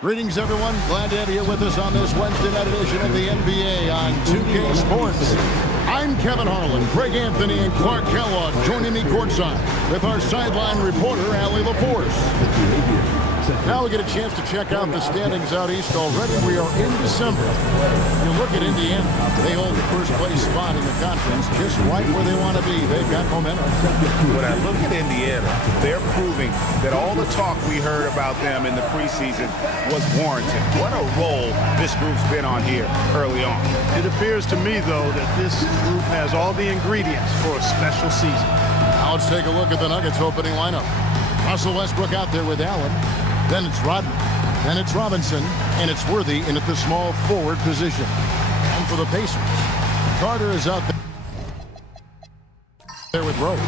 Greetings, everyone. Glad to have you with us on this Wednesday night edition of the NBA on 2K Sports. I'm Kevin Harlan, Craig Anthony, and Clark Kellogg joining me courtside with our sideline reporter, Allie LaForce. Now we get a chance to check out the standings out east already. We are in December. You look at Indiana. They hold the first place spot in the conference just right where they want to be. They've got momentum. When I look at Indiana, they're proving that all the talk we heard about them in the preseason was warranted. What a role this group's been on here early on. It appears to me, though, that this group has all the ingredients for a special season. Now let's take a look at the Nuggets opening lineup. Russell Westbrook out there with Allen. Then it's Rodman. Then it's Robinson. And it's Worthy in at the small forward position. And for the Pacers, Carter is out there with Rose.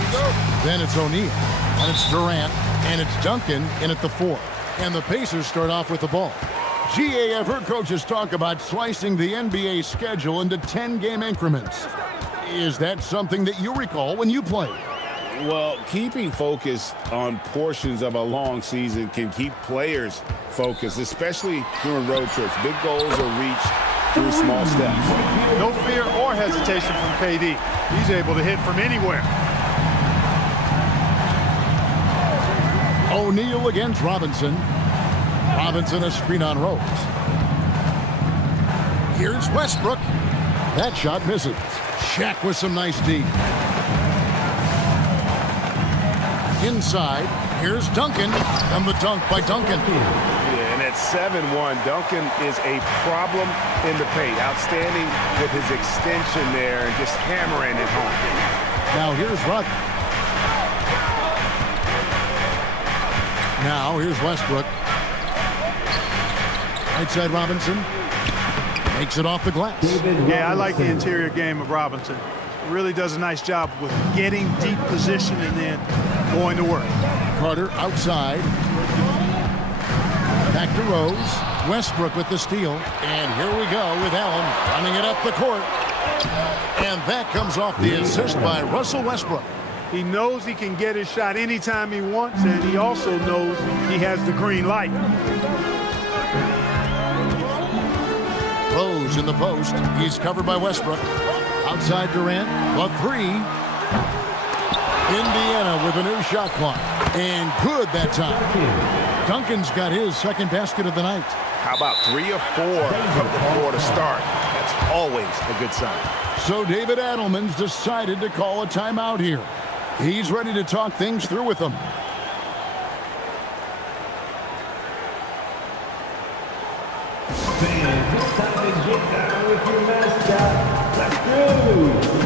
Then it's O'Neal. And it's Durant. And it's Duncan in at the 4. And the Pacers start off with the ball. GA, heard coaches talk about slicing the NBA schedule into 10-game increments. Is that something that you recall when you played? Well, keeping focused on portions of a long season can keep players focused, especially during road trips. Big goals are reached through small steps. No fear or hesitation from KD. He's able to hit from anywhere. O'Neal against Robinson. Robinson a screen on Rose. Here's Westbrook. That shot misses. Shaq with some nice D. Inside, here's Duncan, and the dunk by Duncan. Yeah, and at 7-1, Duncan is a problem in the paint. Outstanding with his extension there and just hammering it home. Now here's Rodman. Now here's Westbrook. Right side Robinson. Makes it off the glass. Yeah, I like the interior game of Robinson. Really does a nice job with getting deep position and then going to work. Carter outside. Back to Rose. Westbrook with the steal. And here we go with Allen running it up the court. And that comes off the assist by Russell Westbrook. He knows he can get his shot anytime he wants, and he also knows he has the green light. Rose in the post. He's covered by Westbrook. Outside Durant, the 3. Indiana with a new shot clock. And good that time. Duncan's got his second basket of the night. How about 3 or 4 from the floor to start? That's always a good sign. So David Adelman's decided to call a timeout here. He's ready to talk things through with them. Fans, it's time to get down with your mascot. Let's go!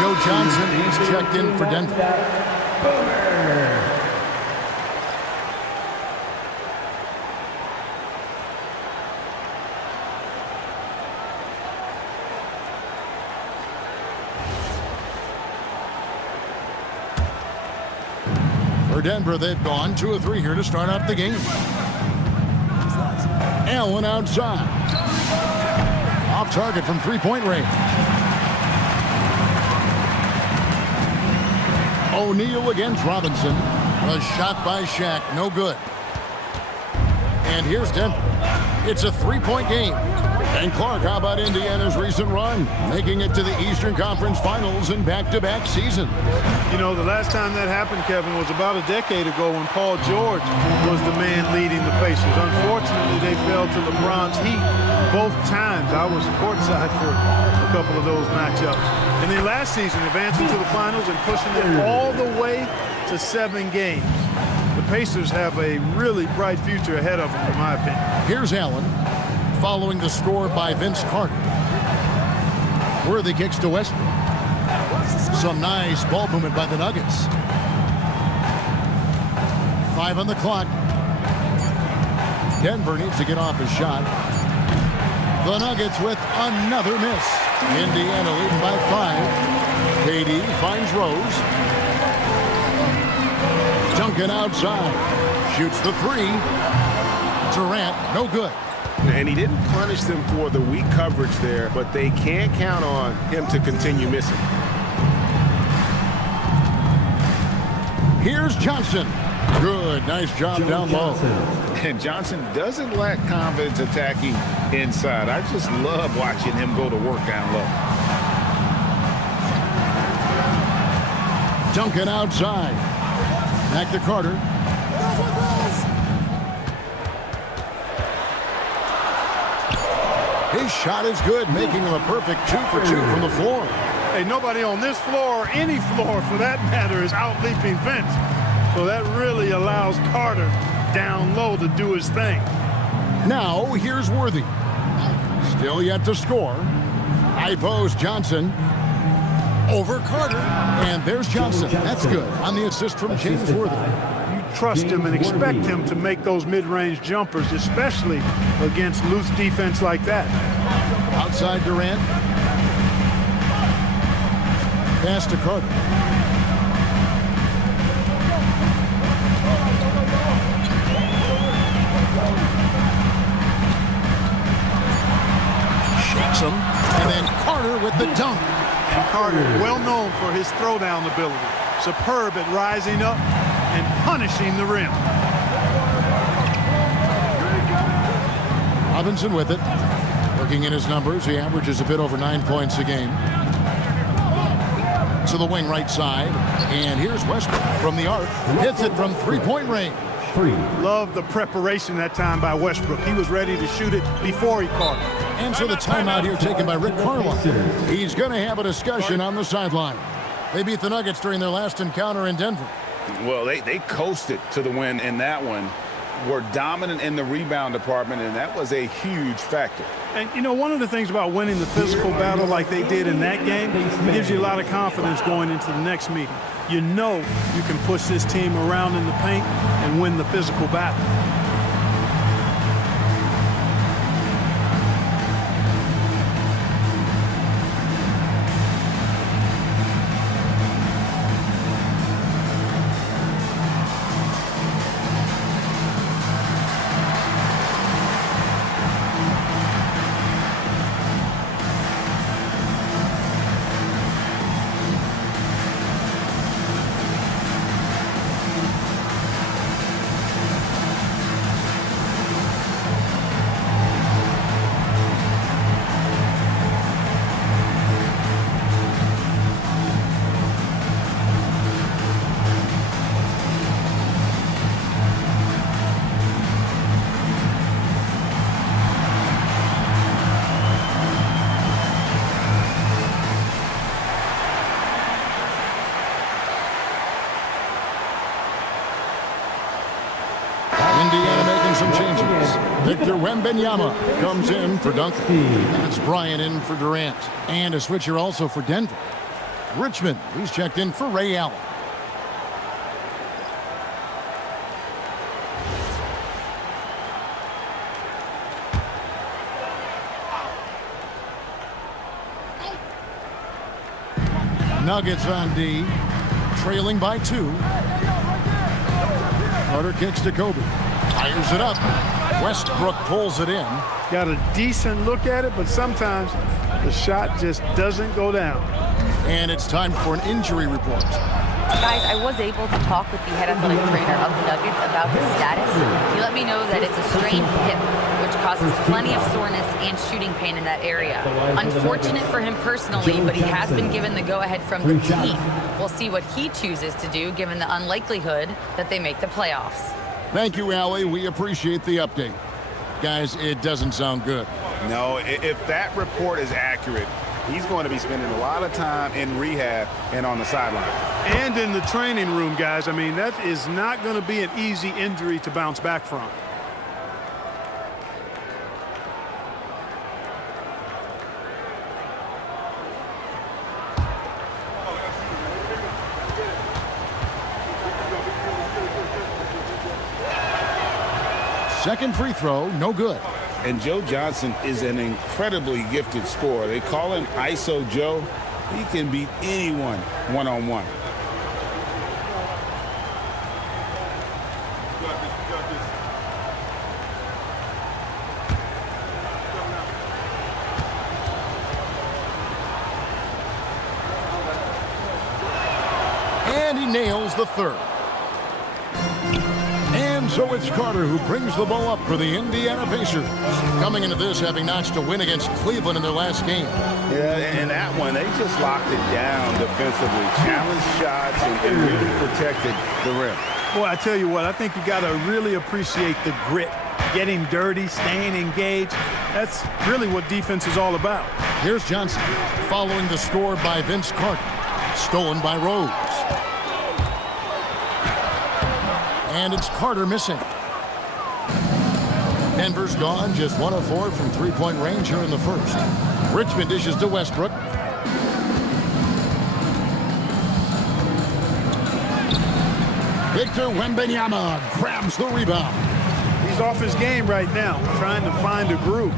Joe Johnson, he's checked in for Denver. For Denver, they've gone 2 of 3 here to start out the game. Allen outside. Off target from three-point range. O'Neal against Robinson. A shot by Shaq, no good. And here's Denver. It's a 3-point game. And Clark, how about Indiana's recent run, making it to the Eastern Conference Finals in back-to-back season? You know, the last time that happened, Kevin, was about a decade ago when Paul George was the man leading the Pacers. Unfortunately, they fell to LeBron's heat both times. I was courtside for a couple of those matchups. And then last season, advancing to the finals and pushing it all the way to 7 games. The Pacers have a really bright future ahead of them, in my opinion. Here's Allen, following the score by Vince Carter. Worthy kicks to Westbrook. Some nice ball movement by the Nuggets. 5 on the clock. Denver needs to get off his shot. The Nuggets with another miss. Indiana leading by 5. KD finds Rose. Duncan outside. Shoots the 3. Durant, no good. And he didn't punish them for the weak coverage there, but they can't count on him to continue missing. Here's Johnson. Good, nice job down low. And Johnson doesn't lack confidence attacking inside. I just love watching him go to work down low. Duncan outside. Back to Carter. His shot is good, making him a perfect 2 for 2 from the floor. Hey, nobody on this floor, or any floor for that matter, is out-leaping Vince. So that really allows Carter down low to do his thing. Now, here's Worthy. Still yet to score. High post, Johnson. Over Carter. And there's Johnson. That's good on the assist from James Worthy. Trust him and expect him to make those mid-range jumpers, especially against loose defense like that. Outside Durant. Pass to Carter. Shakes him, and then Carter with the dunk. And Carter, well known for his throwdown ability. Superb at rising up and punishing the rim. Robinson with it. Looking in his numbers, he averages a bit over 9 points a game. To the wing right side. And here's Westbrook from the arc. Hits it from three-point range. Love the preparation that time by Westbrook. He was ready to shoot it before he caught it. And so the timeout here taken by Rick Carlisle. He's going to have a discussion on the sideline. They beat the Nuggets during their last encounter in Denver. Well, they coasted to the win in that one. Were dominant in the rebound department, and that was a huge factor. And, you know, one of the things about winning the physical battle like they did in that game, it gives you a lot of confidence going into the next meeting. You know you can push this team around in the paint and win the physical battle. Indiana making some changes. Victor Wembanyama comes in for Duncan. That's Bryant in for Durant. And a switcher also for Denver. Richmond, he's checked in for Ray Allen. Nuggets on D, trailing by 2. Carter kicks to Kobe. Fires it up. Westbrook pulls it in. Got a decent look at it, but sometimes the shot just doesn't go down. And it's time for an injury report. Guys, I was able to talk with the head athletic trainer of the Nuggets about his status. He let me know that it's a strained hip, which causes plenty of soreness and shooting pain in that area. Unfortunate for him personally, but he has been given the go-ahead from the team. We'll see what he chooses to do given the unlikelihood that they make the playoffs. Thank you, Allie. We appreciate the update. Guys, it doesn't sound good. No, if that report is accurate, he's going to be spending a lot of time in rehab and on the sideline. And in the training room, guys. I mean, that is not going to be an easy injury to bounce back from. Second free throw, no good. And Joe Johnson is an incredibly gifted scorer. They call him ISO Joe. He can beat anyone one-on-one. And he nails the third. And so it's Carter who brings the ball up for the Indiana Pacers. Coming into this, having notched a win against Cleveland in their last game. Yeah, and that one, they just locked it down defensively. Challenged shots and really protected the rim. Boy, I tell you what, I think you got to really appreciate the grit. Getting dirty, staying engaged. That's really what defense is all about. Here's Johnson following the score by Vince Carter. Stolen by Rose. And it's Carter missing. Denver's gone, just 1 of 4 from three-point range here in the first. Richmond dishes to Westbrook. Victor Wembanyama grabs the rebound. He's off his game right now, trying to find a groove.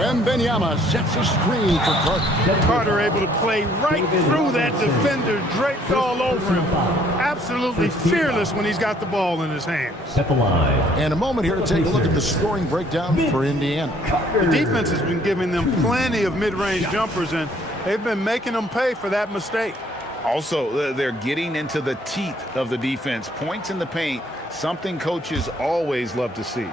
Wembanyama sets a screen for Carter. Carter able to play right through that defender, draped all over him. Absolutely fearless when he's got the ball in his hands. At the line. And a moment here to take a look at the scoring breakdown for Indiana. The defense has been giving them plenty of mid-range jumpers, and they've been making them pay for that mistake. Also, they're getting into the teeth of the defense. Points in the paint, something coaches always love to see.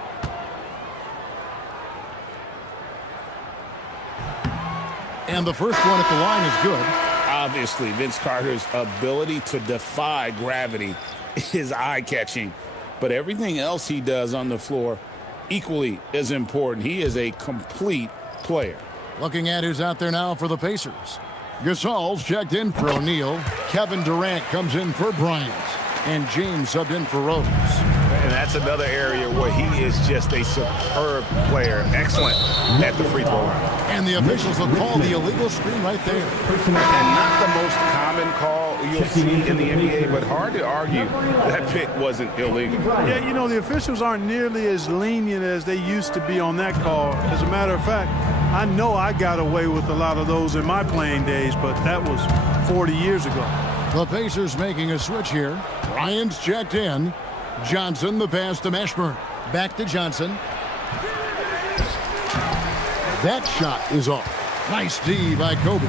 And the first one at the line is good. Obviously, Vince Carter's ability to defy gravity is eye-catching. But everything else he does on the floor, equally as important. He is a complete player. Looking at who's out there now for the Pacers. Gasol's checked in for O'Neal. Kevin Durant comes in for Bryant. And James subbed in for Rose. And that's another area where he is just a superb player. Excellent at the free throw line. And the officials have called the illegal screen right there. And not the most common call you'll see in the NBA, but hard to argue that pick wasn't illegal. Yeah, you know, the officials aren't nearly as lenient as they used to be on that call. As a matter of fact, I know I got away with a lot of those in my playing days, but that was 40 years ago. The Pacers making a switch here. Bryant's checked in. Johnson, the pass to Mashburn. Back to Johnson. That shot is off. Nice D by Kobe.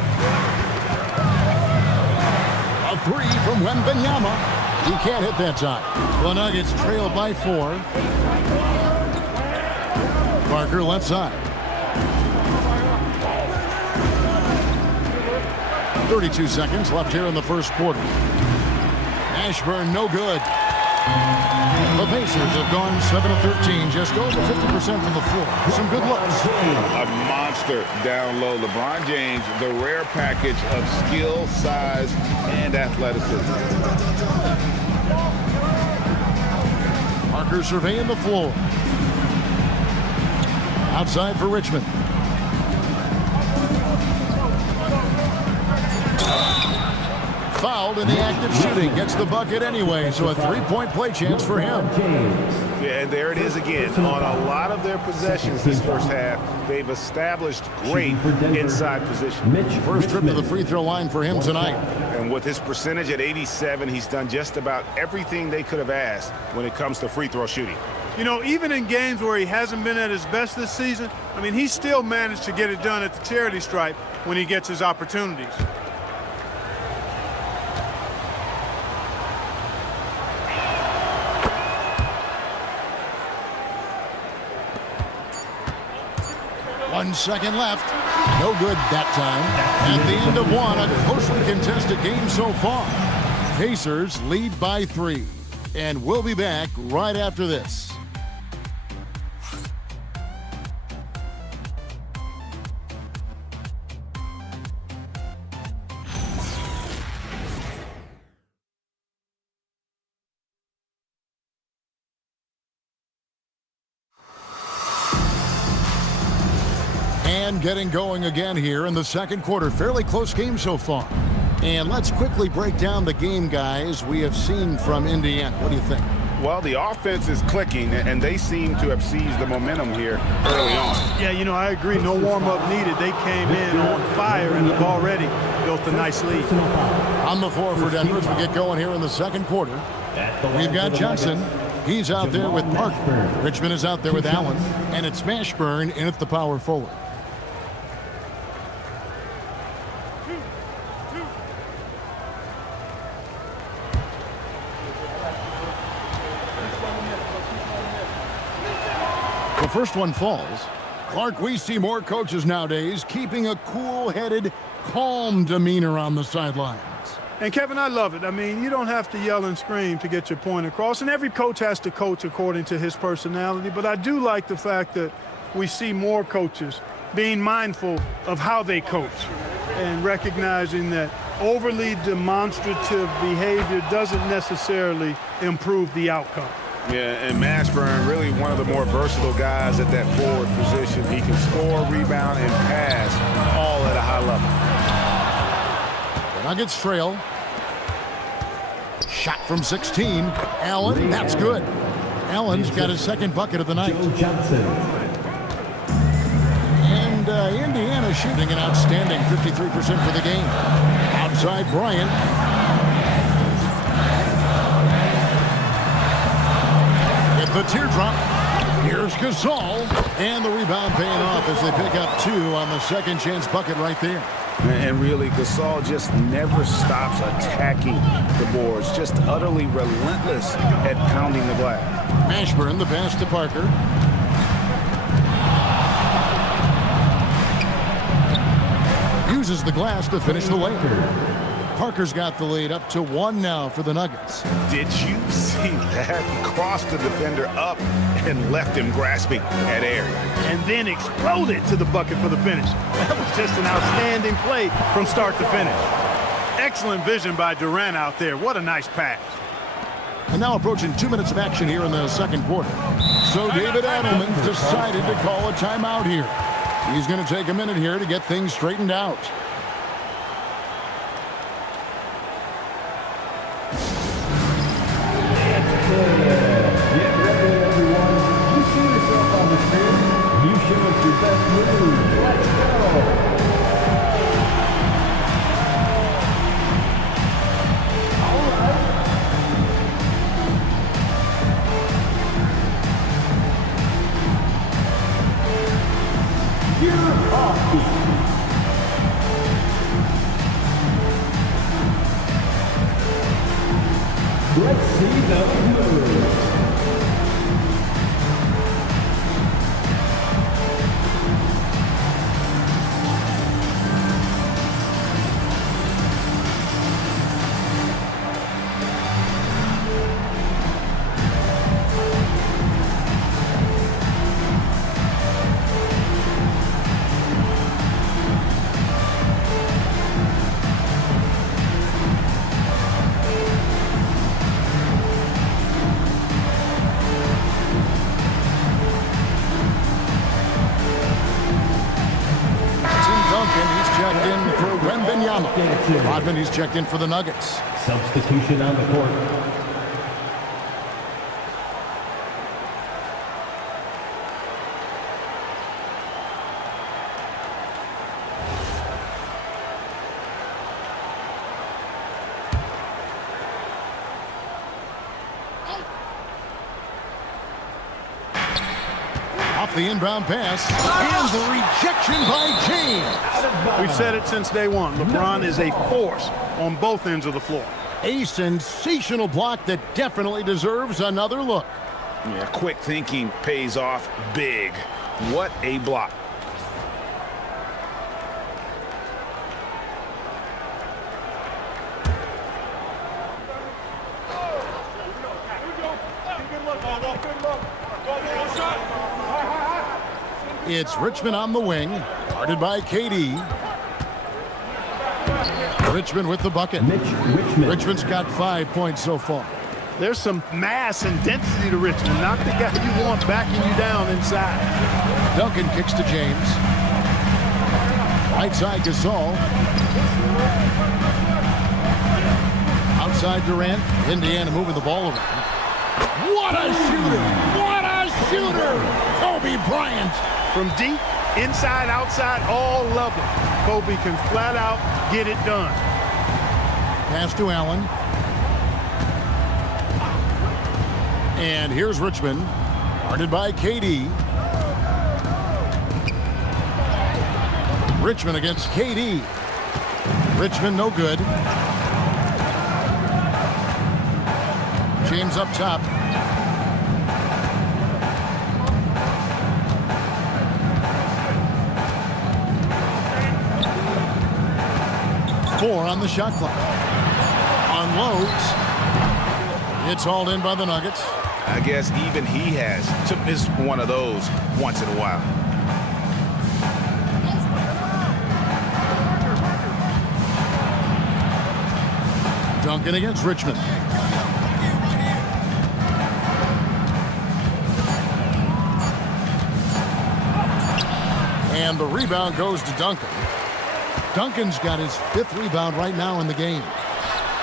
A three from Wembanyama. He can't hit that time. The Nuggets trail by 4. Parker left side. 32 seconds left here in the first quarter. Ashburn, no good. The Pacers have gone 7 of 13, just over 50% from the floor. Some good looks. A monster down low. LeBron James, the rare package of skill, size, and athleticism. Parker surveying the floor. Outside for Richmond. Fouled in the act of shooting. Gets the bucket anyway, so a three-point play chance for him. Yeah, and there it is again. On a lot of their possessions this first half, they've established great inside position. First trip to the free throw line for him tonight. And with his percentage at 87, he's done just about everything they could have asked when it comes to free throw shooting. You know, even in games where he hasn't been at his best this season, I mean, he still managed to get it done at the charity stripe when he gets his opportunities. 1 second left. No good that time. At the end of one, a closely contested game so far. Pacers lead by 3. And we'll be back right after this. And getting going again here in the second quarter. Fairly close game so far. And let's quickly break down the game, guys, we have seen from Indiana. What do you think? Well, the offense is clicking, and they seem to have seized the momentum here early on. Yeah, you know, I agree. No warm-up needed. They came in on fire and have already built a nice lead. On the floor for Denver as we get going here in the second quarter. We've got Johnson. He's out there with Parker. Richmond is out there with Allen. And it's Mashburn in at the power forward. The first one falls. Clark, we see more coaches nowadays keeping a cool-headed, calm demeanor on the sidelines. And, Kevin, I love it. I mean, you don't have to yell and scream to get your point across, and every coach has to coach according to his personality. But I do like the fact that we see more coaches being mindful of how they coach and recognizing that overly demonstrative behavior doesn't necessarily improve the outcome. Yeah, and Mashburn, really one of the more versatile guys at that forward position. He can score, rebound, and pass all at a high level. The Nuggets trail. Shot from 16. Allen, that's good. Allen's got his second bucket of the night. And Indiana shooting an outstanding 53% for the game. Outside Bryant. The teardrop. Here's Gasol. And the rebound paying off as they pick up 2 on the second chance bucket right there. And really, Gasol just never stops attacking the boards. Just utterly relentless at pounding the glass. Mashburn, the pass to Parker. Uses the glass to finish the layup. Parker's got the lead up to 1 now for the Nuggets. Did you see that? He crossed the defender up and left him grasping at air. And then exploded to the bucket for the finish. That was just an outstanding play from start to finish. Excellent vision by Durant out there. What a nice pass. And now approaching 2 minutes of action here in the second quarter. So David Adelman's decided to call a timeout here. He's going to take a minute here to get things straightened out. Get ready, everyone. You see yourself on the screen. You show us your best move. Let's go. All right. You're off beat. Let's see those moves. Rodman, he's checked in for the Nuggets. Substitution on the court. Off the inbound pass, and the rejection by James. We've said it since day one. LeBron is a force on both ends of the floor. A sensational block that definitely deserves another look. Yeah, quick thinking pays off big. What a block. It's Richmond on the wing, guarded by KD. Richmond with the bucket. Richmond's got 5 points so far. There's some mass and density to Richmond. Not the guy you want backing you down inside. Duncan kicks to James. Right side Gasol. Outside Durant. Indiana moving the ball around. What a shooter! What a shooter! Kobe Bryant. From deep, inside, outside, all level. Kobe can flat out get it done. Pass to Allen. And here's Richmond, guarded by KD. Richmond against KD. Richmond no good. James up top. Four on the shot clock. Unloads. It's hauled in by the Nuggets. I guess even he has to miss one of those once in a while. Duncan against Richmond. And the rebound goes to Duncan. Duncan's got his 5th rebound right now in the game.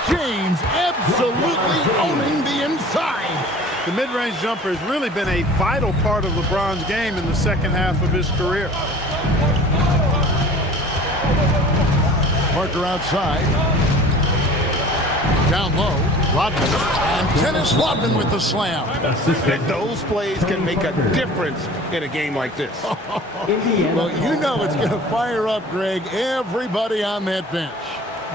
James absolutely owning the inside. The mid-range jumper has really been a vital part of LeBron's game in the second half of his career. Parker outside. Down low. Rodman. And Dennis Rodman with the slam. And those plays can make a difference in a game like this. Well, you know it's going to fire up, Greg, everybody on that bench.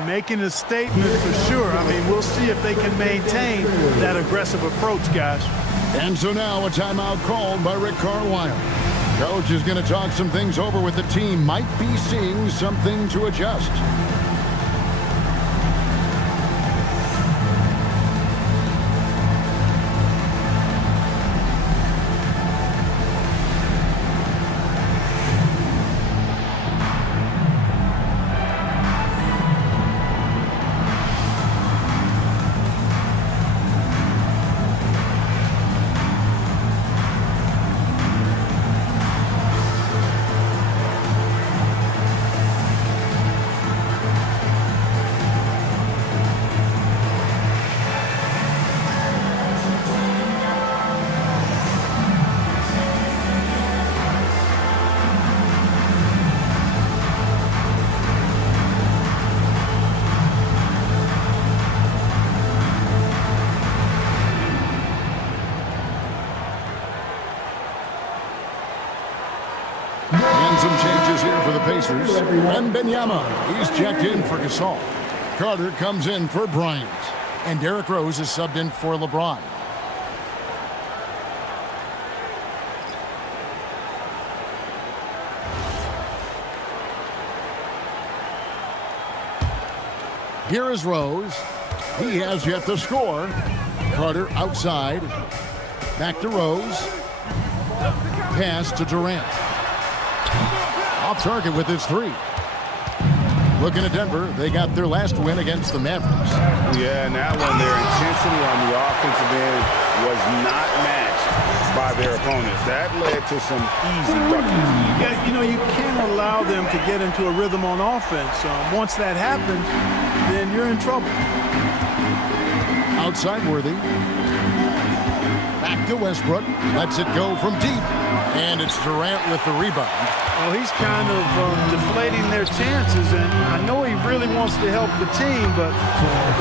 Making a statement for sure. I mean, we'll see if they can maintain that aggressive approach, guys. And so now a timeout called by Rick Carlisle. Coach is going to talk some things over with the team. Might be seeing something to adjust. And some changes here for the Pacers. Wembanyama, he's checked in for Gasol. Carter comes in for Bryant. And Derrick Rose is subbed in for LeBron. Here is Rose. He has yet to score. Carter outside. Back to Rose. Pass to Durant. Off target with his 3. Looking at Denver, they got their last win against the Mavericks. Yeah, and that one, their intensity on the offensive end was not matched by their opponents. That led to some easy buckets. You know, you can't allow them to get into a rhythm on offense. Once that happens, then you're in trouble. Outside Worthy. Back to Westbrook. Lets it go from deep. And it's Durant with the rebound. Well, he's kind of deflating their chances, and I know he really wants to help the team, but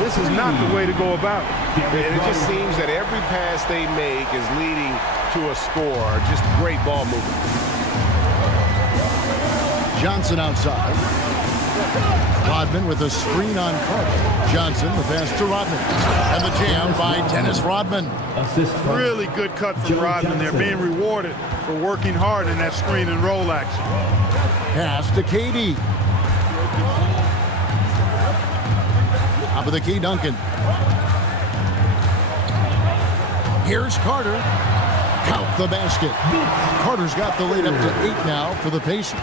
this is not the way to go about it. And it just seems that every pass they make is leading to a score. Just great ball movement. Johnson outside. Rodman with a screen on Carter. Johnson, the pass to Rodman. And the jam by Dennis Rodman. Really good cut from Rodman. They're being rewarded for working hard in that screen and roll action. Pass to KD. Top of the key, Duncan. Here's Carter. Count the basket. Carter's got the lead up to 8 now for the Pacers.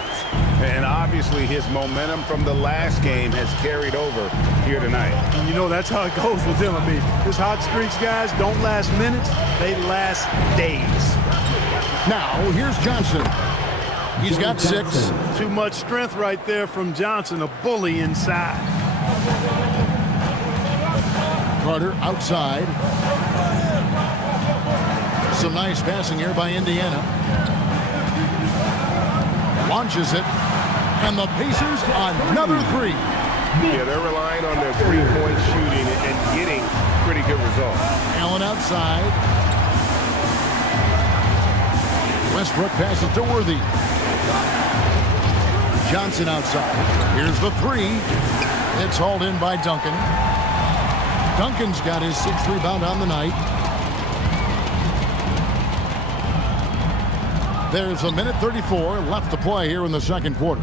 And obviously his momentum from the last game has carried over here tonight. And you know, that's how it goes with him. I mean, his hot streaks, guys, don't last minutes. They last days. Now, here's Johnson. He's got 6. Too much strength right there from Johnson, a bully inside. Carter outside. Some nice passing here by Indiana. Launches it. And the Pacers another 3. Yeah, they're relying on their three-point shooting and getting pretty good results. Allen outside. Westbrook passes to Worthy. Johnson outside. Here's the 3. It's hauled in by Duncan. Duncan's got his 6th rebound on the night. There's a minute 34 left to play here in the second quarter.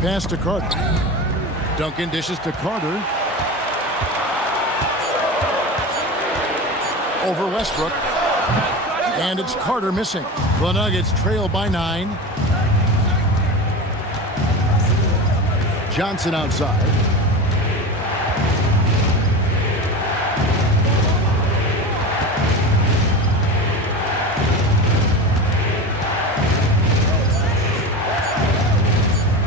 Pass to Carter. Duncan dishes to Carter. Over Westbrook. And it's Carter missing. The Nuggets trail by 9. Johnson outside.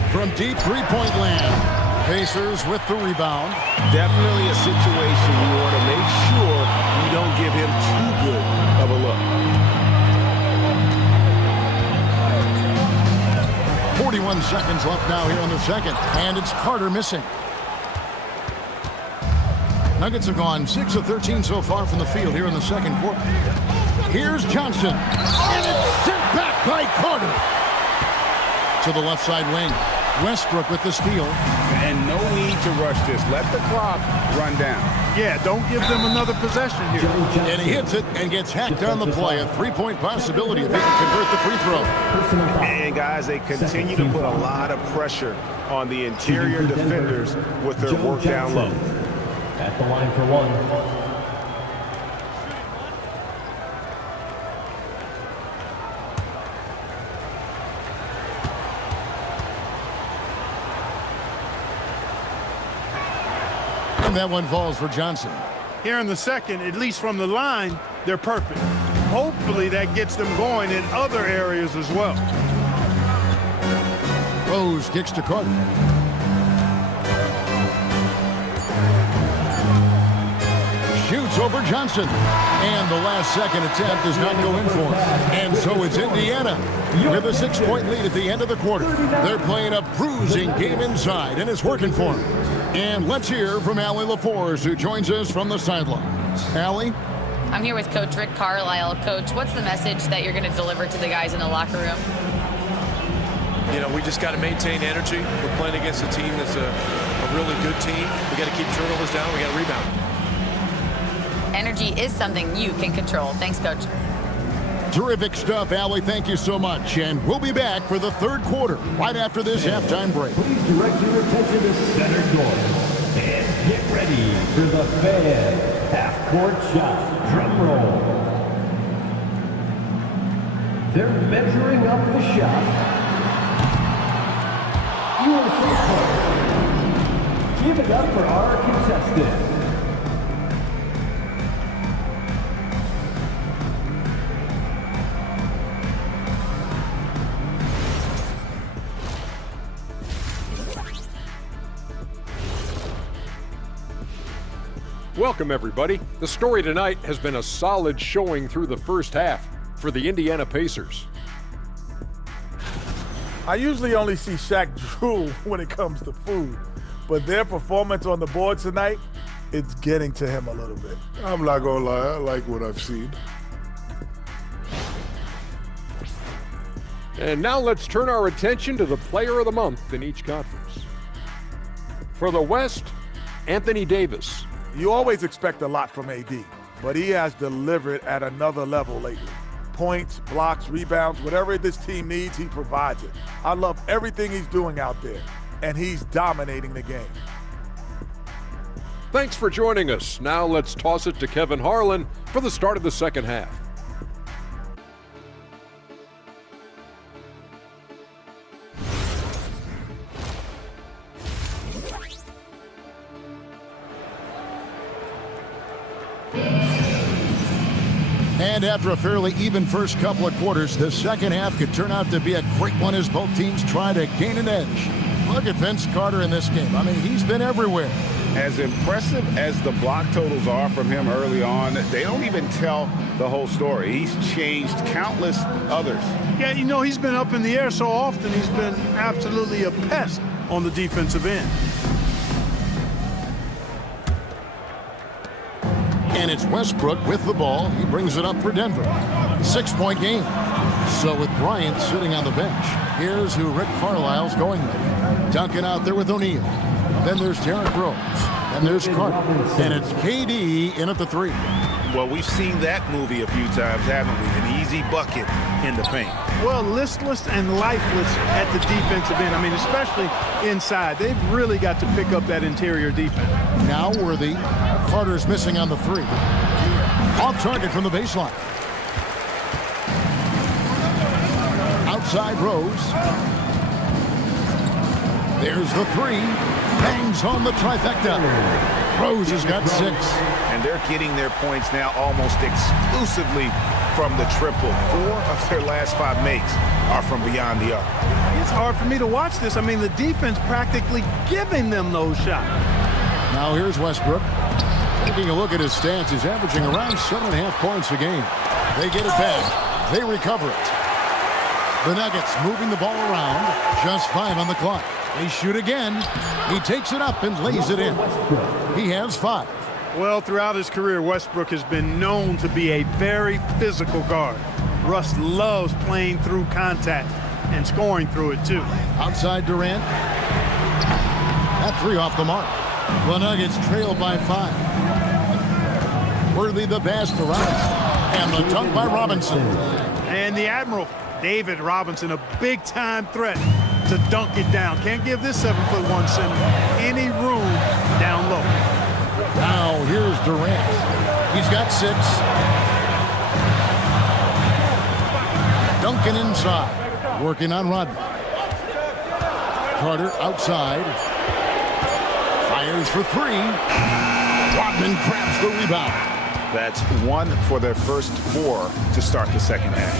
From deep three-point land. Pacers with the rebound. Definitely a situation you want to make sure you don't give him too good of a look. 41 seconds left now here in the second. And it's Carter missing. Nuggets have gone 6 of 13 so far from the field here in the second quarter. Here's Johnson. And it's sent back by Carter. To the left side wing. Westbrook with the steal. And no need to rush this. Let the clock run down. Yeah, don't give them another possession here. And he hits it and gets hacked on the play. A three-point possibility if he can convert the free throw. And guys, they continue to put a lot of pressure on the interior defenders with their work down low. At the line for 1. And that one falls for Johnson. Here in the second, at least from the line, they're perfect. Hopefully that gets them going in other areas as well. Rose kicks to Carter. Shoots over Johnson. And the last second attempt does not go in for him. And so it's Indiana with a 6-point lead at the end of the quarter. They're playing a bruising game inside, and it's working for them. And let's hear from Allie LaForce, who joins us from the sidelines. Allie? I'm here with Coach Rick Carlisle. Coach, what's the message that you're going to deliver to the guys in the locker room? You know, we just got to maintain energy. We're playing against a team that's a really good team. We got to keep turnovers down. We got to rebound. Energy is something you can control. Thanks, Coach. Terrific stuff, Allie. Thank you so much. And we'll be back for the third quarter right after this halftime break. Please direct your attention to center court. And get ready for the Fan half-court shot. Drum roll. They're measuring up the shot. USA players. Give it up for our contestant. Welcome, everybody. The story tonight has been a solid showing through the first half for the Indiana Pacers. I usually only see Shaq drool when it comes to food, but their performance on the board tonight, it's getting to him a little bit. I'm not gonna lie, I like what I've seen. And now let's turn our attention to the player of the month in each conference. For the West, Anthony Davis. You always expect a lot from AD, but he has delivered at another level lately. Points, blocks, rebounds, whatever this team needs, he provides it. I love everything he's doing out there, and he's dominating the game. Thanks for joining us. Now let's toss it to Kevin Harlan for the start of the second half. And after a fairly even first couple of quarters, the second half could turn out to be a great one as both teams try to gain an edge. Look at Vince Carter in this game. I mean, he's been everywhere. As impressive as the block totals are from him early on, they don't even tell the whole story. He's changed countless others. Yeah, you know, he's been up in the air so often, he's been absolutely a pest on the defensive end. And it's Westbrook with the ball. He brings it up for Denver. 6-point game. So with Bryant sitting on the bench, here's who Rick Carlisle's going with. Duncan out there with O'Neal. Then there's Derrick Rose. And there's Carter. And it's KD in at the 3. Well, we've seen that movie a few times, haven't we? An easy bucket in the paint. Well, listless and lifeless at the defensive end. I mean, especially inside. They've really got to pick up that interior defense. Now Worthy. Carter's missing on the 3. Off target from the baseline. Outside Rose. There's the 3. Bangs home the trifecta. Rose has got 6. And they're getting their points now almost exclusively from the triple. 4 of their last 5 makes are from beyond the arc. It's hard for me to watch this. I mean, the defense practically giving them those shots. Now here's Westbrook. Taking a look at his stats, he's averaging around 7.5 points a game. They get it back. They recover it. The Nuggets moving the ball around. Just 5 on the clock. They shoot again. He takes it up and lays it in. He has 5. Well, throughout his career, Westbrook has been known to be a very physical guard. Russ loves playing through contact and scoring through it, too. Outside Durant. That 3 off the mark. The Nuggets trail by 5. Worthy the pass to Robinson. And the dunk by Robinson. And the Admiral, David Robinson, a big-time threat to dunk it down. Can't give this 7'1" center any room down low. Now here's Durant. He's got 6. Duncan inside. Working on Rodman. Carter outside. Fires for 3. Rodman grabs the rebound. That's 1 for their first 4 to start the second half.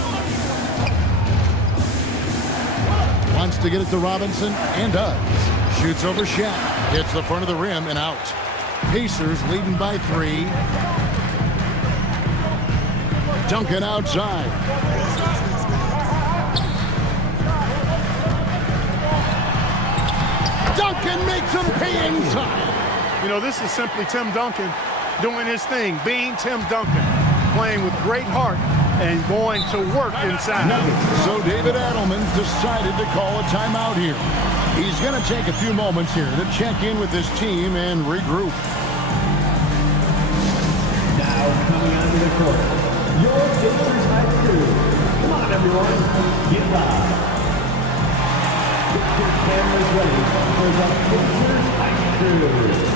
Wants to get it to Robinson and does. Shoots over Shaq. Hits the front of the rim and out. Pacers leading by 3. Duncan outside. Duncan makes him pay inside. You know, this is simply Tim Duncan doing his thing, being Tim Duncan, playing with great heart and going to work inside. So David Adelman's decided to call a timeout here. He's going to take a few moments here to check in with his team and regroup. Now coming onto the court, your Pacers High Crew. Come on, everyone, get live. Get your cameras ready for the Pacers High Crew.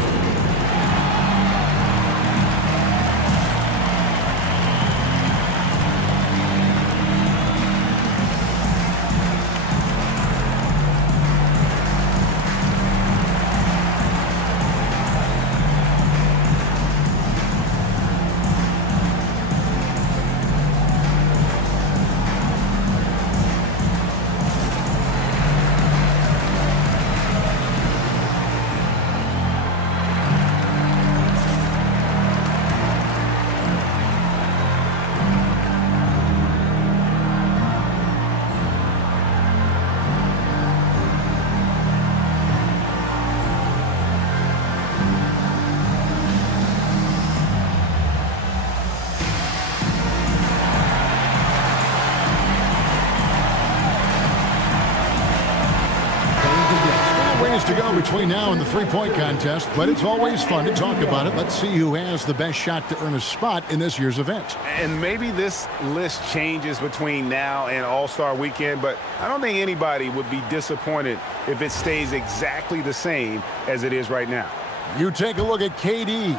To go between now and the three-point contest, but it's always fun to talk about it. Let's see who has the best shot to earn a spot in this year's event. And maybe this list changes between now and All-Star Weekend, but I don't think anybody would be disappointed if it stays exactly the same as it is right now. You take a look at KD.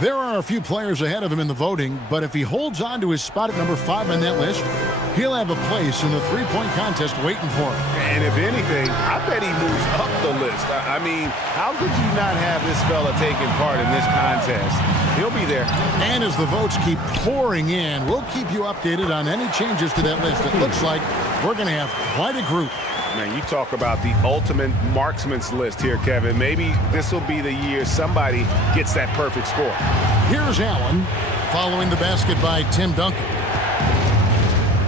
There are a few players ahead of him in the voting, but if he holds on to his spot at number 5 on that list, he'll have a place in the three-point contest waiting for him. And if anything, I bet he moves up the list. I mean, how could you not have this fella taking part in this contest? He'll be there. And as the votes keep pouring in, we'll keep you updated on any changes to that list. It looks like we're going to have quite a group. Man, you talk about the ultimate marksman's list here, Kevin. Maybe this will be the year somebody gets that perfect score. Here's Allen following the basket by Tim Duncan.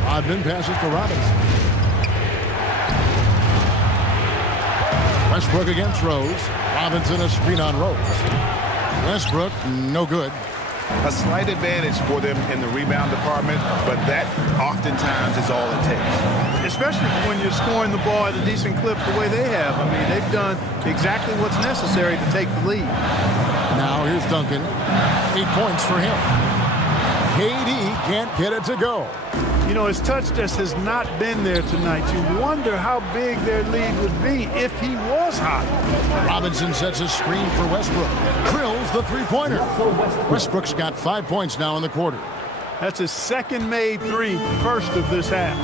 Rodman passes to Robinson. Westbrook against Rose. Robinson a screen on Rose. Westbrook, no good. A slight advantage for them in the rebound department, but that oftentimes is all it takes. Especially when you're scoring the ball at a decent clip the way they have. I mean, they've done exactly what's necessary to take the lead. Now here's Duncan. 8 points for him. KD can't get it to go. You know, his touch just has not been there tonight. You wonder how big their lead would be if he was hot. Robinson sets a screen for Westbrook. Drills the three-pointer. Westbrook's got 5 points now in the quarter. That's his second made three, first of this half.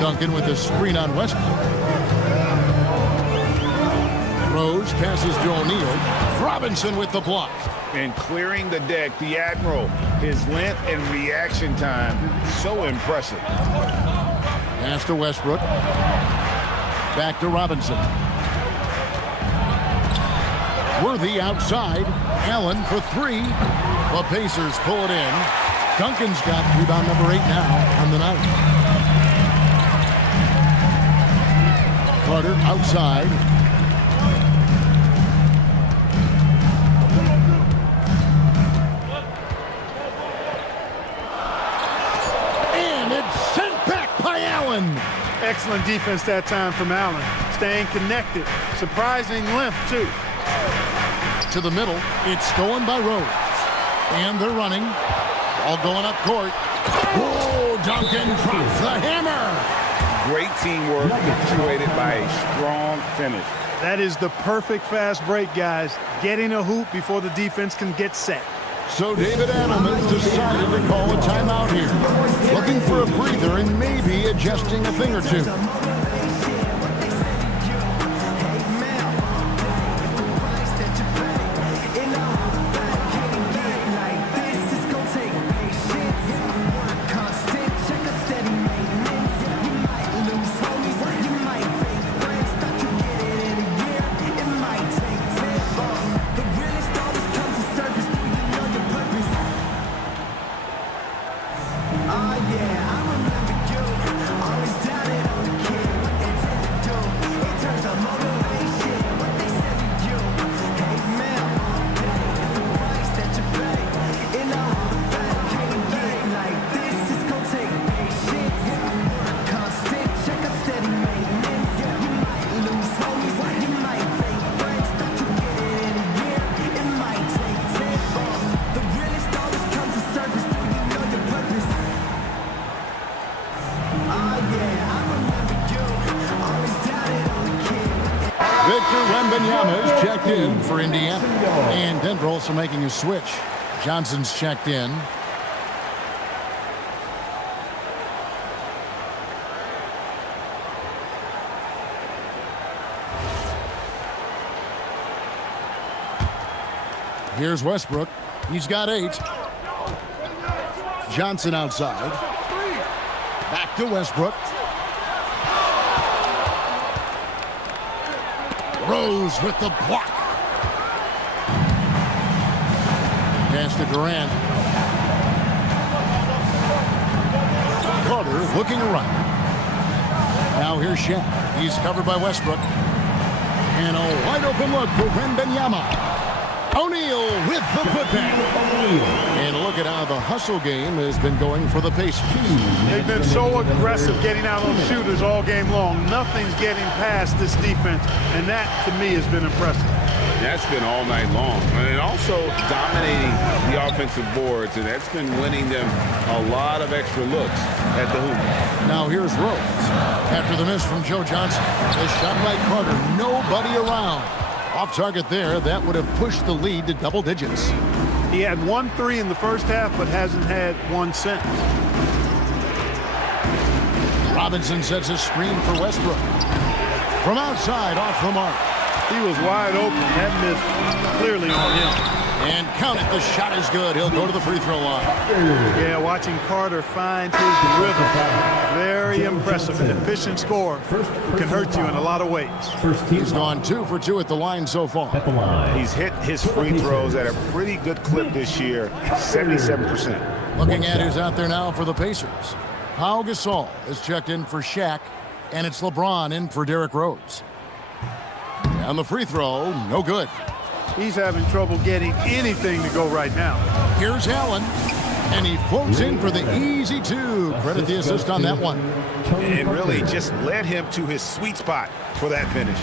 Duncan with a screen on Westbrook. Rose passes to O'Neal. Robinson with the block. And clearing the deck, the Admiral, his length and reaction time, so impressive. Pass to Westbrook. Back to Robinson. Worthy outside. Allen for 3. The Pacers pull it in. Duncan's got rebound number 8 now on the night. Carter outside. And it's sent back by Allen. Excellent defense that time from Allen. Staying connected. Surprising length, too. To the middle. It's stolen by Rose. And they're running. All going up court. Oh, Duncan drops the hammer. Great teamwork punctuated by a strong finish. That is the perfect fast break, guys. Getting a hoop before the defense can get set. So David Adelman's decided to call a timeout here. Looking for a breather and maybe adjusting a thing or two. Is checked in for Indiana. And Denver also making a switch. Johnson's checked in. Here's Westbrook. He's got 8. Johnson outside. Back to Westbrook. Rose with the block. Pass to Durant. Carter looking around. Now here's Shaq. He's covered by Westbrook. And a wide open look for Wembanyama. O'Neal with the putback. And look at how the hustle game has been going for the Pacers. They've been so aggressive getting out on shooters all game long. Nothing's getting past this defense, and that, to me, has been impressive. That's been all night long. And also dominating the offensive boards, and that's been winning them a lot of extra looks at the hoop. Now here's Rose. After the miss from Joe Johnson. The shot by Carter. Nobody around. Off target there. That would have pushed the lead to double digits. He had 1 3 in the first half, but hasn't had one since. Robinson sets a screen for Westbrook. From outside, off the mark. He was wide open. That missed clearly on him. And count it, the shot is good. He'll go to the free throw line. Yeah, watching Carter find his rhythm. Very impressive. An efficient scorer who can hurt you in a lot of ways. He's gone 2 for 2 at the line so far. He's hit his free throws at a pretty good clip this year, 77%. Looking at who's out there now for the Pacers. Pau Gasol is checked in for Shaq, and it's LeBron in for Derrick Rose. And the free throw, no good. He's having trouble getting anything to go right now. Here's Allen, and he floats in for the easy 2. Credit the assist on that one. And really just led him to his sweet spot for that finish.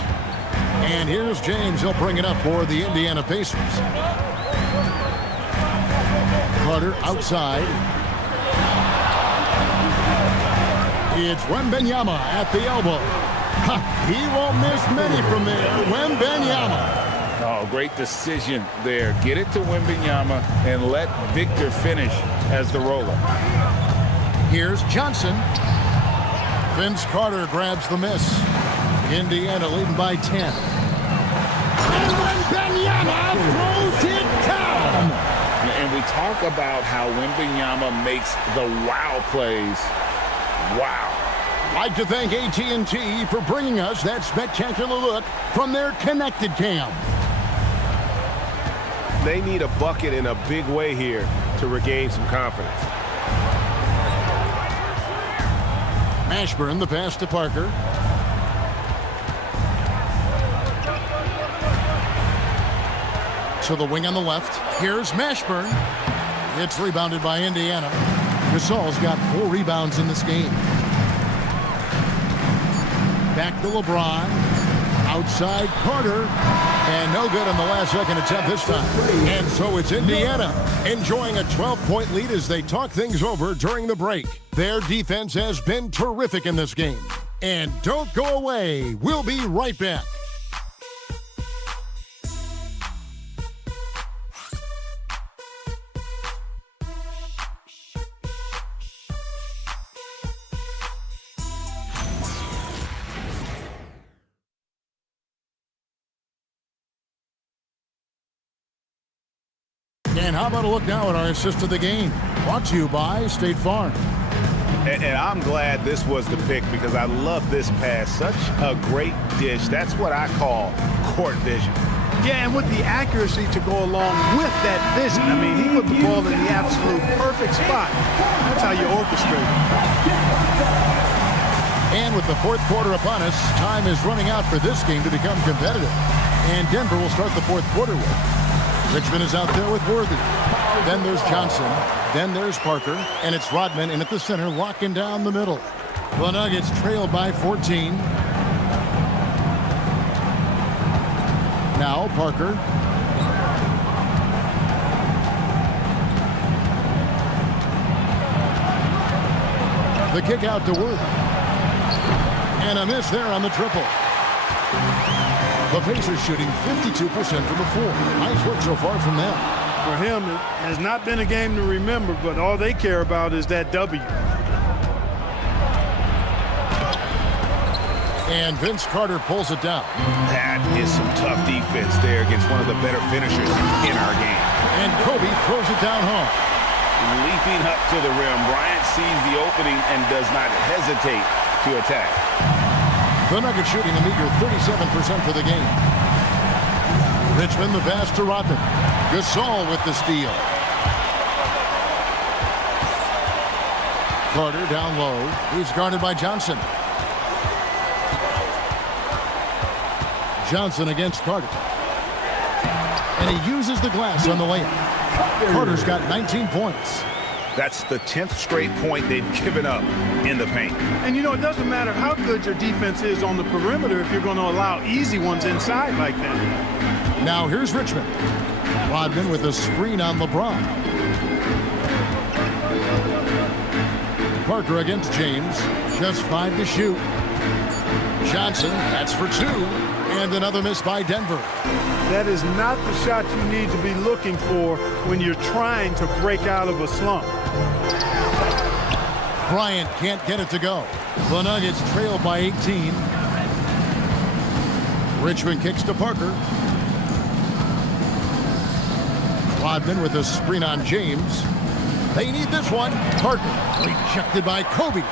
And here's James. He'll bring it up for the Indiana Pacers. Carter outside. It's Wembanyama at the elbow. He won't miss many from there. Wembanyama. Oh, great decision there. Get it to Wembanyama and let Victor finish as the roller. Here's Johnson. Vince Carter grabs the miss. Indiana leading by 10. And Wembanyama throws it down. And we talk about how Wembanyama makes the wow plays. Wow. I'd like to thank AT&T for bringing us that spectacular look from their connected cam. They need a bucket in a big way here to regain some confidence. Mashburn, the pass to Parker. To the wing on the left. Here's Mashburn. It's rebounded by Indiana. Gasol's got 4 rebounds in this game. Back to LeBron. Outside Carter. And no good on the last second attempt this time. And so it's Indiana enjoying a 12-point lead as they talk things over during the break. Their defense has been terrific in this game. And don't go away. We'll be right back. And how about a look now at our assist of the game? Brought to you by State Farm. And I'm glad this was the pick because I love this pass. Such a great dish. That's what I call court vision. Yeah, and with the accuracy to go along with that vision. I mean, he put the ball in the absolute perfect spot. That's how you orchestrate it. And with the fourth quarter upon us, time is running out for this game to become competitive. And Denver will start the fourth quarter with. Richmond is out there with Worthy. Then there's Johnson. Then there's Parker. And it's Rodman in at the center, locking down the middle. The Nuggets trailed by 14. Now Parker. The kick out to Worthy. And a miss there on the triple. The Pacers shooting 52% from the floor. Nice work so far from them. For him, it has not been a game to remember, but all they care about is that W. And Vince Carter pulls it down. That is some tough defense there against one of the better finishers in our game. And Kobe throws it down hard. Leaping up to the rim, Bryant sees the opening and does not hesitate to attack. The Nuggets shooting a meager 37% for the game. Richmond the pass to Rodman. Gasol with the steal. Carter down low. He's guarded by Johnson. Johnson against Carter. And he uses the glass on the layup. Carter's got 19 points. That's the 10th straight point they've given up in the paint. And, you know, it doesn't matter how good your defense is on the perimeter if you're going to allow easy ones inside like that. Now here's Richmond. Rodman with a screen on LeBron. Parker against James. Just 5 to shoot. Johnson, that's for 2. And another miss by Denver. That is not the shot you need to be looking for when you're trying to break out of a slump. Bryant can't get it to go. The Nuggets trail by 18. Richmond kicks to Parker. Rodman with a screen on James. They need this one. Parker rejected by Kobe.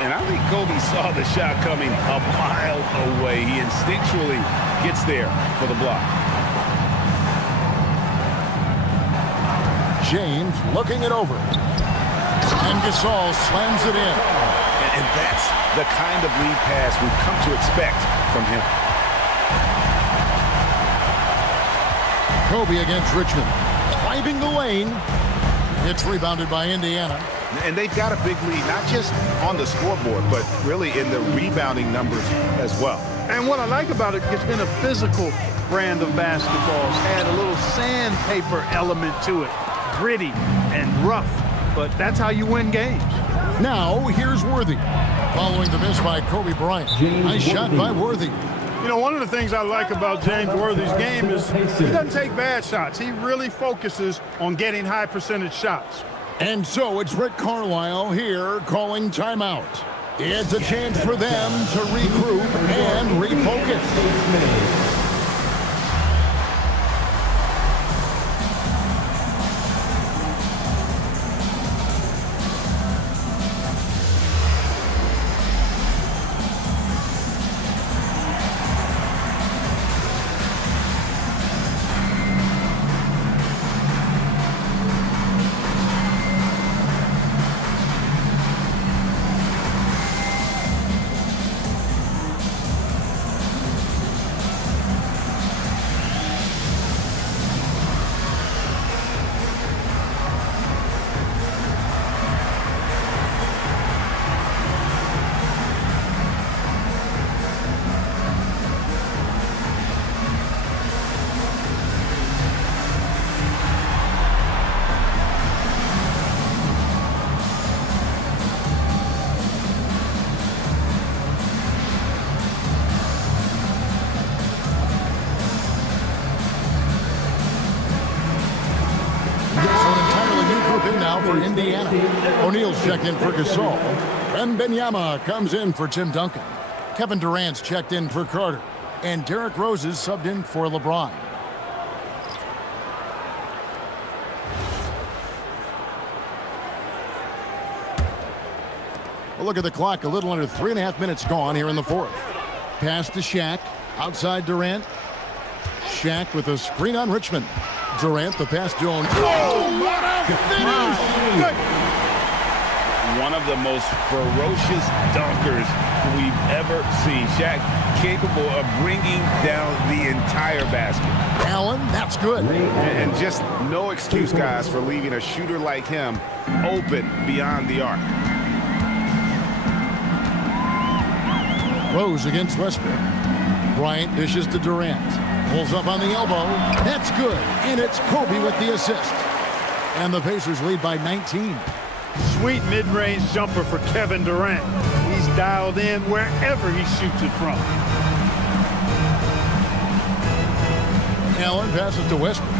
And I think Kobe saw the shot coming a mile away. He instinctually gets there for the block. James looking it over. And Gasol slams it in. And that's the kind of lead pass we've come to expect from him. Kobe against Richmond. Climbing the lane. It's rebounded by Indiana. And they've got a big lead, not just on the scoreboard, but really in the rebounding numbers as well. And what I like about it, it's been a physical brand of basketball. It's had a little sandpaper element to it. Gritty and rough, but that's how you win games. Now, here's Worthy. Following the miss by Kobe Bryant. Nice shot by Worthy. You know, one of the things I like about James Worthy's game is he doesn't take bad shots. He really focuses on getting high percentage shots. And so it's Rick Carlisle here calling timeout. It's a chance for them to regroup and refocus. For Indiana. O'Neal's checked in for Gasol. Wembanyama comes in for Tim Duncan. Kevin Durant's checked in for Carter. And Derrick Rose is subbed in for LeBron. Well, look at the clock. A little under 3.5 minutes gone here in the fourth. Pass to Shaq. Outside Durant. Shaq with a screen on Richmond. Durant, the pass to O'Neal. Oh, what a finish! One of the most ferocious dunkers we've ever seen. Shaq capable of bringing down the entire basket. Allen, that's good. And just no excuse, guys, for leaving a shooter like him open beyond the arc. Rose against Westbrook. Bryant dishes to Durant. Pulls up on the elbow. That's good. And it's Kobe with the assist. And the Pacers lead by 19. Sweet mid-range jumper for Kevin Durant. He's dialed in wherever he shoots it from. Allen passes to Westbrook.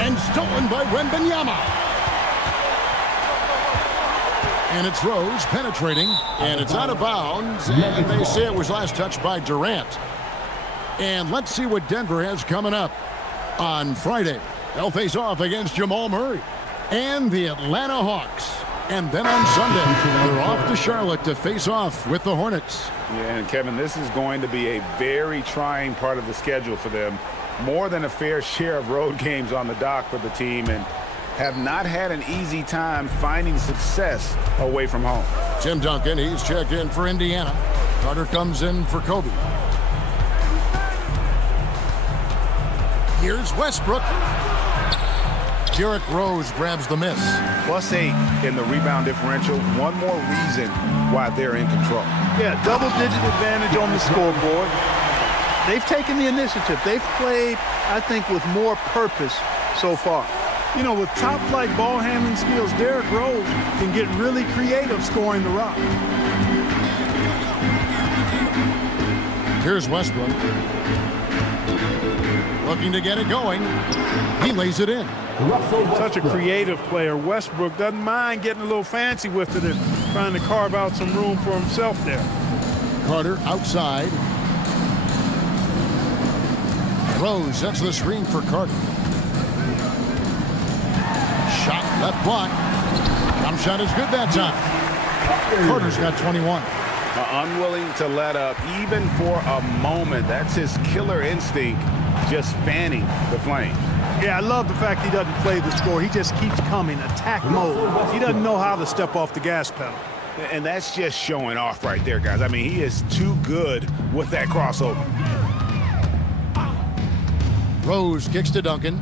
And stolen by Wembanyama. And it's Rose penetrating, and it's out of bounds, and they say it was last touched by Durant. And let's see what Denver has coming up on Friday. They'll face off against Jamal Murray and the Atlanta Hawks. And then on Sunday, they're off to Charlotte to face off with the Hornets. Yeah, and Kevin, this is going to be a very trying part of the schedule for them. More than a fair share of road games on the dock for the team, and have not had an easy time finding success away from home. Tim Duncan, he's checked in for Indiana. Carter comes in for Kobe. Here's Westbrook. Derrick Rose grabs the miss. +8 in the rebound differential. One more reason why they're in control. Yeah, double-digit advantage on the scoreboard. They've taken the initiative. They've played, I think, with more purpose so far. You know, with top-flight ball handling skills, Derrick Rose can get really creative scoring the rock. Here's Westbrook. Looking to get it going. He lays it in. Such a creative player. Westbrook doesn't mind getting a little fancy with it and trying to carve out some room for himself there. Carter outside. Rose sets the screen for Carter. Shot left block. Jump shot is good that time. Carter's got 21. Unwilling to let up even for a moment. That's his killer instinct, just fanning the flames. Yeah, I love the fact he doesn't play the score. He just keeps coming, attack mode. He doesn't know how to step off the gas pedal. And that's just showing off right there, guys. I mean, he is too good with that crossover. Rose kicks to Duncan.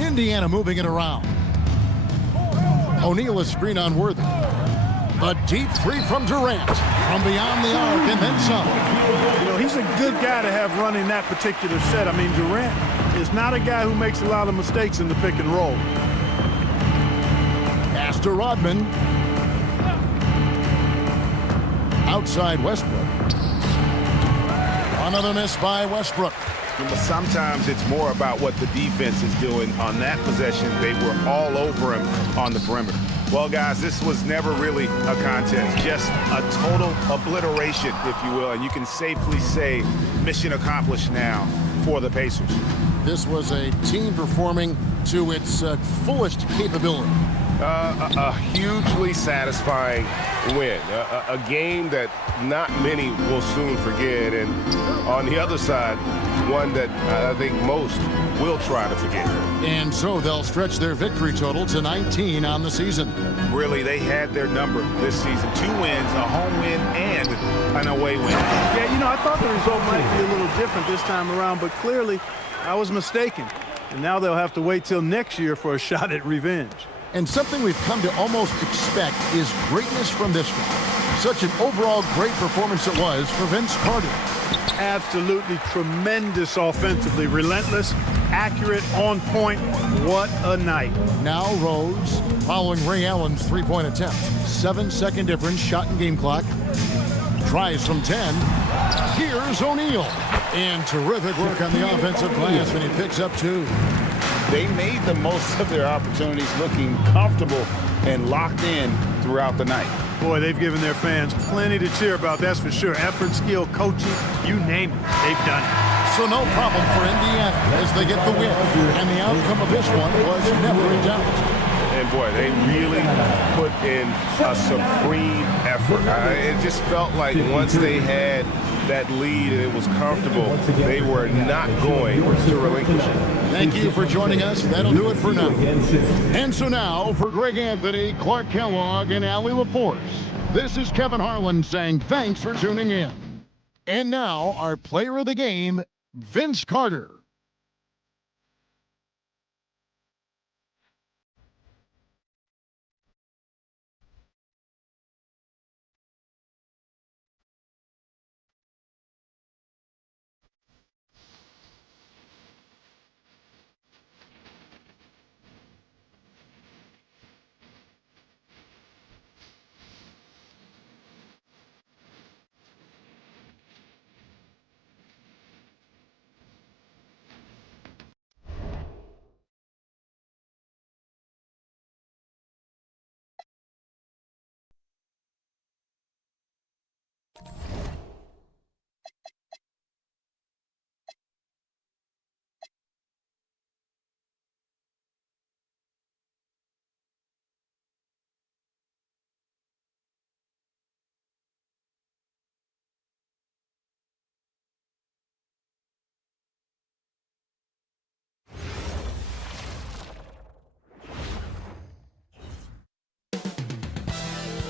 Indiana moving it around. O'Neal is screen on Worthy. A deep three from Durant. From beyond the arc and then some. You know, he's a good guy to have running that particular set. I mean, Durant is not a guy who makes a lot of mistakes in the pick and roll. Pass to Rodman. Outside Westbrook. Another miss by Westbrook. But sometimes it's more about what the defense is doing. On that possession, they were all over him on the perimeter. Well, guys, this was never really a contest, just a total obliteration, if you will, and you can safely say mission accomplished now for the Pacers. This was a team performing to its fullest capability. A hugely satisfying win, a game that not many will soon forget, and on the other side, one that I think most will try to forget. And so they'll stretch their victory total to 19 on the season. Really, they had their number this season. 2 wins, a home win, and an away win. Yeah, you know, I thought the result might be a little different this time around, but clearly I was mistaken. And now they'll have to wait till next year for a shot at revenge. And something we've come to almost expect is greatness from this one. Such an overall great performance it was for Vince Carter. Absolutely tremendous offensively. Relentless, accurate, on point. What a night. Now Rose following Ray Allen's three-point attempt. 7-second difference, shot and game clock. Tries from 10. Here's O'Neal. And terrific work on the offensive glass, and he picks up 2. They made the most of their opportunities, looking comfortable and locked in throughout the night. Boy, they've given their fans plenty to cheer about, that's for sure. Effort, skill, coaching, you name it, they've done it. So no problem for Indiana as they get the win. And the outcome of this one was never in doubt. And boy, they really put in a supreme effort. It just felt like once they had that lead and it was comfortable, they were not going to relinquish it. Thank you for joining us. That'll do it for now. And so now, for Greg Anthony, Clark Kellogg, and Allie Laporte, this is Kevin Harlan saying thanks for tuning in. And now, our player of the game, Vince Carter.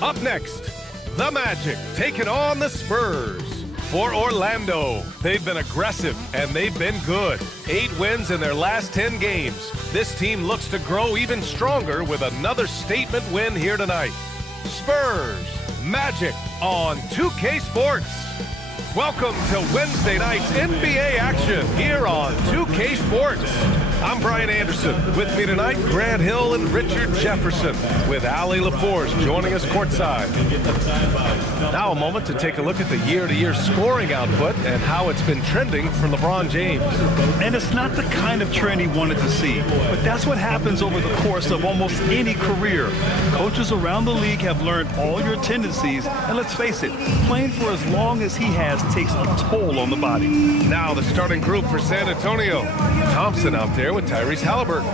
Up next, the Magic taking on the Spurs. For Orlando, they've been aggressive and they've been good. 8 wins in their last 10 games. This team looks to grow even stronger with another statement win here tonight. Spurs, Magic on 2K Sports. Welcome to Wednesday night's NBA action here on 2K Sports. I'm Brian Anderson. With me tonight, Grant Hill and Richard Jefferson, with Allie LaForce joining us courtside. Now a moment to take a look at the year-to-year scoring output and how it's been trending for LeBron James. And it's not the kind of trend he wanted to see, but that's what happens over the course of almost any career. Coaches around the league have learned all your tendencies, and let's face it, playing for as long as he has takes a toll on the body. Now the starting group for San Antonio. Thompson out there with Tyrese Halliburton.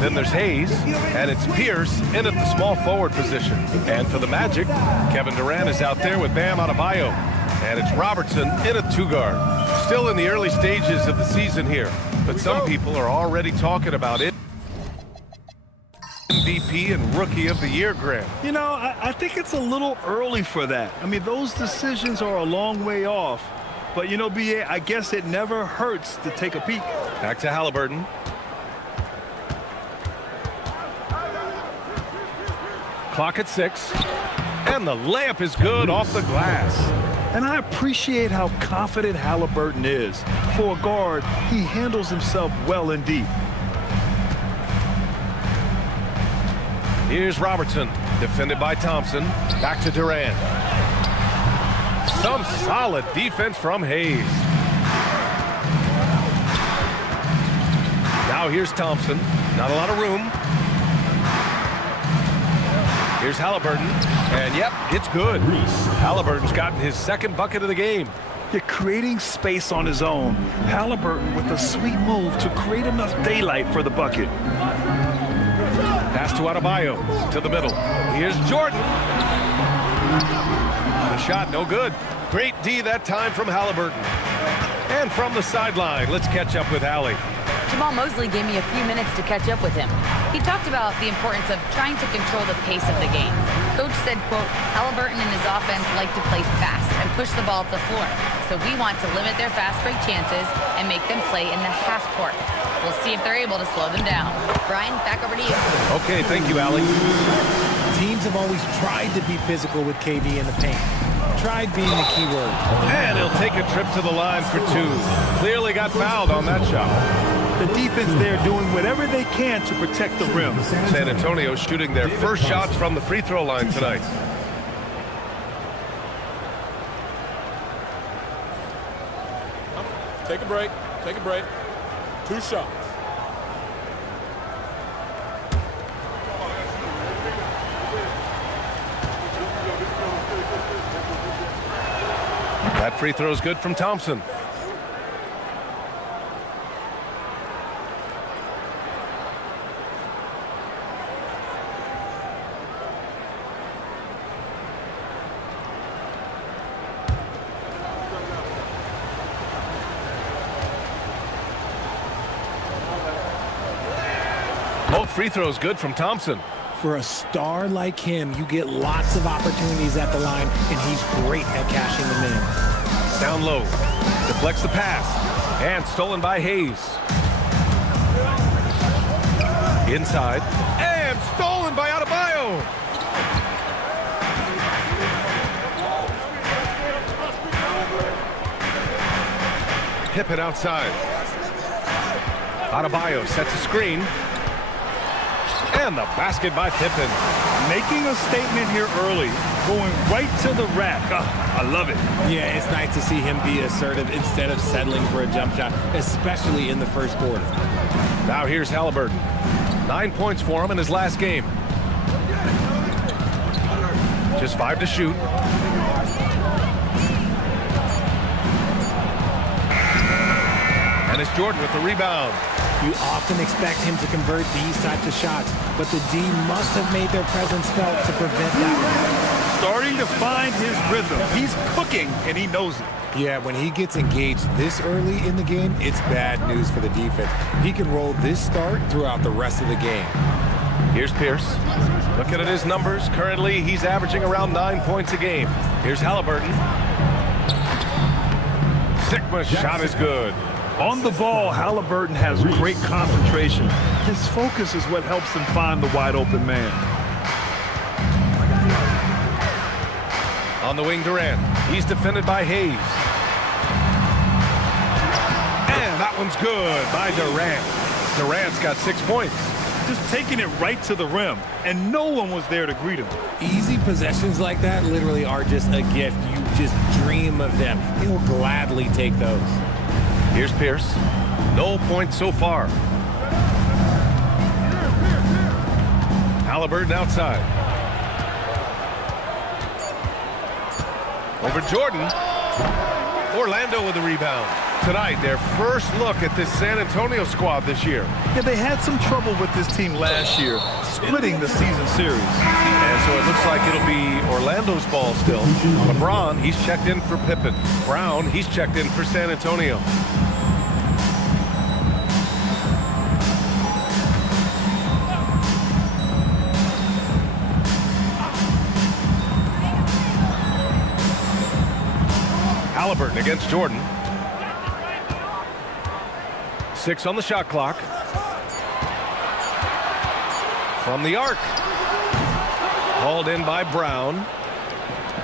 Then there's Hayes, and it's Pierce in at the small forward position. And for the Magic, Kevin Durant is out there with Bam Adebayo. And it's Robertson in at two-guard. Still in the early stages of the season here, but some people are already talking about it. MVP and Rookie of the Year, Grant. You know, I think it's a little early for that. I mean, those decisions are a long way off. But, you know, B.A., I guess it never hurts to take a peek. Back to Halliburton. Clock at 6. And the layup is good off the glass. And I appreciate how confident Halliburton is. For a guard, he handles himself well and deep. Here's Robertson, defended by Thompson. Back to Durant. Some solid defense from Hayes. Now here's Thompson. Not a lot of room. Here's Halliburton. And yep, it's good. Halliburton's gotten his second bucket of the game. You're creating space on his own. Halliburton with a sweet move to create enough daylight for the bucket. Pass to Adebayo, to the middle. Here's Jordan. The shot, no good. Great D that time from Halliburton. And from the sideline, let's catch up with Allie. Jamal Mosley gave me a few minutes to catch up with him. He talked about the importance of trying to control the pace of the game. Coach said, quote, Halliburton and his offense like to play fast and push the ball up the floor. So we want to limit their fast break chances and make them play in the half court. We'll see if they're able to slow them down. Brian, back over to you. Okay, thank you, Allie. Teams have always tried to be physical with KD in the paint. Tried being the key word. And he'll take a trip to the line for two. Clearly got fouled on that shot. The defense there doing whatever they can to protect the rim. San Antonio shooting their first shots from the free throw line tonight. Take a break. Take a break. 2 shots. That free throw is good from Thompson. Both free throws good from Thompson. For a star like him, you get lots of opportunities at the line, and he's great at cashing them in. Down low. Deflects the pass. And stolen by Hayes. Inside. And stolen by Adebayo. Pippen outside. Adebayo sets a screen. And the basket by Pippen. Making a statement here early. Going right to the rack. I love it. Yeah, it's nice to see him be assertive instead of settling for a jump shot, especially in the first quarter. Now here's Halliburton. 9 points for him in his last game. Just 5 to shoot. And it's Jordan with the rebound. You often expect him to convert these types of shots, but the D must have made their presence felt to prevent that. Starting to find his rhythm. He's cooking, and he knows it. Yeah, when he gets engaged this early in the game, it's bad news for the defense. He can roll this start throughout the rest of the game. Here's Pierce. Looking at his numbers, currently he's averaging around 9 points a game. Here's Halliburton. Sigma's shot is good. On the ball, Halliburton has great concentration. His focus is what helps him find the wide open man. On the wing, Durant. He's defended by Hayes. And that one's good by Durant. Durant's got 6 points. Just taking it right to the rim, and no one was there to greet him. Easy possessions like that literally are just a gift. You just dream of them. He'll gladly take those. Here's Pierce. No points so far. Halliburton outside. Over Jordan. Orlando with the rebound. Tonight, their first look at this San Antonio squad this year. Yeah, they had some trouble with this team last year, splitting the season series. And so it looks like it'll be Orlando's ball still. LeBron, he's checked in for Pippen. Brown, he's checked in for San Antonio. Halliburton against Jordan. 6 on the shot clock. From the arc. Hauled in by Brown.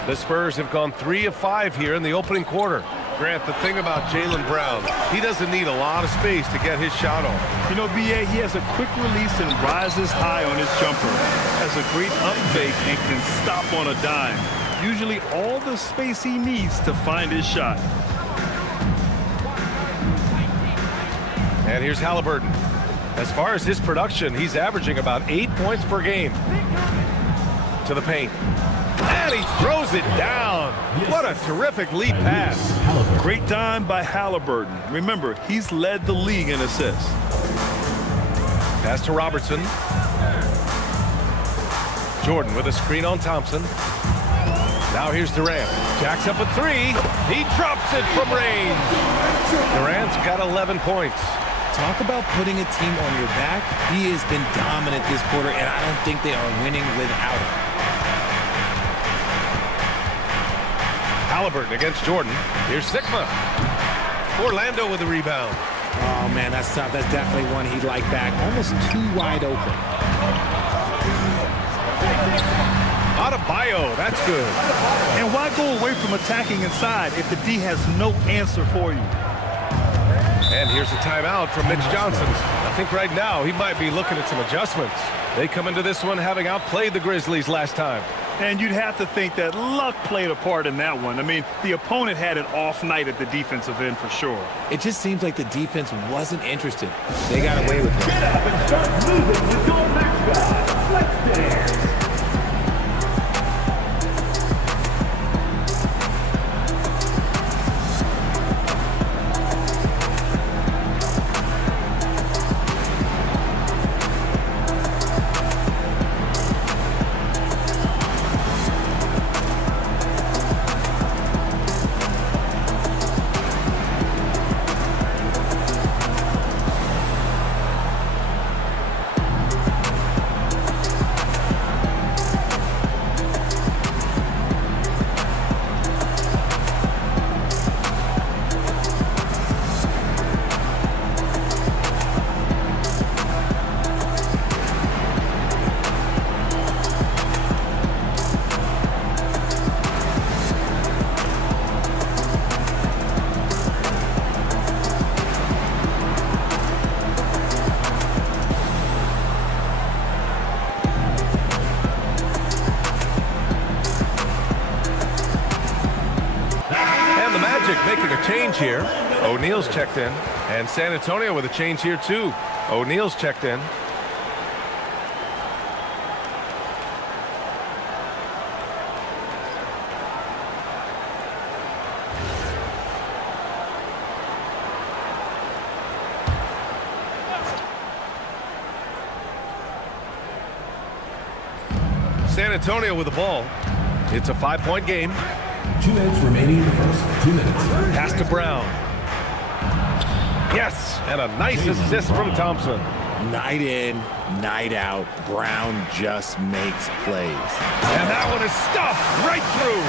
The Spurs have gone 3 of 5 here in the opening quarter. Grant, the thing about Jaylen Brown, he doesn't need a lot of space to get his shot off. You know, B.A., he has a quick release and rises high on his jumper. Has a great up fake and can stop on a dime. Usually all the space he needs to find his shot. And here's Halliburton. As far as his production, he's averaging about 8 points per game. To the paint. And he throws it down. What a terrific lead pass. Great dime by Halliburton. Remember, he's led the league in assists. Pass to Robertson. Jordan with a screen on Thompson. Now here's Durant. Jacks up a 3. He drops it from range. Durant's got 11 points. Talk about putting a team on your back. He has been dominant this quarter, and I don't think they are winning without him. Halliburton against Jordan. Here's Sigma. Orlando with the rebound. Oh, man, that's tough. That's definitely one he'd like back. Almost too wide open. Adebayo, that's good. And why go away from attacking inside if the D has no answer for you? And here's a timeout from Mitch Johnson. I think right now he might be looking at some adjustments. They come into this one having outplayed the Grizzlies last time. And you'd have to think that luck played a part in that one. I mean, the opponent had an off night at the defensive end for sure. It just seems like the defense wasn't interested. They got away with it. Get up and start moving with your next guy. Let's dance. Making a change here. O'Neal's checked in. And San Antonio with a change here too. O'Neal's checked in. San Antonio with the ball. It's a 5-point game. 2 minutes remaining in the first. 2 minutes. Pass to Brown. Yes, and a nice assist from Thompson. Night in, night out, Brown just makes plays. And that one is stuffed right through.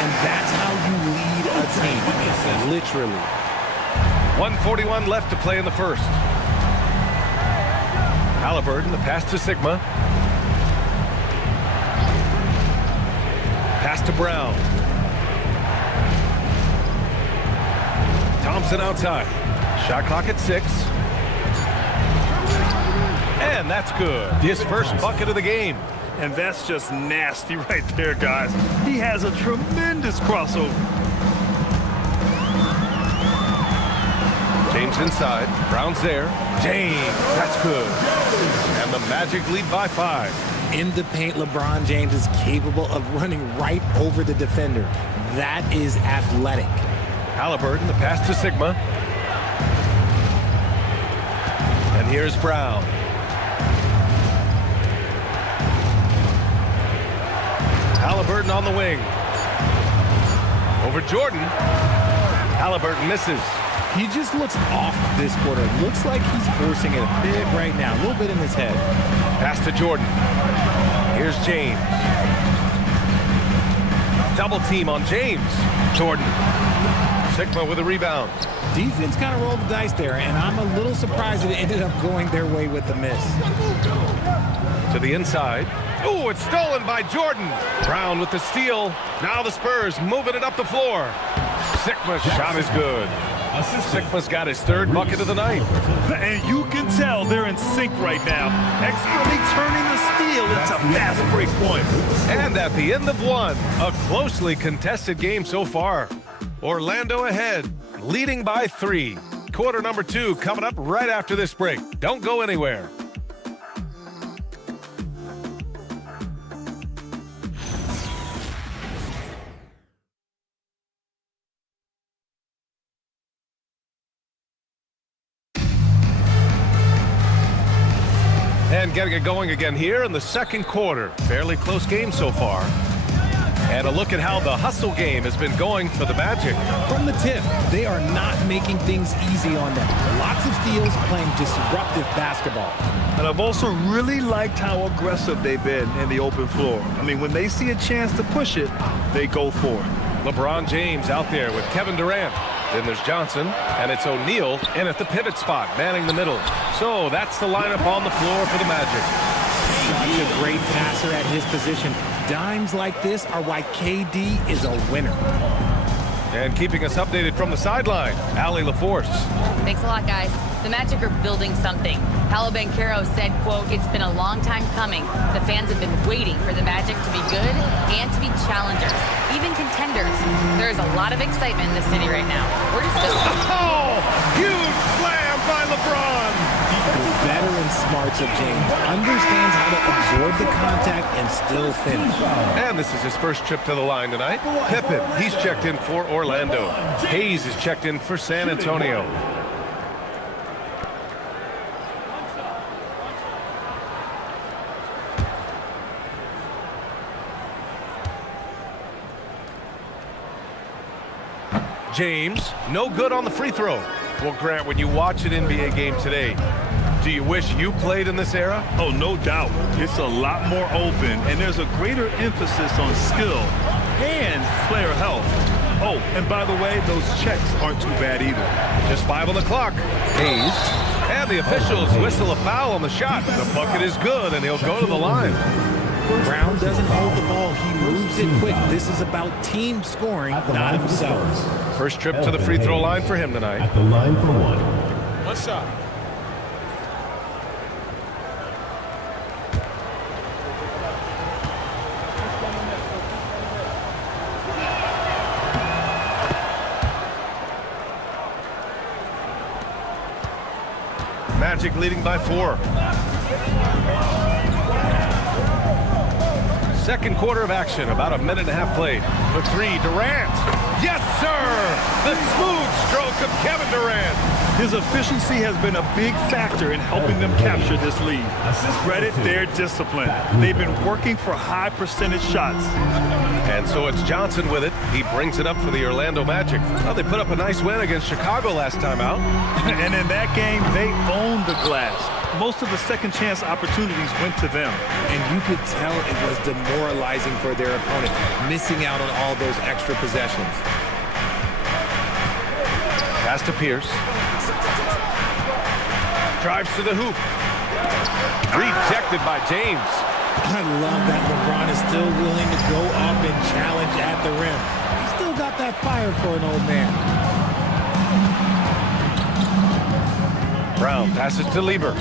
And that's how you lead a team, literally. 1:41 left to play in the first. Halliburton, the pass to Sigma. Pass to Brown. Thompson outside. Shot clock at 6. and that's good. His first bucket of the game. And that's just nasty right there, guys. He has a tremendous crossover. James inside. Brown's there. James, that's good. And the Magic lead by 5. In the paint, LeBron James is capable of running right over the defender. That is athletic. Halliburton, the pass to Sigma. And here's Brown. Halliburton on the wing. Over Jordan. Halliburton misses. He just looks off this quarter. Looks like he's forcing it a bit right now. A little bit in his head. Pass to Jordan. Here's James. Double team on James. Jordan. Sigma with a rebound. Defense kind of rolled the dice there, and I'm a little surprised that it ended up going their way with the miss. To the inside. Oh, it's stolen by Jordan. Brown with the steal. Now the Spurs moving it up the floor. Sigma's shot is good. Sigma's got his third bucket of the night. And you can tell they're in sync right now. Expertly turning the steal into fast break points. And at the end of one, a closely contested game so far. Orlando ahead, leading by 3. Quarter number 2 coming up right after this break. Don't go anywhere. And getting it going again here in the second quarter. Fairly close game so far. And a look at how the hustle game has been going for the Magic. From the tip, they are not making things easy on them. Lots of steals, playing disruptive basketball. And I've also really liked how aggressive they've been in the open floor. I mean, when they see a chance to push it, they go for it. LeBron James out there with Kevin Durant. Then there's Johnson, and it's O'Neal in at the pivot spot, manning the middle. So that's the lineup on the floor for the Magic. Such a great passer at his position. Dimes like this are why KD is a winner. And keeping us updated from the sideline, Allie LaForce. Thanks a lot, guys. The Magic are building something. Paolo Banchero said, quote, "It's been a long time coming. The fans have been waiting for the Magic to be good and to be challengers, even contenders. There is a lot of excitement in the city right now. We're just Oh, huge slam by LeBron. The veteran smarts of James understands how to absorb the contact and still finish. And this is his first trip to the line tonight. Pippen, he's checked in for Orlando. Hayes is checked in for San Antonio. James, no good on the free throw. Well, Grant, when you watch an NBA game today, do you wish you played in this era? Oh, no doubt. It's a lot more open, and there's a greater emphasis on skill and player health. Oh, and by the way, those checks aren't too bad either. Just 5 on the clock. Hayes. And the officials whistle a foul on the shot. The bucket is good, and he'll go to the line. Brown doesn't hold the ball. He moves it quick. This is about team scoring, not themselves. First trip to the free throw line for him tonight. At the line for 1. One shot. Magic leading by 4. Second quarter of action, about a minute and a half played. For 3, Durant. Yes, sir! The smooth stroke of Kevin Durant. His efficiency has been a big factor in helping them capture this lead. Credit their discipline. They've been working for high percentage shots. And so it's Johnson with it. He brings it up for the Orlando Magic. Well, they put up a nice win against Chicago last time out. And in that game, they owned the glass. Most of the second chance opportunities went to them. And you could tell it was demoralizing for their opponent, missing out on all those extra possessions. Pass to Pierce. Drives to the hoop. Rejected by James. I love that LeBron is still willing to go up and challenge at the rim. He's still got that fire for an old man. Brown passes to Lieber.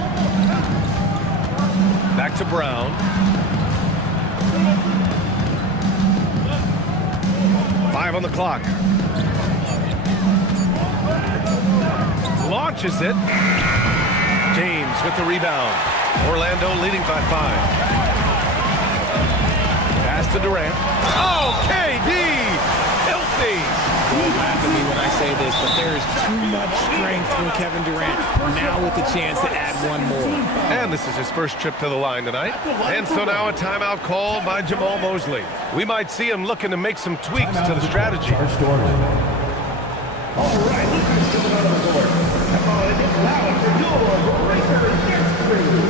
Back to Brown. Five on the clock. Launches it. James with the rebound. Orlando leading by 5. Pass to Durant. Oh, KD! Filthy! Don't laugh at me when I say this, but there is too much strength from Kevin Durant. Now with the chance to add one more. And this is his first trip to the line tonight. And so now a timeout called by Jamal Mosley. We might see him looking to make some tweaks to the strategy. All right, let's go to the court. Come on, it's now for your Raptors next crew.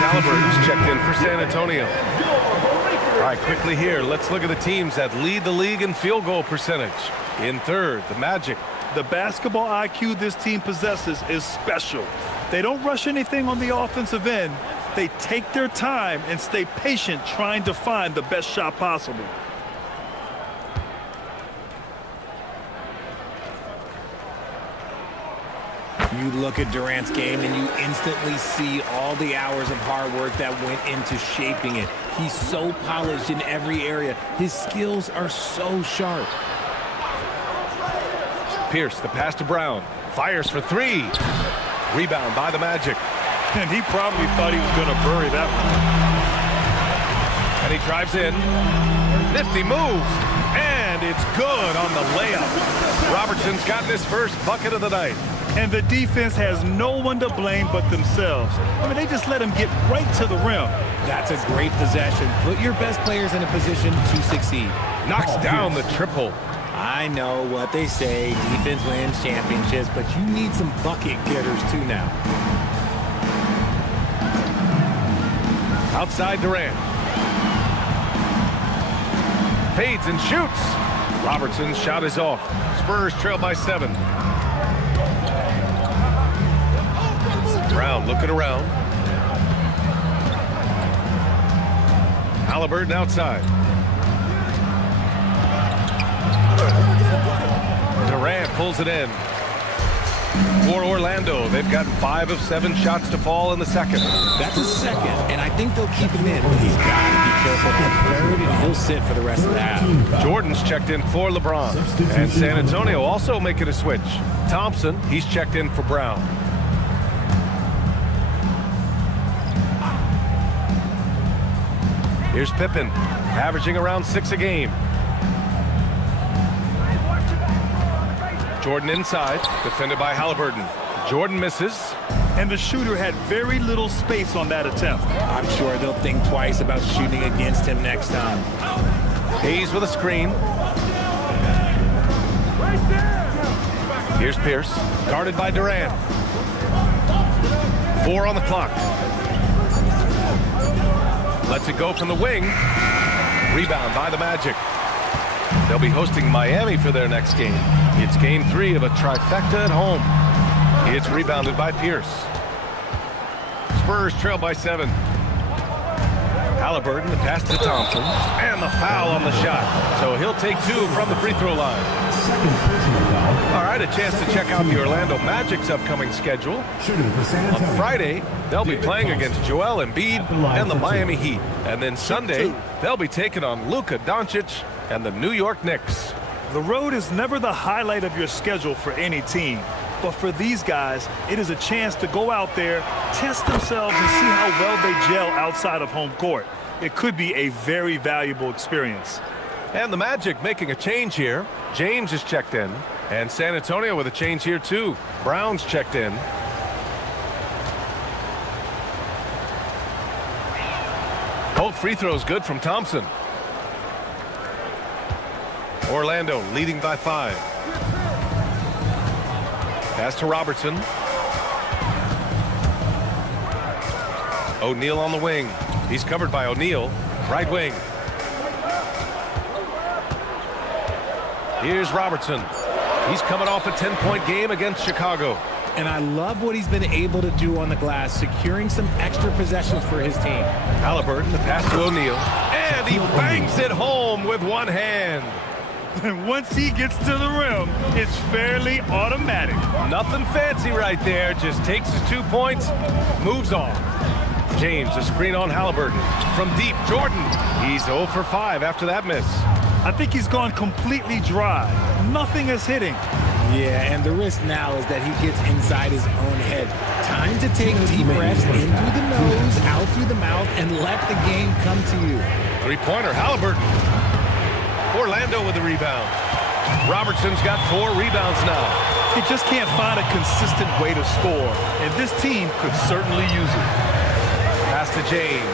Halliburton's checked in for San Antonio. All right, quickly here, let's look at the teams that lead the league in field goal percentage. In third, the Magic. The basketball IQ this team possesses is special. They don't rush anything on the offensive end. They take their time and stay patient trying to find the best shot possible. You look at Durant's game and you instantly see all the hours of hard work that went into shaping it. He's so polished in every area. His skills are so sharp. Pierce, the pass to Brown. Fires for 3. Rebound by the Magic. And he probably thought he was going to bury that one. And he drives in. Nifty move. And it's good on the layup. Robertson's gotten his first bucket of the night. And the defense has no one to blame but themselves. I mean, they just let him get right to the rim. That's a great possession. Put your best players in a position to succeed. Knocks down the triple. I know what they say, defense wins championships, but you need some bucket getters too now. Outside Durant. Fades and shoots. Robertson's shot is off. Spurs trail by 7. Brown looking around. Halliburton outside. Durant pulls it in. For Orlando, they've gotten 5 of 7 shots to fall in the second. That's a second, and I think they'll keep him in, but he's got to be careful for third, and he'll sit for the rest of the half. Jordan's checked in for LeBron. And San Antonio also making a switch. Thompson, he's checked in for Brown. Here's Pippen, averaging around 6 a game. Jordan inside, defended by Halliburton. Jordan misses. And the shooter had very little space on that attempt. I'm sure they'll think twice about shooting against him next time. Hayes with a screen. Here's Pierce, guarded by Durant. 4 on the clock. Lets it go from the wing. Rebound by the Magic. They'll be hosting Miami for their next game. It's game 3 of a trifecta at home. It's rebounded by Pierce. Spurs trail by 7. Halliburton, the pass to Thompson, and the foul on the shot. So he'll take 2 from the free throw line. All right, a chance to check out the Orlando Magic's upcoming schedule. On Friday, they'll be playing against Joel Embiid and the Miami Heat. And then Sunday, they'll be taking on Luka Doncic and the New York Knicks. The road is never the highlight of your schedule for any team. But for these guys, it is a chance to go out there, test themselves, and see how well they gel outside of home court. It could be a very valuable experience. And the Magic making a change here. James is checked in. And San Antonio with a change here too. Brown's checked in. Both free throws good from Thompson. Orlando leading by 5. Pass to Robertson. O'Neal on the wing. He's covered by O'Neal. Right wing. Here's Robertson. He's coming off a 10-point game against Chicago. And I love what he's been able to do on the glass, securing some extra possessions for his team. Halliburton, the pass to O'Neal. And he bangs it home with one hand. And once he gets to the rim, it's fairly automatic. Nothing fancy right there. Just takes his 2 points, moves on. James, a screen on Halliburton. From deep, Jordan. He's 0 for 5 after that miss. I think he's gone completely dry. Nothing is hitting. Yeah, and the risk now is that he gets inside his own head. Time to take deep breaths in through the nose, out through the mouth, and let the game come to you. Three-pointer, Halliburton. Orlando with the rebound. Robertson's got 4 rebounds now. He just can't find a consistent way to score, and this team could certainly use it. Pass to James.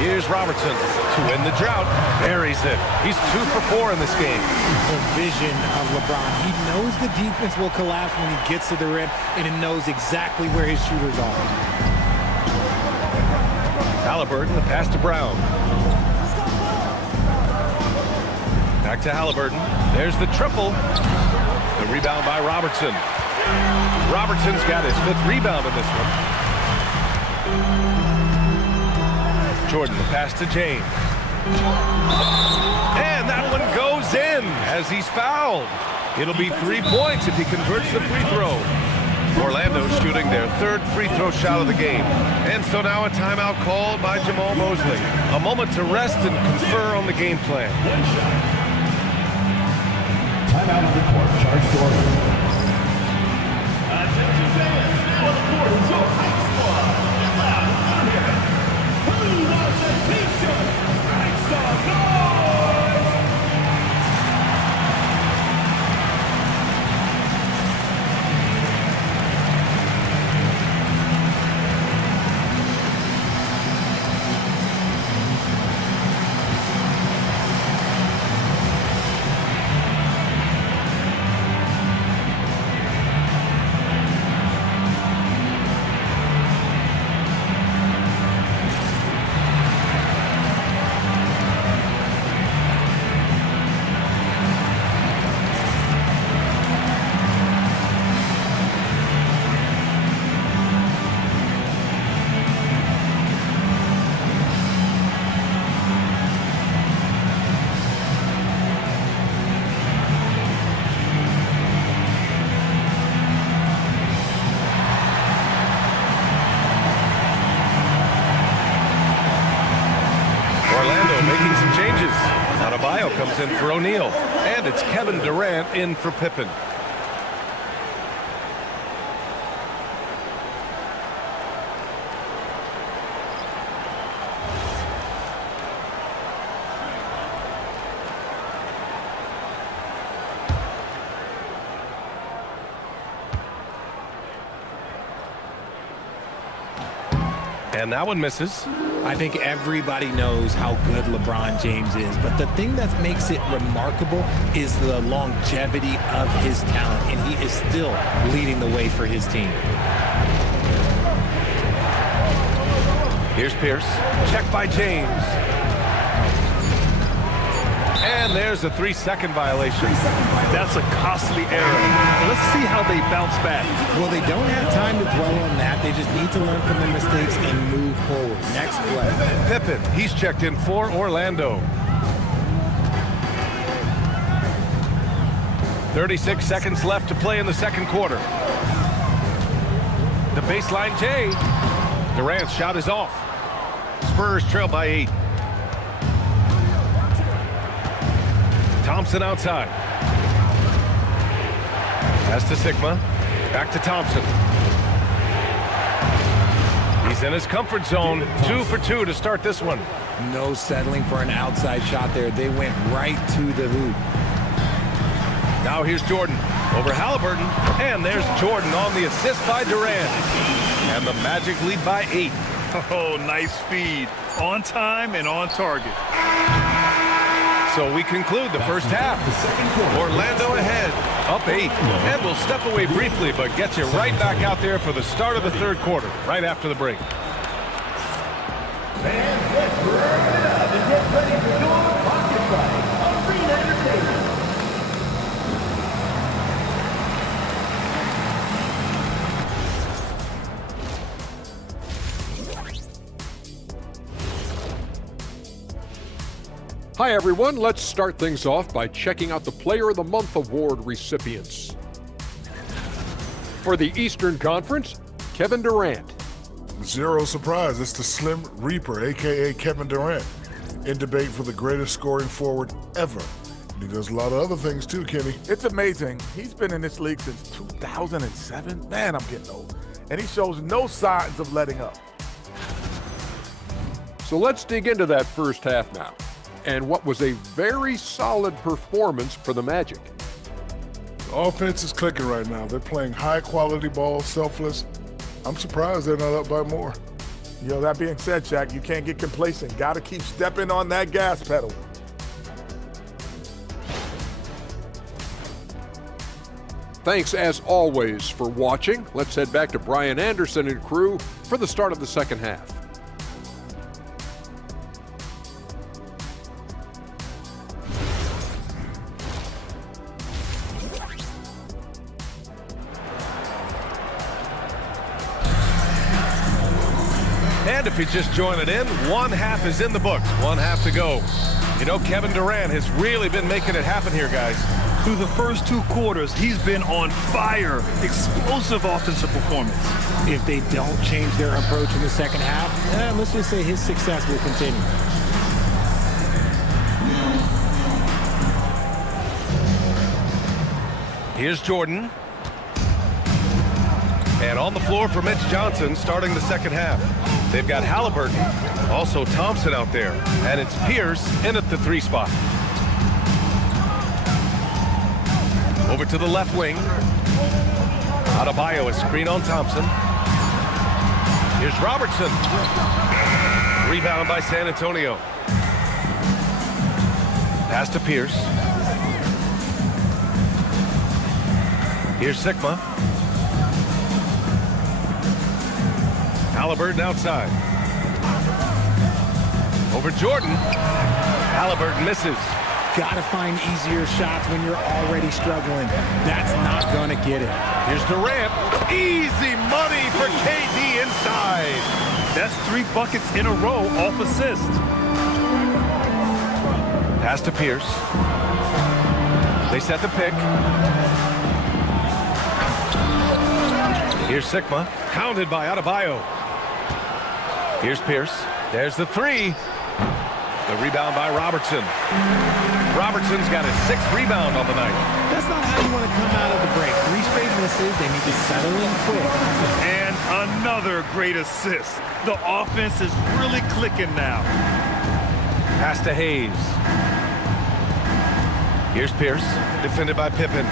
Here's Robertson to end the drought. Buries it. He's 2 for 4 in this game. The vision of LeBron. He knows the defense will collapse when he gets to the rim, and he knows exactly where his shooters are. Halliburton, the pass to Brown. Back to Halliburton. There's the triple. The rebound by Robertson. Robertson's got his 5th rebound in this one. Jordan, the pass to James. And that one goes in as he's fouled. It'll be 3 points if he converts the free throw. Orlando shooting their 3rd free throw shot of the game. And so now a timeout called by Jamal Mosley. A moment to rest and confer on the game plan. Timeout on the court. Charge score. Attention fans, now on the court is your high squad. Get loud and clear. Who wants a t-shirt? Make some noise! Comes in for O'Neal, and it's Kevin Durant in for Pippen. And that one misses. I think everybody knows how good LeBron James is, but the thing that makes it remarkable is the longevity of his talent, and he is still leading the way for his team. Here's Pierce. Check by James. And there's a 3-second violation. That's a costly error. Let's see how they bounce back. Well, they don't have time to dwell on that. They just need to learn from their mistakes and move forward. Next play. Pippen, he's checked in for Orlando. 36 seconds left to play in the second quarter. The baseline J. Durant's shot is off. Spurs trail by 8. Thompson outside. Pass to Sigma. Back to Thompson. He's in his comfort zone. 2 for 2 to start this one. No settling for an outside shot there. They went right to the hoop. Now here's Jordan over Halliburton. And there's Jordan on the assist by Durant. And the Magic lead by 8. Oh, nice feed. On time and on target. So we conclude the first half. Orlando ahead, up 8. And we'll step away briefly, but get you right back out there for the start of the third quarter, right after the break. Fans, let's wrap it up and get ready for your pocket fight. Arena Entertainment. Hi, everyone. Let's start things off by checking out the Player of the Month award recipients. For the Eastern Conference, Kevin Durant. Zero surprise, it's the Slim Reaper, a.k.a. Kevin Durant, in debate for the greatest scoring forward ever. And he does a lot of other things too, Kenny. It's amazing. He's been in this league since 2007. Man, I'm getting old. And he shows no signs of letting up. So let's dig into that first half now, and what was a very solid performance for the Magic. The offense is clicking right now. They're playing high-quality ball, selfless. I'm surprised they're not up by more. That being said, Shaq, you can't get complacent. Got to keep stepping on that gas pedal. Thanks, as always, for watching. Let's head back to Brian Anderson and crew for the start of the second half. And if you're just joining in, one half is in the books. One half to go. You know, Kevin Durant has really been making it happen here, guys. Through the first 2 quarters, he's been on fire. Explosive offensive performance. If they don't change their approach in the second half, let's just say his success will continue. Here's Jordan. And on the floor for Mitch Johnson starting the second half. They've got Halliburton, also Thompson out there. And it's Pierce in at the 3 spot. Over to the left wing. Adebayo, a screen on Thompson. Here's Robertson. Rebound by San Antonio. Pass to Pierce. Here's Sigma. Halliburton outside. Over Jordan. Halliburton misses. Gotta find easier shots when you're already struggling. That's not gonna get it. Here's Durant. Easy money for KD inside. That's 3 buckets in a row off assist. Pass to Pierce. They set the pick. Here's Sigma. Counted by Adebayo. Here's Pierce. There's the 3. The rebound by Robertson. Robertson's got his 6th rebound on the night. That's not how you want to come out of the break. 3 straight misses. They need to settle in quick. And another great assist. The offense is really clicking now. Pass to Hayes. Here's Pierce. Defended by Pippen.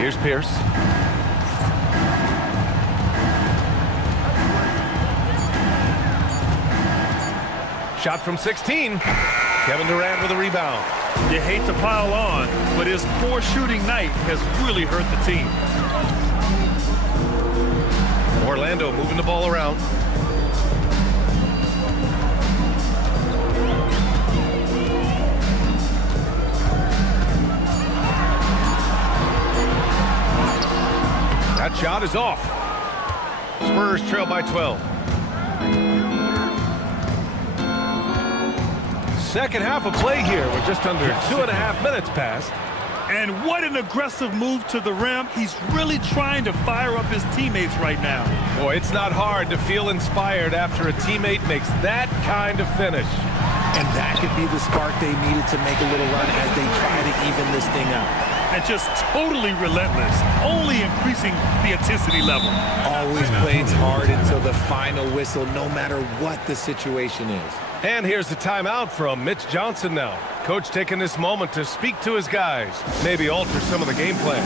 Here's Pierce. Shot from 16. Kevin Durant with a rebound. You hate to pile on, but his poor shooting night has really hurt the team. Orlando moving the ball around. That shot is off. Spurs trail by 12. Second half of play here with just under 2.5 minutes passed. And what an aggressive move to the rim. He's really trying to fire up his teammates right now. Boy, it's not hard to feel inspired after a teammate makes that kind of finish. And that could be the spark they needed to make a little run as they try to even this thing up. And just totally relentless, only increasing the intensity level. Always plays hard until the final whistle, no matter what the situation is. And here's the timeout from Mitch Johnson now. Coach taking this moment to speak to his guys, maybe alter some of the game plan.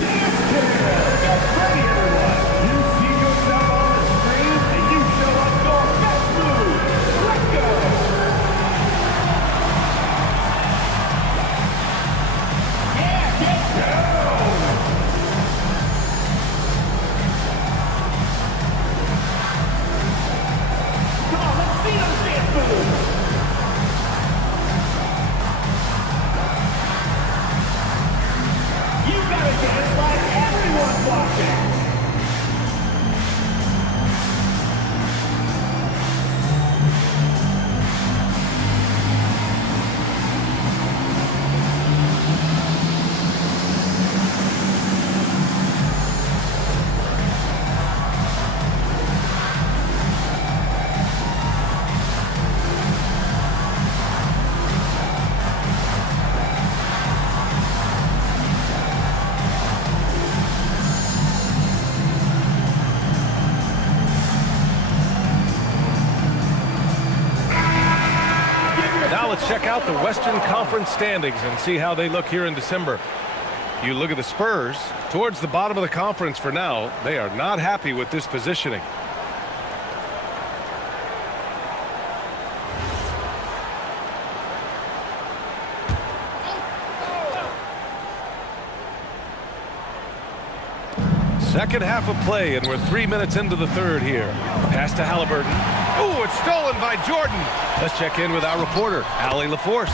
Let's check out the Western Conference standings and see how they look here in December. You look at the Spurs, towards the bottom of the conference for now. They are not happy with this positioning. Second half of play, and we're 3 minutes into the third here. Pass to Halliburton. Oh, it's stolen by Jordan. Let's check in with our reporter, Allie LaForce.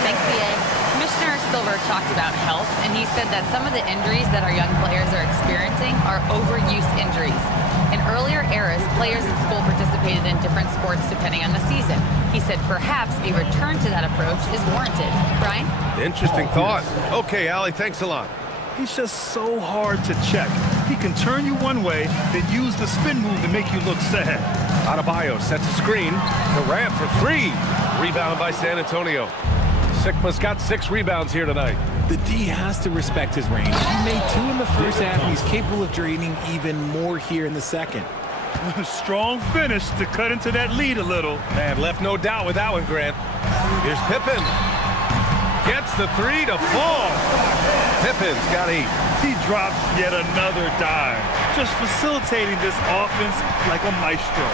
Thanks, B.A. Commissioner Silver talked about health, and he said that some of the injuries that our young players are experiencing are overuse injuries. In earlier eras, players at school participated in different sports depending on the season. He said perhaps a return to that approach is warranted. Brian? Interesting thought. Okay, Allie, thanks a lot. He's just so hard to check. He can turn you one way, then use the spin move to make you look sad. Adebayo sets a screen. Durant for three. Rebound by San Antonio. Sigma's got 6 rebounds here tonight. The D has to respect his range. He made 2 in the first half, and he's capable of draining even more here in the second. Strong finish to cut into that lead a little. Man, left no doubt with that one, Grant. Here's Pippen. Gets the 3 to fall. Pippen's got 8. He drops yet another dime, just facilitating this offense like a maestro.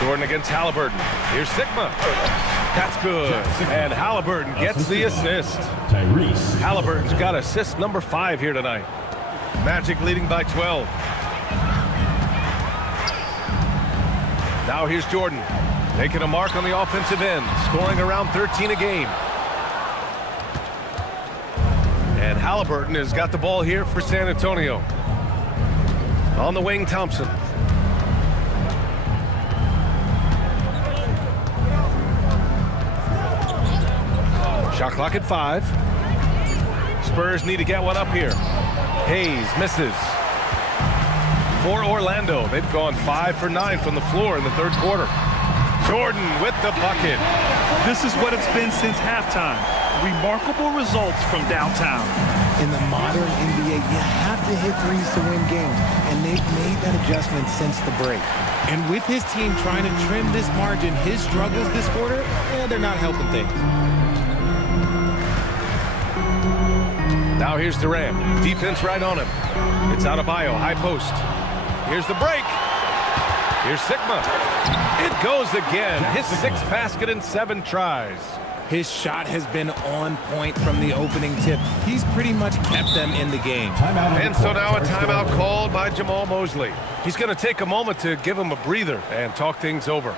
Jordan against Halliburton. Here's Sigma. That's good. And Halliburton gets the assist. Halliburton's got assist number 5 here tonight. Magic leading by 12. Now here's Jordan. Making a mark on the offensive end. Scoring around 13 a game. And Halliburton has got the ball here for San Antonio. On the wing, Thompson. Shot clock at 5. Spurs need to get one up here. Hayes misses. For Orlando, they've gone 5 for 9 from the floor in the third quarter. Jordan with the bucket. This is what it's been since halftime. Remarkable results from downtown. In the modern NBA, you have to hit threes to win games, and they've made that adjustment since the break. And with his team trying to trim this margin, his struggles this quarter, they're not helping things. Now here's Durant. Defense right on him. It's Adebayo, high post. Here's the break. Here's Sigma. It goes again. His 6th basket in 7 tries. His shot has been on point from the opening tip. He's pretty much kept them in the game. And so now a timeout called by Jamal Mosley. He's going to take a moment to give him a breather and talk things over.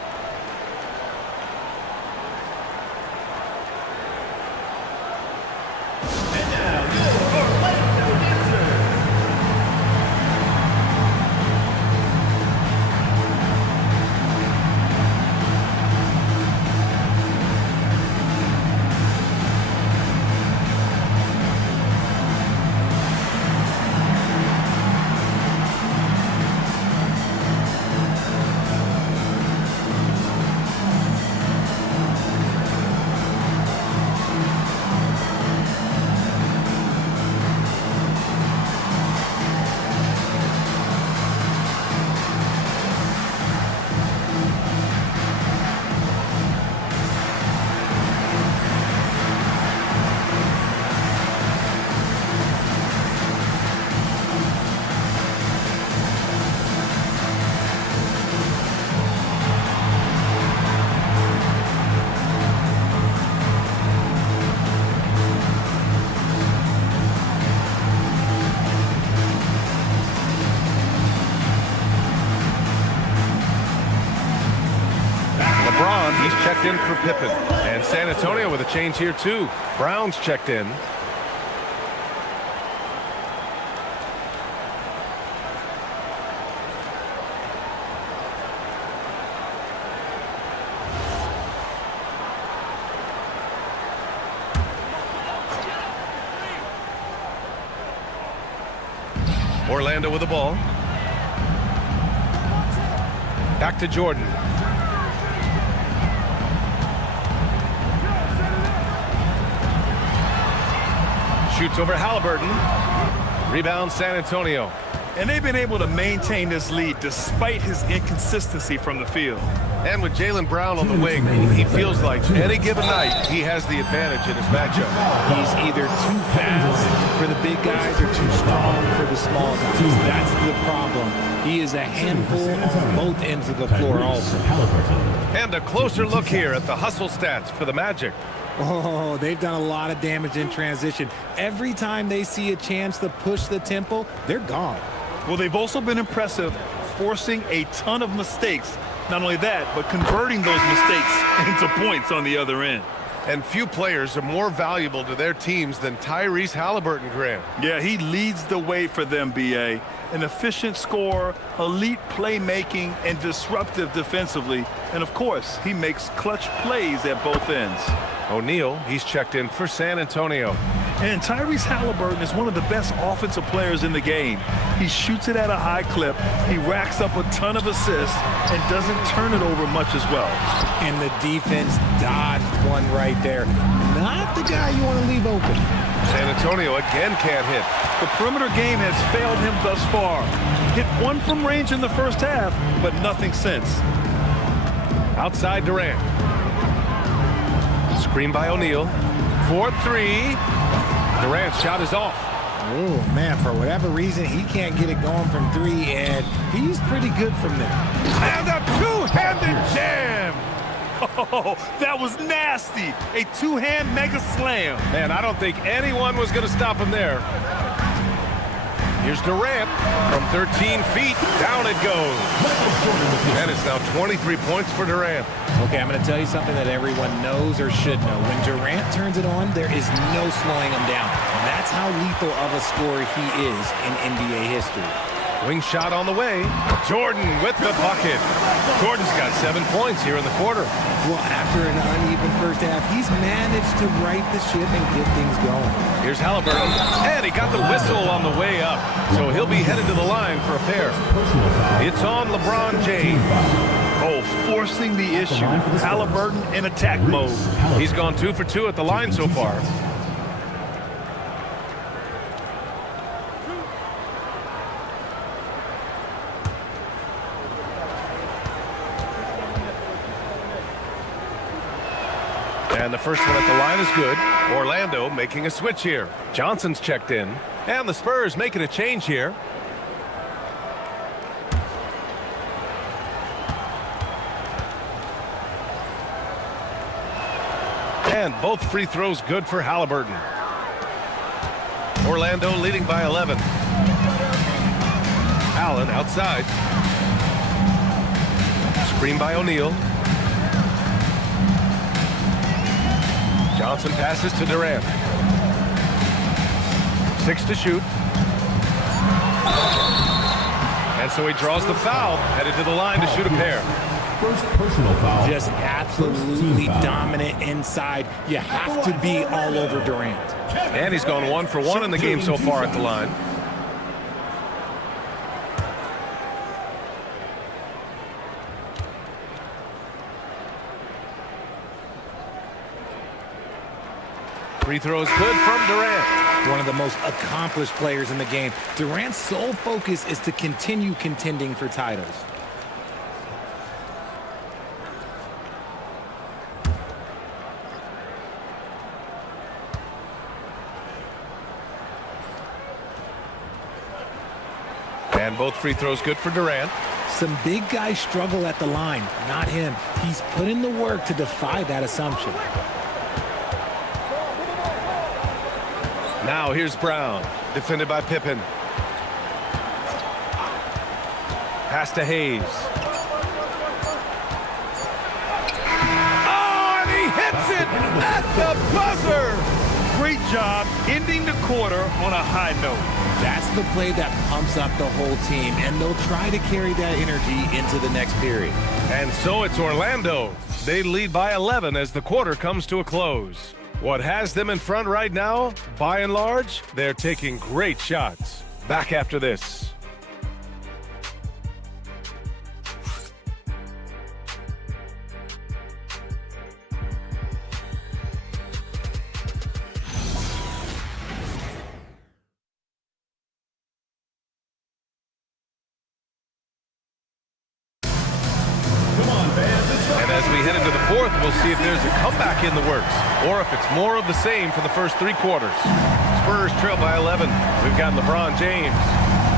checked in for Pippen. And San Antonio with a change here, too. Brown's checked in. Orlando with the ball. Back to Jordan. Shoots over Halliburton. Rebound San Antonio. And they've been able to maintain this lead despite his inconsistency from the field. And with Jaylen Brown on the wing, he feels like any given night he has the advantage in his matchup. He's either too fast for the big guys or too strong for the small guys. That's the problem. He is a handful on both ends of the floor also. And a closer look here at the hustle stats for the Magic. Oh, they've done a lot of damage in transition. Every time they see a chance to push the tempo, they're gone. Well, they've also been impressive, forcing a ton of mistakes. Not only that, but converting those mistakes into points on the other end. And few players are more valuable to their teams than Tyrese Halliburton, Graham. Yeah, he leads the way for them, B.A. An efficient scorer, elite playmaking, and disruptive defensively. And, of course, he makes clutch plays at both ends. O'Neal, he's checked in for San Antonio. And Tyrese Halliburton is one of the best offensive players in the game. He shoots it at a high clip, he racks up a ton of assists, and doesn't turn it over much as well. And the defense dodged one right there. Not the guy you want to leave open. San Antonio again can't hit. The perimeter game has failed him thus far. Hit one from range in the first half, but nothing since. Outside Durant. Screen by O'Neal. 4-3. Durant's shot is off. Oh, man, for whatever reason, he can't get it going from three, and he's pretty good from there. And a two-handed jam. Oh, that was nasty. A two-hand mega slam. Man, I don't think anyone was going to stop him there. Here's Durant from 13 feet. Down it goes. And it's now 23 points for Durant. Okay, I'm going to tell you something that everyone knows or should know. When Durant turns it on, there is no slowing him down. That's how lethal of a scorer he is in NBA history. Wing shot on the way. Jordan with the bucket. Jordan's got 7 points here in the quarter. Well, after an uneven first half, he's managed to right the ship and get things going. Here's Halliburton. And he got the whistle on the way up. So he'll be headed to the line for a pair. It's on LeBron James. Oh, forcing the issue. Halliburton in attack mode. He's gone 2 for 2 at the line so far. And the first one at the line is good. Orlando making a switch here. Johnson's checked in. And the Spurs making a change here. And both free throws good for Halliburton. Orlando leading by 11. Allen outside. Screen by O'Neal. Johnson passes to Durant. 6 to shoot. And so he draws the foul, headed to the line to shoot a pair. First personal foul. Just absolutely dominant inside. You have to be all over Durant. And he's gone 1 for 1 in the game so far at the line. Free throw is good from Durant. One of the most accomplished players in the game. Durant's sole focus is to continue contending for titles. And both free throws good for Durant. Some big guys struggle at the line, not him. He's put in the work to defy that assumption. Now here's Brown, defended by Pippen. Pass to Hayes. Oh, it at the buzzer. Great job ending the quarter on a high note. That's the play that pumps up the whole team, and they'll try to carry that energy into the next period. And so it's Orlando. They lead by 11 as the quarter comes to a close. What has them in front right now, by and large, they're taking great shots. Back after this. As we head into the fourth, we'll see if there's a comeback in the works or if it's more of the same for the first 3 quarters. Spurs trail by 11. We've got LeBron James,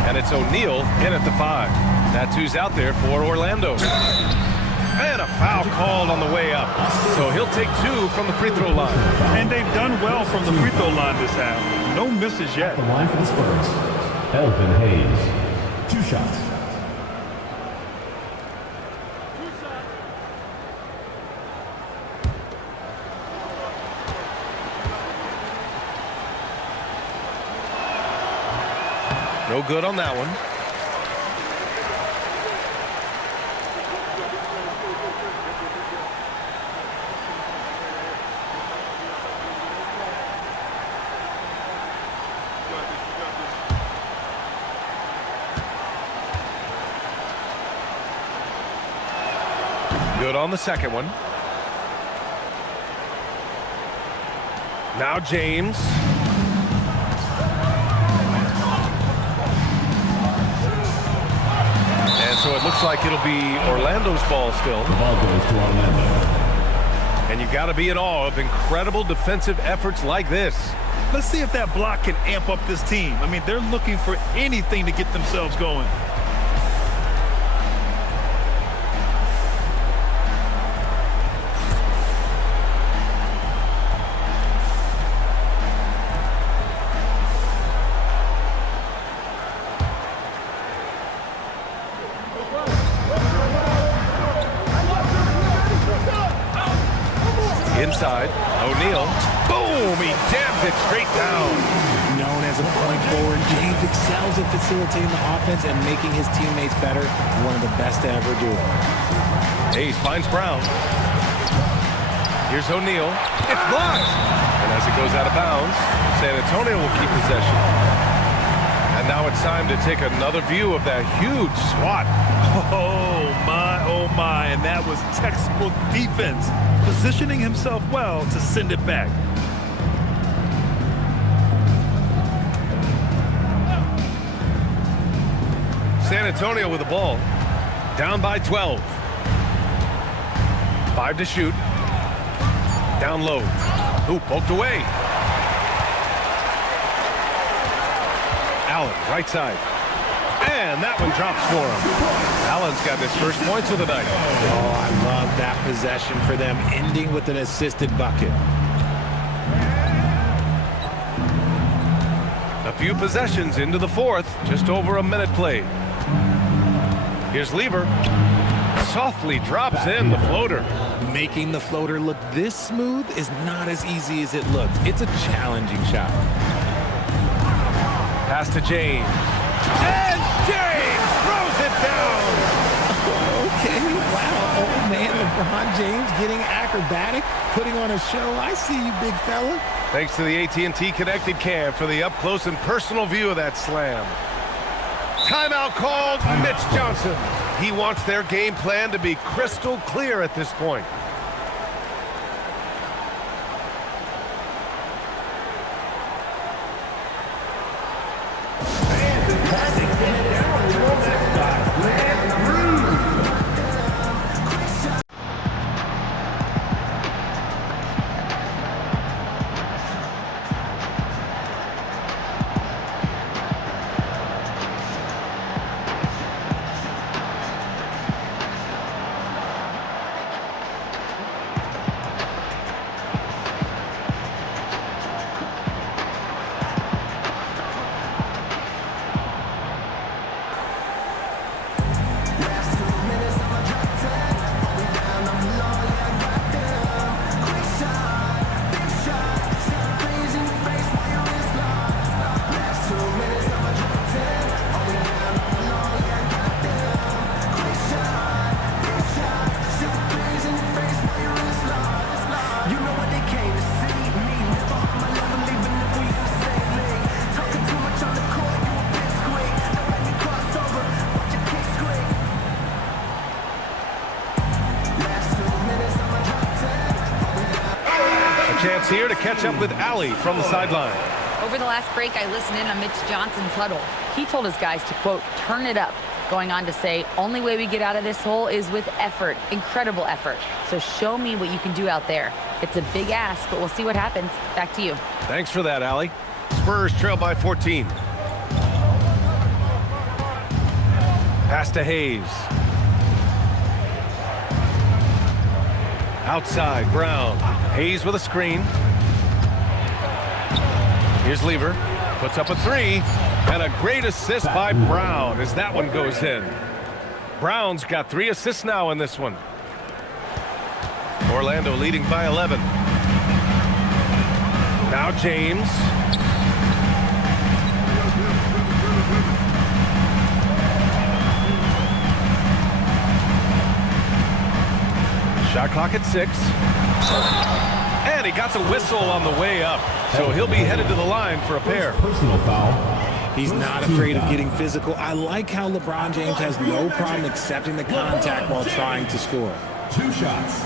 and it's O'Neal in at the 5. That's who's out there for Orlando. And a foul called on the way up. So he'll take 2 from the free throw line. And they've done well from the free throw line this half. No misses yet. The line for the Spurs, Elvin Hayes. 2 shots. No good on that one. Good on the second one. Now James. And so it looks like it'll be Orlando's ball still. The ball goes to Orlando. And you got to be in awe of incredible defensive efforts like this. Let's see if that block can amp up this team. I mean, they're looking for anything to get themselves going. Inside, O'Neal, boom, he jams it straight down. Known as a point forward, James excels at facilitating the offense and making his teammates better. One of the best to ever do it. Hayes finds Brown. Here's O'Neal. It's blocked. And as it goes out of bounds, San Antonio will keep possession. And now it's time to take another view of that huge swat. Oh, my. And that was textbook defense, positioning himself well to send it back. San Antonio with the ball. Down by 12. 5 to shoot. Down low. Ooh, poked away. Allen, right side. And that one drops for him. Allen's got his first points of the night. Oh, I love that possession for them, ending with an assisted bucket. A few possessions into the fourth, just over a minute played. Here's Lever. Softly drops in the floater. Making the floater look this smooth is not as easy as it looks. It's a challenging shot. Pass to James. And James throws it down. Okay, wow. Oh, man, LeBron James getting acrobatic, putting on a show. I see you, big fella. Thanks to the AT&T Connected Cam for the up-close and personal view of that slam. Timeout called. Mitch Johnson. He wants their game plan to be crystal clear at this point. catch up with Allie from the sideline. Over the last break, I listened in on Mitch Johnson's huddle. He told his guys to, quote, turn it up, going on to say, only way we get out of this hole is with effort, incredible effort. So show me what you can do out there. It's a big ask, but we'll see what happens. Back to you. Thanks for that, Allie. Spurs trail by 14. Pass to Hayes. Outside, Brown. Hayes with a screen. Here's Lever. Puts up a three. And a great assist by Brown as that one goes in. Brown's got 3 assists now in this one. Orlando leading by 11. Now James. Shot clock at 6. And he got the whistle on the way up. So he'll be headed to the line for a pair. Personal foul. He's not afraid of getting physical. I like how LeBron James has no problem accepting the contact while trying to score. 2 shots.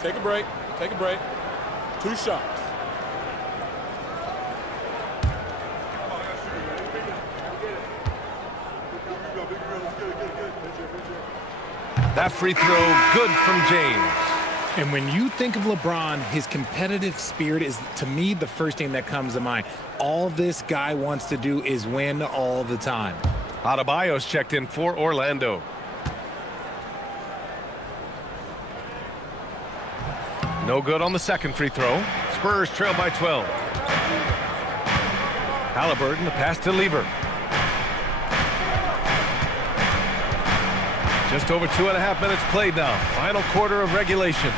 Take a break. Take a break. 2 shots. That free throw good from James. And when you think of LeBron, his competitive spirit is, to me, the first thing that comes to mind. All this guy wants to do is win all the time. Adebayo's checked in for Orlando. No good on the second free throw. Spurs trail by 12. Halliburton, the pass to Lever. Just over 2.5 minutes played now. Final quarter of regulation.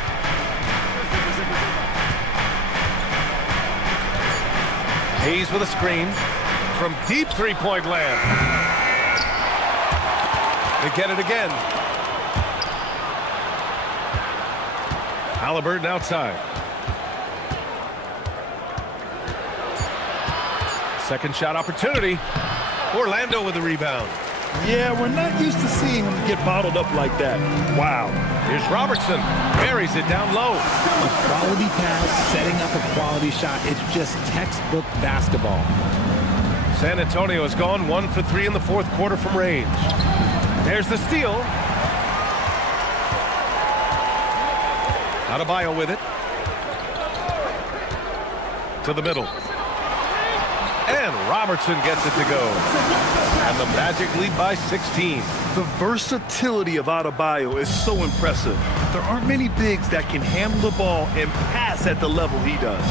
Hayes with a screen from deep three-point land. They get it again. Halliburton outside. Second shot opportunity. Orlando with the rebound. Yeah, we're not used to seeing him get bottled up like that. Wow. Here's Robertson. Buries it down low. A quality pass, setting up a quality shot. It's just textbook basketball. San Antonio has gone 1 for 3 in the fourth quarter from range. There's the steal. Adebayo with it. To the middle. And Robertson gets it to go. And the Magic lead by 16. The versatility of Adebayo is so impressive. There aren't many bigs that can handle the ball and pass at the level he does.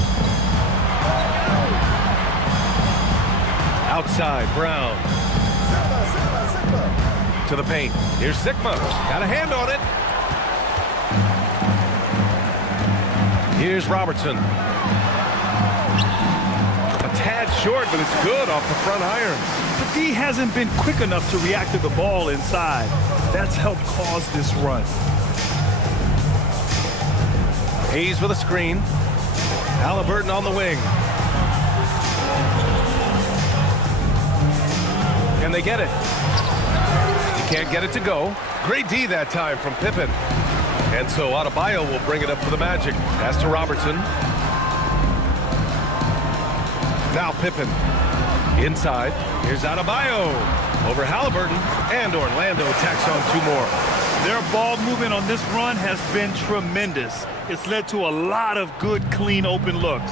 Outside, Brown. To the paint. Here's Sigma. Got a hand on it. Here's Robertson. A tad short, but it's good off the front iron. But D hasn't been quick enough to react to the ball inside. That's helped cause this run. Hayes with a screen. Halliburton on the wing. Can they get it? He can't get it to go. Great D that time from Pippen. And so Adebayo will bring it up for the Magic. Pass to Robertson. Now Pippen. Inside. Here's Adebayo. Over Halliburton. And Orlando tacks on 2 more. Their ball movement on this run has been tremendous. It's led to a lot of good, clean, open looks.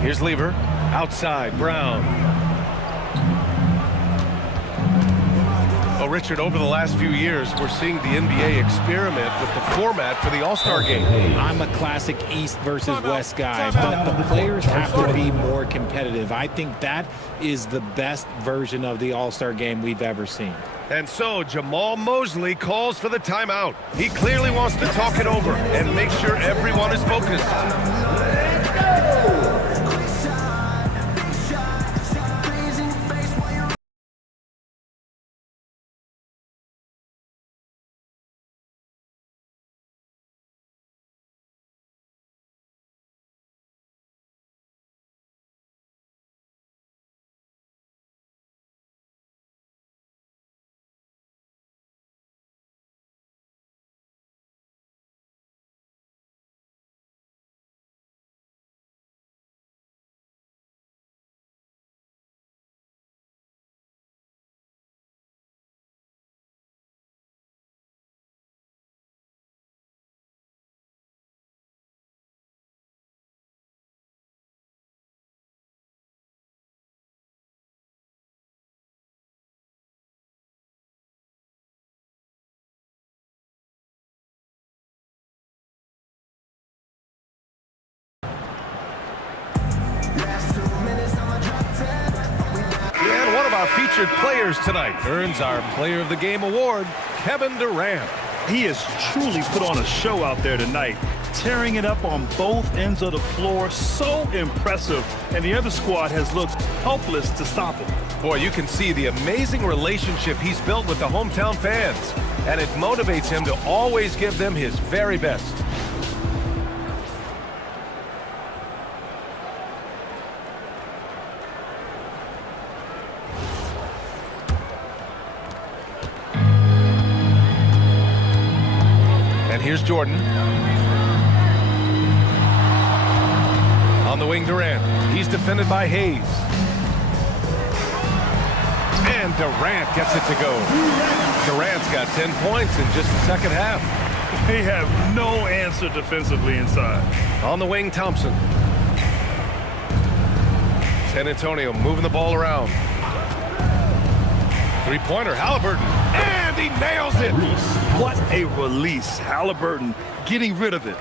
Here's Lever. Outside, Brown. Well, Richard, over the last few years, we're seeing the NBA experiment with the format for the All-Star game. I'm a classic East versus West guy, but the players have to be more competitive. I think that is the best version of the All-Star game we've ever seen. And so Jamal Mosley calls for the timeout. He clearly wants to talk it over and make sure everyone is focused. featured players tonight earns our Player of the Game award, Kevin Durant. He has truly put on a show out there tonight, tearing it up on both ends of the floor. So impressive, and the other squad has looked helpless to stop him. Boy, you can see the amazing relationship he's built with the hometown fans, and it motivates him to always give them his very best. And here's Jordan. On the wing, Durant. He's defended by Hayes. And Durant gets it to go. Durant's got 10 points in just the second half. They have no answer defensively inside. On the wing, Thompson. San Antonio moving the ball around. Three-pointer, Halliburton. And he nails it. What a release. Halliburton getting rid of it.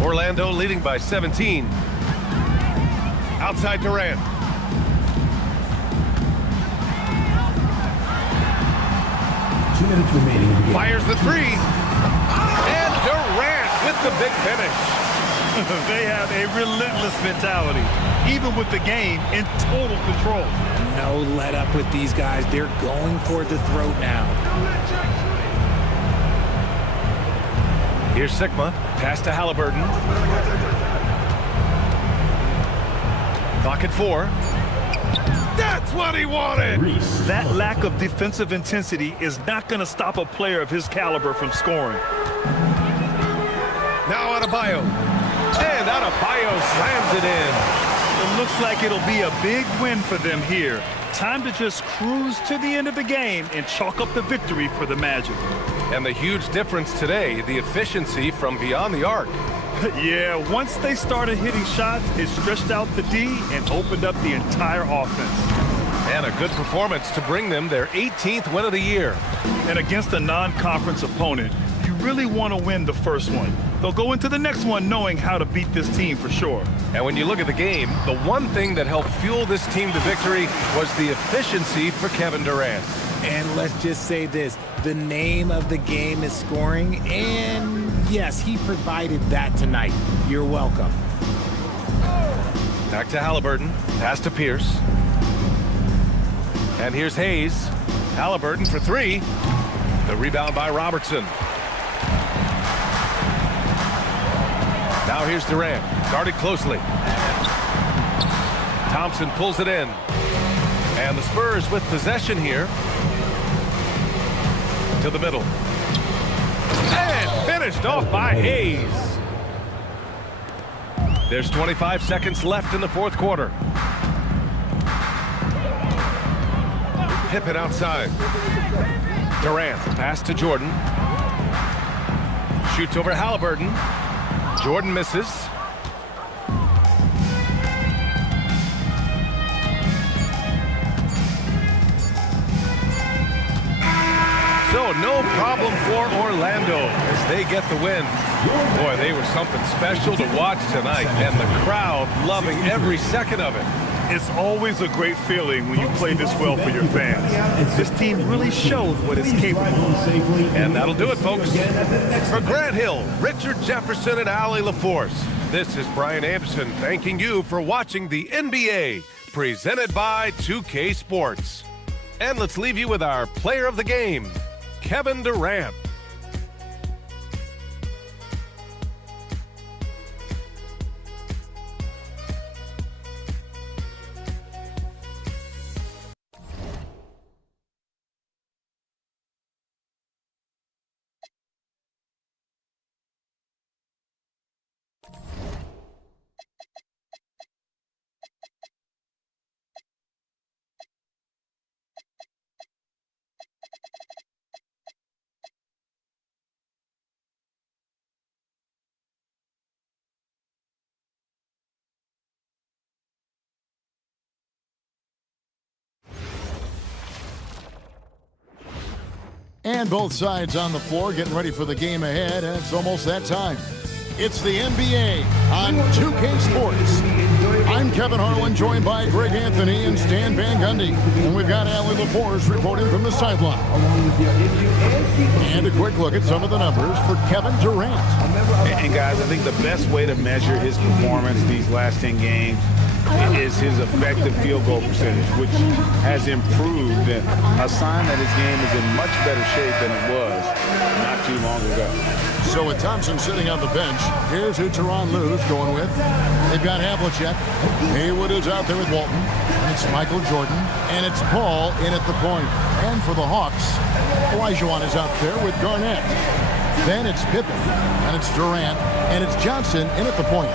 Orlando leading by 17. Outside Durant. Fires the three. And Durant with the big finish. They have a relentless mentality, even with the game in total control. No let up with these guys. They're going for the throat now. Here's Sigma. Pass to Halliburton. Clock at 4. That's what he wanted. That lack of defensive intensity is not going to stop a player of his caliber from scoring. Now Adebayo. And Adebayo slams it in. It looks like it'll be a big win for them here. Time to just cruise to the end of the game and chalk up the victory for the Magic. And the huge difference today, the efficiency from beyond the arc. Yeah, once they started hitting shots, it stretched out the D and opened up the entire offense. And a good performance to bring them their 18th win of the year. And against a non-conference opponent, you really want to win the first one. They'll go into the next one knowing how to beat this team for sure. And when you look at the game, the one thing that helped fuel this team to victory was the efficiency for Kevin Durant. And let's just say this, the name of the game is scoring, and yes, he provided that tonight. You're welcome. Back to Halliburton, pass to Pierce. And here's Hayes. Halliburton for 3. The rebound by Robertson. Now here's Durant, guarded closely. Thompson pulls it in. And the Spurs with possession here. To the middle. And finished off by Hayes. There's 25 seconds left in the fourth quarter. Pippen outside. Durant, pass to Jordan. Shoots over Halliburton. Jordan misses. So no problem for Orlando as they get the win. Boy, they were something special to watch tonight, and the crowd loving every second of it. It's always a great feeling when you play this well for your fans. This team really showed what it's capable of. And that'll do it, folks. For Grant Hill, Richard Jefferson, and Allie LaForce, this is Brian Anderson thanking you for watching the NBA, presented by 2K Sports. And let's leave you with our player of the game, Kevin Durant. And both sides on the floor getting ready for the game ahead, and it's almost that time. It's the NBA on 2K Sports. I'm Kevin Harlan, joined by Greg Anthony and Stan Van Gundy. And we've got Allie LaForce reporting from the sideline. And a quick look at some of the numbers for Kevin Durant. And guys, I think the best way to measure his performance these last 10 games is his effective field goal percentage, which has improved, and a sign that his game is in much better shape than it was not too long ago. So with Thompson sitting on the bench, here's who Tyronn Lue's going with. They've got Havlicek. Haywood is out there with Walton. And it's Michael Jordan. And it's Paul in at the point. And for the Hawks, Olajuwon is out there with Garnett. Then it's Pippen. And it's Durant. And it's Johnson in at the point.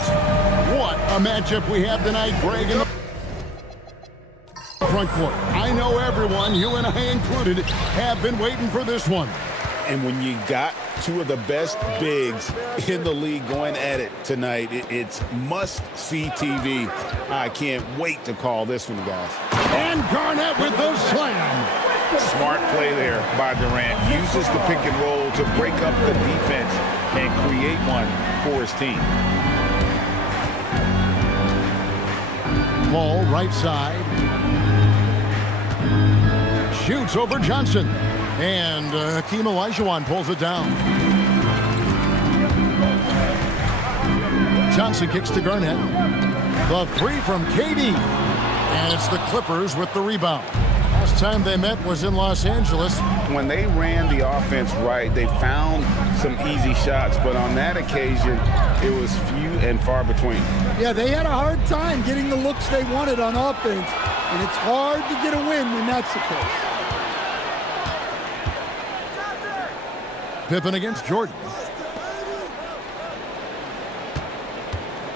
What a matchup we have tonight, Greg, in the front court. I know everyone, you and I included, have been waiting for this one. And when you got two of the best bigs in the league going at it tonight, it's must-see TV. I can't wait to call this one, guys. And Garnett with the slam. Smart play there by Durant. Uses the pick and roll to break up the defense and create one for his team. Paul, right side. Shoots over Johnson. And Hakeem Olajuwon pulls it down. Johnson kicks to Garnett. The three from KD. And it's the Clippers with the rebound. Last time they met was in Los Angeles. When they ran the offense right, they found some easy shots. But on that occasion, it was few and far between. Yeah, they had a hard time getting the looks they wanted on offense. And it's hard to get a win when that's the case. Pippen against Jordan.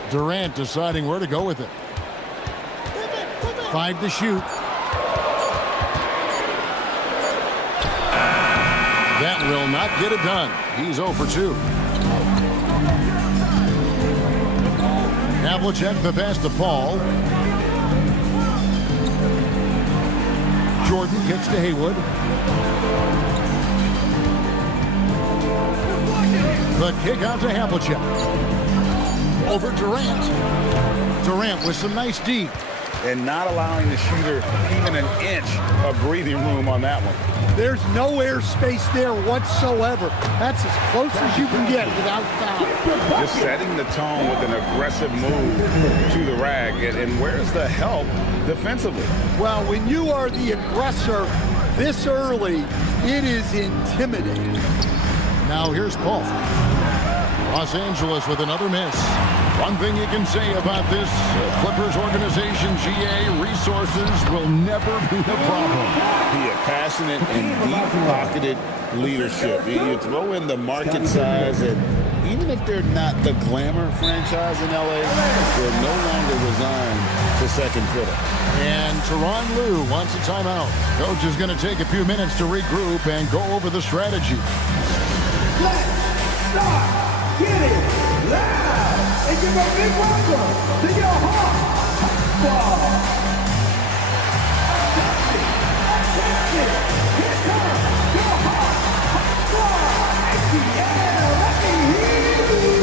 Durant deciding where to go with it. 5 to shoot. That will not get it done. He's 0 for 2. Havlicek the pass to Paul. Jordan gets to Haywood. The kick out to Havlicek. Over Durant. Durant with some nice D. And not allowing the shooter even an inch of breathing room on that one. There's no airspace there whatsoever. That's as close as you can get without foul. Just setting the tone with an aggressive move to the rag. And where's the help defensively? Well, when you are the aggressor this early, it is intimidating. Now here's Paul. Los Angeles with another miss. One thing you can say about this Clippers organization, GA, resources will never be a problem. Be a passionate and deep-pocketed leadership. You throw in the market size, and even if they're not the glamour franchise in LA, they're no longer resigned to second fiddle. And Tyronn Lue wants a timeout. Coach is going to take a few minutes to regroup and go over the strategy. Let's start getting loud and give a big welcome to your Hawks squad. Here comes your Hawks squad. ATL, let me hear you.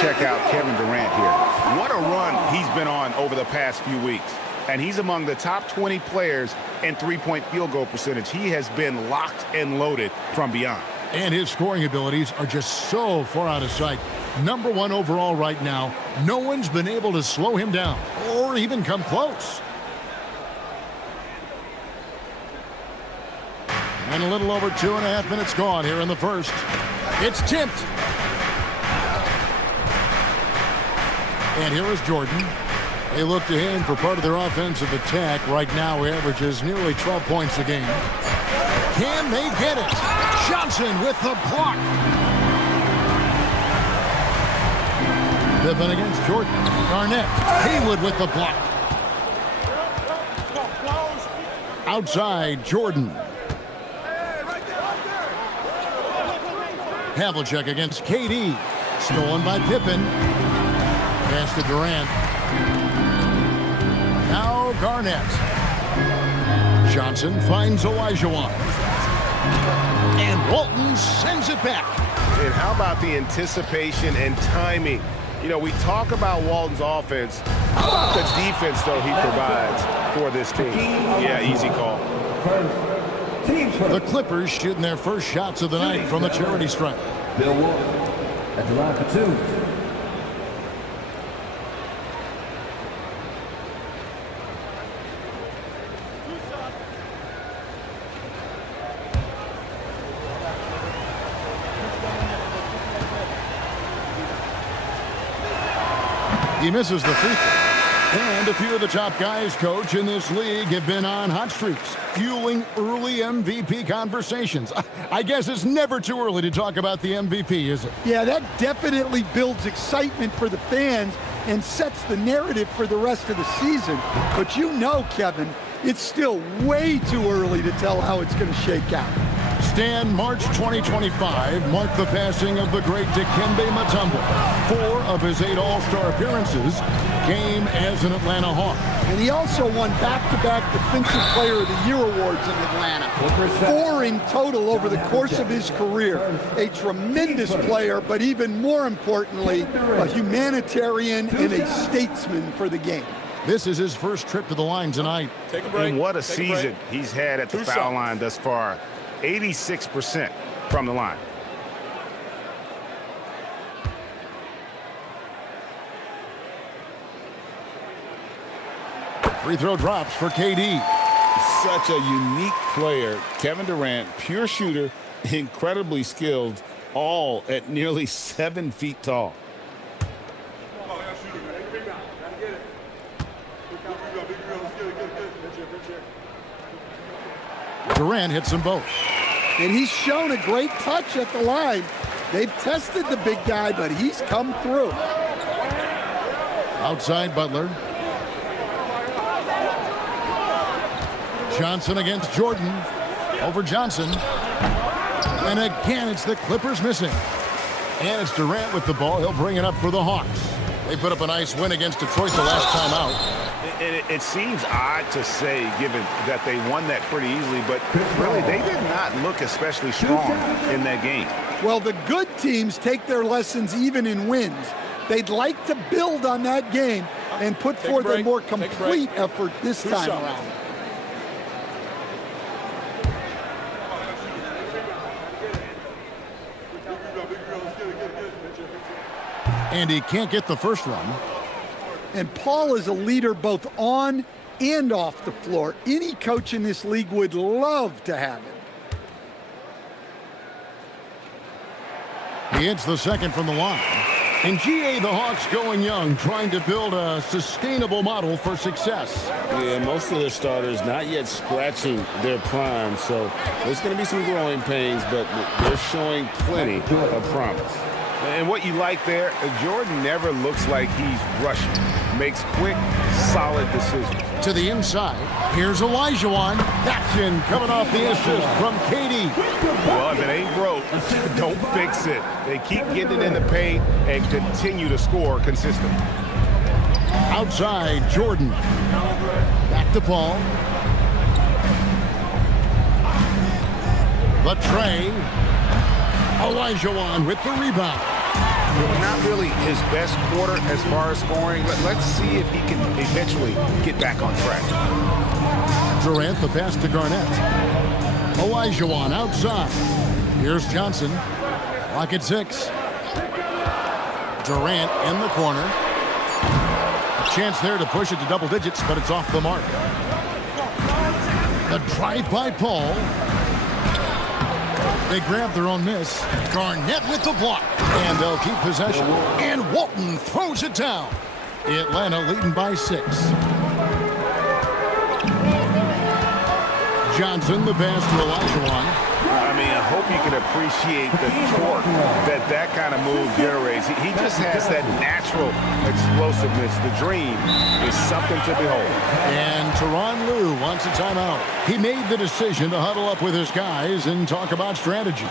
Check out Kevin Durant here. What a run he's been on over the past few weeks. And he's among the top 20 players in three-point field goal percentage. He has been locked and loaded from beyond. And his scoring abilities are just so far out of sight. Number 1 overall right now. No one's been able to slow him down or even come close. And a little over 2.5 minutes gone here in the first. It's tipped. And here is Jordan. They look to him for part of their offensive attack. Right now, he averages nearly 12 points a game. Can they get it? Johnson with the block. Pippen against Jordan. Garnett. Haywood with the block. Outside, Jordan. Havlicek against KD. Stolen by Pippen. Pass to Durant. Now Garnett. Johnson finds Olajuwon. And Walton sends it back. And how about the anticipation and timing? You know, we talk about Walton's offense. How about the defense, though, he provides for this team? Yeah, easy call. The Clippers shooting their first shots of the night from the charity stripe. Bill Walton at the line for 2. He misses the free throw. And a few of the top guys, Coach, in this league have been on hot streaks, fueling early MVP conversations. I guess it's never too early to talk about the MVP, is it? Yeah, that definitely builds excitement for the fans and sets the narrative for the rest of the season. But you know, Kevin, it's still way too early to tell how it's going to shake out. Stan, March 2025 marked the passing of the great Dikembe Mutombo. 4 of his 8 All-Star appearances came as an Atlanta Hawk. And he also won back-to-back Defensive Player of the Year awards in Atlanta. 4 in total over the course of his career. A tremendous player, but even more importantly, a humanitarian and a statesman for the game. This is his first trip to the line tonight. Take a break. And what a season he's had at the foul line thus far. 86% from the line. Free throw drops for KD. Such a unique player. Kevin Durant, pure shooter, incredibly skilled, all at nearly 7 feet tall. Durant hits them both. And he's shown a great touch at the line. They've tested the big guy, but he's come through. Outside Butler. Johnson against Jordan. Over Johnson. And again, it's the Clippers missing. And it's Durant with the ball. He'll bring it up for the Hawks. They put up a nice win against Detroit the last time out. It seems odd to say, given that they won that pretty easily, but really they did not look especially strong in that game. Well, the good teams take their lessons even in wins. They'd like to build on that game and put forth a more complete effort this time around. And he can't get the first run. And Paul is a leader both on and off the floor. Any coach in this league would love to have him. He hits the second from the line. And GA, the Hawks going young, trying to build a sustainable model for success. Yeah, most of their starters not yet scratching their prime, so there's going to be some growing pains, but they're showing plenty of promise. And what you like there, Jordan never looks like he's rushing. Makes quick, solid decisions. To the inside, here's Olajuwon. That's in, coming off the assist from KD. Well, if it ain't broke, don't fix it. They keep getting it in the paint and continue to score consistently. Outside, Jordan. Back to Paul. The tray. Olajuwon with the rebound. Not really his best quarter as far as scoring. Let's see if he can eventually get back on track. Durant, the pass to Garnett. Olajuwon outside. Here's Johnson. Clock at 6. Durant in the corner. A chance there to push it to double digits, but it's off the mark. The drive by Paul. They grab their own miss. Garnett with the block. And they'll keep possession. And Walton throws it down. Atlanta leading by 6. Johnson, the pass to Olajuwon. I mean, I hope you can appreciate the torque that kind of move generates. He just has that natural explosiveness. The dream is something to behold. And Tyronn Lue wants a timeout. He made the decision to huddle up with his guys and talk about strategy.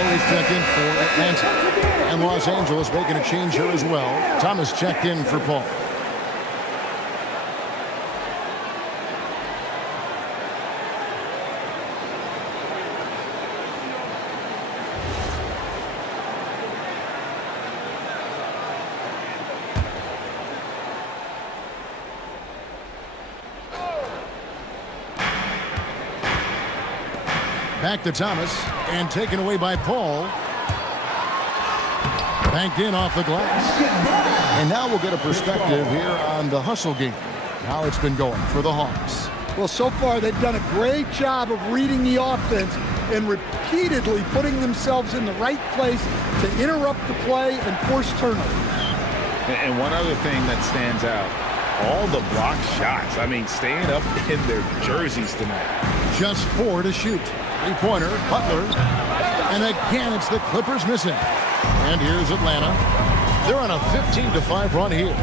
Is checked in for Atlanta. And Los Angeles making a change here as well. Thomas checked in for Paul. Back to Thomas, and taken away by Paul. Banked in off the glass. And now we'll get a perspective here on the hustle game. How it's been going for the Hawks. Well, so far they've done a great job of reading the offense and repeatedly putting themselves in the right place to interrupt the play and force turnovers. And one other thing that stands out, all the blocked shots. I mean, staying up in their jerseys tonight. Just 4 to shoot. Three-pointer, Butler. And again, it's the Clippers missing. And here's Atlanta. They're on a 15-5 run here.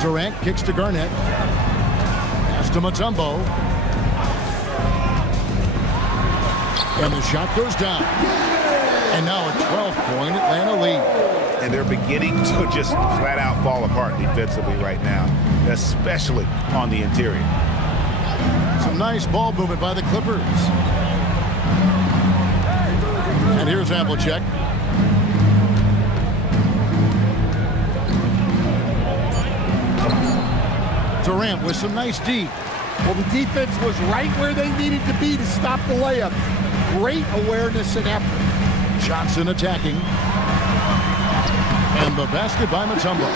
Durant kicks to Garnett. Pass to Mutombo. And the shot goes down. And now a 12-point Atlanta lead. And they're beginning to just flat-out fall apart defensively right now, especially on the interior. Some nice ball movement by the Clippers. And here's Havlicek. Durant with some nice D. Well, the defense was right where they needed to be to stop the layup. Great awareness and effort. Johnson attacking. And the basket by Mutombo.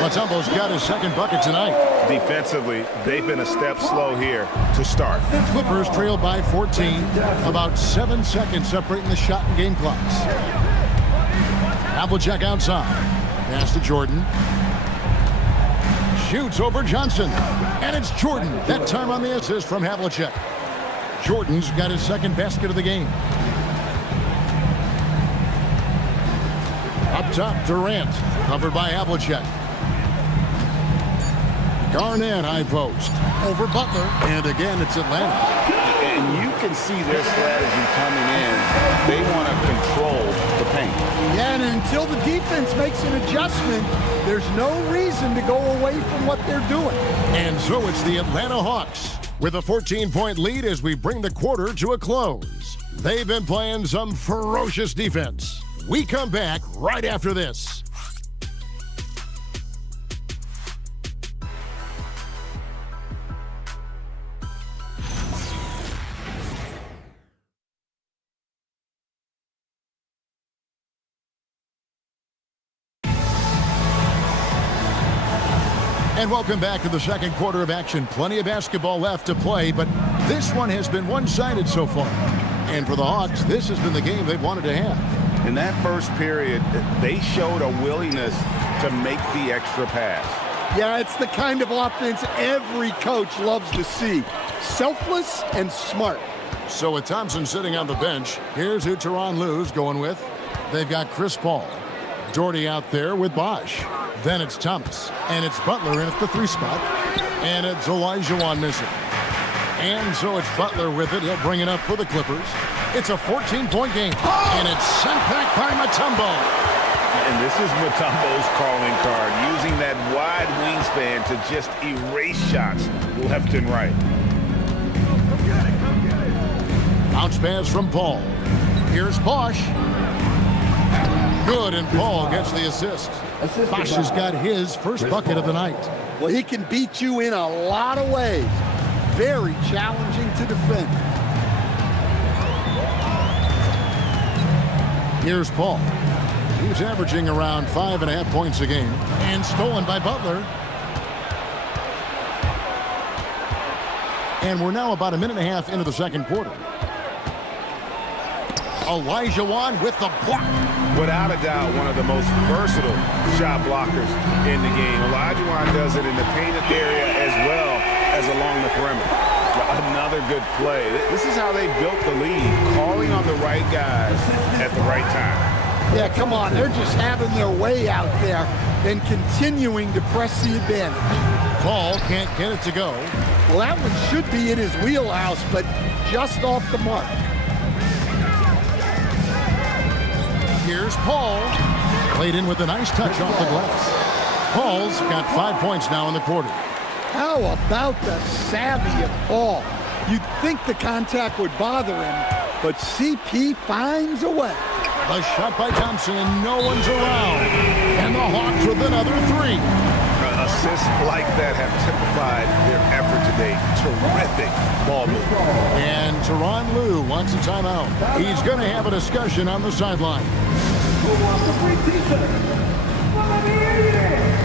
Mutombo's got his second bucket tonight. Defensively, they've been a step slow here to start. Clippers trail by 14. About 7 seconds separating the shot and game clocks. Havlicek outside. Pass to Jordan. Shoots over Johnson. And it's Jordan. That time on the assist from Havlicek. Jordan's got his second basket of the game. Up top, Durant. Covered by Havlicek. Garnett high post. Over Butler. And again, it's Atlanta. And you can see their strategy coming in. They want to control the paint. Yeah, and until the defense makes an adjustment, there's no reason to go away from what they're doing. And so it's the Atlanta Hawks with a 14-point lead as we bring the quarter to a close. They've been playing some ferocious defense. We come back right after this. And welcome back to the second quarter of action. Plenty of basketball left to play, but This one has been one-sided so far. And for the Hawks, this has been the game they've wanted to have. In that first period, they showed a willingness to make the extra pass. Yeah, it's the kind of offense every coach loves to see. Selfless and smart. So with Thompson sitting on the bench, here's who Tyronn Lue's going with. They've got Chris Paul. Doherty out there with Bosh. Then it's Thomas. And it's Butler in at the 3 spot. And it's Olajuwon missing. And so it's Butler with it. He'll bring it up for the Clippers. It's a 14-point game. And it's sent back by Mutombo. And this is Mutombo's calling card, using that wide wingspan to just erase shots left and right. Bounce pass from Paul. Here's Bosh. Good, and Paul gets the assist. Bosh has got his first bucket of the night. Well, he can beat you in a lot of ways. Very challenging to defend. Here's Paul. He's averaging around 5.5 points a game. And stolen by Butler. And we're now about a minute and a half into the second quarter. Olajuwon with the block. Without a doubt, one of the most versatile shot blockers in the game. Olajuwon does it in the painted area as well as along the perimeter. Another good play. This is how they built the lead, calling on the right guys at the right time. Yeah, come on. They're just having their way out there and continuing to press the advantage. Paul can't get it to go. Well, that one should be in his wheelhouse, but just off the mark. Here's Paul. Played in with a nice touch off the glass. Paul's got 5 points now in the quarter. How about the savvy of Paul? You'd think the contact would bother him, but CP finds a way. A shot by Thompson, and no one's around. And the Hawks with another 3. Assists like that have typified their effort today. Terrific ball movement. And Tyronn Lue wants a timeout. He's going to have a discussion on the sideline. Who wants a free t-shirt? Well, let me hear you.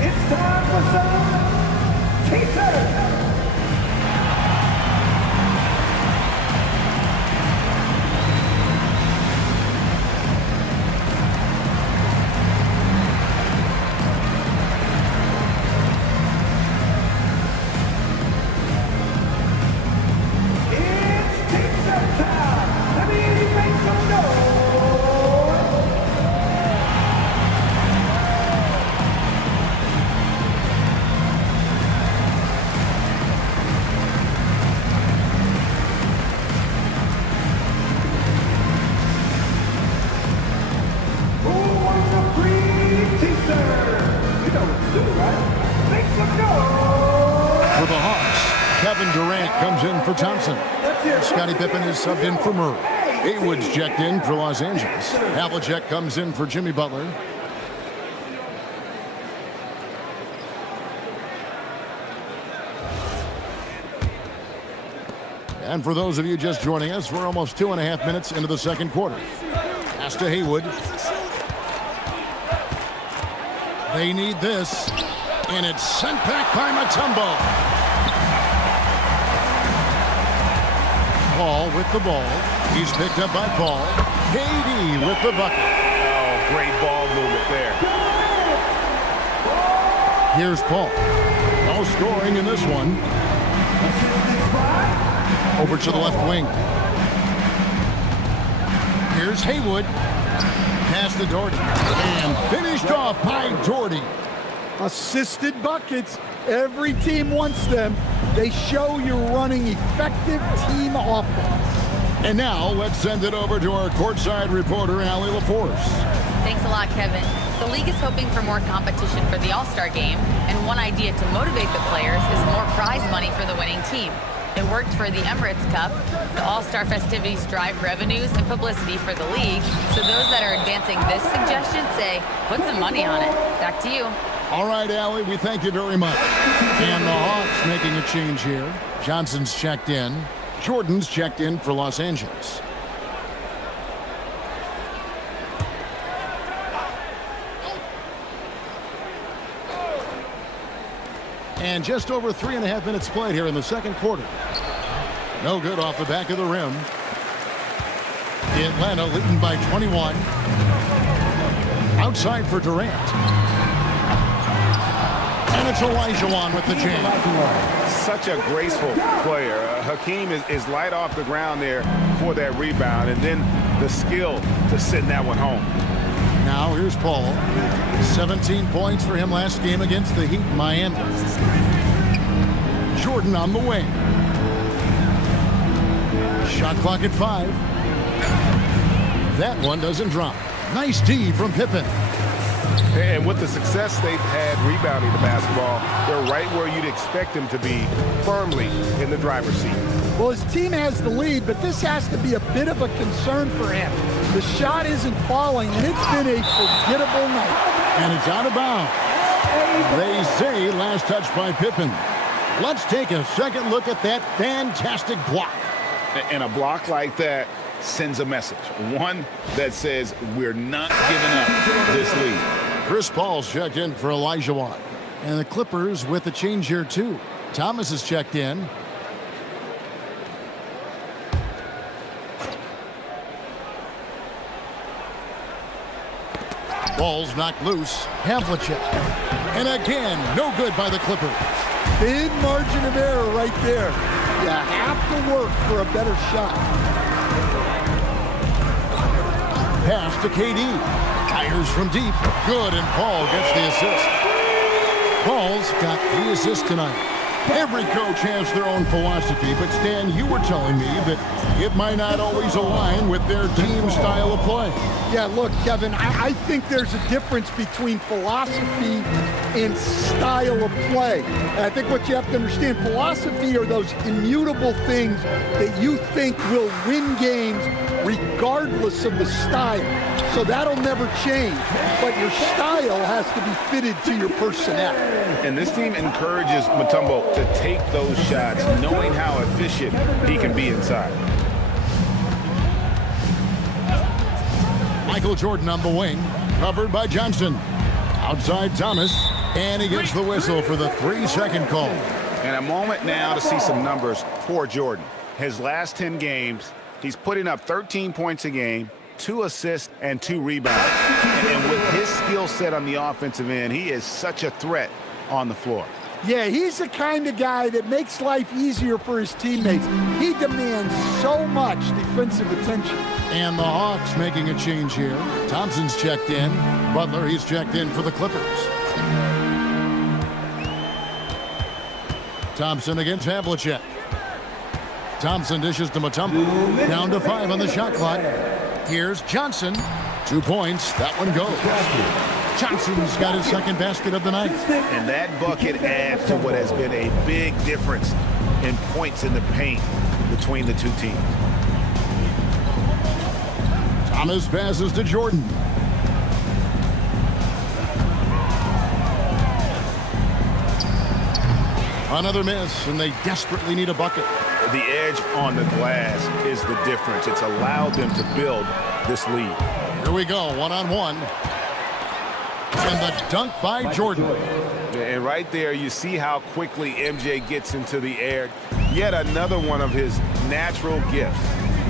It's time for some t-shirts. For the Hawks, Kevin Durant comes in for Thompson. Scottie Pippen is subbed in for Murray. Haywood's checked in for Los Angeles. Havlicek comes in for Jimmy Butler. And for those of you just joining us, we're almost 2.5 minutes into the second quarter. Pass to Haywood. They need this. And it's sent back by Mutombo. Paul with the ball. He's picked up by Paul. KD with the bucket. Oh, great ball movement there. Here's Paul. No scoring in this one. Over to the left wing. Here's Haywood. Pass to Doherty. And finished off by Doherty. Assisted buckets. Every team wants them. They show you're running effective team offense. And now let's send it over to our courtside reporter, Allie LaForce. Thanks a lot, Kevin. The league is hoping for more competition for the All-Star game, and one idea to motivate the players is more prize money for the winning team. It worked for the Emirates Cup. The All-Star festivities drive revenues and publicity for the league, so those that are advancing this suggestion say, put some money on it. Back to you. All right, Allie, we thank you very much. And the Hawks making a change here. Johnson's checked in. Jordan's checked in for Los Angeles. And just over 3.5 minutes played here in the second quarter. No good off the back of the rim. Atlanta leading by 21. Outside for Durant. And it's Olajuwon with the jam. Such a graceful player. Hakeem is light off the ground there for that rebound, and then the skill to send that one home. Now here's Paul. 17 points for him last game against the Heat in Miami. Jordan on the wing. Shot clock at 5. That one doesn't drop. Nice D from Pippen. And with the success they've had rebounding the basketball, they're right where you'd expect them to be, firmly in the driver's seat. Well, his team has the lead, but this has to be a bit of a concern for him. The shot isn't falling, and it's been a forgettable night. And it's out of bounds. They say last touch by Pippen. Let's take a second look at that fantastic block. And a block like that sends a message. One that says we're not giving up this lead. Chris Paul's checked in for Olajuwon. And the Clippers with a change here, too. Thomas is checked in. Ball's knocked loose. Havlicek. And again, no good by the Clippers. Big margin of error right there. You have to work for a better shot. Pass to KD. Fires from deep. Good, and Paul gets the assist. Paul's got 3 assists tonight. Every coach has their own philosophy, but Stan, you were telling me that it might not always align with their team style of play. Yeah, look, Kevin, I think there's a difference between philosophy and style of play. And I think what you have to understand, philosophy are those immutable things that you think will win games regardless of the style. So that'll never change, but your style has to be fitted to your personnel. And this team encourages Mutombo to take those shots, knowing how efficient he can be inside. Michael Jordan on the wing, covered by Johnson. Outside Thomas, and he gets the whistle for the 3-second call. And a moment now to see some numbers for Jordan. His last 10 games, he's putting up 13 points a game, 2 assists, and 2 rebounds. And with his skill set on the offensive end, he is such a threat on the floor. Yeah, he's the kind of guy that makes life easier for his teammates. He demands so much defensive attention. And the Hawks making a change here. Thompson's checked in. Butler, he's checked in for the Clippers. Thompson against Havlicek. Thompson dishes to Mutombo. Down to 5 on the shot clock. Here's Johnson. 2 points. That one goes. Johnson's got his second basket of the night. And that bucket adds to what has been a big difference in points in the paint between the two teams. Thomas passes to Jordan. Another miss, and they desperately need a bucket. The edge on the glass is the difference. It's allowed them to build this lead. Here we go, one-on-one. And the dunk by Jordan. And right there, you see how quickly MJ gets into the air. Yet another one of his natural gifts.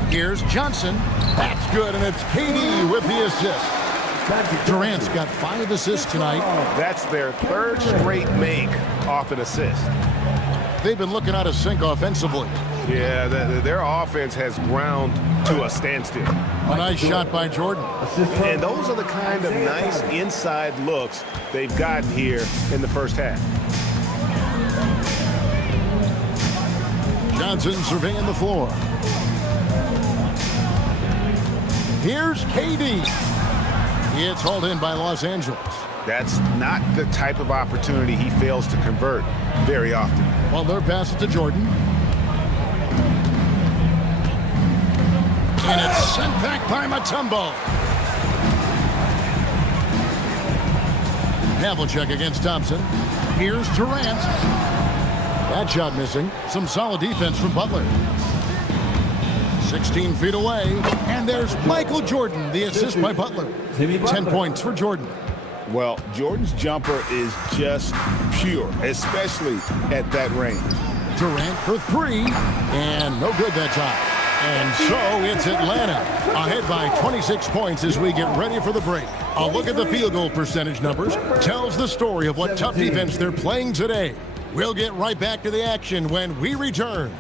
Here's Johnson. That's good, and it's KD with the assist. Durant's got 5 assists tonight. That's their 3rd straight make off an assist. They've been looking out of sync offensively. Yeah, their offense has ground to a standstill. A nice shot by Jordan. And those are the kind of nice inside looks they've gotten here in the first half. Johnson surveying the floor. Here's KD. It's hauled in by Los Angeles. That's not the type of opportunity he fails to convert very often. Well, their pass to Jordan. And it's sent back by Mutombo. Havlicek against Thompson. Here's Durant. That shot missing. Some solid defense from Butler. 16 feet away. And there's Michael Jordan, the assist by Butler. 10 points for Jordan. Well, Jordan's jumper is just pure, especially at that range. Durant for three. And no good that time. And so it's Atlanta ahead by 26 points as we get ready for the break. A look at the field goal percentage numbers tells the story of what tough defense they're playing today. We'll get right back to the action when we return.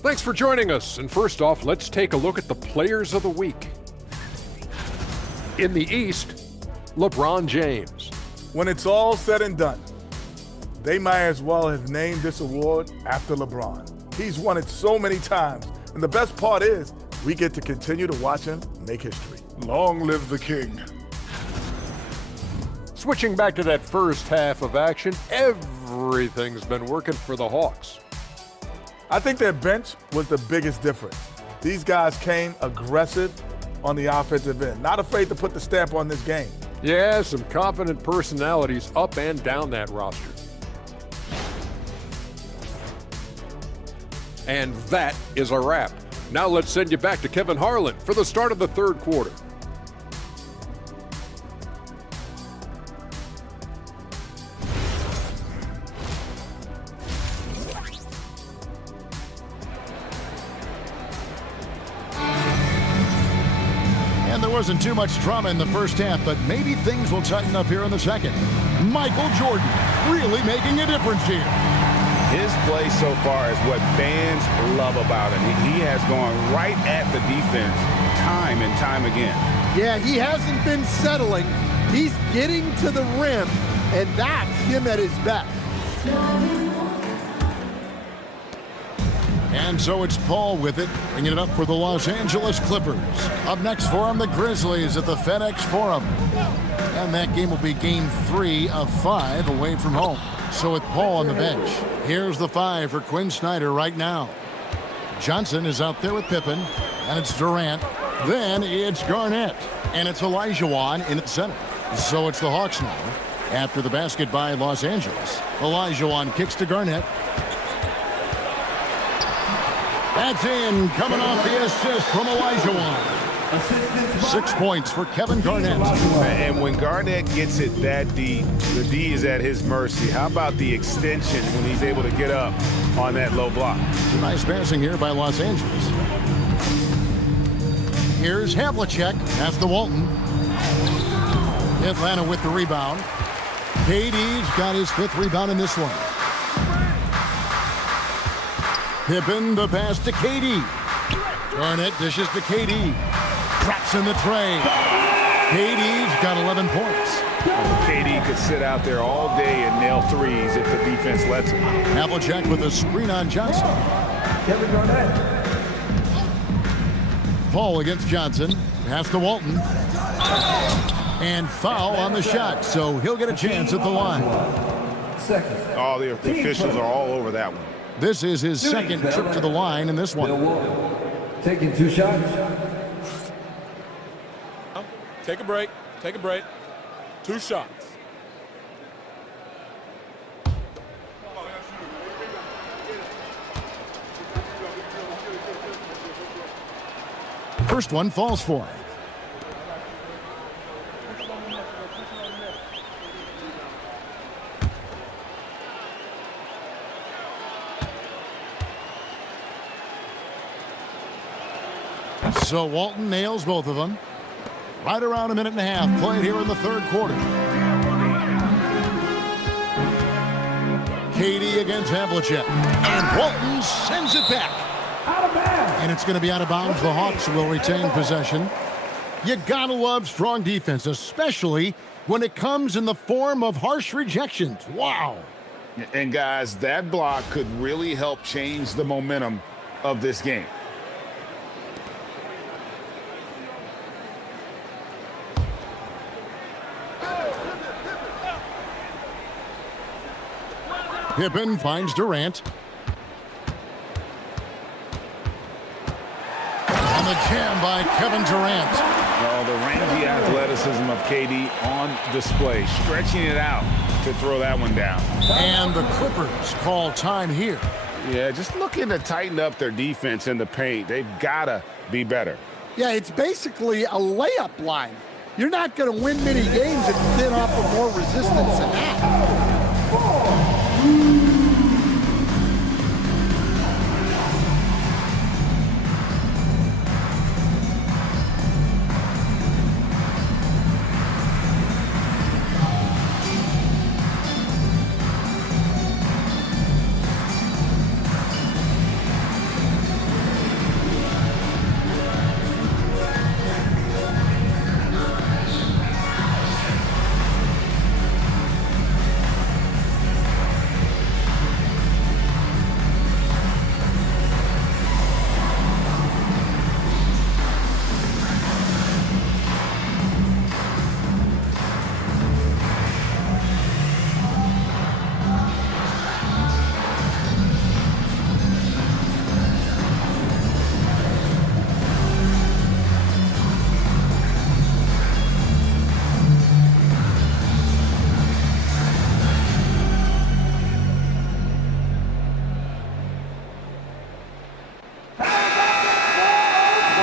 Thanks for joining us. And first off, let's take a look at the players of the week. In the East, LeBron James. When it's all said and done, they might as well have named this award after LeBron. He's won it so many times. And the best part is, we get to continue to watch him make history. Long live the king. Switching back to that first half of action, everything's been working for the Hawks. I think their bench was the biggest difference. These guys came aggressive on the offensive end, not afraid to put the stamp on this game. Yeah, some confident personalities up and down that roster. And that is a wrap. Now let's send you back to Kevin Harlan for the start of the third quarter. Wasn't too much drama in the first half, but maybe things will tighten up here in the second. Michael Jordan really making a difference here. His play so far is what fans love about him. He has gone right at the defense time and time again. Yeah, he hasn't been settling. He's getting to the rim, and that's him at his best. And so it's Paul with it, bringing it up for the Los Angeles Clippers. Up next for him, the Grizzlies at the FedEx Forum. And that game will be game 3 of 5 away from home. So with Paul on the bench, here's the 5 for Quinn Snyder right now. Johnson is out there with Pippen, and it's Durant. Then it's Garnett, and it's Olajuwon in the center. So it's the Hawks now. After the basket by Los Angeles, Olajuwon kicks to Garnett. That's in, coming off the assist from Olajuwon. 6 points for Kevin Garnett. And when Garnett gets it that deep, the D is at his mercy. How about the extension when he's able to get up on that low block? Nice passing here by Los Angeles. Here's Havlicek. Pass to Walton. Atlanta with the rebound. KD's got his 5th rebound in this one. Pippen, the pass to KD. Garnett dishes to KD. Drops in the tray. KD's got 11 points. KD could sit out there all day and nail threes if the defense lets him. Havlicek with a screen on Johnson. Kevin Garnett. Paul against Johnson. Pass to Walton. And foul on the shot, so he'll get a chance at the line. All the officials are all over that one. This is his second trip to the line in this one. Taking 2 shots. Take a break. Take a break. 2 shots. First one falls for him. So Walton nails both of them. Right around a minute and a half played here in the third quarter. KD against Havlicek. And Walton sends it back. Out of bounds. And it's going to be out of bounds. The Hawks will retain possession. You gotta love strong defense, especially when it comes in the form of harsh rejections. Wow. And guys, that block could really help change the momentum of this game. Pippen finds Durant. And the jam by Kevin Durant. Well, the rangy athleticism of KD on display, stretching it out to throw that one down. And the Clippers call time here. Yeah, just looking to tighten up their defense in the paint. They've got to be better. Yeah, it's basically a layup line. You're not going to win many games if you can't offer more resistance than that.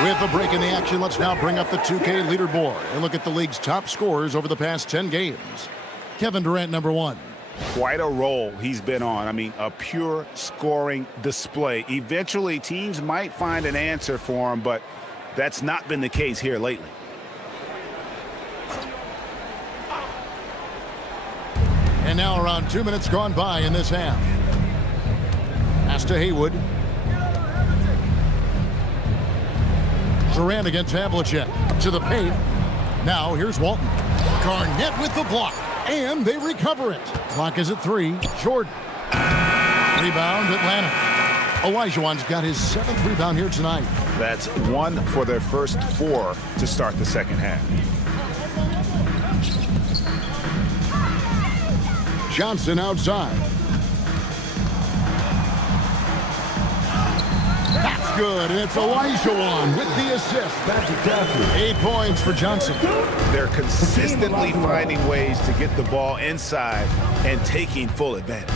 With a break in the action, let's now bring up the 2K leaderboard and look at the league's top scorers over the past 10 games. Kevin Durant, number 1. Quite a role he's been on. I mean, a pure scoring display. Eventually, teams might find an answer for him, but that's not been the case here lately. And now around 2 minutes gone by in this half. Pass to Haywood. Durant against Havlicek to the paint. Now here's Walton. Garnett with the block, and they recover it. Clock is at 3. Jordan. Rebound, Atlanta. Olajuwon's got his 7th rebound here tonight. That's 1 for their first 4 to start the second half. Johnson outside. That's good, and it's Olajuwon with the assist. 8 points for Johnson. They're consistently finding ways to get the ball inside and taking full advantage.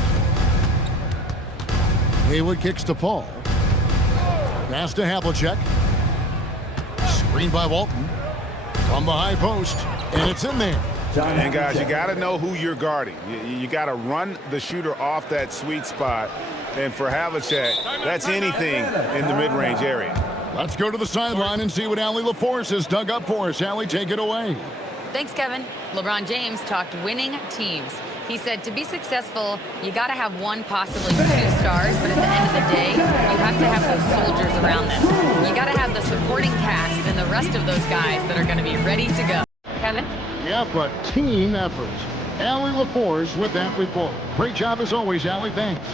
Haywood kicks to Paul. Pass to Havlicek. Screen by Walton. From the high post, and it's in there. And guys, you got to know who you're guarding. You got to run the shooter off that sweet spot. And for Havlicek, that's anything in the mid-range area. Let's go to the sideline and see what Allie LaForce has dug up for us. Allie, take it away. Thanks, Kevin. LeBron James talked winning teams. He said to be successful, you got to have 1, possibly 2 stars, but at the end of the day, you have to have those soldiers around them. You got to have the supporting cast and the rest of those guys that are going to be ready to go. Kevin? Yeah, but team effort. Allie LaForce with that report. Great job as always, Allie. Thanks.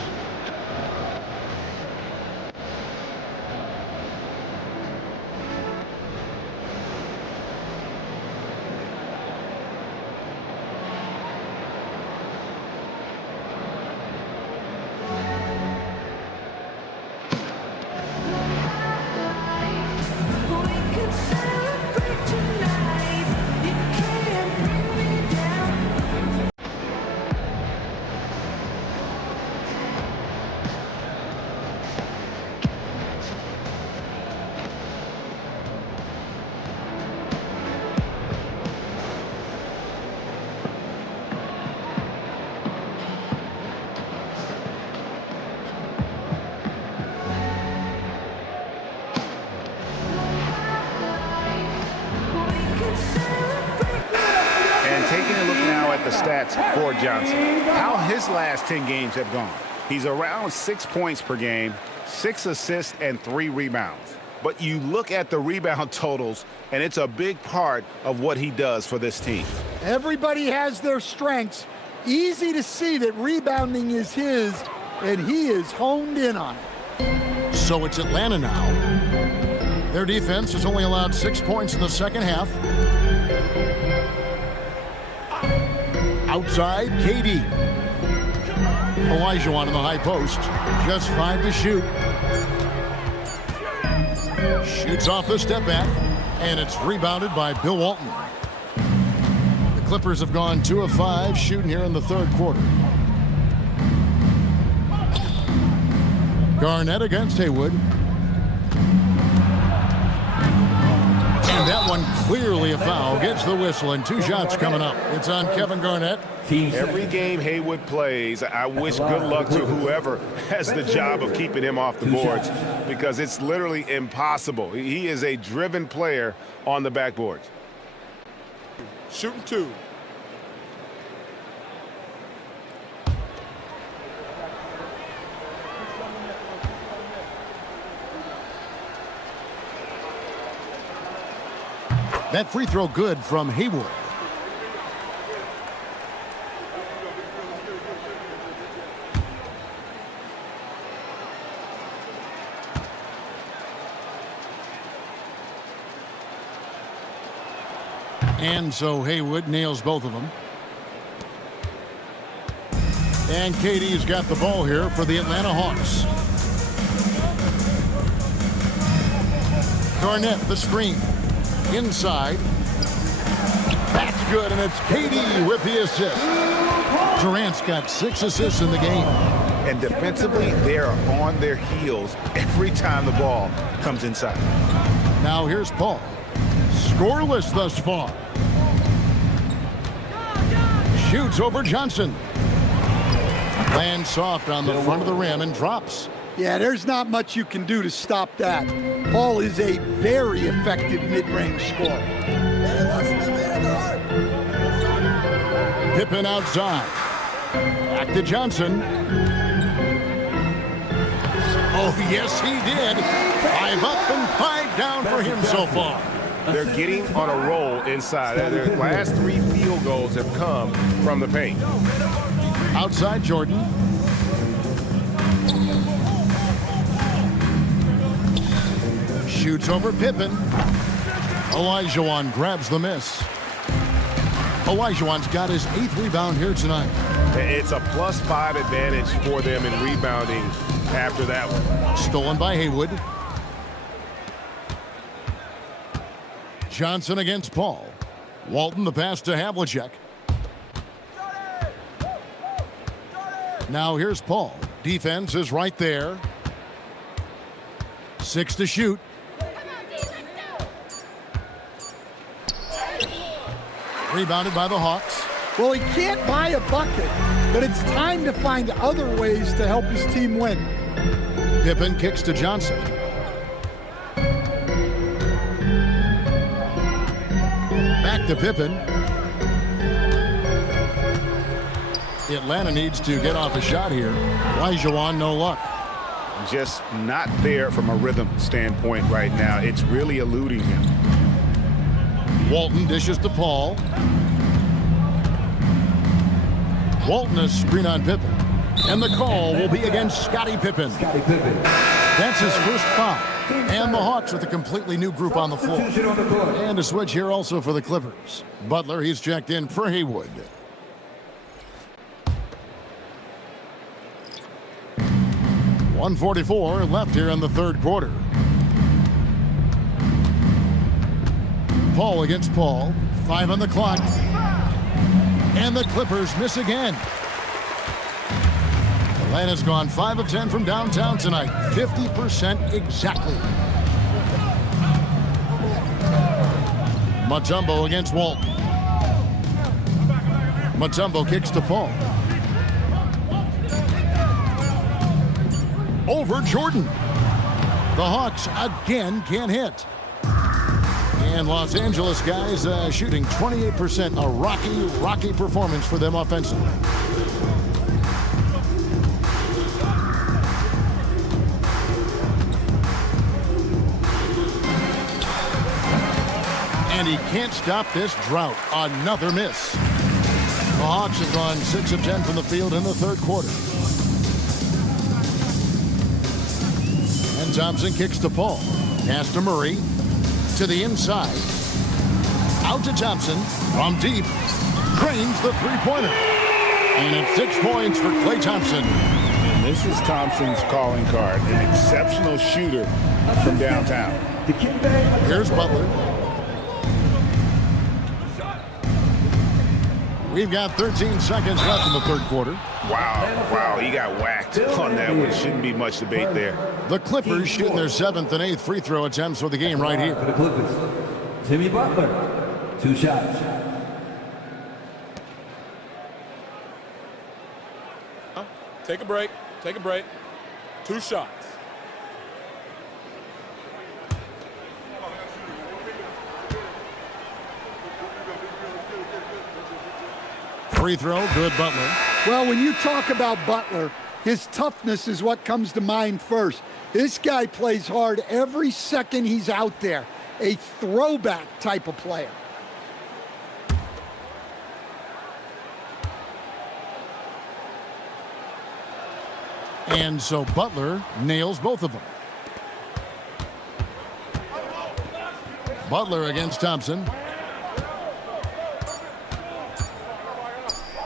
Stats for Johnson. How his last 10 games have gone. He's around 6 points per game, 6 assists, and 3 rebounds. But you look at the rebound totals, and it's a big part of what he does for this team. Everybody has their strengths. Easy to see that rebounding is his, and he is honed in on it. So it's Atlanta now. Their defense has only allowed 6 points in the second half. Outside, KD. Olajuwon in the high post. Just 5 to shoot. Shoots off the step back, and it's rebounded by Bill Walton. The Clippers have gone 2 of 5 shooting here in the third quarter. Garnett against Haywood. And that one clearly a foul. Gets the whistle, and 2 shots coming up. It's on Kevin Garnett. Every game Haywood plays, I wish good luck to whoever has the job of keeping him off the boards, because it's literally impossible. He is a driven player on the backboards. Shooting 2. That free throw good from Haywood. And so Haywood nails both of them. And KD's got the ball here for the Atlanta Hawks. Garnett, the screen. Inside. That's good, and it's KD with the assist. Durant's got 6 assists in the game. And defensively, they are on their heels every time the ball comes inside. Now here's Paul. Scoreless thus far. Shoots over Johnson. Lands soft on the front of the rim and drops. Yeah, there's not much you can do to stop that. Paul is a very effective mid-range scorer. Pippen outside. Back to Johnson. Oh, yes, he did. 5 up and 5 down for him so far. They're getting on a roll inside. Their last 3 field goals have come from the paint. Outside Jordan. Shoots over Pippen. Olajuwon grabs the miss. Olajuwon's got his 8th rebound here tonight. It's a +5 advantage for them in rebounding after that one. Stolen by Haywood. Johnson against Paul. Walton the pass to Havlicek. Now here's Paul. Defense is right there. 6 to shoot. Rebounded by the Hawks. Well, he can't buy a bucket, but it's time to find other ways to help his team win. Pippen kicks to Johnson. Back to Pippen. Atlanta needs to get off a shot here. Olajuwon, no luck. Just not there from a rhythm standpoint right now. It's really eluding him. Walton dishes to Paul. Walton is screen on Pippen. And the call will be against Scottie Pippen. That's his first foul. And the Hawks with a completely new group on the floor. And a switch here also for the Clippers. Butler, he's checked in for Haywood. .144 left here in the third quarter. Paul against Paul. 5 on the clock. And the Clippers miss again. Atlanta's gone 5 of 10 from downtown tonight. 50% exactly. Mutombo against Walton. Mutombo kicks to Paul. Over Jordan. The Hawks again can't hit. And Los Angeles guys shooting 28%. A rocky performance for them offensively. And he can't stop this drought. Another miss. The Hawks have gone 6 of 10 from the field in the third quarter. And Thompson kicks to Paul. Pass to Murray. To the inside. Out to Thompson. From deep. Cranes the three-pointer. And it's 6 points for Klay Thompson. And this is Thompson's calling card, an exceptional shooter from downtown. Here's Butler. We've got 13 seconds left in the third quarter. Wow, he got whacked on that one. Shouldn't be much debate there. The Clippers shooting their 7th and 8th free throw attempts for the game right here. For the Clippers, Jimmy Butler, 2 shots. Take a break. 2 shots. Free throw, good Butler. Well, when you talk about Butler, his toughness is what comes to mind first. This guy plays hard every second he's out there. A throwback type of player. And so Butler nails both of them. Butler against Thompson.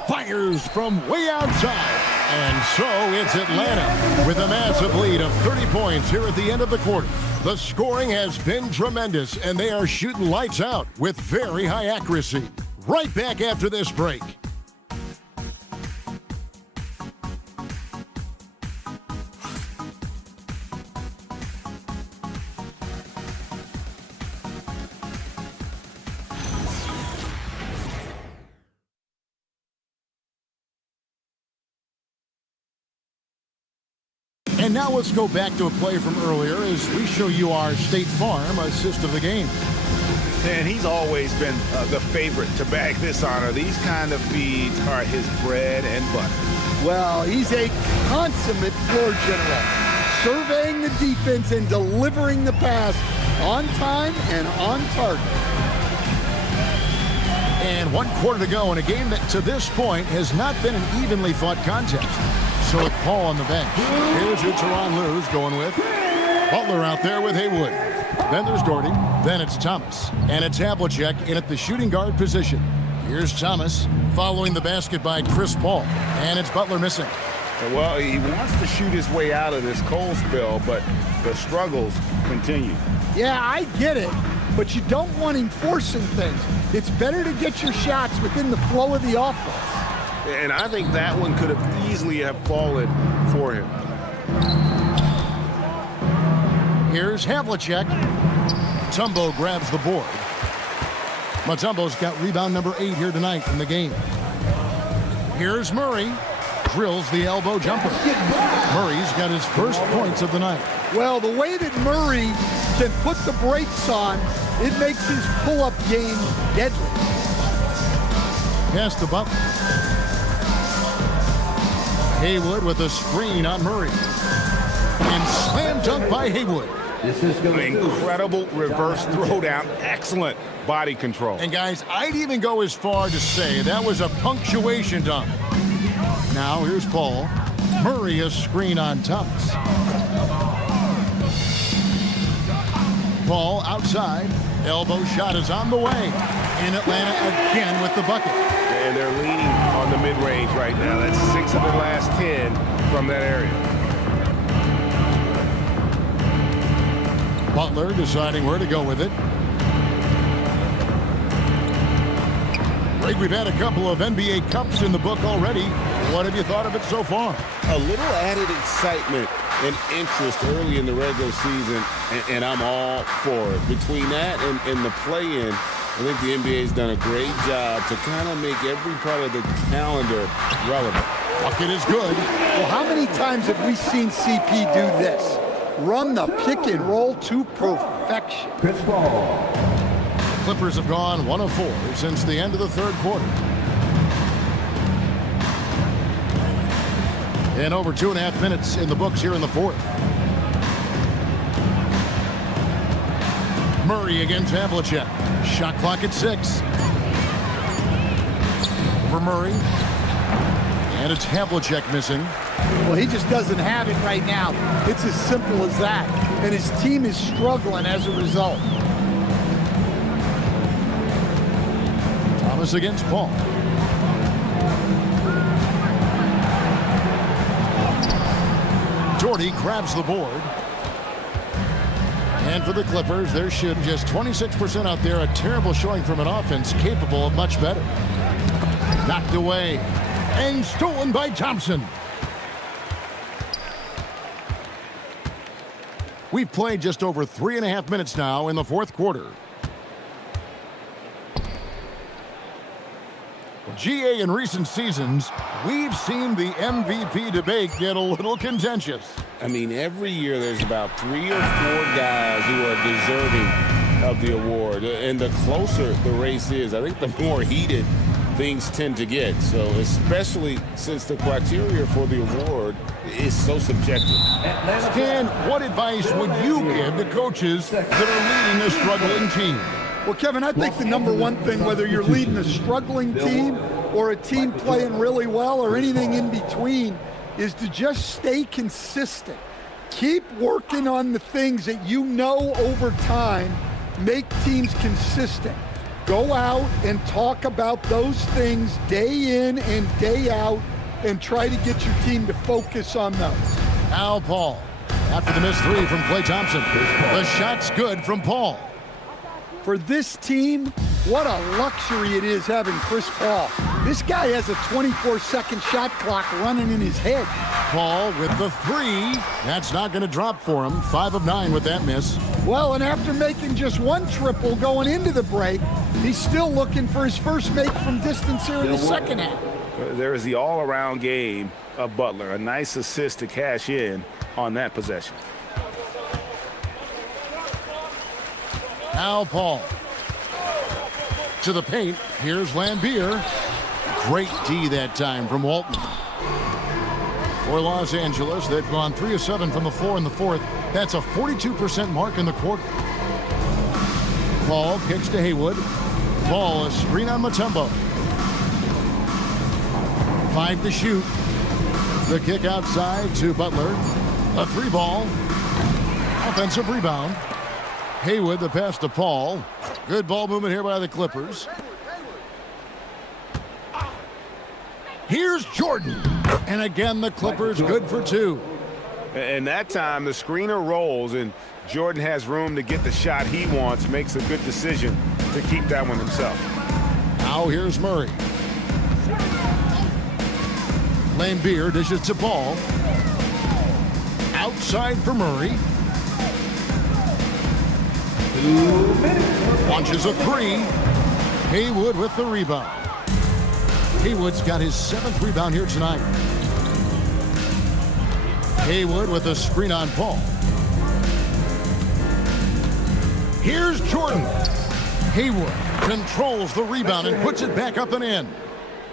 Fires from way outside. And so it's Atlanta with a massive lead of 30 points here at the end of the quarter. The scoring has been tremendous, and they are shooting lights out with very high accuracy. Right back after this break. And now let's go back to a play from earlier as we show you our State Farm assist of the game. And he's always been the favorite to bag this honor. These kind of feeds are his bread and butter. Well, he's a consummate floor general, surveying the defense and delivering the pass on time and on target. And 1 quarter to go in a game that to this point has not been an evenly fought contest. So with Paul on the bench, here's who Teron Lue's going with. Butler out there with Haywood. Then there's Doherty. Then it's Thomas. And it's Havlicek in at the shooting guard position. Here's Thomas following the basket by Chris Paul. And it's Butler missing. Well, he wants to shoot his way out of this cold spell, but the struggles continue. Yeah, I get it, but you don't want him forcing things. It's better to get your shots within the flow of the offense. And I think that one could have easily have fallen for him. Here's Havlicek. Mutombo grabs the board. Mutombo's got rebound number 8 here tonight in the game. Here's Murray. Drills the elbow jumper. Murray's got his first points of the night. Well, the way that Murray can put the brakes on, it makes his pull-up game deadly. Pass to Butler. Haywood with a screen on Murray. And slam dunk by Haywood. Incredible reverse throwdown. Excellent body control. And guys, I'd even go as far to say that was a punctuation dunk. Now here's Paul. Murray a screen on Thomas. Paul outside. Elbow shot is on the way. In Atlanta again with the bucket. And they're leaning on the mid-range right now. That's 6 of their last 10 from that area. Butler deciding where to go with it. Greg, we've had a couple of NBA Cups in the book already. What have you thought of it so far? A little added excitement and interest early in the regular season, and I'm all for it. Between that and the play-in, I think the NBA's done a great job to kind of make every part of the calendar relevant. Bucket is good. Well, how many times have we seen CP do this? Run the pick and roll to perfection. Chris Paul. The Clippers have gone 1 of 4 since the end of the third quarter. And over 2.5 minutes in the books here in the fourth. Murray against Havlicek. Shot clock at 6. Over Murray. And it's Havlicek missing. Well, he just doesn't have it right now. It's as simple as that. And his team is struggling as a result. Thomas against Paul. Jordy grabs the board. And for the Clippers, they're shooting just 26% out there. A terrible showing from an offense capable of much better. Knocked away and stolen by Thompson. We've played just over 3.5 minutes now in the fourth quarter. GA, in recent seasons, we've seen the MVP debate get a little contentious. I mean, every year there's about 3 or 4 guys who are deserving of the award. And the closer the race is, I think the more heated things tend to get. So especially since the criteria for the award is so subjective. Stan, what advice would you give to coaches that are leading a struggling team? Well, Kevin, I think the number one thing, whether you're leading a struggling team or a team playing really well or anything in between, is to just stay consistent. Keep working on the things that you know over time make teams consistent. Go out and talk about those things day in and day out and try to get your team to focus on those. Al Paul, after the missed 3 from Klay Thompson. The shot's good from Paul. For this team, what a luxury it is having Chris Paul. This guy has a 24-second shot clock running in his head. Paul with the 3. That's not going to drop for him. 5 of 9 with that miss. Well, and after making just 1 triple going into the break, he's still looking for his first make from distance here in the second half. There is the all-around game of Butler. A nice assist to cash in on that possession. Al Paul to the paint. Here's Lambier. Great D that time from Walton. For Los Angeles, they've gone 3 of 7 from the floor in the fourth. That's a 42% mark in the quarter. Paul kicks to Haywood. Paul, a screen on Mutombo. 5 to shoot. The kick outside to Butler. A 3-ball. Offensive rebound. Haywood, the pass to Paul. Good ball movement here by the Clippers. Here's Jordan. And again, the Clippers good for 2. And that time, the screener rolls, and Jordan has room to get the shot he wants, makes a good decision to keep that one himself. Now here's Murray. Lambier dishes to Paul. Outside for Murray. Launches a 3. Haywood with the rebound. Haywood's got his 7th rebound here tonight. Haywood with a screen on Paul. Here's Jordan. Haywood controls the rebound and puts it back up and in.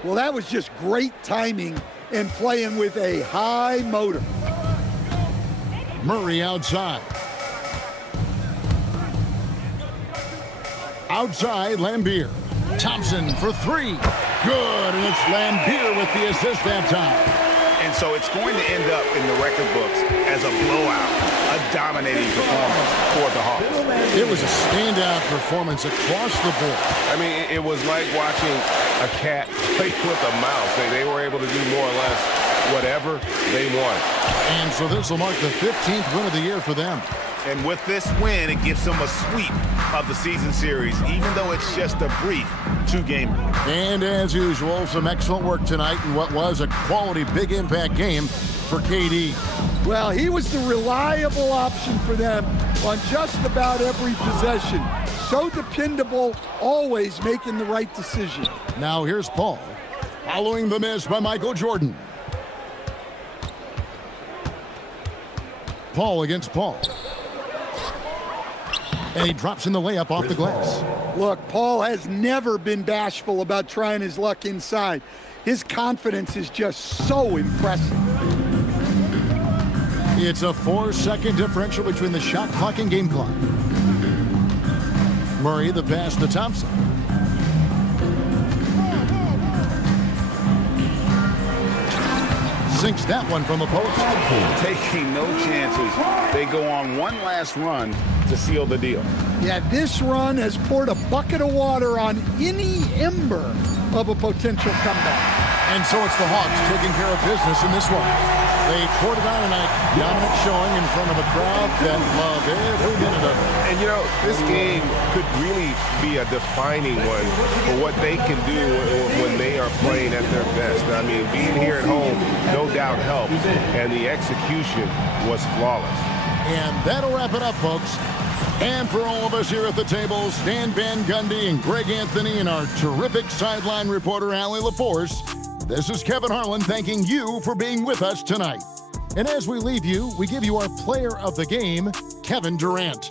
Well, that was just great timing and playing with a high motor. Murray outside. Outside, Lambier. Thompson for 3. Good, and it's Lambier with the assist that time. And so it's going to end up in the record books as a blowout, a dominating performance for the Hawks. It was a standout performance across the board. I mean, it was like watching a cat play with a mouse. They were able to do more or less whatever they wanted. And so this will mark the 15th win of the year for them. And with this win, it gives them a sweep of the season series, even though it's just a brief 2-gamer. And as usual, some excellent work tonight in what was a quality big impact game for KD. Well, he was the reliable option for them on just about every possession. So dependable, always making the right decision. Now here's Paul, following the miss by Michael Jordan. Paul against Paul. And he drops in the layup off the glass. Look, Paul has never been bashful about trying his luck inside. His confidence is just so impressive. It's a 4-second differential between the shot clock and game clock. Murray, the pass to Thompson. Sinks that one from the post. Taking no chances. They go on one last run to seal the deal. Yeah, this run has poured a bucket of water on any ember of a potential comeback. And so it's the Hawks taking care of business in this one. They poured it on tonight. Dominant showing in front of a crowd that loved every minute of it. And, you know, this game could really be a defining one for what they can do when they are playing at their best. I mean, being here at home no doubt helps, and the execution was flawless. And that'll wrap it up, folks. And for all of us here at the table, Stan Van Gundy and Greg Anthony and our terrific sideline reporter, Allie LaForce, this is Kevin Harlan thanking you for being with us tonight. And as we leave you, we give you our player of the game, Kevin Durant.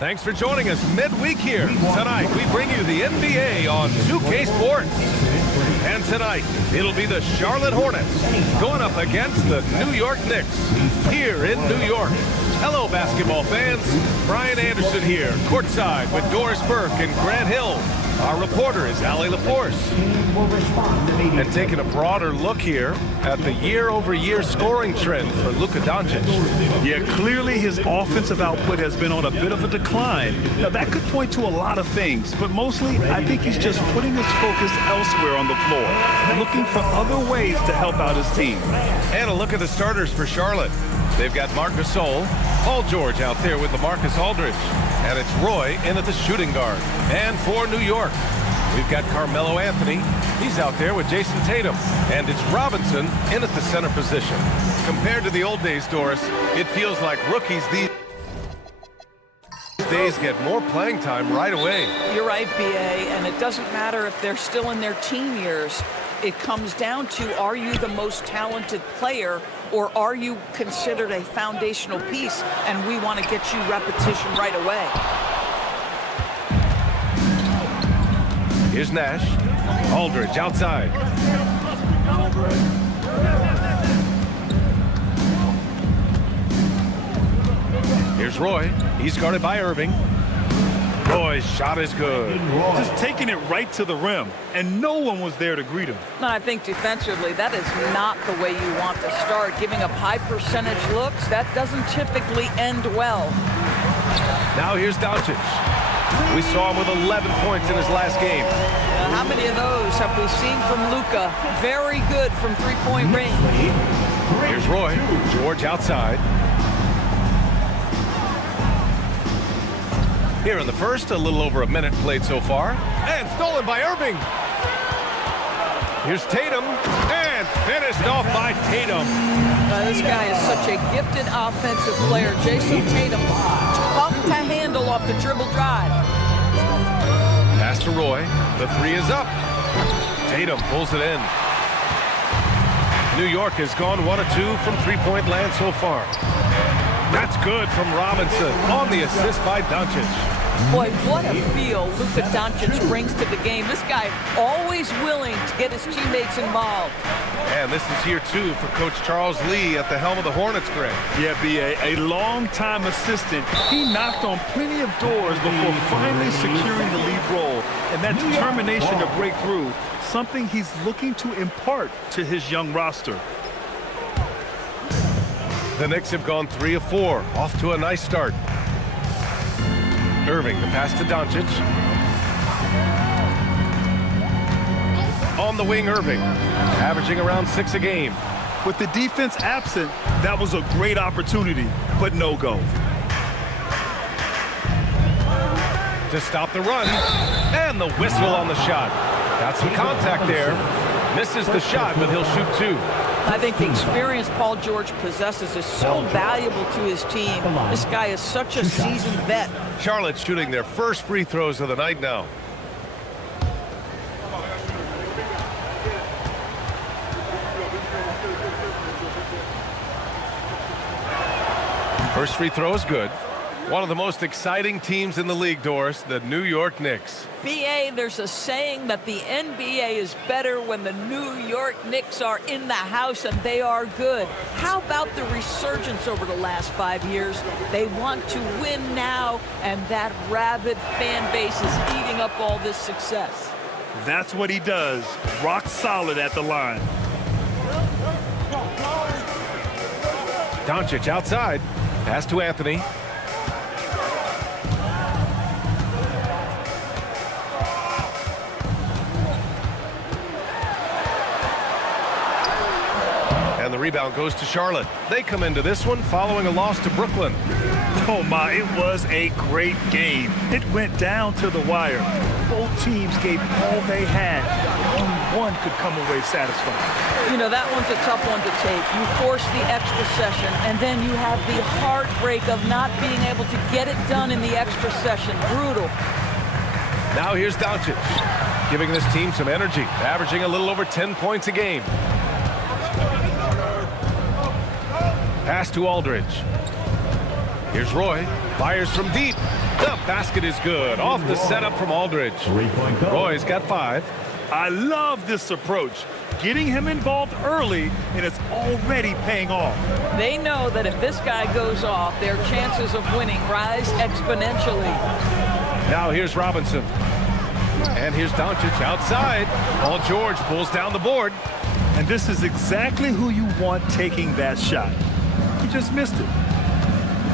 Thanks for joining us midweek here. Tonight, we bring you the NBA on 2K Sports. And tonight, it'll be the Charlotte Hornets going up against the New York Knicks here in New York. Hello, basketball fans. Brian Anderson here, courtside with Doris Burke and Grant Hill. Our reporter is Allie LaForce. And taking a broader look here at the year-over-year scoring trend for Luka Doncic. Yeah, clearly his offensive output has been on a bit of a decline. Now, that could point to a lot of things, but mostly I think he's just putting his focus elsewhere on the floor, looking for other ways to help out his team. And a look at the starters for Charlotte. They've got Marc Gasol, Paul George out there with LaMarcus Aldridge, and it's Roy in at the shooting guard. And for New York, we've got Carmelo Anthony. He's out there with Jason Tatum, and it's Robinson in at the center position. Compared to the old days, Doris, it feels like rookies these days get more playing time right away. You're right, B.A., and it doesn't matter if they're still in their teen years. It comes down to, are you the most talented player, or are you considered a foundational piece, and we want to get you repetition right away. Here's Nash. Aldridge outside. Here's Roy. He's guarded by Irving. Roy's shot is good. Just taking it right to the rim, and no one was there to greet him. No, I think defensively, that is not the way you want to start. Giving up high percentage looks, that doesn't typically end well. Now here's Doncic. We saw him with 11 points in his last game. Now, how many of those have we seen from Luka? Very good from three-point range. Here's Roy. George outside. Here in the first, a little over a minute played so far. And stolen by Irving. Here's Tatum. And finished off by Tatum. This guy is such a gifted offensive player. Jason Tatum, tough to handle off the dribble drive. Pass to Roy. The three is up. Tatum pulls it in. New York has gone 1 of 2 from three-point land so far. That's good from Robinson on the assist by Doncic. Boy, what a feel Luka Doncic brings to the game. This guy always willing to get his teammates involved. And this is here, too, for Coach Charles Lee at the helm of the Hornets, Greg. Yeah, B.A., a long-time assistant. He knocked on plenty of doors before finally securing the lead role. And that determination to break through, something he's looking to impart to his young roster. The Knicks have gone 3 of 4, off to a nice start. Irving, the pass to Doncic. On the wing, Irving, averaging around 6 a game. With the defense absent, that was a great opportunity, but no go. To stop the run, and the whistle on the shot. Got some contact there. Misses the shot, but he'll shoot 2. I think the experience Paul George possesses is so valuable to his team. This guy is such a seasoned vet. Charlotte shooting their first free throws of the night now. First free throw is good. One of the most exciting teams in the league, Doris, the New York Knicks. BA, there's a saying that the NBA is better when the New York Knicks are in the house, and they are good. How about the resurgence over the last 5 years? They want to win now, and that rabid fan base is eating up all this success. That's what he does. Rock solid at the line. Doncic outside. Pass to Anthony. And the rebound goes to Charlotte. They come into this one following a loss to Brooklyn. Oh my, it was a great game. It went down to the wire. Both teams gave all they had. Only one could come away satisfied. You know, that one's a tough one to take. You force the extra session, and then you have the heartbreak of not being able to get it done in the extra session. Brutal. Now here's Doncic, giving this team some energy, averaging a little over 10 points a game. Pass to Aldridge. Here's Roy. Fires from deep. The basket is good. Off the setup from Aldridge. Roy's got 5. I love this approach. Getting him involved early, and it's already paying off. They know that if this guy goes off, their chances of winning rise exponentially. Now here's Robinson. And here's Doncic outside. Paul George pulls down the board. And this is exactly who you want taking that shot. He just missed it.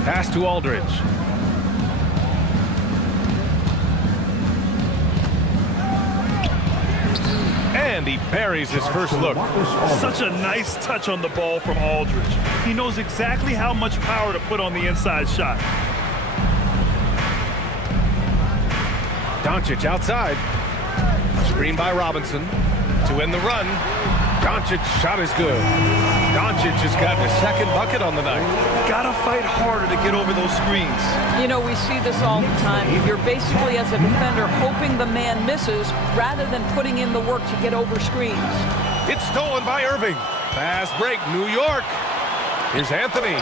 Pass to Aldridge. And he buries his first look. Such a nice touch on the ball from Aldridge. He knows exactly how much power to put on the inside shot. Doncic outside. Screen by Robinson. To end the run. Doncic's shot is good. Doncic has gotten his second bucket on the night. Gotta fight harder to get over those screens. You know, we see this all the time. You're basically, as a defender, hoping the man misses rather than putting in the work to get over screens. It's stolen by Irving. Fast break, New York. Here's Anthony.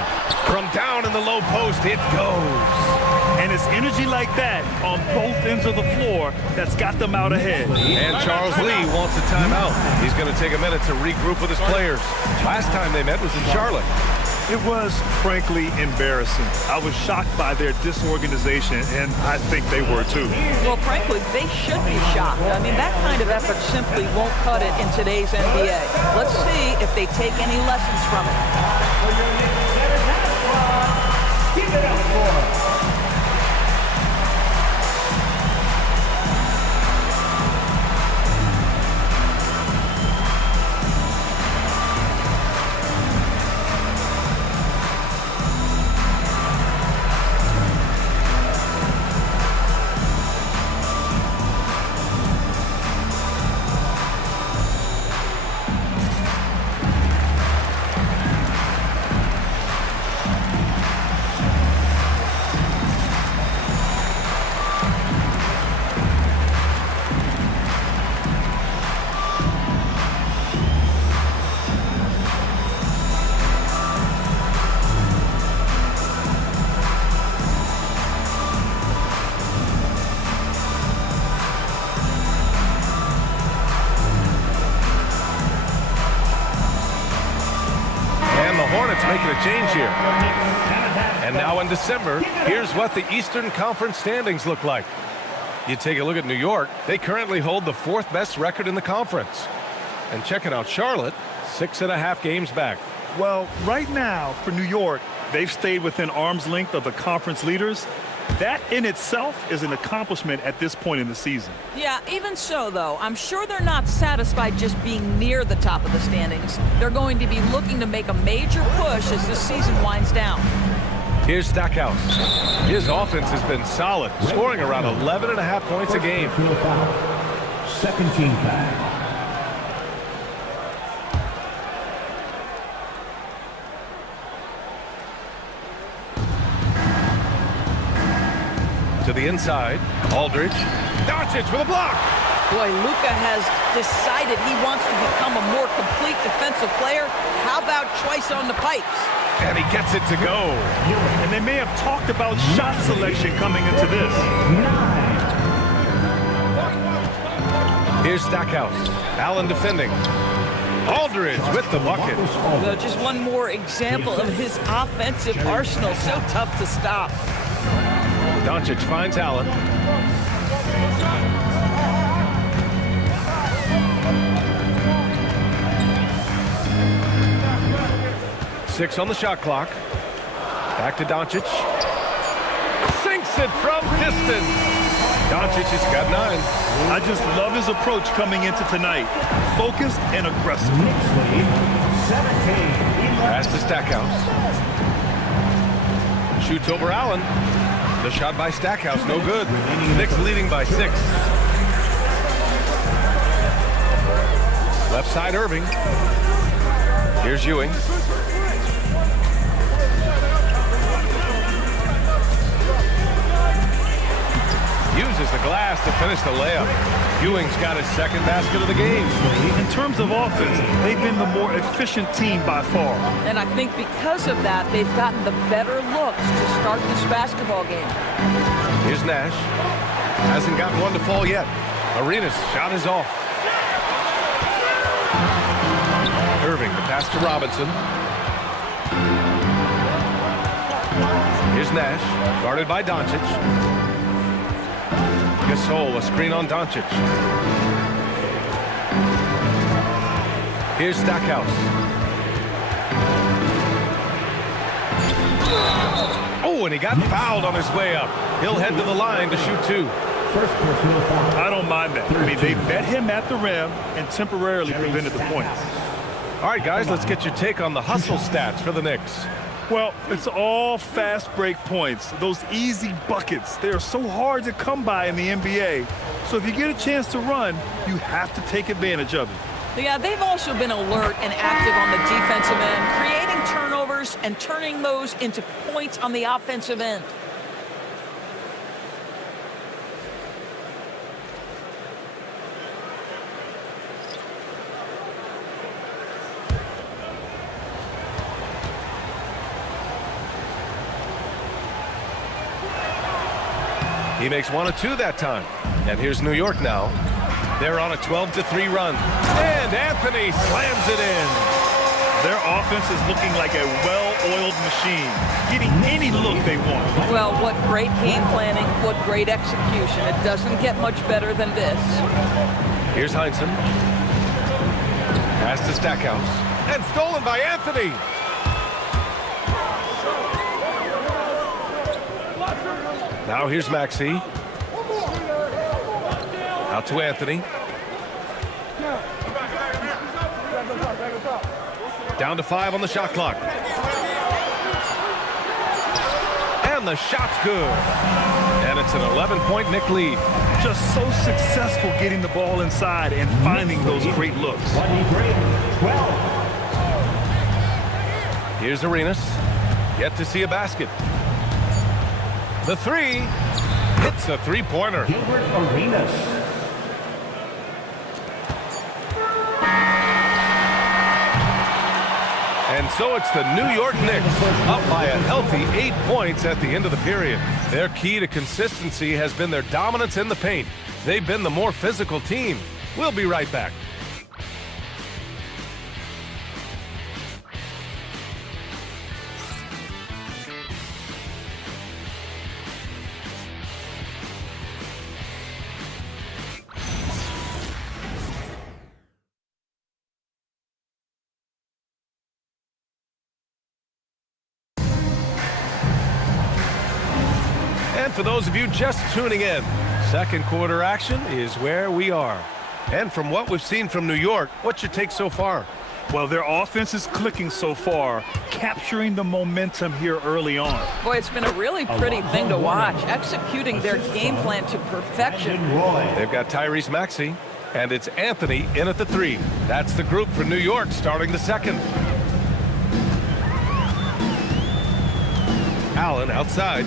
From down in the low post, it goes. And it's energy like that on both ends of the floor that's got them out ahead. And Charles Lee wants a timeout. He's going to take a minute to regroup with his players. Last time they met was in Charlotte. It was, frankly, embarrassing. I was shocked by their disorganization, and I think they were too. Well, frankly, they should be shocked. I mean, that kind of effort simply won't cut it in today's NBA. Let's see if they take any lessons from it. Keep it up for Hornets making a change here. And now in December, here's what the Eastern Conference standings look like. You take a look at New York. They currently hold the 4th best record in the conference. And checking out Charlotte, 6.5 games back. Well, right now for New York, they've stayed within arm's length of the conference leaders. That in itself is an accomplishment at this point in the season. Yeah, even so, though, I'm sure they're not satisfied just being near the top of the standings. They're going to be looking to make a major push as the season winds down. Here's Stackhouse. His offense has been solid, scoring around 11.5 points a game. Second team foul. To the inside, Aldridge. Doncic with a block. Boy, Luka has decided he wants to become a more complete defensive player. How about choice on the pipes? And he gets it to go. And they may have talked about shot selection coming into this. Here's Stackhouse. Allen defending. Aldridge with the bucket. Well, just one more example of his offensive arsenal. So tough to stop. Doncic finds Allen. Six on the shot clock. Back to Doncic. Sinks it from distance. Doncic has got 9. I just love his approach coming into tonight. Focused and aggressive. Pass to Stackhouse. Shoots over Allen. The shot by Stackhouse, no good. Knicks leading by 6. Left side Irving. Here's Ewing. Uses the glass to finish the layup. Ewing's got his second basket of the game. In terms of offense, they've been the more efficient team by far. And I think because of that, they've gotten the better looks to start this basketball game. Here's Nash. Hasn't gotten one to fall yet. Arenas' shot is off. Irving, the pass to Robinson. Here's Nash, guarded by Doncic. Gasol, a screen on Doncic. Here's Stackhouse. Oh, and he got fouled on his way up. He'll head to the line to shoot 2. I don't mind that. I mean, they met him at the rim and temporarily prevented the points. All right, guys, let's get your take on the hustle stats for the Knicks. Well, it's all fast break points. Those easy buckets, they are so hard to come by in the NBA. So if you get a chance to run, you have to take advantage of it. Yeah, they've also been alert and active on the defensive end, creating turnovers and turning those into points on the offensive end. He makes 1 of 2 that time. And here's New York now. They're on a 12-3 run. And Anthony slams it in. Their offense is looking like a well-oiled machine, getting any look they want. Well, what great game planning, what great execution. It doesn't get much better than this. Here's Heinsohn. Pass to Stackhouse. And stolen by Anthony. Now here's Maxey. Out to Anthony. Down to 5 on the shot clock. And the shot's good. And it's an 11-point Knick lead. Just so successful getting the ball inside and finding those great looks. Here's Arenas. Yet to see a basket. The 3 hits a 3-pointer. Gilbert Arenas. And so it's the New York Knicks up by a healthy 8 points at the end of the period. Their key to consistency has been their dominance in the paint. They've been the more physical team. We'll be right back. And for those of you just tuning in, second quarter action is where we are. And from what we've seen from New York, what's your take so far? Well, their offense is clicking so far, capturing the momentum here early on. Boy, it's been a really pretty thing to watch, executing their game plan to perfection. They've got Tyrese Maxey, and it's Anthony in at the 3. That's the group for New York starting the second. Allen outside.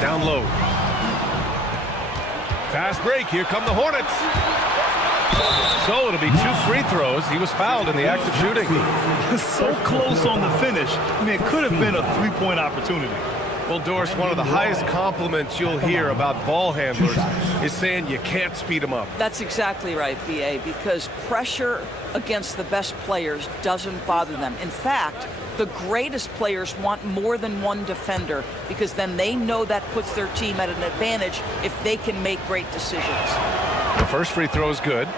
Down low. Fast break. Here come the Hornets. So it'll be 2 free throws. He was fouled in the act of shooting. So close on the finish. I mean, it could have been a 3-point opportunity. Well, Doris, one of the highest compliments you'll hear about ball handlers is saying you can't speed them up. That's exactly right, B.A., because pressure against the best players doesn't bother them. In fact, the greatest players want more than one defender because then they know that puts their team at an advantage if they can make great decisions. The first free throw is good.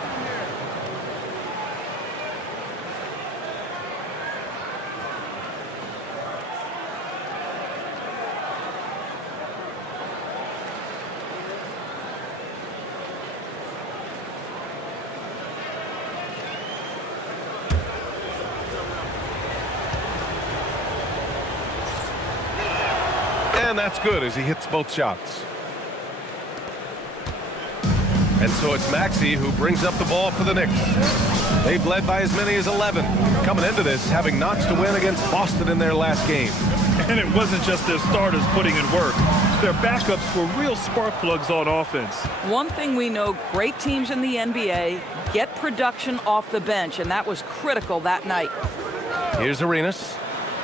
And that's good as he hits both shots. And so it's Maxey who brings up the ball for the Knicks. They've led by as many as 11. Coming into this, having notched a win against Boston in their last game. And it wasn't just their starters putting in work. Their backups were real spark plugs on offense. One thing we know, great teams in the NBA get production off the bench, and that was critical that night. Here's Arenas.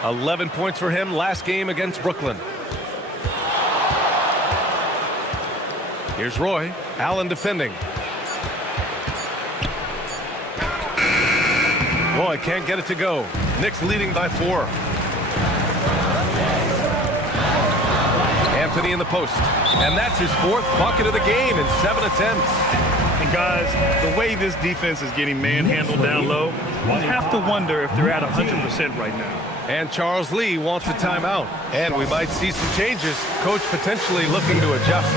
11 points for him last game against Brooklyn. Here's Roy. Allen defending. Roy can't get it to go. Knicks leading by 4. Anthony in the post. And that's his 4th bucket of the game in 7 attempts. And guys, the way this defense is getting manhandled down low, you have to wonder if they're at 100% right now. And Charles Lee wants a timeout. And we might see some changes. Coach potentially looking to adjust.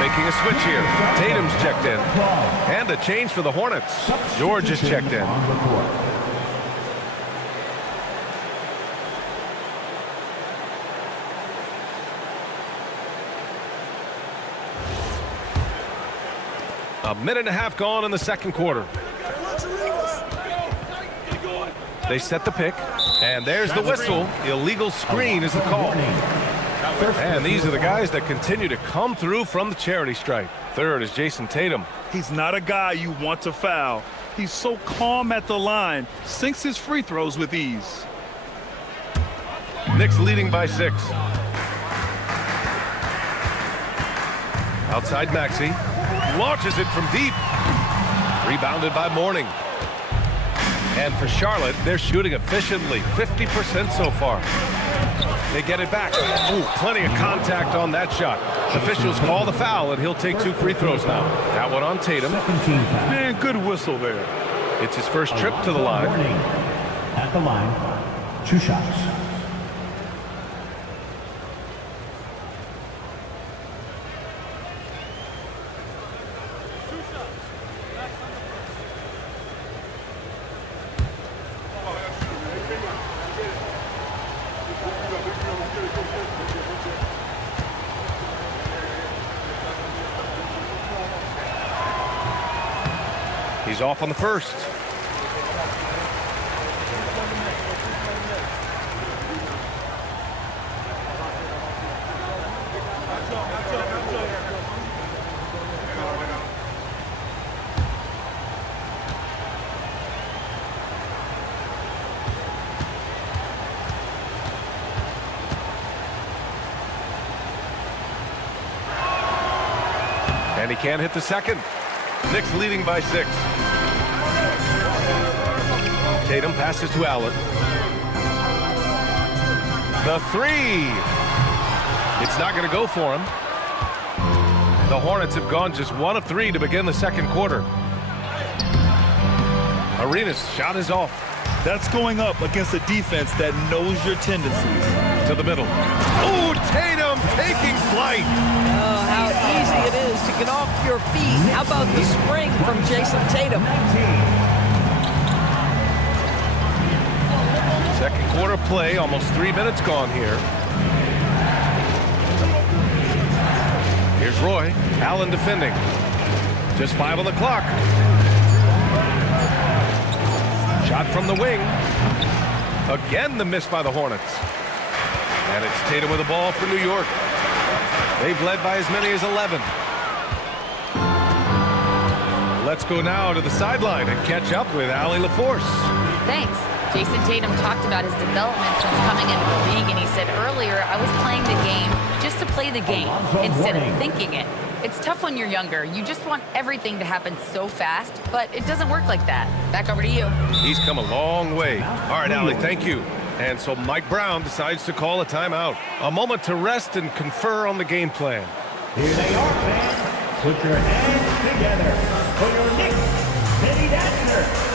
Making a switch here. Tatum's checked in. And a change for the Hornets. George is checked in. A minute and a half gone in the second quarter. They set the pick. And there's the whistle. Illegal screen is the call. And these are the guys that continue to come through from the charity stripe. Third is Jason Tatum. He's not a guy you want to foul. He's so calm at the line, sinks his free throws with ease. Knicks leading by 6. Outside Maxey. Launches it from deep. Rebounded by Mourning. And for Charlotte, they're shooting efficiently, 50% so far. They get it back. Ooh, plenty of contact on that shot. Officials call the foul, and he'll take 2 free throws now. That one on Tatum. Man, good whistle there. It's his first trip to the line. At the line, 2 shots. He's off on the first. can't hit the second. Knicks leading by 6. Tatum passes to Allen. The 3. It's not going to go for him. The Hornets have gone just 1 of 3 to begin the second quarter. Arenas' shot is off. That's going up against a defense that knows your tendencies. To the middle. Oh, Tatum taking flight. Oh, how easy it is to get off your feet. How about the spring from Jason Tatum? Second quarter play, almost 3 minutes gone here. Here's Roy. Allen defending. Just 5 on the clock. Shot from the wing. Again, the miss by the Hornets. And it's Tatum with the ball for New York. They've led by as many as 11. Let's go now to the sideline and catch up with Allie LaForce. Thanks. Jason Tatum talked about his development since coming into the league, and he said earlier, I was playing the game just to play the game instead of thinking it. It's tough when you're younger. You just want everything to happen so fast, but it doesn't work like that. Back over to you. He's come a long way. All right, Allie, thank you. And so Mike Brown decides to call a timeout. A moment to rest and confer on the game plan. Here they are, fans. Put your hands together for your Knicks City Dancer.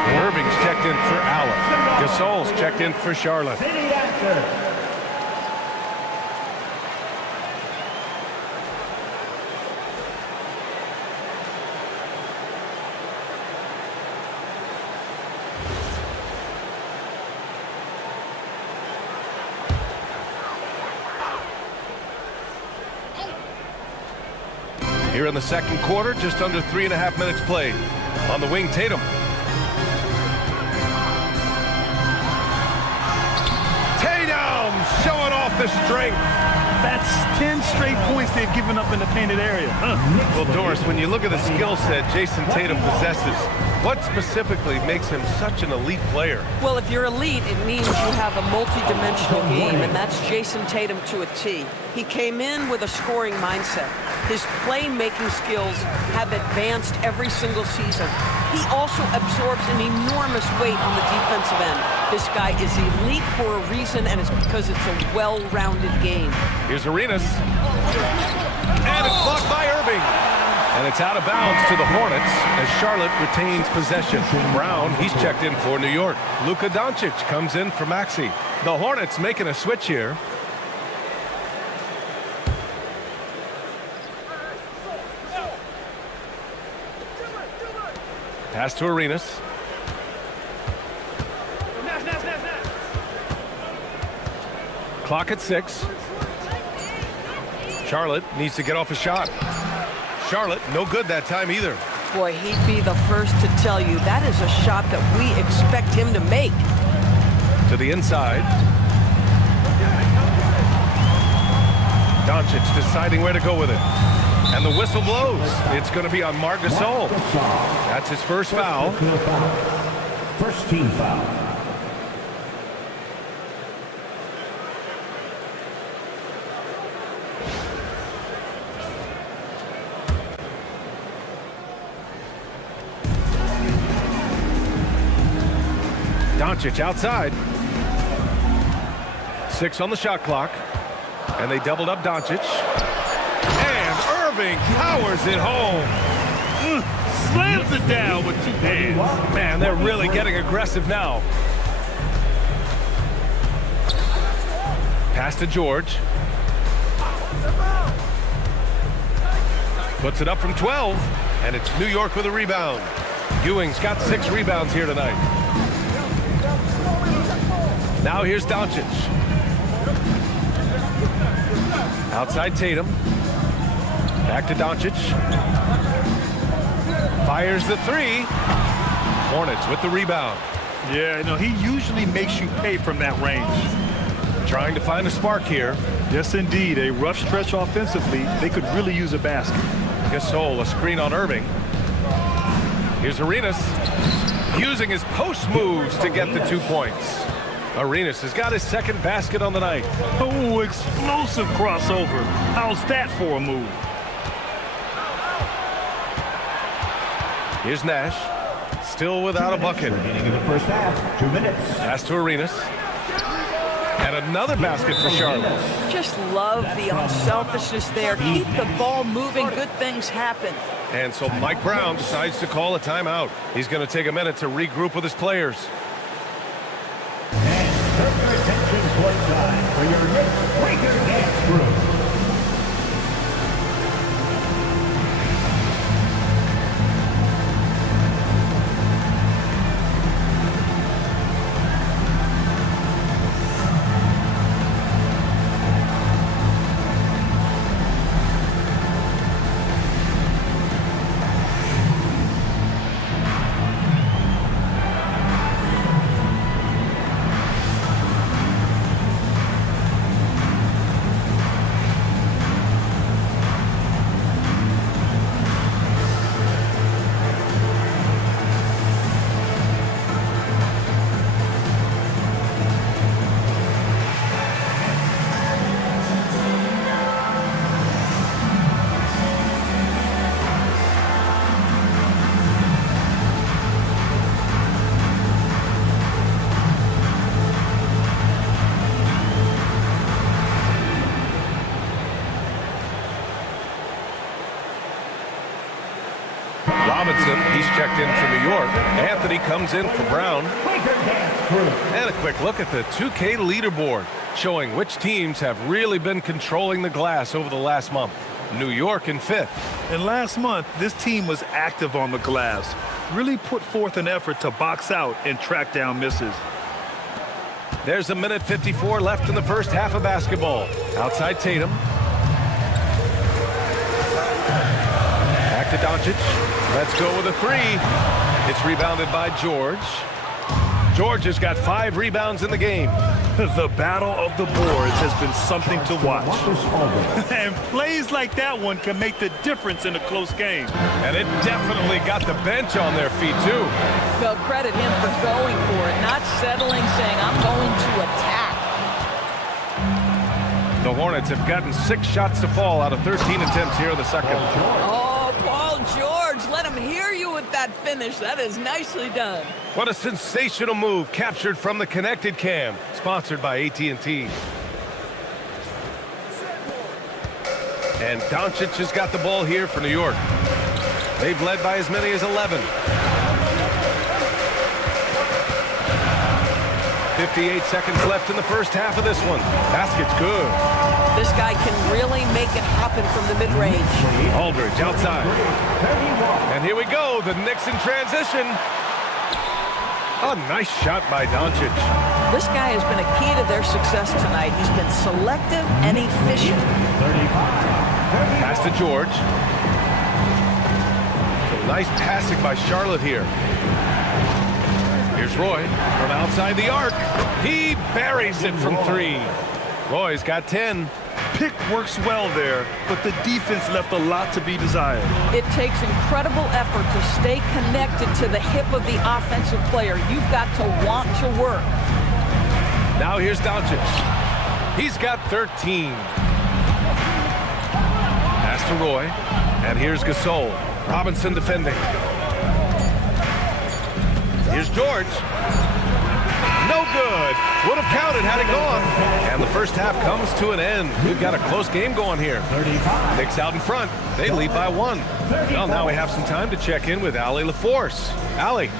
Irving's checked in for Allen. Gasol's checked in for Charlotte. Here in the second quarter, just under 3.5 minutes played. On the wing, Tatum. Showing off the strength. That's 10 straight points they've given up in the painted area. Well, Doris, when you look at the skill set Jason Tatum possesses, what specifically makes him such an elite player? Well, if you're elite, it means you have a multi-dimensional game, and that's Jason Tatum to a T. He came in with a scoring mindset. His playmaking skills have advanced every single season. He also absorbs an enormous weight on the defensive end. This guy is elite for a reason, and it's because it's a well-rounded game. Here's Arenas. And it's blocked by Irving. And it's out of bounds to the Hornets as Charlotte retains possession. Brown, he's checked in for New York. Luka Doncic comes in for Maxey. The Hornets making a switch here. Pass to Arenas. Clock at 6. Charlotte needs to get off a shot. Charlotte, no good that time either. Boy, he'd be the first to tell you that is a shot that we expect him to make. To the inside. Doncic deciding where to go with it. And the whistle blows. It's going to be on Marc Gasol. That's his first foul. First team foul. Doncic outside. 6 on the shot clock. And they doubled up Doncic. And Irving powers it home. Slams it down with 2 hands. Man, they're really getting aggressive now. Pass to George. Puts it up from 12. And it's New York with a rebound. Ewing's got 6 rebounds here tonight. Now here's Doncic. Outside Tatum. Back to Doncic. Fires the 3. Hornets with the rebound. Yeah, no, he usually makes you pay from that range. Trying to find a spark here. Yes, indeed. A rough stretch offensively. They could really use a basket. Gasol, a screen on Irving. Here's Arenas. Using his post moves to get the 2 points. Arenas has got his second basket on the night. Oh, explosive crossover. How's that for a move? Here's Nash. Still without a bucket. Beginning of the first half, 2 minutes. Pass to Arenas. And another basket for Charlotte. Just love the unselfishness there. Keep the ball moving. Good things happen. And so Mike Brown decides to call a timeout. He's going to take a minute to regroup with his players. And turn your attention courtside for your Knicks Breaker Dance Crew. Robinson, he's checked in for New York. Anthony comes in for Brown. And a quick look at the 2K leaderboard, showing which teams have really been controlling the glass over the last month. New York in 5th. And last month, this team was active on the glass. Really put forth an effort to box out and track down misses. There's a minute 54 left in the first half of basketball. Outside Tatum. Back to Doncic. Let's go with a 3. It's rebounded by George. George has got 5 rebounds in the game. The battle of the boards has been something to watch. And plays like that one can make the difference in a close game. And it definitely got the bench on their feet, too. Well, credit him for going for it, not settling, saying, I'm going to attack. The Hornets have gotten 6 shots to fall out of 13 attempts here in the second. Oh, Paul George, let him hear you with that finish. That is nicely done. What a sensational move, captured from the Connected Cam, sponsored by AT&T. And Doncic has got the ball here for New York. They've led by as many as 11. 58 seconds left in the first half of this one. Basket's good. This guy can really make it happen from the mid-range. Aldridge outside. And here we go, the Knicks in transition. A nice shot by Doncic. This guy has been a key to their success tonight. He's been selective and efficient. Pass to George. Nice passing by Charlotte here. Here's Roy from outside the arc. He buries it from 3. Roy's got 10. Pick works well there, but the defense left a lot to be desired. It takes incredible effort to stay connected to the hip of the offensive player. You've got to want to work. Now here's Doncic. He's got 13. Pass to Roy. And here's Gasol. Robinson defending. Here's George. No good. Would have counted had it gone. And the first half comes to an end. We've got a close game going here. Knicks out in front. They lead by 1. Well, now we have some time to check in with Allie LaForce. Allie.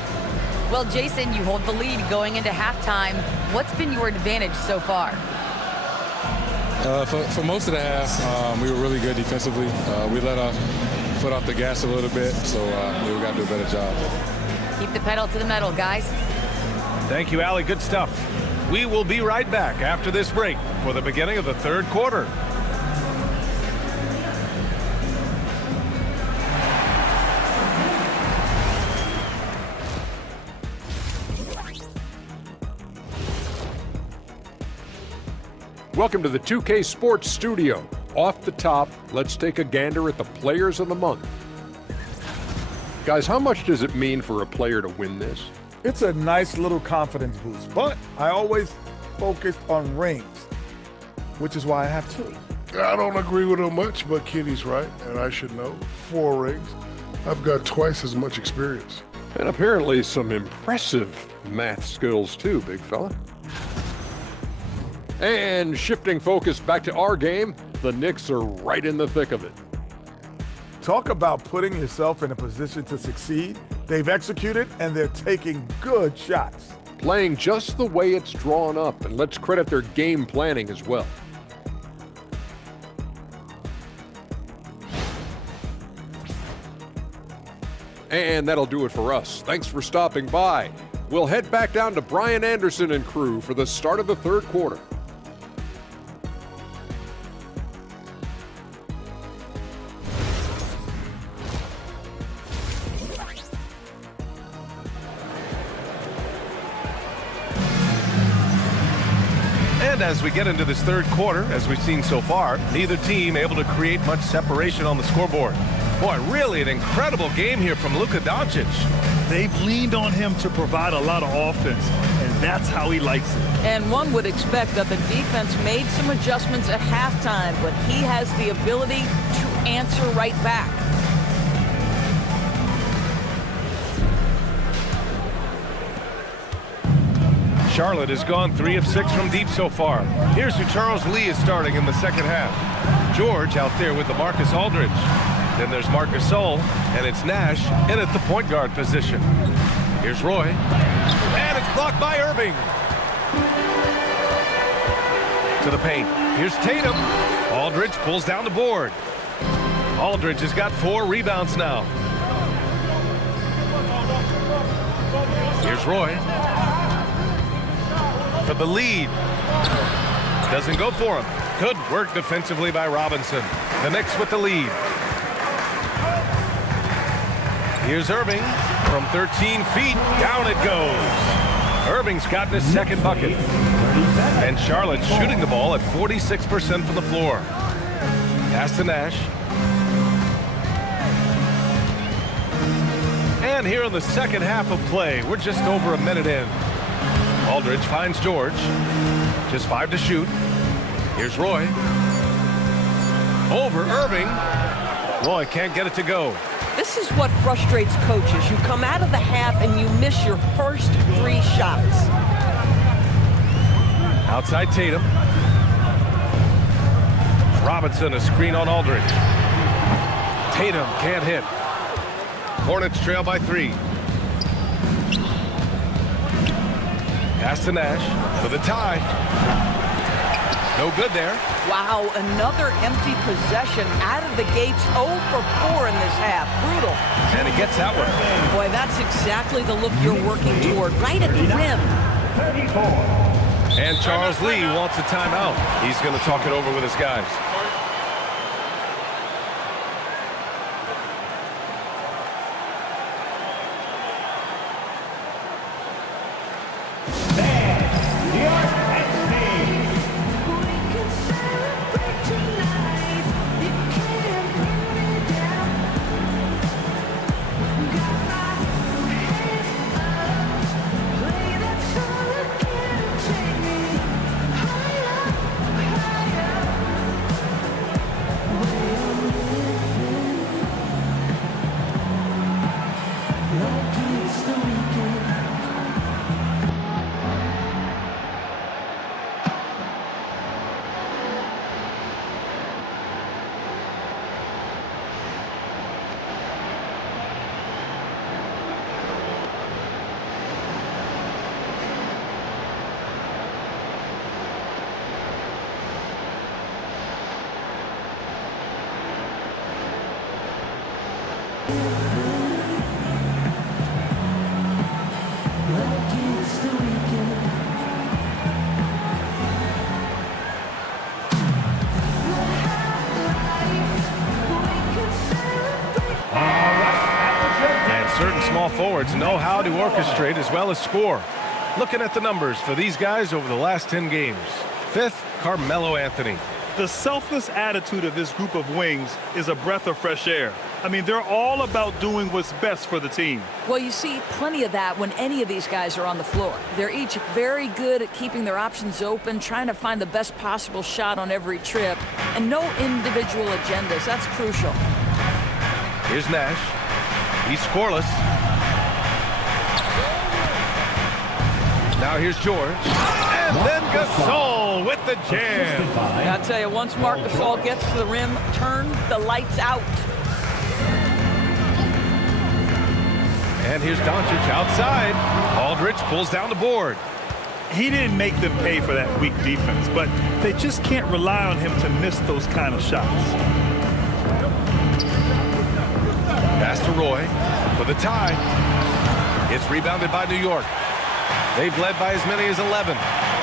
Well, Jason, you hold the lead going into halftime. What's been your advantage so far? For most of the half, we were really good defensively. We let our foot off the gas a little bit, so we got to do a better job. Keep the pedal to the metal, guys. Thank you, Allie. Good stuff. We will be right back after this break for the beginning of the third quarter. Welcome to the 2K Sports Studio. Off the top, let's take a gander at the players of the month. Guys, how much does it mean for a player to win this? It's a nice little confidence boost, but I always focused on rings, which is why I have 2. I don't agree with him much, but Kitty's right, and I should know. 4 rings. I've got twice as much experience. And apparently some impressive math skills too, big fella. And shifting focus back to our game, the Knicks are right in the thick of it. Talk about putting yourself in a position to succeed. They've executed, and they're taking good shots. Playing just the way it's drawn up, and let's credit their game planning as well. And that'll do it for us. Thanks for stopping by. We'll head back down to Brian Anderson and crew for the start of the third quarter. And as we get into this third quarter, as we've seen so far, neither team able to create much separation on the scoreboard. Boy, really an incredible game here from Luka Doncic. They've leaned on him to provide a lot of offense, and that's how he likes it. And one would expect that the defense made some adjustments at halftime, but he has the ability to answer right back. Charlotte has gone 3 of 6 from deep so far. Here's who Charles Lee is starting in the second half. George out there with LaMarcus Aldridge. Then there's Marc Gasol, and it's Nash in at the point guard position. Here's Roy, and it's blocked by Irving. To the paint. Here's Tatum. Aldridge pulls down the board. Aldridge has got 4 rebounds now. Here's Roy. For the lead. Doesn't go for him. Good work defensively by Robinson. The Knicks with the lead. Here's Irving from 13 feet. Down it goes. Irving's gotten his second bucket. And Charlotte shooting the ball at 46% from the floor. Pass to Nash. And here in the second half of play, we're just over a minute in. Aldridge finds George. Just 5 to shoot. Here's Roy. Over Irving. Roy can't get it to go. This is what frustrates coaches. You come out of the half and you miss your first 3 shots. Outside Tatum. Robinson, a screen on Aldridge. Tatum can't hit. Hornets trail by 3. Pass to Nash for the tie. No good there. Wow, another empty possession out of the gates. 0 for 4 in this half. Brutal. And he gets that one. Boy, that's exactly the look you're working toward. Right at the rim. And Charles Lee wants a timeout. He's going to talk it over with his guys. And certain small forwards know how to orchestrate as well as score. Looking at the numbers for these guys over the last 10 games. Fifth, Carmelo Anthony. The selfless attitude of this group of wings is a breath of fresh air. I mean, they're all about doing what's best for the team. Well, you see plenty of that when any of these guys are on the floor. They're each very good at keeping their options open, trying to find the best possible shot on every trip, and no individual agendas. That's crucial. Here's Nash. He's scoreless. Now here's George. And then Gasol with the jam. I'll tell you, once Marc Gasol gets to the rim, turn the lights out. And here's Doncic outside. Aldridge pulls down the board. He didn't make them pay for that weak defense, but they just can't rely on him to miss those kind of shots. Pass to Roy for the tie. It's rebounded by New York. They've led by as many as 11.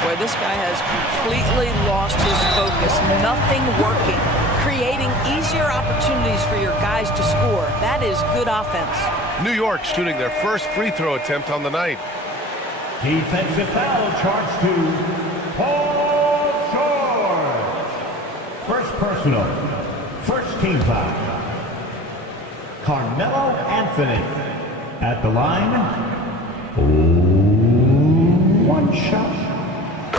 Boy, this guy has completely lost his focus. Nothing working. Creating easier opportunities for your guys to score. That is good offense. New York shooting their first free throw attempt on the night. Defensive foul charged to Paul George. First personal. First team foul. Carmelo Anthony at the line. One shot.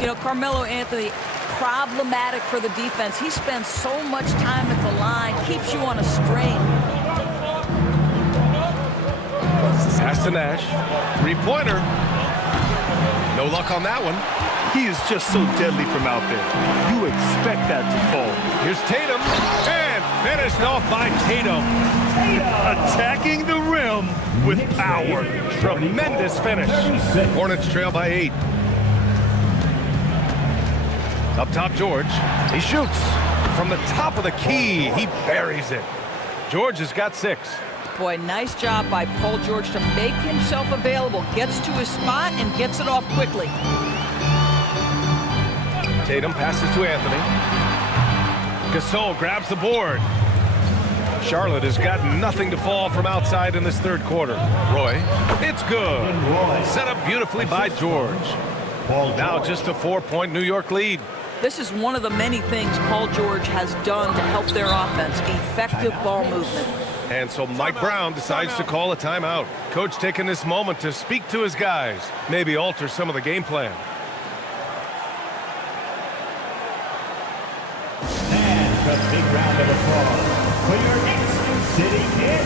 You know, Carmelo Anthony, problematic for the defense. He spends so much time at the line, keeps you on a string. Pass to Nash. Three-pointer. No luck on that one. He is just so deadly from out there. You expect that to fall. Here's Tatum. And finished off by Tatum. Attacking the rim with power. Tremendous finish. Hornets trail by 8. Up top, George. He shoots. From the top of the key, he buries it. George has got 6. Boy, nice job by Paul George to make himself available. Gets to his spot and gets it off quickly. Tatum passes to Anthony. Gasol grabs the board. Charlotte has got nothing to fall from outside in this third quarter. Roy, it's good. Set up beautifully by George. Now just a 4-point New York lead. This is one of the many things Paul George has done to help their offense. Effective ball movement. And so Mike Brown decides to call a timeout. Coach taking this moment to speak to his guys, maybe alter some of the game plan. And a big round of applause for your Knicks City Kid.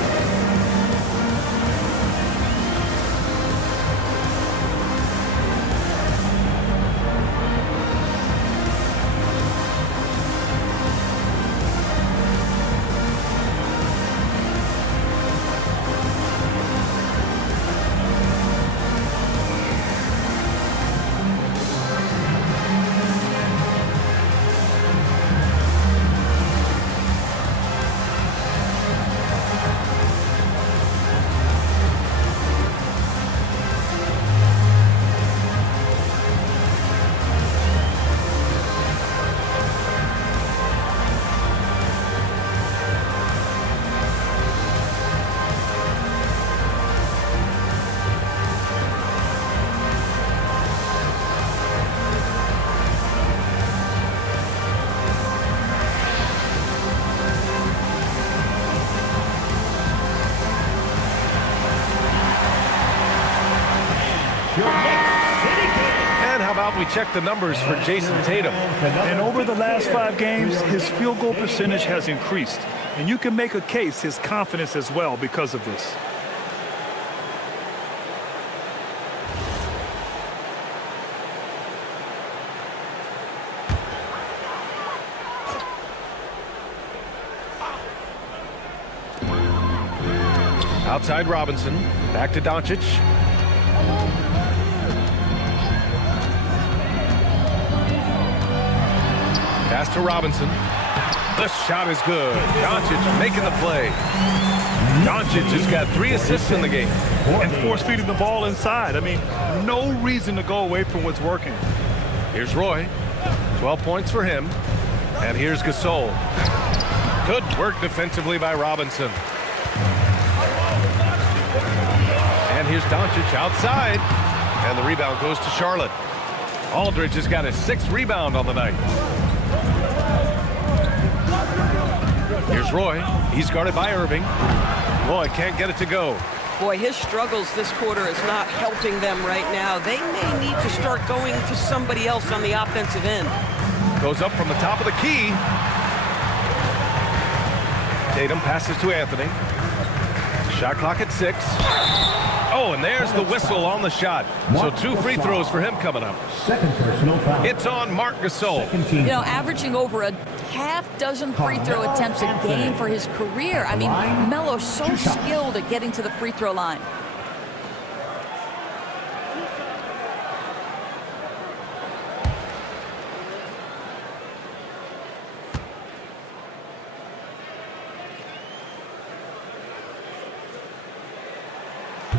And how about we check the numbers for Jason Tatum? And over the last 5 games, his field goal percentage has increased. And you can make a case his confidence as well because of this. Outside Robinson, back to Doncic. Pass to Robinson. The shot is good. Doncic making the play. Doncic has got 3 assists in the game. And force feeding the ball inside. I mean, no reason to go away from what's working. Here's Roy. 12 points for him. And here's Gasol. Good work defensively by Robinson. And here's Doncic outside. And the rebound goes to Charlotte. Aldridge has got his 6th rebound on the night. Here's Roy. He's guarded by Irving. Roy can't get it to go. Boy, his struggles this quarter is not helping them right now. They may need to start going to somebody else on the offensive end. Goes up from the top of the key. Tatum passes to Anthony. Shot clock at 6. Oh, and there's the whistle on the shot. So 2 free throws for him coming up. Second personal foul. It's on Marc Gasol. You know, averaging over a half-dozen free throw attempts a game for his career. I mean, Melo's so skilled at getting to the free throw line.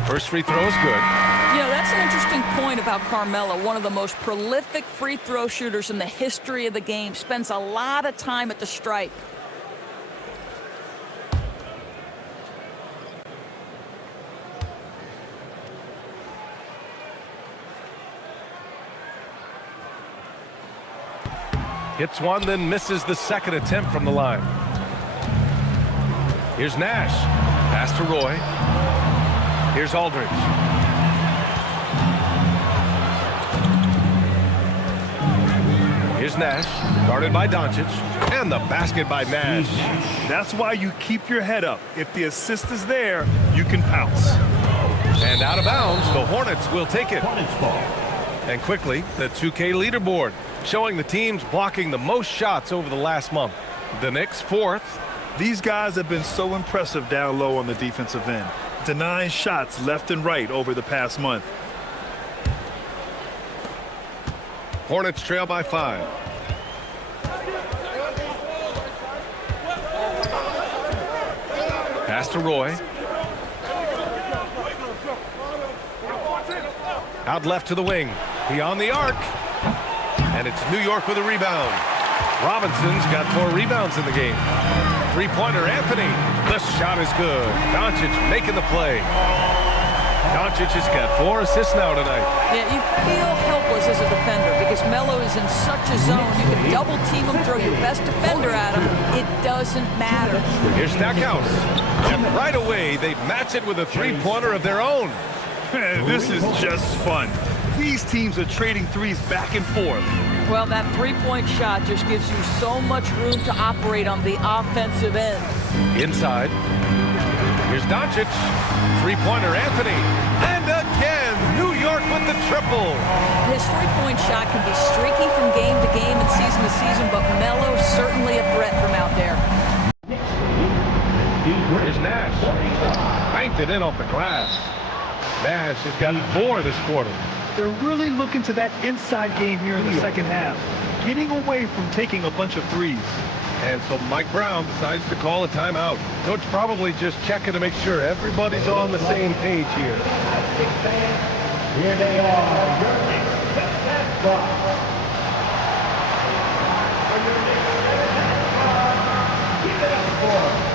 First free throw is good. You know, that's an interesting point about Carmelo, one of the most prolific free throw shooters in the history of the game. Spends a lot of time at the stripe. Hits one, then misses the second attempt from the line. Here's Nash. Pass to Roy. Here's Aldridge. Here's Nash, guarded by Doncic, and the basket by Nash. That's why you keep your head up. If the assist is there, you can pounce. And out of bounds, the Hornets will take it. And quickly, the 2K leaderboard, showing the teams blocking the most shots over the last month. The Knicks 4th. These guys have been so impressive down low on the defensive end, denying shots left and right over the past month. Hornets trail by 5. Pass to Roy. Out left to the wing. Beyond the arc. And it's New York with a rebound. Robinson's got 4 rebounds in the game. Three-pointer, Anthony. The shot is good. Doncic making the play. Doncic has got 4 assists now tonight. Yeah, you feel helpless as a defender because Melo is in such a zone. You can double team him, throw your best defender at him. It doesn't matter. Here's Stackhouse. And right away, they match it with a three-pointer of their own. This is just fun. These teams are trading threes back and forth. Well, that three-point shot just gives you so much room to operate on the offensive end. Inside. Here's Doncic. Three-pointer, Anthony. And again, New York with the triple. His three-point shot can be streaky from game to game and season to season, but Melo's certainly a threat from out there. Here's Nash. Banked it in off the glass. Nash has got 4 this quarter. They're really looking to that inside game here in the second half, getting away from taking a bunch of threes. And so Mike Brown decides to call a timeout. Coach probably just checking to make sure everybody's on the same page here. Here they are, your Knicks, Keep it up for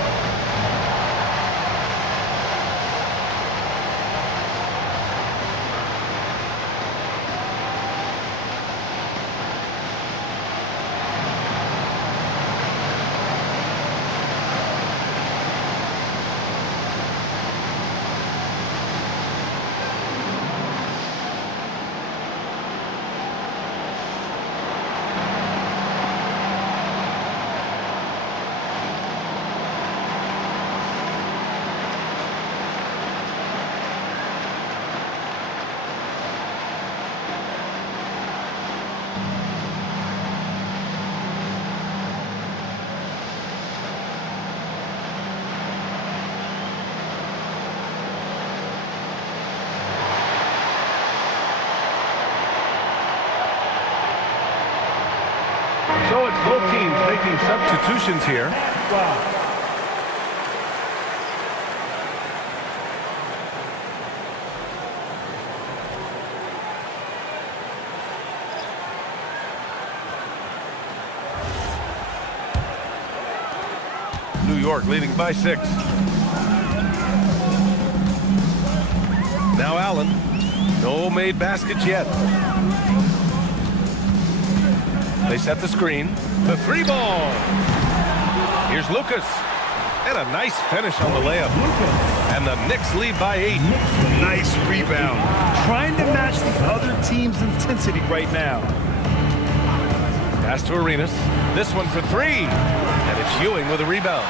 So it's both teams making substitutions here. York leading by 6. Now Allen. No made baskets yet. They set the screen. The 3-ball. Here's Lucas. And a nice finish on the layup. And the Knicks lead by 8. Nice rebound. Trying to match the other team's intensity right now. Pass to Arenas. This one for 3. And it's Ewing with a rebound.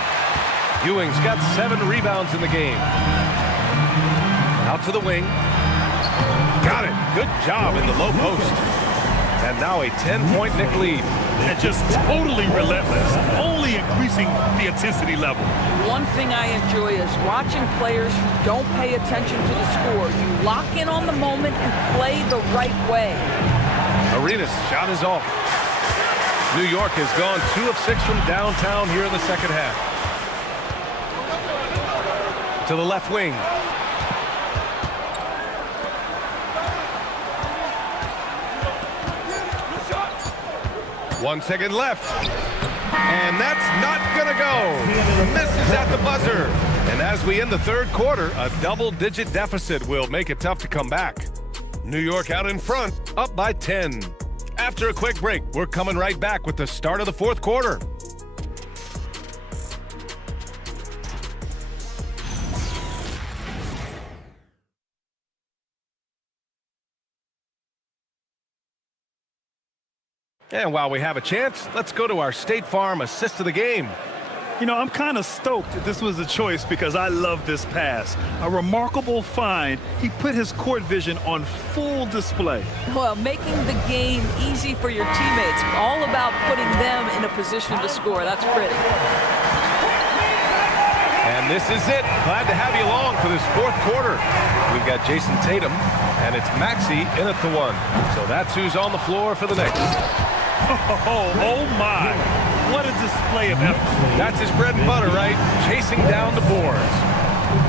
Ewing's got 7 rebounds in the game. Out to the wing. Got it. Good job in the low post. And now a 10-point Knick lead. And just totally relentless, only increasing the intensity level. One thing I enjoy is watching players who don't pay attention to the score. You lock in on the moment and play the right way. Arenas' shot is off. New York has gone 2 of 6 from downtown here in the second half. To the left wing. One second left. And that's not going to go. Misses at the buzzer. And as we end the third quarter, a double-digit deficit will make it tough to come back. New York out in front, up by 10. After a quick break, we're coming right back with the start of the fourth quarter. And while we have a chance, let's go to our State Farm assist of the game. You know, I'm kind of stoked that this was a choice because I love this pass. A remarkable find. He put his court vision on full display. Well, making the game easy for your teammates. All about putting them in a position to score. That's pretty. And this is it. Glad to have you along for this fourth quarter. We've got Jason Tatum, and it's Maxey in at the 1. So that's who's on the floor for the Knicks. Oh my. What a display of effort. That's his bread and butter, right? Chasing down the boards.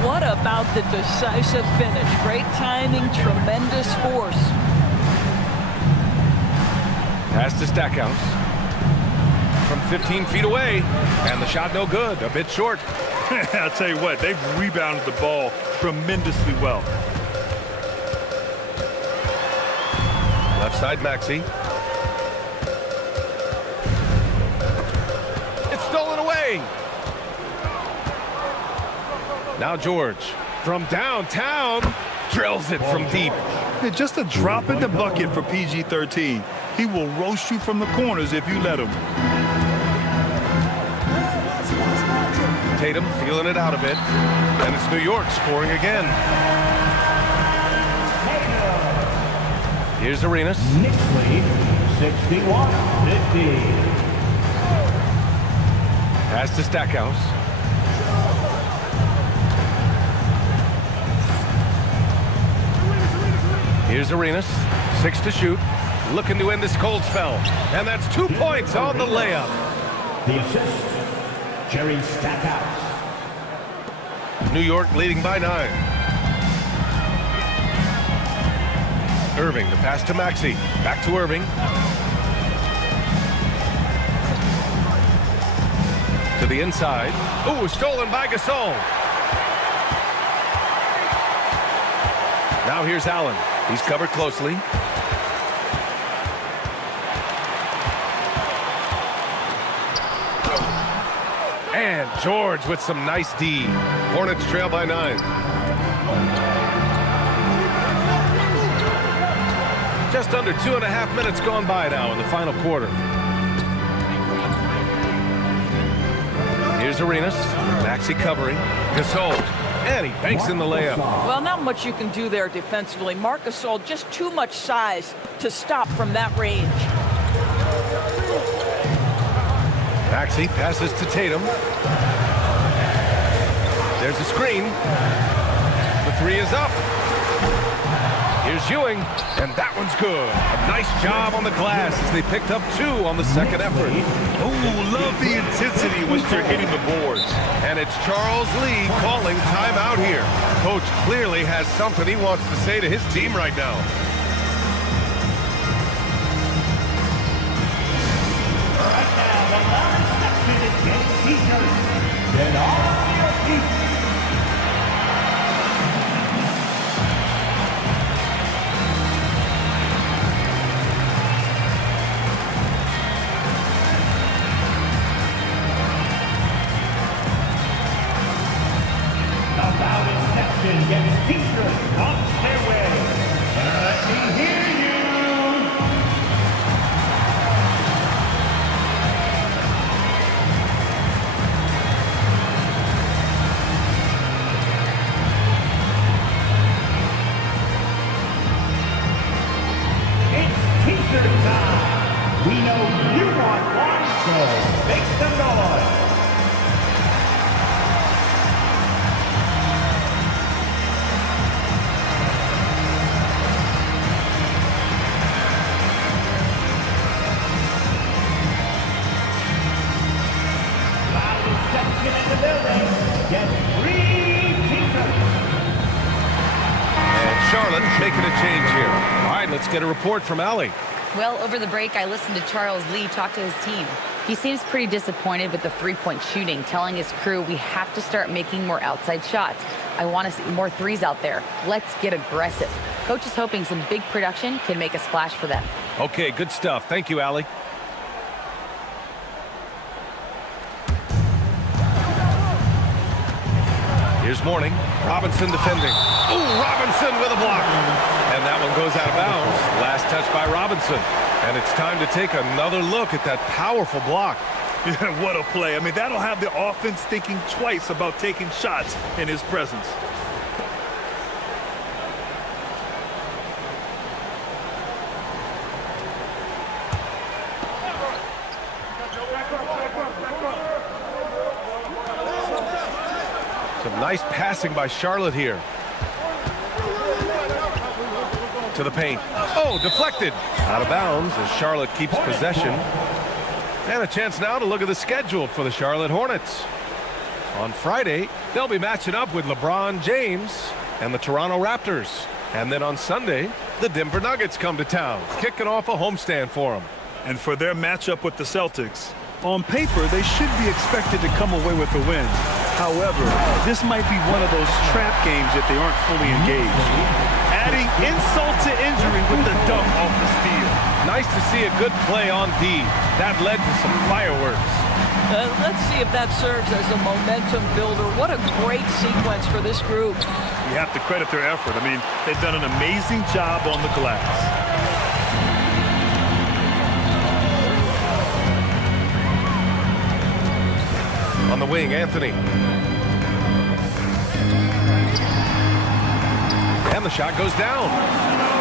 What about the decisive finish? Great timing, tremendous force. Pass to Stackhouse. From 15 feet away. And the shot no good. A bit short. I'll tell you what, they've rebounded the ball tremendously well. Left side, Maxey. Stolen away. Now George from downtown drills it from deep. Just a drop in the bucket for PG-13. He will roast you from the corners if you let him. Tatum feeling it out a bit. And it's New York scoring again. Here's Arenas. Knicks lead 61-50. Pass to Stackhouse. Here's Arenas. 6 to shoot. Looking to end this cold spell. And that's 2 points on the layup. The assist, Jerry Stackhouse. New York leading by 9. Irving, the pass to Maxey. Back to Irving. To the inside. Ooh, stolen by Gasol. Now here's Allen. He's covered closely. And George with some nice D. Hornets trail by 9. Just under 2.5 minutes gone by now in the final quarter. Here's Arenas. Maxey covering. Gasol. And he banks in the layup. Well, not much you can do there defensively. Marc Gasol, just too much size to stop from that range. Maxey passes to Tatum. There's a screen. The 3 is up. Here's Ewing, and that one's good. A nice job on the glass as they picked up 2 on the second effort. Oh, love the intensity which they're hitting the boards. And it's Charles Lee calling timeout here. Coach clearly has something he wants to say to his team right now. Right now, the last section is getting t-shirts. Get on your feet. The Loudest section gets t-shirts on stairway. Let me hear you. It's t-shirt time. We know you want one, so make some noise. Section in the building. Get 3 t-shirts. And Charlotte making a change here. All right, let's get a report from Allie. Well, over the break, I listened to Charles Lee talk to his team. He seems pretty disappointed with the three-point shooting, telling his crew we have to start making more outside shots. I want to see more threes out there. Let's get aggressive. Coach is hoping some big production can make a splash for them. Okay, good stuff. Thank you, Allie. Here's Mourning. Robinson defending. Oh, Robinson with a block. And that one goes out of bounds. Last touch by Robinson. And it's time to take another look at that powerful block. Yeah, what a play. I mean, that'll have the offense thinking twice about taking shots in his presence. Some nice passing by Charlotte here. To the paint. Oh, deflected. Out of bounds as Charlotte keeps possession. And a chance now to look at the schedule for the Charlotte Hornets. On Friday, they'll be matching up with LeBron James and the Toronto Raptors. And then on Sunday, the Denver Nuggets come to town, kicking off a homestand for them. And for their matchup with the Celtics, on paper, they should be expected to come away with a win. However, this might be one of those trap games if they aren't fully engaged. Adding insult to injury with the dunk off the steal. Nice to see a good play on D. That led to some fireworks. Let's see if that serves as a momentum builder. What a great sequence for this group. You have to credit their effort. I mean, they've done an amazing job on the glass. On the wing, Anthony. And the shot goes down.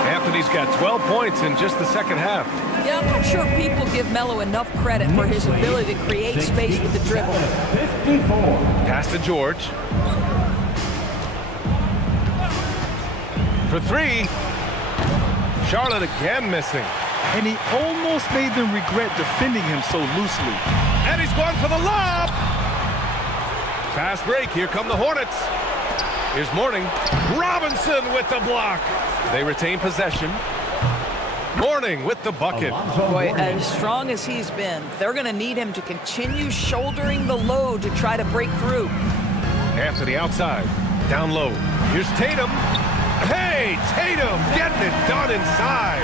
Anthony's got 12 points in just the second half. Yeah, I'm not sure people give Melo enough credit for his ability to create space with the dribble. 54. Pass to George. For 3. Charlotte again missing. And he almost made them regret defending him so loosely. And he's going for the lob. Fast break. Here come the Hornets. Here's Mourning. Robinson with the block. They retain possession. Mourning with the bucket. Boy, as strong as he's been, they're going to need him to continue shouldering the load to try to break through. Anthony outside. Down low. Here's Tatum. Hey, Tatum getting it done inside.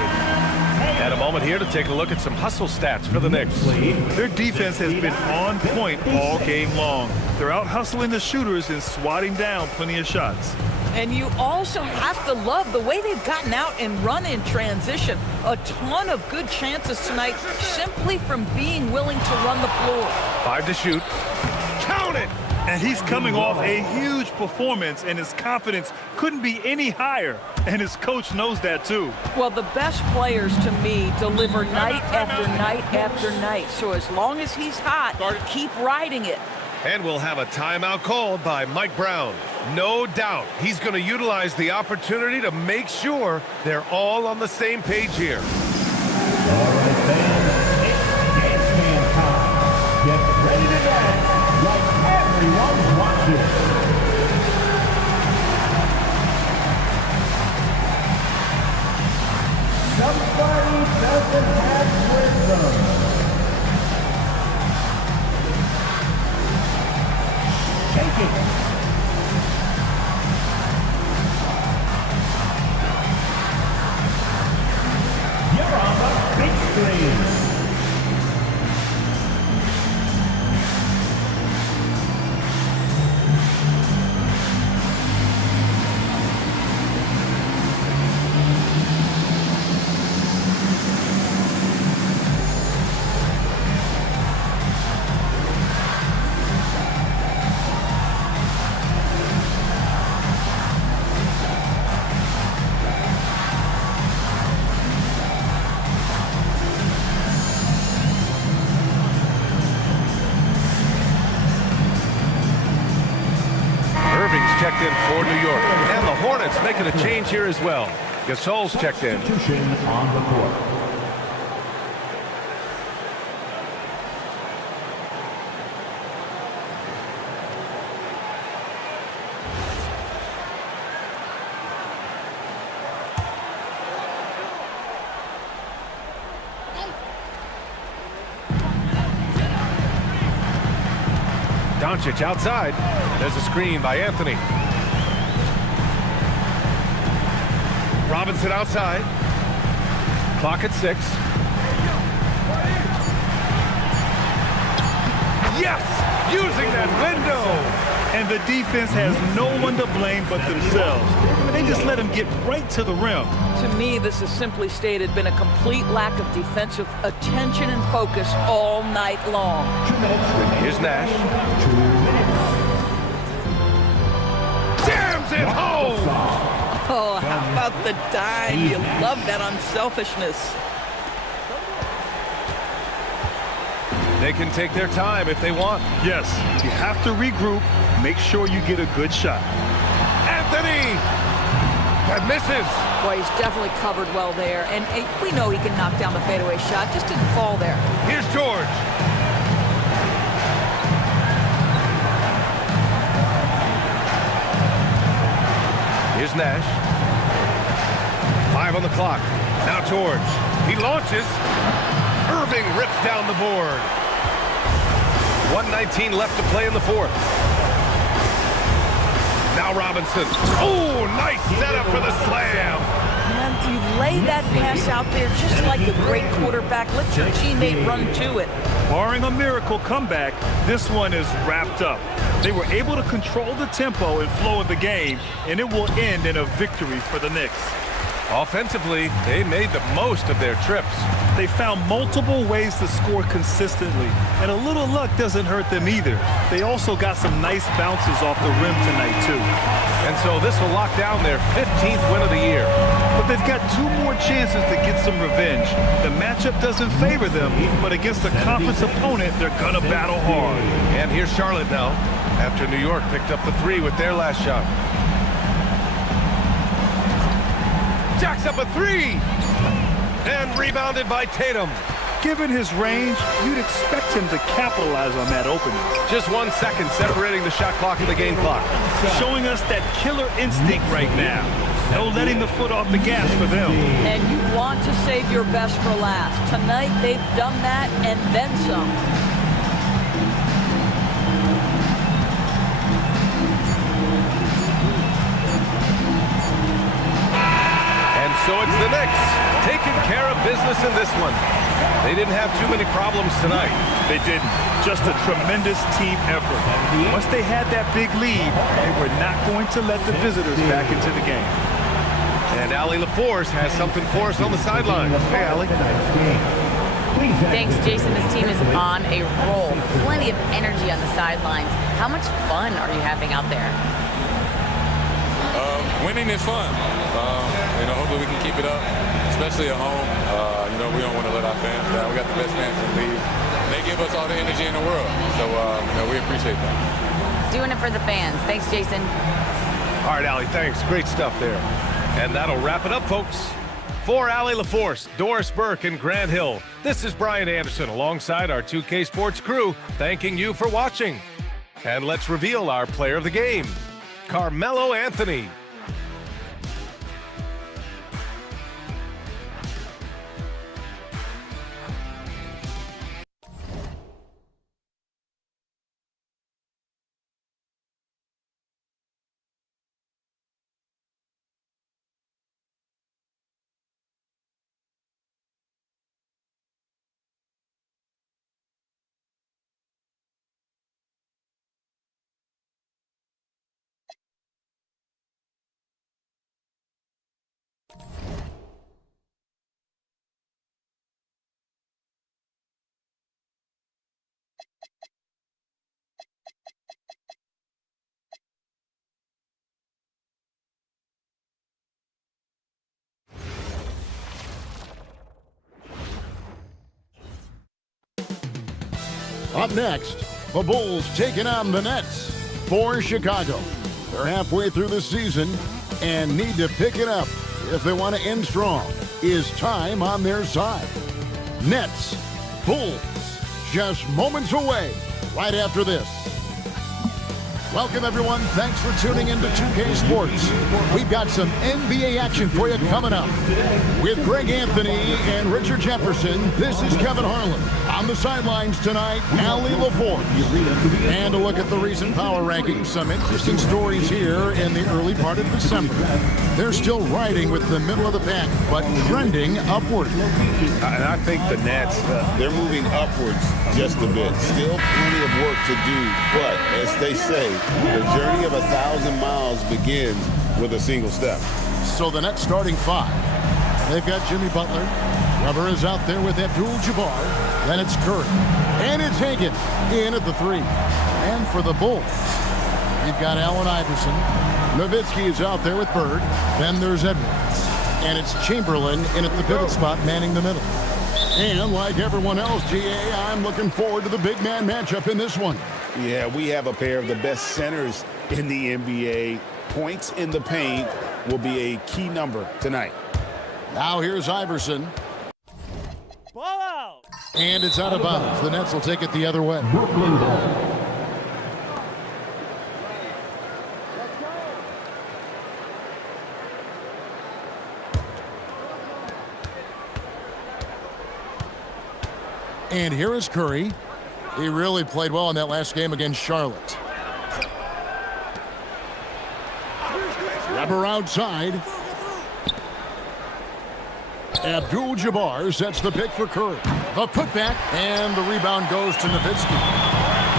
And a moment here to take a look at some hustle stats for the Knicks. Their defense has been on point all game long. They're out hustling the shooters and swatting down plenty of shots. And you also have to love the way they've gotten out and run in transition. A ton of good chances tonight simply from being willing to run the floor. 5 to shoot. Count it! And he's coming off a huge performance, and his confidence couldn't be any higher. And his coach knows that, too. Well, the best players, to me, deliver night after night after night. So as long as he's hot, keep riding it. And we'll have a timeout called by Mike Brown. No doubt he's going to utilize the opportunity to make sure they're all on the same page here. All right, fans, it's dance man time. Get ready to dance like everyone's watching. Somebody doesn't have rhythm. Hornets making a change here as well. Gasol's checked in. Substitution on the court. Doncic outside. There's a screen by Anthony. Robinson outside. Clock at 6. Yes! Using that window! And the defense has no one to blame but themselves. They just let him get right to the rim. To me, this has simply stated been a complete lack of defensive attention and focus all night long. Here's Nash. Jams it home! Oh, how about the dime? You love that unselfishness. They can take their time if they want. Yes, you have to regroup. Make sure you get a good shot. Anthony! That misses. Boy, he's definitely covered well there. And we know he can knock down the fadeaway shot. Just didn't fall there. Here's George. Here's Nash. 5 on the clock. Now George. He launches. Irving rips down the board. 1:19 left to play in the fourth. Now Robinson. Oh, nice setup for the slam. Man, you lay that pass out there just like a great quarterback. Let your teammate run to it. Barring a miracle comeback, this one is wrapped up. They were able to control the tempo and flow of the game, and it will end in a victory for the Knicks. Offensively, they made the most of their trips. They found multiple ways to score consistently, and a little luck doesn't hurt them either. They also got some nice bounces off the rim tonight, too. And so this will lock down their 15th win of the year. But they've got 2 more chances to get some revenge. The matchup doesn't favor them, but against a conference opponent, they're going to battle hard. And here's Charlotte now, after New York picked up the 3 with their last shot. Jacks up a 3! And rebounded by Tatum. Given his range, you'd expect him to capitalize on that opening. Just 1 second separating the shot clock and the game clock. Showing us that killer instinct right now. No letting the foot off the gas for them. And you want to save your best for last. Tonight, they've done that and then some. So it's the Knicks taking care of business in this one. They didn't have too many problems tonight. They didn't. Just a tremendous team effort. Once they had that big lead, they were not going to let the visitors back into the game. And Allie LaForce has something for us on the sidelines. Hey, Allie. Thanks, Jason. This team is on a roll. Plenty of energy on the sidelines. How much fun are you having out there? Winning is fun. Hopefully we can keep it up, especially at home. We don't want to let our fans down. We got the best fans in the league. They give us all the energy in the world. So, we appreciate that. Doing it for the fans. Thanks, Jason. All right, Allie, thanks. Great stuff there. And that'll wrap it up, folks. For Allie LaForce, Doris Burke, and Grant Hill, this is Brian Anderson alongside our 2K Sports crew, thanking you for watching. And let's reveal our player of the game, Carmelo Anthony. Up next, the Bulls taking on the Nets for Chicago. They're halfway through the season, and need to pick it up if they want to end strong, is time on their side. Nets, Bulls, just moments away right after this. Welcome, everyone. Thanks for tuning in to 2K Sports. We've got some NBA action for you coming up. With Greg Anthony and Richard Jefferson, this is Kevin Harlan. On the sidelines tonight, Allie LaForce. And a look at the recent power rankings. Some interesting stories here in the early part of December. They're still riding with the middle of the pack, but trending upward. And I think the Nets, they're moving upwards just a bit. Still plenty of work to do, but as they say, the journey of 1,000 miles begins with a single step. So the Nets starting 5. They've got Jimmy Butler. Weber is out there with Abdul-Jabbar. Then it's Curry. And it's Hagan in at the 3. And for the Bulls, you've got Allen Iverson. Nowitzki is out there with Bird. Then there's Edwards. And it's Chamberlain in at the pivot spot, manning the middle. And like everyone else, GA, I'm looking forward to the big man matchup in this one. Yeah, we have a pair of the best centers in the NBA. Points in the paint will be a key number tonight. Now here's Iverson. Ball out. And it's out of bounds. The Nets will take it the other way. Brooklyn ball. And here is Curry. He really played well in that last game against Charlotte. Weber outside. Abdul-Jabbar sets the pick for Curry. The putback, and the rebound goes to Nowitzki.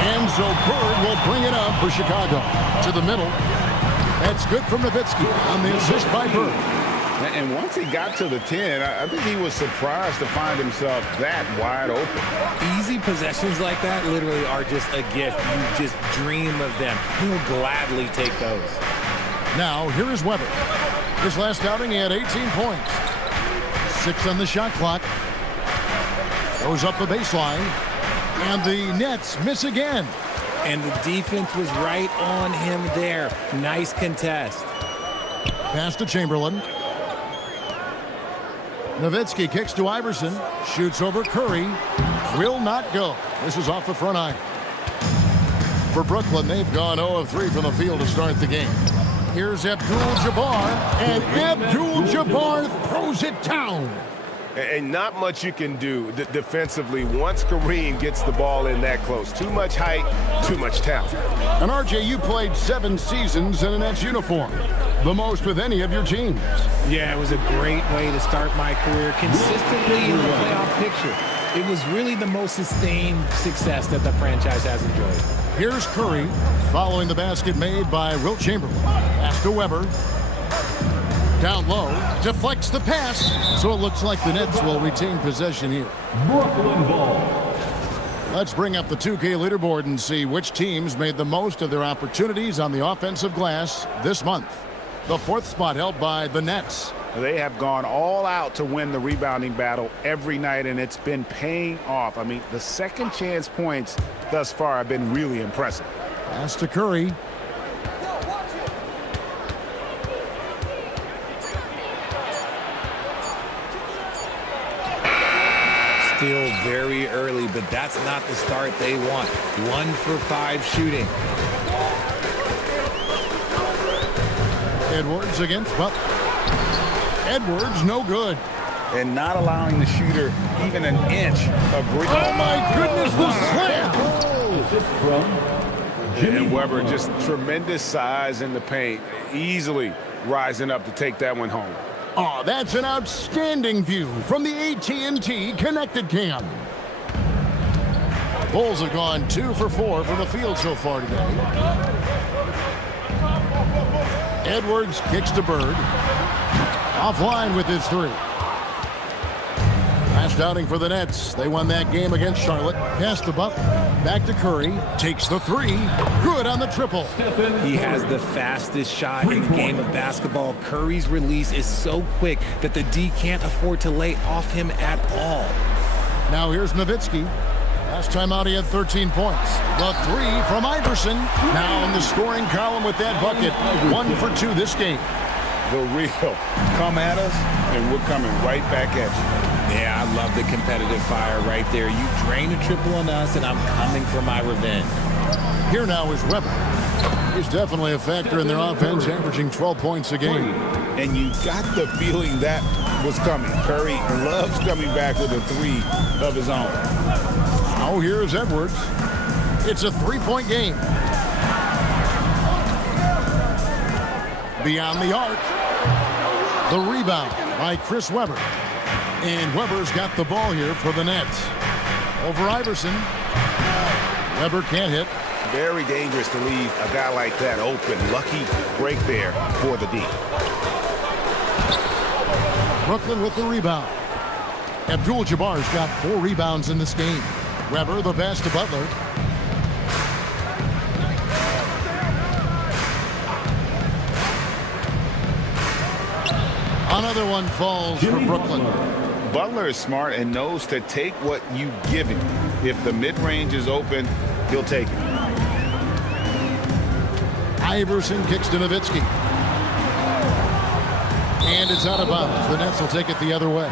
And so Bird will bring it up for Chicago. To the middle. That's good from Nowitzki on the assist by Bird. And once he got to the 10, I think he was surprised to find himself that wide open. Easy possessions like that literally are just a gift. You just dream of them. He'll gladly take those. Now, here is Weber. His last outing, he had 18 points. 6 on the shot clock. Goes up the baseline. And the Nets miss again. And the defense was right on him there. Nice contest. Pass to Chamberlain. Nowitzki kicks to Iverson. Shoots over Curry. Will not go. This is off the front iron. For Brooklyn, they've gone 0 of 3 from the field to start the game. Here's Abdul-Jabbar. And Abdul-Jabbar throws it down. And not much you can do defensively once Kareem gets the ball in that close. Too much height, too much talent. And RJ, you played 7 seasons in a Nets uniform. The most with any of your teams. Yeah, it was a great way to start my career consistently in the playoff picture. It was really the most sustained success that the franchise has enjoyed. Here's Curry following the basket made by Wilt Chamberlain. Pass to Weber. Down low, deflects the pass, so it looks like the Nets will retain possession here. Brooklyn ball. Let's bring up the 2K leaderboard and see which teams made the most of their opportunities on the offensive glass this month. The 4th spot held by the Nets. They have gone all out to win the rebounding battle every night, and it's been paying off. I mean, the second chance points thus far have been really impressive. Pass to Curry. Still very early, but that's not the start they want. 1 for 5 shooting. Edwards against Butler. Edwards, no good. And not allowing the shooter even an inch of breathing. Oh, my goodness, the slam! And Weber, just tremendous size in the paint. Easily rising up to take that one home. Oh, that's an outstanding view from the AT&T Connected Cam. Bulls have gone 2 for 4 from the field so far today. Edwards kicks to Bird. Offline with his 3. Last outing for the Nets. They won that game against Charlotte. Pass to Butler. Back to Curry. Takes the 3. Good on the triple. He has the fastest shot in the game of basketball. Curry's release is so quick that the D can't afford to lay off him at all. Now here's Nowitzki. Last time out, he had 13 points. The 3 from Iverson. Now in the scoring column with that bucket. 1 for 2 this game. the real. Come at us, and we're coming right back at you. Yeah, I love the competitive fire right there. You drain a triple on us, and I'm coming for my revenge. Here now is Weber. He's definitely a factor in their offense, averaging 12 points a game. And you got the feeling that was coming. Curry loves coming back with a three of his own. Now here's Edwards. It's a three-point game. Beyond the arc. The rebound by Chris Webber. And Weber's got the ball here for the Nets. Over Iverson. Webber can't hit. Very dangerous to leave a guy like that open. Lucky break there for the D. Brooklyn with the rebound. Abdul-Jabbar's got 4 rebounds in this game. Webber the pass to Butler. Another one falls for Brooklyn. Butler is smart and knows to take what you give him. If the mid-range is open, he'll take it. Iverson kicks to Nowitzki. And it's out of bounds. The Nets will take it the other way.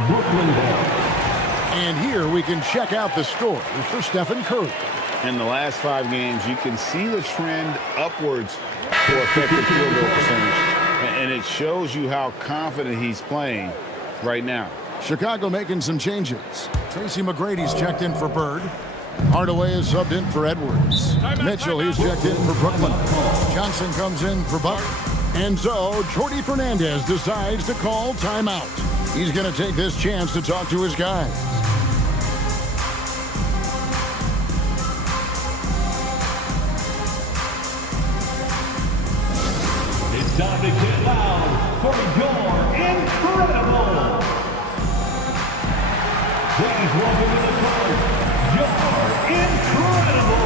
And here we can check out the score for Stephen Curry. In the last 5 games, you can see the trend upwards for effective field goal percentage. And it shows you how confident he's playing right now. Chicago making some changes. Tracy McGrady's checked in for Bird. Hardaway is subbed in for Edwards. Mitchell, he's checked in for Brooklyn. Johnson comes in for Butler. And so, Jordi Fernandez decides to call timeout. He's going to take this chance to talk to his guys. It's time to get loud for your incredible. Please welcome to the court, your incredible.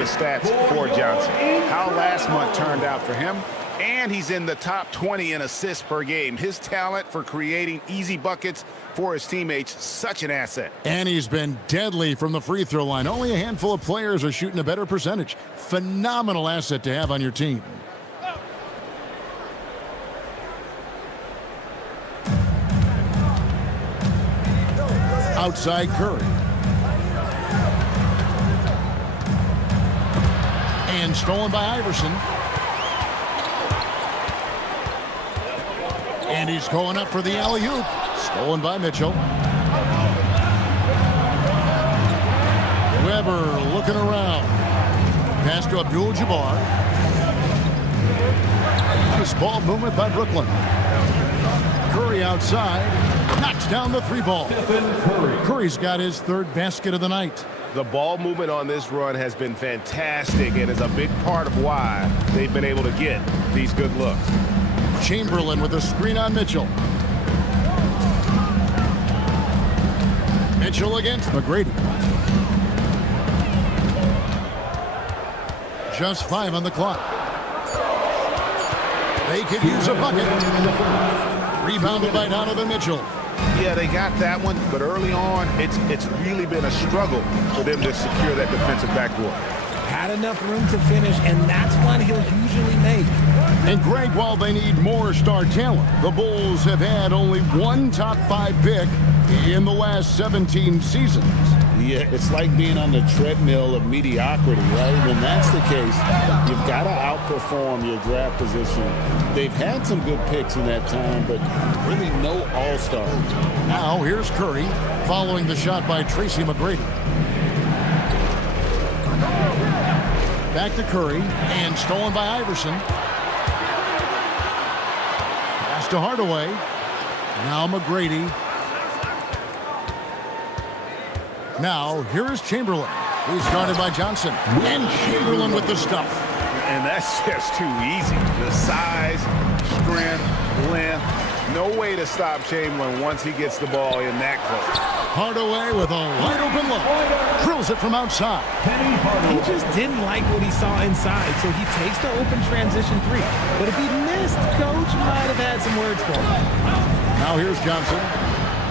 Stats for Johnson. How last month turned out for him, and he's in the top 20 in assists per game. His talent for creating easy buckets for his teammates, such an asset. And he's been deadly from the free throw line. Only a handful of players are shooting a better percentage. Phenomenal asset to have on your team. Outside Curry. And stolen by Iverson. And he's going up for the alley-oop. Stolen by Mitchell. Weber looking around. Pass to Abdul-Jabbar. Nice ball movement by Brooklyn. Curry outside. Knocks down the 3-ball. Curry's got his 3rd basket of the night. The ball movement on this run has been fantastic and is a big part of why they've been able to get these good looks. Chamberlain with a screen on Mitchell. Mitchell against McGrady. Just 5 on the clock. They could use a bucket. Rebounded by Donovan Mitchell. Yeah, they got that one, but early on, it's really been a struggle for them to secure that defensive backboard. Had enough room to finish, and that's one he'll usually make. And Greg, while they need more star talent, the Bulls have had only one top 5 pick in the last 17 seasons. Yeah, it's like being on the treadmill of mediocrity, right? When that's the case, you've got to outperform your draft position. They've had some good picks in that time, but really no all-stars. Now here's Curry following the shot by Tracy McGrady. Back to Curry, and stolen by Iverson. Pass to Hardaway. Now McGrady. Now, here is Chamberlain. He's guarded by Johnson. And Chamberlain with the stuff. And that's just too easy. The size, strength, length. No way to stop Chamberlain once he gets the ball in that close. Hardaway with a wide open look. Drills it from outside. He just didn't like what he saw inside, so he takes the open transition three. But if he missed, Coach might have had some words for him. Now here's Johnson.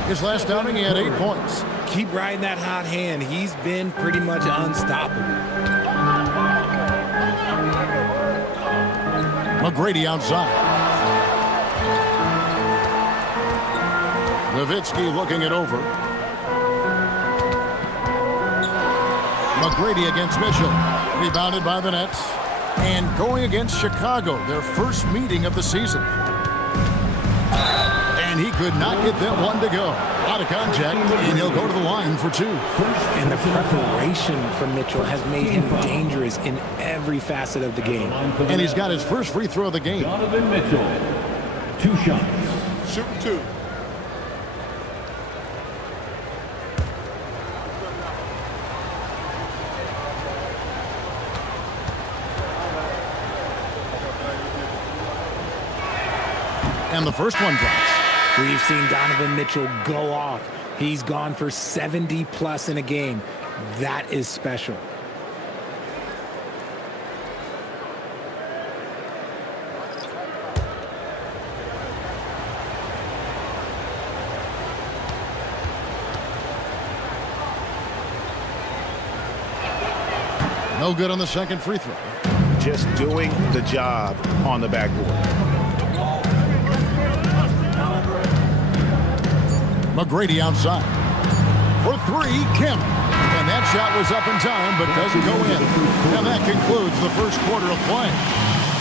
His last outing, he had 8 points. Keep riding that hot hand. He's been pretty much unstoppable. McGrady outside. Nowitzki looking it over. McGrady against Mitchell. Rebounded by the Nets. And going against Chicago, their first meeting of the season. And he could not get them one to go. Out of contact, and he'll go to the line for 2. And the preparation from Mitchell has made him dangerous in every facet of the game. And he's got his first free throw of the game. Donovan Mitchell, 2 shots. Shoot 2. And the first one drops. We've seen Donovan Mitchell go off. He's gone for 70+ in a game. That is special. No good on the second free throw. Just doing the job on the backboard. McGrady outside. For 3, Kemp. And that shot was up in time, but doesn't go in. And that concludes the first quarter of play.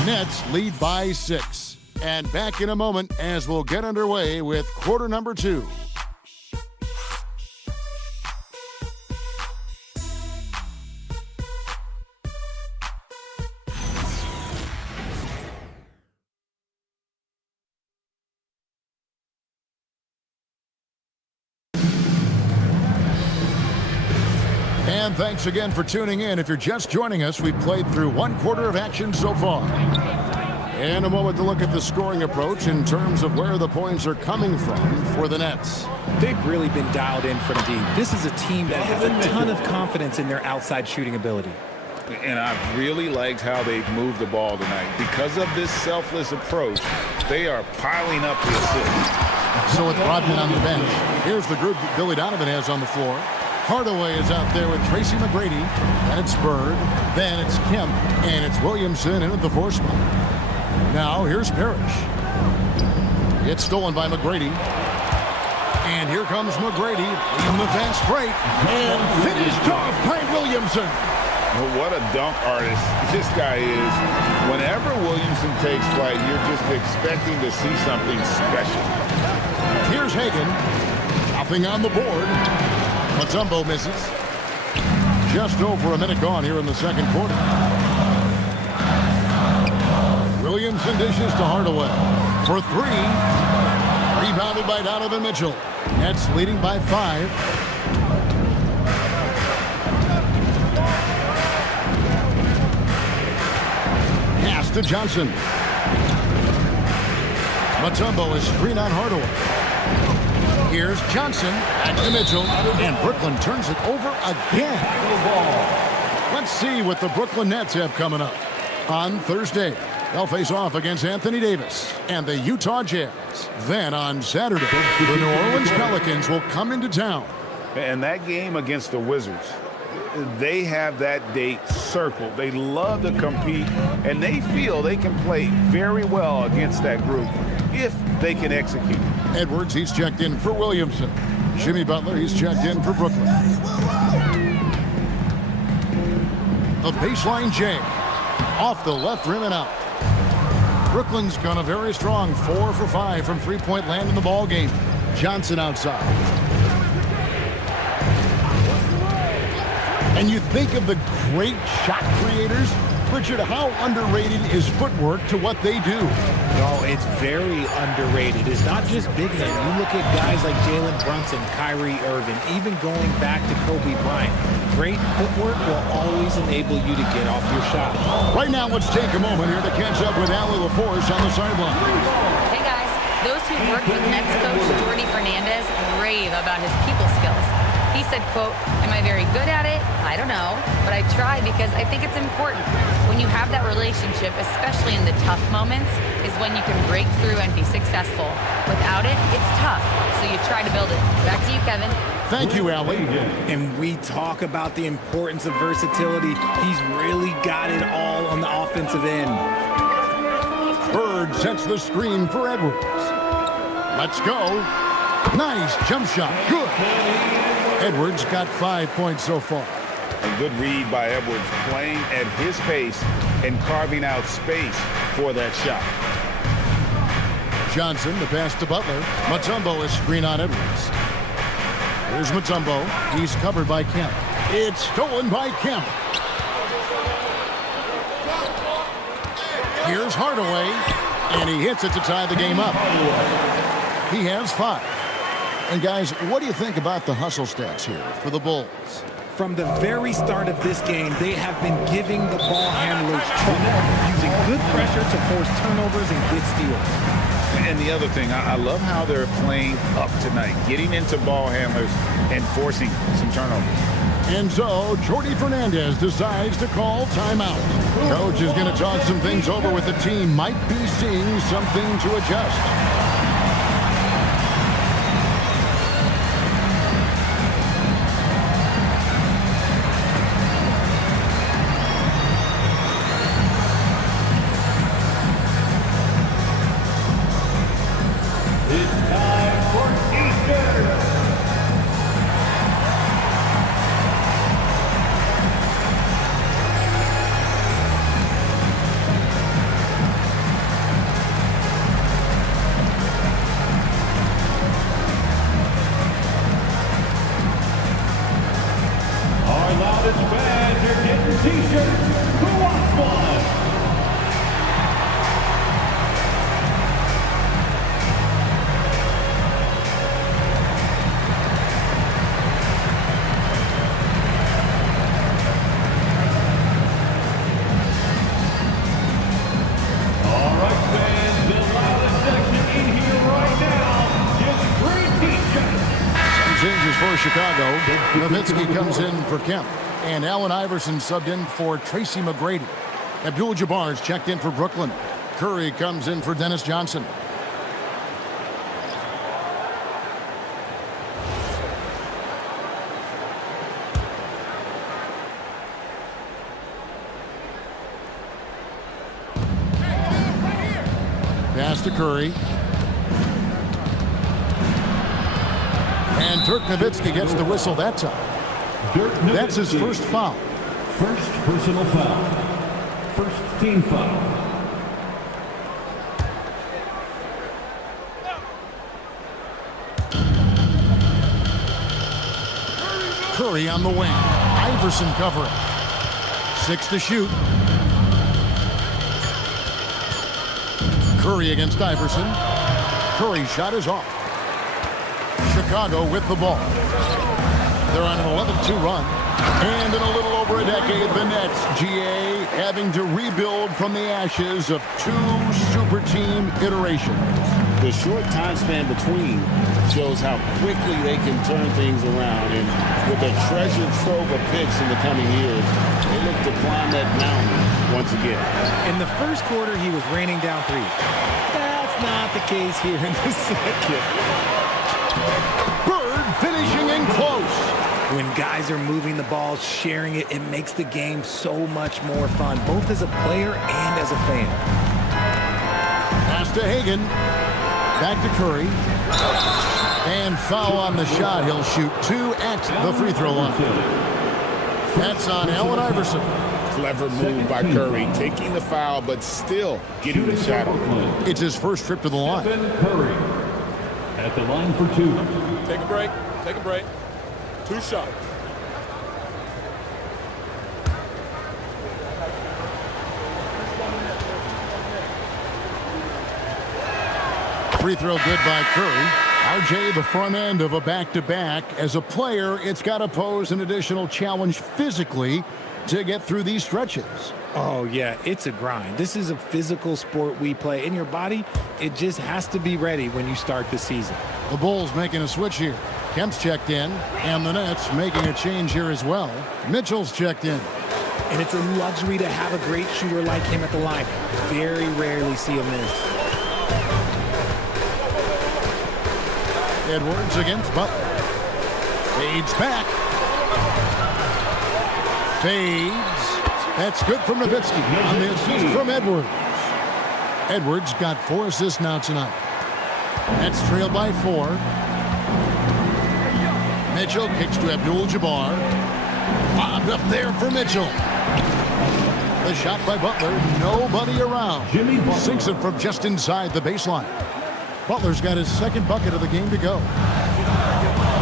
Nets lead by 6. And back in a moment as we'll get underway with quarter number 2. And thanks again for tuning in. If you're just joining us, we've played through 1 quarter of action so far. In a moment to look at the scoring approach in terms of where the points are coming from for the Nets. They've really been dialed in from deep. This is a team that has a ton of confidence in their outside shooting ability. And I've really liked how they've moved the ball tonight. Because of this selfless approach, they are piling up the assists. So with Rodman on the bench, here's the group that Billy Donovan has on the floor. Hardaway is out there with Tracy McGrady. Then it's Bird. Then it's Kemp. And it's Williamson in at the 4 spot. Now here's Parrish. It's stolen by McGrady. And here comes McGrady leading the fast break. And finished off by Williamson. Well, what a dunk artist this guy is. Whenever Williamson takes flight, you're just expecting to see something special. Here's Hagan. Nothing on the board. Mutombo misses. Just over a minute gone here in the second quarter. Williamson dishes to Hardaway for 3. Rebounded by Donovan Mitchell. Nets leading by 5. Pass to Johnson. Mutombo is screen on Hardaway. Here's Johnson, back to Mitchell, and Brooklyn turns it over again. Let's see what the Brooklyn Nets have coming up. On Thursday, they'll face off against Anthony Davis and the Utah Jazz. Then on Saturday, the New Orleans Pelicans will come into town. And that game against the Wizards, they have that date circled. They love to compete, and they feel they can play very well against that group if they can execute. Edwards, he's checked in for Williamson. Jimmy Butler, he's checked in for Brooklyn. The baseline J. Off the left rim and out. Brooklyn's gone a very strong 4 for 5 from three-point land in the ball game. Johnson outside. And you think of the great shot creators. Richard, how underrated is footwork to what they do? No, it's very underrated. It's not just big men. You look at guys like Jalen Brunson, Kyrie Irving, even going back to Kobe Bryant. Great footwork will always enable you to get off your shot. Right now, let's take a moment here to catch up with Allie LaForce on the sideline. Hey, guys. Those who worked with Nets coach Jordy Fernandez rave about his people skills. He said, quote, "Am I very good at it? I don't know, but I try because I think it's important. When you have that relationship, especially in the tough moments, is when you can break through and be successful. Without it, it's tough, so you try to build it." Back to you, Kevin. Thank you, Allie. And we talk about the importance of versatility. He's really got it all on the offensive end. Bird sets the screen for Edwards. Let's go. Nice jump shot. Good. Edwards got 5 points so far. A good read by Edwards, playing at his pace and carving out space for that shot. Johnson, the pass to Butler. Mutombo is screen on Edwards. Here's Mutombo. He's covered by Kemp. It's stolen by Kemp. Here's Hardaway, and he hits it to tie the game up. He has 5. And guys, what do you think about the hustle stats here for the Bulls? From the very start of this game, they have been giving the ball handlers trouble, using good pressure to force turnovers and get steals. And the other thing, I love how they're playing up tonight, getting into ball handlers and forcing some turnovers. And so, Jordy Fernandez decides to call timeout. Coach is going to talk some things over with the team. Might be seeing something to adjust. Chicago. Nowitzki comes in for Kemp. And Allen Iverson subbed in for Tracy McGrady. Abdul-Jabbar's checked in for Brooklyn. Curry comes in for Dennis Johnson. Pass to Curry. And Dirk Nowitzki gets the whistle that time. That's his first foul. First personal foul. First team foul. Curry on the wing. Iverson covering. 6 to shoot. Curry against Iverson. Curry's shot is off. Chicago with the ball. They're on an 11-2 run. And in a little over a decade, the Nets, GA, having to rebuild from the ashes of 2 super team iterations. The short time span between shows how quickly they can turn things around. And with a treasured trove of picks in the coming years, they look to climb that mountain once again. In the first quarter, he was raining down threes. That's not the case here in the second. Bird finishing in close. When guys are moving the ball, sharing it, it makes the game so much more fun, both as a player and as a fan. Pass to Hagan. Back to Curry. And foul on the shot. He'll shoot 2 at the free throw line. That's on Allen Iverson. Clever move by Curry, taking the foul, but still getting the shot on. It's his first trip to the line. Curry at the line for 2. Take a break. Take a break. 2 shots. Free throw good by Curry. RJ, the front end of a back-to-back. As a player, it's got to pose an additional challenge physically to get through these stretches. Oh, yeah, it's a grind. This is a physical sport we play. In your body, it just has to be ready when you start the season. The Bulls making a switch here. Kemp's checked in, and the Nets making a change here as well. Mitchell's checked in. And it's a luxury to have a great shooter like him at the line. Very rarely see a miss. Edwards against Butler. Fades back. Fades. That's good from Nowitzki on the assist from Edwards. Edwards got 4 assists now tonight. That's trailed by 4. Mitchell kicks to Abdul-Jabbar. Bobbed up there for Mitchell. The shot by Butler. Nobody around. Sinks it from just inside the baseline. Butler's got his second bucket of the game to go.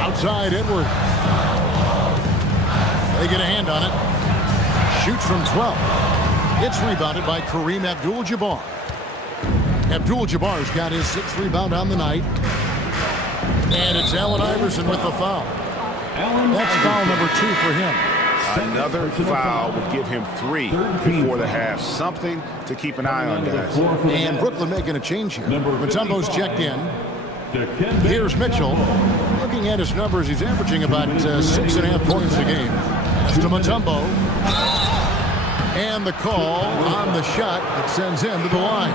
Outside Edwards. They get a hand on it. Shoots from 12. It's rebounded by Kareem Abdul-Jabbar. Abdul-Jabbar's got his 6th rebound on the night. And it's Allen Iverson with the foul. That's foul number 2 for him. Another foul would give him 3 before the half. Something to keep an eye on, guys. And Brooklyn making a change here. Mutombo's checked in. Here's Mitchell. Looking at his numbers, he's averaging about 6.5 points a game. That's to Mutombo. And the call on the shot that sends him to the line.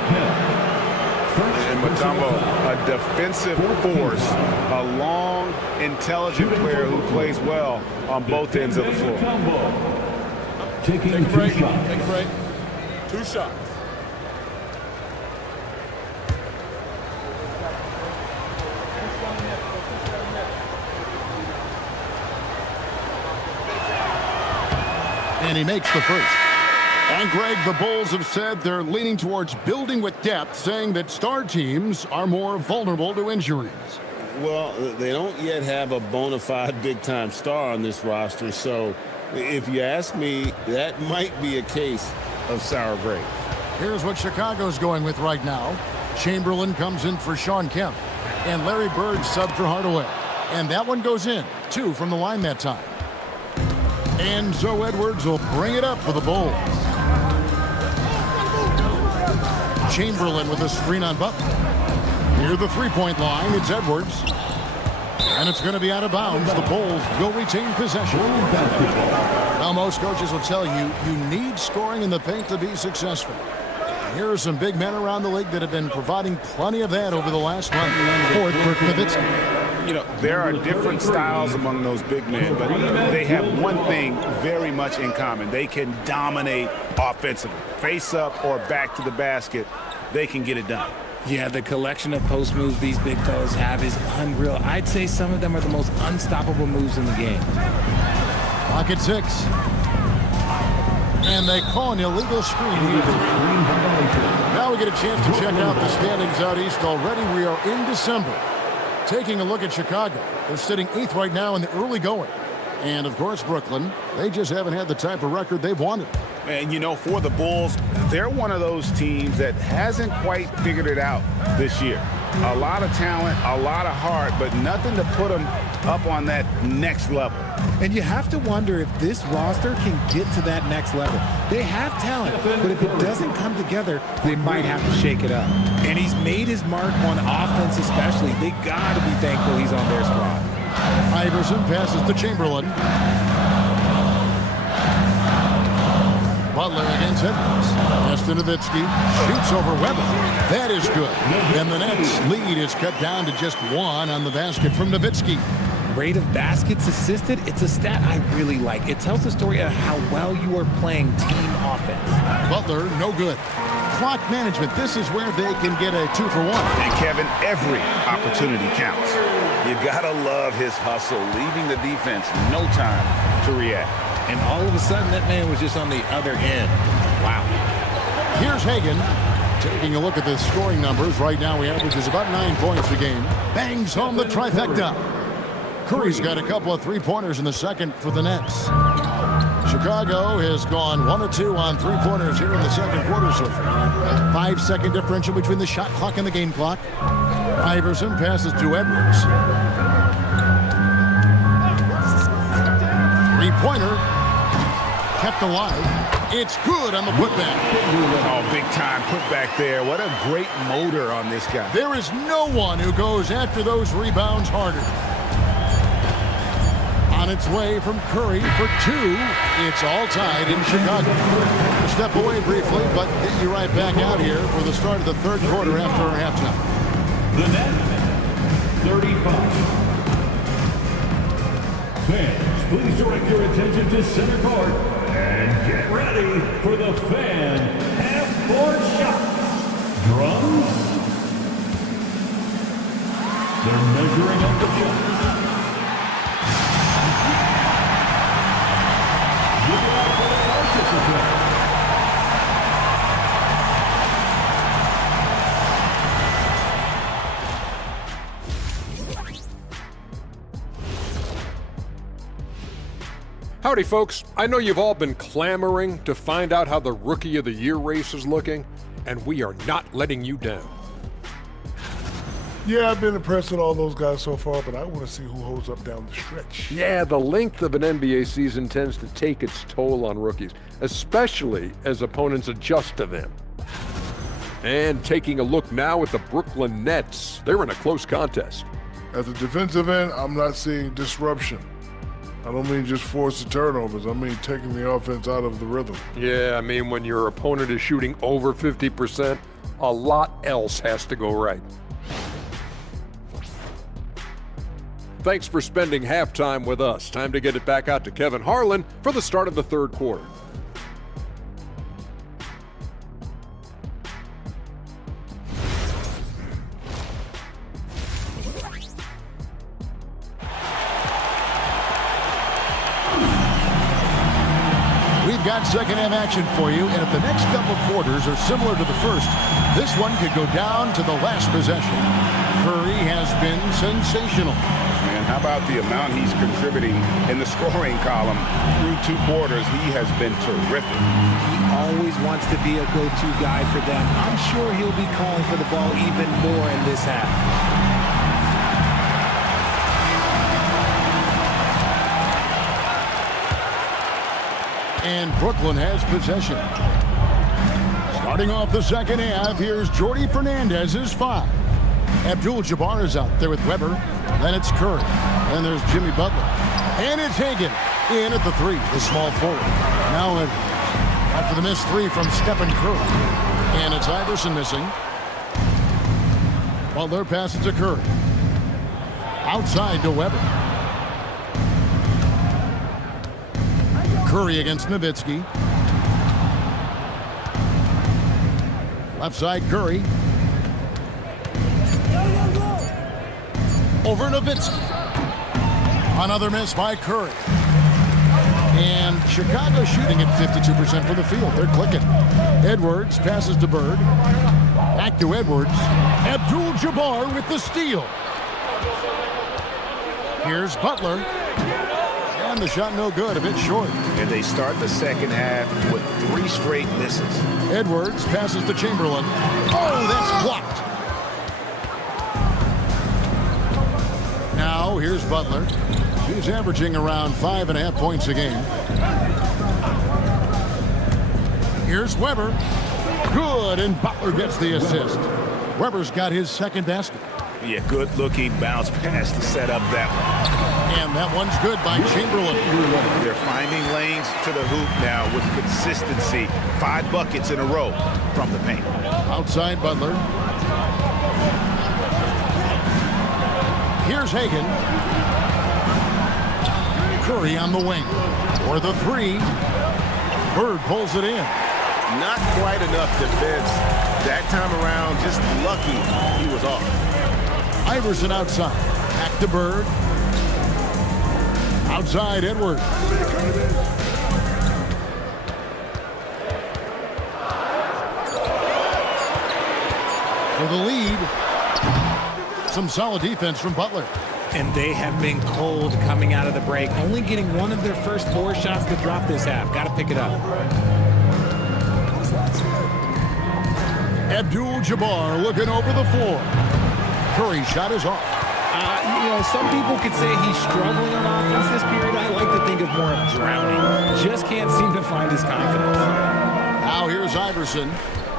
And Mutombo, a defensive force, a long, intelligent player who plays well on both ends of the floor. Take a break. Take a break. 2 shots. And he makes the first. And Greg, the Bulls have said they're leaning towards building with depth, saying that star teams are more vulnerable to injuries. Well, they don't yet have a bona fide big-time star on this roster, so if you ask me, that might be a case of sour grapes. Here's what Chicago's going with right now. Chamberlain comes in for Sean Kemp, and Larry Bird subbed for Hardaway. And that one goes in, 2 from the line that time. And Zo Edwards will bring it up for the Bulls. Chamberlain with a screen on Butler. Near the three-point line, it's Edwards. And it's going to be out of bounds. The Bulls will retain possession. Now, most coaches will tell you, you need scoring in the paint to be successful. Here are some big men around the league that have been providing plenty of that over the last month. Fourth, Dirk Nowitzki. You know, there are different styles among those big men, but they have one thing very much in common. They can dominate offensively. Face up or back to the basket, they can get it done. Yeah, the collection of post moves these big fellas have is unreal. I'd say some of them are the most unstoppable moves in the game. Pocket 6. And they call an illegal screen here. Now we get a chance to check out the standings out east already. We are in December. Taking a look at Chicago. They're sitting 8th right now in the early going. And, of course, Brooklyn, they just haven't had the type of record they've wanted. And, you know, for the Bulls, they're one of those teams that hasn't quite figured it out this year. A lot of talent, a lot of heart, but nothing to put them up on that next level. And you have to wonder if this roster can get to that next level. They have talent, but if it doesn't come together, they might have to shake it up. And he's made his mark on offense especially. They got to be thankful he's on their squad. Iverson passes to Chamberlain. Butler against Edwards. Pass to Nowitzki. Shoots over Weber. That is good. And the Nets' lead is cut down to just 1 on the basket from Nowitzki. Rate of baskets assisted, it's a stat I really like. It tells the story of how well you are playing team offense. Butler, no good. Clock management, this is where they can get a 2 for 1. And Kevin, every opportunity counts. You gotta love his hustle, leaving the defense no time to react. and all of a sudden that man was just on the other end. Wow. Here's Hagan. Taking a look at the scoring numbers, right now he averages about 9 points a game. Bangs home the trifecta. Curry's got a couple of three-pointers in the second for the Nets. Chicago has gone 1 of 2 on three-pointers here in the second quarter so far. 5-second differential between the shot clock and the game clock. Iverson passes to Edwards. Three-pointer kept alive. It's good on the putback. Oh, big time putback there. What a great motor on this guy. There is no one who goes after those rebounds harder. On its way from Curry for 2. It's all tied in Chicago. We'll step away briefly, but get you right back out here for the start of the third quarter after our halftime. The Nets, 35. Fans, please direct your attention to center court and get ready for the fan half-court shots. Drums. They're measuring up the shots. Give it up for the participants. Howdy, folks. I know you've all been clamoring to find out how the Rookie of the Year race is looking, and we are not letting you down. Yeah, I've been impressed with all those guys so far, but I want to see who holds up down the stretch. Yeah, the length of an NBA season tends to take its toll on rookies, especially as opponents adjust to them. And taking a look now at the Brooklyn Nets, they're in a close contest. At the defensive end, I'm not seeing disruption. I don't mean just forced turnovers. I mean taking the offense out of the rhythm. Yeah, I mean when your opponent is shooting over 50%, a lot else has to go right. Thanks for spending halftime with us. Time to get it back out to Kevin Harlan for the start of the third quarter. We've got second-half action for you, and if the next couple quarters are similar to the first, this one could go down to the last possession. Curry has been sensational. Man, how about the amount he's contributing in the scoring column through 2 quarters? He has been terrific. He always wants to be a go-to guy for them. I'm sure he'll be calling for the ball even more in this half. And Brooklyn has possession. Starting off the second half, here's Jordi Fernandez's 5. Abdul-Jabbar is out there with Weber. Then it's Curry. Then there's Jimmy Butler. And it's Hagan in at the 3, the small forward. Now after the missed 3 from Stephen Curry. And it's Iverson missing. Butler passes to Curry. Outside to Weber. Curry against Nowitzki. Left side Curry. Over Nowitzki. Another miss by Curry. And Chicago shooting at 52% from the field. They're clicking. Edwards passes to Bird. Back to Edwards. Abdul-Jabbar with the steal. Here's Butler. And the shot no good, a bit short. And they start the second half with 3 straight misses. Edwards passes to Chamberlain. Oh, that's blocked. Now here's Butler. He's averaging around 5.5 points a game. Here's Weber. Good, and Butler gets the assist. Weber's got his second basket. Yeah, good-looking bounce pass to set up that one. And that one's good by Chamberlain. They're finding lanes to the hoop now with consistency. 5 buckets in a row from the paint. Outside Butler. Here's Hagan. Curry on the wing. For the 3. Bird pulls it in. Not quite enough defense. That time around, just lucky he was off. Iverson outside. Back to Bird. Outside Edwards. For the lead. Some solid defense from Butler. And they have been cold coming out of the break. Only getting one of their first 4 shots to drop this half. Got to pick it up. Abdul-Jabbar looking over the floor. Curry's shot is off. Some people could say he's struggling on offense this period. I like to think of more of drowning. Just can't seem to find his confidence. Now here's Iverson.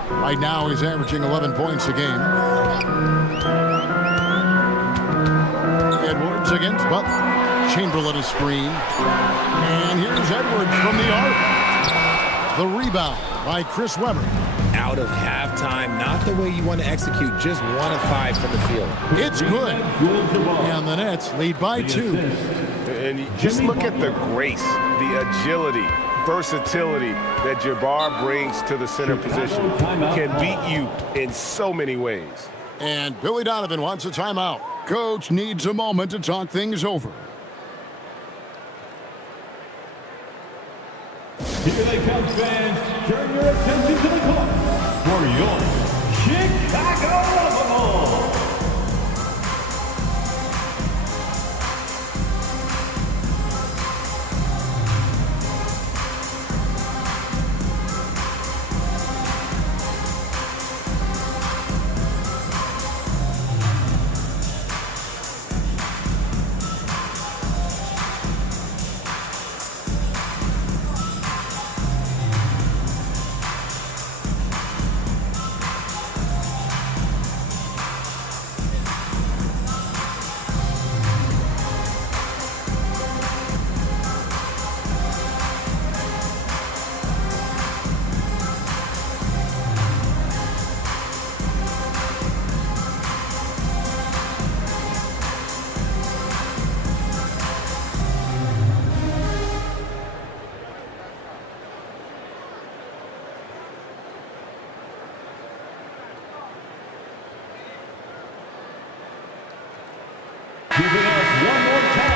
Right now he's averaging 11 points a game. Edwards against Butler. Chamberlain a screen. And here's Edwards from the arc. The rebound by Chris Webber. Out of halftime, not the way you want to execute, just 1 of 5 from the field. It's good. And the Nets lead by 2. And you just look at the grace, the agility, versatility that Jabbar brings to the center position. Can beat you in so many ways. And Billy Donovan wants a timeout. Coach needs a moment to talk things over. Here they come, fans. Turn your attention to the clock for your Chicago Bulls.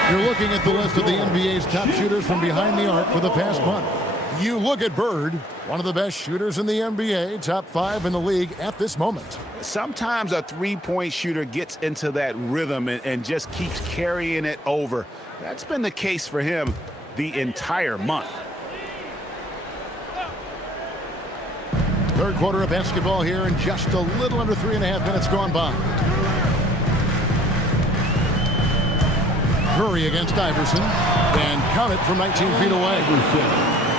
You're looking at the list of the NBA's top shooters from behind the arc for the past month. You look at Bird, one of the best shooters in the NBA, top 5 in the league at this moment. Sometimes a three-point shooter gets into that rhythm and just keeps carrying it over. That's been the case for him the entire month. Third quarter of basketball here, and just a little under 3.5 minutes gone by. Curry against Iverson, and count it from 19 feet away.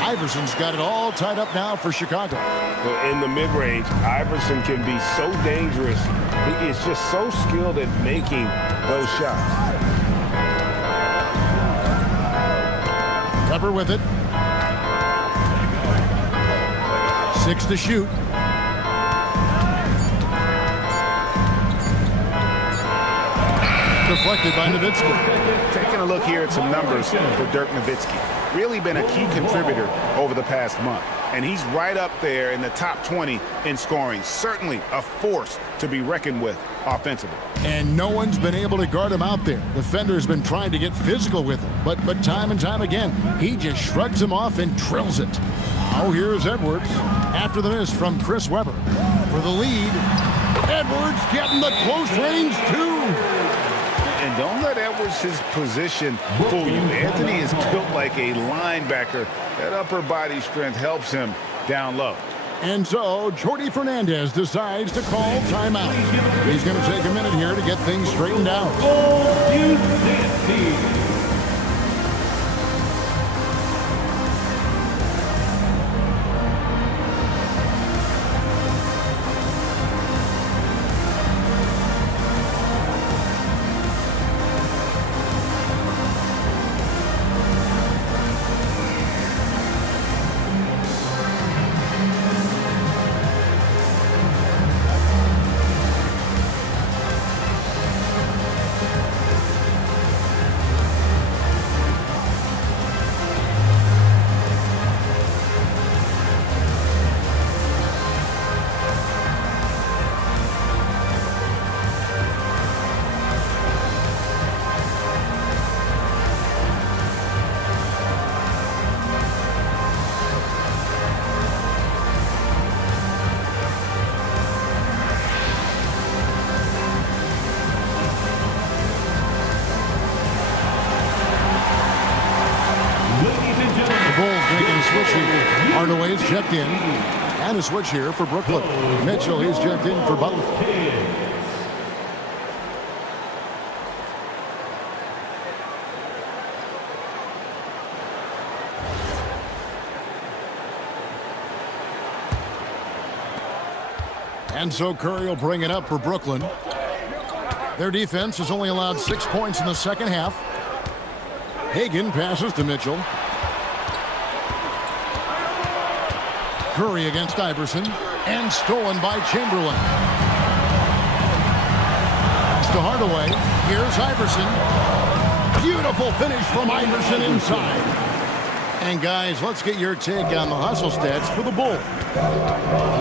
Iverson's got it all tied up now for Chicago. In the mid-range, Iverson can be so dangerous. He is just so skilled at making those shots. Webber with it. 6 to shoot. Deflected by Nowitzki. Taking a look here at some numbers for Dirk Nowitzki. Really been a key contributor over the past month. And he's right up there in the top 20 in scoring. Certainly a force to be reckoned with offensively. And no one's been able to guard him out there. Defender's been trying to get physical with him. But time and time again, he just shrugs him off and drills it. Now here's Edwards after the miss from Chris Webber. For the lead, Edwards getting the close range too. And don't let Edwards' position fool you. Anthony is built like a linebacker. That upper body strength helps him down low. And so Jordi Fernandez decides to call timeout. He's going to take a minute here to get things straightened out. making a switch here. Hardaway is checked in. And a switch here for Brooklyn. Mitchell, he's checked in for Butler. And so Curry will bring it up for Brooklyn. Their defense has only allowed 6 points in the second half. Hagan passes to Mitchell. Curry against Iverson. And stolen by Chamberlain. Pass to Hardaway. Here's Iverson. Beautiful finish from Iverson inside. And guys, let's get your take on the hustle stats for the Bulls.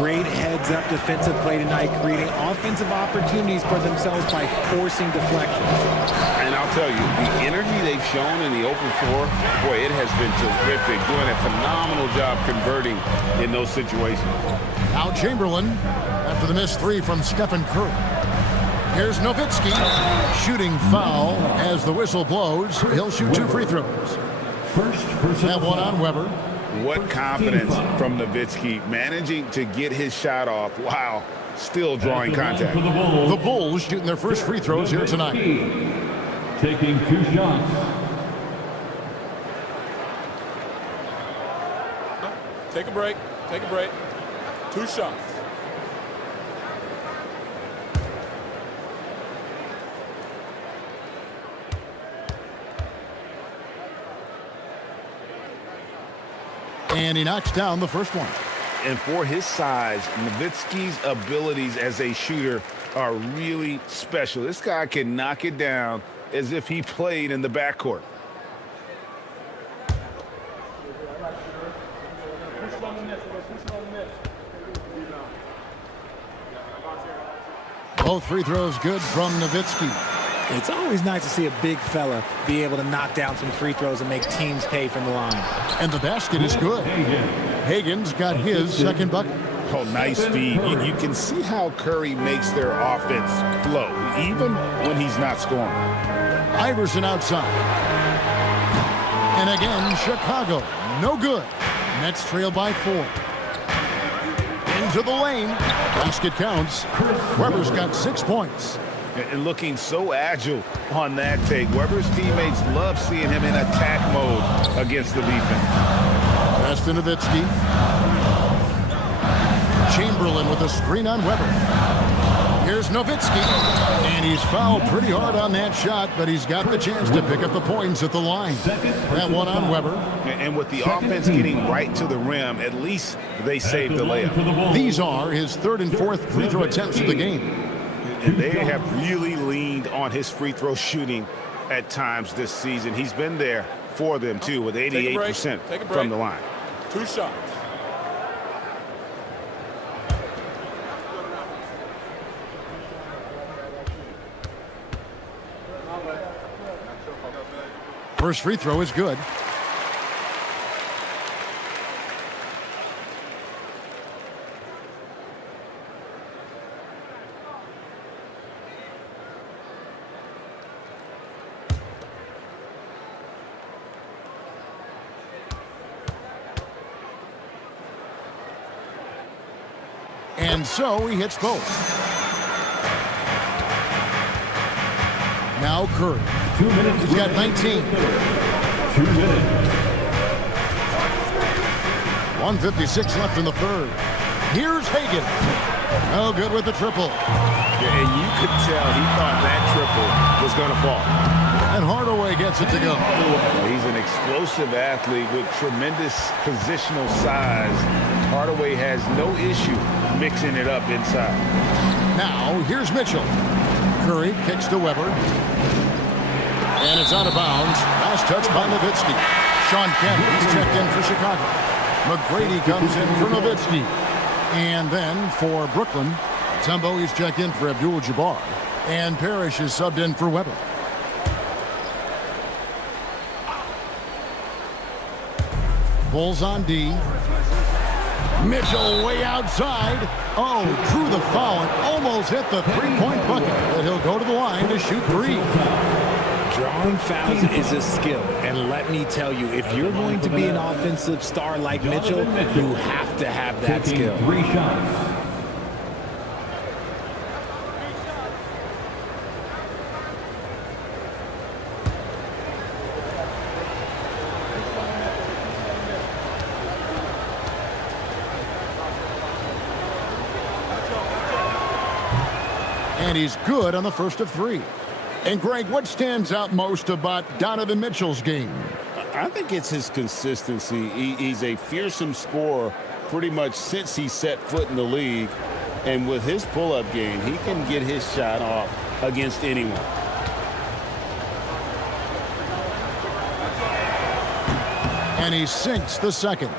Great heads-up defensive play tonight, creating offensive opportunities for themselves by forcing deflections. And I'll tell you, the energy they've shown in the open floor, boy, it has been terrific. Doing a phenomenal job converting in those situations. Now Chamberlain, after the missed three from Stephen Curry. Here's Nowitzki, shooting foul as the whistle blows. He'll shoot 2 free throws. That one on Weber. What confidence from Nowitzki, managing to get his shot off while still drawing contact. The Bulls shooting their first free throws here tonight. Taking 2 shots. Take a break. Take a break. 2 shots. And he knocks down the first one. And for his size, Nowitzki's abilities as a shooter are really special. This guy can knock it down as if he played in the backcourt. Both free throws good from Nowitzki. It's always nice to see a big fella be able to knock down some free throws and make teams pay from the line. And the basket is good. Hagan's got his second bucket. Oh, nice feed. You can see how Curry makes their offense flow, even when he's not scoring. Iverson outside. And again, Chicago, no good. Nets trail by 4. Into the lane. Basket counts. Weber's got 6 points. And looking so agile on that take. Weber's teammates love seeing him in attack mode against the defense. Pass to Nowitzki. Chamberlain with a screen on Weber. Here's Nowitzki. And he's fouled pretty hard on that shot, but he's got the chance to pick up the points at the line. That one on Weber. And with the offense getting right to the rim, at least they saved the layup. These are his 3rd and 4th free throw attempts of the game. And they have really leaned on his free throw shooting at times this season. He's been there for them, too, with 88% from the line. 2 shots. First free throw is good. And so he hits both. Now Curry. 2 minutes. He's got 19. 2 minutes. 1:56 left in the 3rd. Here's Hagan. No good with the triple. Yeah, and you could tell he thought that triple was going to fall. And Hardaway gets it to go. He's an explosive athlete with tremendous positional size. Hardaway has no issue mixing it up inside. Now, here's Mitchell. Curry kicks to Weber. And it's out of bounds. Last touch by Nowitzki. Sean Kemp, he's checked in for Chicago. McGrady comes in for Nowitzki. And then for Brooklyn, Tumbo, he's checked in for Abdul-Jabbar. And Parrish is subbed in for Weber. Bulls on D. Mitchell way outside. Oh, drew the foul and almost hit the 3-point bucket. But he'll go to the line to shoot 3. Drawing fouls is a skill, and let me tell you, if you're going to be an offensive star like Mitchell, you have to have that skill. 3 shots. And he's good on the first of 3. And, Greg, what stands out most about Donovan Mitchell's game? I think it's his consistency. He's a fearsome scorer pretty much since he set foot in the league. And with his pull-up game, he can get his shot off against anyone. And he sinks the second.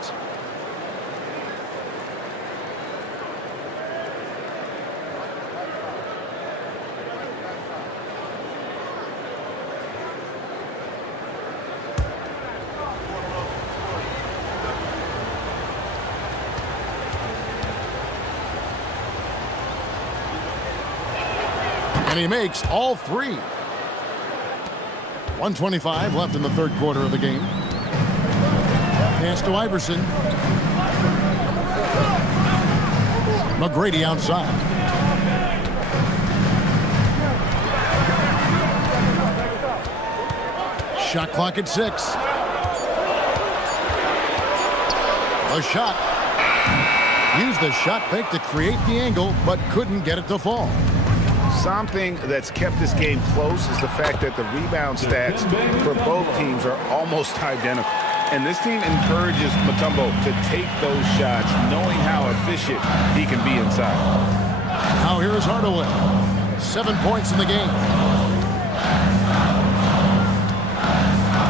And he makes all 3. 1:25 left in the third quarter of the game. Pass to Iverson. McGrady outside. Shot clock at 6. A shot. Used the shot fake to create the angle, but couldn't get it to fall. Something that's kept this game close is the fact that the rebound stats for both teams are almost identical. And this team encourages Mutombo to take those shots, knowing how efficient he can be inside. Now here is Hardaway. 7 points in the game.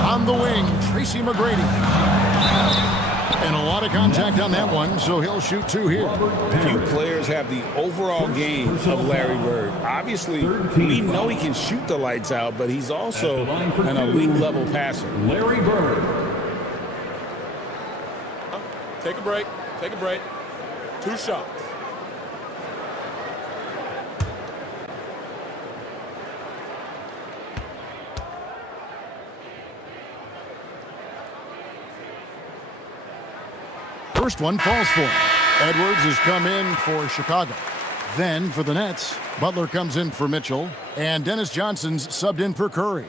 On the wing, Tracy McGrady. And a lot of contact on that one, so he'll shoot 2 here. Few players have the overall game of Larry Bird. Obviously, we know he can shoot the lights out, but he's also an elite-level passer. Larry Bird. Take a break. Take a break. 2 shots. First one falls for him. Edwards has come in for Chicago. Then for the Nets, Butler comes in for Mitchell, and Dennis Johnson's subbed in for Curry.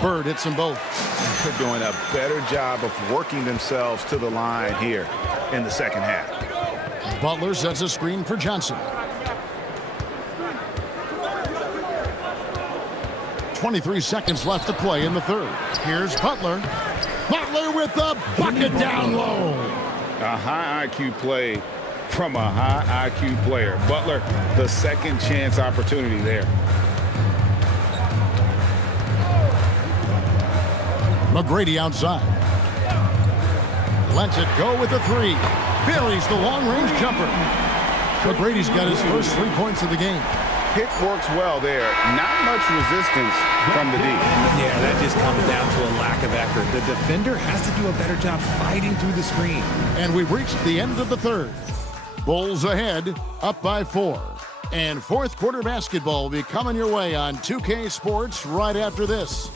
Bird hits them both. They're doing a better job of working themselves to the line here in the second half. Butler sets a screen for Johnson. 23 seconds left to play in the third. Here's Butler. Butler with the bucket down low. A high IQ play from a high IQ player. Butler, the second chance opportunity there. McGrady outside. Lets it go with a 3. Buries the long-range jumper. McGrady's got his first 3 points of the game. Pick works well there. Not much resistance from the D. Yeah, that just comes down to a lack of effort. The defender has to do a better job fighting through the screen. And we've reached the end of the third. Bulls ahead, up by 4. And fourth quarter basketball will be coming your way on 2K Sports right after this.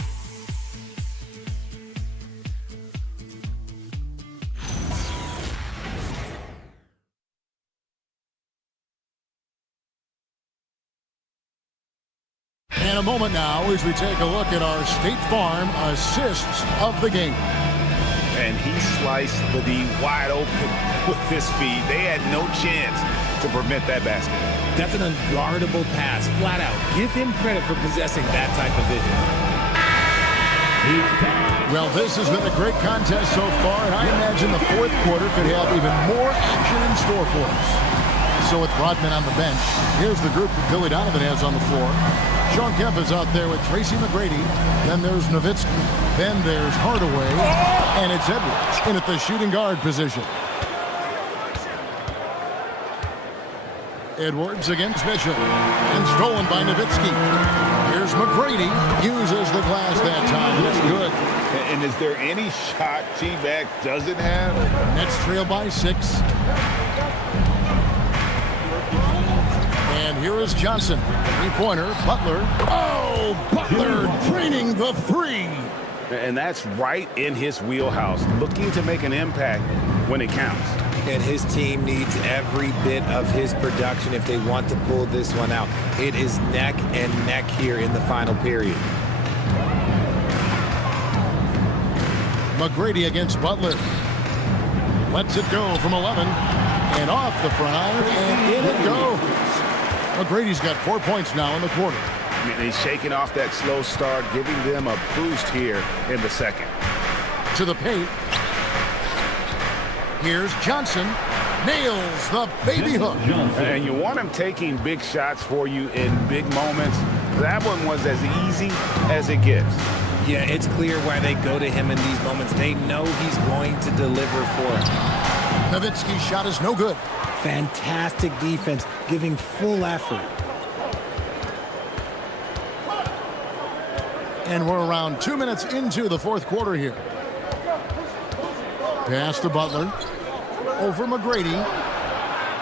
In a moment now as we take a look at our State Farm assists of the game. And he sliced the D wide open with his feed. They had no chance to prevent that basket. That's an unguardable pass, flat out. Give him credit for possessing that type of vision. Well, this has been a great contest so far, and I imagine the fourth quarter could have even more action in store for us. So with Rodman on the bench, here's the group that Billy Donovan has on the floor. Sean Kemp is out there with Tracy McGrady. Then there's Nowitzki. Then there's Hardaway. And it's Edwards in at the shooting guard position. Edwards against Mitchell. And stolen by Nowitzki. Here's Here's McGrady. Uses the glass that time. That's good. And is there any shot T-Mac doesn't have? Nets trail by 6. And here is Johnson. Three-pointer. Butler. Oh, Butler draining the 3. And that's right in his wheelhouse, looking to make an impact when it counts. And his team needs every bit of his production if they want to pull this one out. It is neck and neck here in the final period. McGrady against Butler. Lets it go from 11. And off the front iron, and in it goes. McGrady's got 4 points now in the quarter. And he's shaking off that slow start, giving them a boost here in the second. To the paint. Here's Johnson. Nails the baby hook. And you want him taking big shots for you in big moments. That one was as easy as it gets. Yeah, it's clear why they go to him in these moments. They know he's going to deliver for them. Nowitzki's shot is no good. Fantastic defense, giving full effort. And we're around 2 minutes into the fourth quarter here. Pass to Butler. Over McGrady.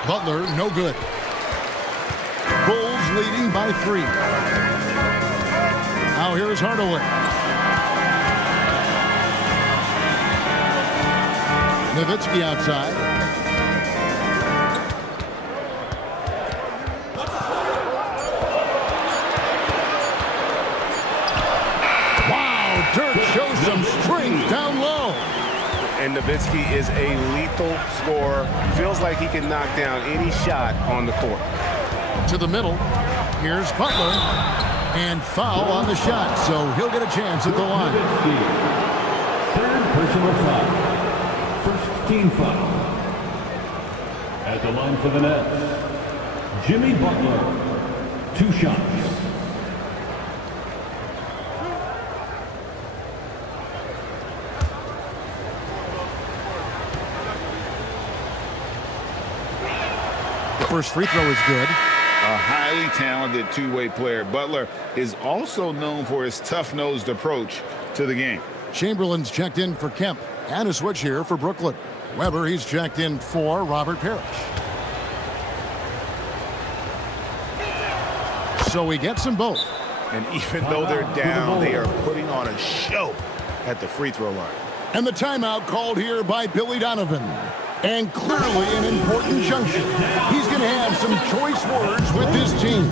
Butler, no good. Bulls leading by 3. Now here's Hardaway. Nowitzki outside. Wow, Dirk shows some strength down low. And Nowitzki is a lethal scorer. Feels like he can knock down any shot on the court. To the middle. Here's Butler. And foul on the shot, so he'll get a chance at the line. Third personal foul. First team foul. At the line for the Nets, Jimmy Butler. 2 shots. The first free throw is good. A highly talented two-way player. Butler is also known for his tough-nosed approach to the game. Chamberlain's checked in for Kemp. And a switch here for Brooklyn. Weber, he's checked in for Robert Parrish. So he gets them both. And even though they're down, they are putting on a show at the free throw line. And the timeout called here by Billy Donovan. And clearly an important junction. He's going to have some choice words with his team.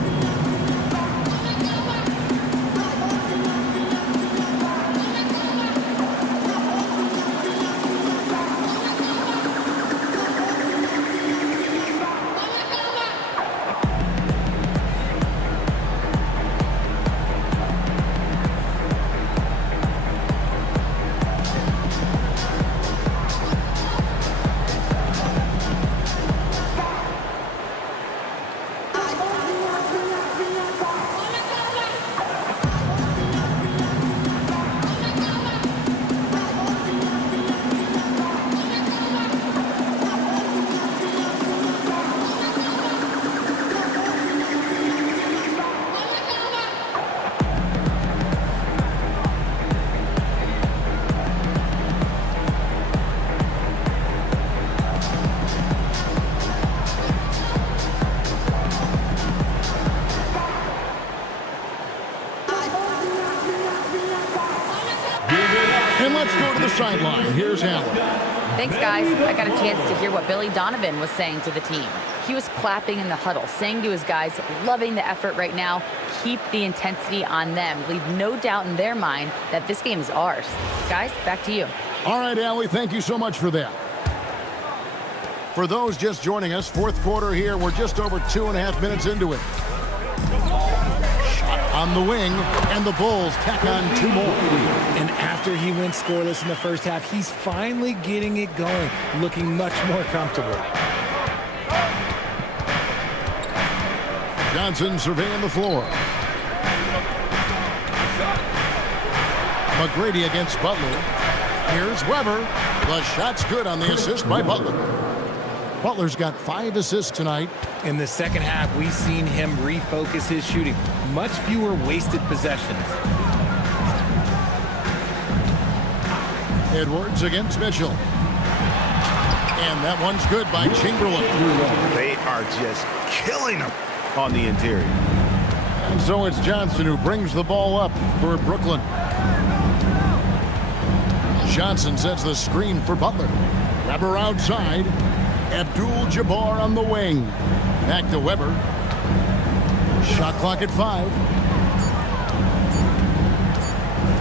And let's go to the sideline. Here's Allen. Thanks, guys. I got a chance to hear what Billy Donovan was saying to the team. He was clapping in the huddle, saying to his guys, loving the effort right now. Keep the intensity on them. Leave no doubt in their mind that this game is ours. Guys, back to you. All right, Allie, thank you so much for that. For those just joining us, fourth quarter here. We're just over 2.5 minutes into it. Shot on the wing, and the Bulls tack on 2 more. And after he went scoreless in the first half, he's finally getting it going, looking much more comfortable. Johnson surveying the floor. McGrady against Butler. Here's Weber. The shot's good on the assist by Butler. Butler's got 5 assists tonight. In the second half, we've seen him refocus his shooting. Much fewer wasted possessions. Edwards against Mitchell. And that one's good by Chamberlain. They are just killing him on the interior. And so it's Johnson who brings the ball up for Brooklyn. Johnson sets the screen for Butler. Weber outside. Abdul-Jabbar on the wing. Back to Weber. Shot clock at 5.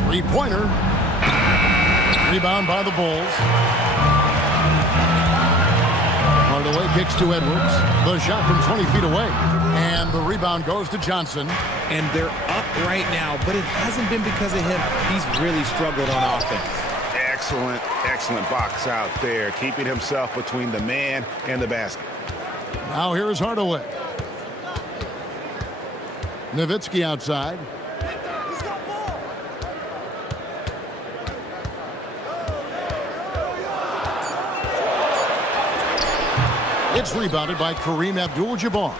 Three-pointer. Rebound by the Bulls. Hardaway kicks to Edwards. The shot from 20 feet away. And the rebound goes to Johnson. And they're up right now, but it hasn't been because of him. He's really struggled on offense. Excellent box out there, keeping himself between the man and the basket. Now here's Hardaway. Nowitzki outside. It's rebounded by Kareem Abdul-Jabbar.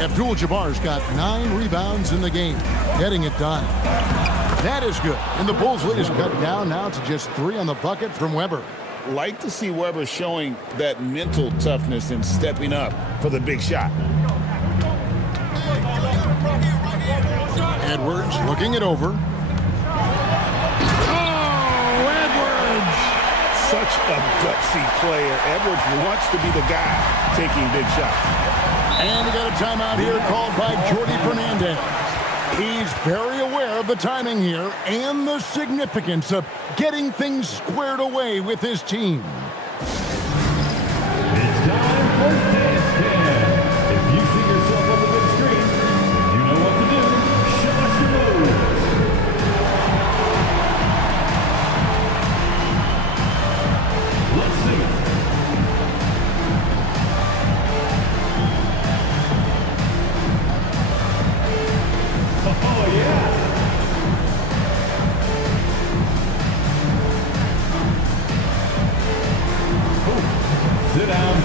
Abdul-Jabbar's got 9 rebounds in the game, getting it done. That is good. And the Bulls' lead is cut down now to just 3 on the bucket from Weber. Like to see Weber showing that mental toughness and stepping up for the big shot. Edwards looking it over. Oh, Edwards! Such a gutsy player. Edwards wants to be the guy taking big shots. And we got a timeout here called by Jordi Fernandez. He's very aware of the timing here and the significance of getting things squared away with his team. It's time for Dance Cam. If you see yourself on the big screen, you know what to do. Show us your moves. Let's see it. Oh, yeah. Sit down.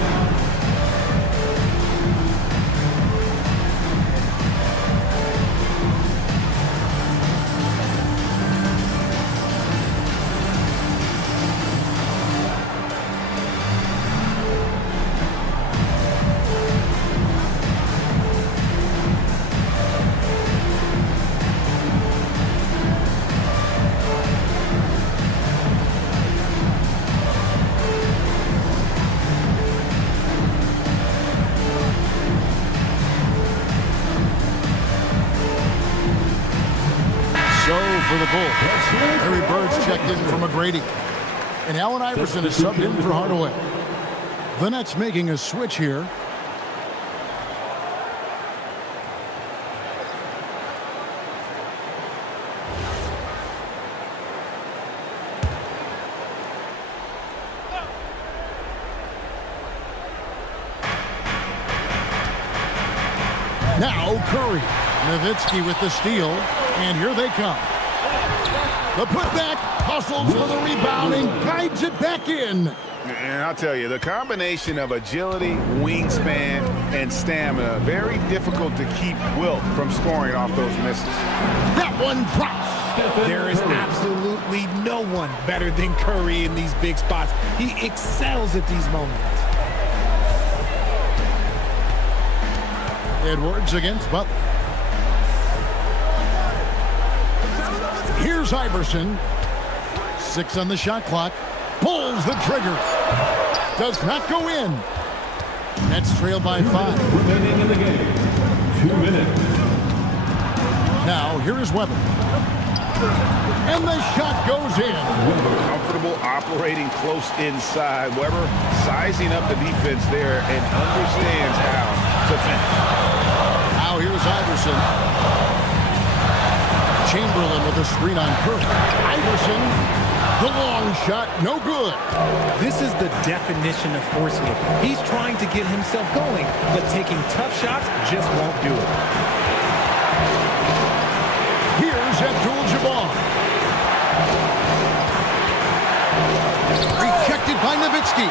For the Bulls. Harry Bird's checked in for McGrady. And Allen Iverson is subbed in for Hardaway. The Nets making a switch here. Now Curry. Nowitzki with the steal. And here they come. The putback, hustles for the rebounding, guides it back in. And I'll tell you, the combination of agility, wingspan, and stamina, very difficult to keep Wilt from scoring off those misses. That one drops. There is absolutely no one better than Curry in these big spots. He excels at these moments. Edwards against Butler. Here's Iverson. 6 on the shot clock. Pulls the trigger. Does not go in. Nets trail by 5. Remaining in the game. 2 minutes. Now, here is Weber. And the shot goes in. Comfortable operating close inside. Weber sizing up the defense there and understands how to finish. Now here's Iverson. Chamberlain with a screen on Curry. Iverson, the long shot, no good. This is the definition of forcing it. He's trying to get himself going, but taking tough shots just won't do it. Here's Abdul-Jabbar. Rejected by Nowitzki.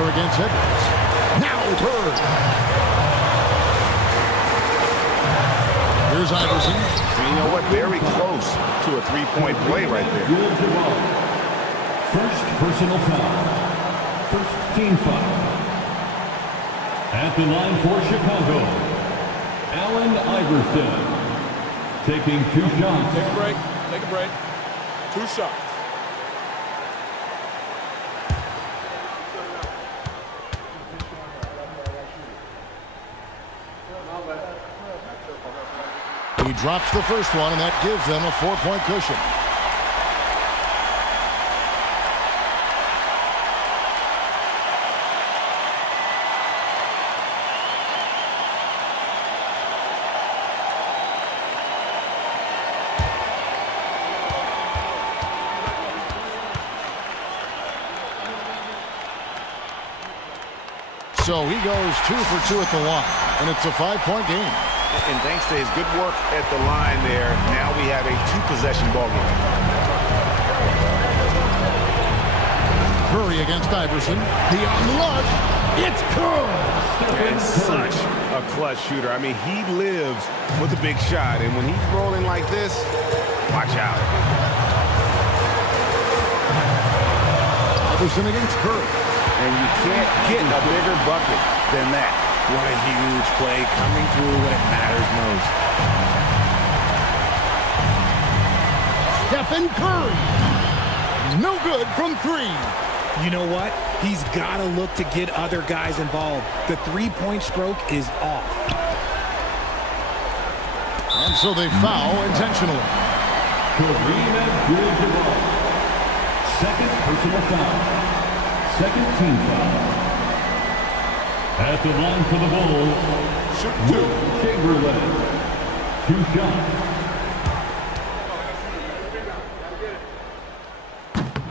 Butler against Edwards. Now Bird. Here's Iverson. You know what? Very close to a three-point play right there. First personal foul. First team foul. At the line for Chicago, Allen Iverson. Taking 2 shots. Take a break. Take a break. 2 shots. He drops the first one, and that gives them a 4-point cushion. So he goes 2 for 2 at the line, and it's a 5-point game. And thanks to his good work at the line there, now we have a 2-possession ball game. Curry against Iverson. Beyond the look. It's good. And such a clutch shooter. I mean, he lives with a big shot, and when he's rolling like this, watch out. Iverson against Curry. And you can't get a bigger bucket than that. What a huge play coming through when it matters most. Stephen Curry. No good from 3. You know what? He's got to look to get other guys involved. The three-point stroke is off. And so they foul intentionally. Kareem Abdul-Jabbar. Second personal foul. Second team foul. At the line for the Bulls, Will Chamberlain. 2 shots.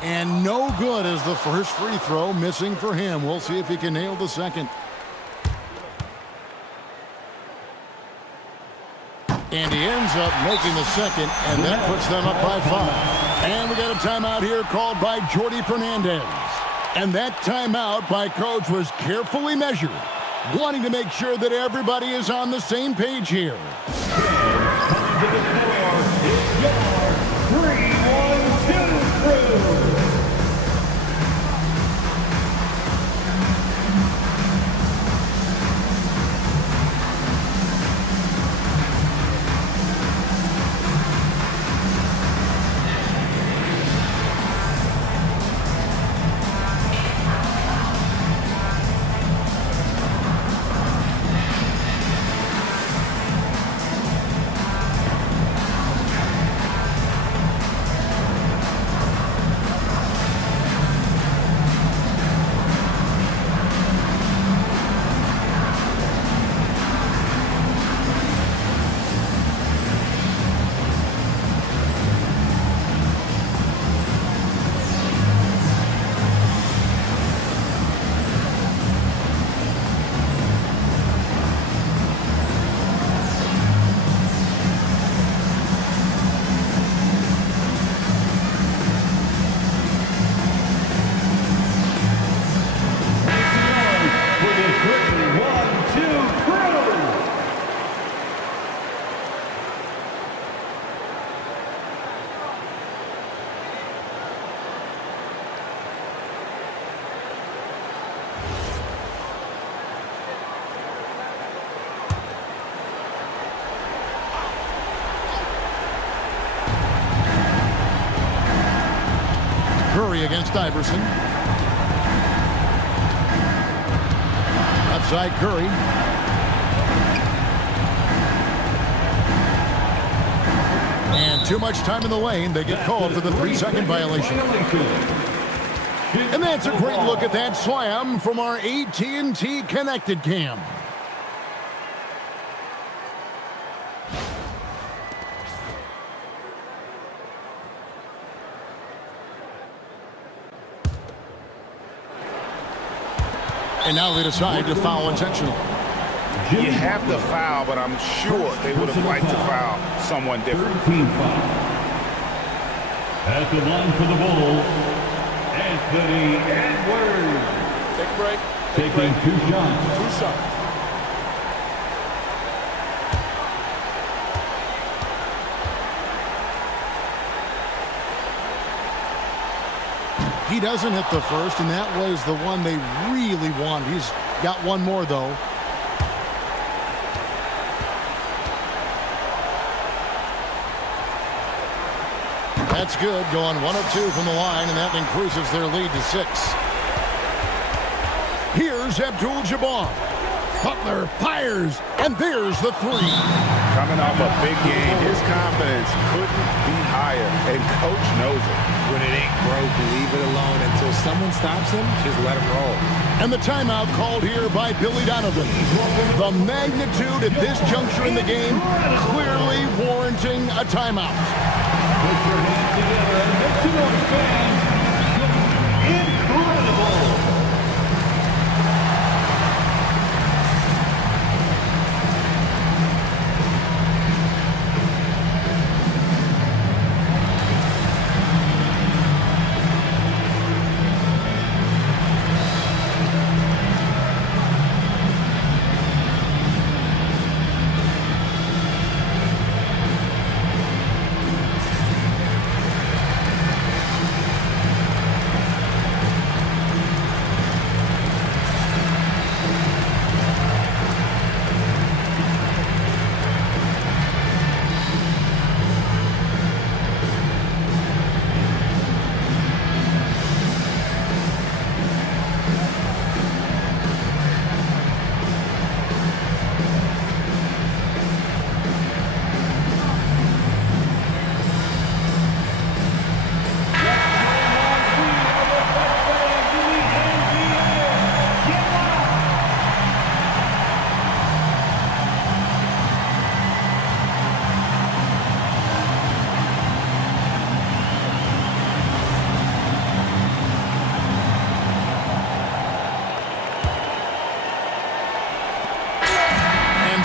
And no good as the first free throw missing for him. We'll see if he can nail the second. And he ends up making the second, and that puts them up by 5. And we got a timeout here called by Jordi Fernandez. And that timeout by Coach was carefully measured, wanting to make sure that everybody is on the same page here. Coming to the floor, it's your 3-1-2 crew. Curry against Iverson. Outside Curry. And too much time in the lane. They get called for the 3-second violation. And that's a great look at that slam from our AT&T Connected Cam. And now they decide to foul intentionally. You have to foul, but I'm sure they would have liked to foul someone different. At the line for the Bulls, Anthony Edwards. Take a break. Taking 2 shots. 2 shots. He doesn't hit the first, and that was the one they really wanted. He's got one more, though. That's good, going 1 of 2 from the line, and that increases their lead to 6. Here's Abdul-Jabbar. Butler fires, and there's the 3. Coming off a big game, his confidence couldn't be higher, and coach knows it. When it ain't broke, leave it alone. Until someone stops him, just let him roll. And the timeout called here by Billy Donovan. The magnitude at this juncture in the game clearly warranting a timeout. Put your hands together and make some noise, fans. Incredible.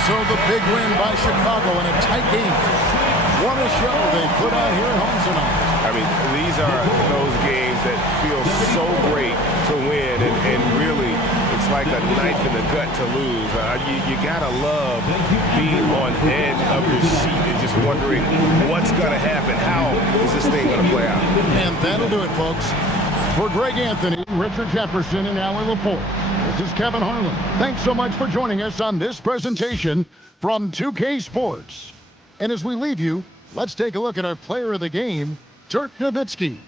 So the big win by Chicago in a tight game. What a show they put out here at home tonight. I mean, these are those games that feel so great to win, and really, it's like a knife in the gut to lose. You gotta love being on edge of your seat and just wondering what's gonna happen. How is this thing gonna play out? And that'll do it, folks. For Greg Anthony, Richard Jefferson, and Alan Laporte, this is Kevin Harlan. Thanks so much for joining us on this presentation from 2K Sports. And as we leave you, let's take a look at our player of the game, Dirk Nowitzki.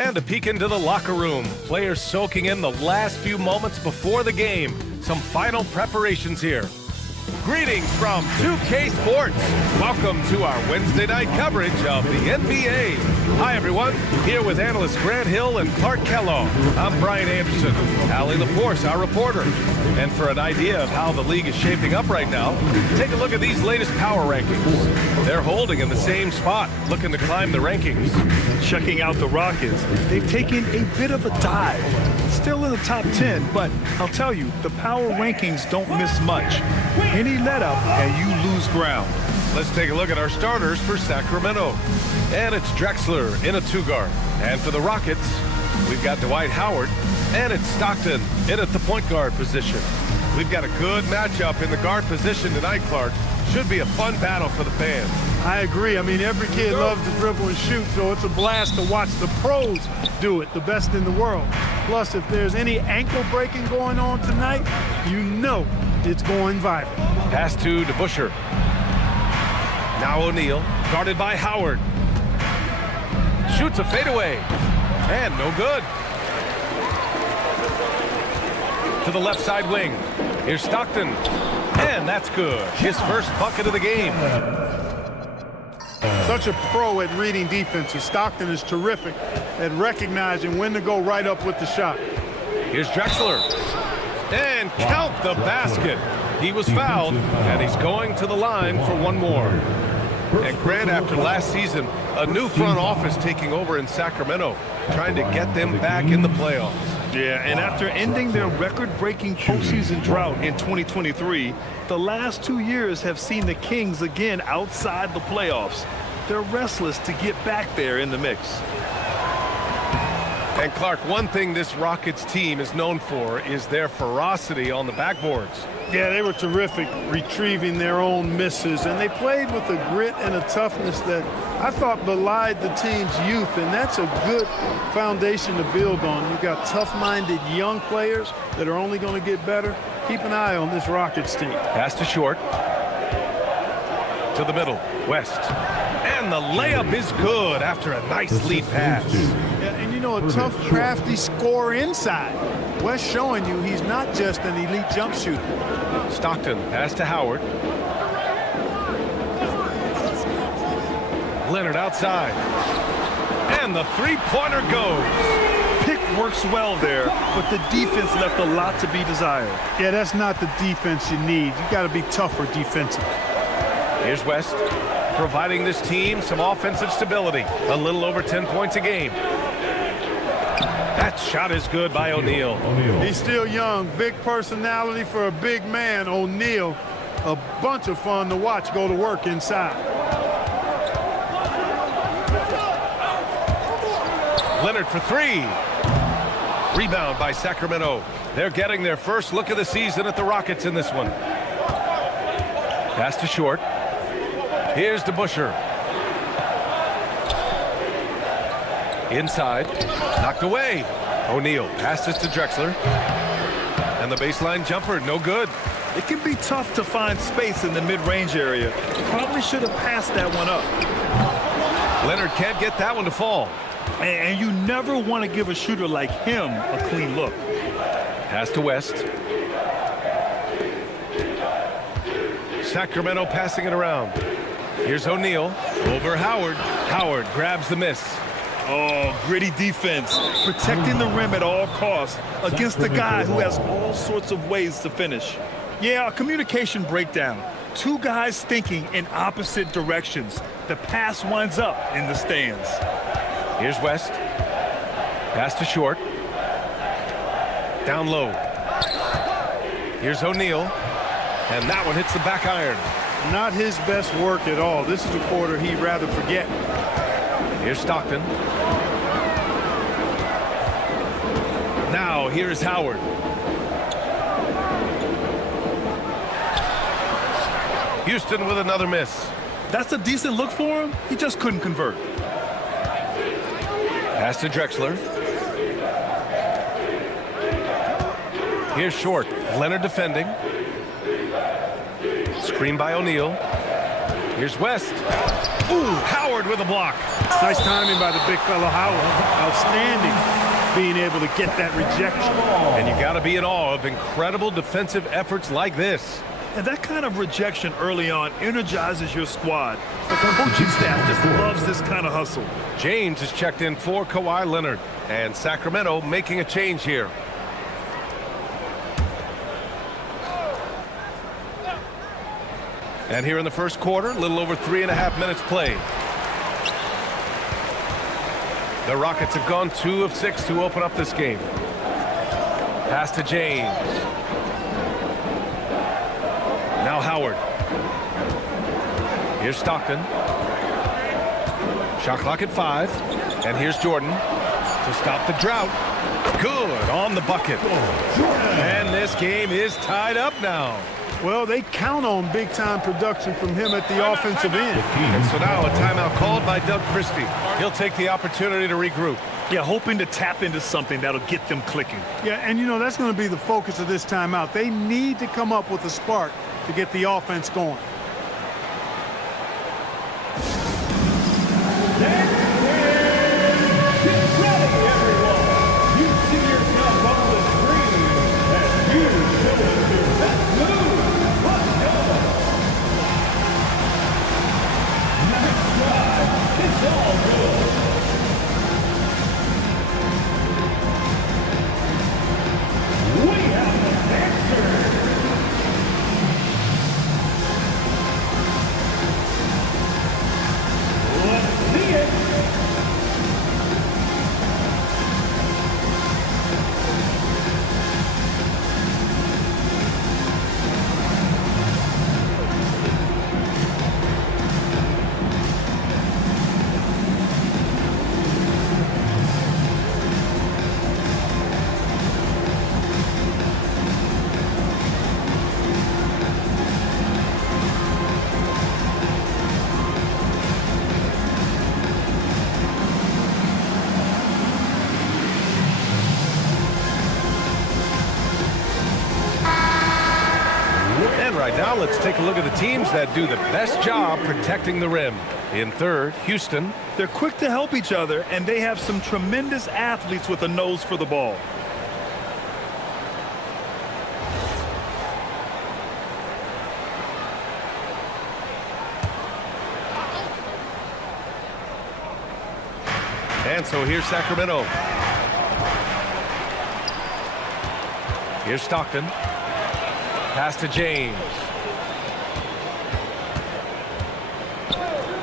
And a peek into the locker room. Players soaking in the last few moments before the game. Some final preparations here. Greetings from 2K Sports. Welcome to our Wednesday night coverage of the NBA. Hi, everyone. Here with analysts Grant Hill and Clark Kellogg. I'm Brian Anderson. Allie LaForce, our reporter. And for an idea of how the league is shaping up right now, take a look at these latest power rankings. They're holding in the same spot, looking to climb the rankings. Checking out the Rockets, they've taken a bit of a dive. Still in the top 10, but I'll tell you, the power rankings don't miss much. Any let up and you lose ground. Let's take a look at our starters for Sacramento. And it's Drexler in a 2-guard. And for the Rockets, we've got Dwight Howard. And it's Stockton in at the point guard position. We've got a good matchup in the guard position tonight, Clark. Should be a fun battle for the fans. I agree. I mean, every kid loves to dribble and shoot, so it's a blast to watch the pros do it, the best in the world. Plus, if there's any ankle breaking going on tonight, you know it's going viral. Pass to DeBusschere. Now O'Neal, guarded by Howard. Shoots a fadeaway. And no good. to the left side wing. Here's Stockton. And that's good. His first bucket of the game. Such a pro at reading defenses. Stockton is terrific at recognizing when to go right up with the shot. Here's Drexler. And count the basket. He was fouled, and he's going to the line for one more. And Grant, after last season, a new front office taking over in Sacramento, trying to get them back in the playoffs. Yeah, and after ending their record-breaking postseason drought in 2023, the last 2 years have seen the Kings again outside the playoffs. They're restless to get back there in the mix. And Clark, one thing this Rockets team is known for is their ferocity on the backboards. Yeah, they were terrific retrieving their own misses, and they played with a grit and a toughness that I thought belied the team's youth, and that's a good foundation to build on. You've got tough-minded young players that are only going to get better. Keep an eye on this Rockets team. Pass to short. To the middle. West. And the layup is good after a nice lead pass. Yeah, and you know, a tough, crafty scorer inside. West showing you he's not just an elite jump shooter. Stockton, pass to Howard. Leonard outside. And the three-pointer goes. Pick works well there, but the defense left a lot to be desired. Yeah, that's not the defense you need. You got to be tougher defensively. Here's West, providing this team some offensive stability. A little over 10 points a game. That shot is good by O'Neal. He's still young, big personality for a big man. O'Neal, a bunch of fun to watch go to work inside. Leonard for three. Rebound by Sacramento. They're getting their first look of the season at the Rockets in this one. Pass to short. Here's DeBusschere. Inside. Knocked away. O'Neal passes to Drexler. And the baseline jumper, no good. It can be tough to find space in the mid-range area. Probably should have passed that one up. Leonard can't get that one to fall. And you never want to give a shooter like him a clean look. Pass to West. Sacramento passing it around. Here's O'Neal over Howard. Howard grabs the miss. Oh, gritty defense, protecting the rim at all costs against a guy who has all sorts of ways to finish. Yeah, a communication breakdown. Two guys thinking in opposite directions. The pass winds up in the stands. Here's West. Pass to short. Down low. Here's O'Neal. And that one hits the back iron. Not his best work at all. This is a quarter he'd rather forget. Here's Stockton. Now here's Howard. Houston with another miss. That's a decent look for him. He just couldn't convert. Pass to Drexler. Here's short. Leonard defending. Screen by O'Neal. Here's West. Ooh, Howard with a block. Nice timing by the big fellow Howard. Outstanding being able to get that rejection. And you got to be in awe of incredible defensive efforts like this. And that kind of rejection early on energizes your squad. The coaching staff just loves this kind of hustle. James has checked in for Kawhi Leonard. And Sacramento making a change here. And here in the first quarter, a little over 3.5 minutes played. The Rockets have gone 2 of 6 to open up this game. Pass to James. Now Howard. Here's Stockton. Shot clock at 5. And here's Jordan to stop the drought. Good on the bucket. And this game is tied up now. Well, they count on big-time production from him at the offensive end. And so now a timeout called by Doug Christie. He'll take the opportunity to regroup. Yeah, hoping to tap into something that'll get them clicking. Yeah, and you know, that's going to be the focus of this timeout. They need to come up with a spark to get the offense going. Get ready, everyone. You see yourself on the screen as you right, now let's take a look at the teams that do the best job protecting the rim. In third, Houston. They're quick to help each other, and they have some tremendous athletes with a nose for the ball. And so here's Sacramento. Here's Stockton. Pass to James.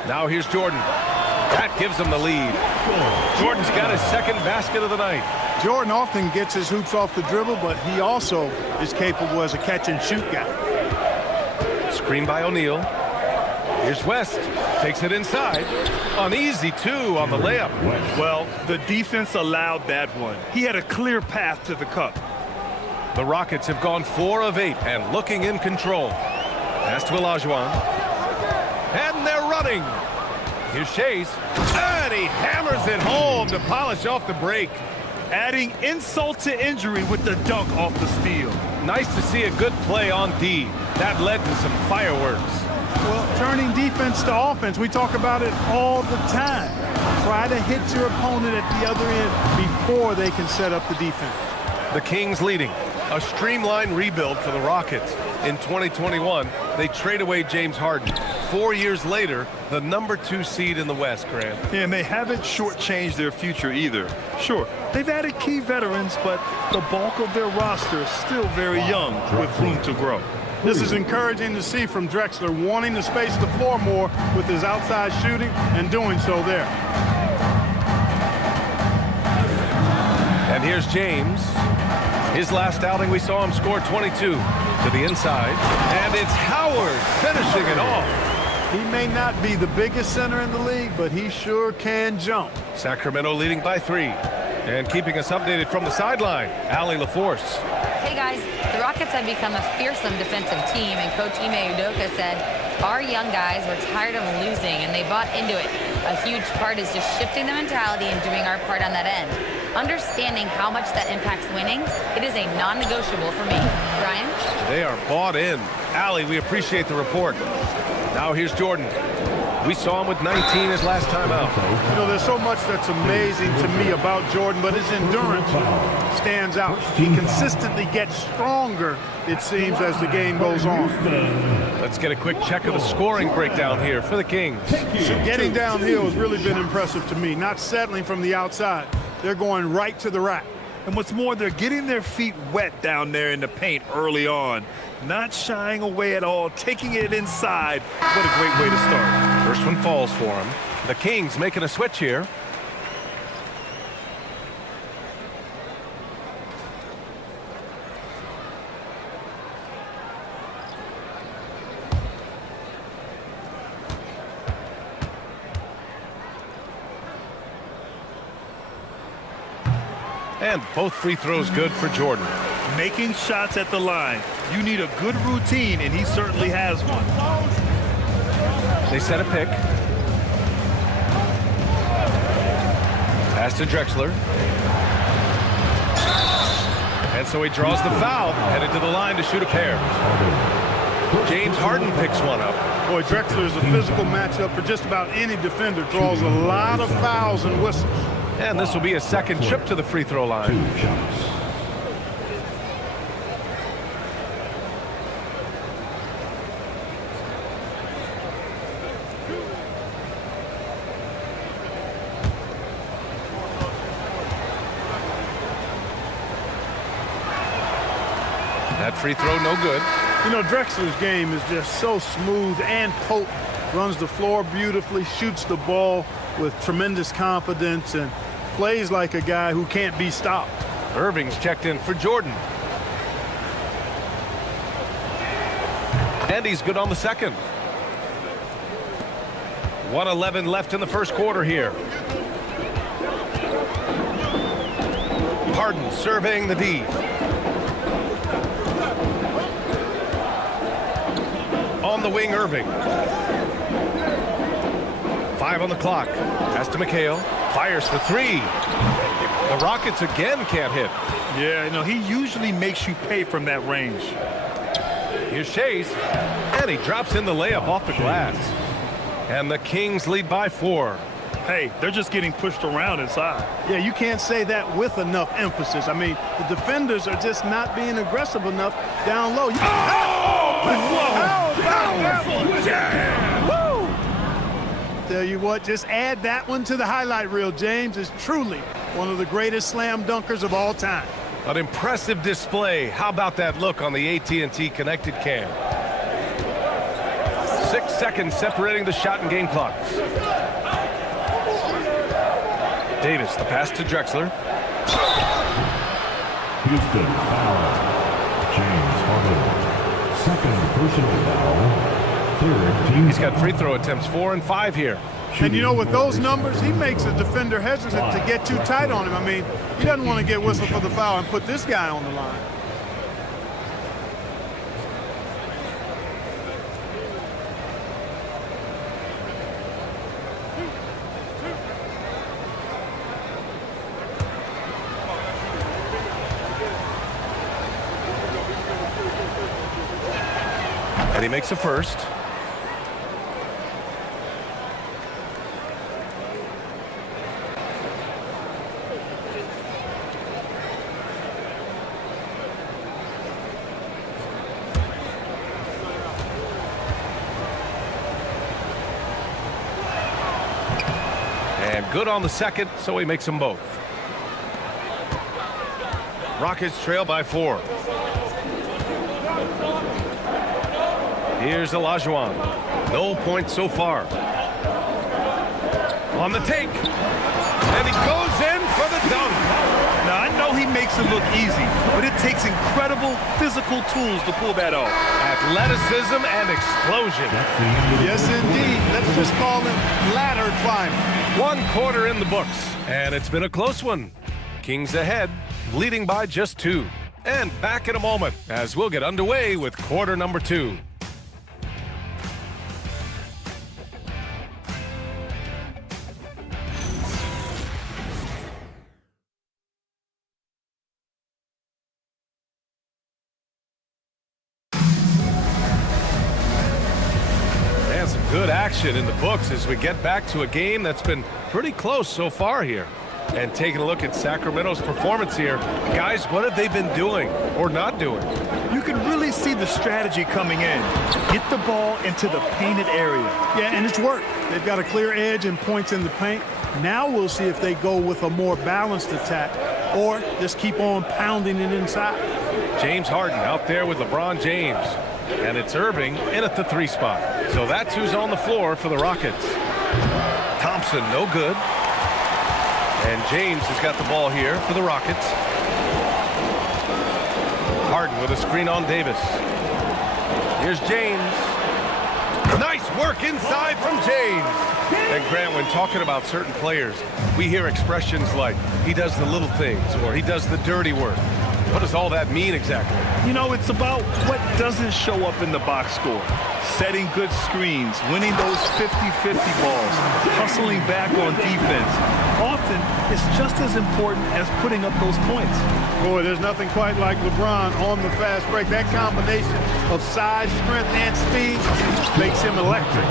Now here's Jordan. That gives him the lead. Jordan's got his second basket of the night. Jordan often gets his hoops off the dribble, but he also is capable as a catch-and-shoot guy. Screen by O'Neal. Here's West. Takes it inside. An easy two on the layup. Well, the defense allowed that one. He had a clear path to the cup. The Rockets have gone 4 of 8 and looking in control. Pass to Olajuwon. And they're running. Here's Chase. And he hammers it home to polish off the break. Adding insult to injury with the dunk off the steal. Nice to see a good play on D. That led to some fireworks. Well, turning defense to offense, we talk about it all the time. Try to hit your opponent at the other end before they can set up the defense. The Kings leading. A streamlined rebuild for the Rockets. In 2021, they trade away James Harden. 4 years later, the #2 seed in the West, Grant. Yeah, and they haven't shortchanged their future either. Sure, they've added key veterans, but the bulk of their roster is still very young with room to grow. This is encouraging to see from Drexler, wanting to space the floor more with his outside shooting and doing so there. And here's James. His last outing, we saw him score 22 to the inside. And it's Howard finishing it off. He may not be the biggest center in the league, but he sure can jump. Sacramento leading by 3. And keeping us updated from the sideline, Allie LaForce. Hey guys, the Rockets have become a fearsome defensive team, and Coach Ime Udoka said, our young guys were tired of losing and they bought into it. A huge part is just shifting the mentality and doing our part on that end. Understanding how much that impacts winning, it is a non-negotiable for me. Brian? They are bought in. Allie, we appreciate the report. Now here's Jordan. We saw him with 19 his last time out. You know, there's so much that's amazing to me about Jordan, but his endurance stands out. He consistently gets stronger, it seems, as the game goes on. Let's get a quick check of the scoring breakdown here for the Kings. Getting downhill has really been impressive to me, not settling from the outside. They're going right to the rack. And what's more, they're getting their feet wet down there in the paint early on. Not shying away at all, taking it inside. What a great way to start. First one falls for him. The Kings making a switch here. And both free throws good for Jordan. Making shots at the line. You need a good routine, and he certainly has one. They set a pick. Pass to Drexler. And so he draws the foul, headed to the line to shoot a pair. James Harden picks one up. Boy, Drexler is a physical matchup for just about any defender. Draws a lot of fouls and whistles. And this will be a second trip to the free throw line. That free throw no good. You know, Drexler's game is just so smooth and potent. Runs the floor beautifully, shoots the ball with tremendous confidence, and plays like a guy who can't be stopped. Irving's checked in for Jordan. And he's good on the second. 1:11 left in the first quarter here. Harden surveying the D. On the wing, Irving. 5 on the clock. Pass to McHale. Fires for 3. The Rockets again can't hit. Yeah, you know, he usually makes you pay from that range. Here's Chase, and he drops in the layup off the glass. And the Kings lead by 4. Hey, they're just getting pushed around inside. Yeah, you can't say that with enough emphasis. I mean, the defenders are just not being aggressive enough down low. Tell you what, just add that one to the highlight reel. James is truly one of the greatest slam dunkers of all time. An impressive display. How about that look on the AT&T connected cam? 6 seconds separating the shot and game clocks. Davis, the pass to Drexler. Houston foul. James Harden. Second personal foul. Third team. He's got free throw attempts 4 and 5 here. And you know, with those numbers, he makes a defender hesitant to get too tight on him. I mean, he doesn't want to get whistled for the foul and put this guy on the line. And he makes a first. And good on the second, so he makes them both. Rockets trail by 4. Here's Olajuwon. No points so far. On the take. And he goes in for the dunk. Now, I know he makes it look easy, but it takes incredible physical tools to pull that off. Athleticism and explosion. Yes, indeed. Let's just call him ladder climbing. 1 quarter in the books, and it's been a close one. Kings ahead, leading by just 2. And back in a moment as we'll get underway with quarter number 2. Good action in the books as we get back to a game that's been pretty close so far here. And taking a look at Sacramento's performance here, guys, what have they been doing or not doing? You can really see the strategy coming in. Get the ball into the painted area. Yeah, and it's worked. They've got a clear edge and points in the paint. Now we'll see if they go with a more balanced attack or just keep on pounding it inside. James Harden out there with LeBron James. And it's Irving in at the 3 spot. So that's who's on the floor for the Rockets. Thompson, no good. And James has got the ball here for the Rockets. Harden with a screen on Davis. Here's James. Nice work inside from James. And Grant, when talking about certain players, we hear expressions like, he does the little things, or he does the dirty work. What does all that mean exactly? You know, it's about what doesn't show up in the box score. Setting good screens, winning those 50-50 balls, hustling back on defense. Often, it's just as important as putting up those points. Boy, there's nothing quite like LeBron on the fast break. That combination of size, strength, and speed makes him electric.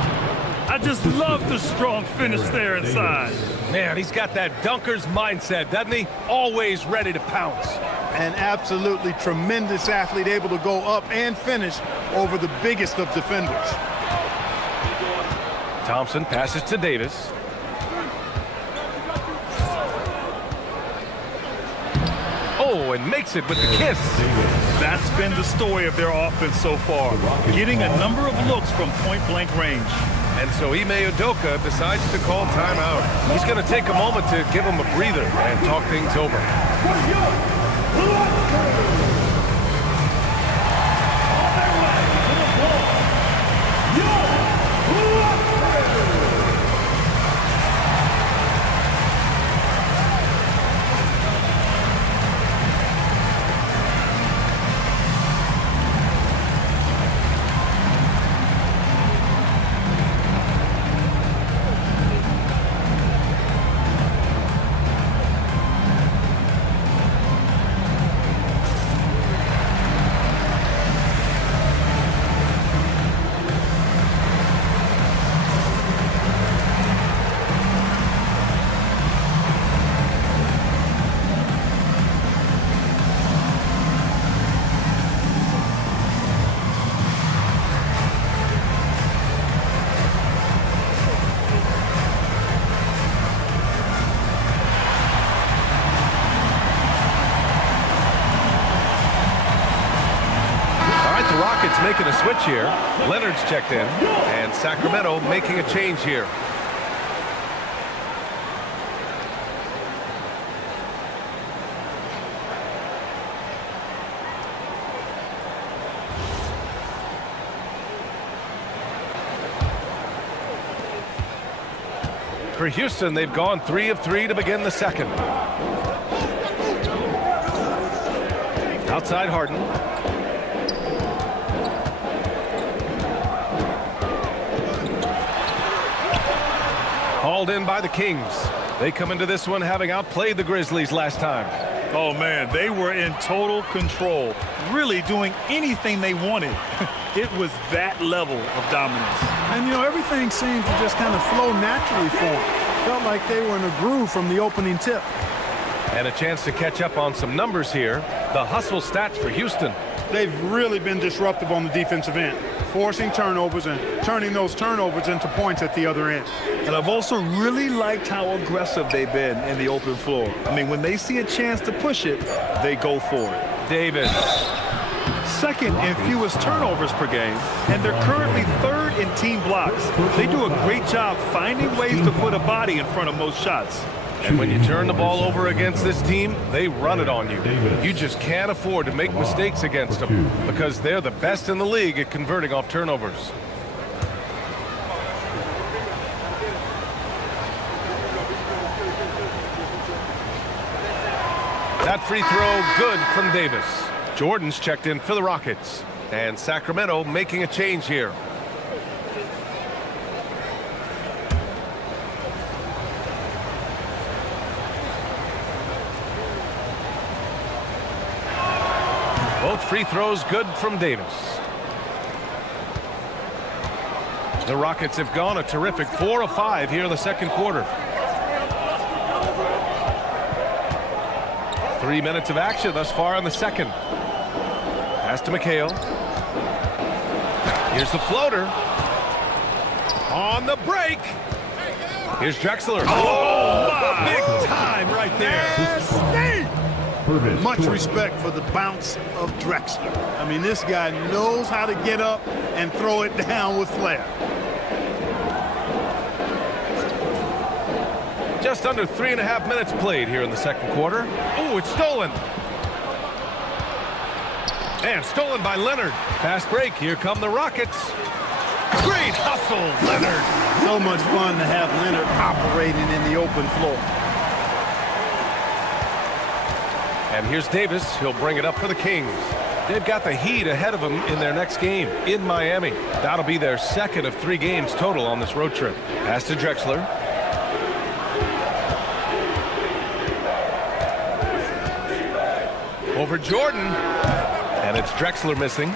I just love the strong finish there inside. Man, he's got that dunker's mindset, doesn't he? Always ready to pounce. An absolutely tremendous athlete, able to go up and finish over the biggest of defenders. Thompson passes to Davis. Oh, and makes it with the kiss. That's been the story of their offense so far, getting a number of looks from point-blank range. And so Ime Udoka decides to call timeout. He's going to take a moment to give him a breather and talk things over. Knicks making a switch here. Leonard's checked in, and Sacramento making a change here. For Houston, they've gone 3 of 3 to begin the second. Outside Harden. Hauled in by the Kings. They come into this one having outplayed the Grizzlies last time. Oh, man, they were in total control, really doing anything they wanted. It was that level of dominance. And, you know, everything seemed to just kind of flow naturally for them. Felt like they were in a groove from the opening tip. And a chance to catch up on some numbers here. The hustle stats for Houston. They've really been disruptive on the defensive end, forcing turnovers and turning those turnovers into points at the other end. And I've also really liked how aggressive they've been in the open floor. I mean, when they see a chance to push it, they go for it. Davis. Second in fewest turnovers per game, and they're currently third in team blocks. They do a great job finding ways to put a body in front of most shots. And when you turn the ball over against this team, they run it on you. You just can't afford to make mistakes against them because they're the best in the league at converting off turnovers. That free throw good from Davis. Jordan's checked in for the Rockets. And Sacramento making a change here. Both free throws good from Davis. The Rockets have gone a terrific 4 of 5 here in the second quarter. 3 minutes of action thus far in the second. Pass to McHale. Here's the floater. On the break. Here's Drexler. Oh, my. Big time right there. Much respect for the bounce of Drexler. I mean, this guy knows how to get up and throw it down with flair. Just under 3.5 minutes played here in the second quarter. Oh, it's stolen. And stolen by Leonard. Fast break. Here come the Rockets. Great hustle, Leonard. So much fun to have Leonard operating in the open floor. And here's Davis. He'll bring it up for the Kings. They've got the Heat ahead of them in their next game in Miami. That'll be their second of 3 games total on this road trip. Pass to Drexler. Over Jordan. And it's Drexler missing.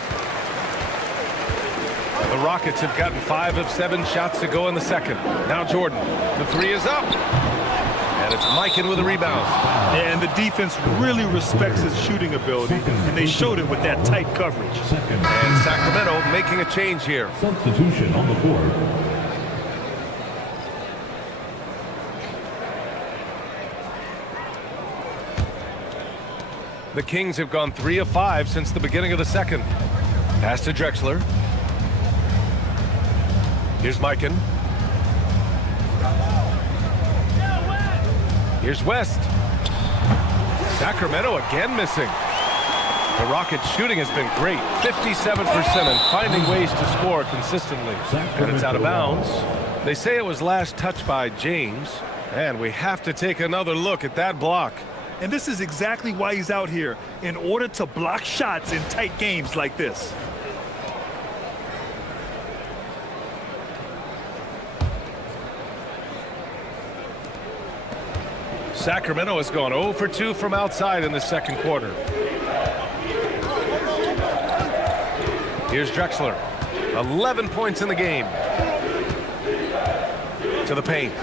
The Rockets have gotten 5 of 7 shots to go in the second. Now Jordan. The 3 is up. And it's Mikan with a rebound. And the defense really respects his shooting ability, and they showed it with that tight coverage. And Sacramento making a change here. Substitution on the board. The Kings have gone 3 of 5 since the beginning of the second. Pass to Drexler. Here's Mikan. Here's West. Sacramento again missing. The Rockets' shooting has been great. 57% and finding ways to score consistently. And it's out of bounds. They say it was last touched by James. And we have to take another look at that block. And this is exactly why he's out here, in order to block shots in tight games like this. Sacramento has gone 0 for 2 from outside in the second quarter. Here's Drexler. 11 points in the game. To the paint.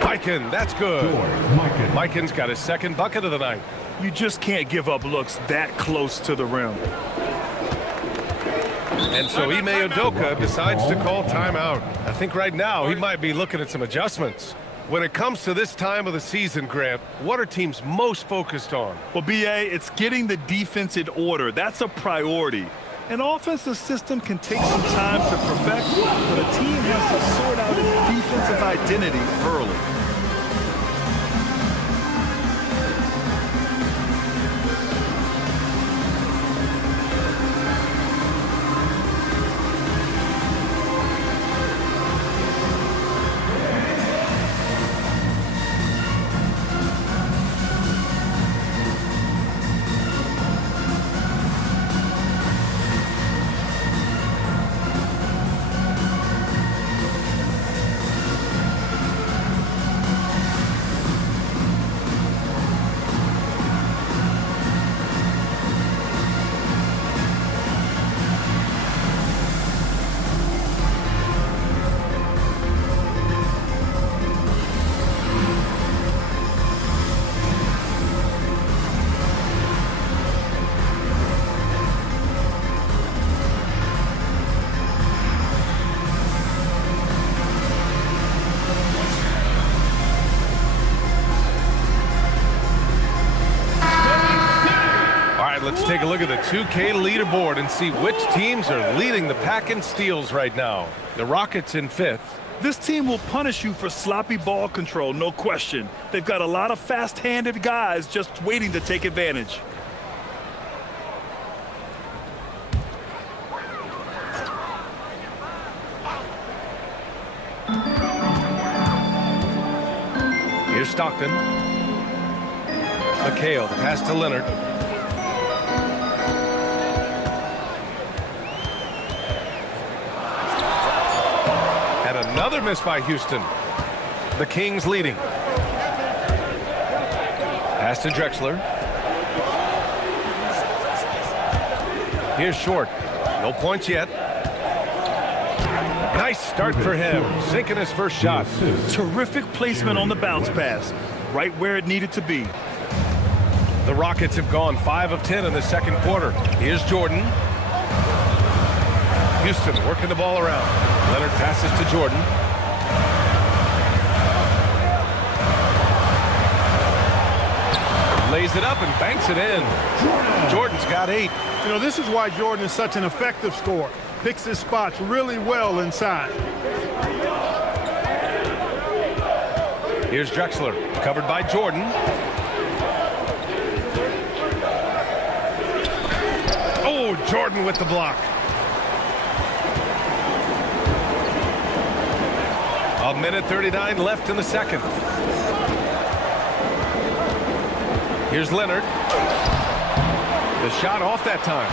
Mikan, that's good. Mikan's got his second bucket of the night. You just can't give up looks that close to the rim. And so Ime Udoka decides to call timeout. I think right now he might be looking at some adjustments. When it comes to this time of the season, Grant, what are teams most focused on? Well, B.A., it's getting the defense in order. That's a priority. An offensive system can take some time to perfect, but a team has to sort out its defensive identity early. Let's take a look at the 2K leaderboard and see which teams are leading the pack in steals right now. The Rockets in 5th. This team will punish you for sloppy ball control, no question. They've got a lot of fast-handed guys just waiting to take advantage. Here's Stockton. McHale, the pass to Leonard. Another miss by Houston. The Kings leading. Pass to Drexler. Here's Short. No points yet. Nice start for him. Sinking his first shot. Terrific placement on the bounce pass. Right where it needed to be. The Rockets have gone 5 of 10 in the second quarter. Here's Jordan. Houston working the ball around. Leonard passes to Jordan. Lays it up and banks it in. Jordan's got 8. You know, this is why Jordan is such an effective scorer. Picks his spots really well inside. Here's Drexler, covered by Jordan. Oh, Jordan with the block. A minute 39 left in the second. Here's Leonard. The shot off that time.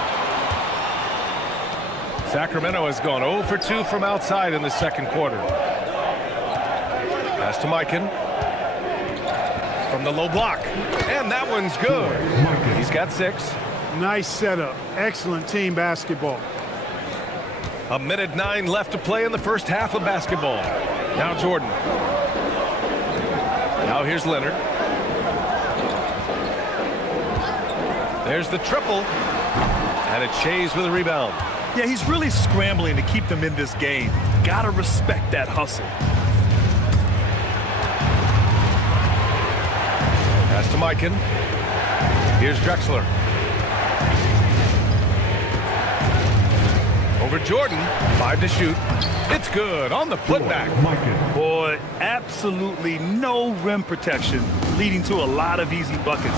Sacramento has gone 0 for 2 from outside in the second quarter. Pass to Mikan. From the low block. And that one's good. He's got 6. Nice setup. Excellent team basketball. A minute 9 left to play in the first half of basketball. Now Jordan. Now here's Leonard. There's the triple. And it's Shays with a rebound. Yeah, he's really scrambling to keep them in this game. Gotta respect that hustle. Pass to Mikan. Here's Drexler. Over Jordan. 5 to shoot. It's good on the putback. Boy, absolutely no rim protection, leading to a lot of easy buckets.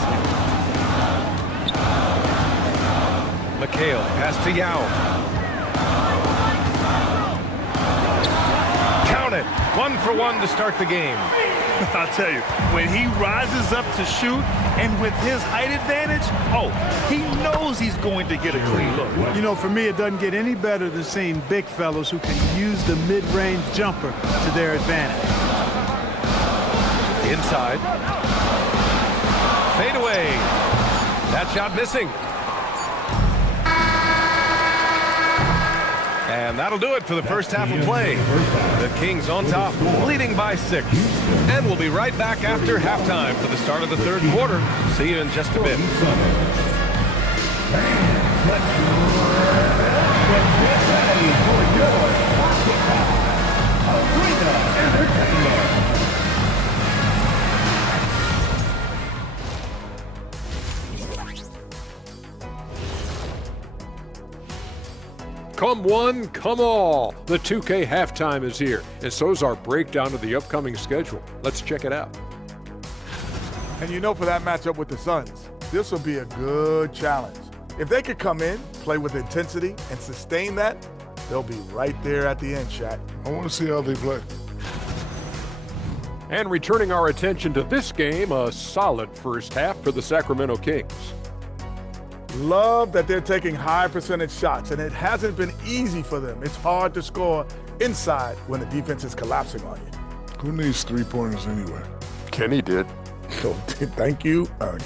McHale, pass to Yao. Count it. 1 for 1 to start the game. I'll tell you, when he rises up to shoot, and with his height advantage, oh, he knows he's going to get a clean look. You know, for me, it doesn't get any better than seeing big fellas who can use the mid-range jumper to their advantage. Inside. Fade away. That shot missing. And that'll do it for the first half of play. The Kings on top, leading by 6. And we'll be right back after halftime for the start of the third quarter. See you in just a bit. Come one, come all. The 2K halftime is here, and so's our breakdown of the upcoming schedule. Let's check it out. And you know, for that matchup with the Suns, this will be a good challenge. If they could come in, play with intensity, and sustain that, they'll be right there at the end, Shaq. I want to see how they play. And returning our attention to this game, a solid first half for the Sacramento Kings. Love that they're taking high percentage shots, and it hasn't been easy for them. It's hard to score inside when the defense is collapsing on you. Who needs three-pointers anyway? Kenny did. So, thank you, Ernie.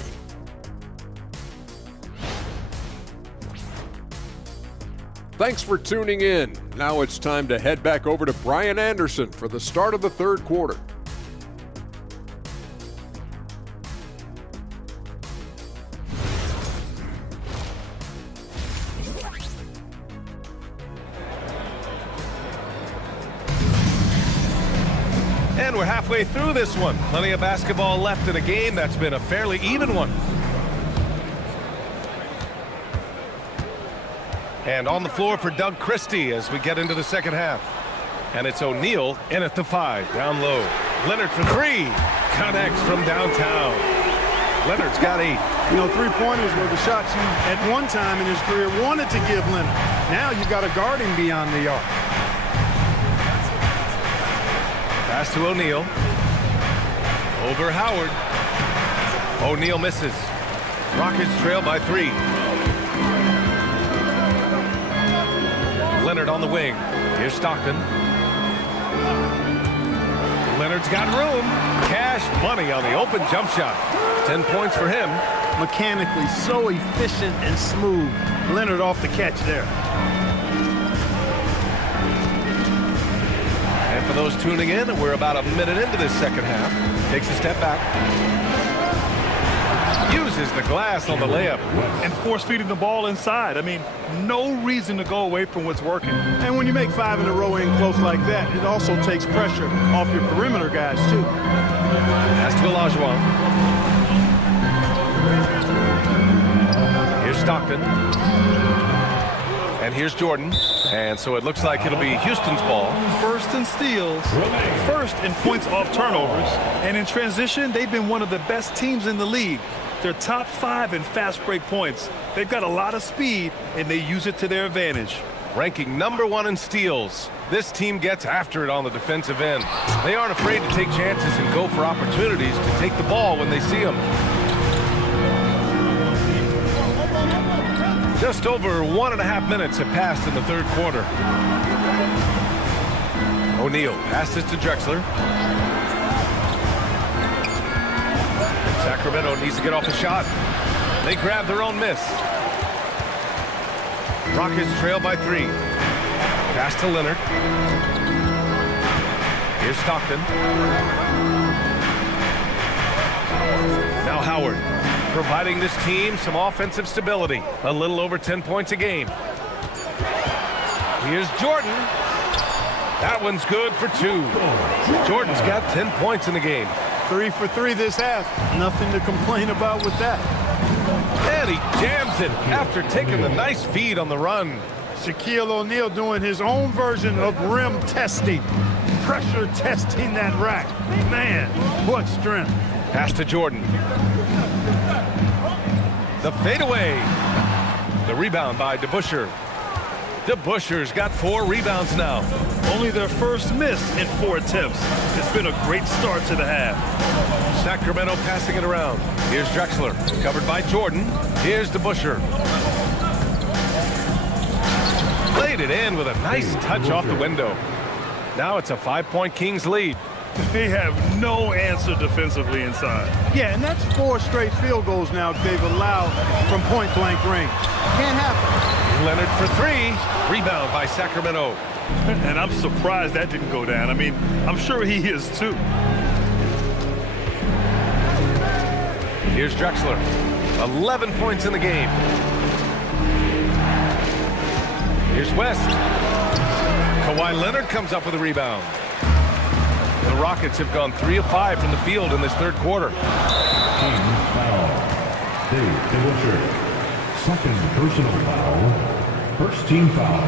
Thanks for tuning in. Now it's time to head back over to Brian Anderson for the start of the third quarter. And we're halfway through this one. Plenty of basketball left in a game that's been a fairly even one. And on the floor for Doug Christie as we get into the second half. And it's O'Neal in at the 5, down low. Leonard for 3, connects from downtown. Leonard's got 8. You know, three-pointers were the shots he, at one time in his career, wanted to give Leonard. Now you've got to guard him beyond the arc. Pass to O'Neal. Over Howard. O'Neal misses. Rockets trail by 3. Leonard on the wing. Here's Stockton. Leonard's got room. Cash money on the open jump shot. 10 points for him. Mechanically so efficient and smooth. Leonard off the catch there. And for those tuning in, we're about a minute into this second half. Takes a step back. Uses the glass on the layup. And force-feeding the ball inside. I mean, no reason to go away from what's working. And when you make 5 in a row in close like that, it also takes pressure off your perimeter guys, too. Pass to Olajuwon. Here's Stockton. And here's Jordan. And so it looks like it'll be Houston's ball. First in steals, first in points off turnovers, and in transition, they've been one of the best teams in the league. They're top 5 in fast break points. They've got a lot of speed, and they use it to their advantage. Ranking number 1 in steals. This team gets after it on the defensive end. They aren't afraid to take chances and go for opportunities to take the ball when they see them. Just over 1.5 minutes have passed in the third quarter. O'Neal passes to Drexler. Sacramento needs to get off the shot. They grab their own miss. Rockets trail by 3. Pass to Leonard. Here's Stockton. Now Howard, providing this team some offensive stability. A little over 10 points a game. Here's Jordan. That one's good for 2. Jordan's got 10 points in the game. 3 for 3 this half. Nothing to complain about with that. And he jams it after taking the nice feed on the run. Shaquille O'Neal doing his own version of rim testing. Pressure testing that rack. Man, what strength. Pass to Jordan. The fadeaway. The rebound by DeBusschere. DeBusschere's got 4 rebounds now. Only their first miss in 4 attempts. It's been a great start to the half. Sacramento passing it around. Here's Drexler, covered by Jordan. Here's DeBusschere. Played it in with a nice touch off the window. Now it's a 5-point Kings lead. They have no answer defensively inside. Yeah, and that's 4 straight field goals now they've allowed from point-blank range. Can't happen. Leonard for 3. Rebound by Sacramento. And I'm surprised that didn't go down. I mean, I'm sure he is too. Here's Drexler. 11 points in the game. Here's West. Kawhi Leonard comes up with a rebound. The Rockets have gone 3 of 5 from the field in this third quarter. Kings foul. Dave DeBusschere. Second personal foul. First team foul.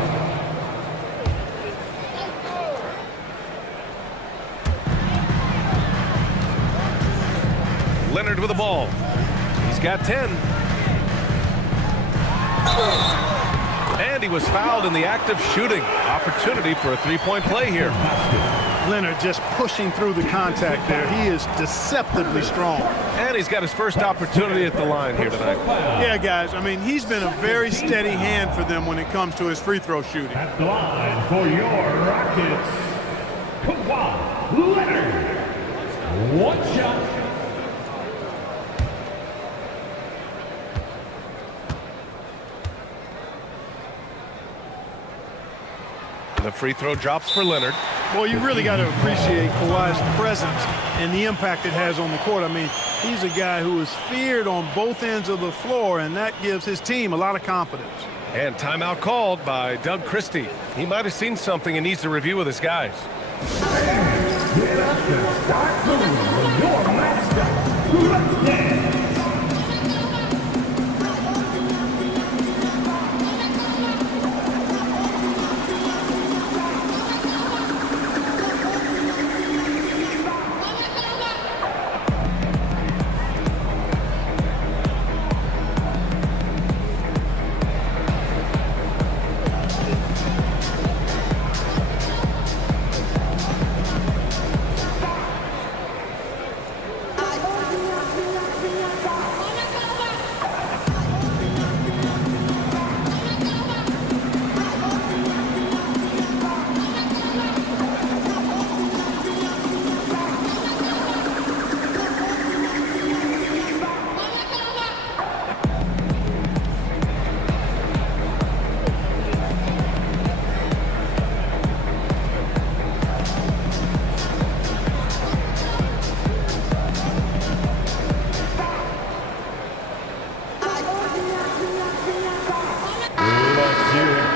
Leonard with the ball. He's got 10. And he was fouled in the act of shooting. Opportunity for a three-point play here. Leonard just pushing through the contact there. He is deceptively strong. And he's got his first opportunity at the line here tonight. Yeah, guys, I mean, he's been a very steady hand for them when it comes to his free throw shooting. At the line for your Rockets, Kawhi Leonard. One shot. The free throw drops for Leonard. Well, you really got to appreciate Kawhi's presence and the impact it has on the court. I mean, he's a guy who is feared on both ends of the floor, and that gives his team a lot of confidence. And timeout called by Doug Christie. He might have seen something and needs to review with his guys. Get up and start moving. Your mascot. Let's dance.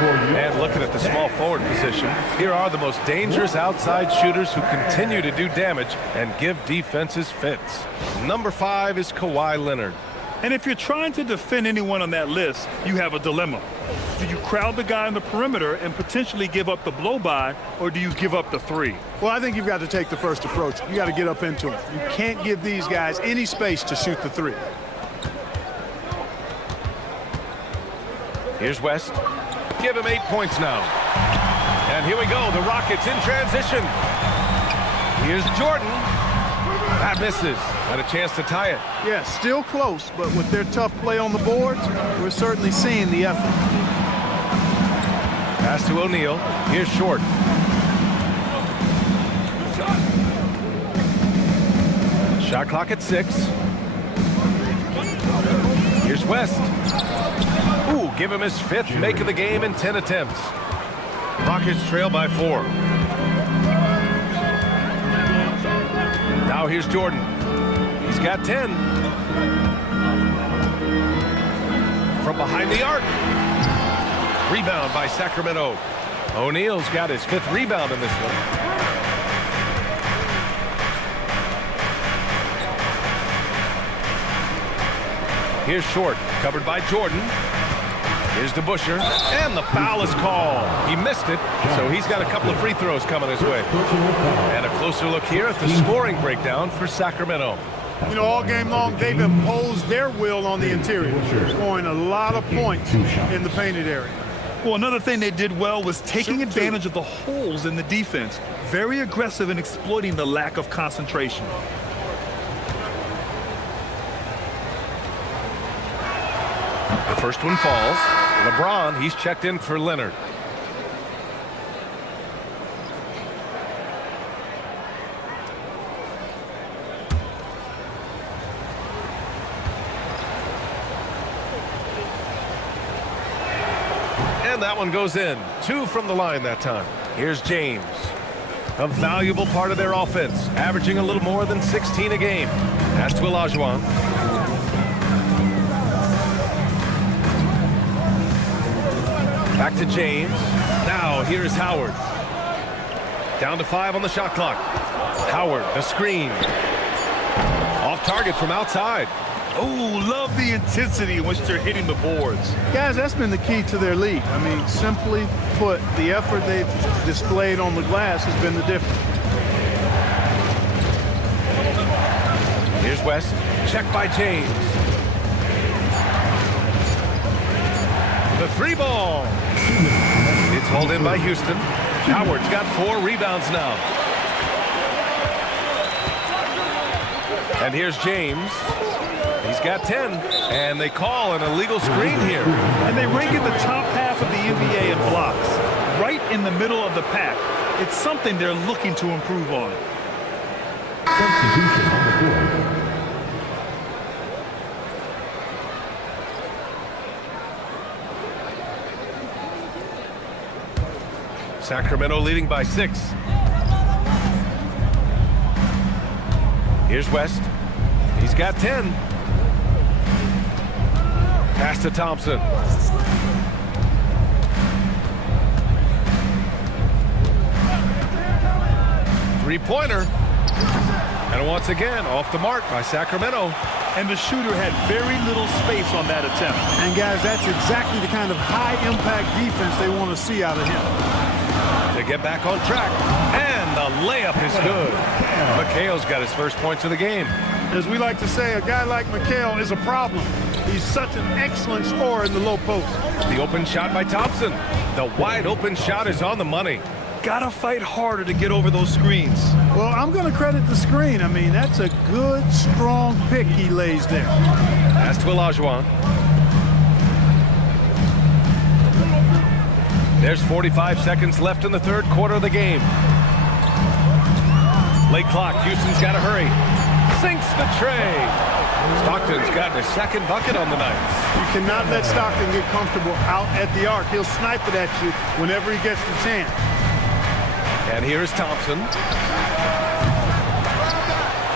And looking at the small forward position, here are the most dangerous outside shooters who continue to do damage and give defenses fits. Number 5 is Kawhi Leonard. And if you're trying to defend anyone on that list, you have a dilemma. Do you crowd the guy on the perimeter and potentially give up the blow-by, or do you give up the three? Well, I think you've got to take the first approach. You got to get up into him. You can't give these guys any space to shoot the three. Here's West. Give him 8 points now. And here we go, the Rockets in transition. Here's Jordan. That misses. Got a chance to tie it. Yeah, still close, but with their tough play on the boards, we're certainly seeing the effort. Pass to O'Neal. Here's Short. Shot clock at 6. Here's West. Ooh, give him his 5th make of the game in 10 attempts. Rockets trail by 4. Now here's Jordan. He's got 10. From behind the arc. Rebound by Sacramento. O'Neal's got his 5th rebound in this one. Here's Short, covered by Jordan. Here's DeBusschere, and the foul is called. He missed it, so he's got a couple of free throws coming his way. And a closer look here at the scoring breakdown for Sacramento. You know, all game long, they've imposed their will on the interior, scoring a lot of points in the painted area. Well, another thing they did well was taking advantage of the holes in the defense. Very aggressive in exploiting the lack of concentration. The first one falls. LeBron, he's checked in for Leonard. And that one goes in. 2 from the line that time. Here's James. A valuable part of their offense, averaging a little more than 16 a game. Pass to Olajuwon. Back to James. Now here's Howard. Down to 5 on the shot clock. Howard, the screen. Off target from outside. Oh, love the intensity in which they're hitting the boards. Guys, that's been the key to their lead. I mean, simply put, the effort they've displayed on the glass has been the difference. Here's Here's West. Check by James. The 3 ball. It's hauled in by Houston. Howard's got 4 rebounds now. And here's James. He's got 10. And they call an illegal screen here. And they rank in the top half of the NBA in blocks. Right in the middle of the pack. It's something they're looking to improve on. Substitution on the board. Sacramento leading by 6. Here's West. He's got 10. Pass to Thompson. Three-pointer. And once again, off the mark by Sacramento. And the shooter had very little space on that attempt. And guys, that's exactly the kind of high-impact defense they want to see out of him. To get back on track. And the layup is good. McHale's got his first points of the game. As we like to say, a guy like McHale is a problem. He's such an excellent scorer in the low post. The open shot by Thompson. The wide open shot is on the money. Gotta fight harder to get over those screens. Well, I'm going to credit the screen. I mean, that's a good, strong pick he lays there. Pass to Olajuwon. There's 45 seconds left in the third quarter of the game. Late clock. Houston's got to hurry. Sinks the tray. Stockton's gotten his second bucket on the night. You cannot let Stockton get comfortable out at the arc. He'll snipe it at you whenever he gets the chance. And here's Thompson.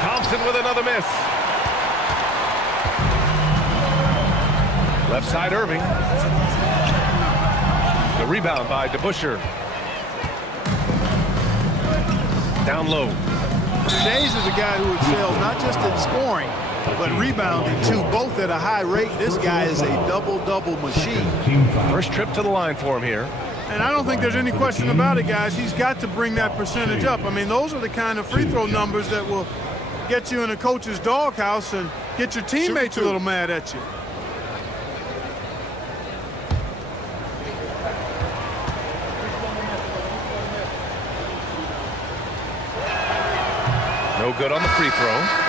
Thompson with another miss. Left side Irving. The rebound by DeBusschere. Down low. Shays is a guy who excels not just in scoring, but rebounding too, both at a high rate. This guy is a double-double machine. First trip to the line for him here. And I don't think there's any question about it, guys. He's got to bring that percentage up. I mean, those are the kind of free throw numbers that will get you in a coach's doghouse and get your teammates a little mad at you. No good on the free throw.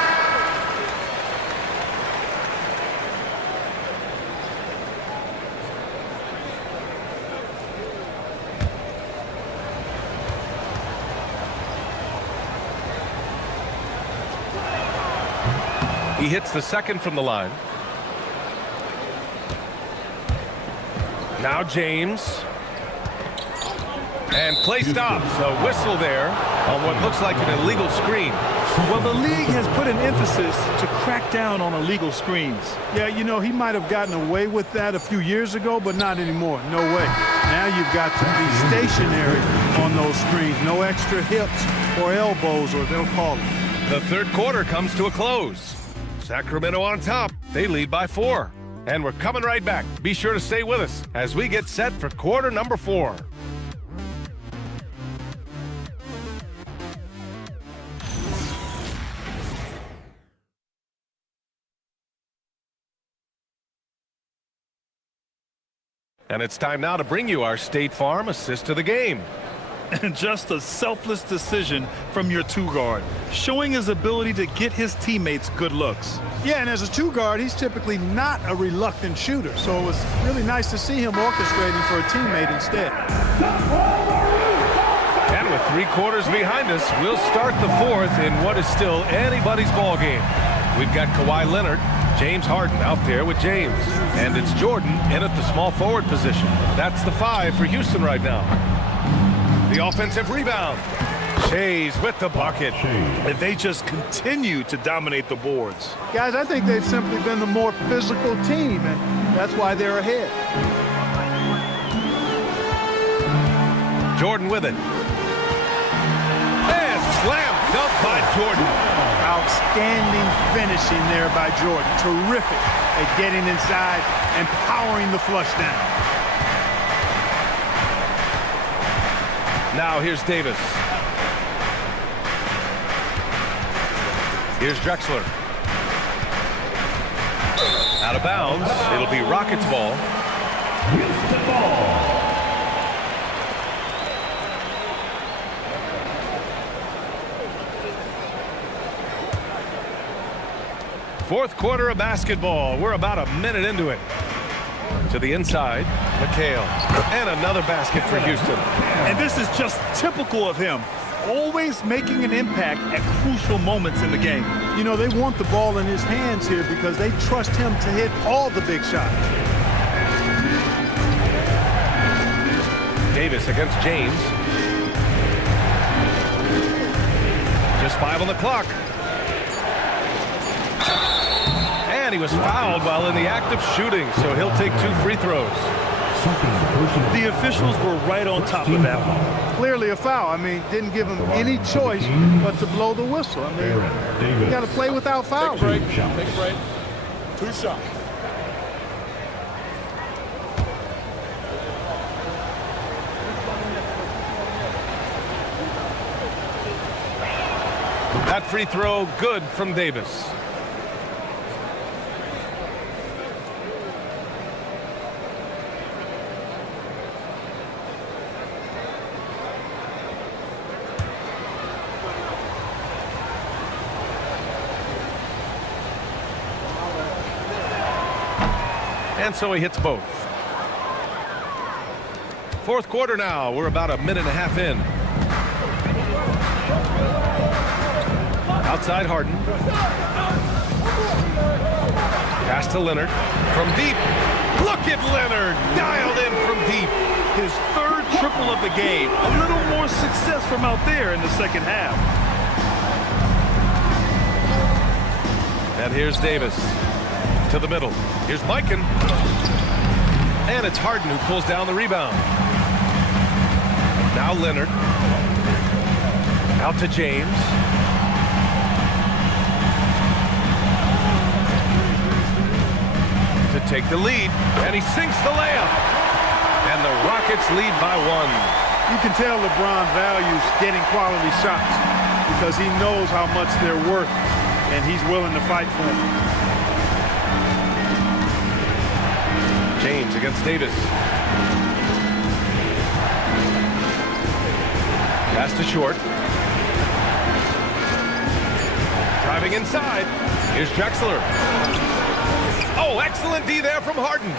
He hits the second from the line. Now James. And play stops. A whistle there on what looks like an illegal screen. Well, the league has put an emphasis to crack down on illegal screens. Yeah, you know, he might have gotten away with that a few years ago, but not anymore. No way. Now you've got to be stationary on those screens. No extra hips or elbows, or they'll call it. The third quarter comes to a close. Sacramento on top. They lead by 4. And we're coming right back. Be sure to stay with us as we get set for quarter number 4. And it's time now to bring you our State Farm assist to the game. And just a selfless decision from your two-guard, showing his ability to get his teammates good looks. Yeah, and as a two-guard, he's typically not a reluctant shooter, so it was really nice to see him orchestrating for a teammate instead. And with 3 quarters behind us, we'll start the 4th in what is still anybody's ball game. We've got Kawhi Leonard, James Harden out there with James, and it's Jordan in at the small forward position. That's the 5 for Houston right now. The offensive rebound. Shays with the bucket. And they just continue to dominate the boards. Guys, I think they've simply been the more physical team, and that's why they're ahead. Jordan with it. And slam dunk by Jordan. Outstanding finishing there by Jordan. Terrific at getting inside and powering the flush down. Now here's Davis. Here's Drexler. Out of bounds. It'll be Rockets ball. Houston ball. Fourth quarter of basketball. We're about a minute into it. To the inside, McHale. And another basket for Houston. And this is just typical of him. Always making an impact at crucial moments in the game. You know, they want the ball in his hands here because they trust him to hit all the big shots. Davis against James. Just 5 on the clock. And he was fouled while in the act of shooting, so he'll take 2 free throws. The officials were right on top of that one. Clearly a foul. I mean, didn't give him any choice but to blow the whistle. I mean, you got to play without fouls. Take a break. Take a break. 2 shots. That free throw good from Davis. And so he hits both. Fourth quarter now. We're about a minute and a half in. Outside Harden. Pass to Leonard. From deep. Look at Leonard. Dialed in from deep. His third triple of the game. A little more success from out there in the second half. And here's Davis. To the middle. Here's Mikan. And it's Harden who pulls down the rebound. Now Leonard. Out to James. To take the lead. And he sinks the layup. And the Rockets lead by 1. You can tell LeBron values getting quality shots because he knows how much they're worth, and he's willing to fight for them. James against Davis. Pass to Short. Driving inside. Here's Drexler. Oh, excellent D there from Harden.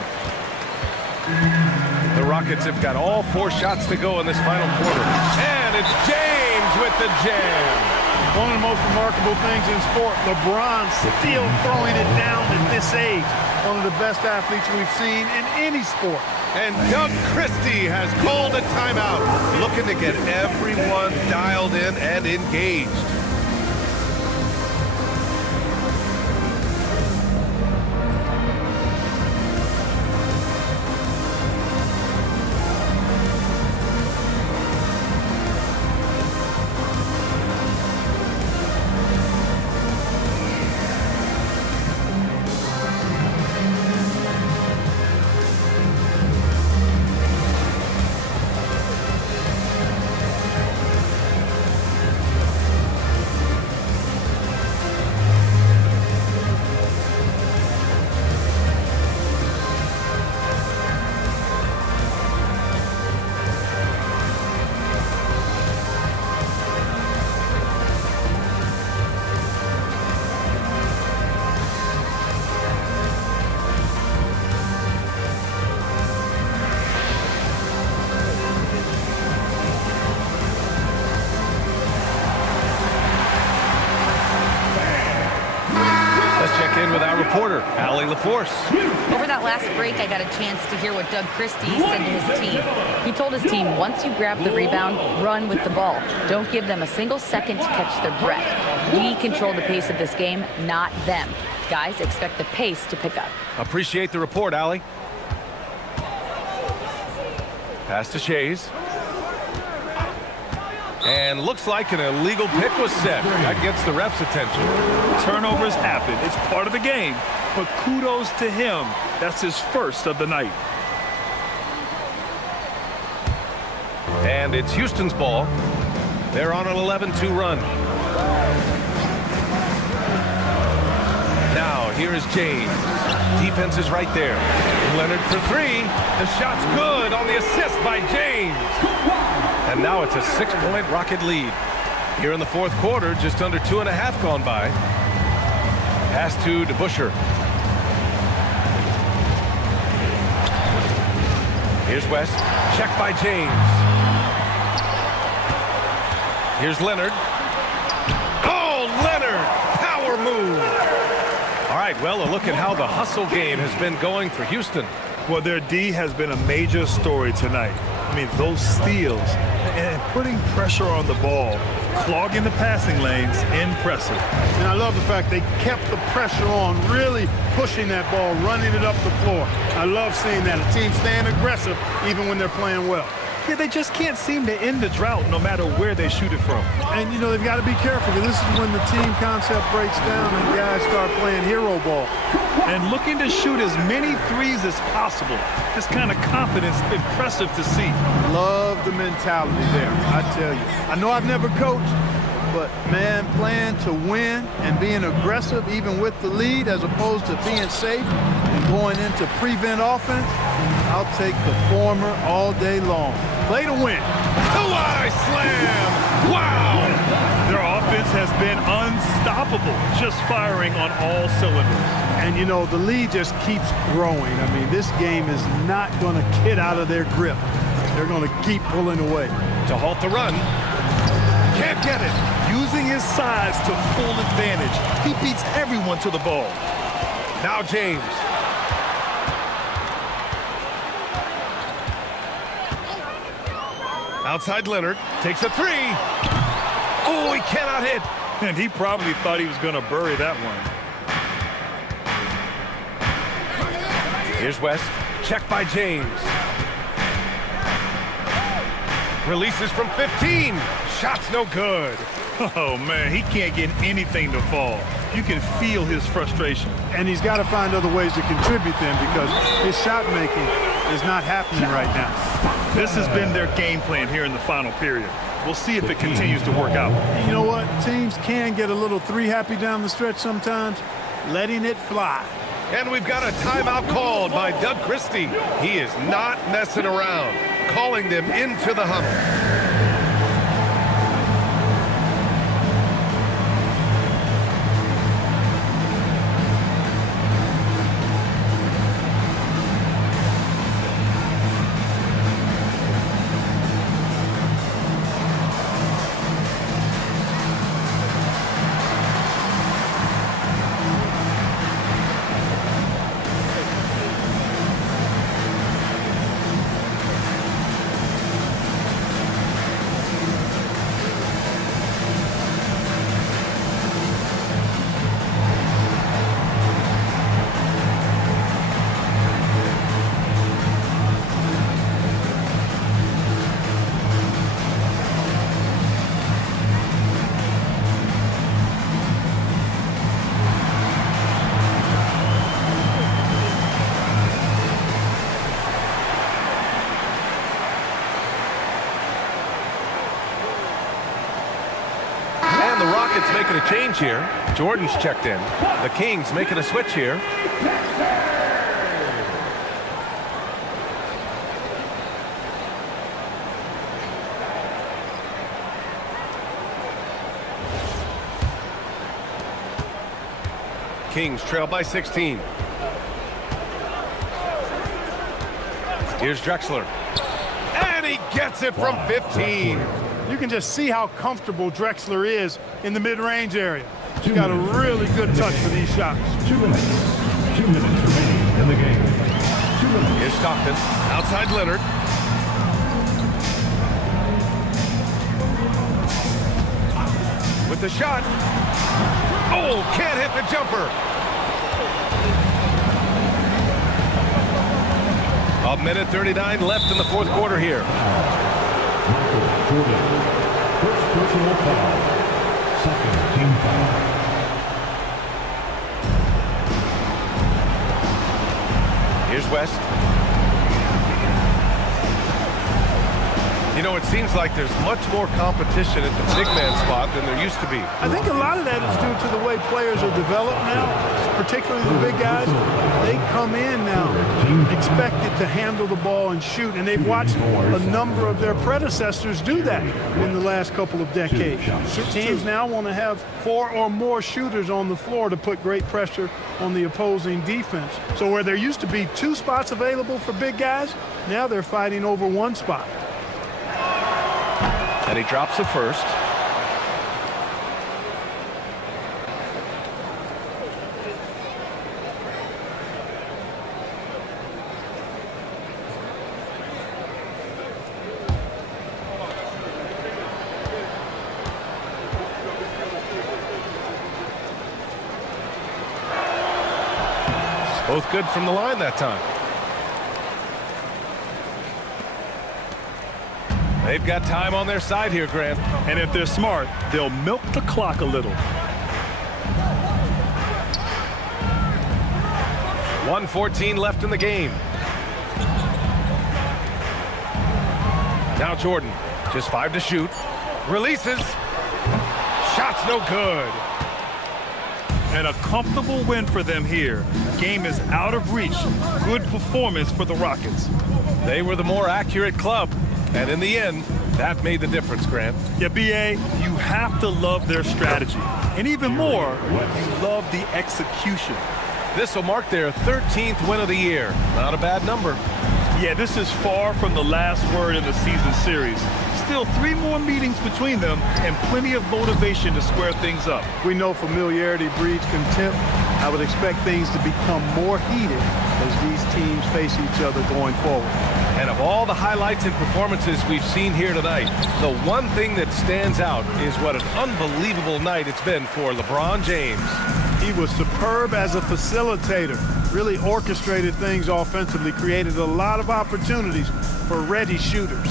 The Rockets have got all 4 shots to go in this final quarter. And it's James with the jam. One of the most remarkable things in sport, LeBron still throwing it down at this age. One of the best athletes we've seen in any sport. And Doug Christie has called a timeout, looking to get everyone dialed in and engaged. With our reporter, Allie LaForce. Over that last break, I got a chance to hear what Doug Christie said to his team. He told his team, once you grab the rebound, run with the ball. Don't give them a single second to catch their breath. We control the pace of this game, not them. Guys, expect the pace to pick up. Appreciate the report, Allie. Pass to Shays. And looks like an illegal pick was set. That gets the ref's attention. Turnovers happen. It's part of the game. But kudos to him. That's his first of the night. And it's Houston's ball. They're on an 11-2 run. Now Now, here is James. Defense is right there. Leonard for three. The shot's good on the assist by James. And now it's a 6-point Rocket lead. Here in the fourth quarter, just under 2.5 gone by. Pass to DeBusschere. Here's West. Check by James. Here's Leonard. Oh, Leonard! Power move! All right, well, a look at how the hustle game has been going for Houston. Well, their D has been a major story tonight. I mean, those steals and putting pressure on the ball, clogging the passing lanes, impressive. And I love the fact they kept the pressure on, really pushing that ball, running it up the floor. I love seeing that. A team staying aggressive even when they're playing well. Yeah, they just can't seem to end the drought no matter where they shoot it from. And, you know, they've got to be careful because this is when the team concept breaks down and guys start playing hero ball. And looking to shoot as many threes as possible. This kind of confidence, impressive to see. Love the mentality there, I tell you. I know I've never coached, but, man, playing to win and being aggressive even with the lead as opposed to being safe and going into prevent offense, I'll take the former all day long. Play to win. Kawhi slam! Wow! Their offense has been unstoppable, just firing on all cylinders. And, you know, the lead just keeps growing. I mean, this game is not going to get out of their grip. They're going to keep pulling away. To halt the run. Can't get it. Using his size to full advantage. He beats everyone to the ball. Now James. Outside Leonard. Takes a three. Oh, he cannot hit. And he probably thought he was going to bury that one. Here's West. Check by James. Releases from 15. Shot's no good. Oh, man, he can't get anything to fall. You can feel his frustration. And he's got to find other ways to contribute then because his shot making is not happening right now. This has been their game plan here in the final period. We'll see if it continues to work out. You know what? Teams can get a little three happy down the stretch sometimes, letting it fly. And we've got a timeout called by Doug Christie. He is not messing around, calling them into the huddle. Making a change here. Jordan's checked in. The Kings making a switch here. Kings trail by 16. Here's Drexler. And he gets it from 15. You can just see how comfortable Drexler is in the mid-range area. He's got a really good touch for these shots. 2 minutes. 2 minutes remaining in the game. 2 minutes. Here's Stockton. Outside Leonard. With the shot. Oh, can't hit the jumper. A minute 39 left in the fourth quarter here. Jordan, first personal foul, second team foul. Here's West. You know, it seems like there's much more competition at the big man spot than there used to be. I think a lot of that is due to the way players are developed now, particularly the big guys. They come in now expected to handle the ball and shoot, and they've watched a number of their predecessors do that in the last couple of decades. Teams now want to have 4 or more shooters on the floor to put great pressure on the opposing defense. So where there used to be 2 spots available for big guys, now they're fighting over 1 spot. And he drops the first. Both good from the line that time. They've got time on their side here, Grant. And if they're smart, they'll milk the clock a little. 1:14 left in the game. Now Jordan, just 5 to shoot. Releases. Shot's no good. And a comfortable win for them here. Game is out of reach. Good performance for the Rockets. They were the more accurate club. And in the end, that made the difference, Grant. Yeah, B.A., you have to love their strategy. And even more, you love the execution. This will mark their 13th win of the year. Not a bad number. Yeah, this is far from the last word in the season series. Still 3 more meetings between them and plenty of motivation to square things up. We know familiarity breeds contempt. I would expect things to become more heated as these teams face each other going forward. And of all the highlights and performances we've seen here tonight, the one thing that stands out is what an unbelievable night it's been for LeBron James. He was superb as a facilitator, really orchestrated things offensively, created a lot of opportunities for ready shooters.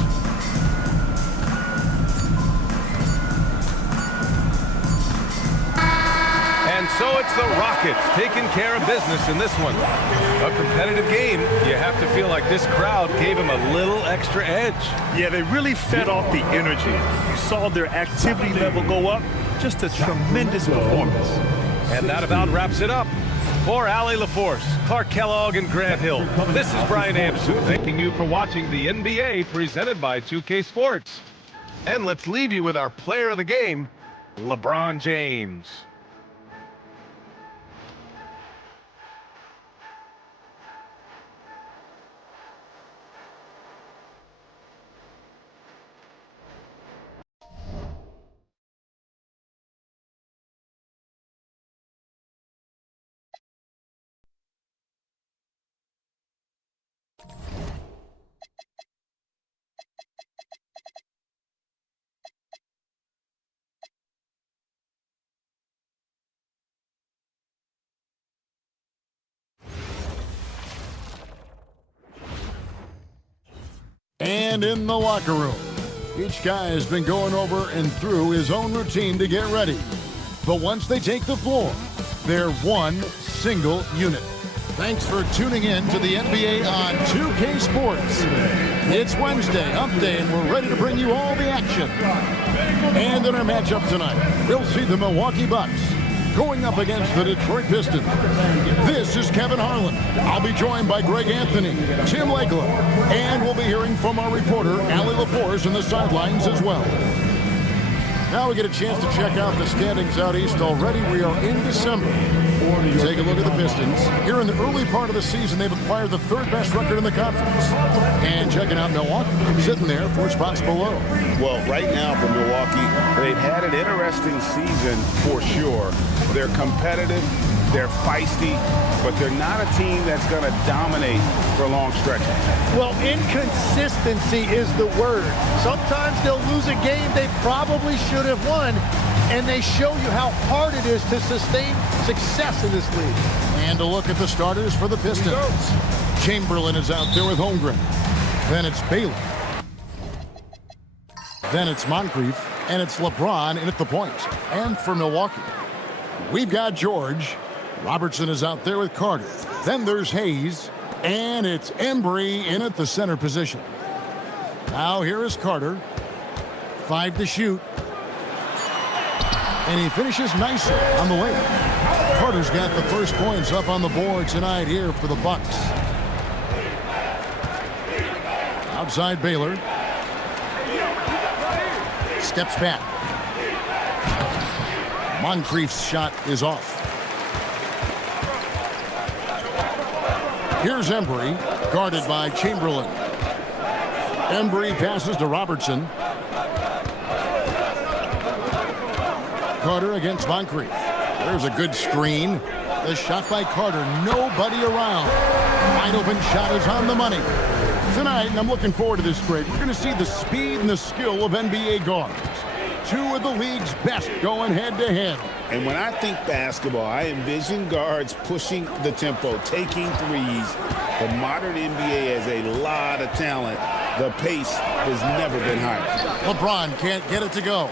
And so it's the Rockets taking care of business in this one. A competitive game. You have to feel like this crowd gave them a little extra edge. Yeah, they really fed off the energy. You saw their activity level go up. Just a tremendous performance. And that about wraps it up. For Allie LaForce, Clark Kellogg, and Grant Hill, this is Brian Anderson. Thanking you for watching the NBA presented by 2K Sports. And let's leave you with our player of the game, LeBron James. And in the locker room, each guy has been going over and through his own routine to get ready. But once they take the floor, they're one single unit. Thanks for tuning in to the NBA on 2K Sports. It's Wednesday, Hump Day, and we're ready to bring you all the action. And in our matchup tonight, we'll see the Milwaukee Bucks going up against the Detroit Pistons. This is Kevin Harlan. I'll be joined by Greg Anthony, Tim Legler, and we'll be hearing from our reporter, Allie LaForce, in the sidelines as well. Now we get a chance to check out the standings out east already. We are in December. Take a look at the Pistons. Here in the early part of the season, they've acquired the 3rd best record in the conference. And checking out Milwaukee, sitting there 4 spots below. Well, right now for Milwaukee, they've had an interesting season for sure. They're competitive, they're feisty, but they're not a team that's going to dominate for long stretches. Well, inconsistency is the word. Sometimes they'll lose a game they probably should have won, and they show you how hard it is to sustain success in this league. And a look at the starters for the Pistons. Chamberlain is out there with Holmgren. Then it's Bailey. Then it's Moncrief, and it's LeBron in at the point. And for Milwaukee, we've got George. Robertson is out there with Carter. Then there's Hayes, and it's Embry in at the center position. Now here is Carter. 5 to shoot. And he finishes nicely on the wing. Carter's got the first points up on the board tonight here for the Bucks. Outside Baylor. Steps back. Moncrief's shot is off. Here's Embry, guarded by Chamberlain. Embry passes to Robertson. Carter against Moncrief. There's a good screen. The shot by Carter. Nobody around. Wide open shot is on the money. Tonight, and I'm looking forward to this grade, we're going to see the speed and the skill of NBA guards. 2 of the league's best going head-to-head. And when I think basketball, I envision guards pushing the tempo, taking threes. The modern NBA has a lot of talent. The pace has never been higher. LeBron can't get it to go.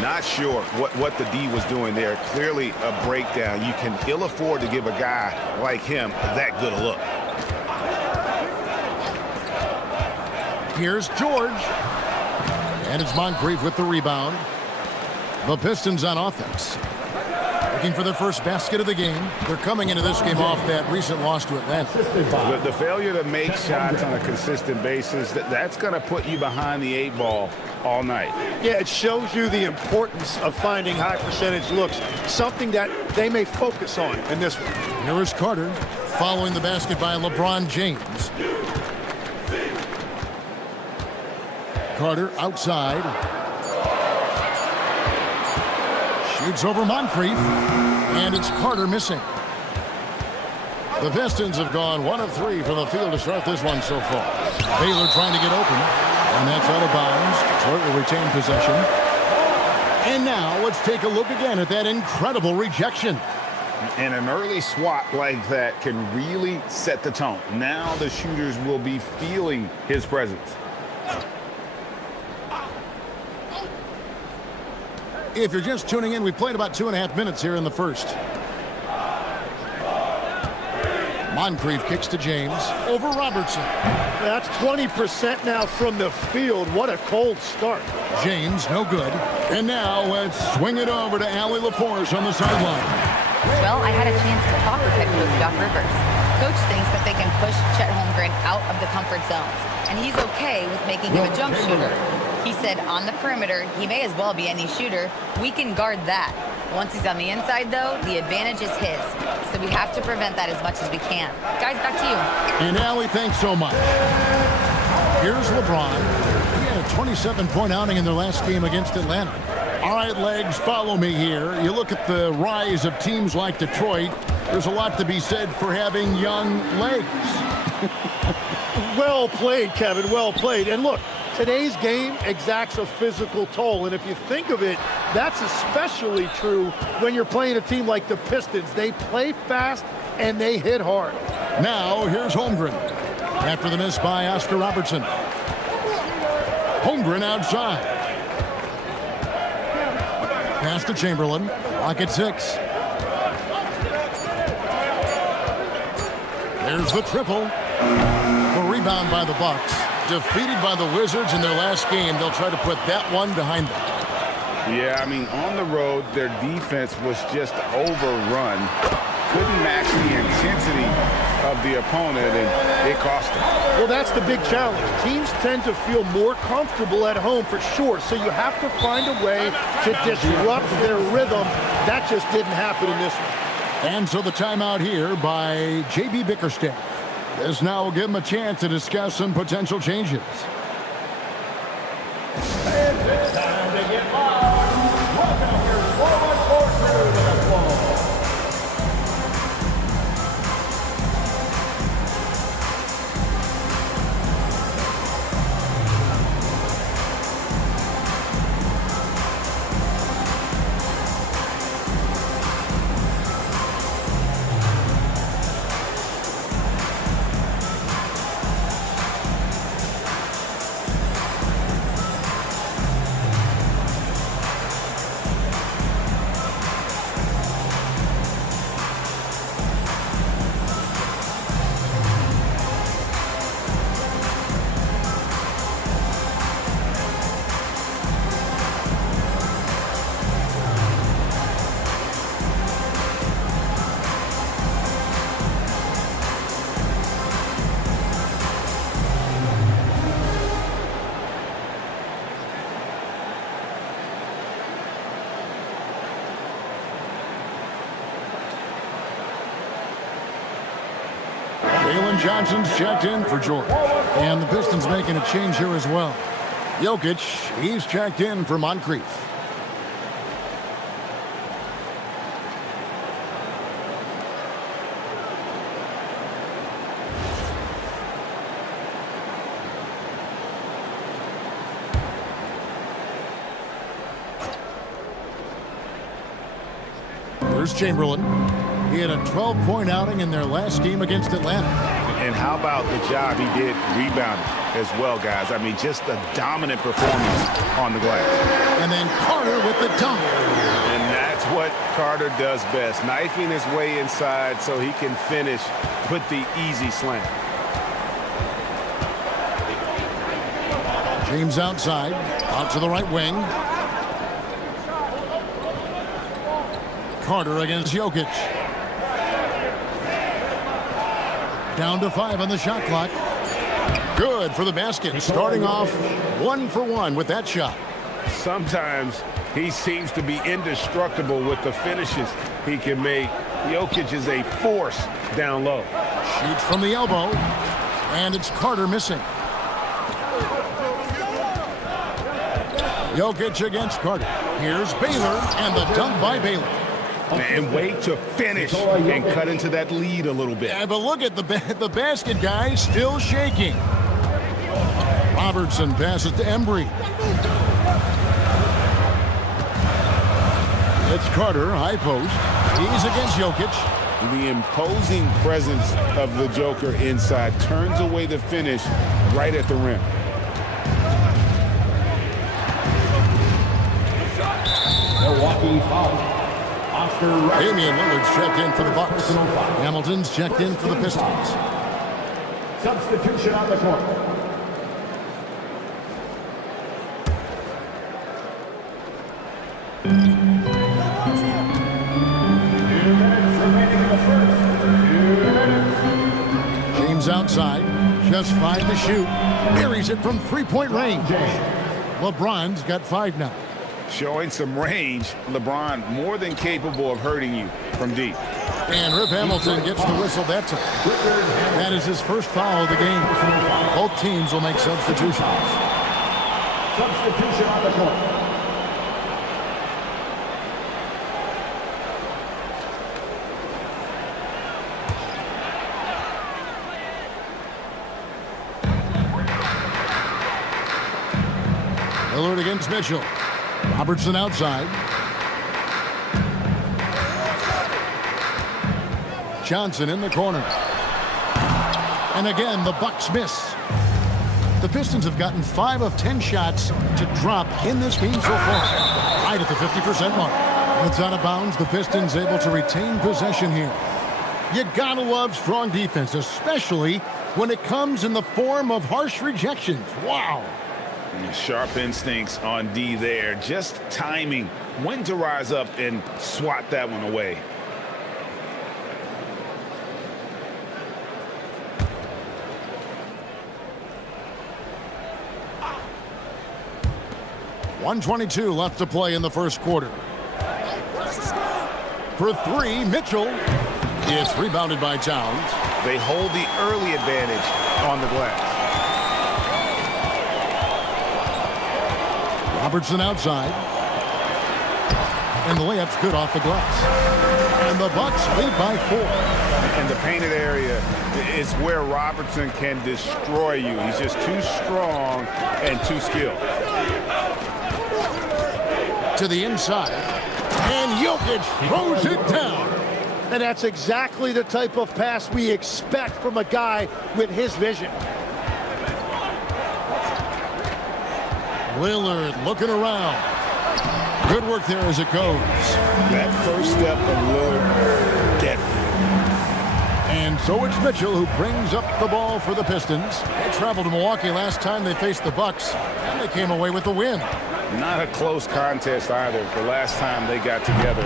Not sure what the D was doing there. Clearly a breakdown. You can ill afford to give a guy like him that good a look. Here's George. And it's Moncrief with the rebound. The Pistons on offense. Looking for their first basket of the game. They're coming into this game off that recent loss to Atlanta. The failure to make shots on a consistent basis, that's going to put you behind the 8 ball all night. Yeah, it shows you the importance of finding high percentage looks, something that they may focus on in this one. Here is Carter following the basket by LeBron James. Carter outside. Shoots over Moncrief. And it's Carter missing. The Pistons have gone 1 of 3 from the field to start this one so far. Baylor trying to get open. And that's out of bounds. Detroit will retain possession. And now let's take a look again at that incredible rejection. And an early swat like that can really set the tone. Now the shooters will be feeling his presence. If you're just tuning in, we played about 2.5 minutes here in the first. Moncrief kicks to James over Robertson. That's 20% now from the field. What a cold start. James, no good. And now let's swing it over to Allie LaForce on the sideline. Well, I had a chance to talk with head coach Doc Rivers. Coach thinks that they can push Chet Holmgren out of the comfort zones, and he's okay with making him a jump shooter. He said on the perimeter, he may as well be any shooter. We can guard that. Once he's on the inside, though, the advantage is his. So we have to prevent that as much as we can. Guys, back to you. And Allie, thanks so much. Here's LeBron. He had a 27-point outing in their last game against Atlanta. All right, Legs, follow me here. You look at the rise of teams like Detroit. There's a lot to be said for having young legs. Well played, Kevin, well played. And look, today's game exacts a physical toll, and if you think of it, that's especially true when you're playing a team like the Pistons. They play fast and they hit hard. Now, here's Holmgren. After the miss by Oscar Robertson. Holmgren outside. Pass to Chamberlain. Clock at 6. There's the triple. The rebound by the Bucks. Defeated by the Wizards in their last game, they'll try to put that one behind them. Yeah, I mean, on the road, their defense was just overrun. Couldn't match the intensity of the opponent, and it cost them. Well, that's the big challenge. Teams tend to feel more comfortable at home for sure, so you have to find a way to disrupt their rhythm. That just didn't happen in this one. And so the timeout here by J.B. Bickerstaff. This now will give him a chance to discuss some potential changes. It's time to get live. Welcome your forward court crew to the Twolves. Johnson's checked in for George. And the Pistons making a change here as well. Jokic, he's checked in for Moncrief. Here's Chamberlain. He had a 12-point outing in their last game against Atlanta. And how about the job he did rebounding as well, guys? I mean, just a dominant performance on the glass. And then Carter with the dunk. And that's what Carter does best, knifing his way inside so he can finish with the easy slam. James outside, out to the right wing. Carter against Jokic. Down to 5 on the shot clock. Good for the basket. Starting off 1 for 1 with that shot. Sometimes he seems to be indestructible with the finishes he can make. Jokic is a force down low. Shoots from the elbow. And it's Carter missing. Jokic against Carter. Here's Baylor and the dunk by Baylor. And wait to finish and cut into that lead a little bit. Yeah, but look at the basket guy still shaking. Robertson passes to Embry. It's Carter, high post. He's against Jokic. The imposing presence of the Joker inside turns away the finish right at the rim. Milwaukee foul. Damian Lillard's checked in for the Bucks. Hamilton's checked in for the Pistons. Substitution on the court. James outside, just 5 to shoot. Buries it from 3-point range. LeBron's got 5 now. Showing some range, LeBron more than capable of hurting you from deep. And Rip Hamilton gets the whistle that time. That is his first foul of the game. Both teams will make substitutions. Substitution on the court. Lillard against Mitchell. Robertson outside. Johnson in the corner. And again, the Bucks miss. The Pistons have gotten 5 of 10 shots to drop in this game so far. Right at the 50% mark. And it's out of bounds. The Pistons able to retain possession here. You gotta love strong defense, especially when it comes in the form of harsh rejections. Wow. Sharp instincts on D there. Just timing when to rise up and swat that one away. .122 left to play in the first quarter. For 3, Mitchell. It's rebounded by Towns. They hold the early advantage on the glass. Robertson outside. And the layup's good off the glass. And the Bucks lead by 4. And the painted area is where Robertson can destroy you. He's just too strong and too skilled. To the inside. And Jokic throws it down. And that's exactly the type of pass we expect from a guy with his vision. Lillard looking around. Good work there as it goes. That first step of Lillard, deadly. And so it's Mitchell who brings up the ball for the Pistons. They traveled to Milwaukee last time they faced the Bucks, and they came away with the win. Not a close contest either. The last time they got together,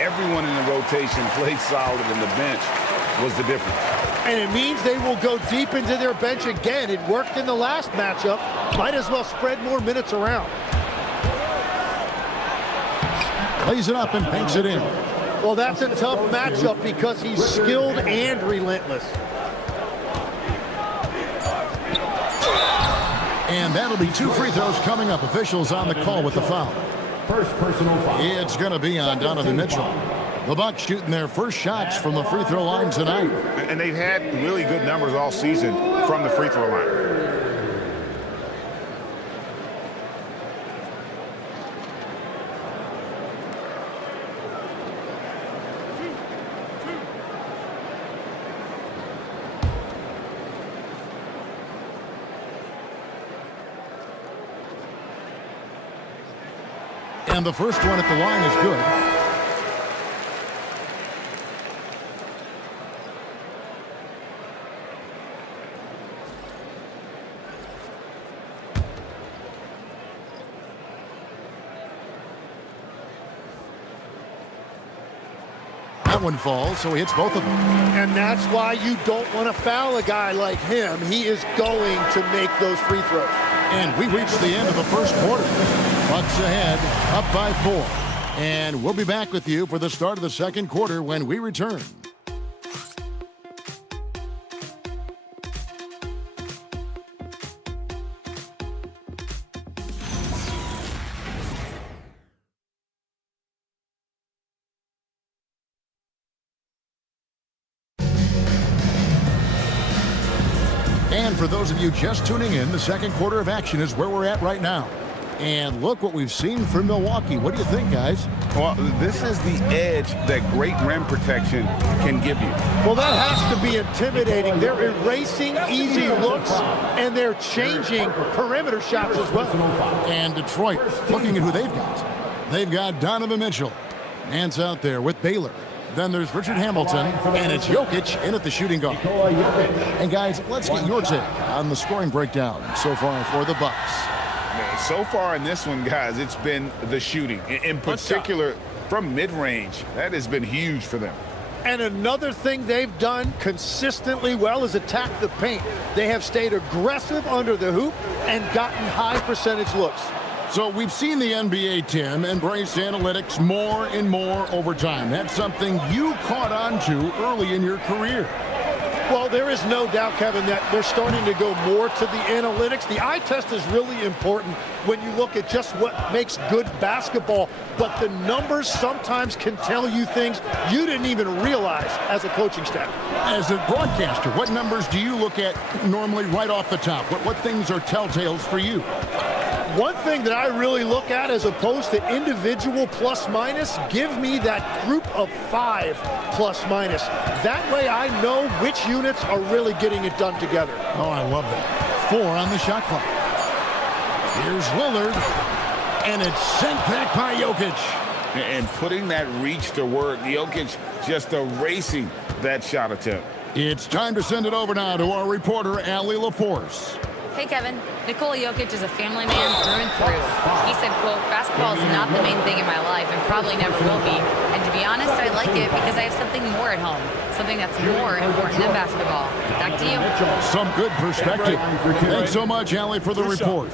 everyone in the rotation played solid, and the bench was the difference. And it means they will go deep into their bench again. It worked in the last matchup. Might as well spread more minutes around. Plays it up and banks it in. Well, that's a tough matchup because he's skilled and relentless. And that'll be 2 free throws coming up. Officials on the call with the foul. First personal foul. It's going to be on Donovan Mitchell. The Bucks shooting their first shots from the free throw line tonight. And they've had really good numbers all season from the free throw line. And the first one at the line is good. That one falls, so he hits both of them. And that's why you don't want to foul a guy like him. He is going to make those free throws. And we reached the end of the first quarter. Bucks ahead, up by 4. And we'll be back with you for the start of the second quarter when we return. And for those of you just tuning in, the second quarter of action is where we're at right now. And look what we've seen from Milwaukee. What do you think, guys? Well, this is the edge that great rim protection can give you. Well, that has to be intimidating. They're erasing easy looks, and they're changing perimeter shots as well. And Detroit, looking at who they've got. They've got Donovan Mitchell. Nance out there with Baylor. Then there's Richard Hamilton, and it's Jokic in at the shooting guard. And guys, let's get your take on the scoring breakdown so far for the Bucks. So far in this one, guys, it's been the shooting. In particular, from mid-range. That has been huge for them. And another thing they've done consistently well is attack the paint. They have stayed aggressive under the hoop and gotten high percentage looks. So we've seen the NBA, Tim, embrace analytics more and more over time. That's something you caught on to early in your career. Well, there is no doubt, Kevin, that they're starting to go more to the analytics. The eye test is really important when you look at just what makes good basketball. But the numbers sometimes can tell you things you didn't even realize as a coaching staff. As a broadcaster, what numbers do you look at normally right off the top? What things are telltales for you? One thing that I really look at as opposed to individual plus minus, give me that group of 5 plus minus. That way I know which units are really getting it done together. Oh, I love that. 4 on the shot clock. Here's Lillard, and it's sent back by Jokic. And putting that reach to work, Jokic just erasing that shot attempt. It's time to send it over now to our reporter, Allie LaForce. Hey, Kevin. Nikola Jokic is a family man through and through. He said, quote, basketball is not the main thing in my life and probably never will be. And to be honest, I like it because I have something more at home, something that's more important than basketball. Back to you. Some good perspective. Thanks so much, Allie, for the report.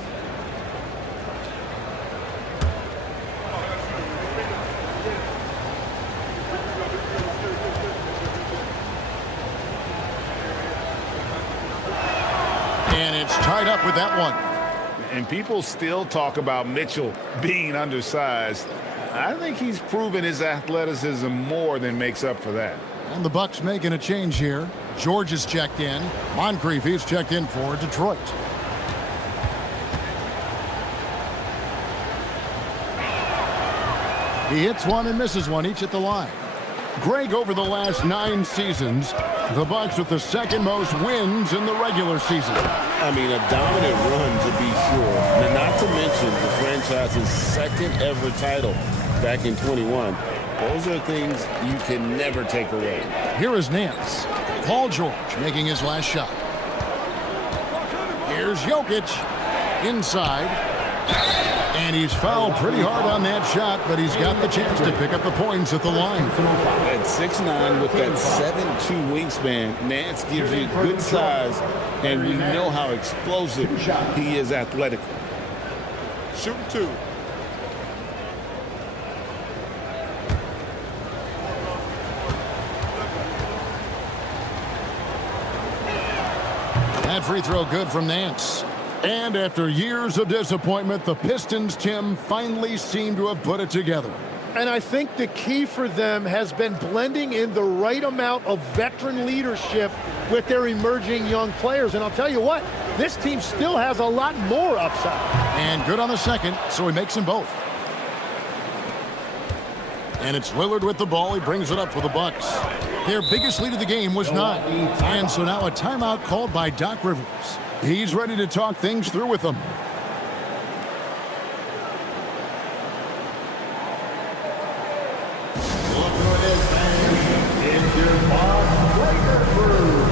And it's tied up with that one. And people still talk about Mitchell being undersized. I think he's proven his athleticism more than makes up for that. And the Bucks making a change here. George is checked in. Moncrief is checked in for Detroit. He hits one and misses one, each at the line. Greg, over the last 9 seasons, the Bucks with the second most wins in the regular season. I mean, a dominant run to be sure. And not to mention the franchise's second ever title back in 21. Those are things you can never take away. Here is Nance. Paul George making his last shot. Here's Jokic inside. And he's fouled pretty hard on that shot, but he's got the chance to pick up the points at the line. At 6'9" with that 7'2" wingspan, Nance gives you good size, and we know how explosive he is athletically. Shooting 2. That free throw good from Nance. And after years of disappointment, the Pistons, Tim, finally seem to have put it together. And I think the key for them has been blending in the right amount of veteran leadership with their emerging young players. And I'll tell you what, this team still has a lot more upside. And good on the second, so he makes them both. And it's Lillard with the ball. He brings it up for the Bucks. Their biggest lead of the game was 9. And so now a timeout called by Doc Rivers. He's ready to talk things through with them. Look who it is, man. It's your Bob Breaker crew.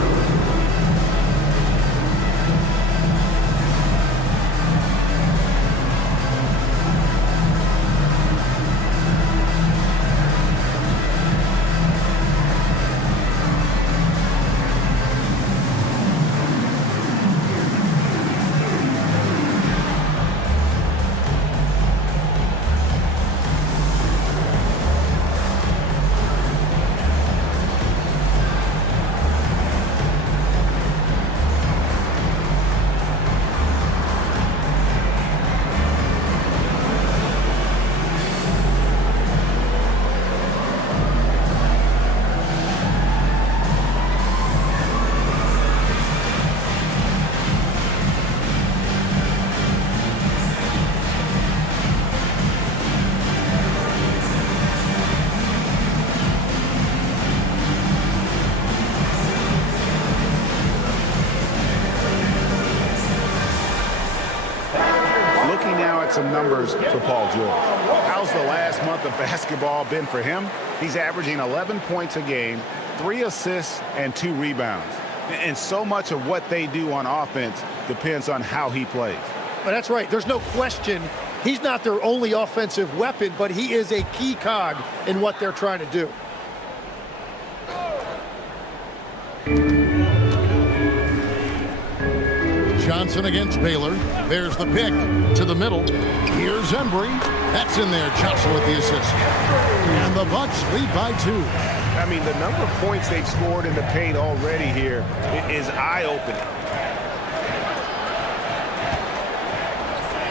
Some numbers for Paul George. How's the last month of basketball been for him? He's averaging 11 points a game, 3 assists, and 2 rebounds. And so much of what they do on offense depends on how he plays. But that's right. There's no question he's not their only offensive weapon, but he is a key cog in what they're trying to do. Johnson against Baylor. There's the pick to the middle. Here's Embry. That's in there. Johnson with the assist. And the Bucks lead by 2. I mean, the number of points they've scored in the paint already here is eye-opening.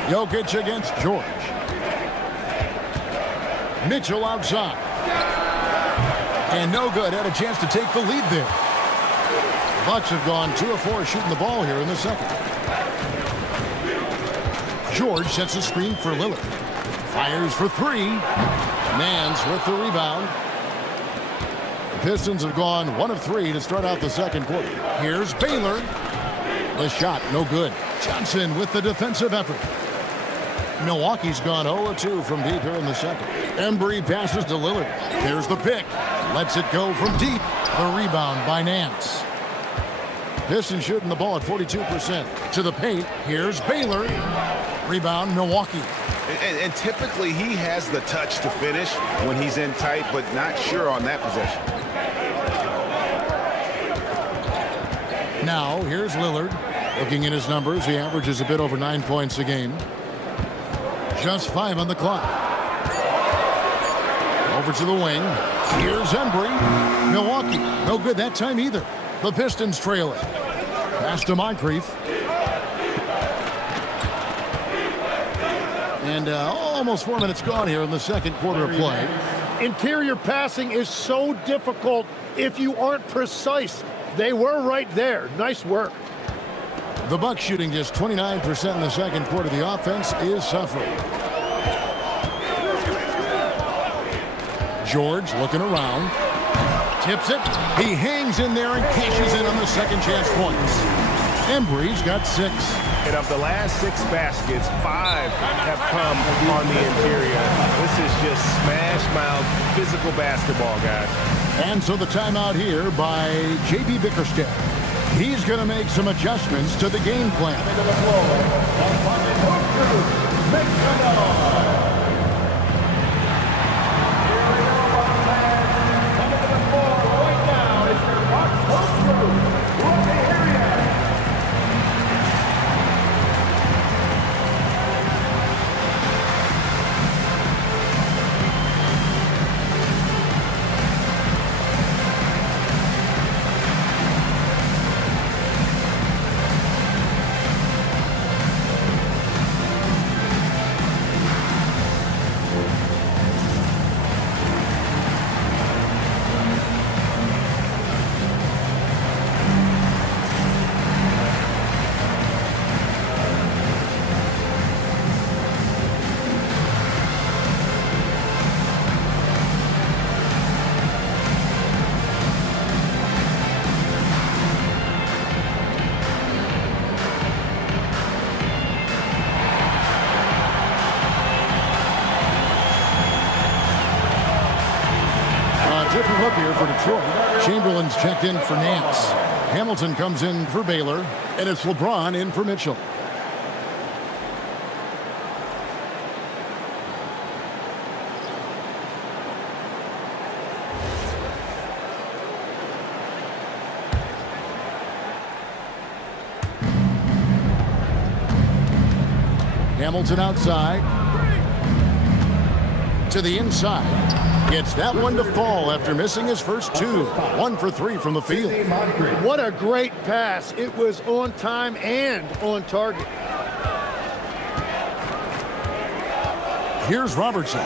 Jokic against George. Mitchell outside. And no good. Had a chance to take the lead there. Bucks have gone 2 of 4 shooting the ball here in the second. George sets a screen for Lillard. Fires for 3. Nance with the rebound. The Pistons have gone 1 of 3 to start out the second quarter. Here's Baylor. The shot, no good. Johnson with the defensive effort. Milwaukee's gone 0 of 2 from deep here in the second. Embry passes to Lillard. There's the pick. Lets it go from deep. The rebound by Nance. Pistons shooting the ball at 42%. To the paint, here's Baylor. Rebound, Milwaukee. And typically he has the touch to finish when he's in tight, but not sure on that possession. Now, here's Lillard. Looking at his numbers, he averages a bit over 9 points a game. Just 5 on the clock. Over to the wing. Here's Embry. Milwaukee, no good that time either. The Pistons trail it. Pass to Moncrief. And almost 4 minutes gone here in the second quarter of play. Interior passing is so difficult if you aren't precise. They were right there. Nice work. The Bucks shooting just 29% in the second quarter. The offense is suffering. George looking around. Tips it. He hangs in there and cashes in on the second chance points. Embry's got 6. And of the last 6 baskets, 5 have come on the interior. This is just smash mouth physical basketball, guys. And so the timeout here by J.B. Bickerstaff. He's going to make some adjustments to the game plan. Make some noise. Different look here for Detroit. Chamberlain's checked in for Nance. Hamilton comes in for Baylor, and it's LeBron in for Mitchell. Hamilton outside. To the inside. Gets that one to fall after missing his first two. 1 for 3 from the field. What a great pass. It was on time and on target. Here's Robertson.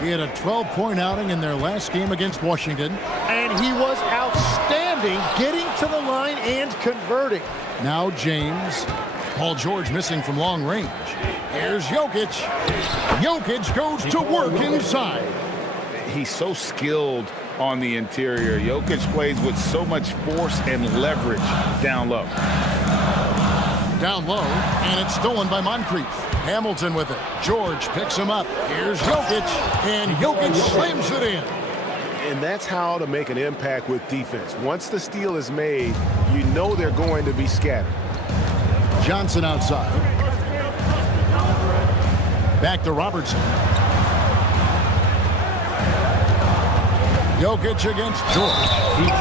He had a 12-point outing in their last game against Washington. And he was outstanding getting to the line and converting. Now James. Paul George missing from long range. Here's Jokic. Jokic goes to work inside. He's so skilled on the interior. Jokic plays with so much force and leverage down low. Down low, and it's stolen by Moncrief. Hamilton with it. George picks him up. Here's Jokic, and Jokic slams it in. And that's how to make an impact with defense. Once the steal is made, you know they're going to be scattered. Johnson outside. Back to Robertson. Jokic against George.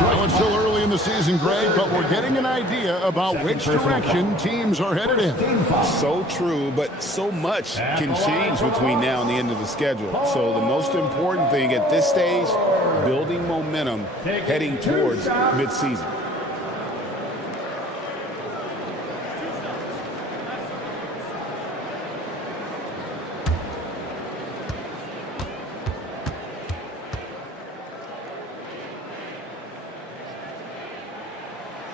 Well, it's still early in the season, Greg, but we're getting an idea about which direction teams are headed in. So true, but so much can change between now and the end of the schedule. So the most important thing at this stage, building momentum heading towards midseason.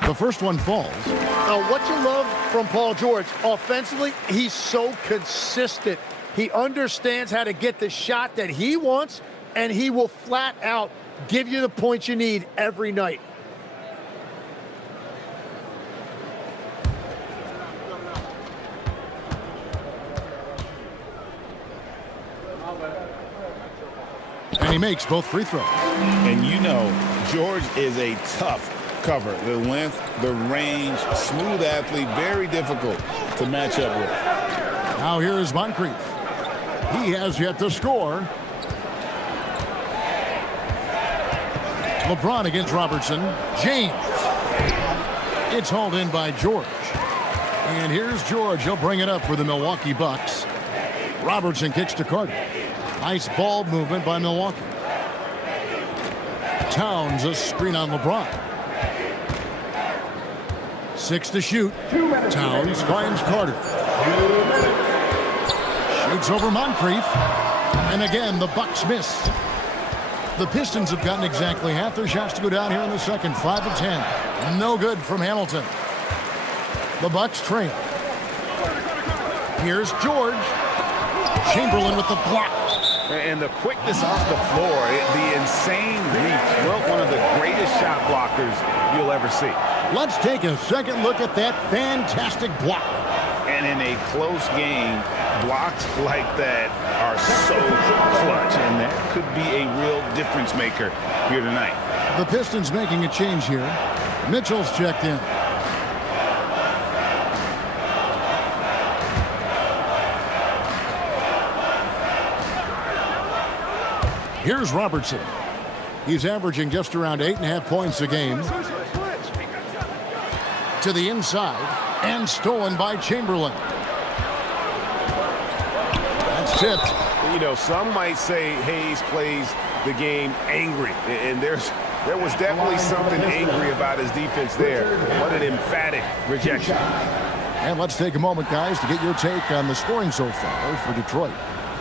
The first one falls. Now, what you love from Paul George, offensively, he's so consistent. He understands how to get the shot that he wants, and he will flat out give you the points you need every night. And he makes both free throws. And you know, George is a tough cover. The length, the range, smooth athlete, very difficult to match up with. Now here is Moncrief. He has yet to score. LeBron against Robertson. James. It's hauled in by George. And here's George. He'll bring it up for the Milwaukee Bucks. Robertson kicks to Carter. Nice ball movement by Milwaukee. Towns a screen on LeBron. 6 to shoot. Towns finds Carter. Shoots over Moncrief. And again, the Bucks miss. The Pistons have gotten exactly half their shots to go down here in the second. 5 of 10. No good from Hamilton. The Bucks trail. Here's George. Chamberlain with the block. And the quickness off the floor, the insane reach. Well, one of the greatest shot blockers you'll ever see. Let's take a second look at that fantastic block. And in a close game, blocks like that are so clutch, and that could be a real difference maker here tonight. The Pistons making a change here. Mitchell's checked in. Here's Robertson. He's averaging just around 8.5 points a game. To the inside, and stolen by Chamberlain. That's tipped. You know, some might say Hayes plays the game angry, and there was definitely something angry about his defense there. What an emphatic rejection. And let's take a moment, guys, to get your take on the scoring so far for Detroit.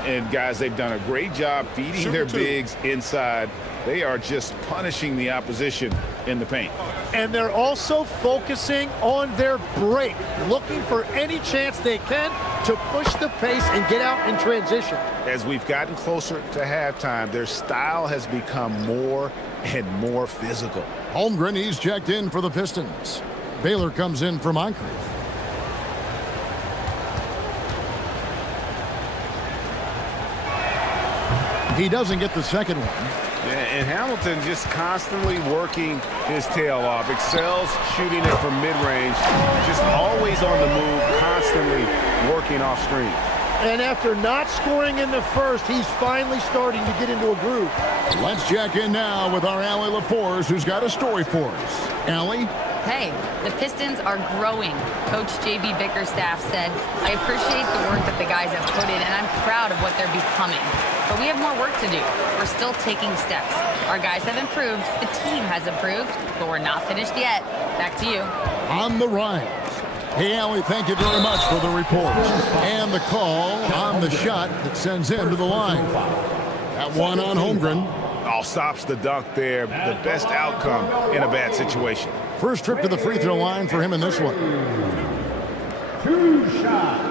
And, guys, they've done a great job feeding their bigs inside. They are just punishing the opposition in the paint. And they're also focusing on their break, looking for any chance they can to push the pace and get out in transition. As we've gotten closer to halftime, their style has become more and more physical. Holmgren, he's checked in for the Pistons. Baylor comes in for Moncrief. He doesn't get the second one. And Hamilton just constantly working his tail off, excels shooting it from mid-range, just always on the move, constantly working off screen. And after not scoring in the first, he's finally starting to get into a groove. Let's check in now with our Allie LaForce, who's got a story for us. Allie? Hey, the Pistons are growing. Coach J.B. Bickerstaff said, I appreciate the work that the guys have put in, and I'm proud of what they're becoming. But we have more work to do. We're still taking steps. Our guys have improved, the team has improved, but we're not finished yet. Back to you. On the rise. Hey, Allie, thank you very much for the report. And the call on the shot that sends him to the line. That one on Holmgren. All stops the dunk there. The best outcome in a bad situation. First trip to the free throw line for him in this one. 2 shots.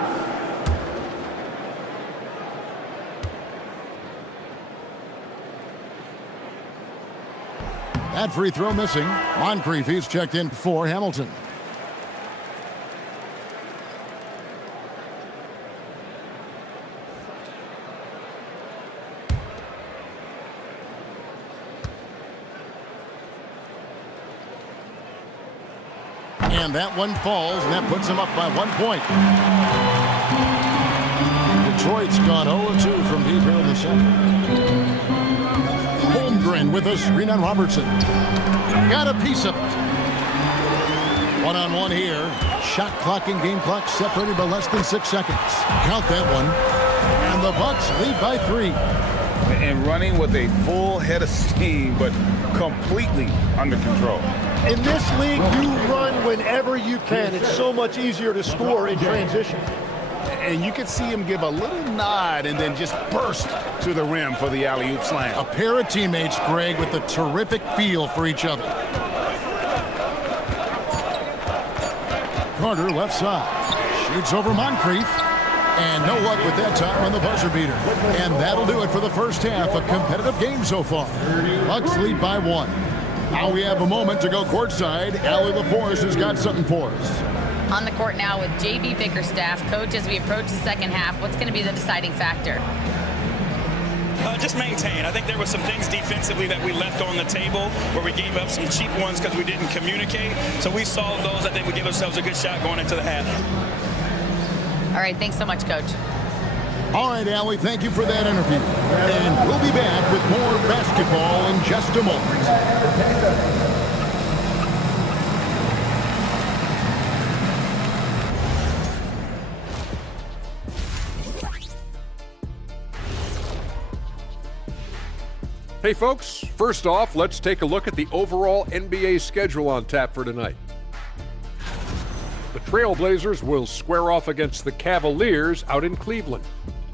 That free throw missing. Moncrief, he's checked in for Hamilton. And that one falls, and that puts him up by 1 point. Detroit's gone 0-2 from deep here in the second. Holmgren with a screen on Robertson. Got a piece of it. One-on-one here. Shot clock and game clock separated by less than 6 seconds. Count that one. And the Bucks lead by 3. And running with a full head of steam, but completely under control. In this league, you run whenever you can. It's so much easier to score in transition. And you can see him give a little nod and then just burst to the rim for the alley-oop slam. A pair of teammates, Greg, with a terrific feel for each other. Carter left side. Shoots over Moncrief. And no luck with that time on the buzzer beater. And that'll do it for the first half. A competitive game so far. Bucks lead by 1. Now we have a moment to go courtside. Allie LaForce has got something for us. On the court now with J.B. Bickerstaff. Coach, as we approach the second half, what's going to be the deciding factor? Just maintain. I think there were some things defensively that we left on the table where we gave up some cheap ones because we didn't communicate. So we solved those. I think we give ourselves a good shot going into the half. All right, thanks so much, Coach. All right, Allie, thank you for that interview. And we'll be back with more basketball in just a moment. Hey folks, first off, let's take a look at the overall NBA schedule on tap for tonight. The Trailblazers will square off against the Cavaliers out in Cleveland.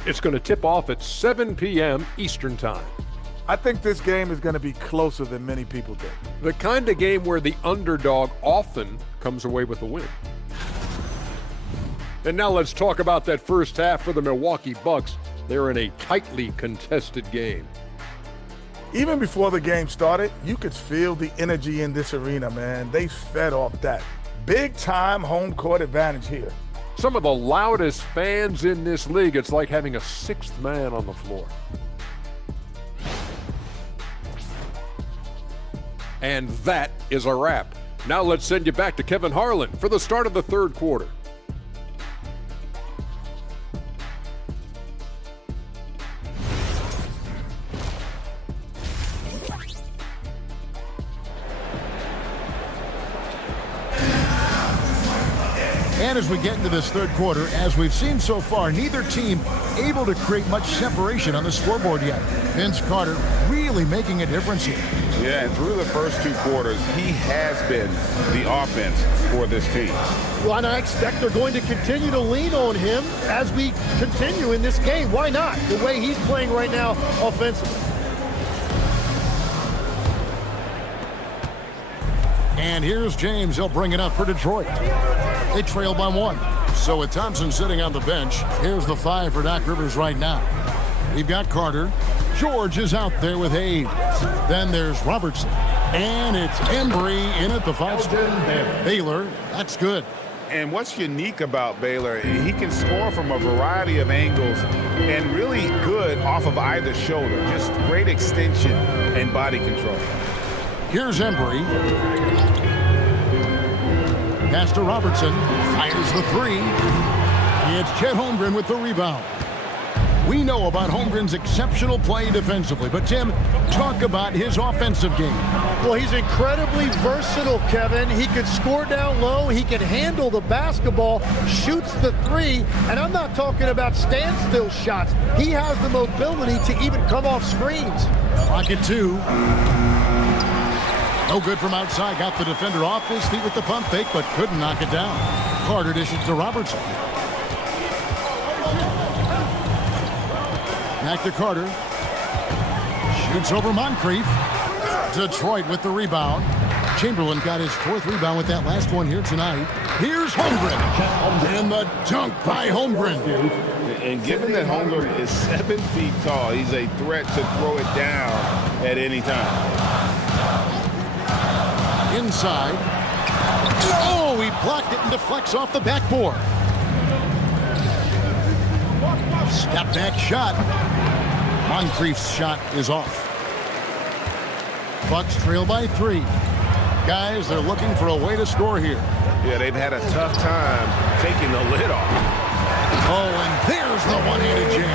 It's going to tip off at 7 p.m. Eastern Time. I think this game is going to be closer than many people think. The kind of game where the underdog often comes away with a win. And now let's talk about that first half for the Milwaukee Bucks. They're in a tightly contested game. Even before the game started, you could feel the energy in this arena, man. They fed off that. Big-time home court advantage here. Some of the loudest fans in this league. It's like having a sixth man on the floor. And that is a wrap. Now let's send you back to Kevin Harlan for the start of the third quarter. And as we get into this third quarter, as we've seen so far, neither team able to create much separation on the scoreboard yet. Vince Carter really making a difference here. Yeah, and through the first 2 quarters, he has been the offense for this team. Well, and I expect they're going to continue to lean on him as we continue in this game. Why not? The way he's playing right now offensively. And here's James. He'll bring it up for Detroit. They trail by 1. So with Thompson sitting on the bench, here's the 5 for Doc Rivers right now. We've got Carter. George is out there with Hayes. Then there's Robertson. And it's Embry in at the 5 spot. Baylor, that's good. And what's unique about Baylor, he can score from a variety of angles and really good off of either shoulder. Just great extension and body control. Here's Embry. Pass to Robertson. Fires the three. It's Chet Holmgren with the rebound. We know about Holmgren's exceptional play defensively, but Tim, talk about his offensive game. Well, he's incredibly versatile, Kevin. He can score down low, he can handle the basketball, shoots the three, and I'm not talking about standstill shots. He has the mobility to even come off screens. Pocket two. No good from outside. Got the defender off his feet with the pump fake, but couldn't knock it down. Carter dishes to Robertson. Back to Carter. Shoots over Moncrief. Detroit with the rebound. Chamberlain got his 4th rebound with that last one here tonight. Here's Holmgren. And the dunk by Holmgren. And given that Holmgren is 7 feet tall, he's a threat to throw it down at any time. Inside. Oh, he blocked it and deflects off the backboard. Step back shot. Moncrief's shot is off. Bucks trail by 3. Guys, they're looking for a way to score here. Yeah, they've had a tough time taking the lid off. Oh, and there's the one-handed jam.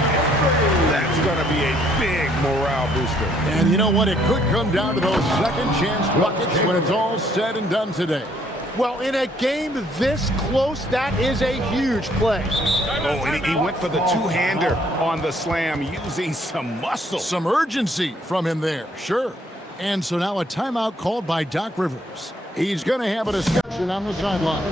That's going to be a big morale booster. And you know what? It could come down to those second chance buckets when it's all said and done today. Well, in a game this close, that is a huge play. Oh, and he went for the two-hander on the slam using some muscle. Some urgency from him there, sure. And so now a timeout called by Doc Rivers. He's going to have a discussion on the sideline.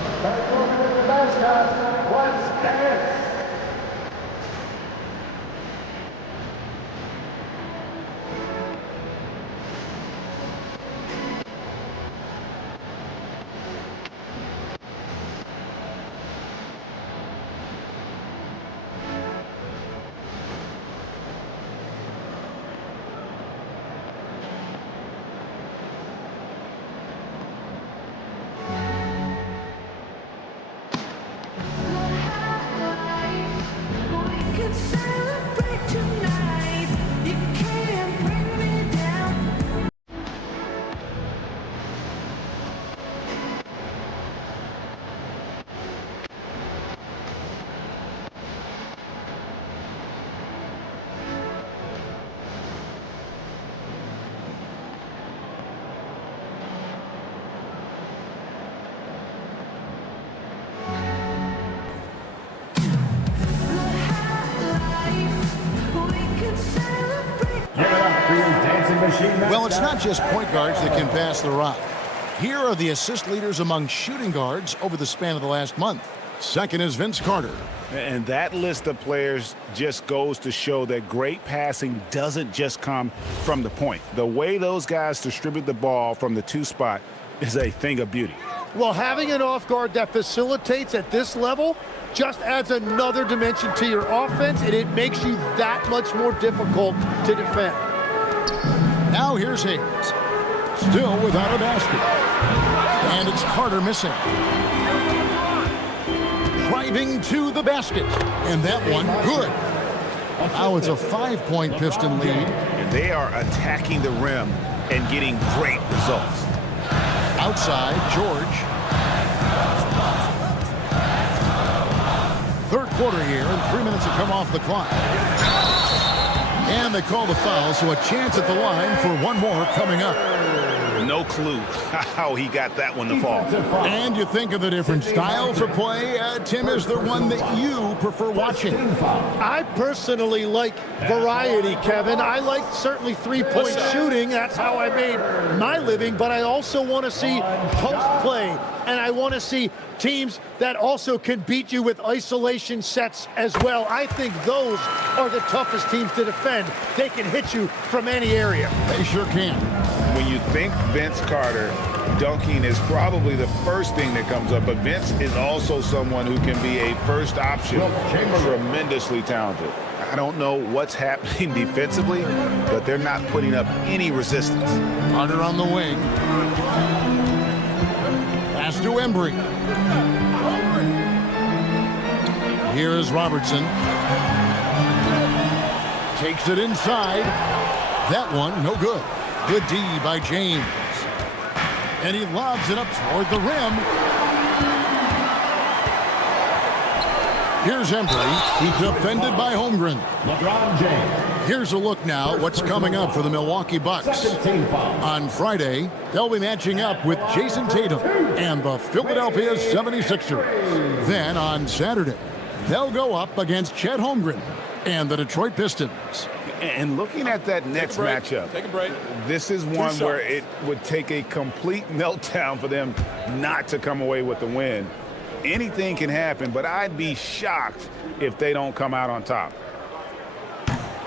Well, it's not just point guards that can pass the rock. Here are the assist leaders among shooting guards over the span of the last month. Second is Vince Carter. And that list of players just goes to show that great passing doesn't just come from the point. The way those guys distribute the ball from the 2 spot is a thing of beauty. Well, having an off guard that facilitates at this level just adds another dimension to your offense, and it makes you that much more difficult to defend. Now here's Hayes. Still without a basket. And it's Carter missing. Driving to the basket. And that one good. Now it's a 5-point Piston lead. And they are attacking the rim and getting great results. Outside, George. Third quarter here, and 3 minutes have come off the clock. And they call the foul, so a chance at the line for one more coming up. No clue how he got that one to fall. And you think of the different styles of play. Tim, is there one that you prefer watching? I personally like variety, Kevin. I like certainly three-point shooting. That's how I made my living. But I also want to see post play, and I want to see teams that also can beat you with isolation sets as well. I think those are the toughest teams to defend. They can hit you from any area. They sure can. When you think Vince Carter, dunking is probably the first thing that comes up, but Vince is also someone who can be a first option, tremendously talented. I don't know what's happening defensively, but they're not putting up any resistance. Carter on the wing. Pass to Embry. Here is Robertson. Takes it inside. That one, no good. Good D by James. And he lobs it up toward the rim. Here's Embry, defended by Holmgren. LeBron James. Here's a look now what's coming up for the Milwaukee Bucks. On Friday, they'll be matching up with Jason Tatum and the Philadelphia 76ers. Then on Saturday, they'll go up against Chet Holmgren and the Detroit Pistons. And looking at that next matchup, Take a break. this is one where it would take a complete meltdown for them not to come away with the win. Anything can happen, but I'd be shocked if they don't come out on top.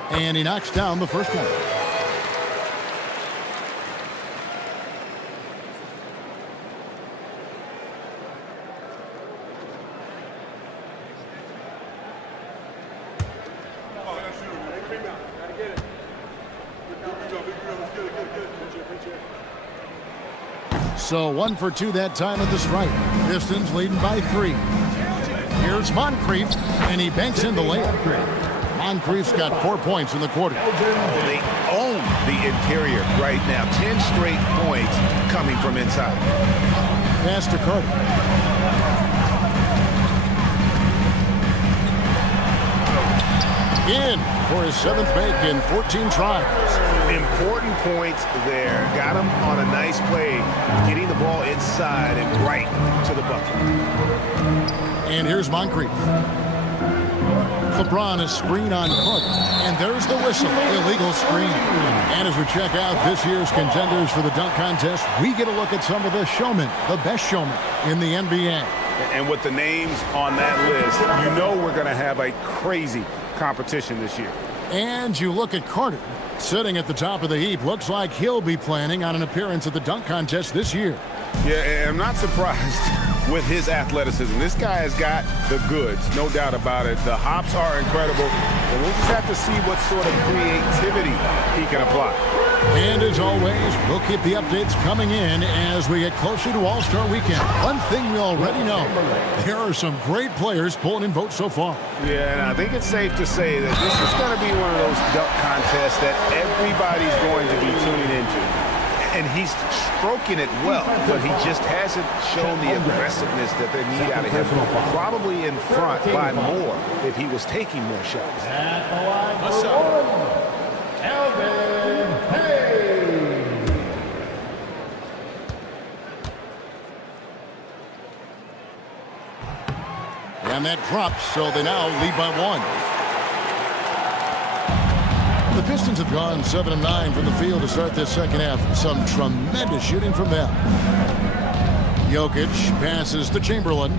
And he knocks down the first one. So 1 for 2 that time at the stripe. Pistons leading by 3. Here's Moncrief, and he banks in the layup. Moncrief's got 4 points in the quarter. Oh, they own the interior right now. 10 straight points coming from inside. Pass to Carter. In for his 7th make in 14 tries. Important points there. Got him on a nice play, getting the ball inside and right to the bucket. And here's Moncrief. LeBron is screen on Carter. And there's the whistle. Illegal screen. And as we check out this year's contenders for the dunk contest, we get a look at some of the showmen, the best showmen in the NBA. And with the names on that list, you know we're going to have a crazy competition this year. And you look at Carter, sitting at the top of the heap. Looks like he'll be planning on an appearance at the dunk contest this year. Yeah, and I'm not surprised with his athleticism. This guy has got the goods, no doubt about it. The hops are incredible, and we'll just have to see what sort of creativity he can apply. And as always, we'll keep the updates coming in as we get closer to All-Star Weekend. One thing we already know, there are some great players pulling in votes so far. Yeah, and I think it's safe to say that this is going to be one of those dunk contests that everybody's going to be tuning into. And he's stroking it well, but he just hasn't shown the aggressiveness that they need out of him. Probably in front by more if he was taking more shots. At the line for Elvin Hayes. And that drops, so they now lead by 1. The Pistons have gone 7 of 9 from the field to start this second half. Some tremendous shooting from them. Jokic passes to Chamberlain.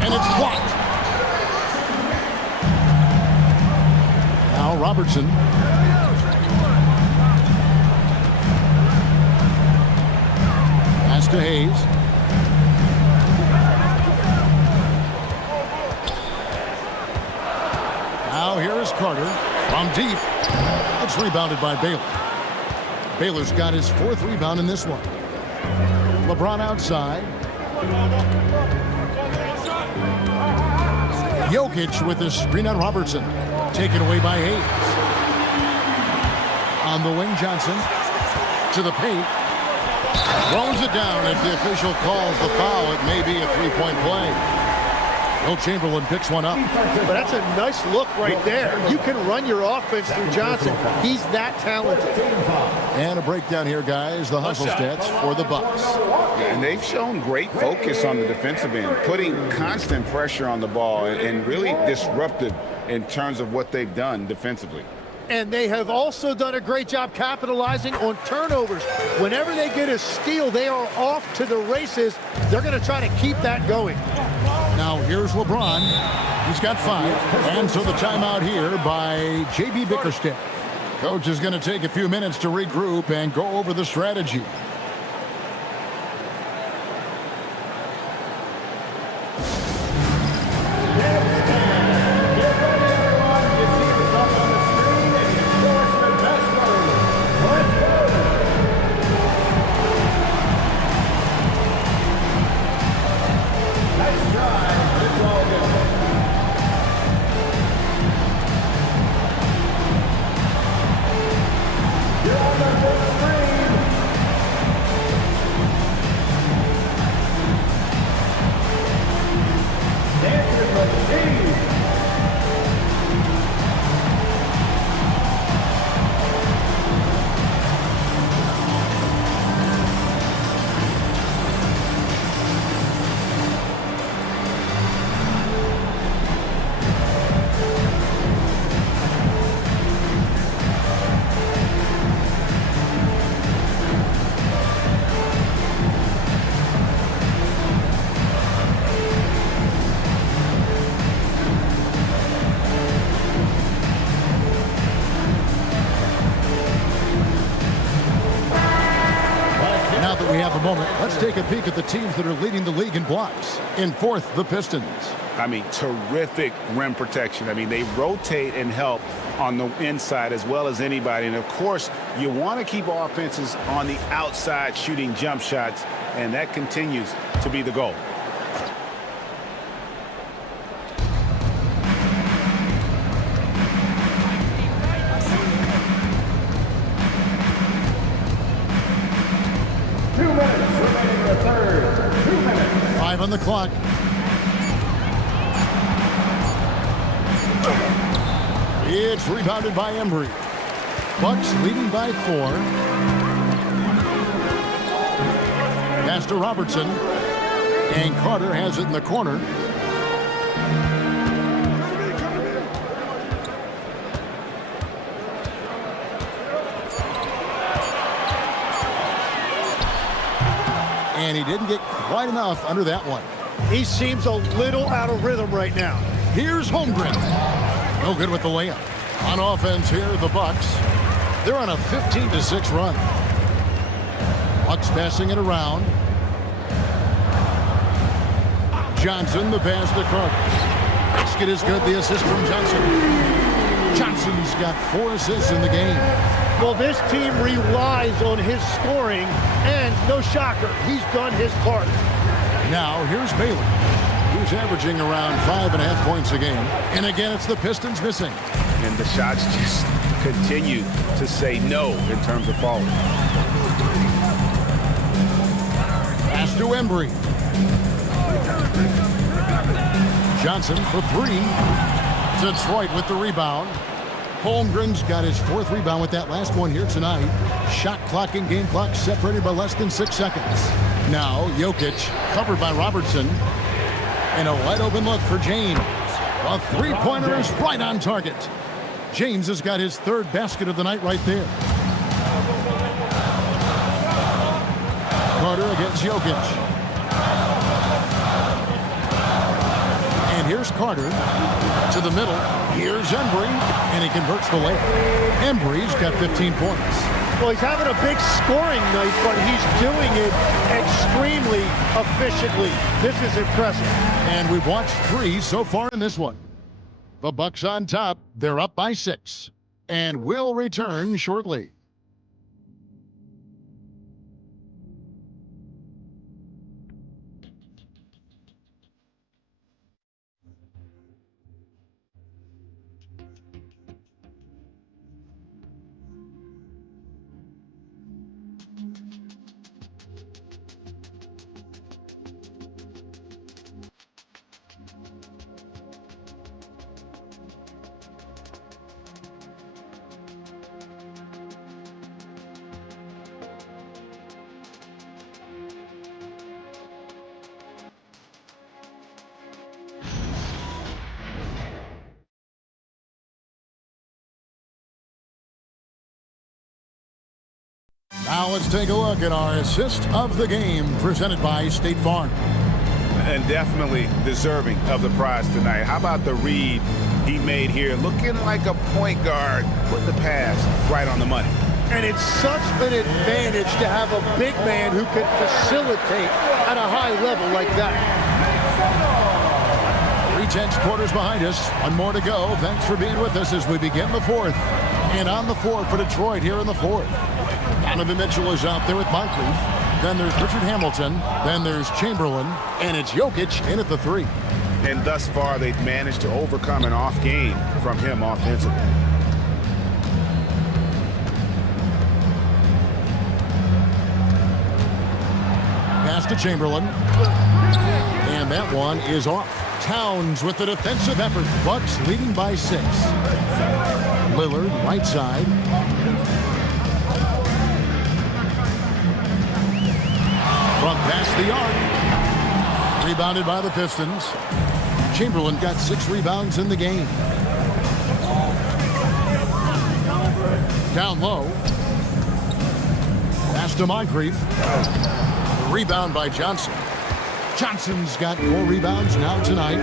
And it's blocked. Now Robertson. Pass to Hayes. Now here is Carter from deep. It's rebounded by Baylor. Baylor's got his 4th rebound in this one. LeBron outside. Jokic with the screen on Robertson. Taken away by Hayes. On the wing, Johnson to the paint. Throws it down. If the official calls the foul, it may be a 3-point play. Chamberlain picks one up. But that's a nice look right there. You can run your offense through Johnson. He's that talented. And a breakdown here, guys. The hustle stats for the Bucks. And they've shown great focus on the defensive end, putting constant pressure on the ball and really disruptive in terms of what they've done defensively. And they have also done a great job capitalizing on turnovers. Whenever they get a steal, they are off to the races. They're going to try to keep that going. Now here's LeBron. He's got 5. And so the timeout here by J.B. Bickerstaff. Coach is going to take a few minutes to regroup and go over the strategy. Let's take a peek at the teams that are leading the league in blocks. In fourth, the Pistons. I mean, terrific rim protection. I mean, they rotate and help on the inside as well as anybody. And, of course, you want to keep offenses on the outside shooting jump shots, and that continues to be the goal. On the clock. It's rebounded by Embry. Bucks leading by 4. Pass to Robertson. And Carter has it in the corner. And he didn't get quite enough under that one. He seems a little out of rhythm right now. Here's Holmgren. No good with the layup. On offense here, the Bucks. They're on a 15-6 run. Bucks passing it around. Johnson, the pass to Carter. Basket is good. The assist from Johnson. Johnson's got 4 assists in the game. Well, this team relies on his scoring, and no shocker, he's done his part. Now, here's Bailey, who's averaging around 5.5 points a game. And again, it's the Pistons missing. And the shots just continue to say no in terms of falling. Pass to Embry. Johnson for 3. Detroit with the rebound. Holmgren's got his 4th rebound with that last one here tonight. Shot clock and game clock separated by less than 6 seconds. Now, Jokic covered by Robertson. And a wide open look for James. A three-pointer is right on target. James has got his 3rd basket of the night right there. Carter against Jokic. And here's Carter to the middle. Here's Embry, and he converts the layup. Embry's got 15 points. Well, he's having a big scoring night, but he's doing it extremely efficiently. This is impressive. And we've watched 3 so far in this one. The Bucks on top. They're up by 6. And will return shortly. Now let's take a look at our assist of the game presented by State Farm. And definitely deserving of the prize tonight. How about the read he made here? Looking like a point guard with the pass right on the money. And it's such an advantage to have a big man who can facilitate at a high level like that. 3/10 quarters behind us. One more to go. Thanks for being with us as we begin the 4th. And on the 4th for Detroit here in the 4th. Donovan Mitchell is out there with Moncrief. Then there's Richard Hamilton. Then there's Chamberlain. And it's Jokic in at the 3. And thus far, they've managed to overcome an off game from him offensively. to Chamberlain. And that one is off. Towns with the defensive effort. Bucks leading by 6. Lillard, right side. From past the arc. Rebounded by the Pistons. Chamberlain got 6 rebounds in the game. Down low. Pass to Moncrief. Rebound by Johnson. Johnson's got 4 rebounds now tonight.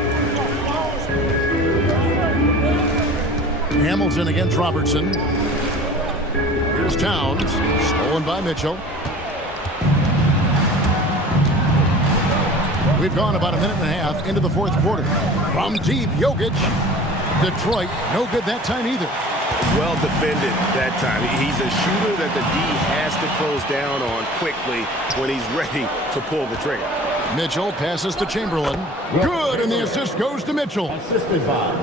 Hamilton against Robertson. Here's Towns. Stolen by Mitchell. We've gone about a minute and a half into the 4th quarter. From deep, Jokic. Detroit, no good that time either. Well defended that time. He's a shooter that the D has to close down on quickly when he's ready to pull the trigger. Mitchell passes to Chamberlain. Good, and the assist goes to Mitchell.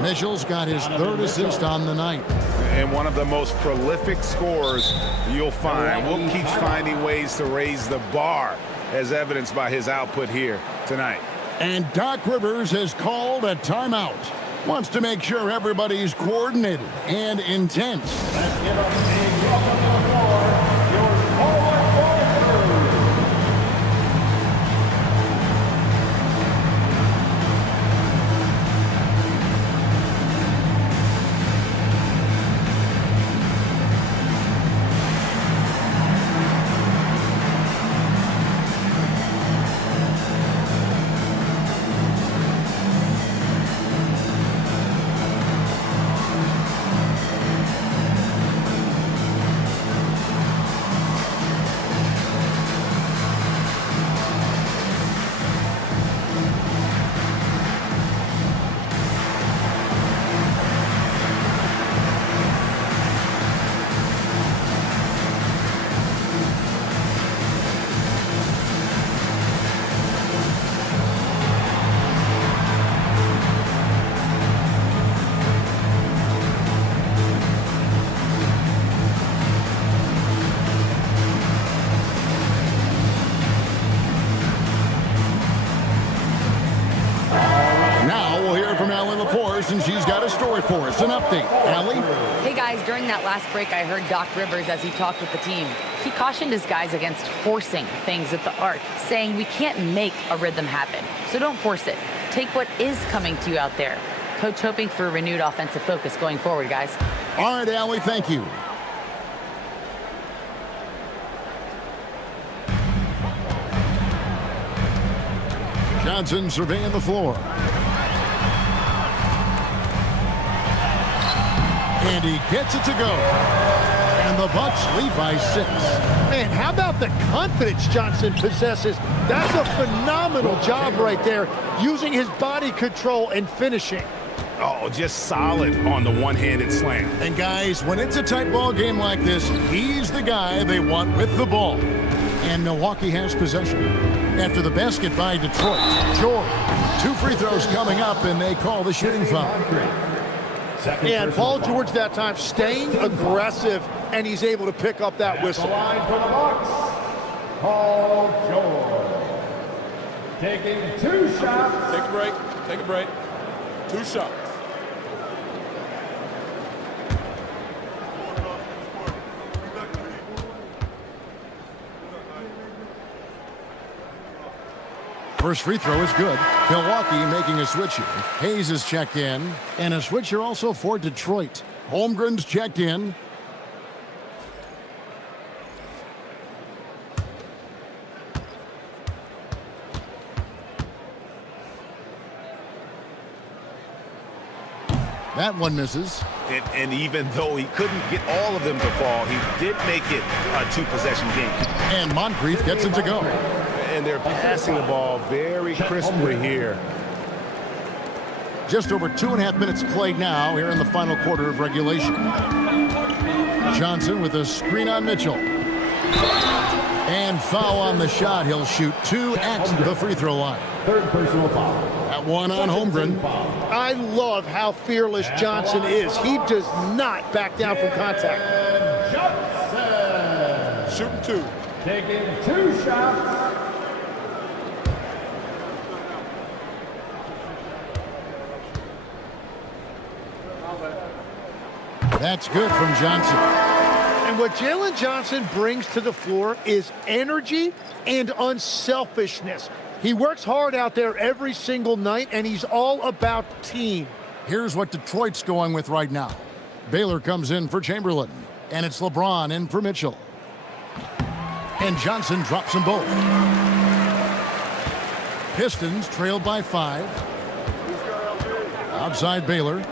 Mitchell's got his 3rd assist on the night. And one of the most prolific scorers you'll find. Will keeps finding ways to raise the bar, as evidenced by his output here tonight. And Doc Rivers has called a timeout. Wants to make sure everybody's coordinated and intense. Let's give up a big welcome to the floor. Your forward crew. And she's got a story for us, an update. Allie? Hey guys, during that last break, I heard Doc Rivers as he talked with the team. He cautioned his guys against forcing things at the arc, saying we can't make a rhythm happen, so don't force it. Take what is coming to you out there. Coach hoping for a renewed offensive focus going forward, guys. All right, Allie, thank you. Johnson surveying the floor. And he gets it to go. And the Bucks lead by 6. Man, how about the confidence Johnson possesses? That's a phenomenal job right there, using his body control and finishing. Oh, just solid on the one-handed slam. And guys, when it's a tight ball game like this, he's the guy they want with the ball. And Milwaukee has possession. After the basket by Detroit, George. 2 free throws coming up, and they call the shooting foul. And Paul George that time staying aggressive, and he's able to pick up that whistle. Line for the Bucks, Paul George. Taking 2 shots. Take a break. Take a break. 2 shots. First free throw is good. Milwaukee making a switch here. Hayes is checked in. And a switch here also for Detroit. Holmgren's checked in. That one misses. And even though he couldn't get all of them to fall, he did make it a 2-possession game. And Moncrief gets it to go. And they're passing the ball very crisply here. Just over 2.5 minutes played now here in the final quarter of regulation. Johnson with a screen on Mitchell. And foul on the shot. He'll shoot 2 at the free throw line. 3rd personal foul. That one on Holmgren. I love how fearless Johnson is. He does not back down from contact. Johnson. Shooting 2. Taking 2 shots. That's good from Johnson. And what Jalen Johnson brings to the floor is energy and unselfishness. He works hard out there every single night, and he's all about team. Here's what Detroit's going with right now. Baylor comes in for Chamberlain, and it's LeBron in for Mitchell. And Johnson drops them both. Pistons trailed by 5. Outside Baylor.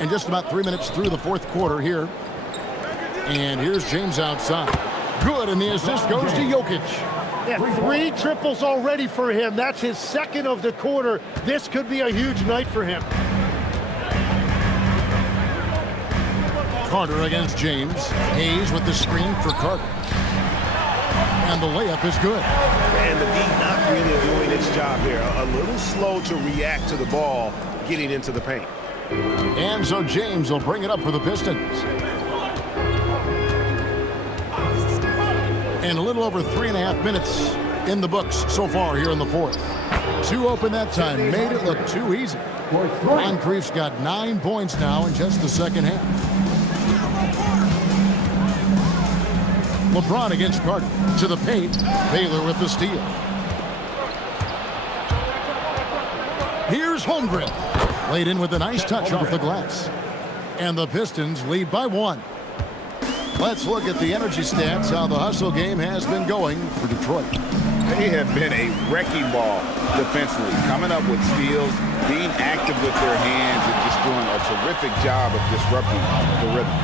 And just about 3 minutes through the fourth quarter here. And here's James outside. Good, and the assist goes to Jokic. Yeah, 3 triples already for him. That's his second of the quarter. This could be a huge night for him. Carter against James. Hayes with the screen for Carter. And the layup is good. And the D not really doing its job here. A little slow to react to the ball getting into the paint. And so James will bring it up for the Pistons. And a little over 3.5 minutes in the books so far here in the fourth. 2 open that time, made it look too easy. Moncrief's got 9 points now in just the second half. LeBron against Carter. To the paint. Baylor with the steal. Here's Holmgren. Laid in with a nice touch off the glass. And the Pistons lead by 1. Let's look at the energy stats, how the hustle game has been going for Detroit. They have been a wrecking ball defensively, coming up with steals, being active with their hands, and just doing a terrific job of disrupting the rhythm.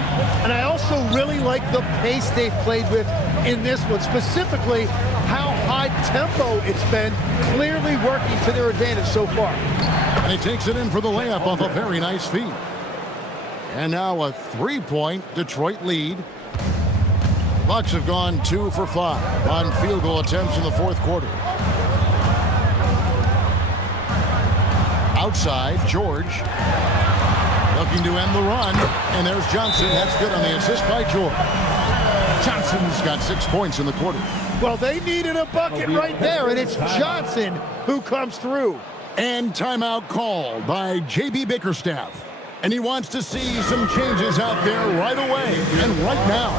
And I also really like the pace they've played with in this one, specifically how high tempo it's been, clearly working to their advantage so far. And he takes it in for the layup off a very nice feed. And now a 3-point Detroit lead. Bucks have gone 2 for 5 on field goal attempts in the fourth quarter. Outside, George looking to end the run. And there's Johnson. That's good on the assist by George. Johnson's got 6 points in the quarter. Well, they needed a bucket right there, and it's Johnson who comes through. And timeout called by J.B. Bickerstaff. And he wants to see some changes out there right away and right now.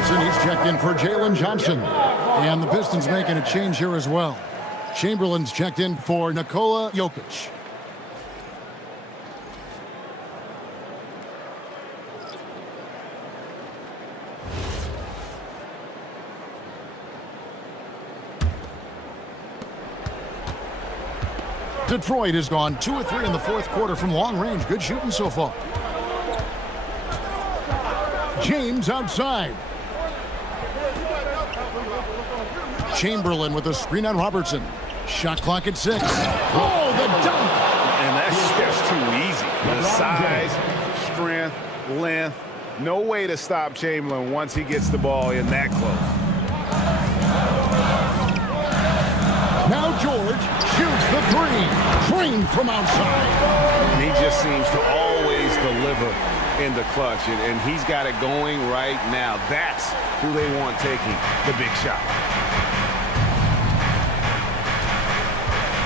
He's checked in for Jalen Johnson. And the Pistons making a change here as well. Chamberlain's checked in for Nikola Jokic. Detroit has gone 2 of 3 in the fourth quarter from long range. Good shooting so far. James outside. Chamberlain with a screen on Robertson. Shot clock at 6. Oh, the dunk! And that's just too easy. The size, strength, length. No way to stop Chamberlain once he gets the ball in that close. Now George shoots the 3. Trained from outside. And he just seems to always deliver in the clutch. And he's got it going right now. That's who they want taking the big shot.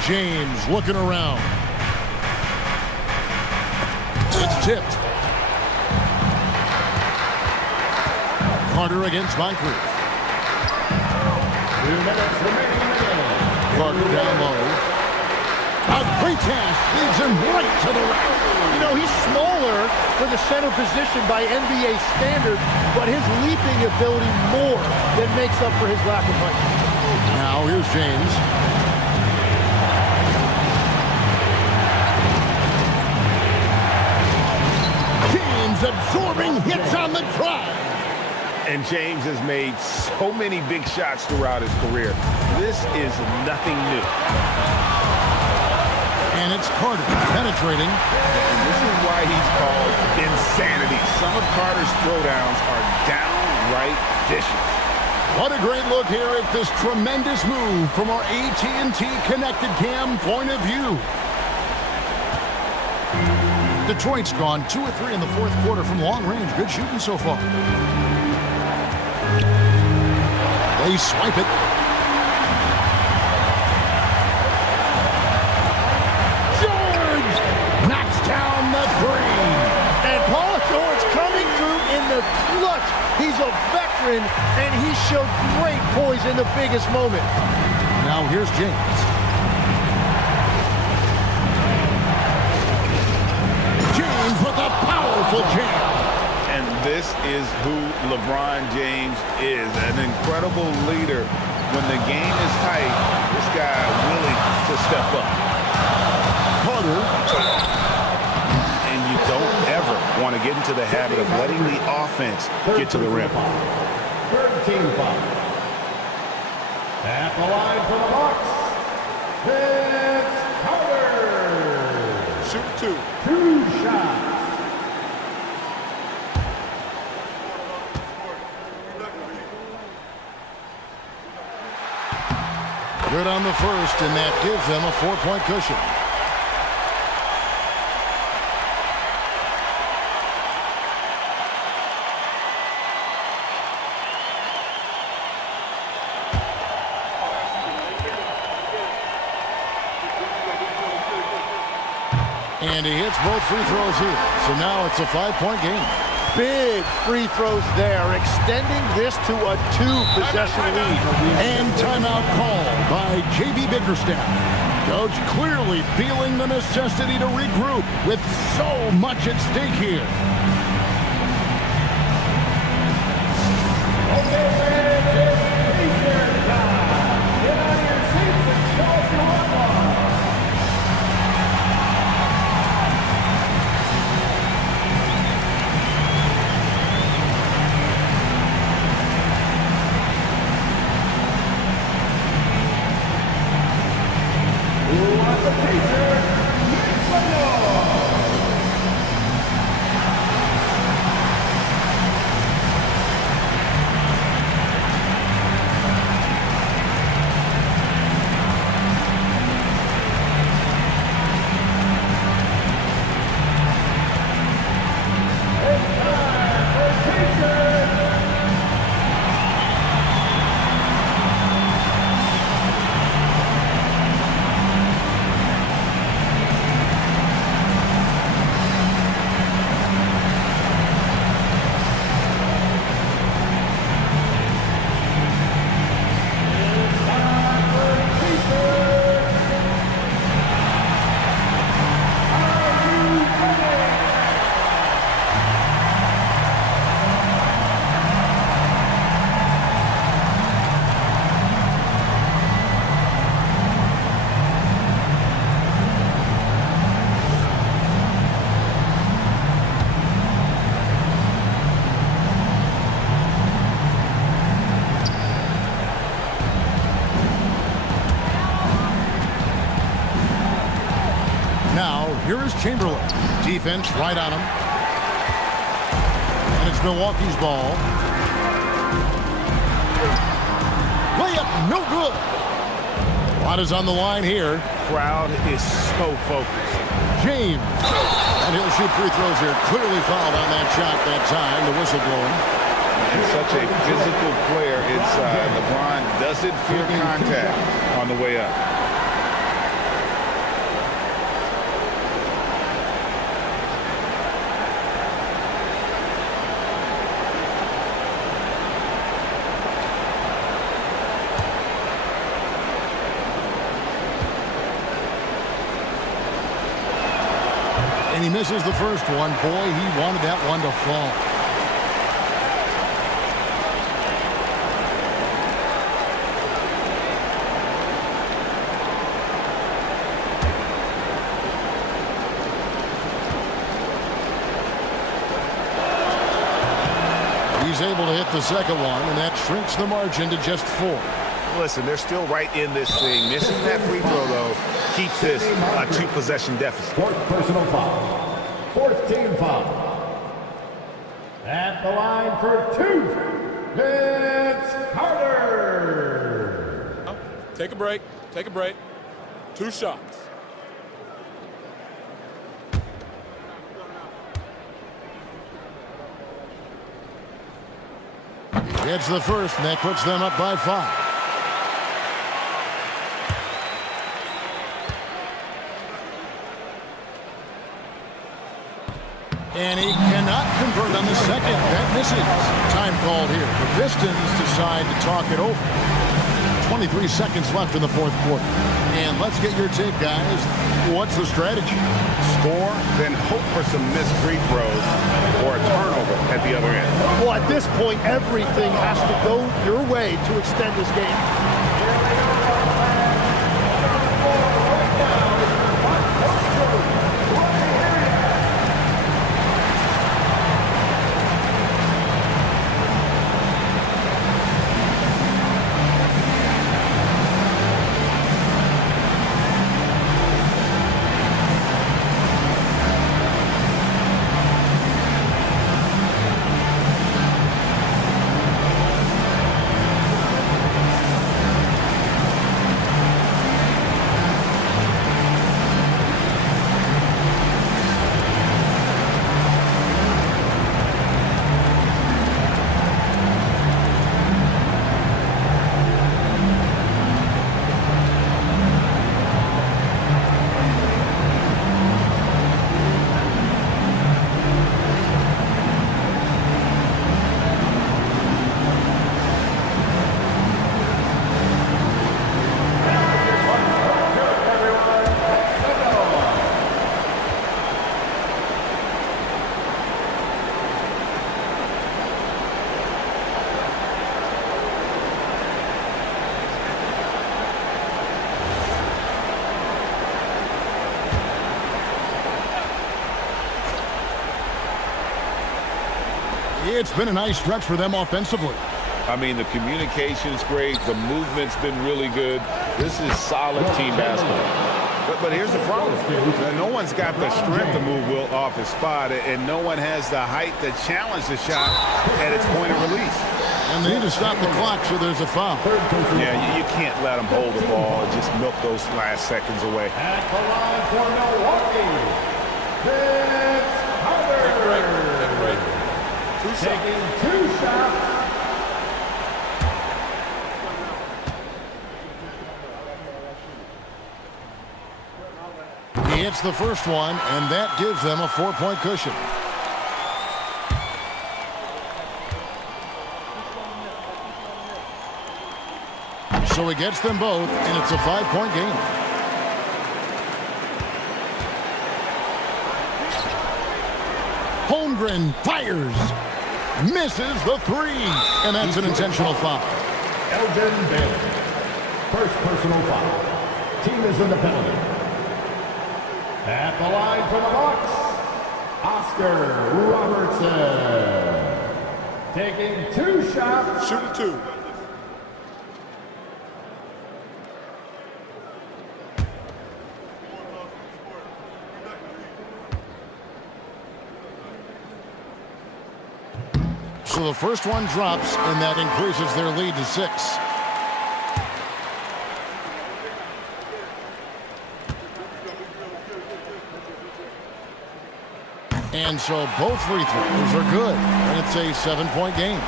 James looking around. It's tipped. Carter against Moncrief. Carter down low. A great pass leads him right to the rack. You know, he's smaller for the center position by NBA standard, but his leaping ability more than makes up for his lack of height. Now here's James. James absorbing hits on the drive. And James has made so many big shots throughout his career. This is nothing new. And it's Carter penetrating. And this is why he's called insanity. Some of Carter's throwdowns are downright vicious. What a great look here at this tremendous move from our AT&T Connected Cam point of view. Detroit's gone 2 of 3 in the fourth quarter from long range. Good shooting so far. They swipe it. George knocks down the 3. And Paul George coming through in the clutch. He's a veteran, and he showed great poise in the biggest moment. Now here's James. James with a powerful jam. And this is who LeBron James is, an incredible leader. When the game is tight, this guy willing to step up. Carter. And you don't ever want to get into the habit of letting the offense get to the rim. Third team foul. At the line for the Bucks, it's Carter. Shoot 2. 2 shots. Good on the first, and that gives them a 4-point cushion. And he hits both free throws here. So now it's a 5-point game. Big free throws there, extending this to a 2-possession lead. And timeout called by J.B. Bickerstaff. Coach clearly feeling the necessity to regroup with so much at stake here. Okay, fans, it's Pacers time. Get out of your seats and show us your hot. Lots of Pacers. Make some noise. Here is Chamberlain. Defense right on him. And it's Milwaukee's ball. Layup, no good. A lot is on the line here. Crowd is so focused. James. And he'll shoot free throws here. Clearly fouled on that shot that time. The whistle blowing. And such a physical player inside. LeBron doesn't fear contact on the way up. And he misses the first one. Boy, he wanted that one to fall. He's able to hit the second one, and that shrinks the margin to just 4. Listen, they're still right in this thing. Missing that free throw, though, keeps this a 2-possession deficit. Fourth personal foul. Fourth team foul. At the line for 2, Vince Carter. Take a break. Take a break. 2 shots. It's the first, and that puts them up by 5. And he cannot convert on the second. That misses. Time called here. The Pistons decide to talk it over. 23 seconds left in the fourth quarter. And let's get your take, guys. What's the strategy? Score, then hope for some missed free throws or a turnover at the other end. Well, at this point, everything has to go your way to extend this game. It's been a nice stretch for them offensively. I mean, the communication's great. The movement's been really good. This is solid team basketball. But here's the problem. No one's got the strength to move Will off his spot, and no one has the height to challenge the shot at its point of release. And they need to stop the clock, so there's a foul. Yeah, you can't let them hold the ball and just milk those last seconds away. At the line for Milwaukee, Vince Carter. Take a break. Take a break. 2 shots. Taking 2 shots. He hits the first one, and that gives them a 4-point cushion. So he gets them both, and it's a 5-point game. Holmgren fires, misses the 3, and that's an intentional foul. Elgin Bailey, first personal foul. Team is in the penalty. At the line for the Bucks, Oscar Robertson. Taking 2 shots. Shooting 2. So the first one drops, and that increases their lead to 6. And so both free throws are good, and it's a 7-point game.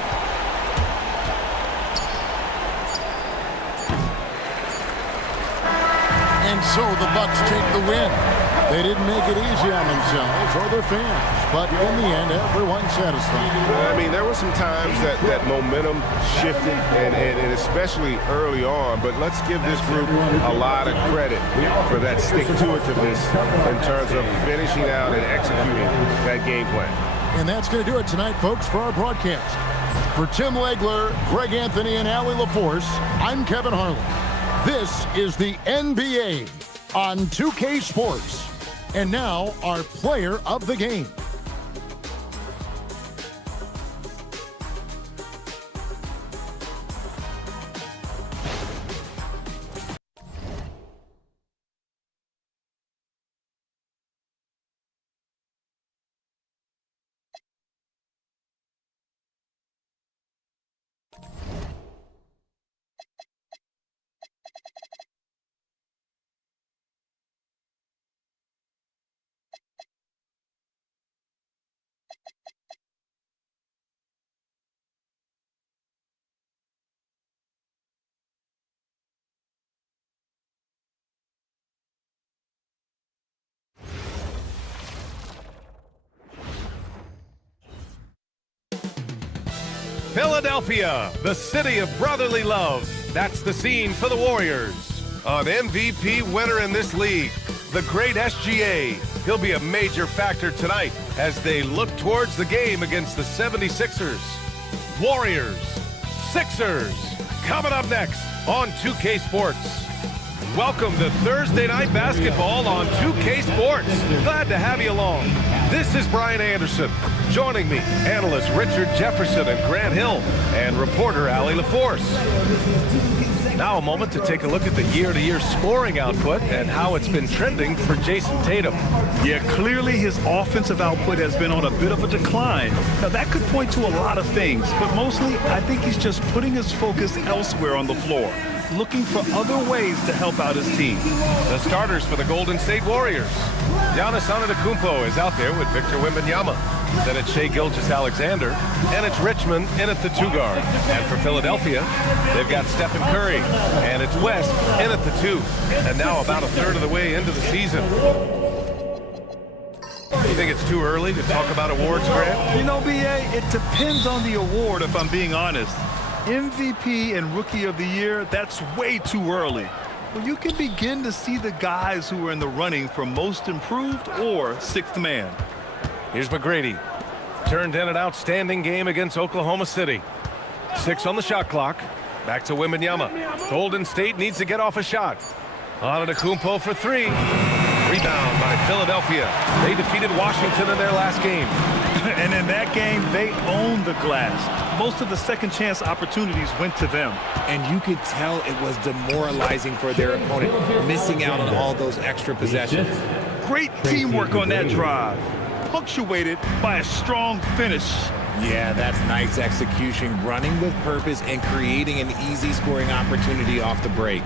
And so the Bucks take the win. They didn't make it easy on themselves or their fans, but in the end, everyone's satisfied. I mean, there were some times that momentum shifted, and especially early on, but let's give this group a lot of credit for that stick-to-itiveness in terms of finishing out and executing that game plan. And that's going to do it tonight, folks, for our broadcast. For Tim Legler, Greg Anthony, and Allie LaForce, I'm Kevin Harlan. This is the NBA on 2K Sports. And now, our player of the game. Philadelphia, the city of brotherly love. That's the scene for the Warriors. An MVP winner in this league, the great SGA. He'll be a major factor tonight as they look towards the game against the 76ers. Warriors, Sixers, coming up next on 2K Sports. Welcome to Thursday Night Basketball on 2K Sports. Glad to have you along. This is Brian Anderson. Joining me, analysts Richard Jefferson and Grant Hill, and reporter Allie LaForce. Now a moment to take a look at the year-to-year scoring output and how it's been trending for Jason Tatum. Yeah, clearly his offensive output has been on a bit of a decline. Now that could point to a lot of things, but mostly I think he's just putting his focus elsewhere on the floor, looking for other ways to help out his team. The starters for the Golden State Warriors. Giannis Antetokounmpo is out there with Victor Wembanyama. Then it's Shai Gilgeous-Alexander, and it's Richmond in at the 2-guard. And for Philadelphia, they've got Stephen Curry, and it's West in at the 2. And now about a third of the way into the season. You think it's too early to talk about awards, Grant? You know, B.A., it depends on the award, if I'm being honest. MVP and Rookie of the Year, that's way too early. Well, you can begin to see the guys who are in the running for Most Improved or Sixth Man. Here's McGrady. Turned in an outstanding game against Oklahoma City. 6 on the shot clock. Back to Wembanyama. Golden State needs to get off a shot. Antetokounmpo for 3. Rebound by Philadelphia. They defeated Washington in their last game. And in that game, they owned the glass. Most of the second chance opportunities went to them. And you could tell it was demoralizing for their opponent, missing out on all those extra possessions. Great teamwork on that drive, punctuated by a strong finish. Yeah, that's nice execution, running with purpose and creating an easy scoring opportunity off the break.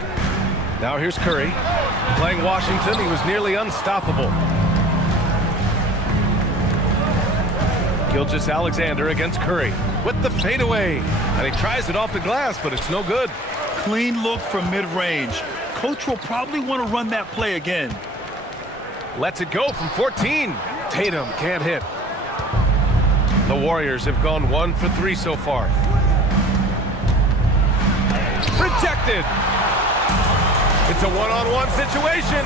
Now here's Curry. Playing Washington, he was nearly unstoppable. Gilgeous-Alexander against Curry with the fadeaway. And he tries it off the glass, but it's no good. Clean look from mid-range. Coach will probably want to run that play again. Lets it go from 14. Tatum can't hit. The Warriors have gone 1 for 3 so far. Rejected. It's a one-on-one situation.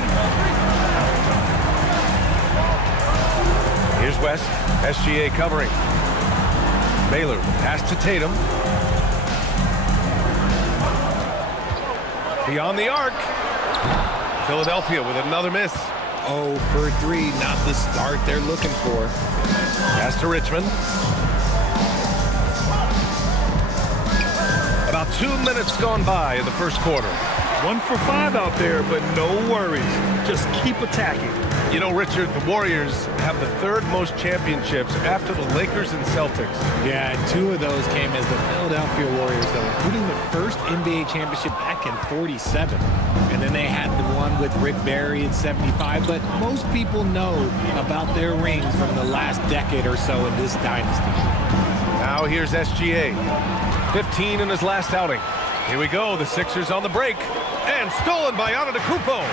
Here's West. SGA covering. Baylor pass to Tatum. Beyond the arc. Philadelphia with another miss. 0 for 3, not the start they're looking for. Pass to Richmond. About 2 minutes gone by in the first quarter. 1 for 5 out there, but no worries. Just keep attacking. You know, Richard, the Warriors have the 3rd most championships after the Lakers and Celtics. Yeah, and 2 of those came as the Philadelphia Warriors, though, including the first NBA championship back in '47. And then they had the one with Rick Barry in '75. But most people know about their rings from the last decade or so in this dynasty. Now here's SGA. 15 in his last outing. Here we go, the Sixers on the break. And stolen by Antetokounmpo.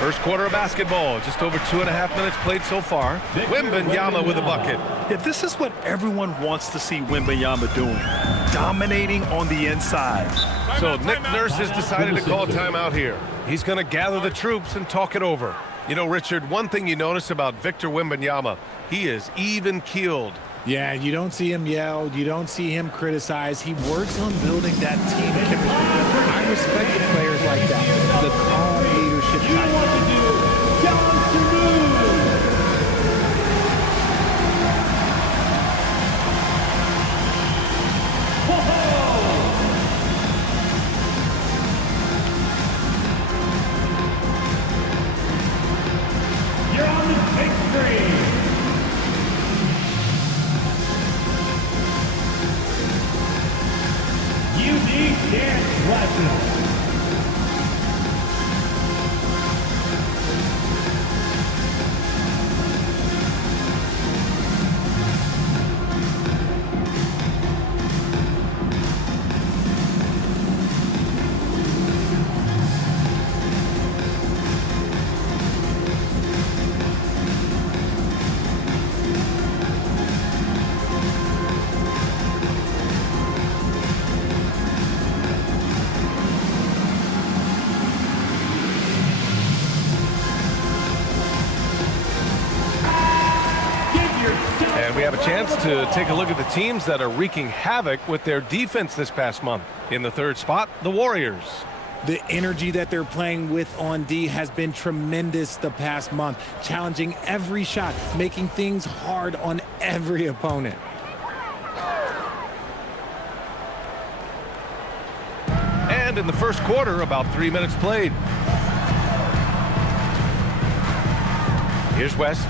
First quarter of basketball, just over 2.5 minutes played so far. Wembanyama with a bucket. Yeah, this is what everyone wants to see Wembanyama doing, dominating on the inside. So Nick Nurse has decided to call timeout here. He's going to gather the troops and talk it over. You know, Richard, one thing you notice about Victor Wembanyama, he is even-keeled. Yeah, you don't see him yell. You don't see him criticize. He works on building that team chemistry. I respect the players like that. The calm leadership type. You're on the big screen. Unique dance lesson. And we have a chance to take a look at the teams that are wreaking havoc with their defense this past month. In the third spot, the Warriors. The energy that they're playing with on D has been tremendous the past month, challenging every shot, making things hard on every opponent. And in the first quarter, about 3 minutes played. Here's West,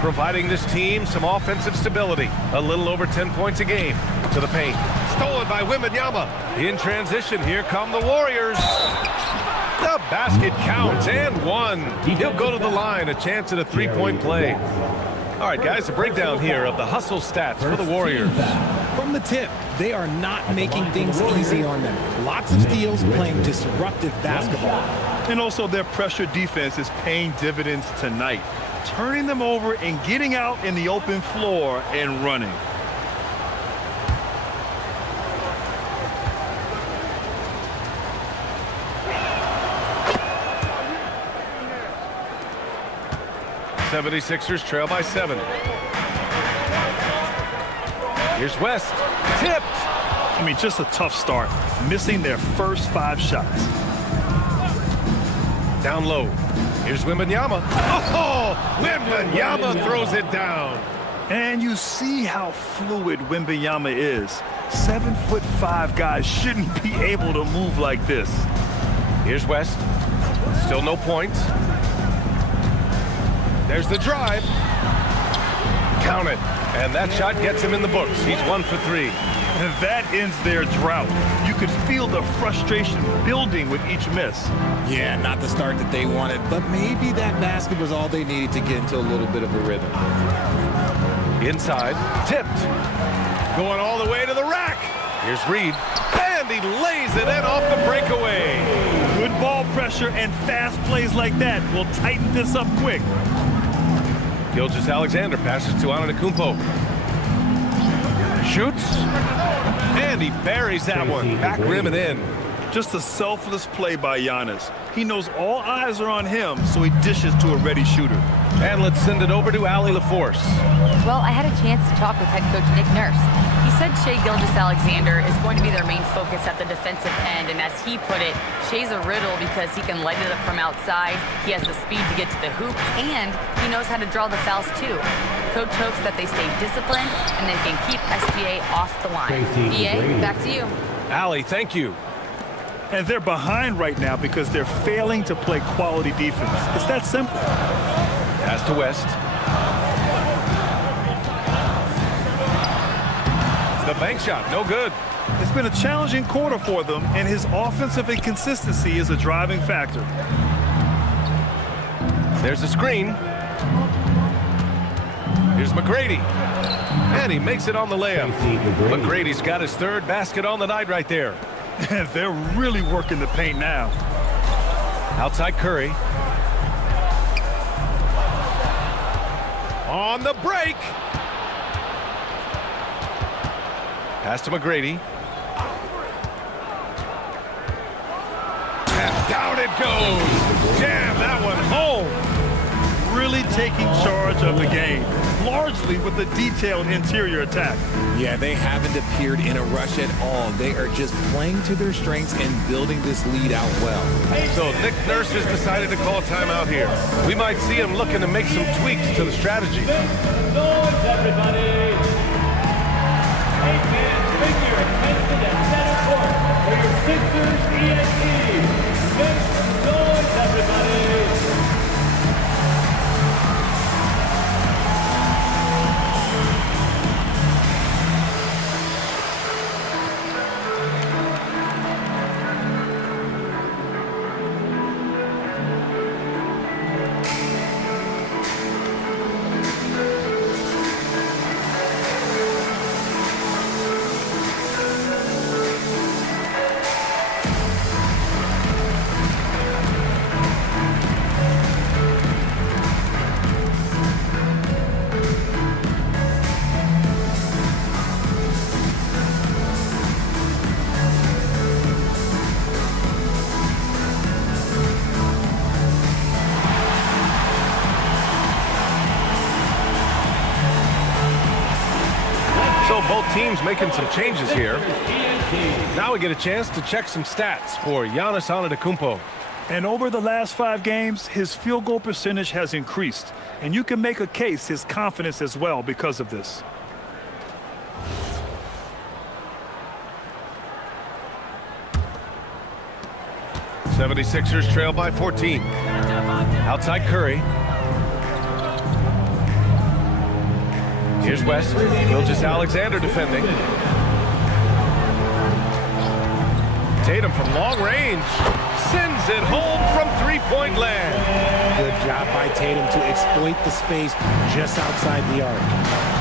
providing this team some offensive stability. A little over 10 points a game. To the paint. Stolen by Wembanyama. In transition, here come the Warriors. The basket counts, and one. He'll go to the line, a chance at a three-point play. All right, guys, a breakdown here of the hustle stats for the Warriors. From the tip, they are not making things easy on them. Lots of steals, playing disruptive basketball. And also their pressure defense is paying dividends tonight, turning them over and getting out in the open floor and running. '76ers trail by 7. Here's West. Tipped. I mean, just a tough start, missing their first 5 shots. Down low. Here's Wembanyama. Oh, Wembanyama throws it down. And you see how fluid Wembanyama is. 7'5" guys shouldn't be able to move like this. Here's West. Still no points. There's the drive. Count it. And that shot gets him in the books. He's 1 for 3. And that ends their drought. You could feel the frustration building with each miss. Yeah, not the start that they wanted, but maybe that basket was all they needed to get into a little bit of a rhythm. Inside, tipped. Going all the way to the rack. Here's Reed. And he lays it in off the breakaway. Good ball pressure and fast plays like that will tighten this up quick. Gilgeous-Alexander passes to Antetokounmpo. Shoots. And he buries that one. Back rim and in. Just a selfless play by Giannis. He knows all eyes are on him, so he dishes to a ready shooter. And let's send it over to Allie LaForce. Well, I had a chance to talk with head coach Nick Nurse. He said Shai Gilgeous-Alexander is going to be their main focus at the defensive end, and as he put it, Shai's a riddle because he can light it up from outside, he has the speed to get to the hoop, and he knows how to draw the fouls too. Coach hopes that they stay disciplined and they can keep SBA off the line. BA, back to you. Allie, thank you. And they're behind right now because they're failing to play quality defense. It's that simple. Pass to West. The bank shot, no good. It's been a challenging quarter for them, and his offensive inconsistency is a driving factor. There's a screen. Here's McGrady. And he makes it on the layup. McGrady's got his 3rd basket on the night right there. They're really working the paint now. Outside Curry. On the break. Pass to McGrady. And down it goes. Jam that one home. Really taking charge of the game, largely with a detailed interior attack. Yeah, they haven't appeared in a rush at all. They are just playing to their strengths and building this lead out well. So Nick Nurse has decided to call timeout here. We might see him looking to make some tweaks to the strategy. Noise, everybody. Hey, fans, bring your attention to center court for your Sixers ENT. Make some noise, everybody. Both teams making some changes here. Now we get a chance to check some stats for Giannis Antetokounmpo. And over the last 5 games, his field goal percentage has increased. And you can make a case his confidence as well because of this. '76ers trail by 14. Outside Curry. Here's West. Gilgeous Alexander defending. Tatum from long range sends it home from three-point land. Good job by Tatum to exploit the space just outside the arc.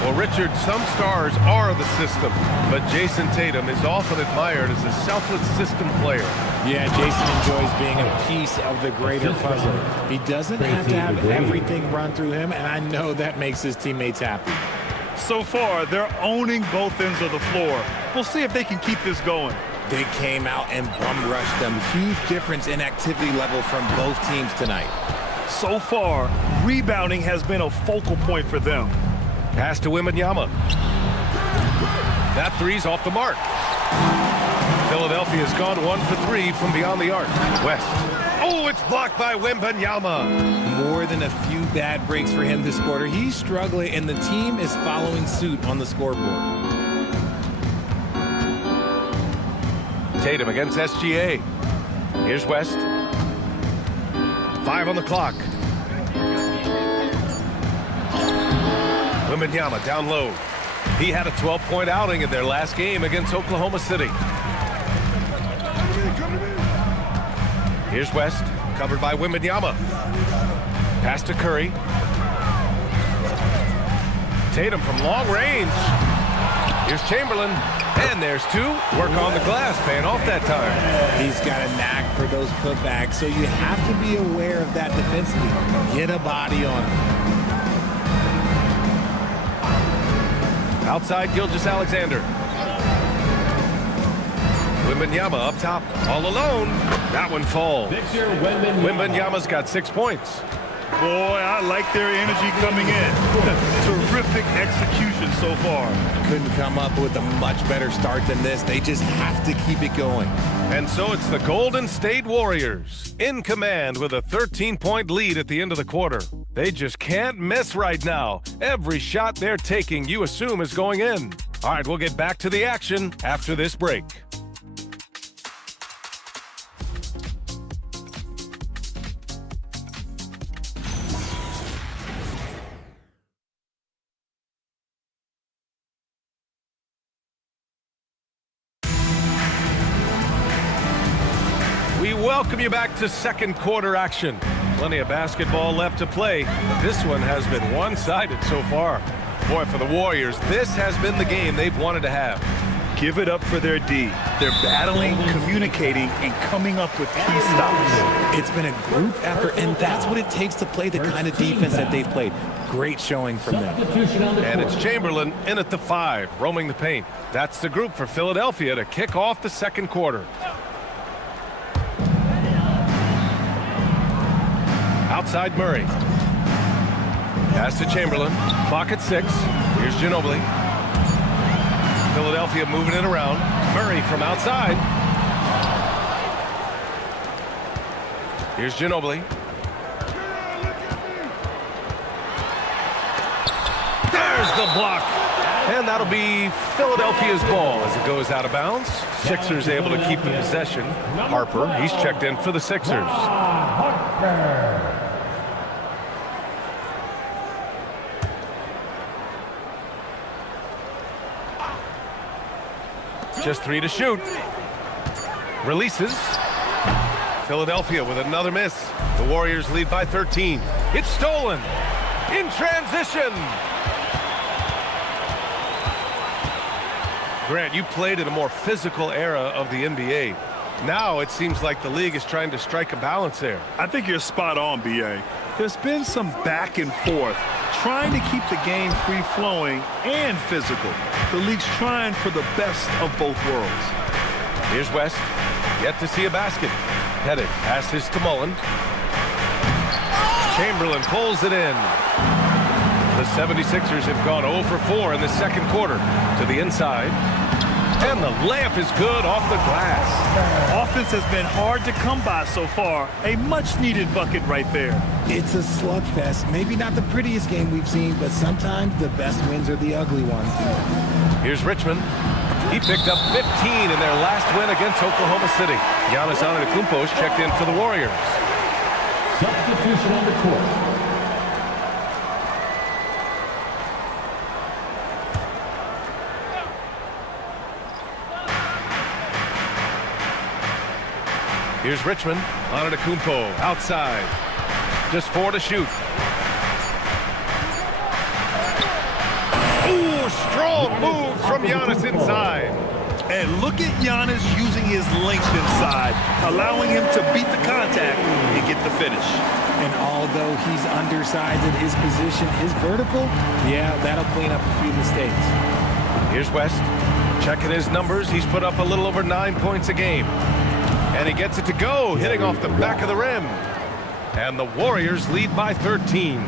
Well, Richard, some stars are the system, but Jason Tatum is often admired as a selfless system player. Yeah, Jason enjoys being a piece of the greater puzzle. He doesn't have to have everything run through him, and I know that makes his teammates happy. So far, they're owning both ends of the floor. We'll see if they can keep this going. They came out and bum rushed them. Huge difference in activity level from both teams tonight. So far, rebounding has been a focal point for them. Pass to Wembanyama. That three's off the mark. Philadelphia's gone 1 for 3 from beyond the arc. West. Oh, it's blocked by Wembanyama. More than a few bad breaks for him this quarter. He's struggling, and the team is following suit on the scoreboard. Tatum against SGA. Here's West. 5 on the clock. Wembanyama down low. He had a 12-point outing in their last game against Oklahoma City. Here's West, covered by Wembanyama. Pass to Curry. Tatum from long range. Here's Chamberlain. And there's 2. Work on the glass, paying off that time. He's got a knack for those putbacks, so you have to be aware of that defensively. Get a body on him. Outside Gilgeous Alexander. Wembanyama up top, all alone. That one falls. Wembanyama's got 6 points. Boy, I like their energy coming in. Terrific execution so far. Couldn't come up with a much better start than this. They just have to keep it going. And so it's the Golden State Warriors in command with a 13-point lead at the end of the quarter. They just can't miss right now. Every shot they're taking, you assume, is going in. All right, we'll get back to the action after this break. We welcome you back to second quarter action. Plenty of basketball left to play, but this one has been one-sided so far. Boy, for the Warriors, this has been the game they've wanted to have. give it up for their D. They're battling, communicating, and coming up with key stops. It's been a group effort, and that's what it takes to play the kind of defense that they've played. Great showing from them. And it's Chamberlain in at the 5, roaming the paint. That's the group for Philadelphia to kick off the second quarter. Outside Murray. Pass to Chamberlain. Clock at 6. Here's Ginobili. Philadelphia moving it around. Murray from outside. Here's Ginobili. There's the block. And that'll be Philadelphia's ball as it goes out of bounds. Sixers able to keep the possession. Harper, he's checked in for the Sixers. Just 3 to shoot. Releases. Philadelphia with another miss. The Warriors lead by 13. It's stolen. In transition. Grant, you played in a more physical era of the NBA. Now it seems like the league is trying to strike a balance there. I think you're spot on, B.A. There's been some back and forth, trying to keep the game free-flowing and physical. The league's trying for the best of both worlds. Here's West. Yet to see a basket. Headed. Passes to Mullen. Chamberlain pulls it in. The 76ers have gone 0 for 4 in the second quarter. To the inside. And the layup is good off the glass. Offense has been hard to come by so far. A much-needed bucket right there. It's a slugfest. Maybe not the prettiest game we've seen, but sometimes the best wins are the ugly ones. Here's Richmond. He picked up 15 in their last win against Oklahoma City. Giannis Antetokounmpo is checked in for the Warriors. Substitution on the court. Here's Richmond. Antetokounmpo outside. Just 4 to shoot. Ooh, strong move from Giannis inside. And look at Giannis using his length inside, allowing him to beat the contact and get the finish. And although he's undersized at his position, his vertical, yeah, that'll clean up a few mistakes. Here's West. Checking his numbers. He's put up a little over 9 points a game. And he gets it to go, hitting off the back of the rim. And the Warriors lead by 13.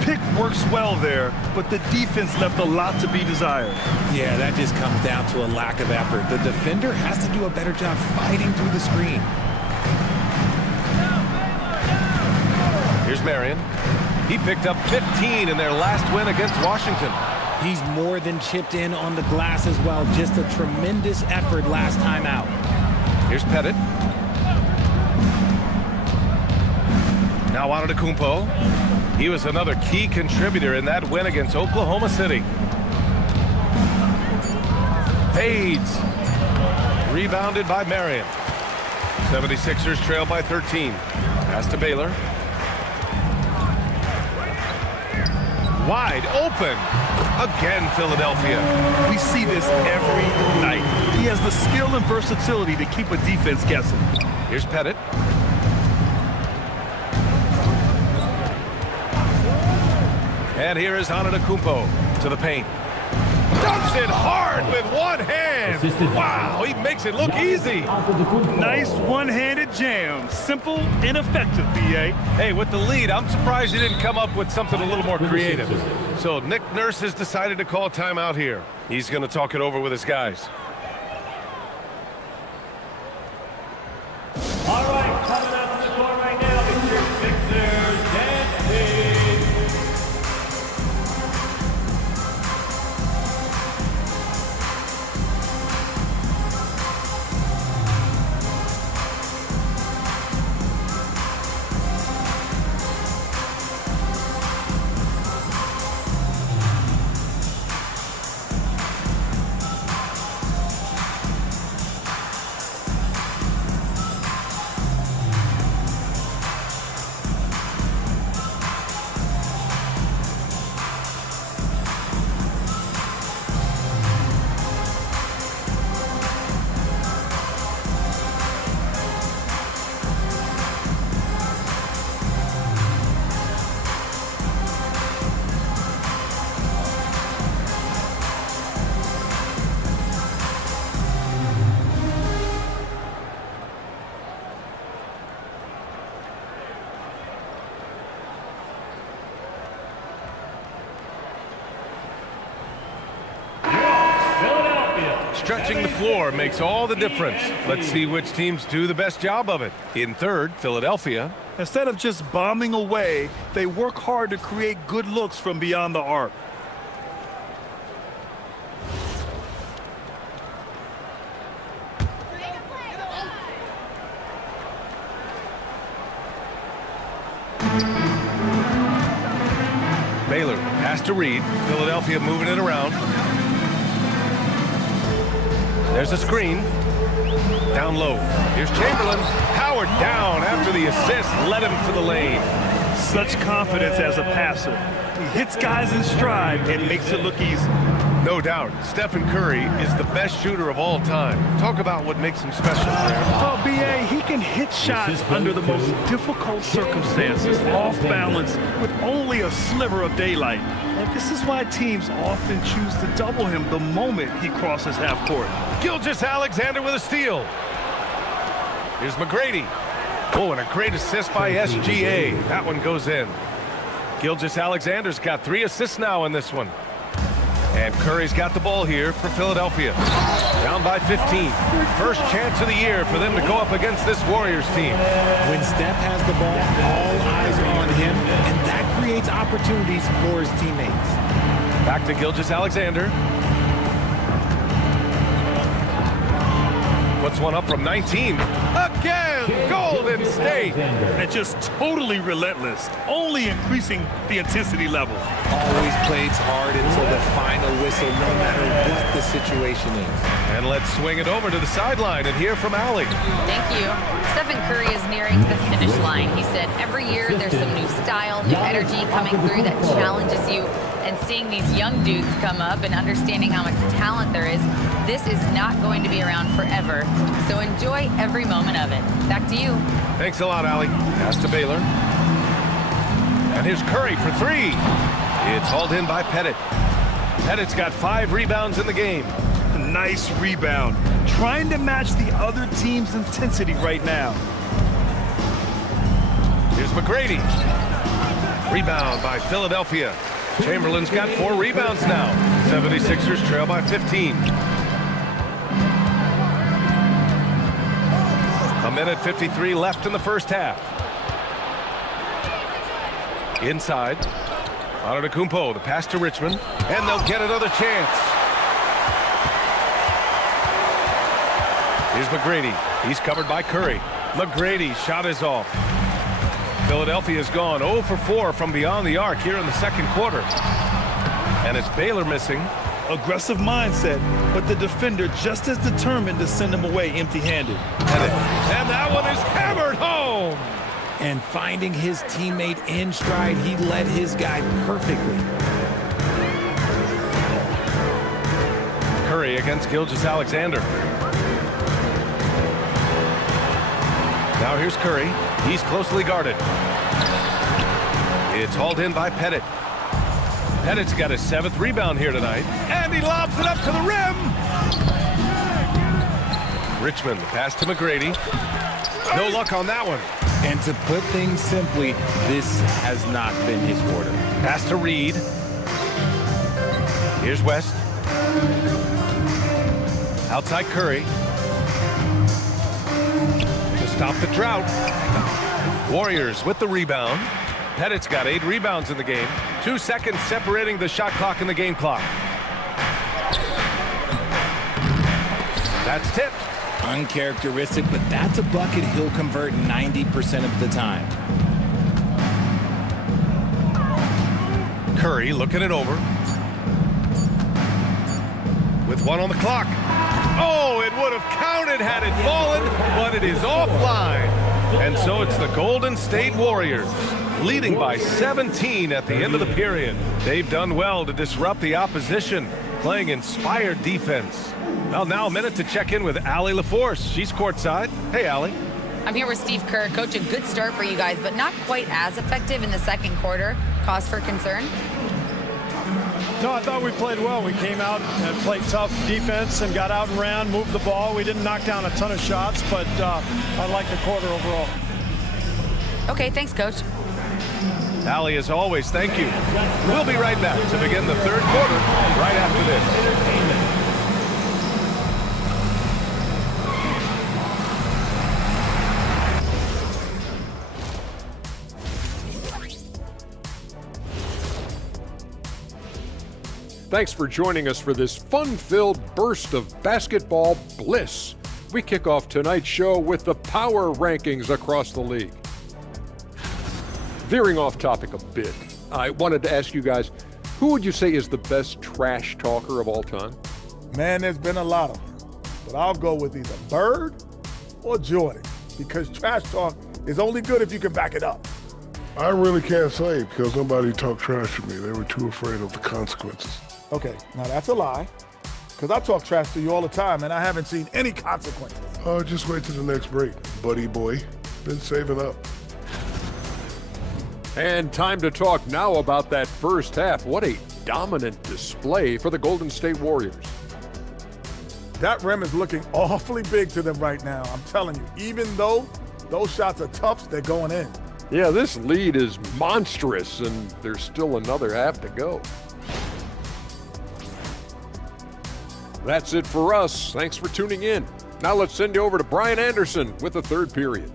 Pick works well there, but the defense left a lot to be desired. Yeah, that just comes down to a lack of effort. The defender has to do a better job fighting through the screen. Here's Marion. He picked up 15 in their last win against Washington. He's more than chipped in on the glass as well. Just a tremendous effort last time out. Here's Pettit. Now Antetokounmpo. He was another key contributor in that win against Oklahoma City. Fades. Rebounded by Marion. 76ers trail by 13. Pass to Baylor. Wide open. Again, Philadelphia. We see this every night. He has the skill and versatility to keep a defense guessing. Here's Pettit. And here is Antetokounmpo to the paint. Dunks it hard with one hand. Wow, he makes it look easy. Nice one-handed jam. Simple and effective, B.A. Hey, with the lead, I'm surprised he didn't come up with something a little more creative. So Nick Nurse has decided to call timeout here. He's going to talk it over with his guys. All right, coming out to the court right now, it's your Sixers dancing. stretching the floor makes all the difference. Let's see which teams do the best job of it. In third, Philadelphia. Instead of just bombing away, they work hard to create good looks from beyond the arc. Baylor, pass to Reed. Philadelphia moving it around. There's a screen. Down low. Here's Chamberlain. Howard down after the assist led him to the lane. Such confidence as a passer. He hits guys in stride and makes it look easy. No doubt, Stephen Curry is the best shooter of all time. Talk about what makes him special, Graham. Oh, B.A., he can hit shots under the most difficult circumstances, off balance, with only a sliver of daylight. And this is why teams often choose to double him the moment he crosses half court. Gilgeous-Alexander with a steal. Here's McGrady. Oh, and a great assist by SGA. That one goes in. Gilgeous-Alexander's got 3 assists now in this one. And Curry's got the ball here for Philadelphia. Down by 15. First chance of the year for them to go up against this Warriors team. When Steph has the ball, all eyes are on him, and that creates opportunities for his teammates. Back to Gilgeous-Alexander. Puts one up from 19. Again, Golden State. And just totally relentless, only increasing the intensity level. Always plays hard until the final whistle, no matter what the situation is. And let's swing it over to the sideline and hear from Allie. Thank you. Stephen Curry is nearing the finish line. He said every year there's some new style, new energy coming through that challenges you. And seeing these young dudes come up and understanding how much talent there is, this is not going to be around forever. So enjoy every moment of it. Back to you. Thanks a lot, Allie. Pass to Baylor. And here's Curry for 3. It's hauled in by Pettit. Pettit's got 5 rebounds in the game. Nice rebound. Trying to match the other team's intensity right now. Here's McGrady. Rebound by Philadelphia. Chamberlain's got 4 rebounds now. 76ers trail by 15. A minute 53 left in the first half. Inside. Antetokounmpo, the pass to Richmond. And they'll get another chance. Here's McGrady. He's covered by Curry. McGrady's shot is off. Philadelphia's gone 0 for 4 from beyond the arc here in the second quarter. And it's Baylor missing. Aggressive mindset, but the defender just as determined to send him away empty-handed. And that one is hammered home. And finding his teammate in stride, he led his guy perfectly. Curry against Gilgeous-Alexander. Now here's Curry. He's closely guarded. It's hauled in by Pettit. Pettit's got his 7th rebound here tonight. And he lobs it up to the rim. Richmond, the pass to McGrady. No luck on that one. And to put things simply, this has not been his quarter. Pass to Reed. Here's West. Outside Curry. To stop the drought. Warriors with the rebound. Pettit's got 8 rebounds in the game. 2 seconds separating the shot clock and the game clock. That's tipped. Uncharacteristic, but that's a bucket he'll convert 90% of the time. Curry looking it over. With 1 on the clock. Oh, it would have counted had it fallen, but it is offline. And so it's the Golden State Warriors, leading by 17 at the end of the period. They've done well to disrupt the opposition, playing inspired defense. Well, now a minute to check in with Allie LaForce. She's courtside. Hey, Allie. I'm here with Steve Kerr. Coach, a good start for you guys, but not quite as effective in the second quarter. Cause for concern? No, I thought we played well. We came out and played tough defense and got out and ran, moved the ball. We didn't knock down a ton of shots, but I like the quarter overall. Okay, thanks, Coach. Allie, as always, thank you. We'll be right back to begin the third quarter right after this. Thanks for joining us for this fun-filled burst of basketball bliss. We kick off tonight's show with the power rankings across the league. Veering off topic a bit, I wanted to ask you guys, who would you say is the best trash talker of all time? Man, there's been a lot of them, but I'll go with either Bird or Jordan, because trash talk is only good if you can back it up. I really can't say because nobody talked trash to me. They were too afraid of the consequences. Okay, now that's a lie, because I talk trash to you all the time, and I haven't seen any consequences. Oh, just wait till the next break, buddy boy. Been saving up. And time to talk now about that first half. What a dominant display for the Golden State Warriors. That rim is looking awfully big to them right now. I'm telling you, even though those shots are tough, they're going in. Yeah, this lead is monstrous, and there's still another half to go. That's it for us. Thanks for tuning in. Now let's send you over to Brian Anderson with the third period.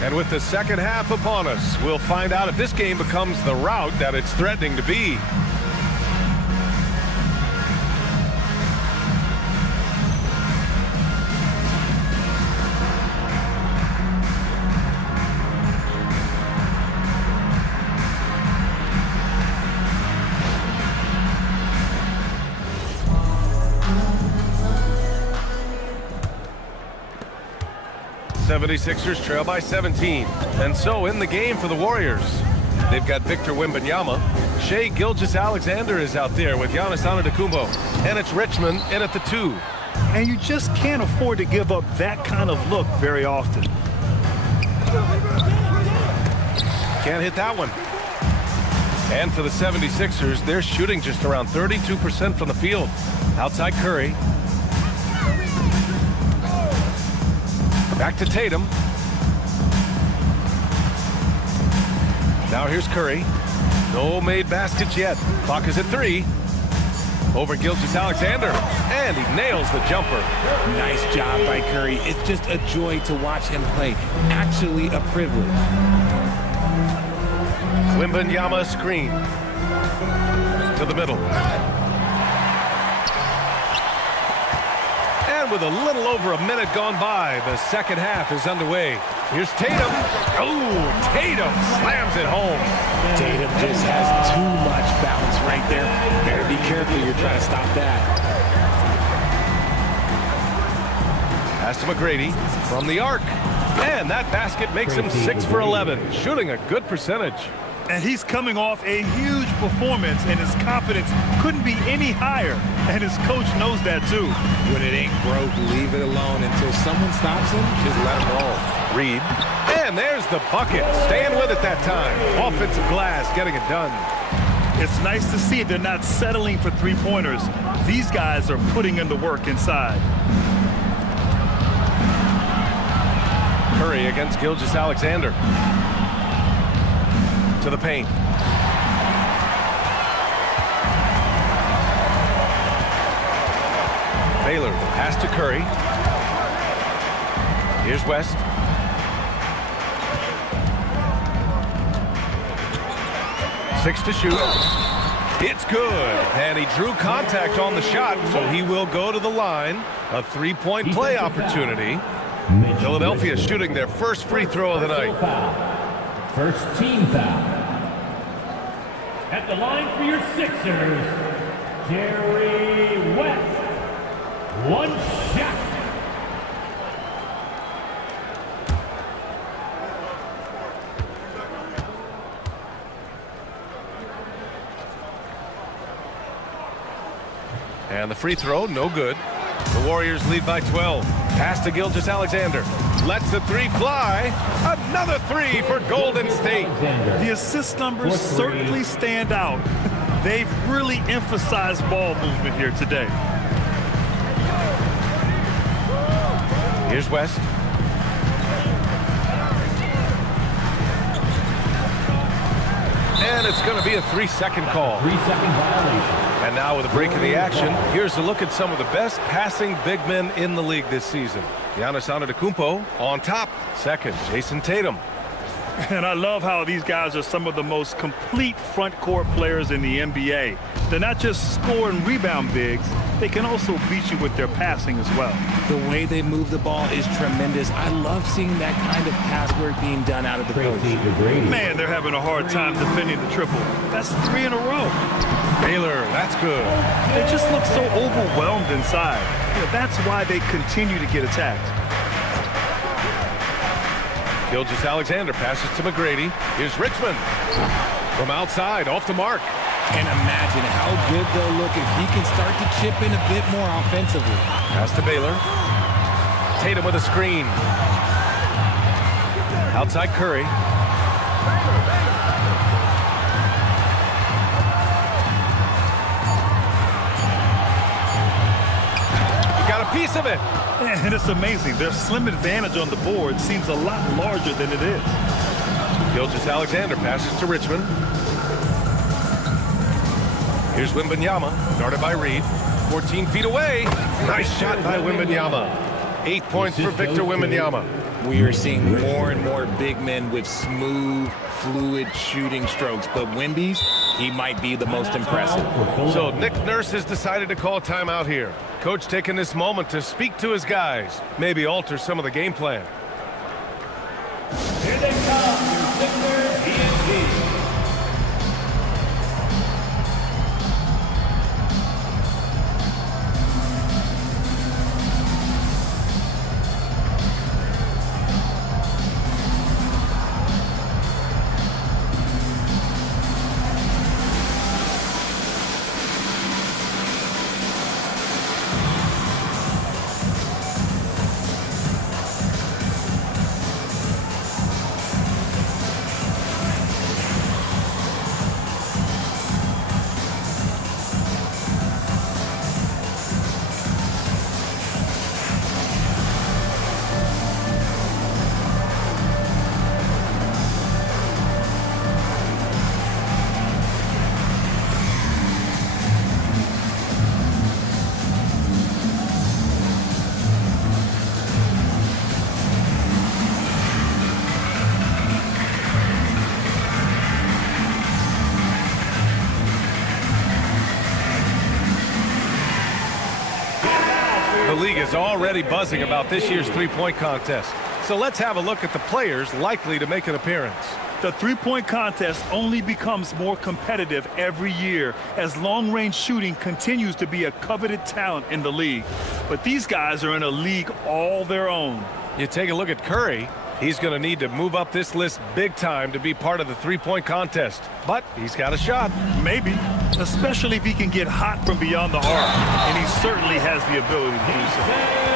And with the second half upon us, we'll find out if this game becomes the rout that it's threatening to be. '76ers trail by 17. And so in the game for the Warriors, they've got Victor Wembanyama. Shai Gilgeous-Alexander is out there with Giannis Antetokounmpo. And it's Richmond in at the 2. And you just can't afford to give up that kind of look very often. Can't hit that one. And for the 76ers, they're shooting just around 32% from the field. Outside Curry. Back to Tatum. Now here's Curry. No made baskets yet. Clock is at 3. Over Gilgeous-Alexander. And he nails the jumper. Nice job by Curry. It's just a joy to watch him play. Actually a privilege. Wembanyama screen. To the middle. And with a little over a minute gone by, the second half is underway. Here's Tatum. Oh, Tatum slams it home. Tatum just has too much bounce right there. Better be careful. You're trying to stop that. Pass to McGrady from the arc. And that basket makes him 6 for 11, shooting a good percentage. And he's coming off a huge performance, and his confidence couldn't be any higher. And his coach knows that, too. When it ain't broke, leave it alone. Until someone stops him, just let him roll. Reed. And there's the bucket. Staying with it that time. Offensive glass, getting it done. It's nice to see they're not settling for three-pointers. These guys are putting in the work inside. Curry against Gilgeous-Alexander. To the paint. Baylor pass to Curry. Here's West. Six to shoot. It's good. And he drew contact on the shot, so he will go to the line. A three-point play opportunity. Philadelphia shooting their first free throw of the night. First team foul. At the line for your Sixers, Jerry West. One shot. And the free throw, no good. The Warriors lead by 12. Pass to Gilgeous-Alexander. Lets the three fly. Another three for Golden State. The assist numbers certainly stand out. They've really emphasized ball movement here today. Here's West. And it's going to be a 3-second call. 3-second violation. And now with a break in the action, here's a look at some of the best passing big men in the league this season. Giannis Antetokounmpo on top. Second, Jason Tatum. And I love how these guys are some of the most complete front court players in the NBA. They're not just score and rebound bigs, they can also beat you with their passing as well. The way they move the ball is tremendous. I love seeing that kind of pass work being done out of the post. Man, they're having a hard time defending the triple. That's 3 in a row. Baylor, that's good. They just look so overwhelmed inside. That's why they continue to get attacked. Gilgeous-Alexander passes to McGrady. Here's Richmond. From outside, off the mark. And imagine how good they'll look if he can start to chip in a bit more offensively. Pass to Baylor. Tatum with a screen. Outside Curry. He got a piece of it. And it's amazing. Their slim advantage on the board seems a lot larger than it is. Gilgeous-Alexander passes to Richmond. Here's Wembanyama, guarded by Reed. 14 feet away. Nice shot by Wembanyama. 8 points for Victor Wembanyama. We are seeing more and more big men with smooth, fluid shooting strokes. But Wemby's, he might be the most impressive. So Nick Nurse has decided to call timeout here. Coach taking this moment to speak to his guys. Maybe alter some of the game plan. Here they come, your Sixers ENT. The league is already buzzing about this year's three-point contest. So let's have a look at the players likely to make an appearance. The three-point contest only becomes more competitive every year as long-range shooting continues to be a coveted talent in the league. But these guys are in a league all their own. You take a look at Curry. He's going to need to move up this list big time to be part of the three-point contest. But he's got a shot. Maybe, especially if he can get hot from beyond the arc. And he certainly has the ability to do so.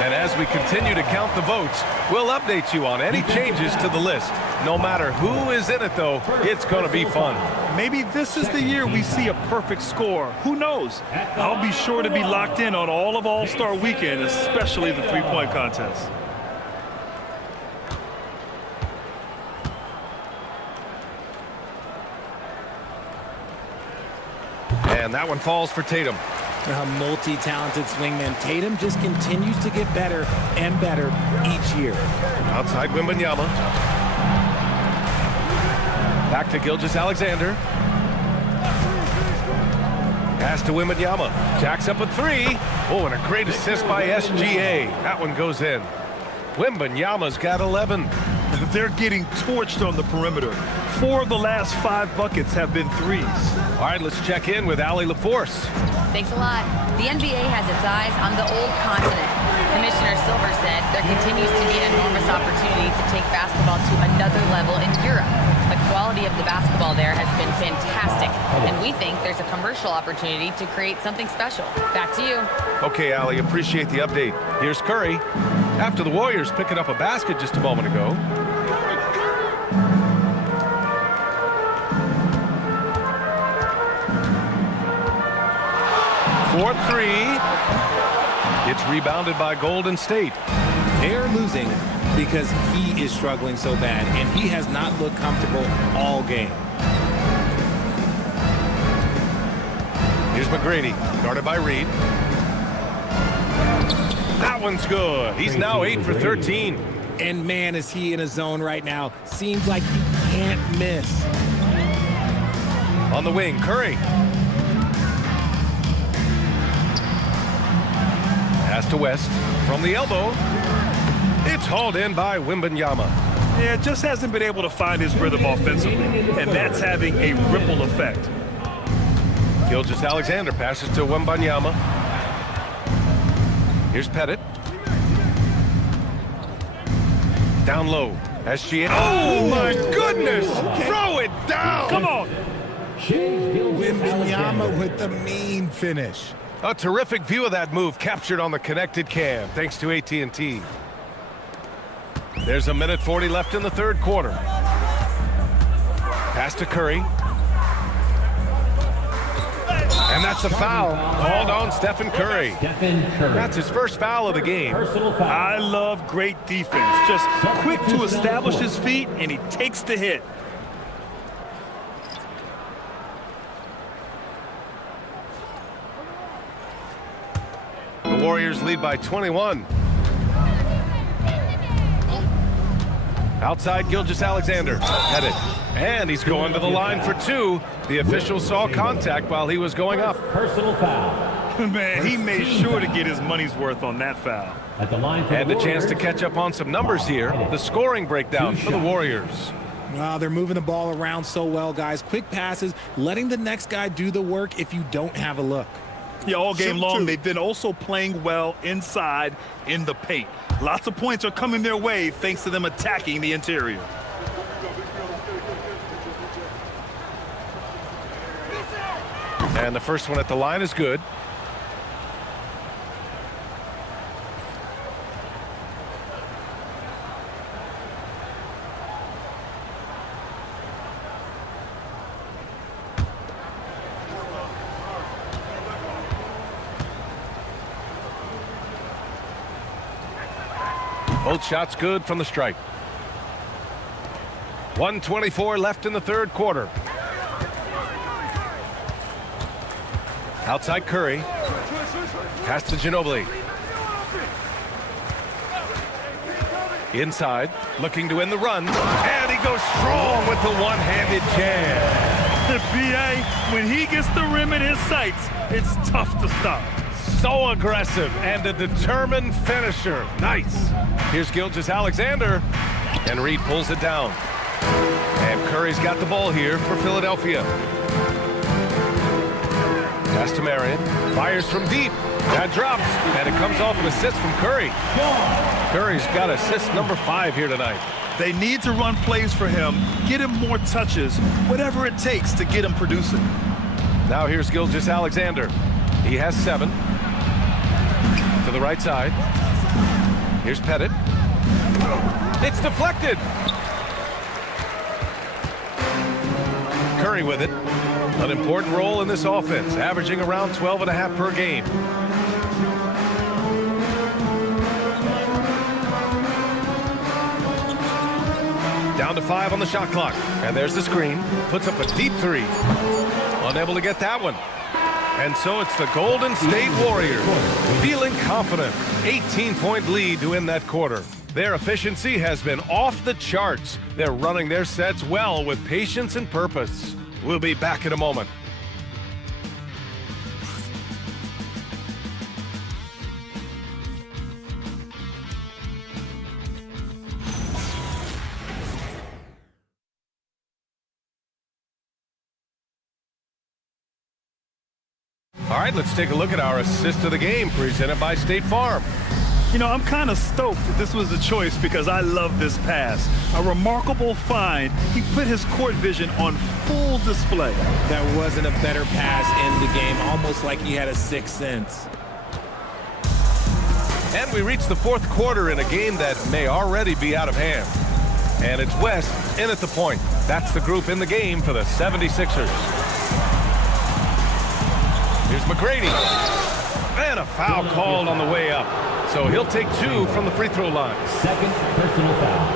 And as we continue to count the votes, we'll update you on any changes to the list. No matter who is in it, though, it's going to be fun. Maybe this is the year we see a perfect score. Who knows? I'll be sure to be locked in on all of All-Star Weekend, especially the three-point contest. And that one falls for Tatum. A multi-talented swingman. Tatum just continues to get better and better each year. Outside Wembanyama. Back to Gilgeous-Alexander. Pass to Wembanyama. Jacks up a three. Oh, and a great assist by SGA. That one goes in. Wembanyama's got 11. They're getting torched on the perimeter. 4 of the last 5 buckets have been threes. All right, let's check in with Allie LaForce. Thanks a lot. The NBA has its eyes on the old continent. Commissioner Silver said there continues to be an enormous opportunity to take basketball to another level in Europe. The quality of the basketball there has been fantastic, and we think there's a commercial opportunity to create something special. Back to you. Okay, Allie, appreciate the update. Here's Curry. After the Warriors picking up a basket just a moment ago. For three. It's rebounded by Golden State. They're losing because he is struggling so bad, and he has not looked comfortable all game. Here's McGrady, guarded by Reed. That one's good. He's now 8 for 13. And man, is he in a zone right now. Seems like he can't miss. On the wing, Curry. Pass to West from the elbow. It's hauled in by Wembanyama. Yeah, just hasn't been able to find his rhythm offensively, and that's having a ripple effect. Gilgeous-Alexander passes to Wembanyama. Here's Pettit. Down low. Oh, my goodness! Throw it down! Come on! Wembanyama with the mean finish. A terrific view of that move captured on the connected cam, thanks to AT&T. There's 1:40 left in the third quarter. Pass to Curry. And that's a foul called on Stephen Curry. That's his first foul of the game. I love great defense. Just quick to establish his feet, and he takes the hit. The Warriors lead by 21. Outside, Gilgeous-Alexander. Pettit. And he's going to the line for two. The official saw contact while he was going up. Personal foul. Man, he made sure to get his money's worth on that foul. At the line for and a chance to catch up on some numbers here. The scoring breakdown for the Warriors. Wow, they're moving the ball around so well, guys. Quick passes, letting the next guy do the work if you don't have a look. Yeah, all game long, they've been also playing well inside in the paint. Lots of points are coming their way thanks to them attacking the interior. And the first one at the line is good. Both shots good from the stripe. 1:24 left in the third quarter. Outside Curry. Pass to Ginobili. Inside, looking to win the run. And he goes strong with the one-handed jam. The BA, when he gets the rim in his sights, it's tough to stop. So aggressive and a determined finisher. Nice. Here's Gilgeous-Alexander. And Reed pulls it down. And Curry's got the ball here for Philadelphia. Pass to Marion. Fires from deep. That drops. And it comes off an assist from Curry. Curry's got assist number 5 here tonight. They need to run plays for him, get him more touches, whatever it takes to get him producing. Now here's Gilgeous-Alexander. He has 7. To the right side. Here's Pettit. It's deflected. Curry with it. An important role in this offense, averaging around 12.5 per game. Down to 5 on the shot clock. And there's the screen. Puts up a deep 3. Unable to get that one. And so it's the Golden State Warriors feeling confident. 18-point lead to win that quarter. Their efficiency has been off the charts. They're running their sets well with patience and purpose. We'll be back in a moment. All right, let's take a look at our assist of the game presented by State Farm. You know, I'm kind of stoked that this was a choice because I love this pass. A remarkable find. He put his court vision on full display. There wasn't a better pass in the game, almost like he had a sixth sense. And we reach the fourth quarter in a game that may already be out of hand. And it's West in at the point. That's the group in the game for the 76ers. Here's McGrady. And a foul called on the way up. So he'll take 2 from the free throw line. Second personal foul.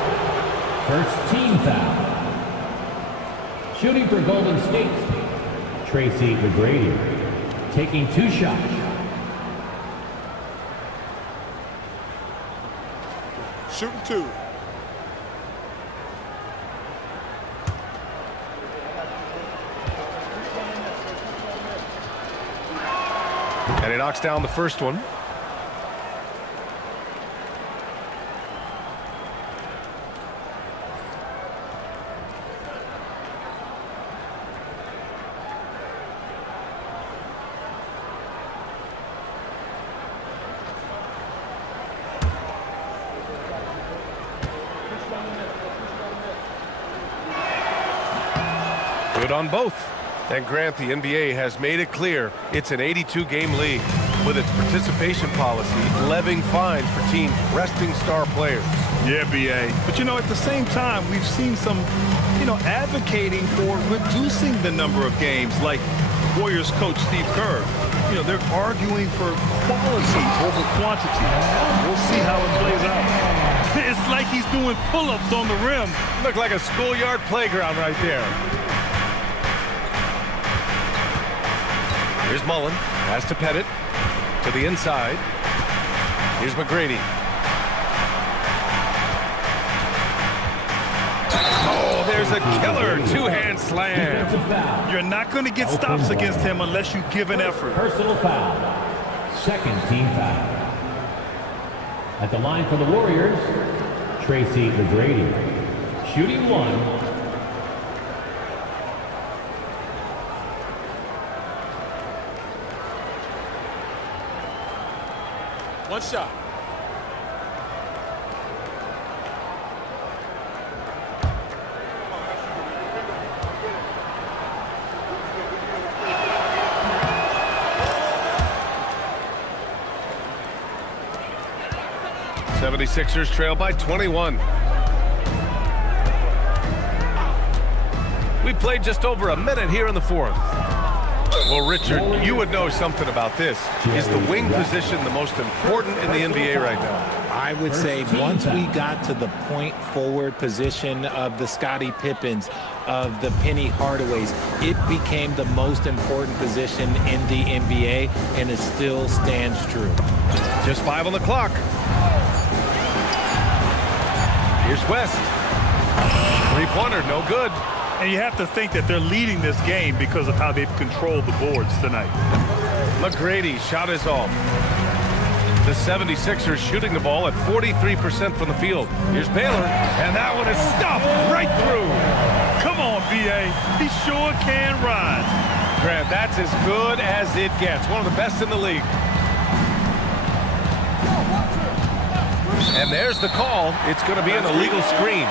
First team foul. Shooting for Golden State, Tracy McGrady. taking 2 shots. Shooting 2. And he knocks down the first one. Good on both. And Grant, the NBA has made it clear it's an 82-game league with its participation policy levying fines for teams resting star players. Yeah, BA. But, at the same time, we've seen some, advocating for reducing the number of games, like Warriors coach Steve Kerr. They're arguing for quality over quantity. We'll see how it plays out. It's like he's doing pull-ups on the rim. Look like a schoolyard playground right there. Here's Mullen. Pass to Pettit. To the inside. Here's McGrady. Oh, there's a killer two-hand slam. You're not going to get stops against him unless you give an effort. Personal foul. Second team foul. At the line for the Warriors, Tracy McGrady. Shooting 1. One shot. '76ers trail by 21. We played just over a minute here in the fourth. Well, Richard, you would know something about this. Is the wing position the most important in the NBA right now? I would say once we got to the point forward position of the Scottie Pippens, of the Penny Hardaways, it became the most important position in the NBA, and it still stands true. Just 5 on the clock. Here's West. Three-pointer, no good. And you have to think that they're leading this game because of how they've controlled the boards tonight. McGrady shot is off. The 76ers shooting the ball at 43% from the field. Here's Baylor, and that one is stuffed right through. Come on, B.A. He sure can rise. Grant, that's as good as it gets. One of the best in the league. And there's the call. It's going to be an illegal screen.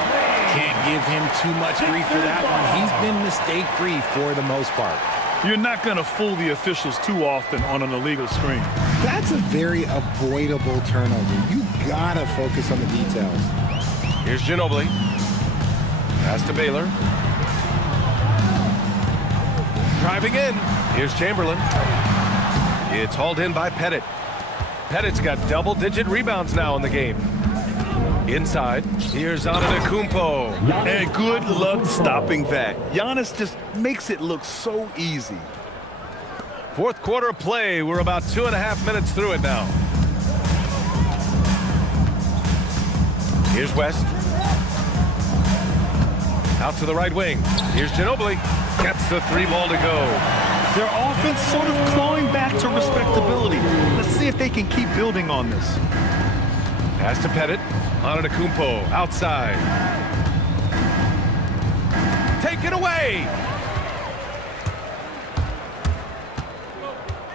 Can't give him too much grief for that one. He's been mistake-free for the most part. You're not going to fool the officials too often on an illegal screen. That's a very avoidable turnover. You got to focus on the details. Here's Ginobili. Pass to Baylor. Driving in. Here's Chamberlain. It's hauled in by Pettit. Pettit's got double-digit rebounds now in the game. Inside, here's Antetokounmpo. And good luck stopping that. Giannis just makes it look so easy. Fourth quarter of play. We're about 2.5 minutes through it now. Here's West. Out to the right wing. Here's Ginobili. Gets the 3-ball to go. Their offense sort of clawing back to respectability. Let's see if they can keep building on this. Pass to Pettit. Antetokounmpo outside. Take it away.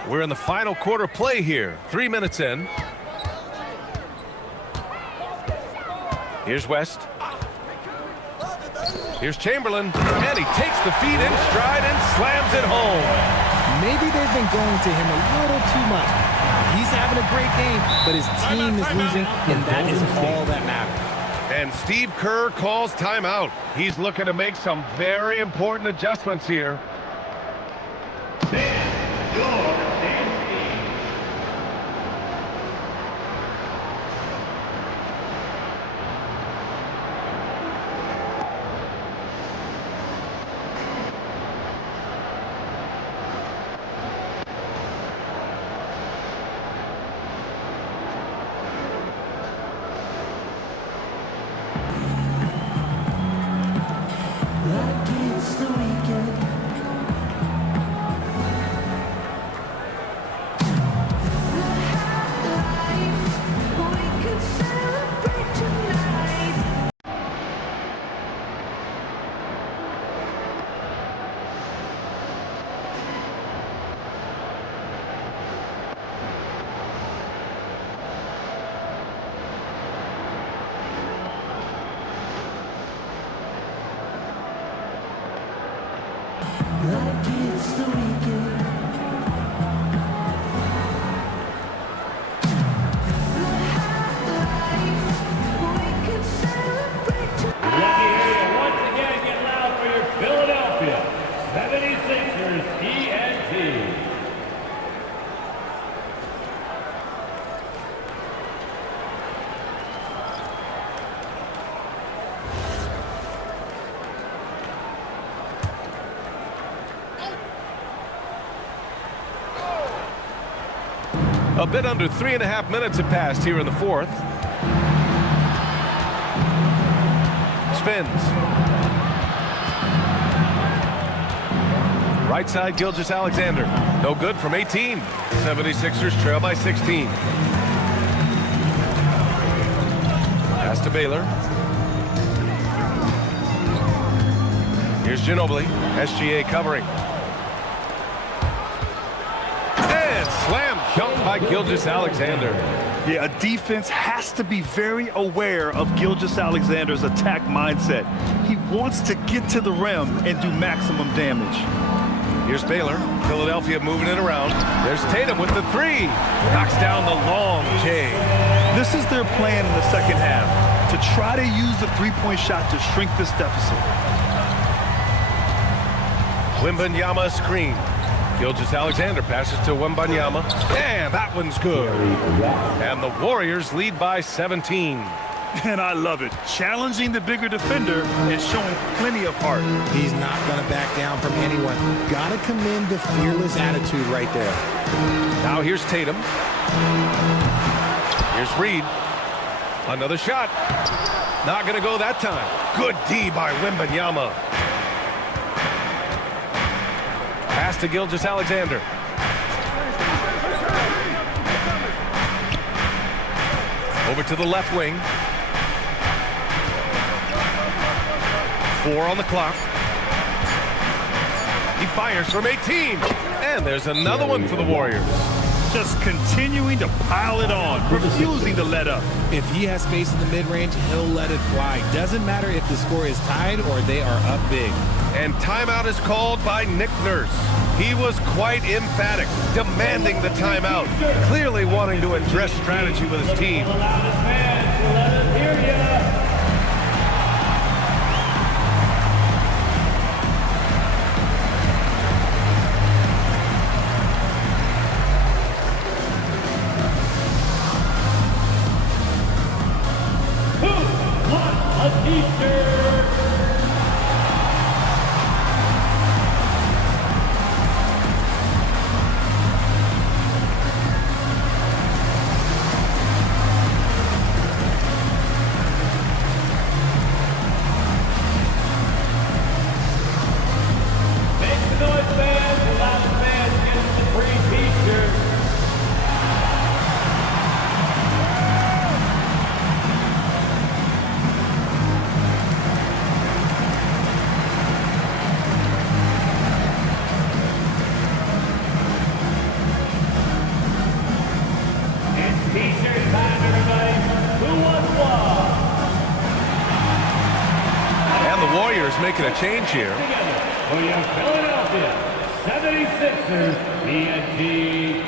We're in the final quarter play here. 3 minutes in. Here's West. Here's Chamberlain. And he takes the feet in stride and slams it home. Maybe they've been going to him a little too much. He's having a great game, but his team is losing, and that is all that matters. And Steve Kerr calls timeout. He's looking to make some very important adjustments here. A bit under 3.5 minutes have passed here in the fourth. Spins. Right side, Gilgeous-Alexander. No good from 18. 76ers trail by 16. Pass to Baylor. Here's Ginobili. SGA covering. And slam dunk by Gilgeous-Alexander. Yeah, a defense has to be very aware of Gilgeous-Alexander's attack mindset. He wants to get to the rim and do maximum damage. Here's Baylor. Philadelphia moving it around. There's Tatum with the three. Knocks down the long J. This is their plan in the second half, to try to use the three-point shot to shrink this deficit. Wembanyama screen. Gilgeous-Alexander passes to Wembanyama. And that one's good. And the Warriors lead by 17. And I love it. Challenging the bigger defender and showing plenty of heart. He's not going to back down from anyone. Got to commend the fearless attitude right there. Now here's Tatum. Here's Reed. Another shot. Not going to go that time. Good D by Wembanyama. Pass to Gilgeous-Alexander. Over to the left wing. 4 on the clock. He fires from 18. And there's another one for the Warriors. Just continuing to pile it on, refusing to let up. If he has space in the mid-range, he'll let it fly. Doesn't matter if the score is tied or they are up big. And timeout is called by Nick Nurse. He was quite emphatic, demanding the timeout, clearly wanting to address strategy with his team. Making a change here. For your Philadelphia 76ers, TNT.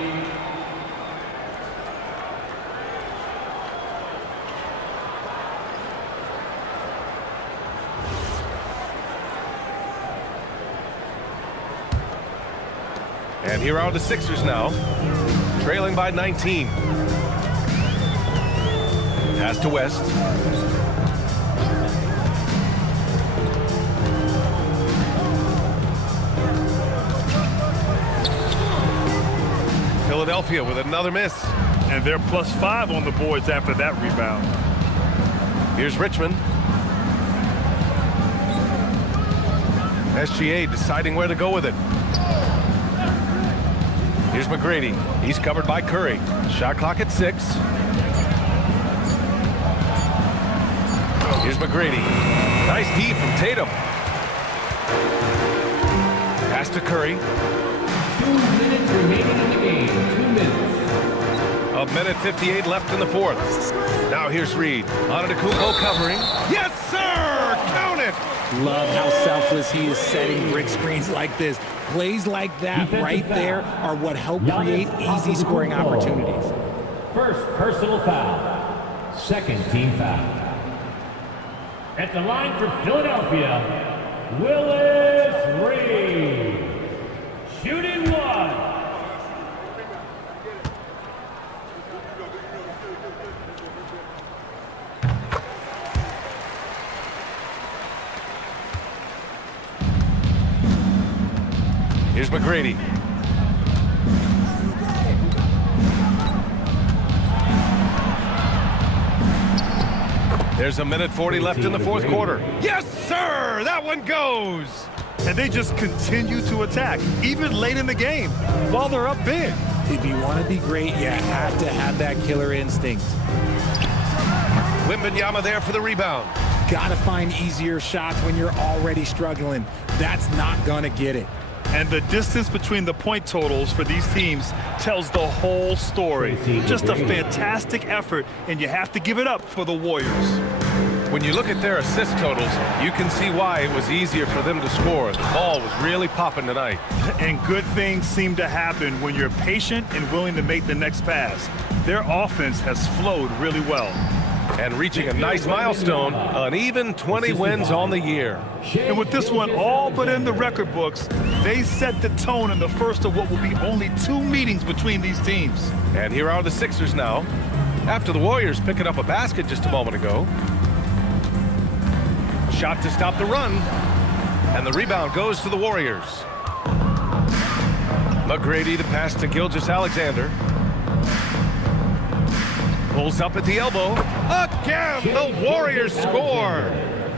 And here are the Sixers now, trailing by 19. Pass to West. Philadelphia with another miss. And they're +5 on the boards after that rebound. Here's Richmond. SGA deciding where to go with it. Here's McGrady. He's covered by Curry. Shot clock at 6. Here's McGrady. Nice D from Tatum. Pass to Curry. 2 minutes remaining in the game. 2 minutes. A minute 58 left in the fourth. Now here's Reed. Antetokounmpo covering. Yes, sir! Count it. Love how selfless he is setting brick screens like this. Plays like that right there are what help create easy scoring opportunities. First personal foul. Second team foul. At the line for Philadelphia, Willis Reed. Shooting one. Here's McGrady. There's a minute 40 left in the fourth quarter. Yes, sir! That one goes! And they just continue to attack, even late in the game, while they're up big. If you want to be great, you have to have that killer instinct. Wembanyama there for the rebound. Gotta find easier shots when you're already struggling. That's not gonna get it. And the distance between the point totals for these teams tells the whole story. Just a fantastic effort, and you have to give it up for the Warriors. When you look at their assist totals, you can see why it was easier for them to score. The ball was really popping tonight. And good things seem to happen when you're patient and willing to make the next pass. Their offense has flowed really well. And reaching a nice milestone, an even 20 wins on the year. And with this one all but in the record books, they set the tone in the first of what will be only 2 meetings between these teams. And here are the Sixers now, after the Warriors picking up a basket just a moment ago. Shot to stop the run, and the rebound goes to the Warriors. McGrady, the pass to Gilgeous-Alexander. Pulls up at the elbow. Again, the Warriors score.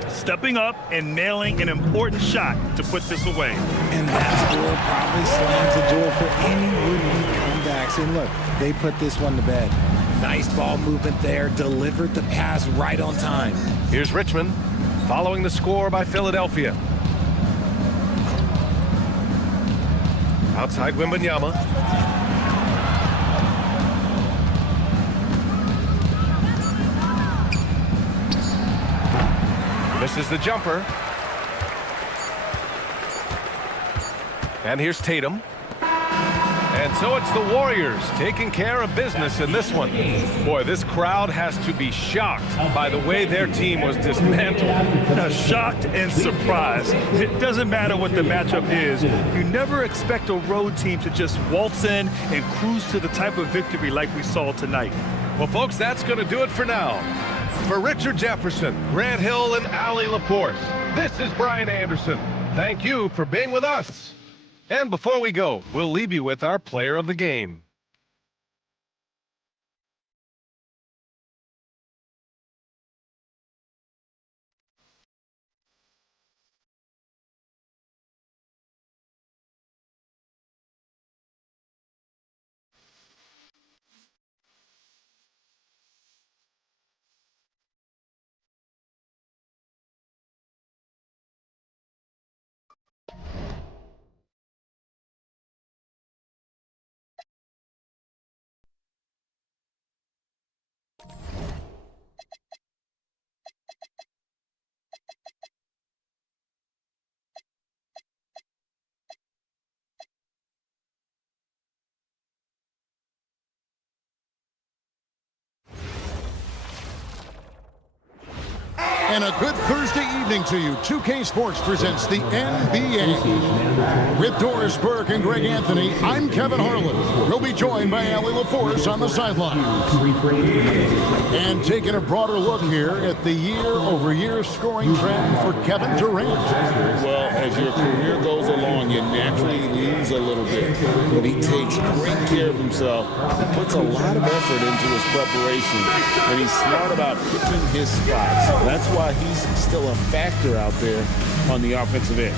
Stepping up and nailing an important shot to put this away. And that score probably slams the door for any would-be comebacks. And look, they put this one to bed. Nice ball movement there, delivered the pass right on time. Here's Richmond, following the score by Philadelphia. Outside Wembanyama. Misses the jumper. And here's Tatum. And so it's the Warriors taking care of business in this one. Boy, this crowd has to be shocked by the way their team was dismantled. Shocked and surprised. It doesn't matter what the matchup is. You never expect a road team to just waltz in and cruise to the type of victory like we saw tonight. Well, folks, that's going to do it for now. For Richard Jefferson, Grant Hill, and Allie Laporte, this is Brian Anderson. Thank you for being with us. And before we go, we'll leave you with our player of the game. And a good Thursday evening to you. 2K Sports presents the NBA. With Doris Burke and Greg Anthony, I'm Kevin Harlan. We'll be joined by Allie Laporte on the sideline. And taking a broader look here at the year-over-year scoring trend for Kevin Durant. Well, as your career goes along, you naturally lose a little bit. But he takes great care of himself, puts a lot of effort into his preparation, and he's smart about picking his spots. That's why he's still a factor out there on the offensive end.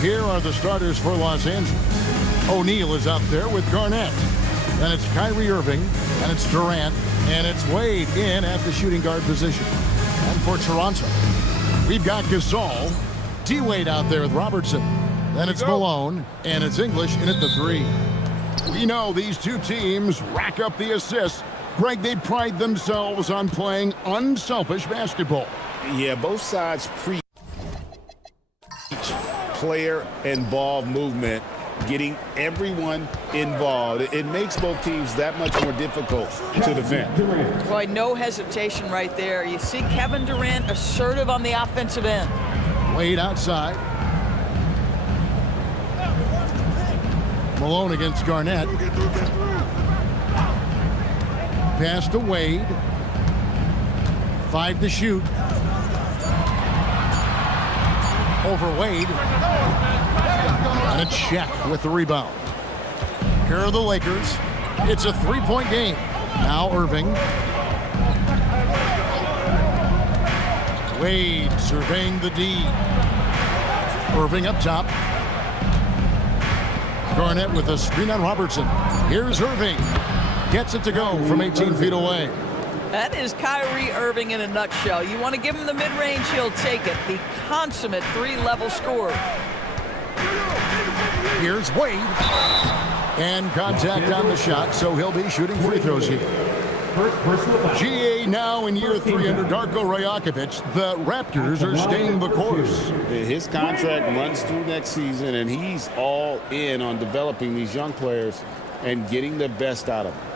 Here are the starters for Los Angeles. O'Neal is out there with Garnett. Then it's Kyrie Irving, and it's Durant, and it's Wade in at the shooting guard position. And for Toronto, we've got Gasol, D-Wade out there with Robertson. Then it's Malone, and it's English in at the 3. We know these two teams rack up the assists. Greg, they pride themselves on playing unselfish basketball. Yeah, both sides player-involved movement, getting everyone involved. It makes both teams that much more difficult to defend. Boy, no hesitation right there. You see Kevin Durant assertive on the offensive end. Wade outside. Malone against Garnett. Pass to Wade. 5 to shoot. Over Wade. And a check with the rebound. Here are the Lakers. It's a 3-point game. Now Irving. Wade surveying the D. Irving up top. Garnett with a screen on Robertson. Here's Irving. Gets it to go from 18 feet away. That is Kyrie Irving in a nutshell. You want to give him the mid-range, he'll take it. The consummate 3-level scorer. Here's Wade. And contact on the shot, so he'll be shooting free throws here. GA now in year 3 under Darko Rajakovic. The Raptors are staying the course. His contract runs through next season, and he's all in on developing these young players and getting the best out of them.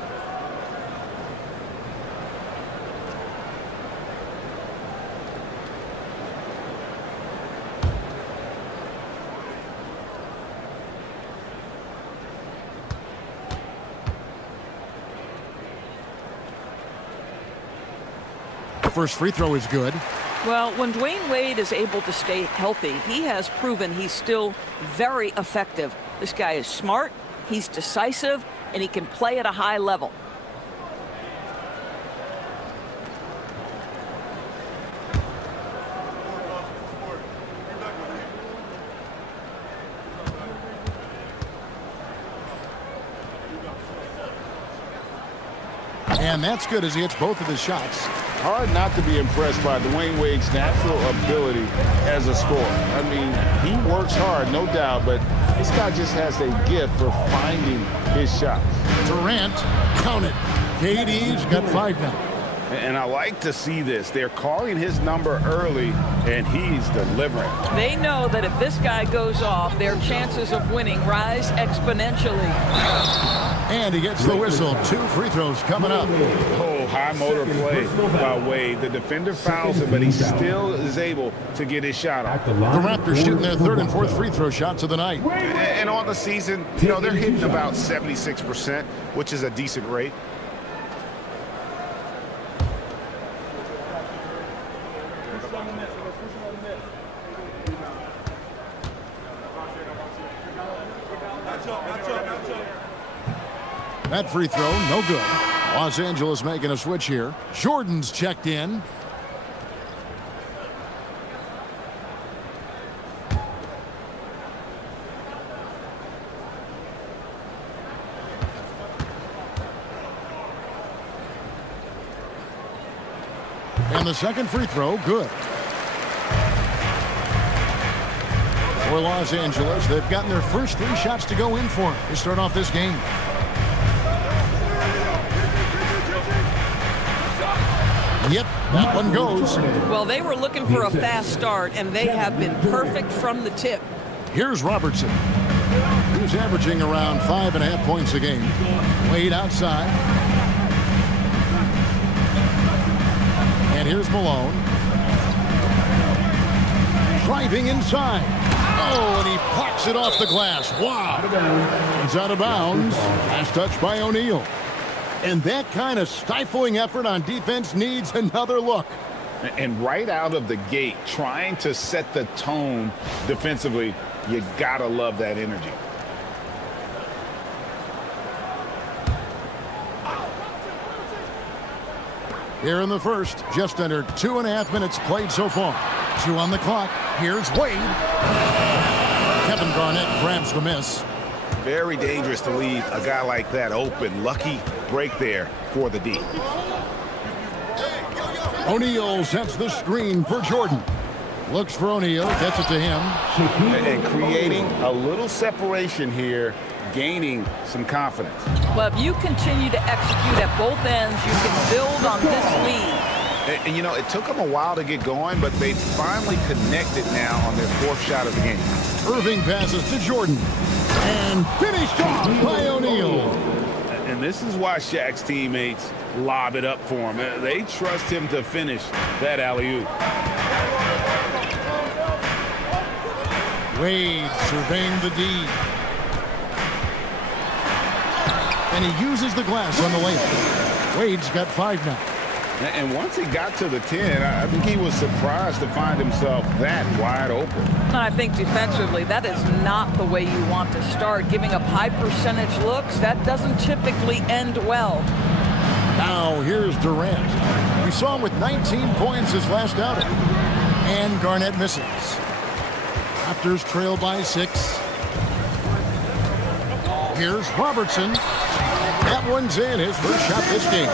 First free throw is good. Well, when Dwayne Wade is able to stay healthy, he has proven he's still very effective. This guy is smart, he's decisive, and he can play at a high level. And that's good as he hits both of his shots. Hard not to be impressed by Dwayne Wade's natural ability as a scorer. I mean, he works hard, no doubt, but this guy just has a gift for finding his shots. Durant, count it. KD's got 5 now. And I like to see this. They're calling his number early, and he's delivering. They know that if this guy goes off, their chances of winning rise exponentially. And he gets the whistle. 2 free throws coming up. Oh, high motor play by Wade. The defender fouls him, but he still is able to get his shot off. The Raptors shooting their 3rd and 4th free throw shots of the night. And on the season, you know, they're hitting about 76%, which is a decent rate. That free throw, no good. Los Angeles making a switch here. Jordan's checked in. And the second free throw, good. For Los Angeles, they've gotten their first 3 shots to go in for to start off this game. Yep, that one goes. Well, they were looking for a fast start, and they have been perfect from the tip. Here's Robertson. He's averaging around 5.5 points a game. Wade outside. And here's Malone. Driving inside. Oh, and he blocks it off the glass. Wow. He's out of bounds. Last touch by O'Neal. And that kind of stifling effort on defense needs another look. And right out of the gate, trying to set the tone defensively, you gotta love that energy. Here in the first, just under 2.5 minutes played so far. 2 on the clock. Here's Wade. Kevin Garnett grabs the miss. Very dangerous to leave a guy like that open. Lucky break there for the D. O'Neal sets the screen for Jordan. Looks for O'Neal, gets it to him. And creating a little separation here, gaining some confidence. Well, if you continue to execute at both ends, you can build on this lead. And, you know, it took them a while to get going, but they finally connected now on their fourth shot of the game. Irving passes to Jordan. And finished off by O'Neal. And this is why Shaq's teammates lob it up for him. They trust him to finish that alley-oop. Wade surveying the D. And he uses the glass on the layup. Wade's got 5 now. And once he got to the 10, I think he was surprised to find himself that wide open. And I think defensively, that is not the way you want to start. Giving up high percentage looks, that doesn't typically end well. Now here's Durant. We saw him with 19 points his last outing. And Garnett misses. Raptors trail by 6. Here's Robertson. That one's in, his first shot this game.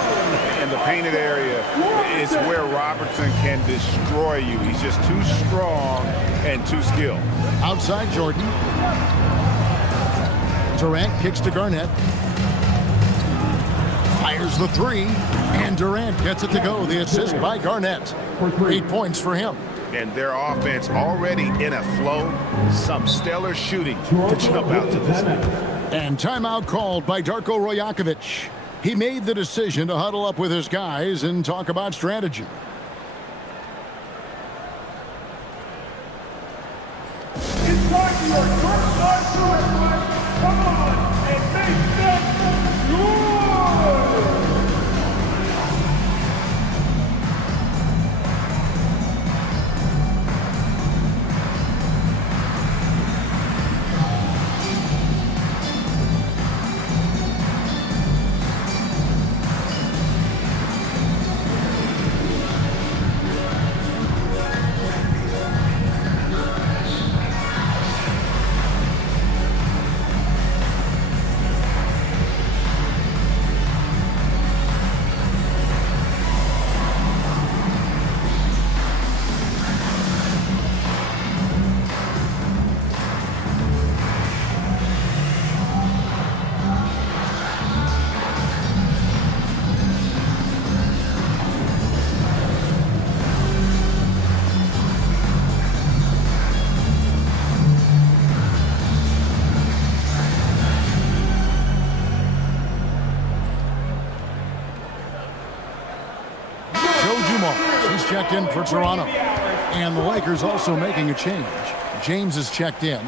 And the painted area is where Robertson can destroy you. He's just too strong and too skilled. Outside Jordan. Durant kicks to Garnett. Fires the 3. And Durant gets it to go. The assist by Garnett. 8 points for him. And their offense already in a flow. Some stellar shooting to jump out to this lead. And timeout called by Darko Rajakovic. He made the decision to huddle up with his guys and talk about strategy. It's time for your short side to come on and make them yours! Checked in for Toronto. And the Lakers also making a change. James is checked in.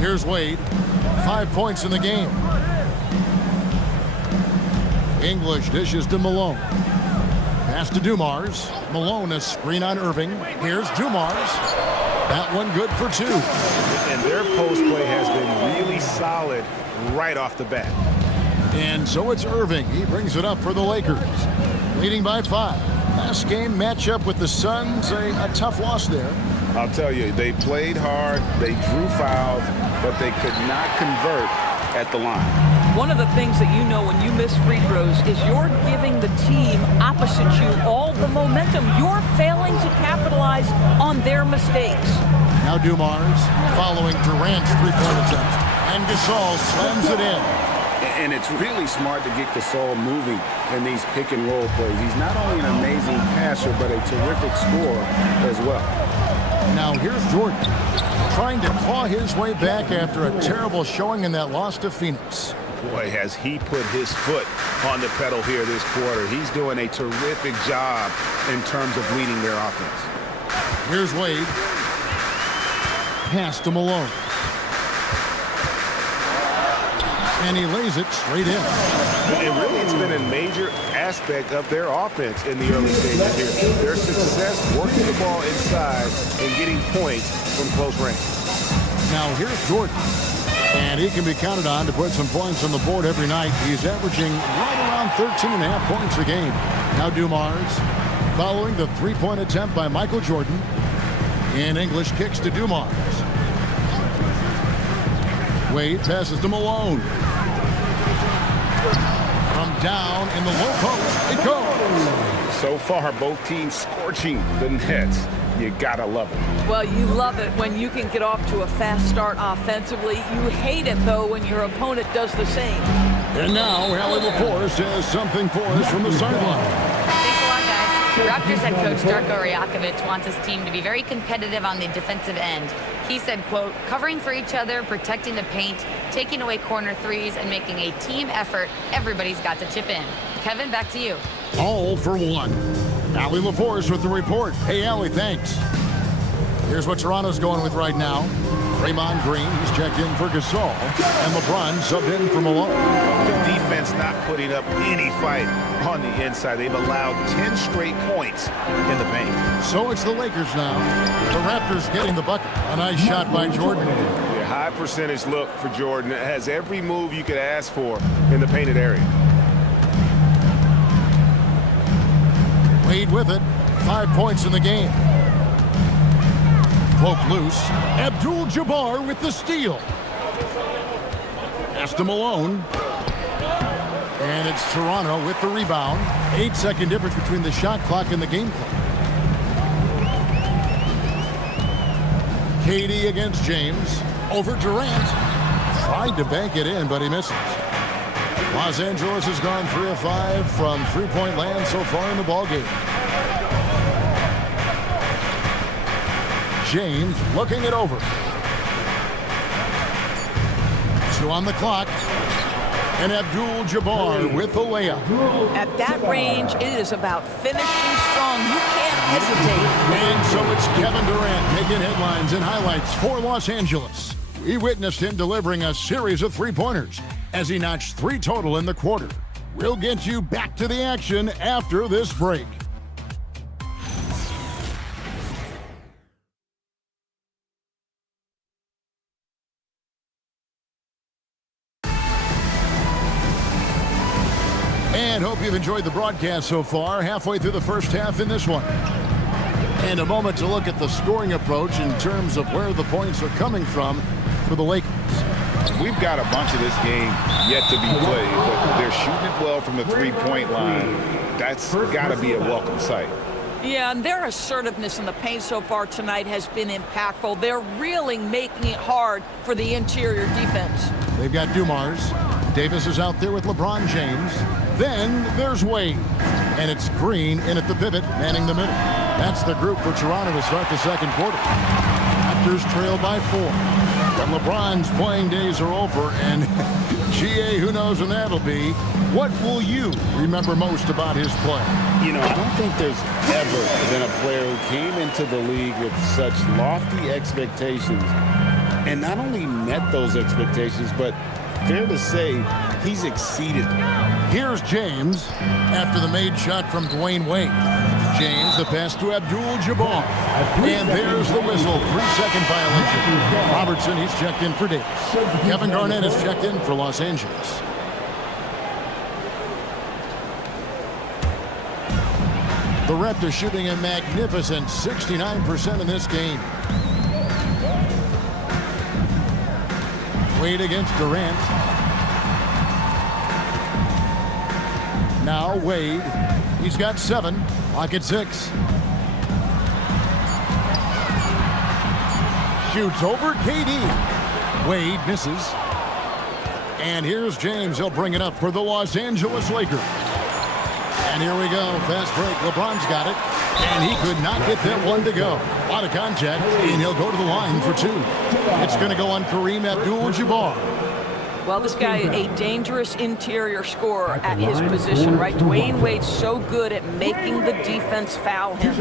Here's Wade. 5 points in the game. English dishes to Malone. Pass to Dumars. Malone, a screen on Irving. Here's Dumars. That one good for 2. And their post play has been really solid right off the bat. And so it's Irving. He brings it up for the Lakers. Leading by 5. Last game matchup with the Suns, a tough loss there. I'll tell you, they played hard, they drew fouls, but they could not convert at the line. One of the things that you know when you miss free throws is you're giving the team opposite you all the momentum. You're failing to capitalize on their mistakes. Now Dumars following Durant's three-point attempt. And Gasol slams it in. And it's really smart to get Gasol moving in these pick-and-roll plays. He's not only an amazing passer, but a terrific scorer as well. Now here's Jordan trying to claw his way back after a terrible showing in that loss to Phoenix. Boy, has he put his foot on the pedal here this quarter. He's doing a terrific job in terms of leading their offense. Here's Wade. Pass to Malone. And he lays it straight in. And really, it's been a major aspect of their offense in the early stages here. Their success working the ball inside and getting points from close range. Now here's Jordan. And he can be counted on to put some points on the board every night. He's averaging right around 13.5 points a game. Now Dumars following the three-point attempt by Michael Jordan. And English kicks to Dumars. Wade passes to Malone. From down in the low post, it goes. So far, both teams scorching the Nets. You gotta love it. Well, you love it when you can get off to a fast start offensively. You hate it, though, when your opponent does the same. And now, Allie LaForce has something for us from the sideline. Thanks a lot, guys. Raptors head coach Darko Rajakovic wants his team to be very competitive on the defensive end. He said, quote, covering for each other, protecting the paint, taking away corner threes, and making a team effort. Everybody's got to chip in. Kevin, back to you. All for one. Allie LaForce with the report. Hey, Allie, thanks. Here's what Toronto's going with right now. Draymond Green, he's checked in for Gasol. And LeBron subbed in for Malone. The defense not putting up any fight on the inside. They've allowed 10 straight points in the paint. So it's the Lakers now. The Raptors getting the bucket. A nice shot by Jordan. Yeah, high percentage look for Jordan. It has every move you could ask for in the painted area. Wade with it. 5 points in the game. Poke loose. Abdul-Jabbar with the steal. Pass to Malone. And it's Toronto with the rebound. 8-second difference between the shot clock and the game clock. KD against James. Over Durant. Tried to bank it in, but he misses. Los Angeles has gone 3 of 5 from three-point land so far in the ballgame. James looking it over. 2 on the clock. And Abdul-Jabbar with the layup. At that range, it is about finishing strong. You can't hesitate. And so it's Kevin Durant making headlines and highlights for Los Angeles. We witnessed him delivering a series of three-pointers as he notched 3 total in the quarter. We'll get you back to the action after this break. And hope you've enjoyed the broadcast so far, halfway through the first half in this one. And a moment to look at the scoring approach in terms of where the points are coming from for the Lakers. We've got a bunch of this game yet to be played, but they're shooting it well from the three-point line. That's got to be a welcome sight. Yeah, and their assertiveness in the paint so far tonight has been impactful. They're really making it hard for the interior defense. They've got Dumars. Davis is out there with LeBron James. Then there's Wade. And it's Green in at the pivot, manning the middle. That's the group for Toronto to start the second quarter. Raptors trail by 4. When LeBron's playing days are over, and GA, who knows when that'll be, what will you remember most about his play? You know, I don't think there's ever been a player who came into the league with such lofty expectations and not only met those expectations, but fair to say, he's exceeded. Here's James after the made shot from Dwayne Wade. James, the pass to Abdul-Jabbar. And there's the whistle. 3-second violation. Robertson, he's checked in for Davis. Kevin Garnett is checked in for Los Angeles. The Raptors shooting a magnificent 69% in this game. Wade against Durant. Now Wade. He's got 7. Lock at 6. Shoots over KD. Wade misses. And here's James. He'll bring it up for the Los Angeles Lakers. And here we go. Fast break. LeBron's got it. And he could not get that one to go. A lot of contact. And he'll go to the line for 2. It's going to go on Kareem Abdul-Jabbar. Well, this guy is a dangerous interior scorer at his position, right? Dwayne Wade's so good at making the defense foul him.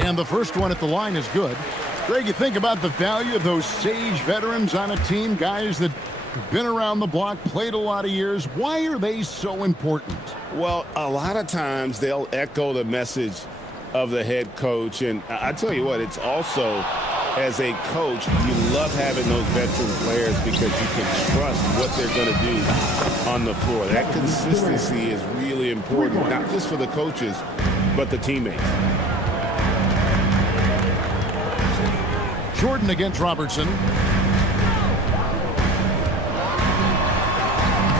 And the first one at the line is good. Greg, you think about the value of those sage veterans on a team, guys that have been around the block, played a lot of years. Why are they so important? Well, a lot of times they'll echo the message of the head coach. And I tell you what, it's also as a coach, you love having those veteran players because you can trust what they're going to do on the floor. That consistency is really important, not just for the coaches, but the teammates. Jordan against Robertson.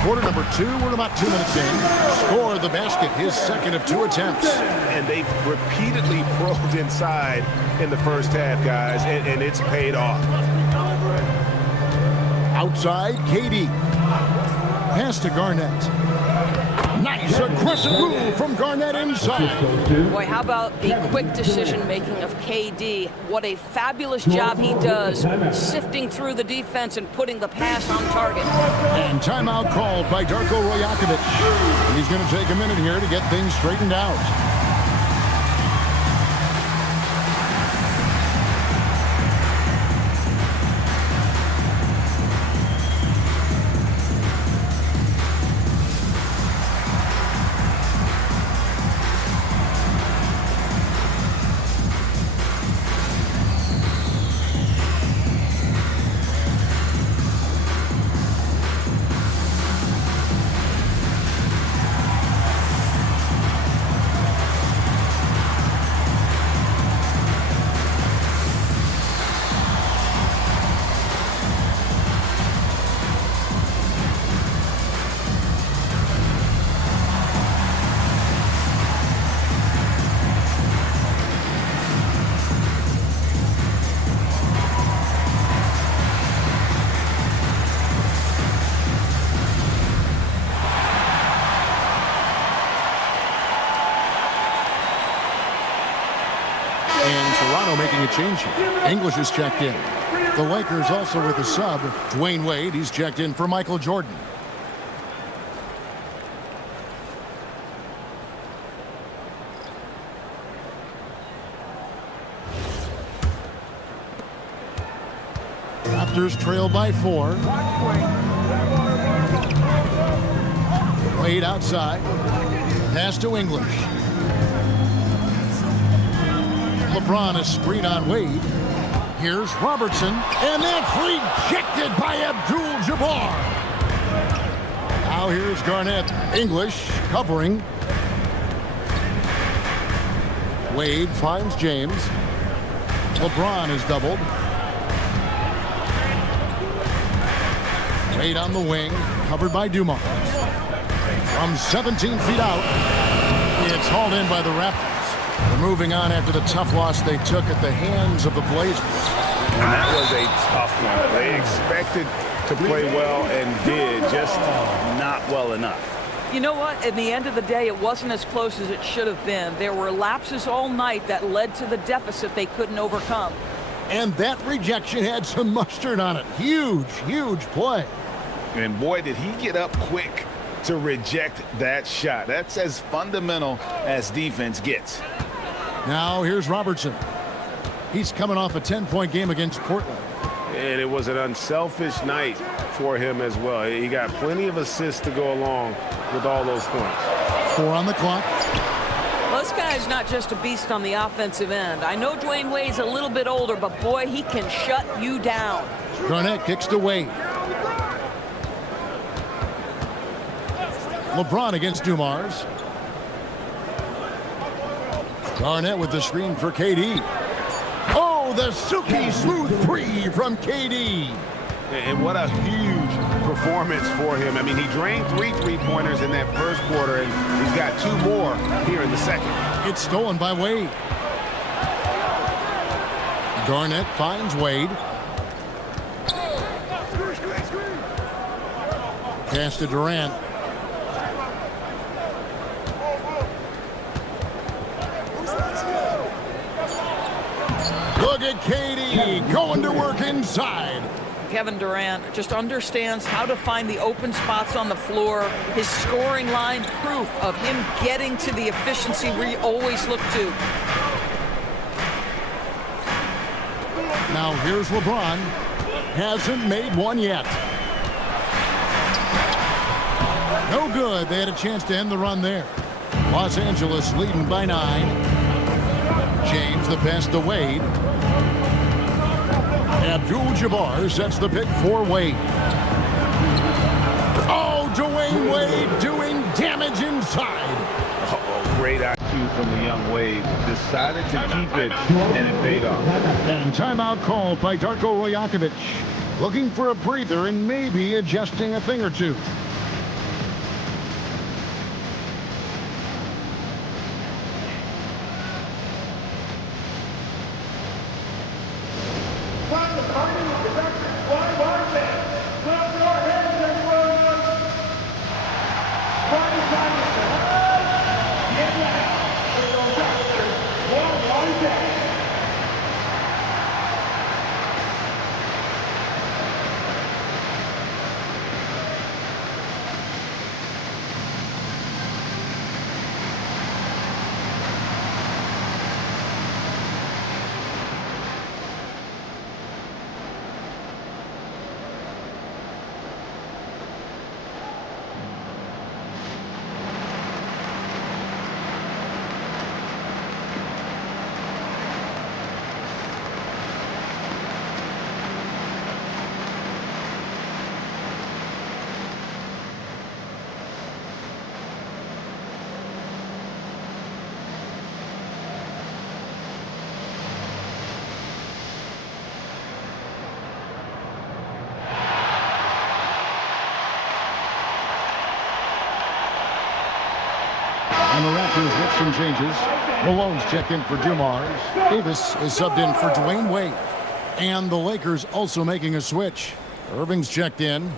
Quarter number 2, we're about 2 minutes in. Scored the basket, his second of 2 attempts. And they've repeatedly probed inside in the first half, guys, and it's paid off. Outside, KD. Pass to Garnett. Nice aggressive move from Garnett inside. Boy, how about the quick decision-making of KD? What a fabulous job he does sifting through the defense and putting the pass on target. And timeout called by Darko Rajakovic. He's going to take a minute here to get things straightened out. Making a change here. English is checked in. The Lakers also with a sub. Dwayne Wade, he's checked in for Michael Jordan. Raptors trail by 4. Wade outside. Pass to English. LeBron is screen on Wade. Here's Robertson, and that's rejected by Abdul-Jabbar. Now here's Garnett. English covering. Wade finds James. LeBron is doubled. Wade on the wing, covered by Dumars. From 17 feet out, it's hauled in by the Raptors. They're moving on after the tough loss they took at the hands of the Blazers. And that was a tough one. They expected to play well and did, just not well enough. You know what? At the end of the day, it wasn't as close as it should have been. There were lapses all night that led to the deficit they couldn't overcome. And that rejection had some mustard on it. Huge, huge play. And boy, did he get up quick to reject that shot. That's as fundamental as defense gets. Now here's Robertson. He's coming off a 10-point game against Portland. And it was an unselfish night for him as well. He got plenty of assists to go along with all those points. 4 on the clock. Well, this guy's not just a beast on the offensive end. I know Dwayne Wade's a little bit older, but boy, he can shut you down. Garnett kicks to Wade. LeBron against Dumars. Garnett with the screen for KD. Oh, the silky smooth 3 from KD. And what a huge performance for him. I mean, he drained 3 3-pointers in that first quarter, and he's got 2 more here in the second. It's stolen by Wade. Garnett finds Wade. Pass to Durant. Look at KD going to work inside. Kevin Durant just understands how to find the open spots on the floor. His scoring line, proof of him getting to the efficiency we always look to. Now here's LeBron. Hasn't made one yet. No good. They had a chance to end the run there. Los Angeles leading by 9. James the pass to Wade. Abdul-Jabbar sets the pick for Wade. Oh, Dwayne Wade doing damage inside. Oh, great IQ from the young Wade. Decided to keep it, and it paid off. And timeout called by Darko Rajakovic. Looking for a breather and maybe adjusting a thing or two. And the Raptors with some changes. Malone's checked in for Dumars. Davis is subbed in for Dwayne Wade. And the Lakers also making a switch. Irving's checked in.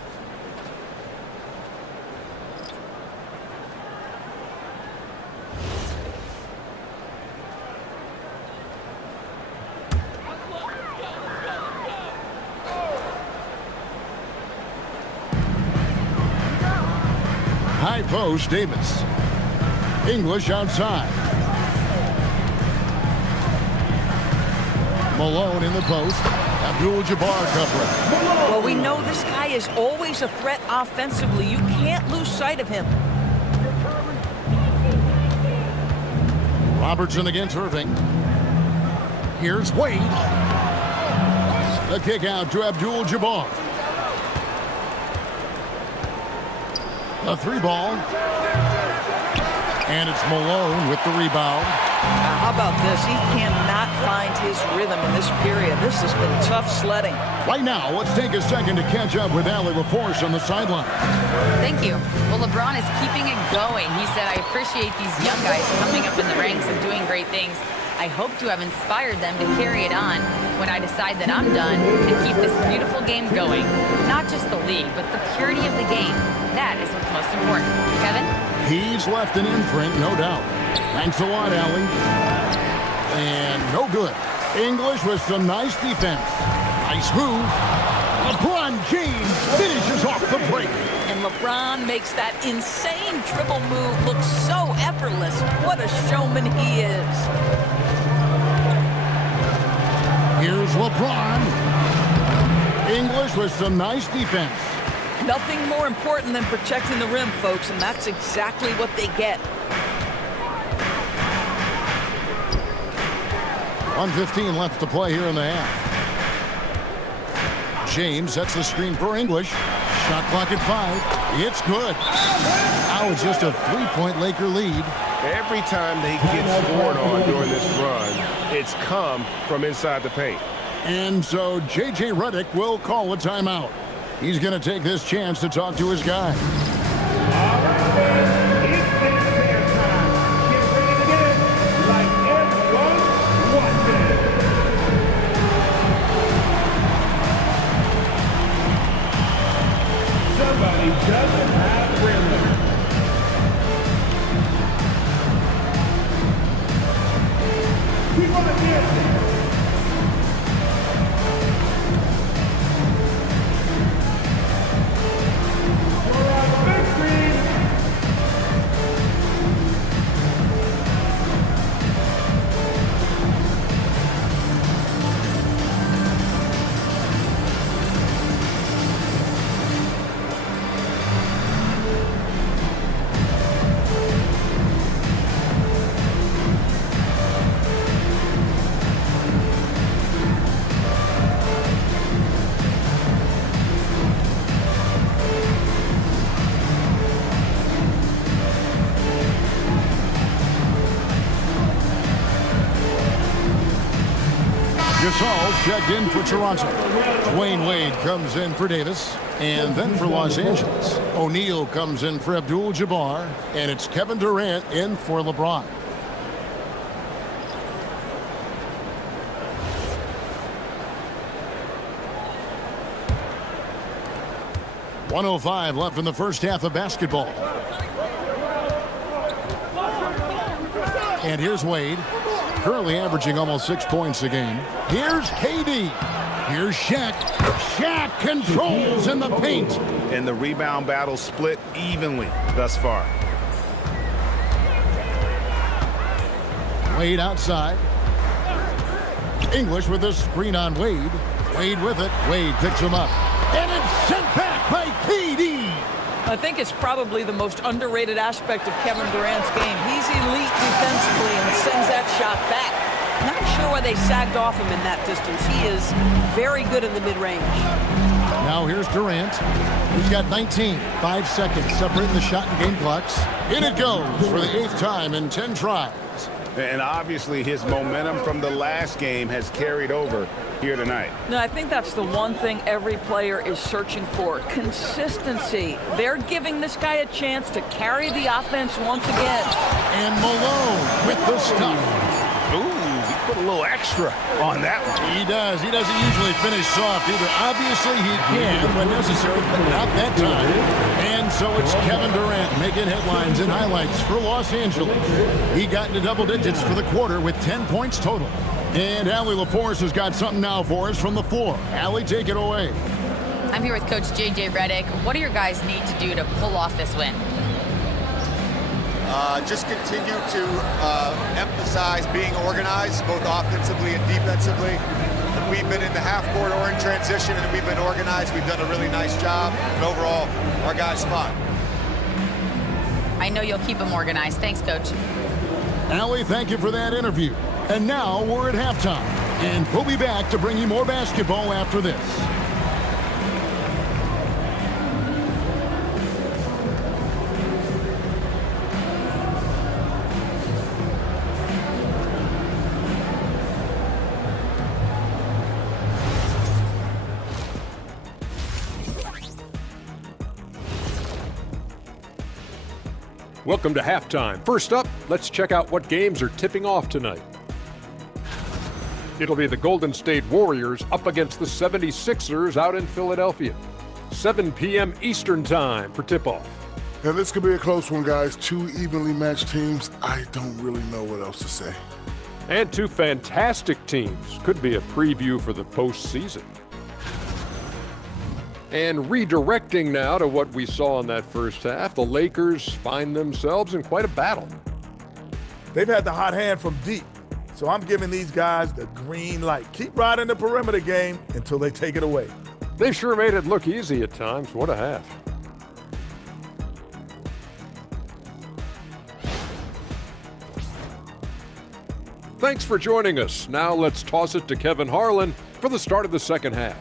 High post, Davis. English outside. Malone in the post. Abdul-Jabbar covering. Well, we know this guy is always a threat offensively. You can't lose sight of him. Robertson against Irving. Here's Wade. The kick out to Abdul-Jabbar. A three ball. And it's Malone with the rebound. How about this? He cannot find his rhythm in this period. This has been tough sledding. Right now, let's take a second to catch up with Allie LaForce on the sideline. Thank you. Well, LeBron is keeping it going. He said, I appreciate these young guys coming up in the ranks and doing great things. I hope to have inspired them to carry it on when I decide that I'm done and keep this beautiful game going. Not just the league, but the purity of the game. That is what's most important. Kevin? He's left an imprint, no doubt. Thanks a lot, Allie. And no good. English with some nice defense. Nice move. LeBron James finishes off the break. And LeBron makes that insane dribble move look so effortless. What a showman he is. Here's LeBron. English with some nice defense. Nothing more important than protecting the rim, folks, and that's exactly what they get. 1:15 left to play here in the half. James sets the screen for English. Shot clock at 5. It's good. Now it's just a 3-point Laker lead. Every time they get scored on during this run, it's come from inside the paint. And so J.J. Redick will call a timeout. He's going to take this chance to talk to his guy. Somebody doesn't have rhythm. Keep on dancing. Gasol's checked in for Toronto. Dwayne Wade comes in for Davis. And then for Los Angeles, O'Neal comes in for Abdul-Jabbar. And it's Kevin Durant in for LeBron. .105 left in the first half of basketball. And here's Wade, currently averaging almost 6 points a game. Here's KD. Here's Shaq. Shaq controls in the paint. And the rebound battle split evenly thus far. Wade outside. English with a screen on Wade. Wade with it. Wade picks him up. And it's sent back by KD. I think it's probably the most underrated aspect of Kevin Durant's game. He's elite defensively and sends that shot back. Not sure why they sagged off him in that distance. He is very good in the mid-range. Now here's Durant. He's got 19. 5 seconds separating the shot and game clocks. In it goes for the 8th time in 10 tries. And obviously his momentum from the last game has carried over here tonight. No, I think that's the one thing every player is searching for. Consistency. They're giving this guy a chance to carry the offense once again. And Malone with the stuff. Ooh, he put a little extra on that one. He does. He doesn't usually finish soft either. Obviously he can when necessary, but not that time. And so it's Kevin Durant making headlines and highlights for Los Angeles. He got into double digits for the quarter with 10 points total. And Allie LaForce has got something now for us from the floor. Allie, take it away. I'm here with Coach J.J. Redick. What do your guys need to do to pull off this win? Just continue to emphasize being organized, both offensively and defensively. We've been in the half-court or in transition, and we've been organized. We've done a really nice job, and overall, our guys fought. I know you'll keep them organized. Thanks, Coach. Allie, thank you for that interview. And now we're at halftime, and we'll be back to bring you more basketball after this. Welcome to halftime. First up, let's check out what games are tipping off tonight. It'll be the Golden State Warriors up against the 76ers out in Philadelphia. 7 p.m. Eastern time for tip-off. Now, this could be a close one, guys. Two evenly matched teams. I don't really know what else to say. And two fantastic teams. Could be a preview for the postseason. And redirecting now to what we saw in that first half, the Lakers find themselves in quite a battle. They've had the hot hand from deep, so I'm giving these guys the green light. Keep riding the perimeter game until they take it away. They sure made it look easy at times. What a half. Thanks for joining us. Now let's toss it to Kevin Harlan for the start of the second half.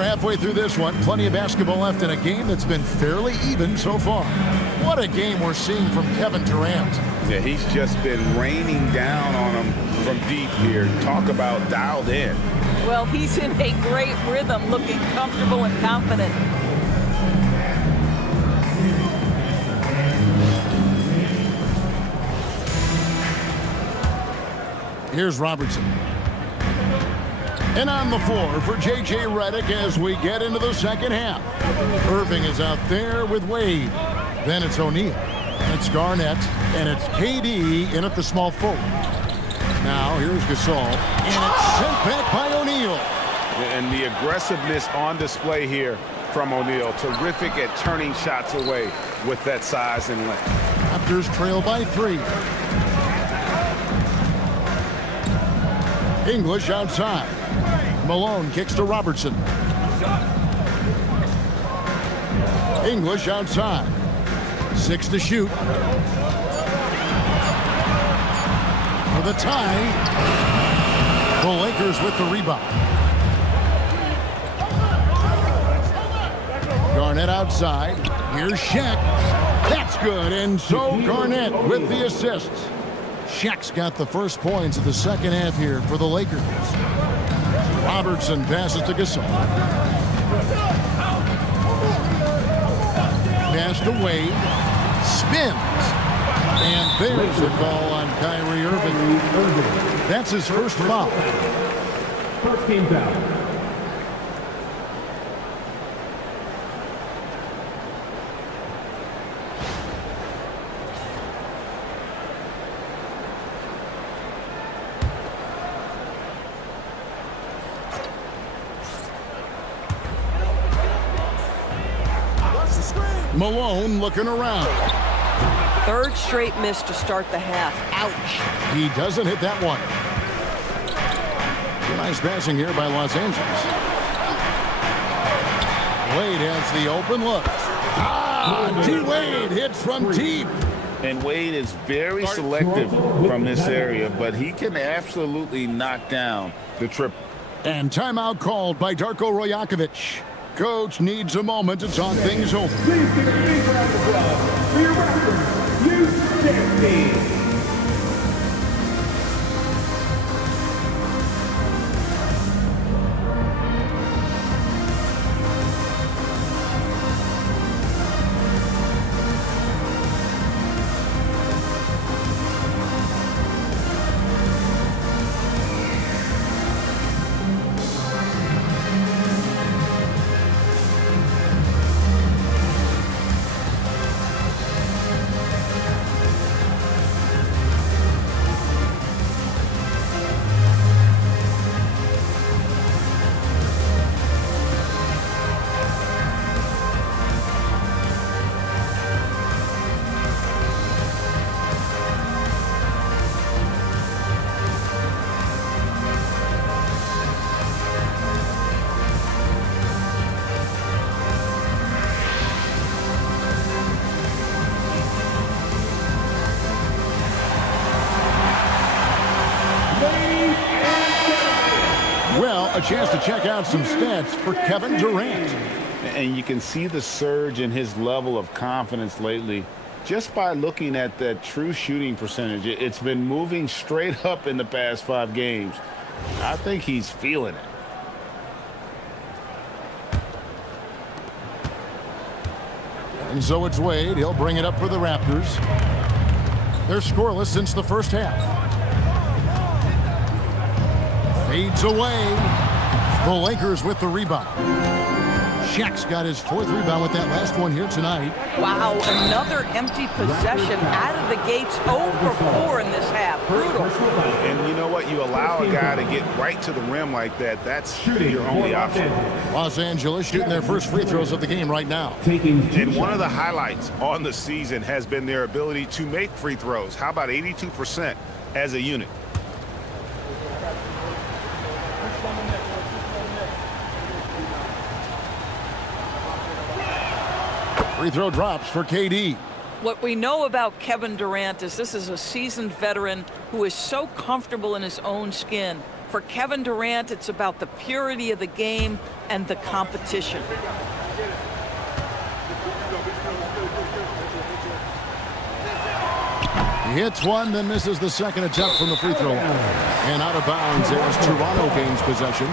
Halfway through this one, plenty of basketball left in a game that's been fairly even so far. What a game we're seeing from Kevin Durant. Yeah, he's just been raining down on him from deep here. Talk about dialed in. Well, he's in a great rhythm, looking comfortable and confident. Here's Robertson. And on the floor for J.J. Redick as we get into the second half. Irving is out there with Wade. Then it's O'Neal. It's Garnett. And it's KD in at the small forward. Now here's Gasol. And it's sent back by O'Neal. And the aggressiveness on display here from O'Neal. Terrific at turning shots away with that size and length. Raptors trail by 3. English outside. Malone kicks to Robertson. English outside. 6 to shoot. For the tie. The Lakers with the rebound. Garnett outside. Here's Shaq. That's good, and so Garnett with the assists. Shaq's got the first points of the second half here for the Lakers. Robertson passes to Gasol. Pass to Wade. Spins. And there's the call on Kyrie Irving. That's his first foul. First team foul. Malone looking around. Third straight miss to start the half. Ouch. He doesn't hit that one. Nice passing here by Los Angeles. Wade has the open look. T-Wade hits from deep. And Wade is very selective from this area, but he can absolutely knock down the triple. And timeout called by Darko Rajakovic. Coach needs a moment to talk things over. Please give a big round of applause for your Raptors, U-16. A chance to check out some stats for Kevin Durant. And you can see the surge in his level of confidence lately just by looking at that true shooting percentage. It's been moving straight up in the past 5 games. I think he's feeling it. And so it's Wade. He'll bring it up for the Raptors. They're scoreless since the first half. Fades away. The Lakers with the rebound. Shaq's got his 4th rebound with that last one here tonight. Wow, another empty possession out of the gates. 0 for 4 in this half. Brutal. And you know what? You allow a guy to get right to the rim like that. That's your only option. Los Angeles shooting their first free throws of the game right now. And one of the highlights on the season has been their ability to make free throws. How about 82% as a unit? Free throw drops for KD. What we know about Kevin Durant is this is a seasoned veteran who is so comfortable in his own skin. For Kevin Durant, it's about the purity of the game and the competition. He hits one, then misses the second attempt from the free throw line. And out of bounds as Toronto gains possession.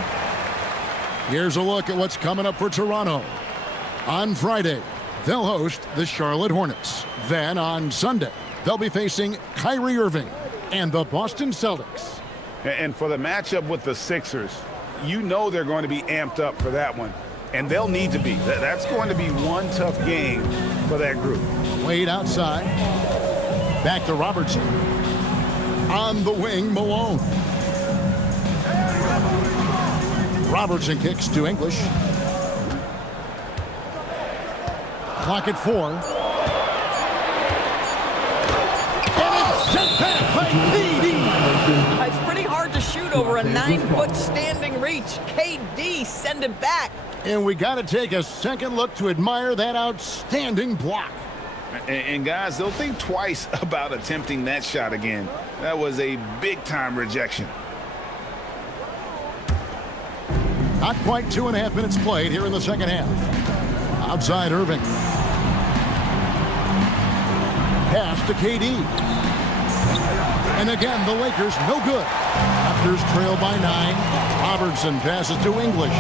Here's a look at what's coming up for Toronto. On Friday, they'll host the Charlotte Hornets. Then on Sunday, they'll be facing Kyrie Irving and the Boston Celtics. And for the matchup with the Sixers, you know they're going to be amped up for that one. And they'll need to be. That's going to be one tough game for that group. Wade outside. Back to Robertson. On the wing, Malone. Robertson kicks to English. Clock at 4. And it's sent back by KD. It's pretty hard to shoot over a 9-foot standing reach. KD send it back. And we got to take a second look to admire that outstanding block. And guys, they'll think twice about attempting that shot again. That was a big-time rejection. Not quite 2.5 minutes played here in the second half. Outside Irving. Pass to KD. And again, the Lakers no good. Raptors trail by 9. Robertson passes to English.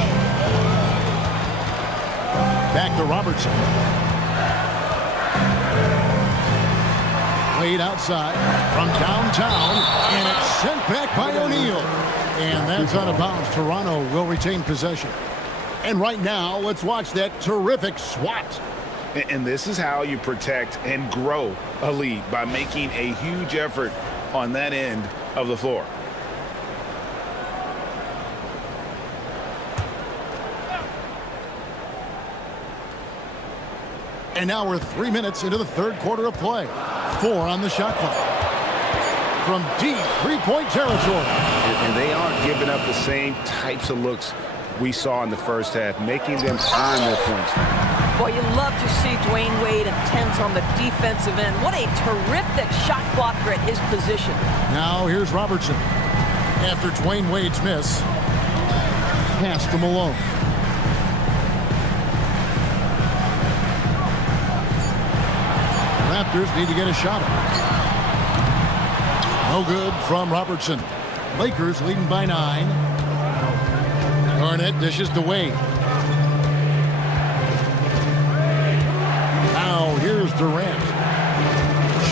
Back to Robertson. Wade outside from downtown, and it's sent back by O'Neal. And that's out of bounds. Toronto will retain possession. And right now, let's watch that terrific swat. And this is how you protect and grow a lead, by making a huge effort on that end of the floor. And now we're 3 minutes into the third quarter of play. 4 on the shot clock. From deep three-point territory. And they aren't giving up the same types of looks we saw in the first half, making them earn their points. Well, you love to see Dwayne Wade intense on the defensive end. What a terrific shot blocker at his position. Now here's Robertson. After Dwayne Wade's miss, pass to Malone. Raptors need to get a shot up. No good from Robertson. Lakers leading by 9. Garnett dishes to Wade. Now here's Durant.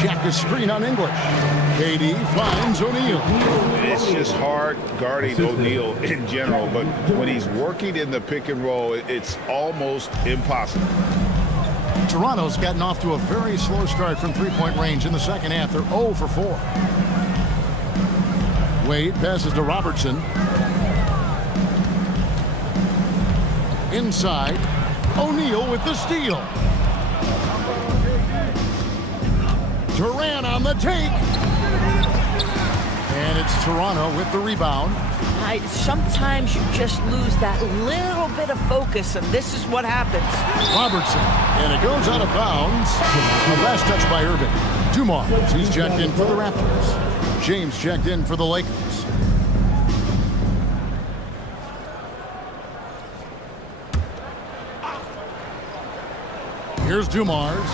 Check a screen on English. KD finds O'Neal. It's just hard guarding O'Neal in general, but when he's working in the pick and roll, it's almost impossible. Toronto's gotten off to a very slow start from three-point range in the second half. They're 0 for 4. Wade passes to Robertson. Inside, O'Neal with the steal. Durant on the take. And it's Toronto with the rebound. Sometimes you just lose that little bit of focus, and this is what happens. Robertson, and it goes out of bounds. The last touch by Irving. Dumars, he's checked in for the Raptors. James checked in for the Lakers. Here's Dumars.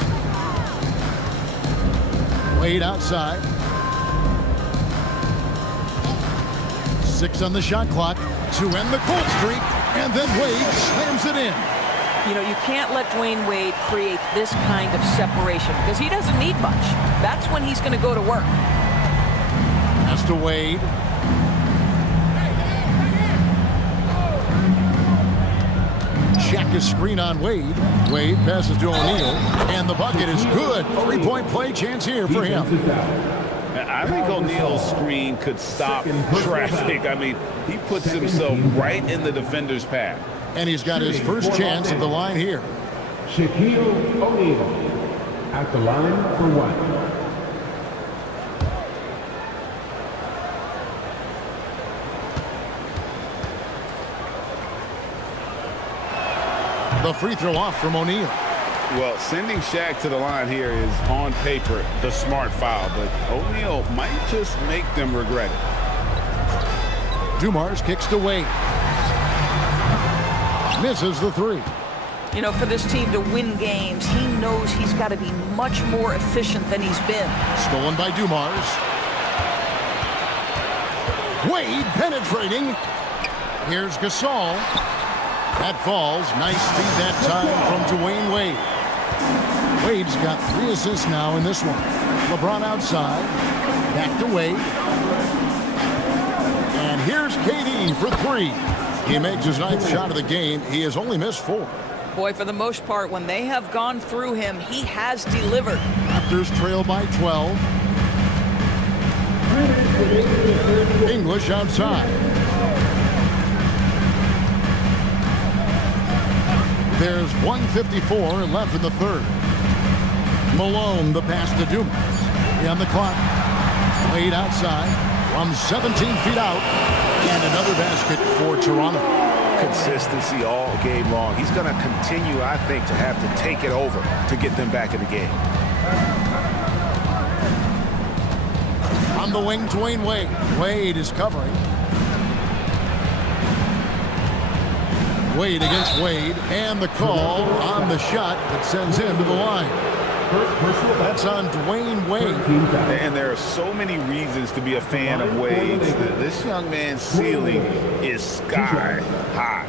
Wade outside. 6 on the shot clock to end the cold streak, and then Wade slams it in. You know, you can't let Dwayne Wade create this kind of separation because he doesn't need much. That's when he's going to go to work. Pass to Wade. Check his screen on Wade. Wade passes to O'Neal, and the bucket is good. 3-point play chance here for him. I think O'Neal's screen could stop traffic. I mean, he puts himself right in the defender's path. And he's got his first chance at the line here. Shaquille O'Neal at the line for 1. The free throw off from O'Neal. Well, sending Shaq to the line here is, on paper, the smart foul, but O'Neal might just make them regret it. Dumars kicks to Wade. Misses the 3. You know, for this team to win games, he knows he's got to be much more efficient than he's been. Stolen by Dumars. Wade penetrating. Here's Gasol. That falls. Nice feed that time from Dwayne Wade. Wade's got 3 assists now in this one. LeBron outside. Back to Wade. And here's KD for 3. He makes his 9th shot of the game. He has only missed 4. Boy, for the most part, when they have gone through him, he has delivered. Raptors trail by 12. English outside. There's 1:54 left in the third. Malone, the pass to Dumars. On the clock. Wade outside from 17 feet out. And another basket for Toronto. Consistency all game long. He's going to continue, I think, to have to take it over to get them back in the game. On the wing, Dwayne Wade. Wade is covering. Wade against Wade, and the call on the shot that sends him to the line. That's on Dwayne Wade. And there are so many reasons to be a fan of Wade's. This young man's ceiling is sky high.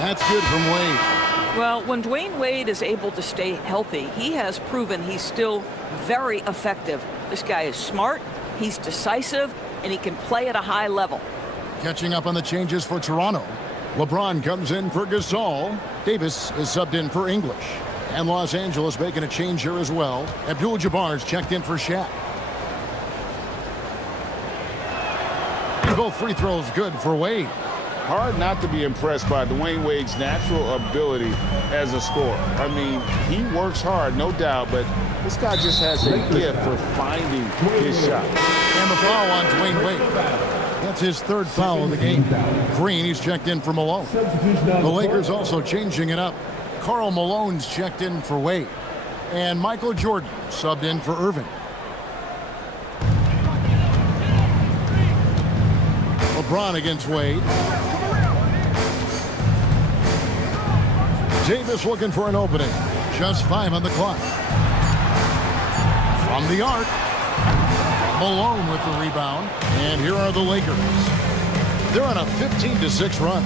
That's good from Wade. Well, when Dwayne Wade is able to stay healthy, he has proven he's still very effective. This guy is smart, he's decisive, and he can play at a high level. Catching up on the changes for Toronto. LeBron comes in for Gasol. Davis is subbed in for English. And Los Angeles making a change here as well. Abdul-Jabbar's checked in for Shaq. Both free throws good for Wade. Hard not to be impressed by Dwayne Wade's natural ability as a scorer. I mean, he works hard, no doubt, but this guy just has a gift for finding his shot. And the foul on Dwayne Wade. That's his third foul of the game. Green, he's checked in for Malone. The Lakers also changing it up. Karl Malone's checked in for Wade. And Michael Jordan subbed in for Irving. LeBron against Wade. Davis looking for an opening. Just 5 on the clock. From the arc. Malone with the rebound. And here are the Lakers. They're on a 15-6 run.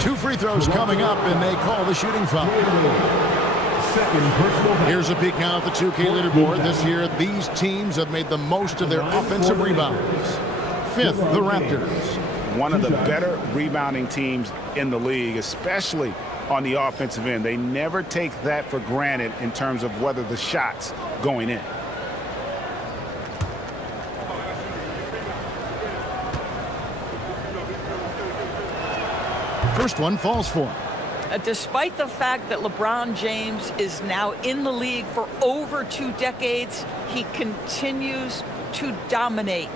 2 free throws coming up, and they call the shooting foul. Here's a peek now at the 2K leaderboard. This year, these teams have made the most of their offensive rebounds. 5th, the Raptors. One of the better rebounding teams in the league, especially on the offensive end. They never take that for granted in terms of whether the shot's going in. First one falls for him. Despite the fact that LeBron James is now in the league for over 2 decades, he continues to dominate.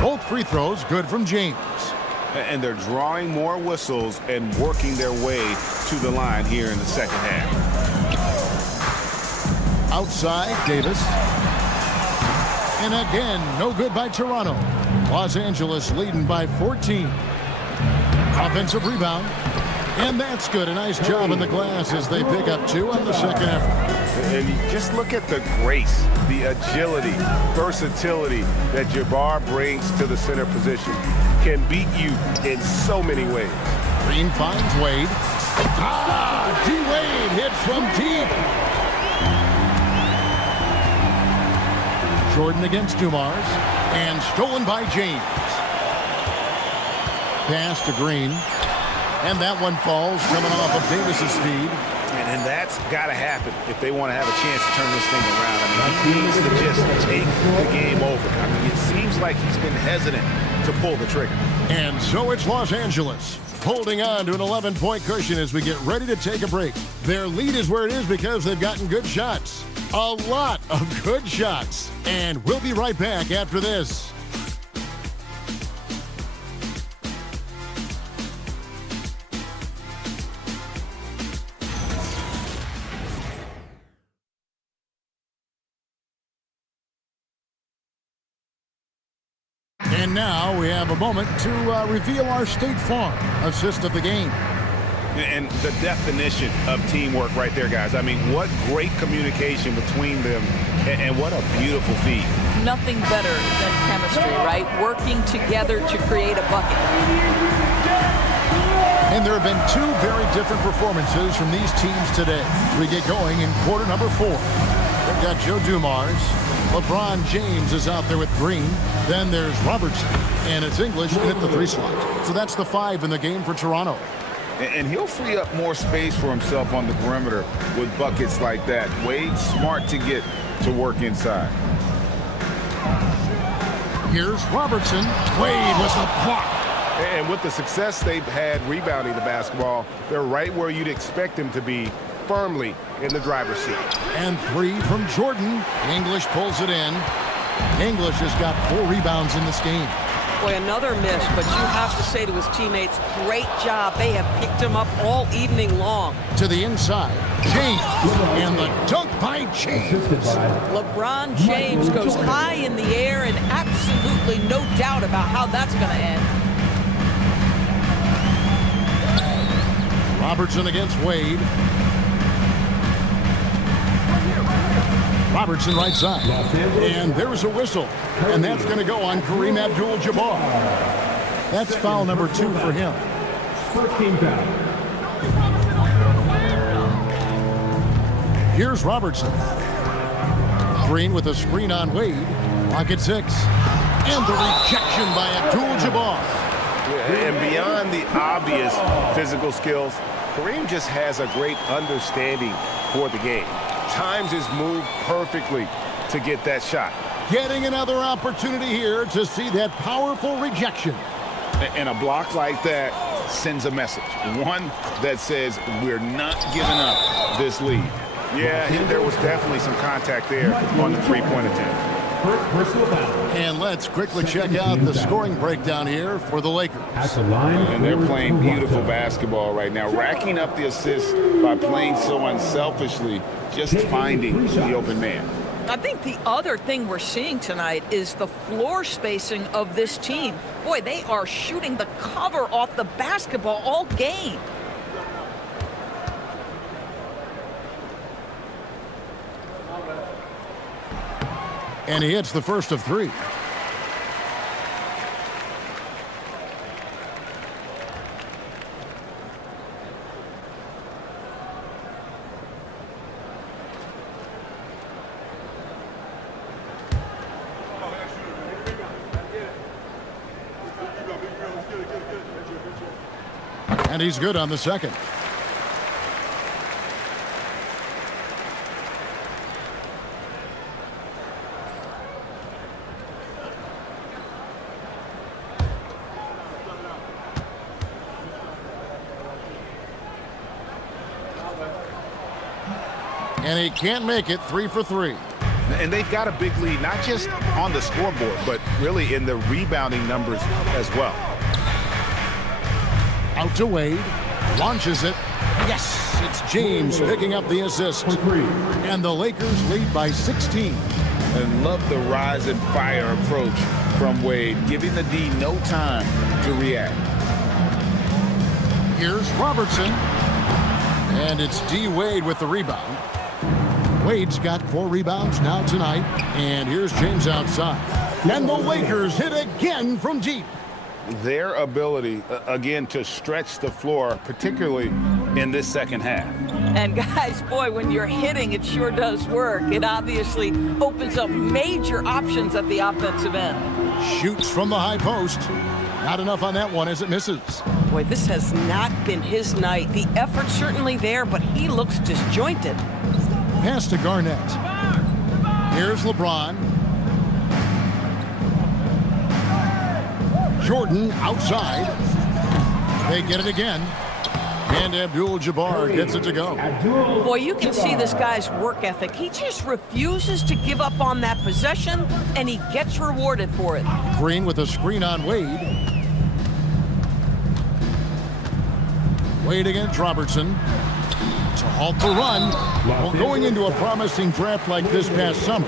Both free throws good from James. And they're drawing more whistles and working their way to the line here in the second half. Outside, Davis. And again, no good by Toronto. Los Angeles leading by 14. Offensive rebound. And that's good. A nice job in the glass as they pick up 2 on the second effort. And you just look at the grace, the agility, versatility that Jabbar brings to the center position. Can beat you in so many ways. Green finds Wade. D-Wade hits from deep. Jordan against Dumars. And stolen by James. Pass to Green. And that one falls coming off of Davis's feed. And that's got to happen if they want to have a chance to turn this thing around. I mean, he needs to just take the game over. I mean, it seems like he's been hesitant to pull the trigger. And so it's Los Angeles holding on to an 11-point cushion as we get ready to take a break. Their lead is where it is because they've gotten good shots. A lot of good shots. And we'll be right back after this. And now we have a moment to reveal our State Farm assist of the game. And the definition of teamwork right there, guys. I mean, what great communication between them, and what a beautiful feed. Nothing better than chemistry, right? Working together to create a bucket. And there have been 2 very different performances from these teams today. We get going in quarter number 4. We've got Joe Dumars. LeBron James is out there with Green. Then there's Robertson. And it's English in at the 3 slot. So that's the 5 in the game for Toronto. And he'll free up more space for himself on the perimeter with buckets like that. Wade's smart to get to work inside. Here's Robertson. Wade with the block. And with the success they've had rebounding the basketball, they're right where you'd expect them to be, firmly in the driver's seat. And 3 from Jordan. English pulls it in. English has got 4 rebounds in this game. Boy, another miss, but you have to say to his teammates, great job. They have picked him up all evening long. To the inside, James, and the dunk by James. LeBron James goes high in the air, and absolutely no doubt about how that's going to end. Robertson against Wade. Robertson right side. And there's a whistle. And that's going to go on Kareem Abdul-Jabbar. That's foul number 2 for him. First team foul. Here's Robertson. Green with a screen on Wade. Clock at 6. And the rejection by Abdul-Jabbar. And beyond the obvious physical skills, Kareem just has a great understanding for the game. Times his move perfectly to get that shot. Getting another opportunity here to see that powerful rejection. And a block like that sends a message. One that says we're not giving up this lead. Yeah, there was definitely some contact there on the three-point attempt. First personal foul. And let's quickly check out the scoring breakdown here for the Lakers. At the line, and they're playing beautiful basketball right now, racking up the assists by playing so unselfishly, just finding the open man. I think the other thing we're seeing tonight is the floor spacing of this team. Boy, they are shooting the cover off the basketball all game. And he hits the first of 3. And he's good on the second. And he can't make it. 3 for 3. And they've got a big lead, not just on the scoreboard, but really in the rebounding numbers as well. Out to Wade. Launches it. Yes, it's James picking up the assist. And the Lakers lead by 16. And love the rise and fire approach from Wade, giving the D no time to react. Here's Robertson. And it's D. Wade with the rebound. Wade's got 4 rebounds now tonight. And here's James outside. And the Lakers hit again from deep. Their ability, again, to stretch the floor, particularly in this second half. And guys, boy, when you're hitting, it sure does work. It obviously opens up major options at the offensive end. Shoots from the high post. Not enough on that one as it misses. Boy, this has not been his night. The effort's certainly there, but he looks disjointed. Pass to Garnett. Here's LeBron. Jordan outside. They get it again. And Abdul-Jabbar gets it to go. Boy, you can see this guy's work ethic. He just refuses to give up on that possession, and he gets rewarded for it. Green with a screen on Wade. Wade against Robertson. To halt the run. Well, going into a promising draft like this past summer,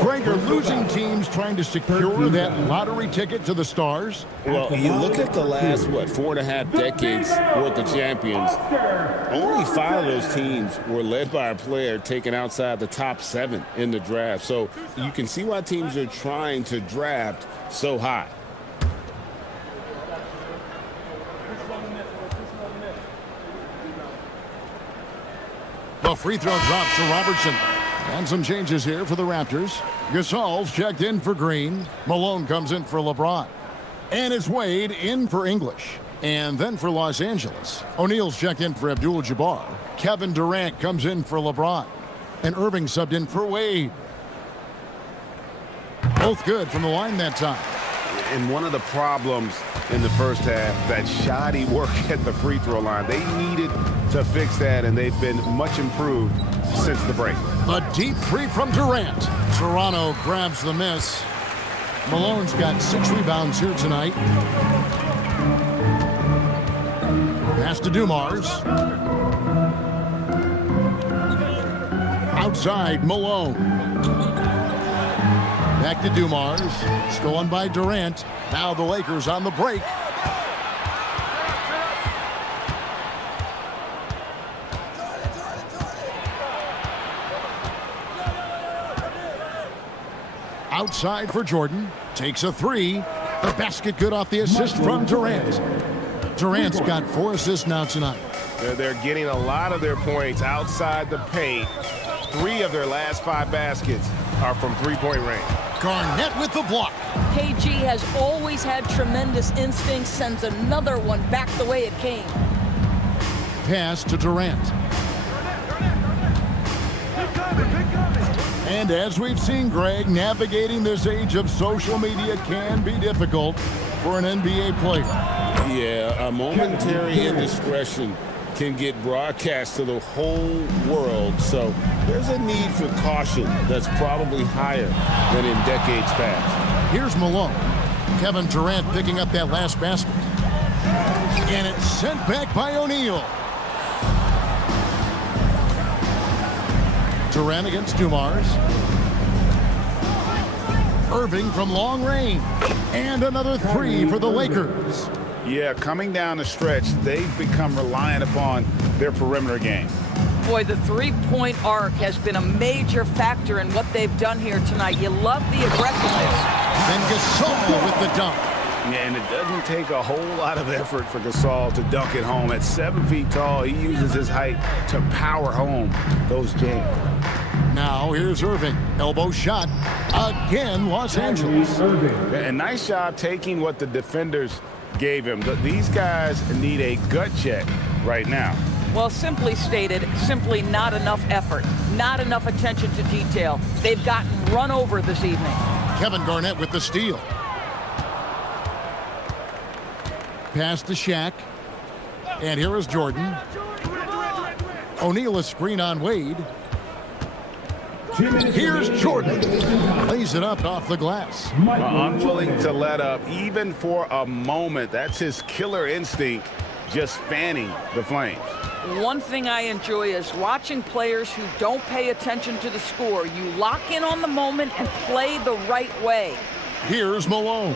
Greg, are losing teams trying to secure that lottery ticket to the stars? Well, you look at the last, 4.5 decades worth of champions. Only 5 of those teams were led by a player taken outside the top 7 in the draft. So you can see why teams are trying to draft so high. The free throw drops for Robertson. And some changes here for the Raptors. Gasol's checked in for Green. Malone comes in for LeBron. And it's Wade in for English. And then for Los Angeles, O'Neal's checked in for Abdul-Jabbar. Kevin Durant comes in for LeBron. And Irving subbed in for Wade. Both good from the line that time. And one of the problems in the first half, that shoddy work at the free throw line. They needed to fix that, and they've been much improved since the break. A deep three from Durant. Toronto grabs the miss. Malone's got 6 rebounds here tonight. Pass to Dumars. Outside, Malone. Back to Dumars. Stolen by Durant. Now the Lakers on the break. Outside for Jordan. Takes a 3. The basket good off the assist from Durant. Durant's got 4 assists now tonight. They're getting a lot of their points outside the paint. 3 of their last 5 baskets are from three-point range. Garnett with the block. KG has always had tremendous instincts, sends another one back the way it came. Pass to Durant. And as we've seen, Greg, navigating this age of social media can be difficult for an NBA player. Yeah, a momentary indiscretion can get broadcast to the whole world. So there's a need for caution that's probably higher than in decades past. Here's Malone. Kevin Durant picking up that last basket. And it's sent back by O'Neal. Durant against Dumars. Irving from long range. And another 3 for the Lakers. Yeah, coming down the stretch, they've become reliant upon their perimeter game. Boy, the three-point arc has been a major factor in what they've done here tonight. You love the aggressiveness. And Gasol with the dunk. Yeah, and it doesn't take a whole lot of effort for Gasol to dunk it home. At 7 feet tall, he uses his height to power home those jams. Now here's Irving. Elbow shot. Again, Los Angeles. And nice job taking what the defenders gave him. These guys need a gut check right now. Well, simply stated, simply not enough effort, not enough attention to detail. They've gotten run over this evening. Kevin Garnett with the steal. Pass to Shaq. And here is Jordan. O'Neal a screen on Wade. Here's Jordan. Lays it up off the glass. Unwilling to let up even for a moment. That's his killer instinct, just fanning the flames. One thing I enjoy is watching players who don't pay attention to the score. You lock in on the moment and play the right way. Here's Malone.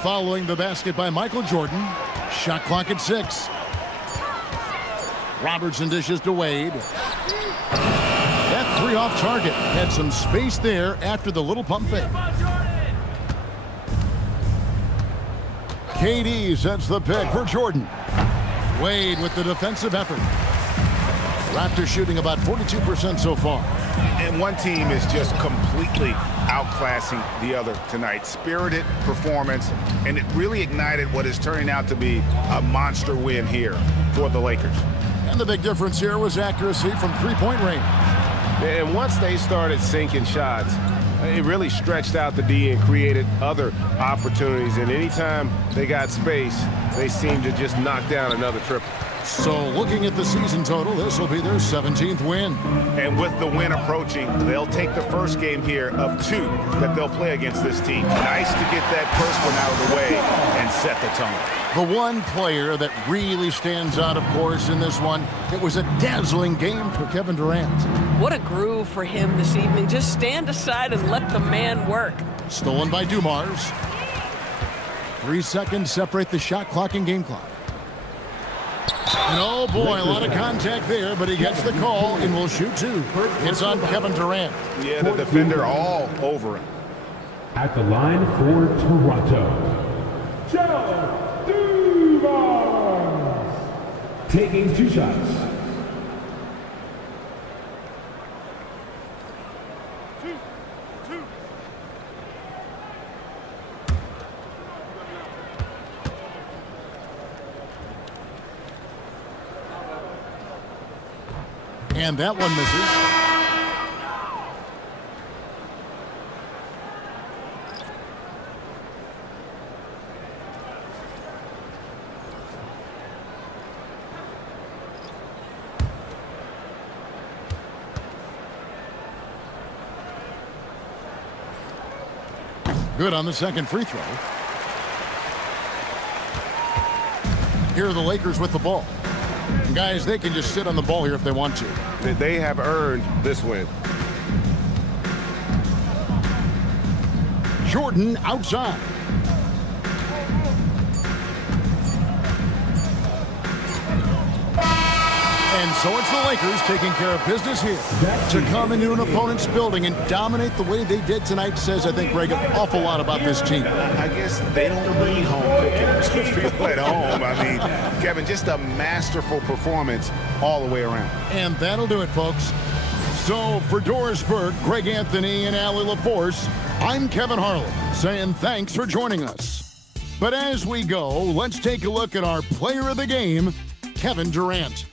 Following the basket by Michael Jordan. Shot clock at 6. Robertson dishes to Wade. That 3 off target. Had some space there after the little pump fake. KD sets the pick for Jordan. Wade with the defensive effort. Raptors shooting about 42% so far. And one team is just completely outclassing the other tonight. Spirited performance, and it really ignited what is turning out to be a monster win here for the Lakers. And the big difference here was accuracy from three-point range. And once they started sinking shots, it really stretched out the D and created other opportunities. And anytime they got space, they seemed to just knock down another triple. So looking at the season total, this will be their 17th win. And with the win approaching, they'll take the first game here of 2 that they'll play against this team. Nice to get that first one out of the way and set the tone. The one player that really stands out, of course, in this one, it was a dazzling game for Kevin Durant. What a groove for him this evening. Just stand aside and let the man work. Stolen by Dumars. 3 seconds separate the shot clock and game clock. And oh boy, a lot of contact there, but he gets the call and will shoot 2. It's on Kevin Durant. Yeah, the defender all over him. At the line for Toronto, Dumars, taking 2 shots. And that one misses. Good on the second free throw. Here are the Lakers with the ball. And guys, they can just sit on the ball here if they want to. They have earned this win. Jordan outside. And so it's the Lakers taking care of business here. To come into an opponent's building and dominate the way they did tonight says, I think, Greg, an awful lot about this team. I guess they don't need home cooking to feel at home. I mean, Kevin, just a masterful performance all the way around. And that'll do it, folks. So for Doris Burke, Greg Anthony, and Allie LaForce, I'm Kevin Harlan saying thanks for joining us. But as we go, let's take a look at our player of the game, Kevin Durant.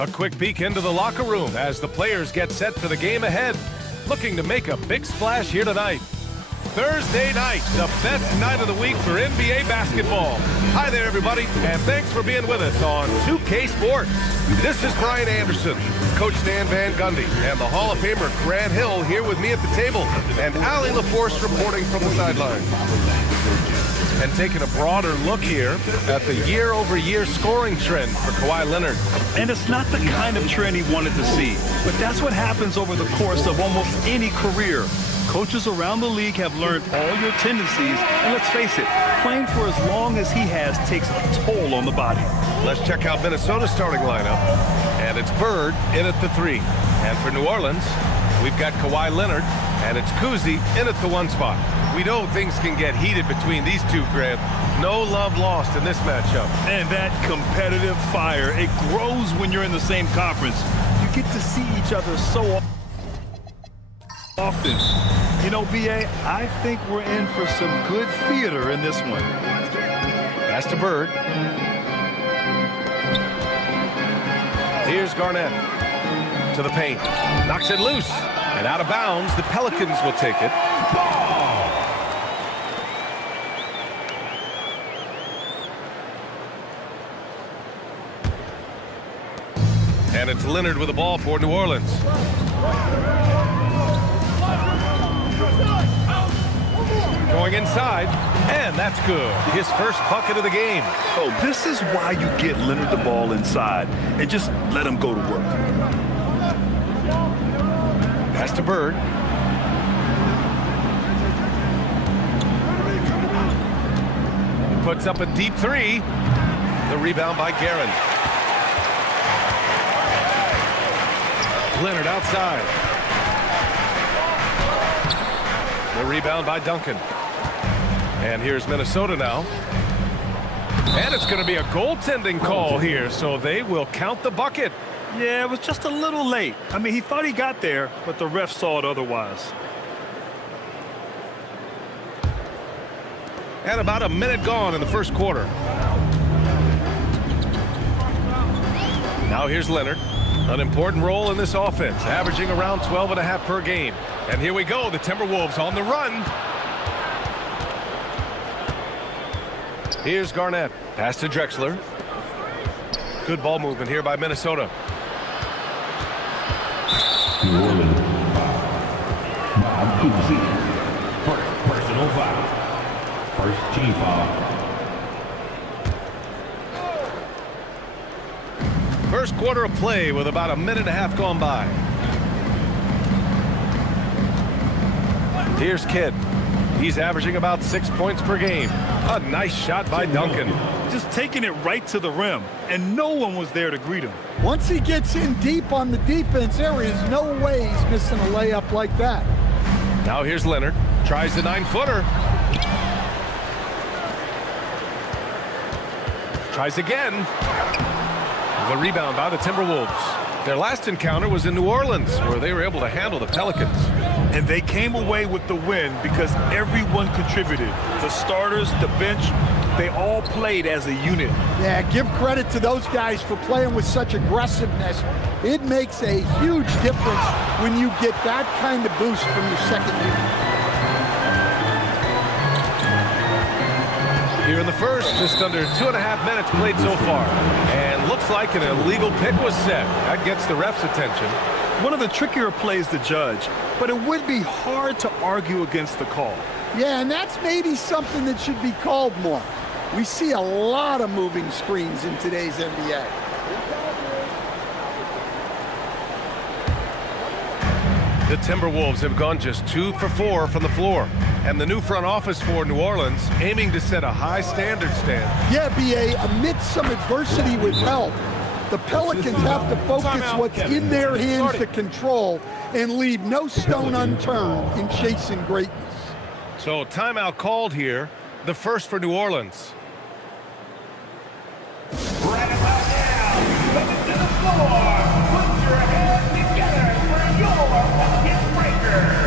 A quick peek into the locker room as the players get set for the game ahead. Looking to make a big splash here tonight. Thursday night, the best night of the week for NBA basketball. Hi there, everybody, and thanks for being with us on 2K Sports. This is Brian Anderson, Coach Stan Van Gundy, and the Hall of Famer Grant Hill here with me at the table, and Allie LaForce reporting from the sideline. And taking a broader look here at the year-over-year scoring trend for Kawhi Leonard. And it's not the kind of trend he wanted to see, but that's what happens over the course of almost any career. Coaches around the league have learned all your tendencies, and let's face it, playing for as long as he has takes a toll on the body. Let's check out Minnesota's starting lineup. And it's Bird in at the 3. And for New Orleans, we've got Kawhi Leonard, and it's Kuzi in at the 1 spot. We know things can get heated between these two, Grant. No love lost in this matchup. And that competitive fire, it grows when you're in the same conference. You get to see each other so often. You know, B.A., I think we're in for some good theater in this one. Pass to Bird. Here's Garnett to the paint. Knocks it loose. And out of bounds, the Pelicans will take it. And it's Leonard with the ball for New Orleans. Going inside, and that's good. His first bucket of the game. Oh, this is why you get Leonard the ball inside and just let him go to work. Pass to Bird. Puts up a deep 3. The rebound by Guerin. Leonard outside. The rebound by Duncan. And here's Minnesota now. And it's going to be a goaltending call here, so they will count the bucket. Yeah, it was just a little late. I mean, he thought he got there, but the ref saw it otherwise. And about a minute gone in the first quarter. Now here's Leonard. An important role in this offense, averaging around 12.5 per game. And here we go, the Timberwolves on the run. Here's Garnett. Pass to Drexler. Good ball movement here by Minnesota. New Orleans. Bob Cousy. First personal foul. First team foul. First quarter of play with about a minute and a half gone by. Here's Kidd. He's averaging about 6 points per game. A nice shot by Duncan. Just taking it right to the rim, and no one was there to greet him. Once he gets in deep on the defense, there is no way he's missing a layup like that. Now here's Leonard. Tries the 9-footer. Tries again. The rebound by the Timberwolves. Their last encounter was in New Orleans, where they were able to handle the Pelicans. And they came away with the win because everyone contributed. The starters, the bench, they all played as a unit. Yeah, give credit to those guys for playing with such aggressiveness. It makes a huge difference when you get that kind of boost from your second unit. Here in the first, just under 2.5 minutes played so far. And looks like an illegal pick was set. That gets the ref's attention. One of the trickier plays to judge, but it would be hard to argue against the call. Yeah, and that's maybe something that should be called more. We see a lot of moving screens in today's NBA. The Timberwolves have gone just 2 for 4 from the floor. And the new front office for New Orleans aiming to set a high standard stand. Yeah, B.A., amidst some adversity with help, the Pelicans have to focus what's in their hands to control and leave no stone unturned in chasing greatness. So timeout called here, the first for New Orleans. Right about now, coming to the floor. Put your hands together for your bucket breaker.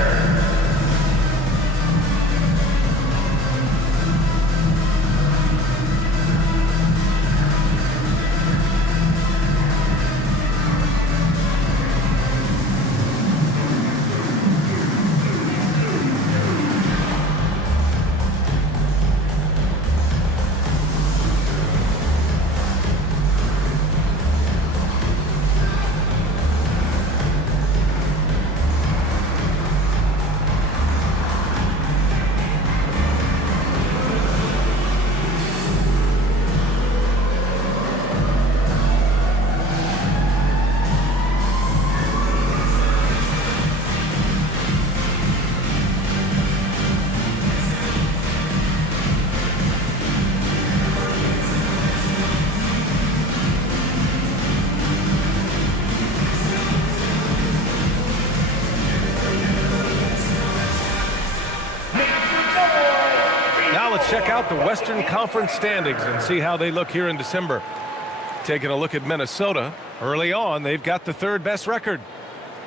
Check out the Western Conference standings and see how they look here in December. Taking a look at Minnesota, early on, they've got the 3rd best record.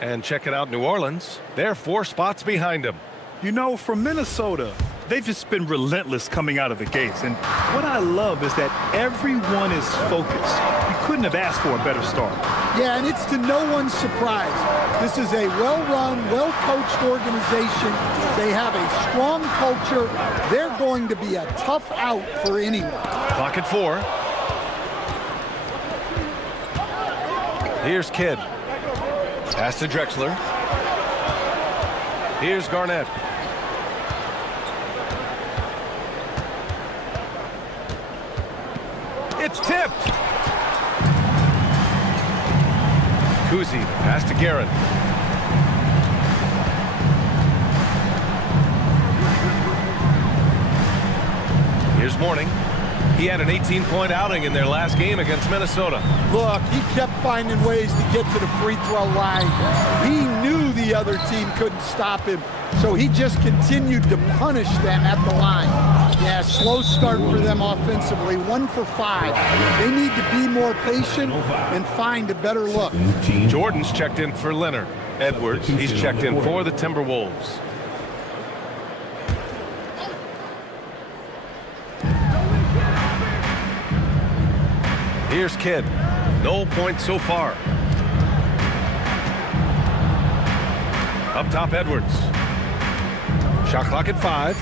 And checking out New Orleans, they're 4 spots behind them. You know, for Minnesota, they've just been relentless coming out of the gates. And what I love is that everyone is focused. You couldn't have asked for a better start. Yeah, and it's to no one's surprise. This is a well-run, well-coached organization. They have a strong culture. They're going to be a tough out for anyone. Clock at 4. Here's Kidd. Pass to Drexler. Here's Garnett. It's tipped. Kuzi, pass to Guerin. Here's Mourning. He had an 18-point outing in their last game against Minnesota. Look, he kept finding ways to get to the free throw line. He knew the other team couldn't stop him, so he just continued to punish them at the line. Yeah, slow start for them offensively, 1 for 5. They need to be more patient and find a better look. Jordan's checked in for Leonard. Edwards, he's checked in for the Timberwolves. Here's Kidd. No points so far. Up top, Edwards. Shot clock at 5.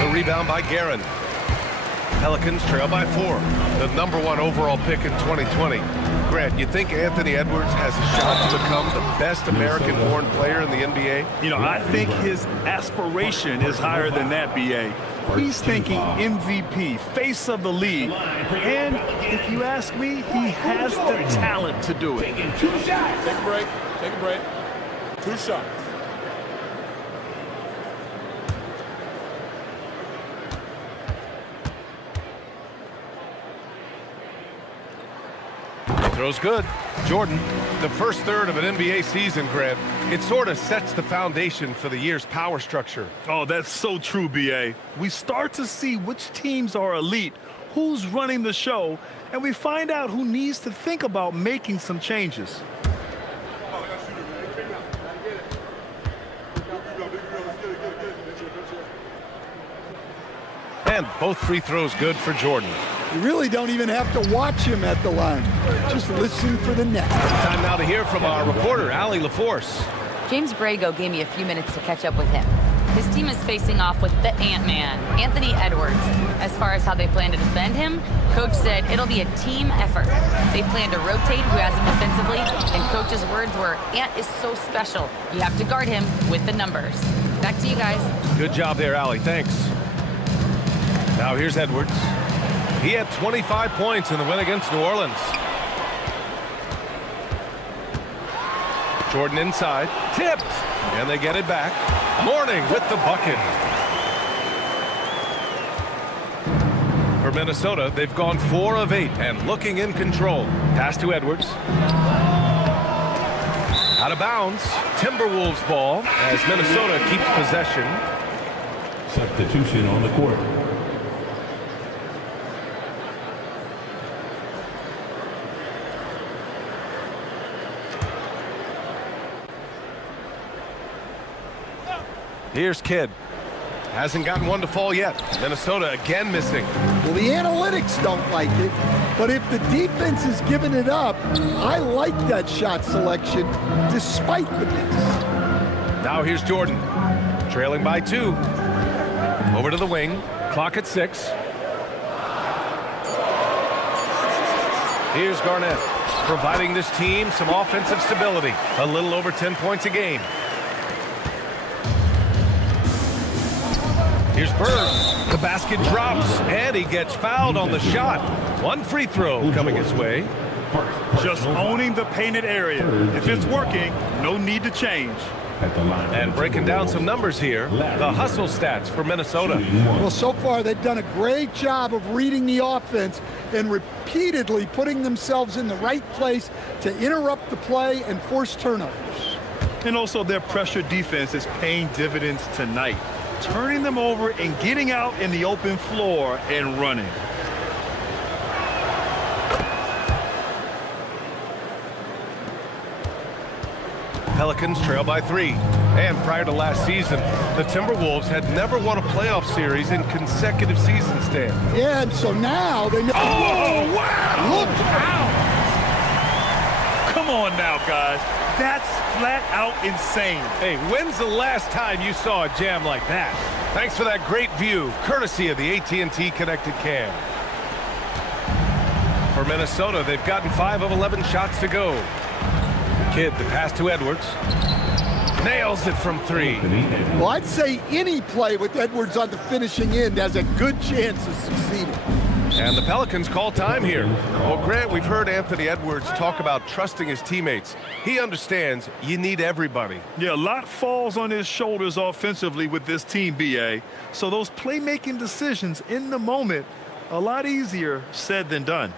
The rebound by Guerin. Pelicans trail by 4. The #1 overall pick in 2020. Grant, you think Anthony Edwards has a shot to become the best American-born player in the NBA? You know, I think his aspiration is higher than that, B.A. He's thinking MVP, face of the league. And if you ask me, he has the talent to do it. Take a break. Take a break. 2 shots. Throws good. Jordan, the first third of an NBA season, Grant, it sort of sets the foundation for the year's power structure. Oh, that's so true, B.A. We start to see which teams are elite, who's running the show, and we find out who needs to think about making some changes. And both free throws good for Jordan. You really don't even have to watch him at the line. Just listen for the net. Time now to hear from our reporter, Allie LaForce. James Brago gave me a few minutes to catch up with him. His team is facing off with the Ant-Man, Anthony Edwards. As far as how they plan to defend him, Coach said it'll be a team effort. They plan to rotate who has him defensively, and Coach's words were, Ant is so special. You have to guard him with the numbers. Back to you guys. Good job there, Allie. Thanks. Now here's Edwards. He had 25 points in the win against New Orleans. Jordan inside, tipped, and they get it back. Mourning with the bucket. For Minnesota, they've gone 4 of 8 and looking in control. Pass to Edwards. Out of bounds. Timberwolves ball as Minnesota keeps possession. Substitution on the court. Here's Kidd. Hasn't gotten one to fall yet. Minnesota again missing. Well, the analytics don't like it, but if the defense is giving it up, I like that shot selection despite the miss. Now here's Jordan. Trailing by 2. Over to the wing. Clock at 6. Here's Garnett, providing this team some offensive stability. A little over 10 points a game. Here's Bird. The basket drops, and he gets fouled on the shot. One free throw coming his way. Just owning the painted area. If it's working, no need to change. And breaking down some numbers here, the hustle stats for Minnesota. Well, so far they've done a great job of reading the offense and repeatedly putting themselves in the right place to interrupt the play and force turnovers. And also their pressure defense is paying dividends tonight, turning them over and getting out in the open floor and running. Pelicans trail by 3. And prior to last season, the Timberwolves had never won a playoff series in consecutive seasons, Dan. Yeah, and so now they know. Oh, wow! Look out! Come on now, guys. That's flat out insane. Hey, when's the last time you saw a jam like that? Thanks for that great view, courtesy of the AT&T Connected Cam. For Minnesota, they've gotten 5 of 11 shots to go. Kidd, the pass to Edwards. Nails it from 3. Well, I'd say any play with Edwards on the finishing end has a good chance of succeeding. And the Pelicans call time here. Well, Grant, we've heard Anthony Edwards talk about trusting his teammates. He understands you need everybody. Yeah, a lot falls on his shoulders offensively with this team, B.A. So those playmaking decisions in the moment, a lot easier said than done.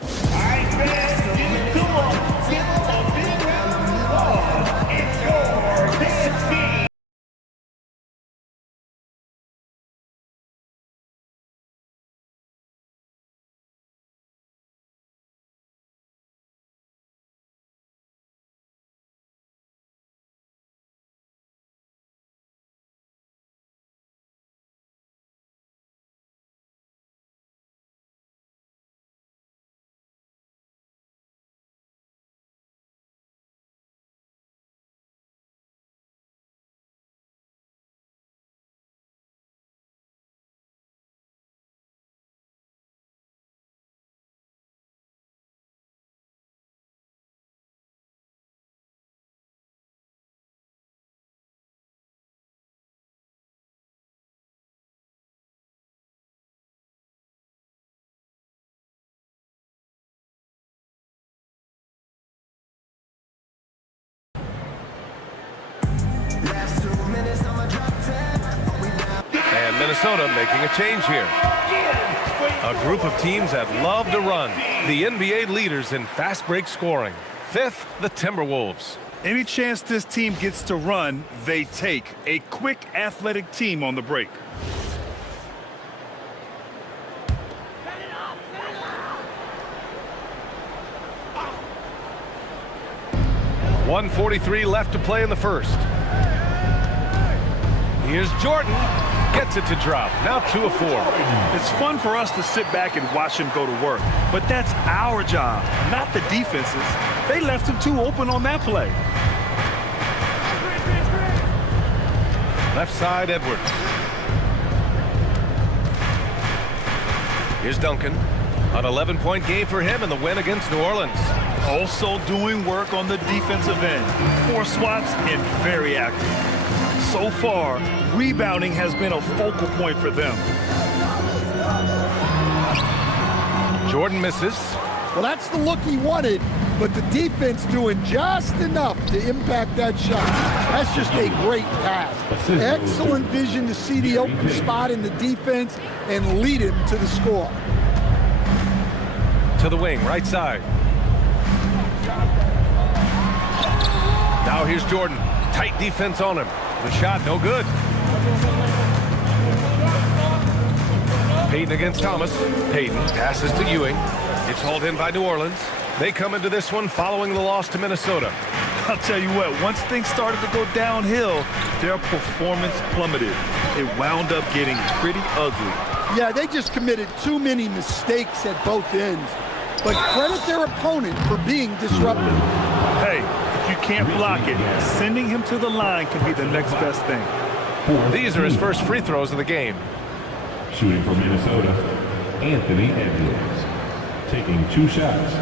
And Minnesota making a change here. A group of teams that love to run. The NBA leaders in fast break scoring. Fifth, the Timberwolves. Any chance this team gets to run, they take. A quick, athletic team on the break. .143 left to play in the first. Here's Jordan. Gets it to drop. Now 2 of 4. It's fun for us to sit back and watch him go to work. But that's our job, not the defense's. They left him too open on that play. Left side, Edwards. Here's Duncan. An 11-point game for him in the win against New Orleans. Also doing work on the defensive end. 4 swats and very active. So far, rebounding has been a focal point for them. Jordan misses. Well, that's the look he wanted, but the defense doing just enough to impact that shot. That's just a great pass. Excellent vision to see the open spot in the defense and lead him to the score. To the wing, right side. Now here's Jordan. Tight defense on him. The shot, no good. Payton against Thomas. Payton passes to Ewing. It's hauled in by New Orleans. They come into this one following the loss to Minnesota. I'll tell you what, once things started to go downhill, their performance plummeted. It wound up getting pretty ugly. Yeah, they just committed too many mistakes at both ends. But credit their opponent for being disruptive. Hey, if you can't block it, sending him to the line can be the next best thing. These are his first free throws of the game. Shooting for Minnesota, Anthony Edwards. Taking 2 shots.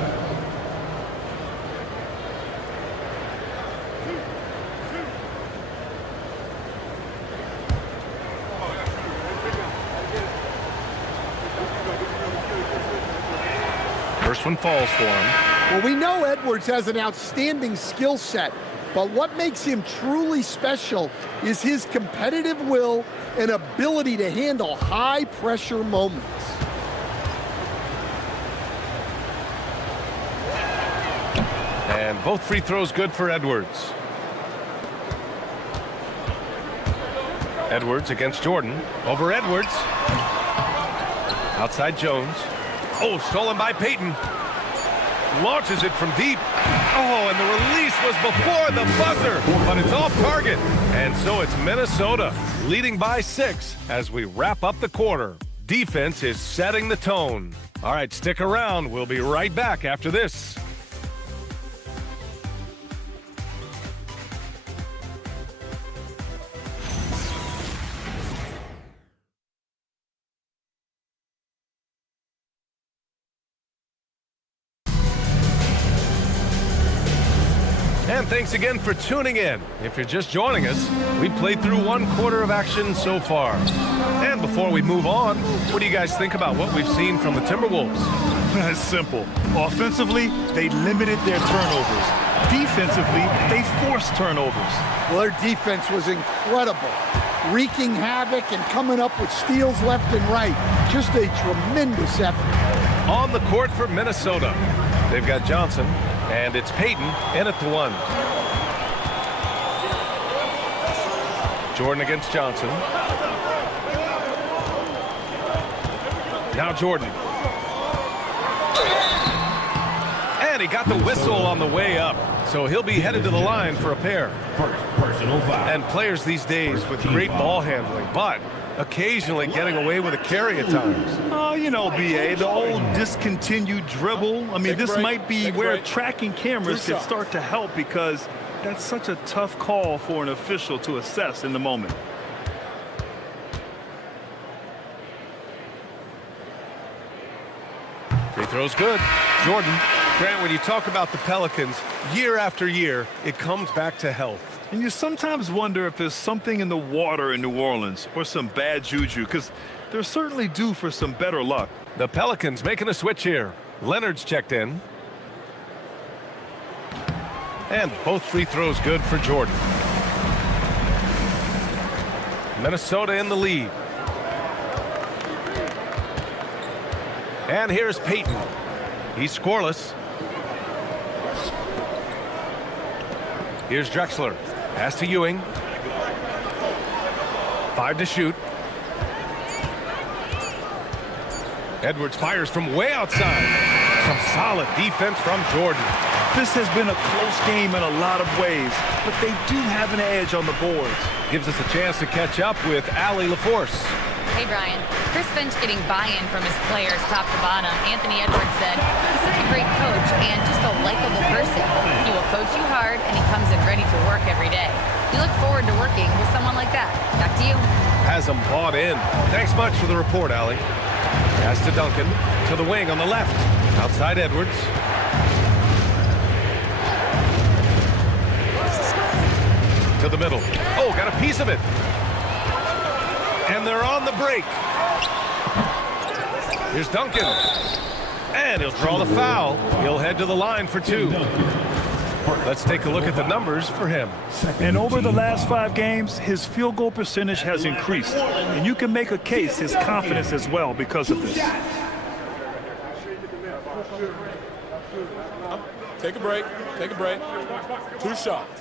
First one falls for him. Well, we know Edwards has an outstanding skill set, but what makes him truly special is his competitive will and ability to handle high-pressure moments. And both free throws good for Edwards. Edwards against Jordan. Over Edwards. Outside Jones. Oh, stolen by Payton. Launches it from deep. Oh, and the release was before the buzzer, but it's off target. And so it's Minnesota leading by 6 as we wrap up the quarter. Defense is setting the tone. All right, stick around. We'll be right back after this. And thanks again for tuning in. If you're just joining us, we played through 1 quarter of action so far. And before we move on, what do you guys think about what we've seen from the Timberwolves? It's simple. Offensively, they limited their turnovers. Defensively, they forced turnovers. Well, their defense was incredible, wreaking havoc and coming up with steals left and right. Just a tremendous effort. On the court for Minnesota, they've got Johnson. And it's Payton in at the 1. Jordan against Johnson. Now Jordan. And he got the whistle on the way up. So he'll be headed to the line for a pair. Personal foul. And players these days with great ball handling, but occasionally getting away with a carry at times. Oh, you know, B.A., the old discontinued dribble. I mean, this might be where tracking cameras could start to help because that's such a tough call for an official to assess in the moment. Free throw's good. Jordan. Grant, when you talk about the Pelicans, year after year, it comes back to health. And you sometimes wonder if there's something in the water in New Orleans or some bad juju, because they're certainly due for some better luck. The Pelicans making a switch here. Leonard's checked in. And both free throws good for Jordan. Minnesota in the lead. And here's Payton. He's scoreless. Here's Drexler. Pass to Ewing. 5 to shoot. Edwards fires from way outside. Some solid defense from Jordan. This has been a close game in a lot of ways, but they do have an edge on the boards. Gives us a chance to catch up with Allie LaForce. Hey, Brian. Chris Finch getting buy-in from his players top to bottom. Anthony Edwards said he's such a great coach and just a likable person. He will coach you hard, and he comes in ready to work every day. We look forward to working with someone like that. Back to you. Has them bought in. Thanks much for the report, Allie. Pass to Duncan. To the wing on the left. Outside Edwards. To the middle. Oh, got a piece of it. And they're on the break. Here's Duncan. And he'll draw the foul. He'll head to the line for 2. Let's take a look at the numbers for him. And over the last 5 games, his field goal percentage has increased. And you can make a case his confidence as well because of this. Take a break. Take a break. 2 shots.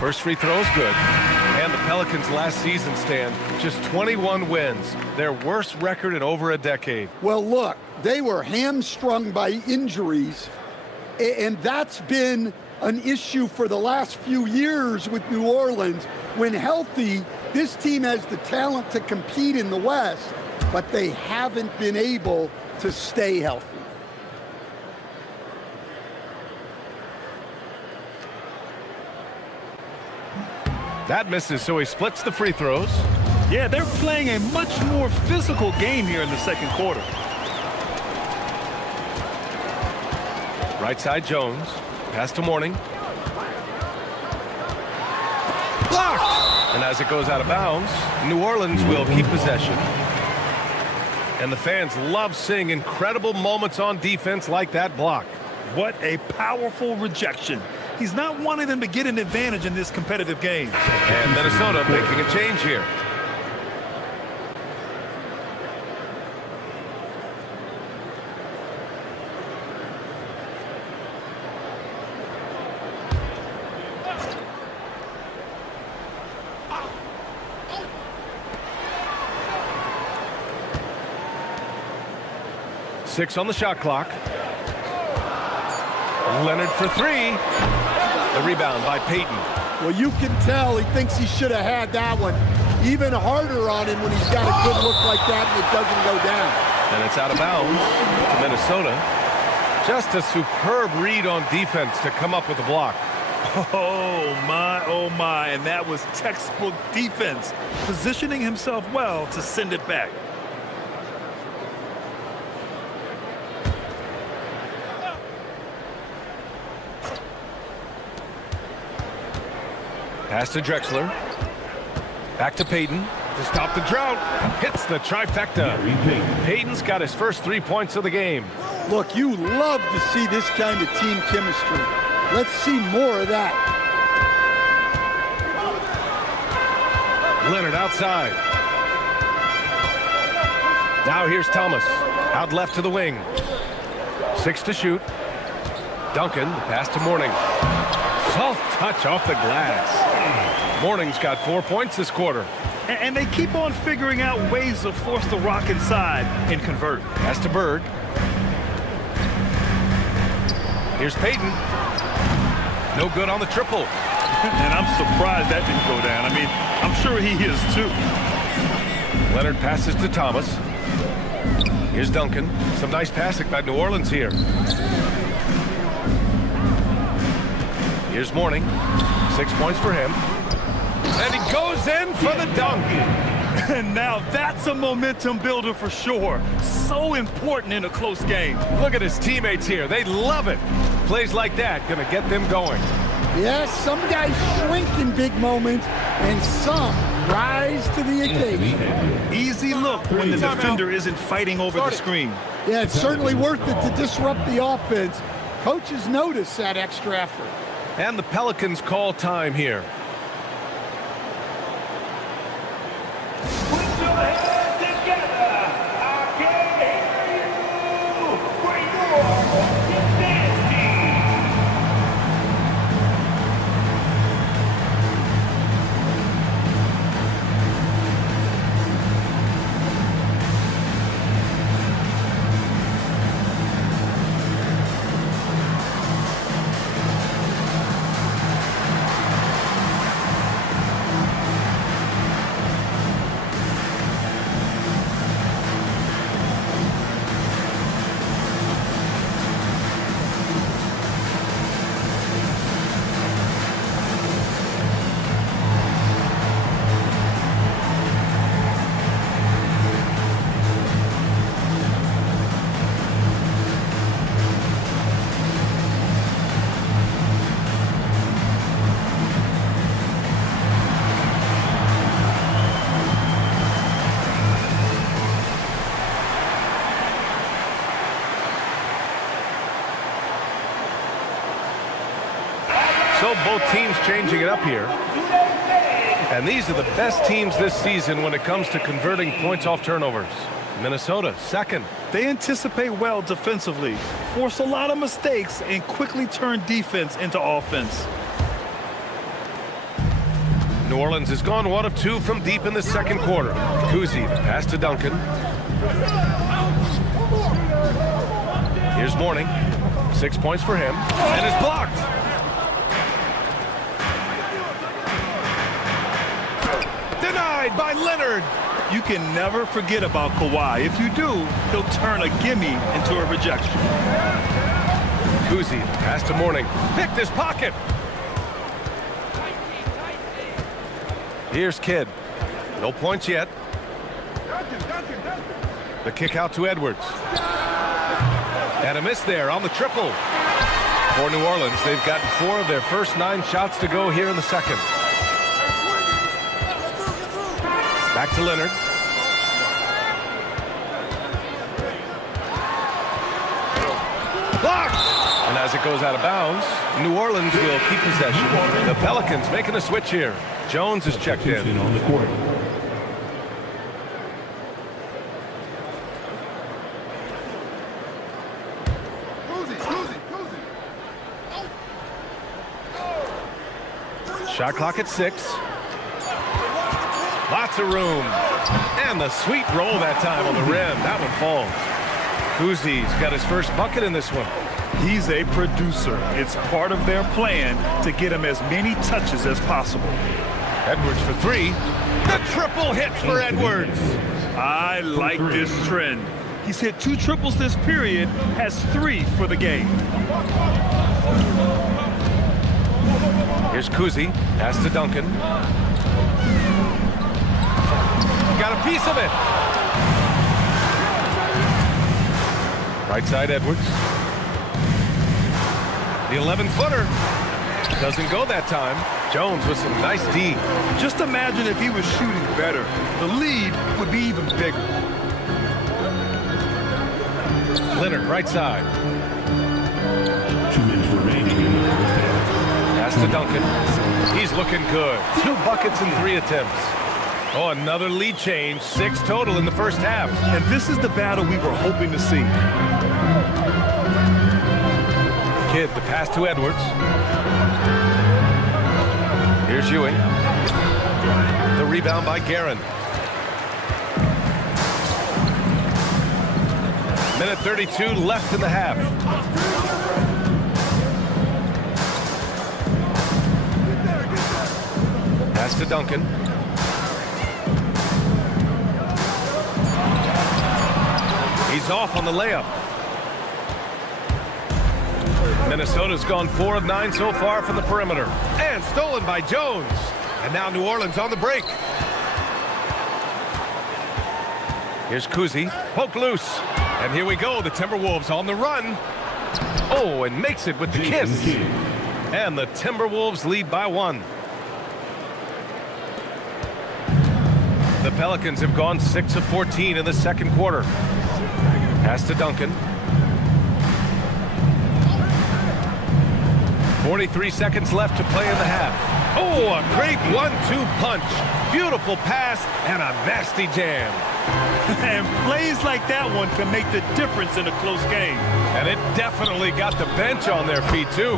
First free throw is good. And the Pelicans last season, Stan, just 21 wins. Their worst record in over a decade. Well, look, they were hamstrung by injuries, and that's been an issue for the last few years with New Orleans. When healthy, this team has the talent to compete in the West, but they haven't been able to stay healthy. That misses, so he splits the free throws. Yeah, they're playing a much more physical game here in the second quarter. Right side Jones. Pass to Mourning. Blocked! And as it goes out of bounds, New Orleans will keep possession. And the fans love seeing incredible moments on defense like that block. What a powerful rejection. He's not wanting them to get an advantage in this competitive game. And Minnesota making a change here. Six on the shot clock. Leonard for 3. The rebound by Payton. Well, you can tell he thinks he should have had that one. Even harder on him when he's got a good look like that and it doesn't go down. And it's out of bounds to Minnesota. Just a superb read on defense to come up with the block. Oh my, and that was textbook defense, positioning himself well to send it back. Pass to Drexler. Back to Payton to stop the drought. Hits the trifecta. Payton's got his first 3 points of the game. Look, you love to see this kind of team chemistry. Let's see more of that. Leonard outside. Now here's Thomas. Out left to the wing. 6 to shoot. Duncan, the pass to Mourning. Soft touch off the glass. Mourning's got 4 points this quarter. And they keep on figuring out ways to force the rock inside and convert. Pass to Bird. Here's Payton. No good on the triple. And I'm surprised that didn't go down. I mean, I'm sure he is too. Leonard passes to Thomas. Here's Duncan. Some nice passing by New Orleans here. Here's Mourning. 6 points for him. And he goes in for the dunk. And now that's a momentum builder for sure. So important in a close game. Look at his teammates here. They love it. Plays like that going to get them going. Yes, some guys shrink in big moments, and some rise to the occasion. Easy look when the defender isn't fighting over the screen. Yeah, it's certainly worth it to disrupt the offense. Coaches notice that extra effort. And the Pelicans call time here. So both teams changing it up here. And these are the best teams this season when it comes to converting points off turnovers. Minnesota, second. They anticipate well defensively, force a lot of mistakes, and quickly turn defense into offense. New Orleans has gone 1 of 2 from deep in the second quarter. Kuzi, the pass to Duncan. Here's Mourning. 6 points for him. And it's blocked. Denied by Leonard. You can never forget about Kawhi. If you do, he'll turn a gimme into a rejection. Kuzi, pass to Mourning. Picked his pocket. Here's Kidd. No points yet. The kick out to Edwards. And a miss there on the triple. For New Orleans, they've gotten 4 of their first 9 shots to go here in the second. Back to Leonard. Blocked! And as it goes out of bounds, New Orleans will keep possession. The Pelicans making a switch here. Jones is checked in. On the court. Shot clock at 6. Lots of room. And the sweet roll that time on the rim. That one falls. Kuzi's got his first bucket in this one. He's a producer. It's part of their plan to get him as many touches as possible. Edwards for 3. The triple hits for Edwards. I like this trend. He's hit 2 triples this period, has 3 for the game. Here's Kuzi. Pass to Duncan. Got a piece of it. Right side, Edwards. The 11-footer. Doesn't go that time. Jones with some nice D. Just imagine if he was shooting better. The lead would be even bigger. Leonard, right side. 2 minutes remaining in the first half. Pass to Duncan. He's looking good. 2 buckets in 3 attempts. Oh, another lead change. 6 total in the first half. And this is the battle we were hoping to see. Kidd, the pass to Edwards. Here's Ewing. The rebound by Guerin. Minute 32 left in the half. Pass to Duncan. He's off on the layup. Minnesota's gone 4 of 9 so far from the perimeter. And stolen by Jones. And now New Orleans on the break. Here's Kuzi. Poke loose. And here we go. The Timberwolves on the run. Oh, and makes it with the kiss. And the Timberwolves lead by 1. The Pelicans have gone 6 of 14 in the second quarter. Pass to Duncan. 43 seconds left to play in the half. Oh, a great 1-2 punch. Beautiful pass and a nasty jam. And plays like that one can make the difference in a close game. And it definitely got the bench on their feet, too.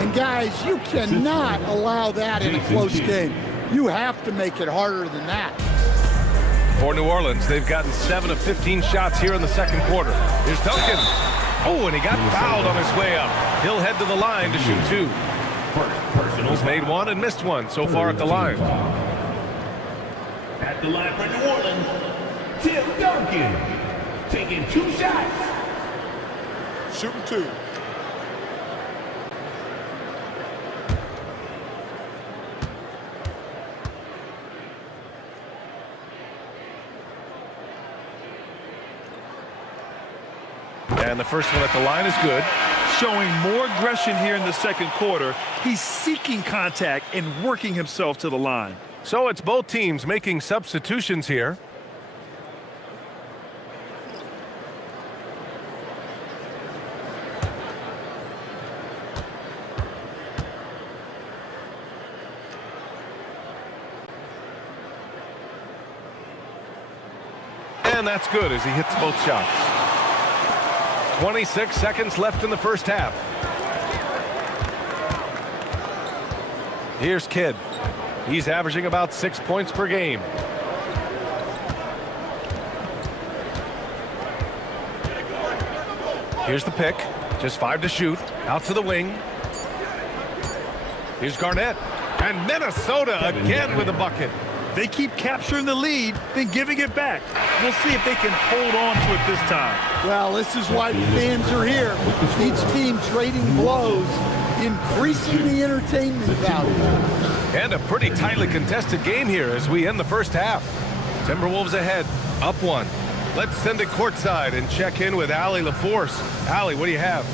And, guys, you cannot allow that in a close game. You have to make it harder than that. For New Orleans, they've gotten 7 of 15 shots here in the second quarter. Here's Duncan. Oh, and he got fouled on his way up. He'll head to the line to shoot 2. He's made 1 and missed 1 so far at the line. At the line for New Orleans, Tim Duncan taking 2 shots. Shooting 2. And the first one at the line is good. Showing more aggression here in the second quarter. He's seeking contact and working himself to the line. So it's both teams making substitutions here. And that's good as he hits both shots. 26 seconds left in the first half. Here's Kidd. He's averaging about 6 points per game. Here's the pick. Just 5 to shoot. Out to the wing. Here's Garnett. And Minnesota again with a bucket. They keep capturing the lead, then giving it back. We'll see if they can hold on to it this time. Well, this is why the fans are here. Each team trading blows, increasing the entertainment value. And a pretty tightly contested game here as we end the first half. Timberwolves ahead, up 1. Let's send it courtside and check in with Allie LaForce. Allie, what do you have?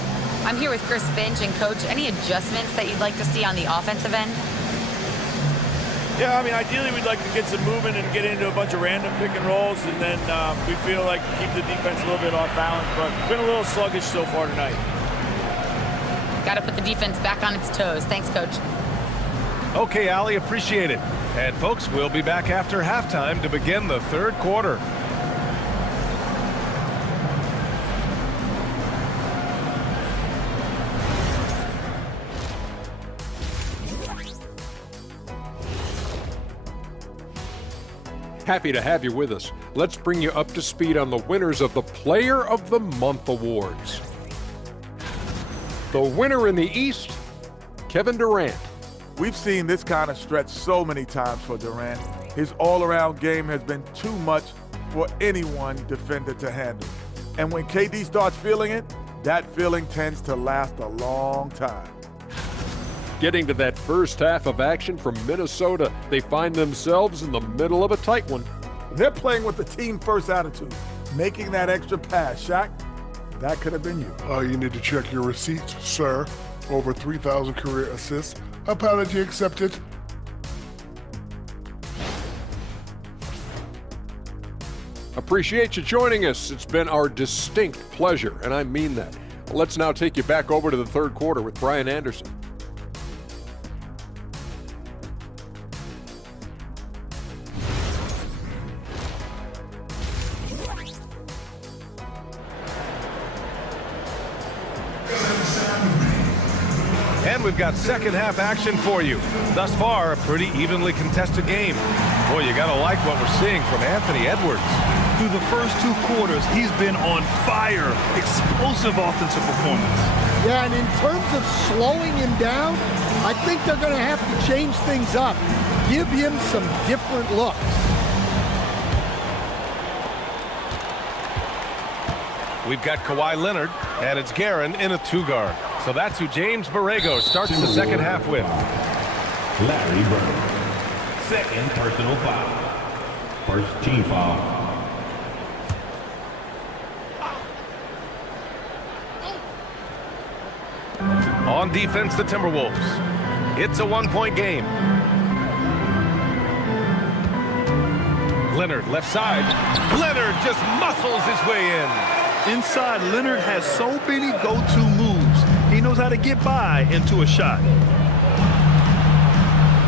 I'm here with Chris Finch. And, Coach, any adjustments that you'd like to see on the offensive end? Yeah, I mean, ideally we'd like to get some movement and get into a bunch of random pick and rolls, and then we feel like keep the defense a little bit off balance, but it's been a little sluggish so far tonight. Got to put the defense back on its toes. Thanks, Coach. Okay, Allie, appreciate it. And, folks, we'll be back after halftime to begin the third quarter. Happy to have you with us. Let's bring you up to speed on the winners of the Player of the Month awards. The winner in the East, Kevin Durant. We've seen this kind of stretch so many times for Durant. His all-around game has been too much for any one defender to handle. And when KD starts feeling it, that feeling tends to last a long time. Getting to that first half of action from Minnesota, they find themselves in the middle of a tight one. They're playing with the team-first attitude, making that extra pass. Shaq, that could have been you. You need to check your receipts, sir. Over 3,000 career assists. Apology accepted. Appreciate you joining us. It's been our distinct pleasure, and I mean that. Let's now take you back over to the third quarter with Brian Anderson. And we've got second half action for you. Thus far, a pretty evenly contested game. Boy, you gotta like what we're seeing from Anthony Edwards. Through the first 2 quarters, he's been on fire. Explosive offensive performance. Yeah, and in terms of slowing him down, I think they're going to have to change things up. Give him some different looks. We've got Kawhi Leonard, and it's Guerin in a 2-guard. So that's who James Borrego starts the second half with. Larry Bird. Second personal foul. First team foul. On defense, the Timberwolves. It's a 1-point game. Leonard, left side. Leonard just muscles his way in. Inside, Leonard has so many go-to moves. He knows how to get by into a shot.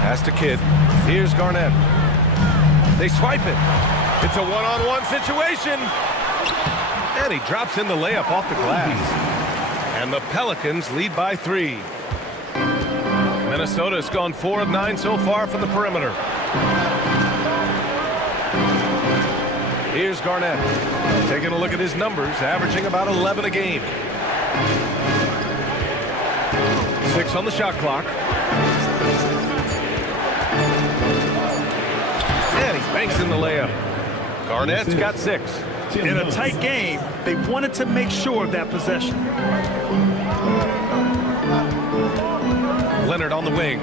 Pass to Kidd. Here's Garnett. They swipe it. It's a one-on-one situation. And he drops in the layup off the glass. And the Pelicans lead by 3. Minnesota's gone 4 of 9 so far from the perimeter. Here's Garnett. Taking a look at his numbers, averaging about 11 a game. 6 on the shot clock. And he banks in the layup. Garnett's got 6. In a tight game, they wanted to make sure of that possession. Leonard on the wing.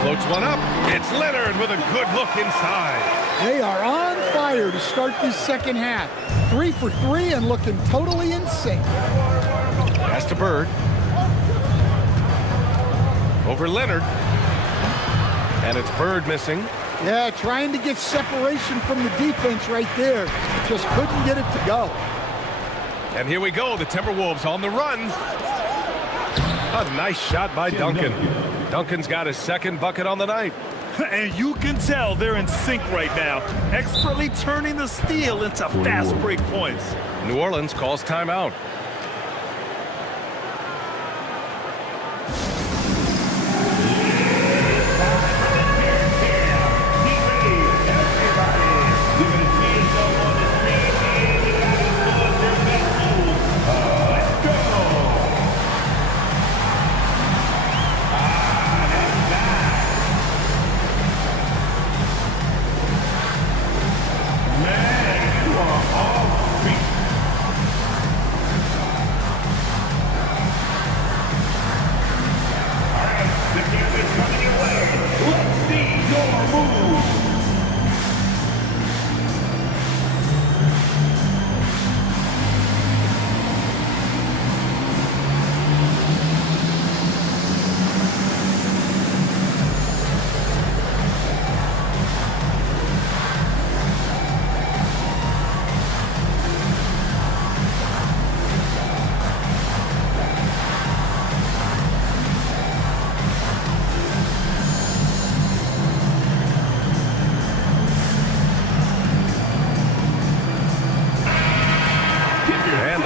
Floats one up. It's Leonard with a good look inside. They are on fire to start this second half. 3 for 3 and looking totally in sync. Pass to Bird. Over Leonard. And it's Bird missing. Yeah, trying to get separation from the defense right there. Just couldn't get it to go. And here we go, the Timberwolves on the run. A nice shot by Duncan. Duncan's got his second bucket on the night. And you can tell they're in sync right now, expertly turning the steal into fast break points. New Orleans calls timeout.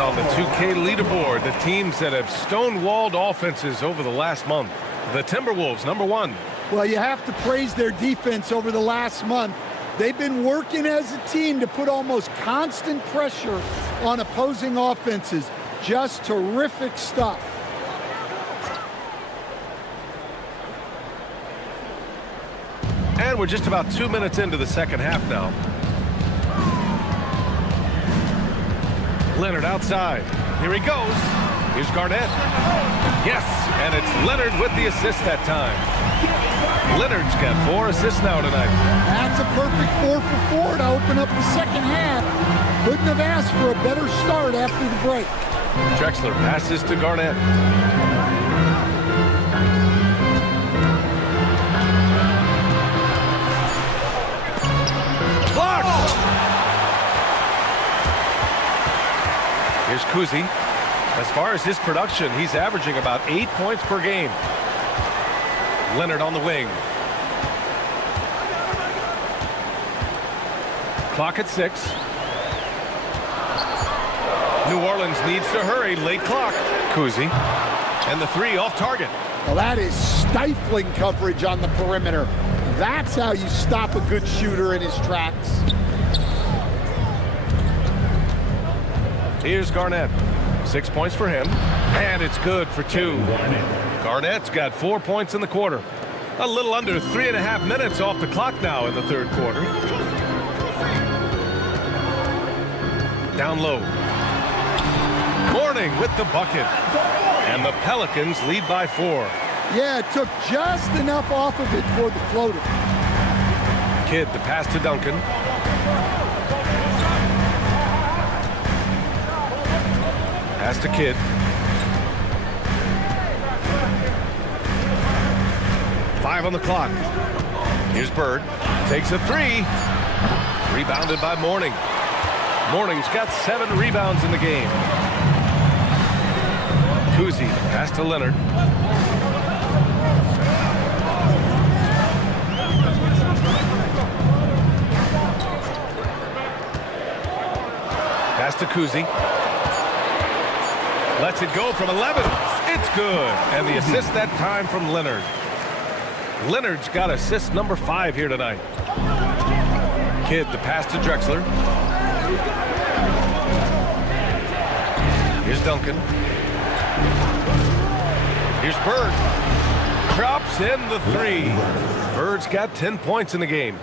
The 2K leaderboard, the teams that have stonewalled offenses over the last month. The Timberwolves, number 1. Well, you have to praise their defense over the last month. They've been working as a team to put almost constant pressure on opposing offenses. Just terrific stuff. And we're just about 2 minutes into the second half now. Leonard outside. Here he goes. Here's Garnett. Yes, and it's Leonard with the assist that time. Leonard's got 4 assists now tonight. That's a perfect 4 for 4 to open up the second half. Couldn't have asked for a better start after the break. Drexler passes to Garnett. Here's Kuzi. As far as his production, he's averaging about 8 points per game. Leonard on the wing. Clock at 6. New Orleans needs to hurry. Late clock. Kuzi. And the 3 off target. Well, that is stifling coverage on the perimeter. That's how you stop a good shooter in his tracks. Here's Garnett. 6 points for him. And it's good for 2. Garnett's got 4 points in the quarter. A little under 3.5 minutes off the clock now in the third quarter. Down low. Morning with the bucket. And the Pelicans lead by 4. Yeah, it took just enough off of it for the floater. Kidd, the pass to Duncan. Pass to Kidd. 5 on the clock. Here's Bird. Takes a 3. Rebounded by Mourning. Mourning's got 7 rebounds in the game. Kuzi, pass to Leonard. Pass to Kuzi. Lets it go from 11. It's good. And the assist that time from Leonard. Leonard's got assist number 5 here tonight. Kidd, the pass to Drexler. Here's Duncan. Here's Bird. Drops in the 3. Bird's got 10 points in the game.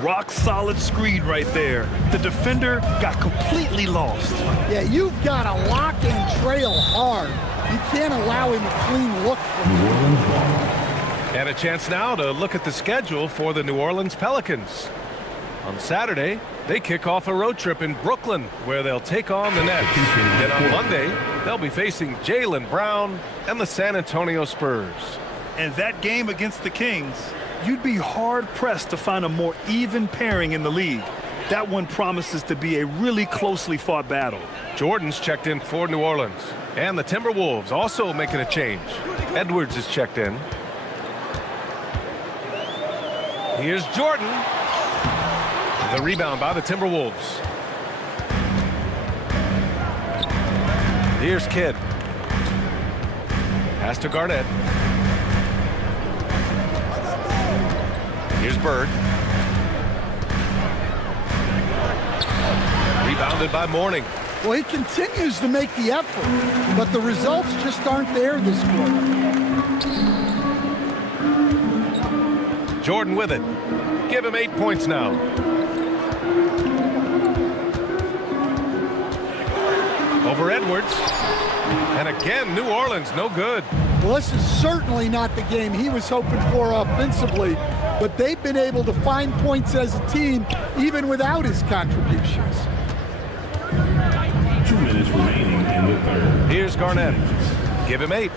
Rock solid screen right there. The defender got completely lost. Yeah, you've got to lock and trail hard. You can't allow him a clean look from you. And a chance now to look at the schedule for the New Orleans Pelicans. On Saturday, they kick off a road trip in Brooklyn where they'll take on the Nets. Then on Monday, they'll be facing Jaylen Brown and the San Antonio Spurs. And that game against the Kings, you'd be hard-pressed to find a more even pairing in the league. That one promises to be a really closely fought battle. Jordan's checked in for New Orleans. And the Timberwolves also making a change. Edwards is checked in. Here's Jordan. The rebound by the Timberwolves. Here's Kidd. Pass to Garnett. Here's Bird. Rebounded by Mourning. Well, he continues to make the effort, but the results just aren't there this quarter. Jordan with it. Give him 8 points now. Over Edwards. And again, New Orleans, no good. Well, this is certainly not the game he was hoping for offensively, but they've been able to find points as a team even without his contributions. 2 minutes remaining in the third. Here's Garnett. Give him 8.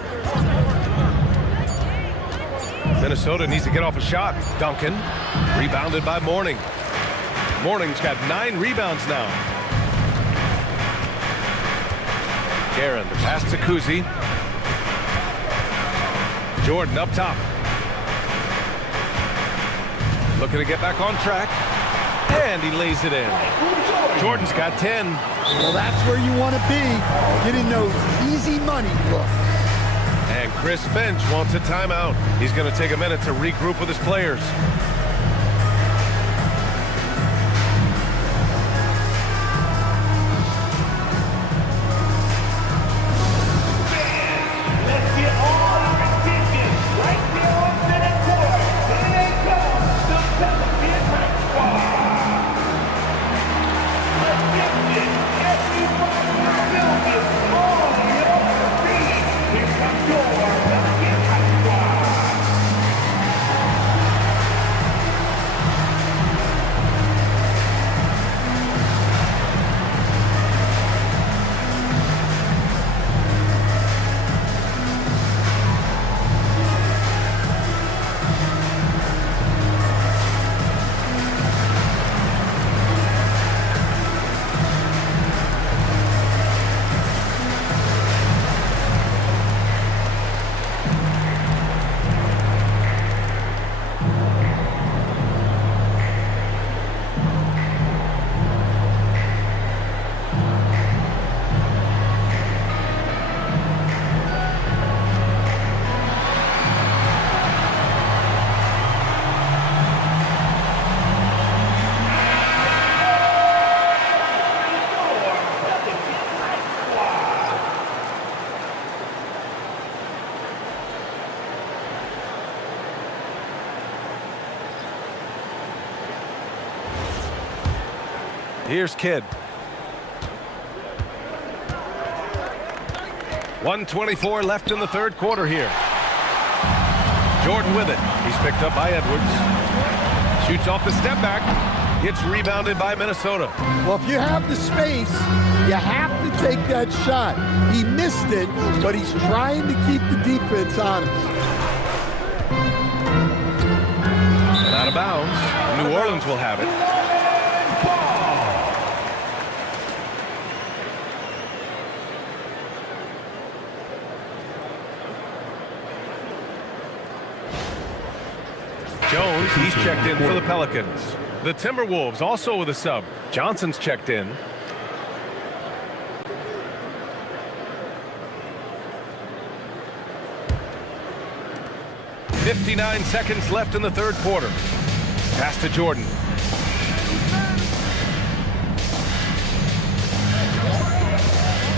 Minnesota needs to get off a shot. Duncan. Rebounded by Mourning. Mourning's got 9 rebounds now. Guerin, the pass to Kuzi. Jordan up top. Looking to get back on track. And he lays it in. Jordan's got 10. Well, that's where you want to be, getting those easy money looks. And Chris Finch wants a timeout. He's going to take a minute to regroup with his players. Here's Kidd. 1:24 left in the third quarter here. Jordan with it. He's picked up by Edwards. Shoots off the step back. Gets rebounded by Minnesota. Well, if you have the space, you have to take that shot. He missed it, but he's trying to keep the defense honest. bounds. New Orleans will have it. Jones, he's checked in for the Pelicans. The Timberwolves also with a sub. Johnson's checked in. .59 seconds left in the third quarter. Pass to Jordan.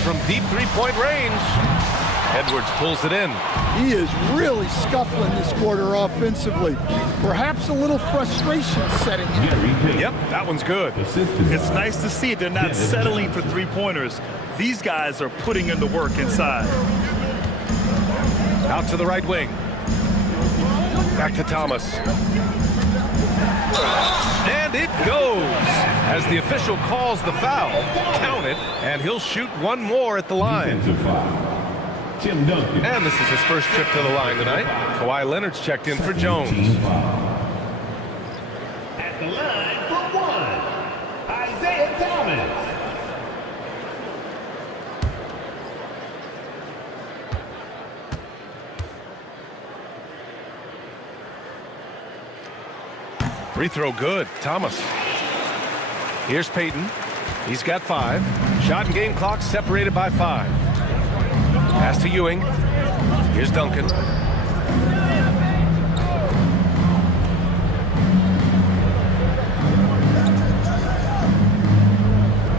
From deep three-point range, Edwards pulls it in. He is really scuffling this quarter offensively. Perhaps a little frustration setting in. Yep, that one's good. It's nice to see they're not settling for three-pointers. These guys are putting in the work inside. Out to the right wing. Back to Thomas. And it goes. As the official calls the foul, count it, and he'll shoot one more at the line. And this is his first trip to the line tonight. Kawhi Leonard's checked in for Jones. At the line for one, Isaiah Thomas. Free throw good. Thomas. Here's Payton. He's got 5. Shot and game clock separated by 5. Pass to Ewing. Here's Duncan.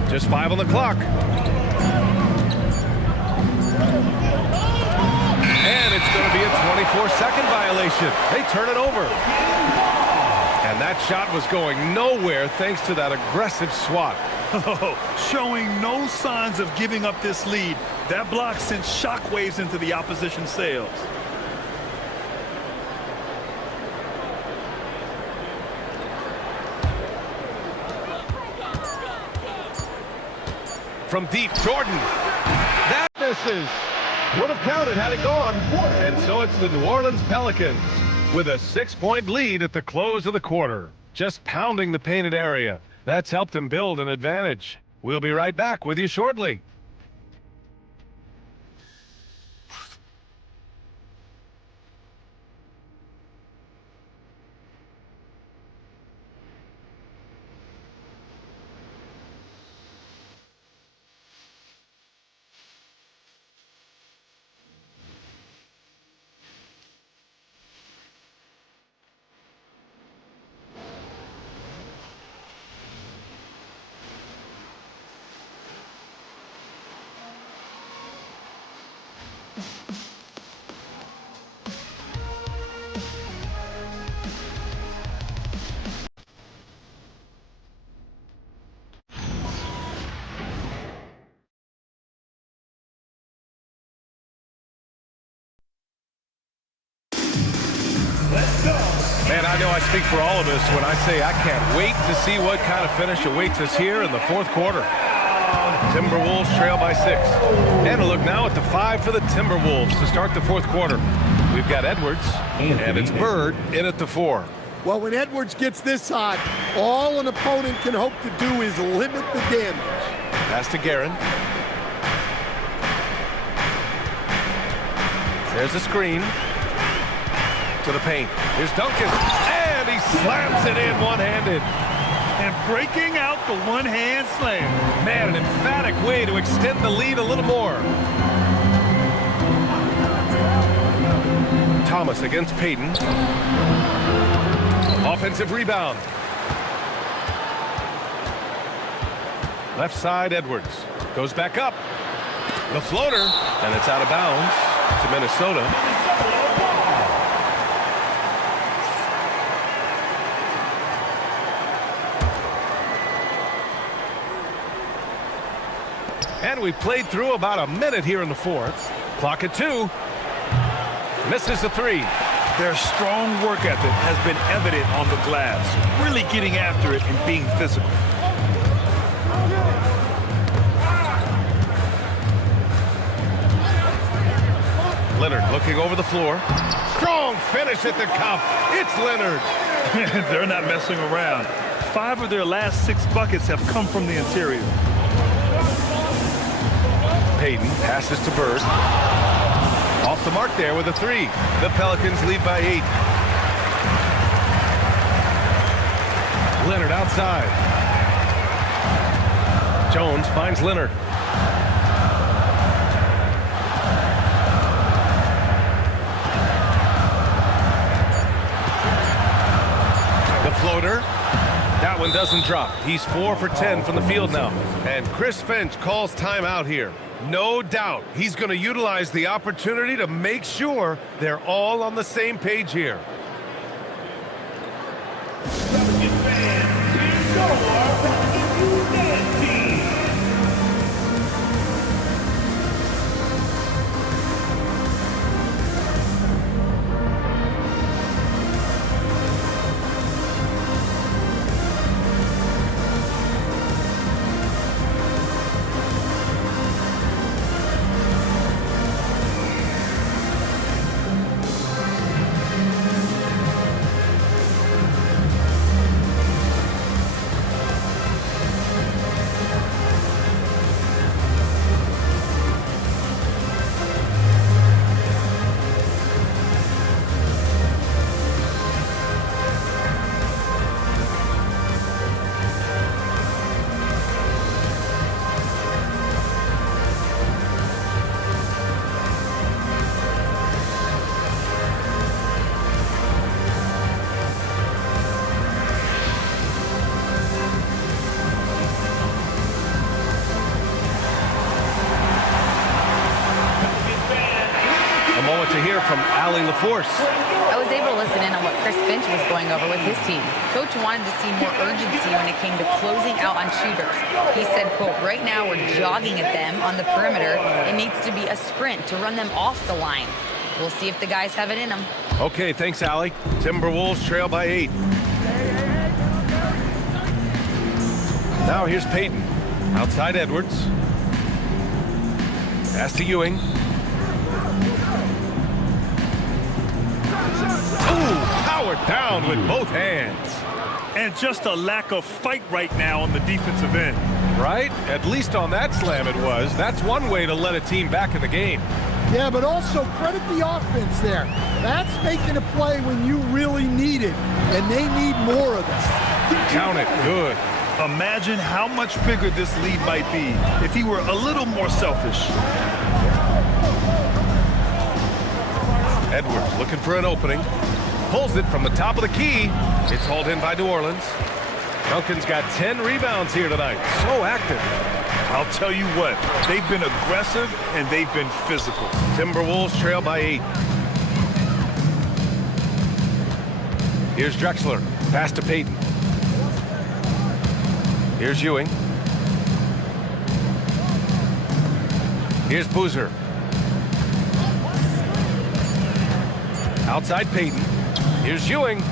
Just 5 on the clock. And it's going to be a 24-second violation. They turn it over. And that shot was going nowhere thanks to that aggressive swat. Showing no signs of giving up this lead. That block sent shockwaves into the opposition sails. From deep, Jordan. That misses. Would have counted had it gone. And so it's the New Orleans Pelicans with a 6-point lead at the close of the quarter. Just pounding the painted area. That's helped them build an advantage. We'll be right back with you shortly. Man, I know I speak for all of us when I say I can't wait to see what kind of finish awaits us here in the fourth quarter. Timberwolves trail by 6. And a look now at the 5 for the Timberwolves to start the fourth quarter. We've got Edwards, and it's Bird in at the 4. Well, when Edwards gets this hot, all an opponent can hope to do is limit the damage. Pass to Guerin. There's a screen. To the paint. Here's Duncan. And he slams it in one-handed. And breaking out the one-hand slam. Man, an emphatic way to extend the lead a little more. Thomas against Payton. Offensive rebound. Left side, Edwards. Goes back up. The floater. And it's out of bounds to Minnesota. And we played through about a minute here in the fourth. Clock at 2. Misses the 3. Their strong work ethic has been evident on the glass. Really getting after it and being physical. Leonard looking over the floor. Strong finish at the cup. It's Leonard. They're not messing around. 5 of their last 6 buckets have come from the interior. Payton passes to Bird. Off the mark there with a 3. The Pelicans lead by 8. Leonard outside. Jones finds Leonard. The floater. That one doesn't drop. He's 4 for 10 from the field now. And Chris Finch calls timeout here. No doubt he's going to utilize the opportunity to make sure they're all on the same page here. To hear from Allie LaForce. I was able to listen in on what Chris Finch was going over with his team. Coach wanted to see more urgency when it came to closing out on shooters. He said, quote, right now we're jogging at them on the perimeter. It needs to be a sprint to run them off the line. We'll see if the guys have it in them. Okay, thanks, Allie. Timberwolves trail by 8. Now here's Payton. Outside Edwards. Pass to Ewing. Powered down with both hands. And just a lack of fight right now on the defensive end. Right? At least on that slam it was. That's one way to let a team back in the game. Yeah, but also credit the offense there. That's making a play when you really need it, and they need more of that. Count it. Good. Imagine how much bigger this lead might be if he were a little more selfish. Edwards looking for an opening. Pulls it from the top of the key. It's hauled in by New Orleans. Duncan's got 10 rebounds here tonight. So active. I'll tell you what, they've been aggressive and they've been physical. Timberwolves trail by 8. Here's Drexler. Pass to Payton. Here's Ewing. Here's Boozer. Outside Payton. Here's Ewing.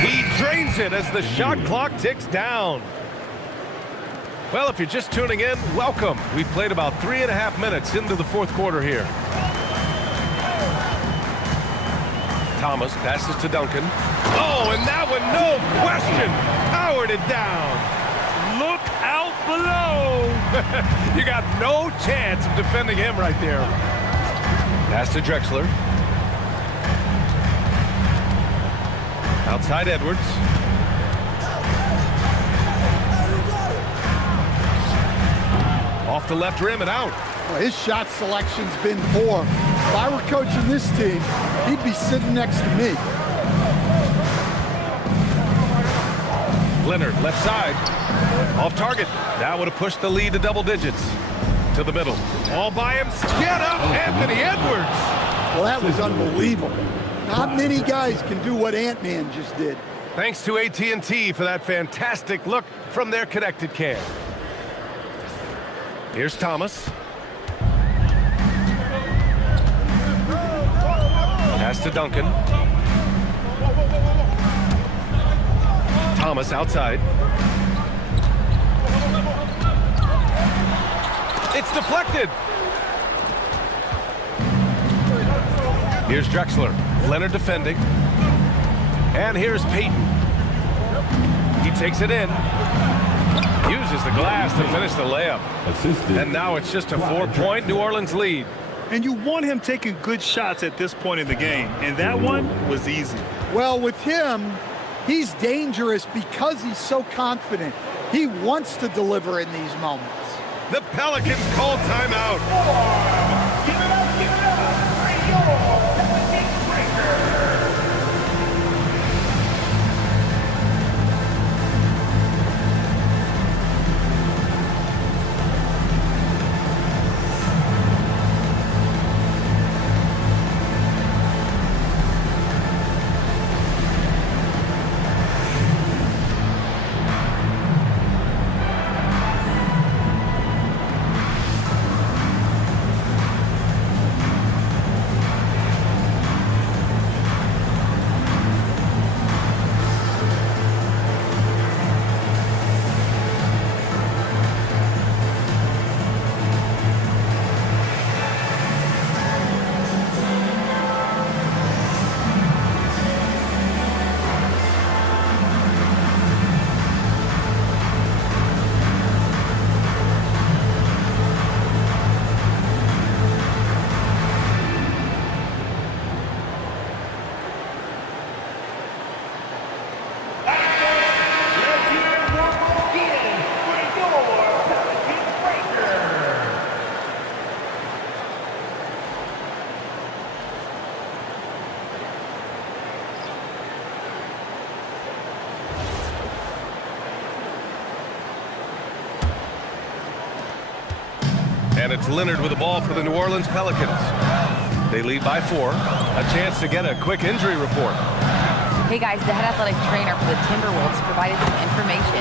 He drains it as the shot clock ticks down. Well, if you're just tuning in, welcome. We've played about 3.5 minutes into the fourth quarter here. Thomas passes to Duncan. Oh, and that one, no question, powered it down. Look out below. You got no chance of defending him right there. Pass to Drexler. Outside Edwards. Off the left rim and out. Well, his shot selection's been poor. If I were coaching this team, he'd be sitting next to me. Leonard, left side. Off target. That would have pushed the lead to double digits. To the middle. All by him. Get up, Anthony Edwards. Well, that was unbelievable. Not many guys can do what Ant-Man just did. Thanks to AT&T for that fantastic look from their connected cam. Here's Thomas. Pass to Duncan. Thomas outside. It's deflected. Here's Drexler. Leonard defending. And here's Peyton. He takes it in. Uses the glass to finish the layup. And now it's just a 4-point New Orleans lead. And you want him taking good shots at this point in the game. And that one was easy. Well, with him, he's dangerous because he's so confident. He wants to deliver in these moments. The Pelicans call timeout. Give it up, give it up. Your Pelicans breaker. And it's Leonard with the ball for the New Orleans Pelicans. They lead by 4. A chance to get a quick injury report. Hey guys, the head athletic trainer for the Timberwolves provided some information.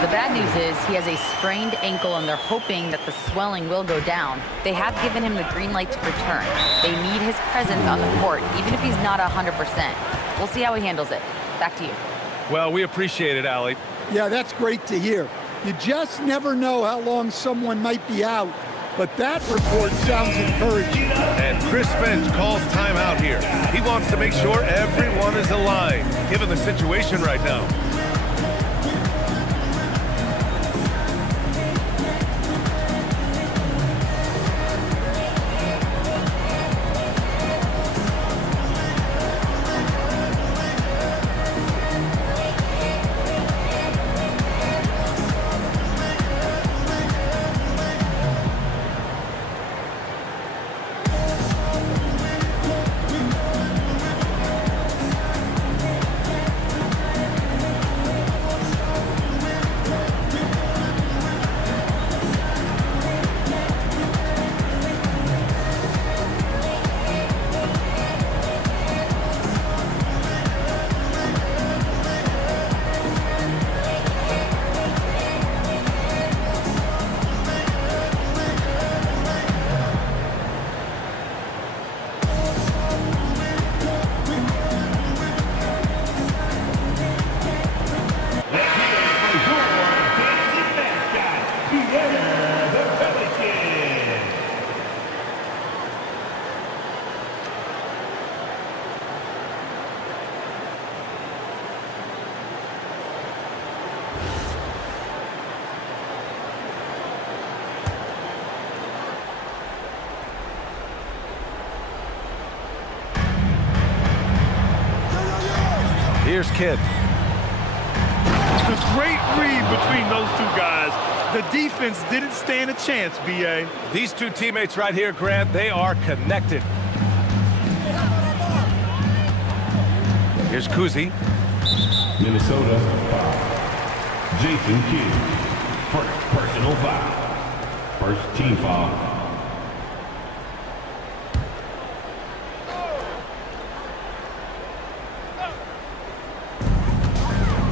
The bad news is he has a sprained ankle and they're hoping that the swelling will go down. They have given him the green light to return. They need his presence on the court, even if he's not 100%. We'll see how he handles it. Back to you. Well, we appreciate it, Allie. Yeah, that's great to hear. You just never know how long someone might be out, but that report sounds encouraging. And Chris Finch calls timeout here. He wants to make sure everyone is aligned, given the situation right now. Here's Kidd. A great read between those two guys. The defense didn't stand a chance, B.A. These two teammates right here, Grant, they are connected. Here's Kuzi. Minnesota foul. Jason Kidd. First personal foul. First team foul.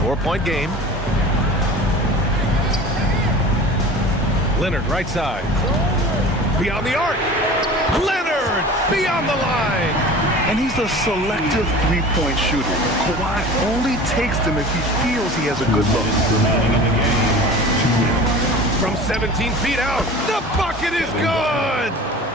Four-point game. Leonard, right side. Beyond the arc. Leonard, beyond the line. And he's a selective three-point shooter. Kawhi only takes them if he feels he has a good look. From 17 feet out, the bucket is good.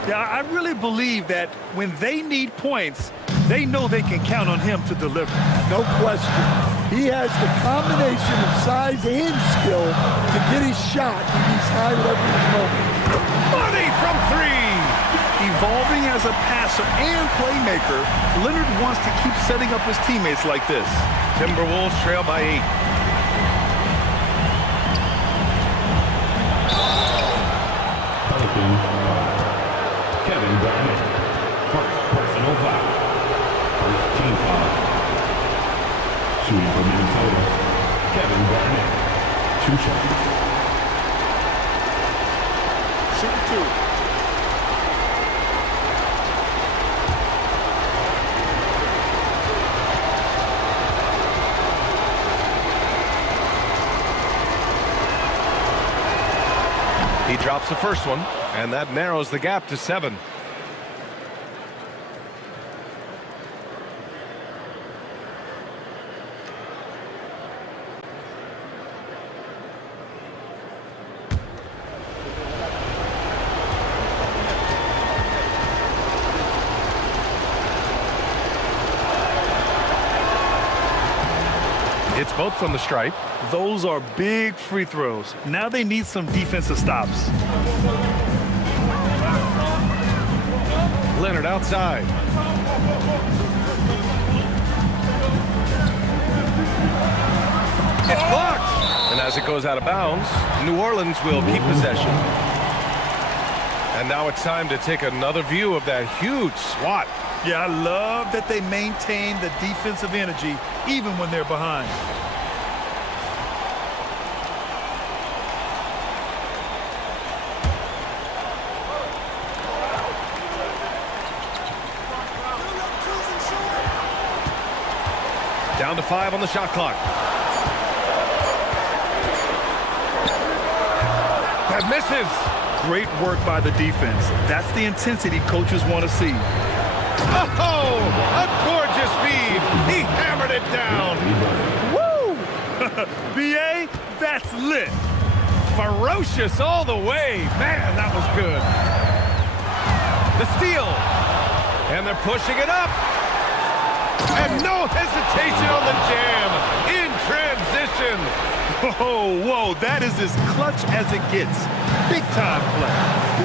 Yeah, I really believe that when they need points, they They know they can count on him to deliver. No question. He has the combination of size and skill to get his shot in these high leverage moments. Money from three! Evolving as a passer and playmaker, Leonard wants to keep setting up his teammates like this. Timberwolves trail by 8. Pelicans, Kevin Garnett. First personal foul. First team foul. Shooting for Minnesota, Kevin Garnett. 2 shots. Shooting 2. He drops the first one, and that narrows the gap to 7. It's both from the stripe. Those are big free throws. Now they need some defensive stops. Leonard outside. It's blocked. And as it goes out of bounds, New Orleans will keep possession. And now it's time to take another view of that huge swat. Yeah, I love that they maintain the defensive energy even when they're behind. Down to 5 on the shot clock. That misses. Great work by the defense. That's the intensity coaches want to see. Oh, a gorgeous feed. He hammered it down. Woo! B.A., that's lit. Ferocious all the way. Man, that was good. The steal. And they're pushing it up. And no hesitation on the jam. In transition. Whoa, that is as clutch as it gets. Big time play.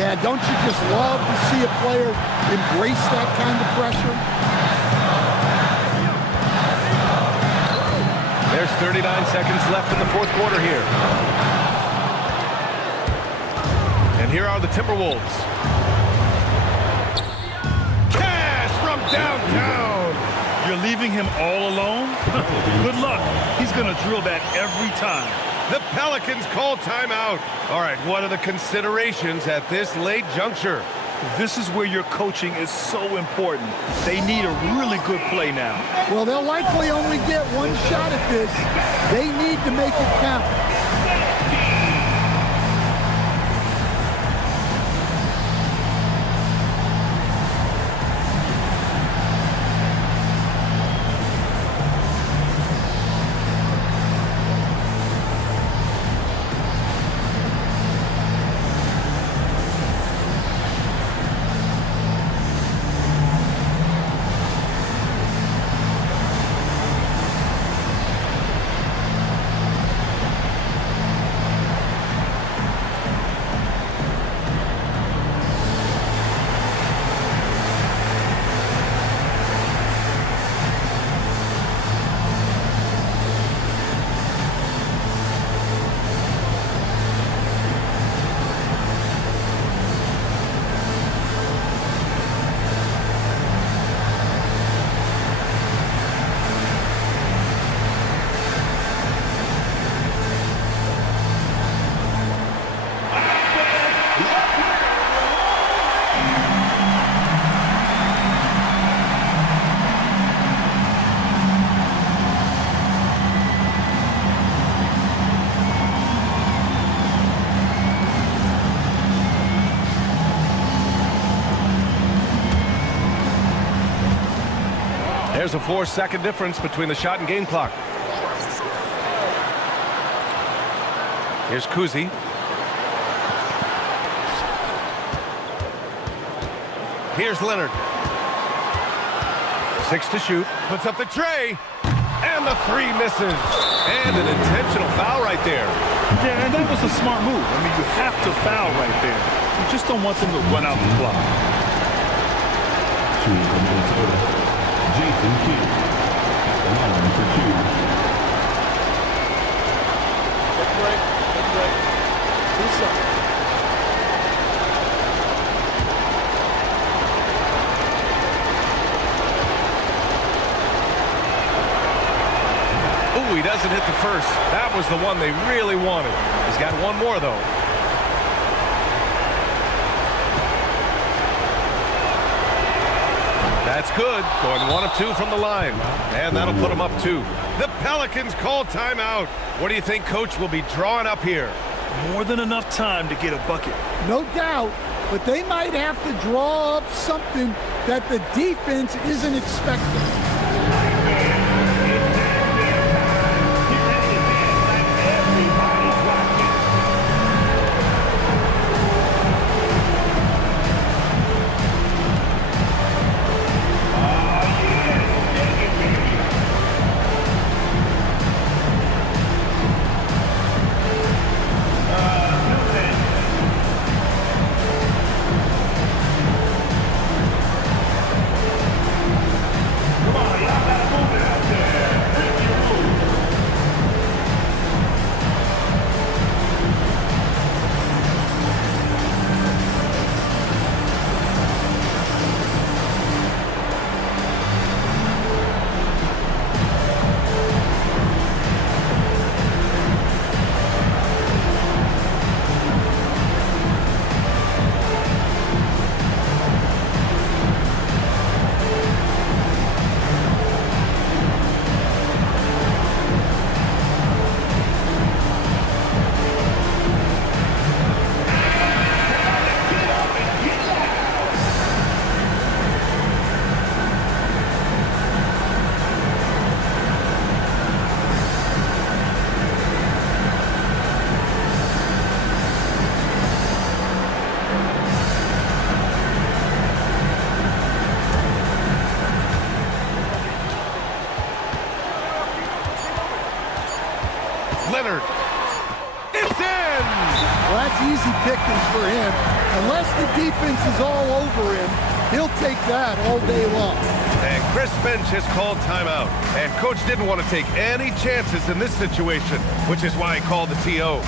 Yeah, don't you just love to see a player embrace that kind of pressure? There's 39 seconds left in the fourth quarter here. And here are the Timberwolves. Cash from downtown. You're leaving him all alone? Good luck. He's going to drill that every time. The Pelicans call timeout. All right, what are the considerations at this late juncture? This is where your coaching is so important. They need a really good play now. Well, they'll likely only get one shot at this. They need to make it count. There's a 4-second difference between the shot and game clock. Here's Kuzi. Here's Leonard. 6 to shoot. Puts up the tray. And the 3 misses. And an intentional foul right there. Yeah, and that was a smart move. I mean, you have to foul right there. You just don't want them to run out the clock. Shooting from Minnesota, Jason Kidd. At the line for 2. Take a break. Take a break. 2 shots. Ooh, he doesn't hit the first. That was the one they really wanted. He's got one more, though. That's good. Going 1 of 2 from the line. And that'll put him up 2. The Pelicans call timeout. What do you think Coach will be drawing up here? More than enough time to get a bucket. No doubt, but they might have to draw up something that the defense isn't expecting. Leonard. It's in! Well, that's easy pickings for him. Unless the defense is all over him, he'll take that all day long. And Chris Finch has called timeout. And Coach didn't want to take any chances in this situation, which is why he called the TO.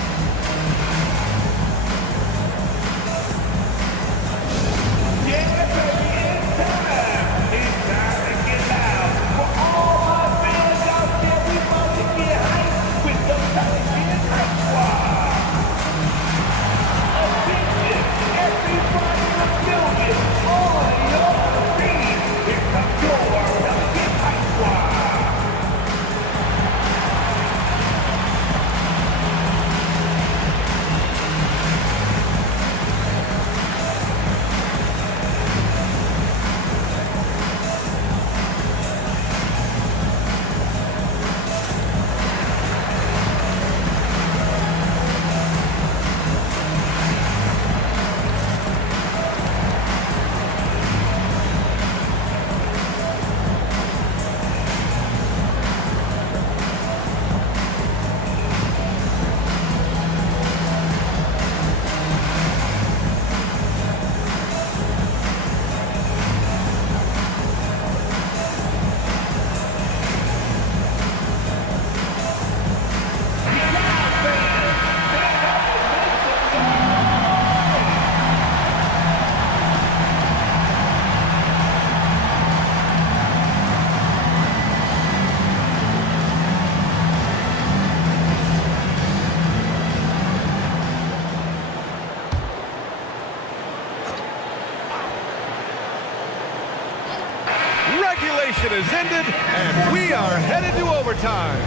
Regulation is ended, and we are headed to overtime.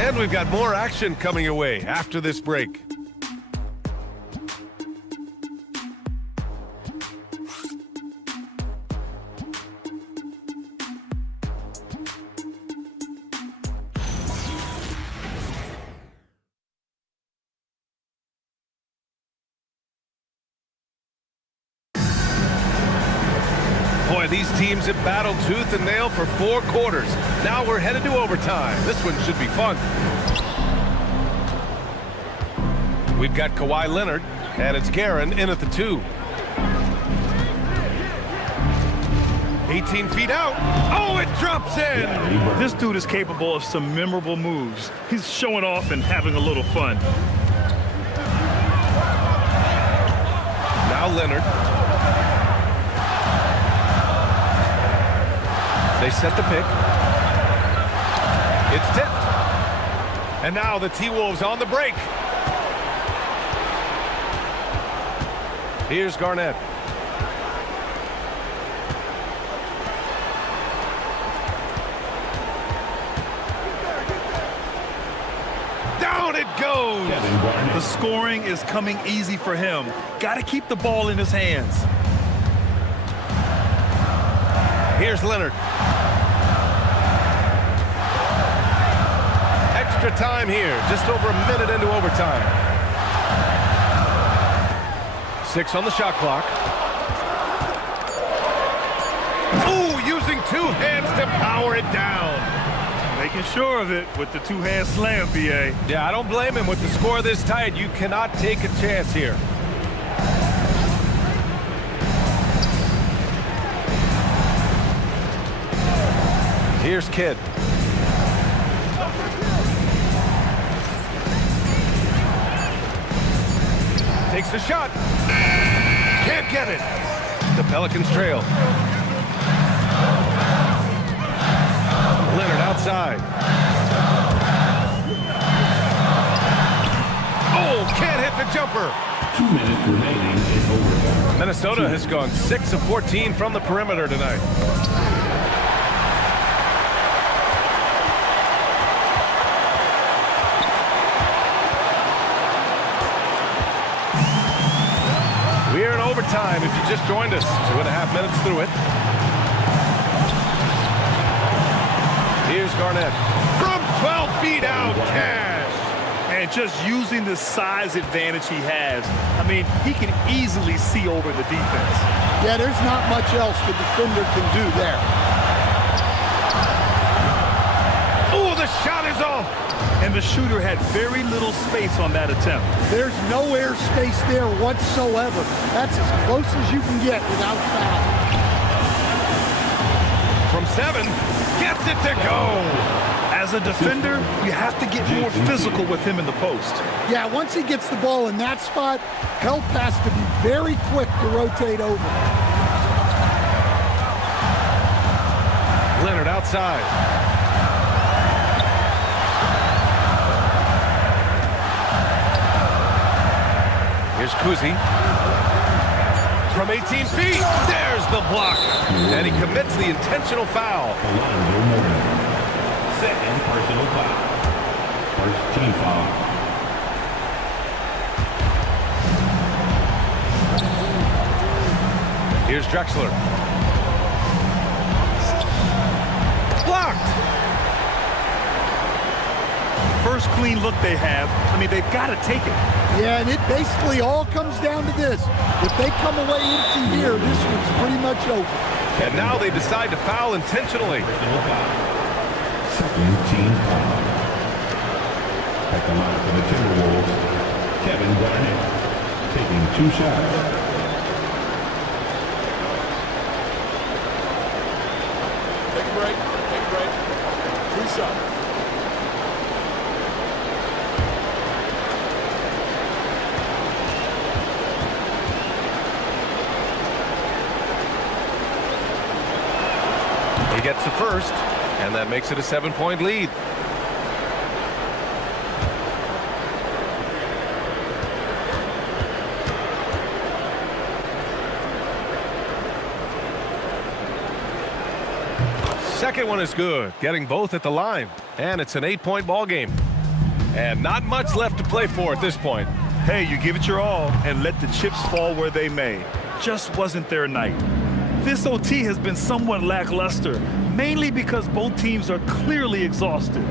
And we've got more action coming your way after this break. Boy, these teams have battled tooth and nail for 4 quarters. Now we're headed to overtime. This one should be fun. We've got Kawhi Leonard, and it's Guerin in at the 2. 18 feet out. Oh, it drops in. This dude is capable of some memorable moves. He's showing off and having a little fun. Now Leonard. They set the pick. It's tipped. And now the T-Wolves on the break. Here's Garnett. Down it goes. The scoring is coming easy for him. Got to keep the ball in his hands. Here's Leonard. Extra time here, just over a minute into overtime. 6 on the shot clock. Ooh, using 2 hands to power it down. Making sure of it with the 2-hand slam, BA. Yeah, I don't blame him. With the score this tight, you cannot take a chance here. Here's Kidd. Takes the shot. Can't get it. The Pelicans trail. Leonard outside. Oh, can't hit the jumper. 2 minutes remaining in overtime. Minnesota has gone 6 of 14 from the perimeter tonight. We are in overtime if you just joined us. 2.5 minutes through it. Here's Garnett. From 12 feet out, Cash. And just using the size advantage he has. I mean, he can easily see over the defense. Yeah, there's not much else the defender can do there. Oh, the shot is off. And the shooter had very little space on that attempt. There's no air space there whatsoever. That's as close as you can get without foul. From 7, gets it to go. As a defender, you have to get more physical with him in the post. Yeah, once he gets the ball in that spot, help has to be very quick to rotate over. Leonard outside. Here's Kuzi. From 18 feet, there's the block. And he commits the intentional foul. Second personal foul. First team foul. Here's Drexler. Blocked. First clean look they have. I mean, they've got to take it. Yeah, and it basically all comes down to this. If they come away empty here, this one's pretty much over. And now they decide to foul intentionally. Second team foul. At the line for the Timberwolves, Kevin Garnett taking 2 shots. Take a break. Take a break. 2 shots. He gets the first, and that makes it a 7-point lead. Second one is good, getting both at the line, and it's an 8-point ball game. And not much left to play for at this point. Hey, you give it your all and let the chips fall where they may. Just wasn't their night. This OT has been somewhat lackluster, mainly because both teams are clearly exhausted.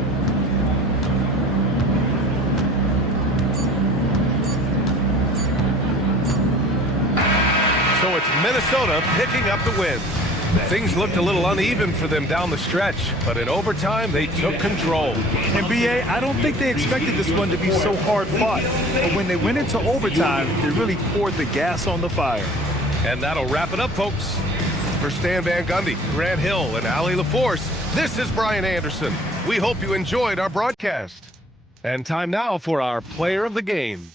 So it's Minnesota picking up the win. Things looked a little uneven for them down the stretch, but in overtime, they took control. And BA, I don't think they expected this one to be so hard fought. But when they went into overtime, they really poured the gas on the fire. And that'll wrap it up, folks. For Stan Van Gundy, Grant Hill, and Allie LaForce, this is Brian Anderson. We hope you enjoyed our broadcast. And time now for our player of the game.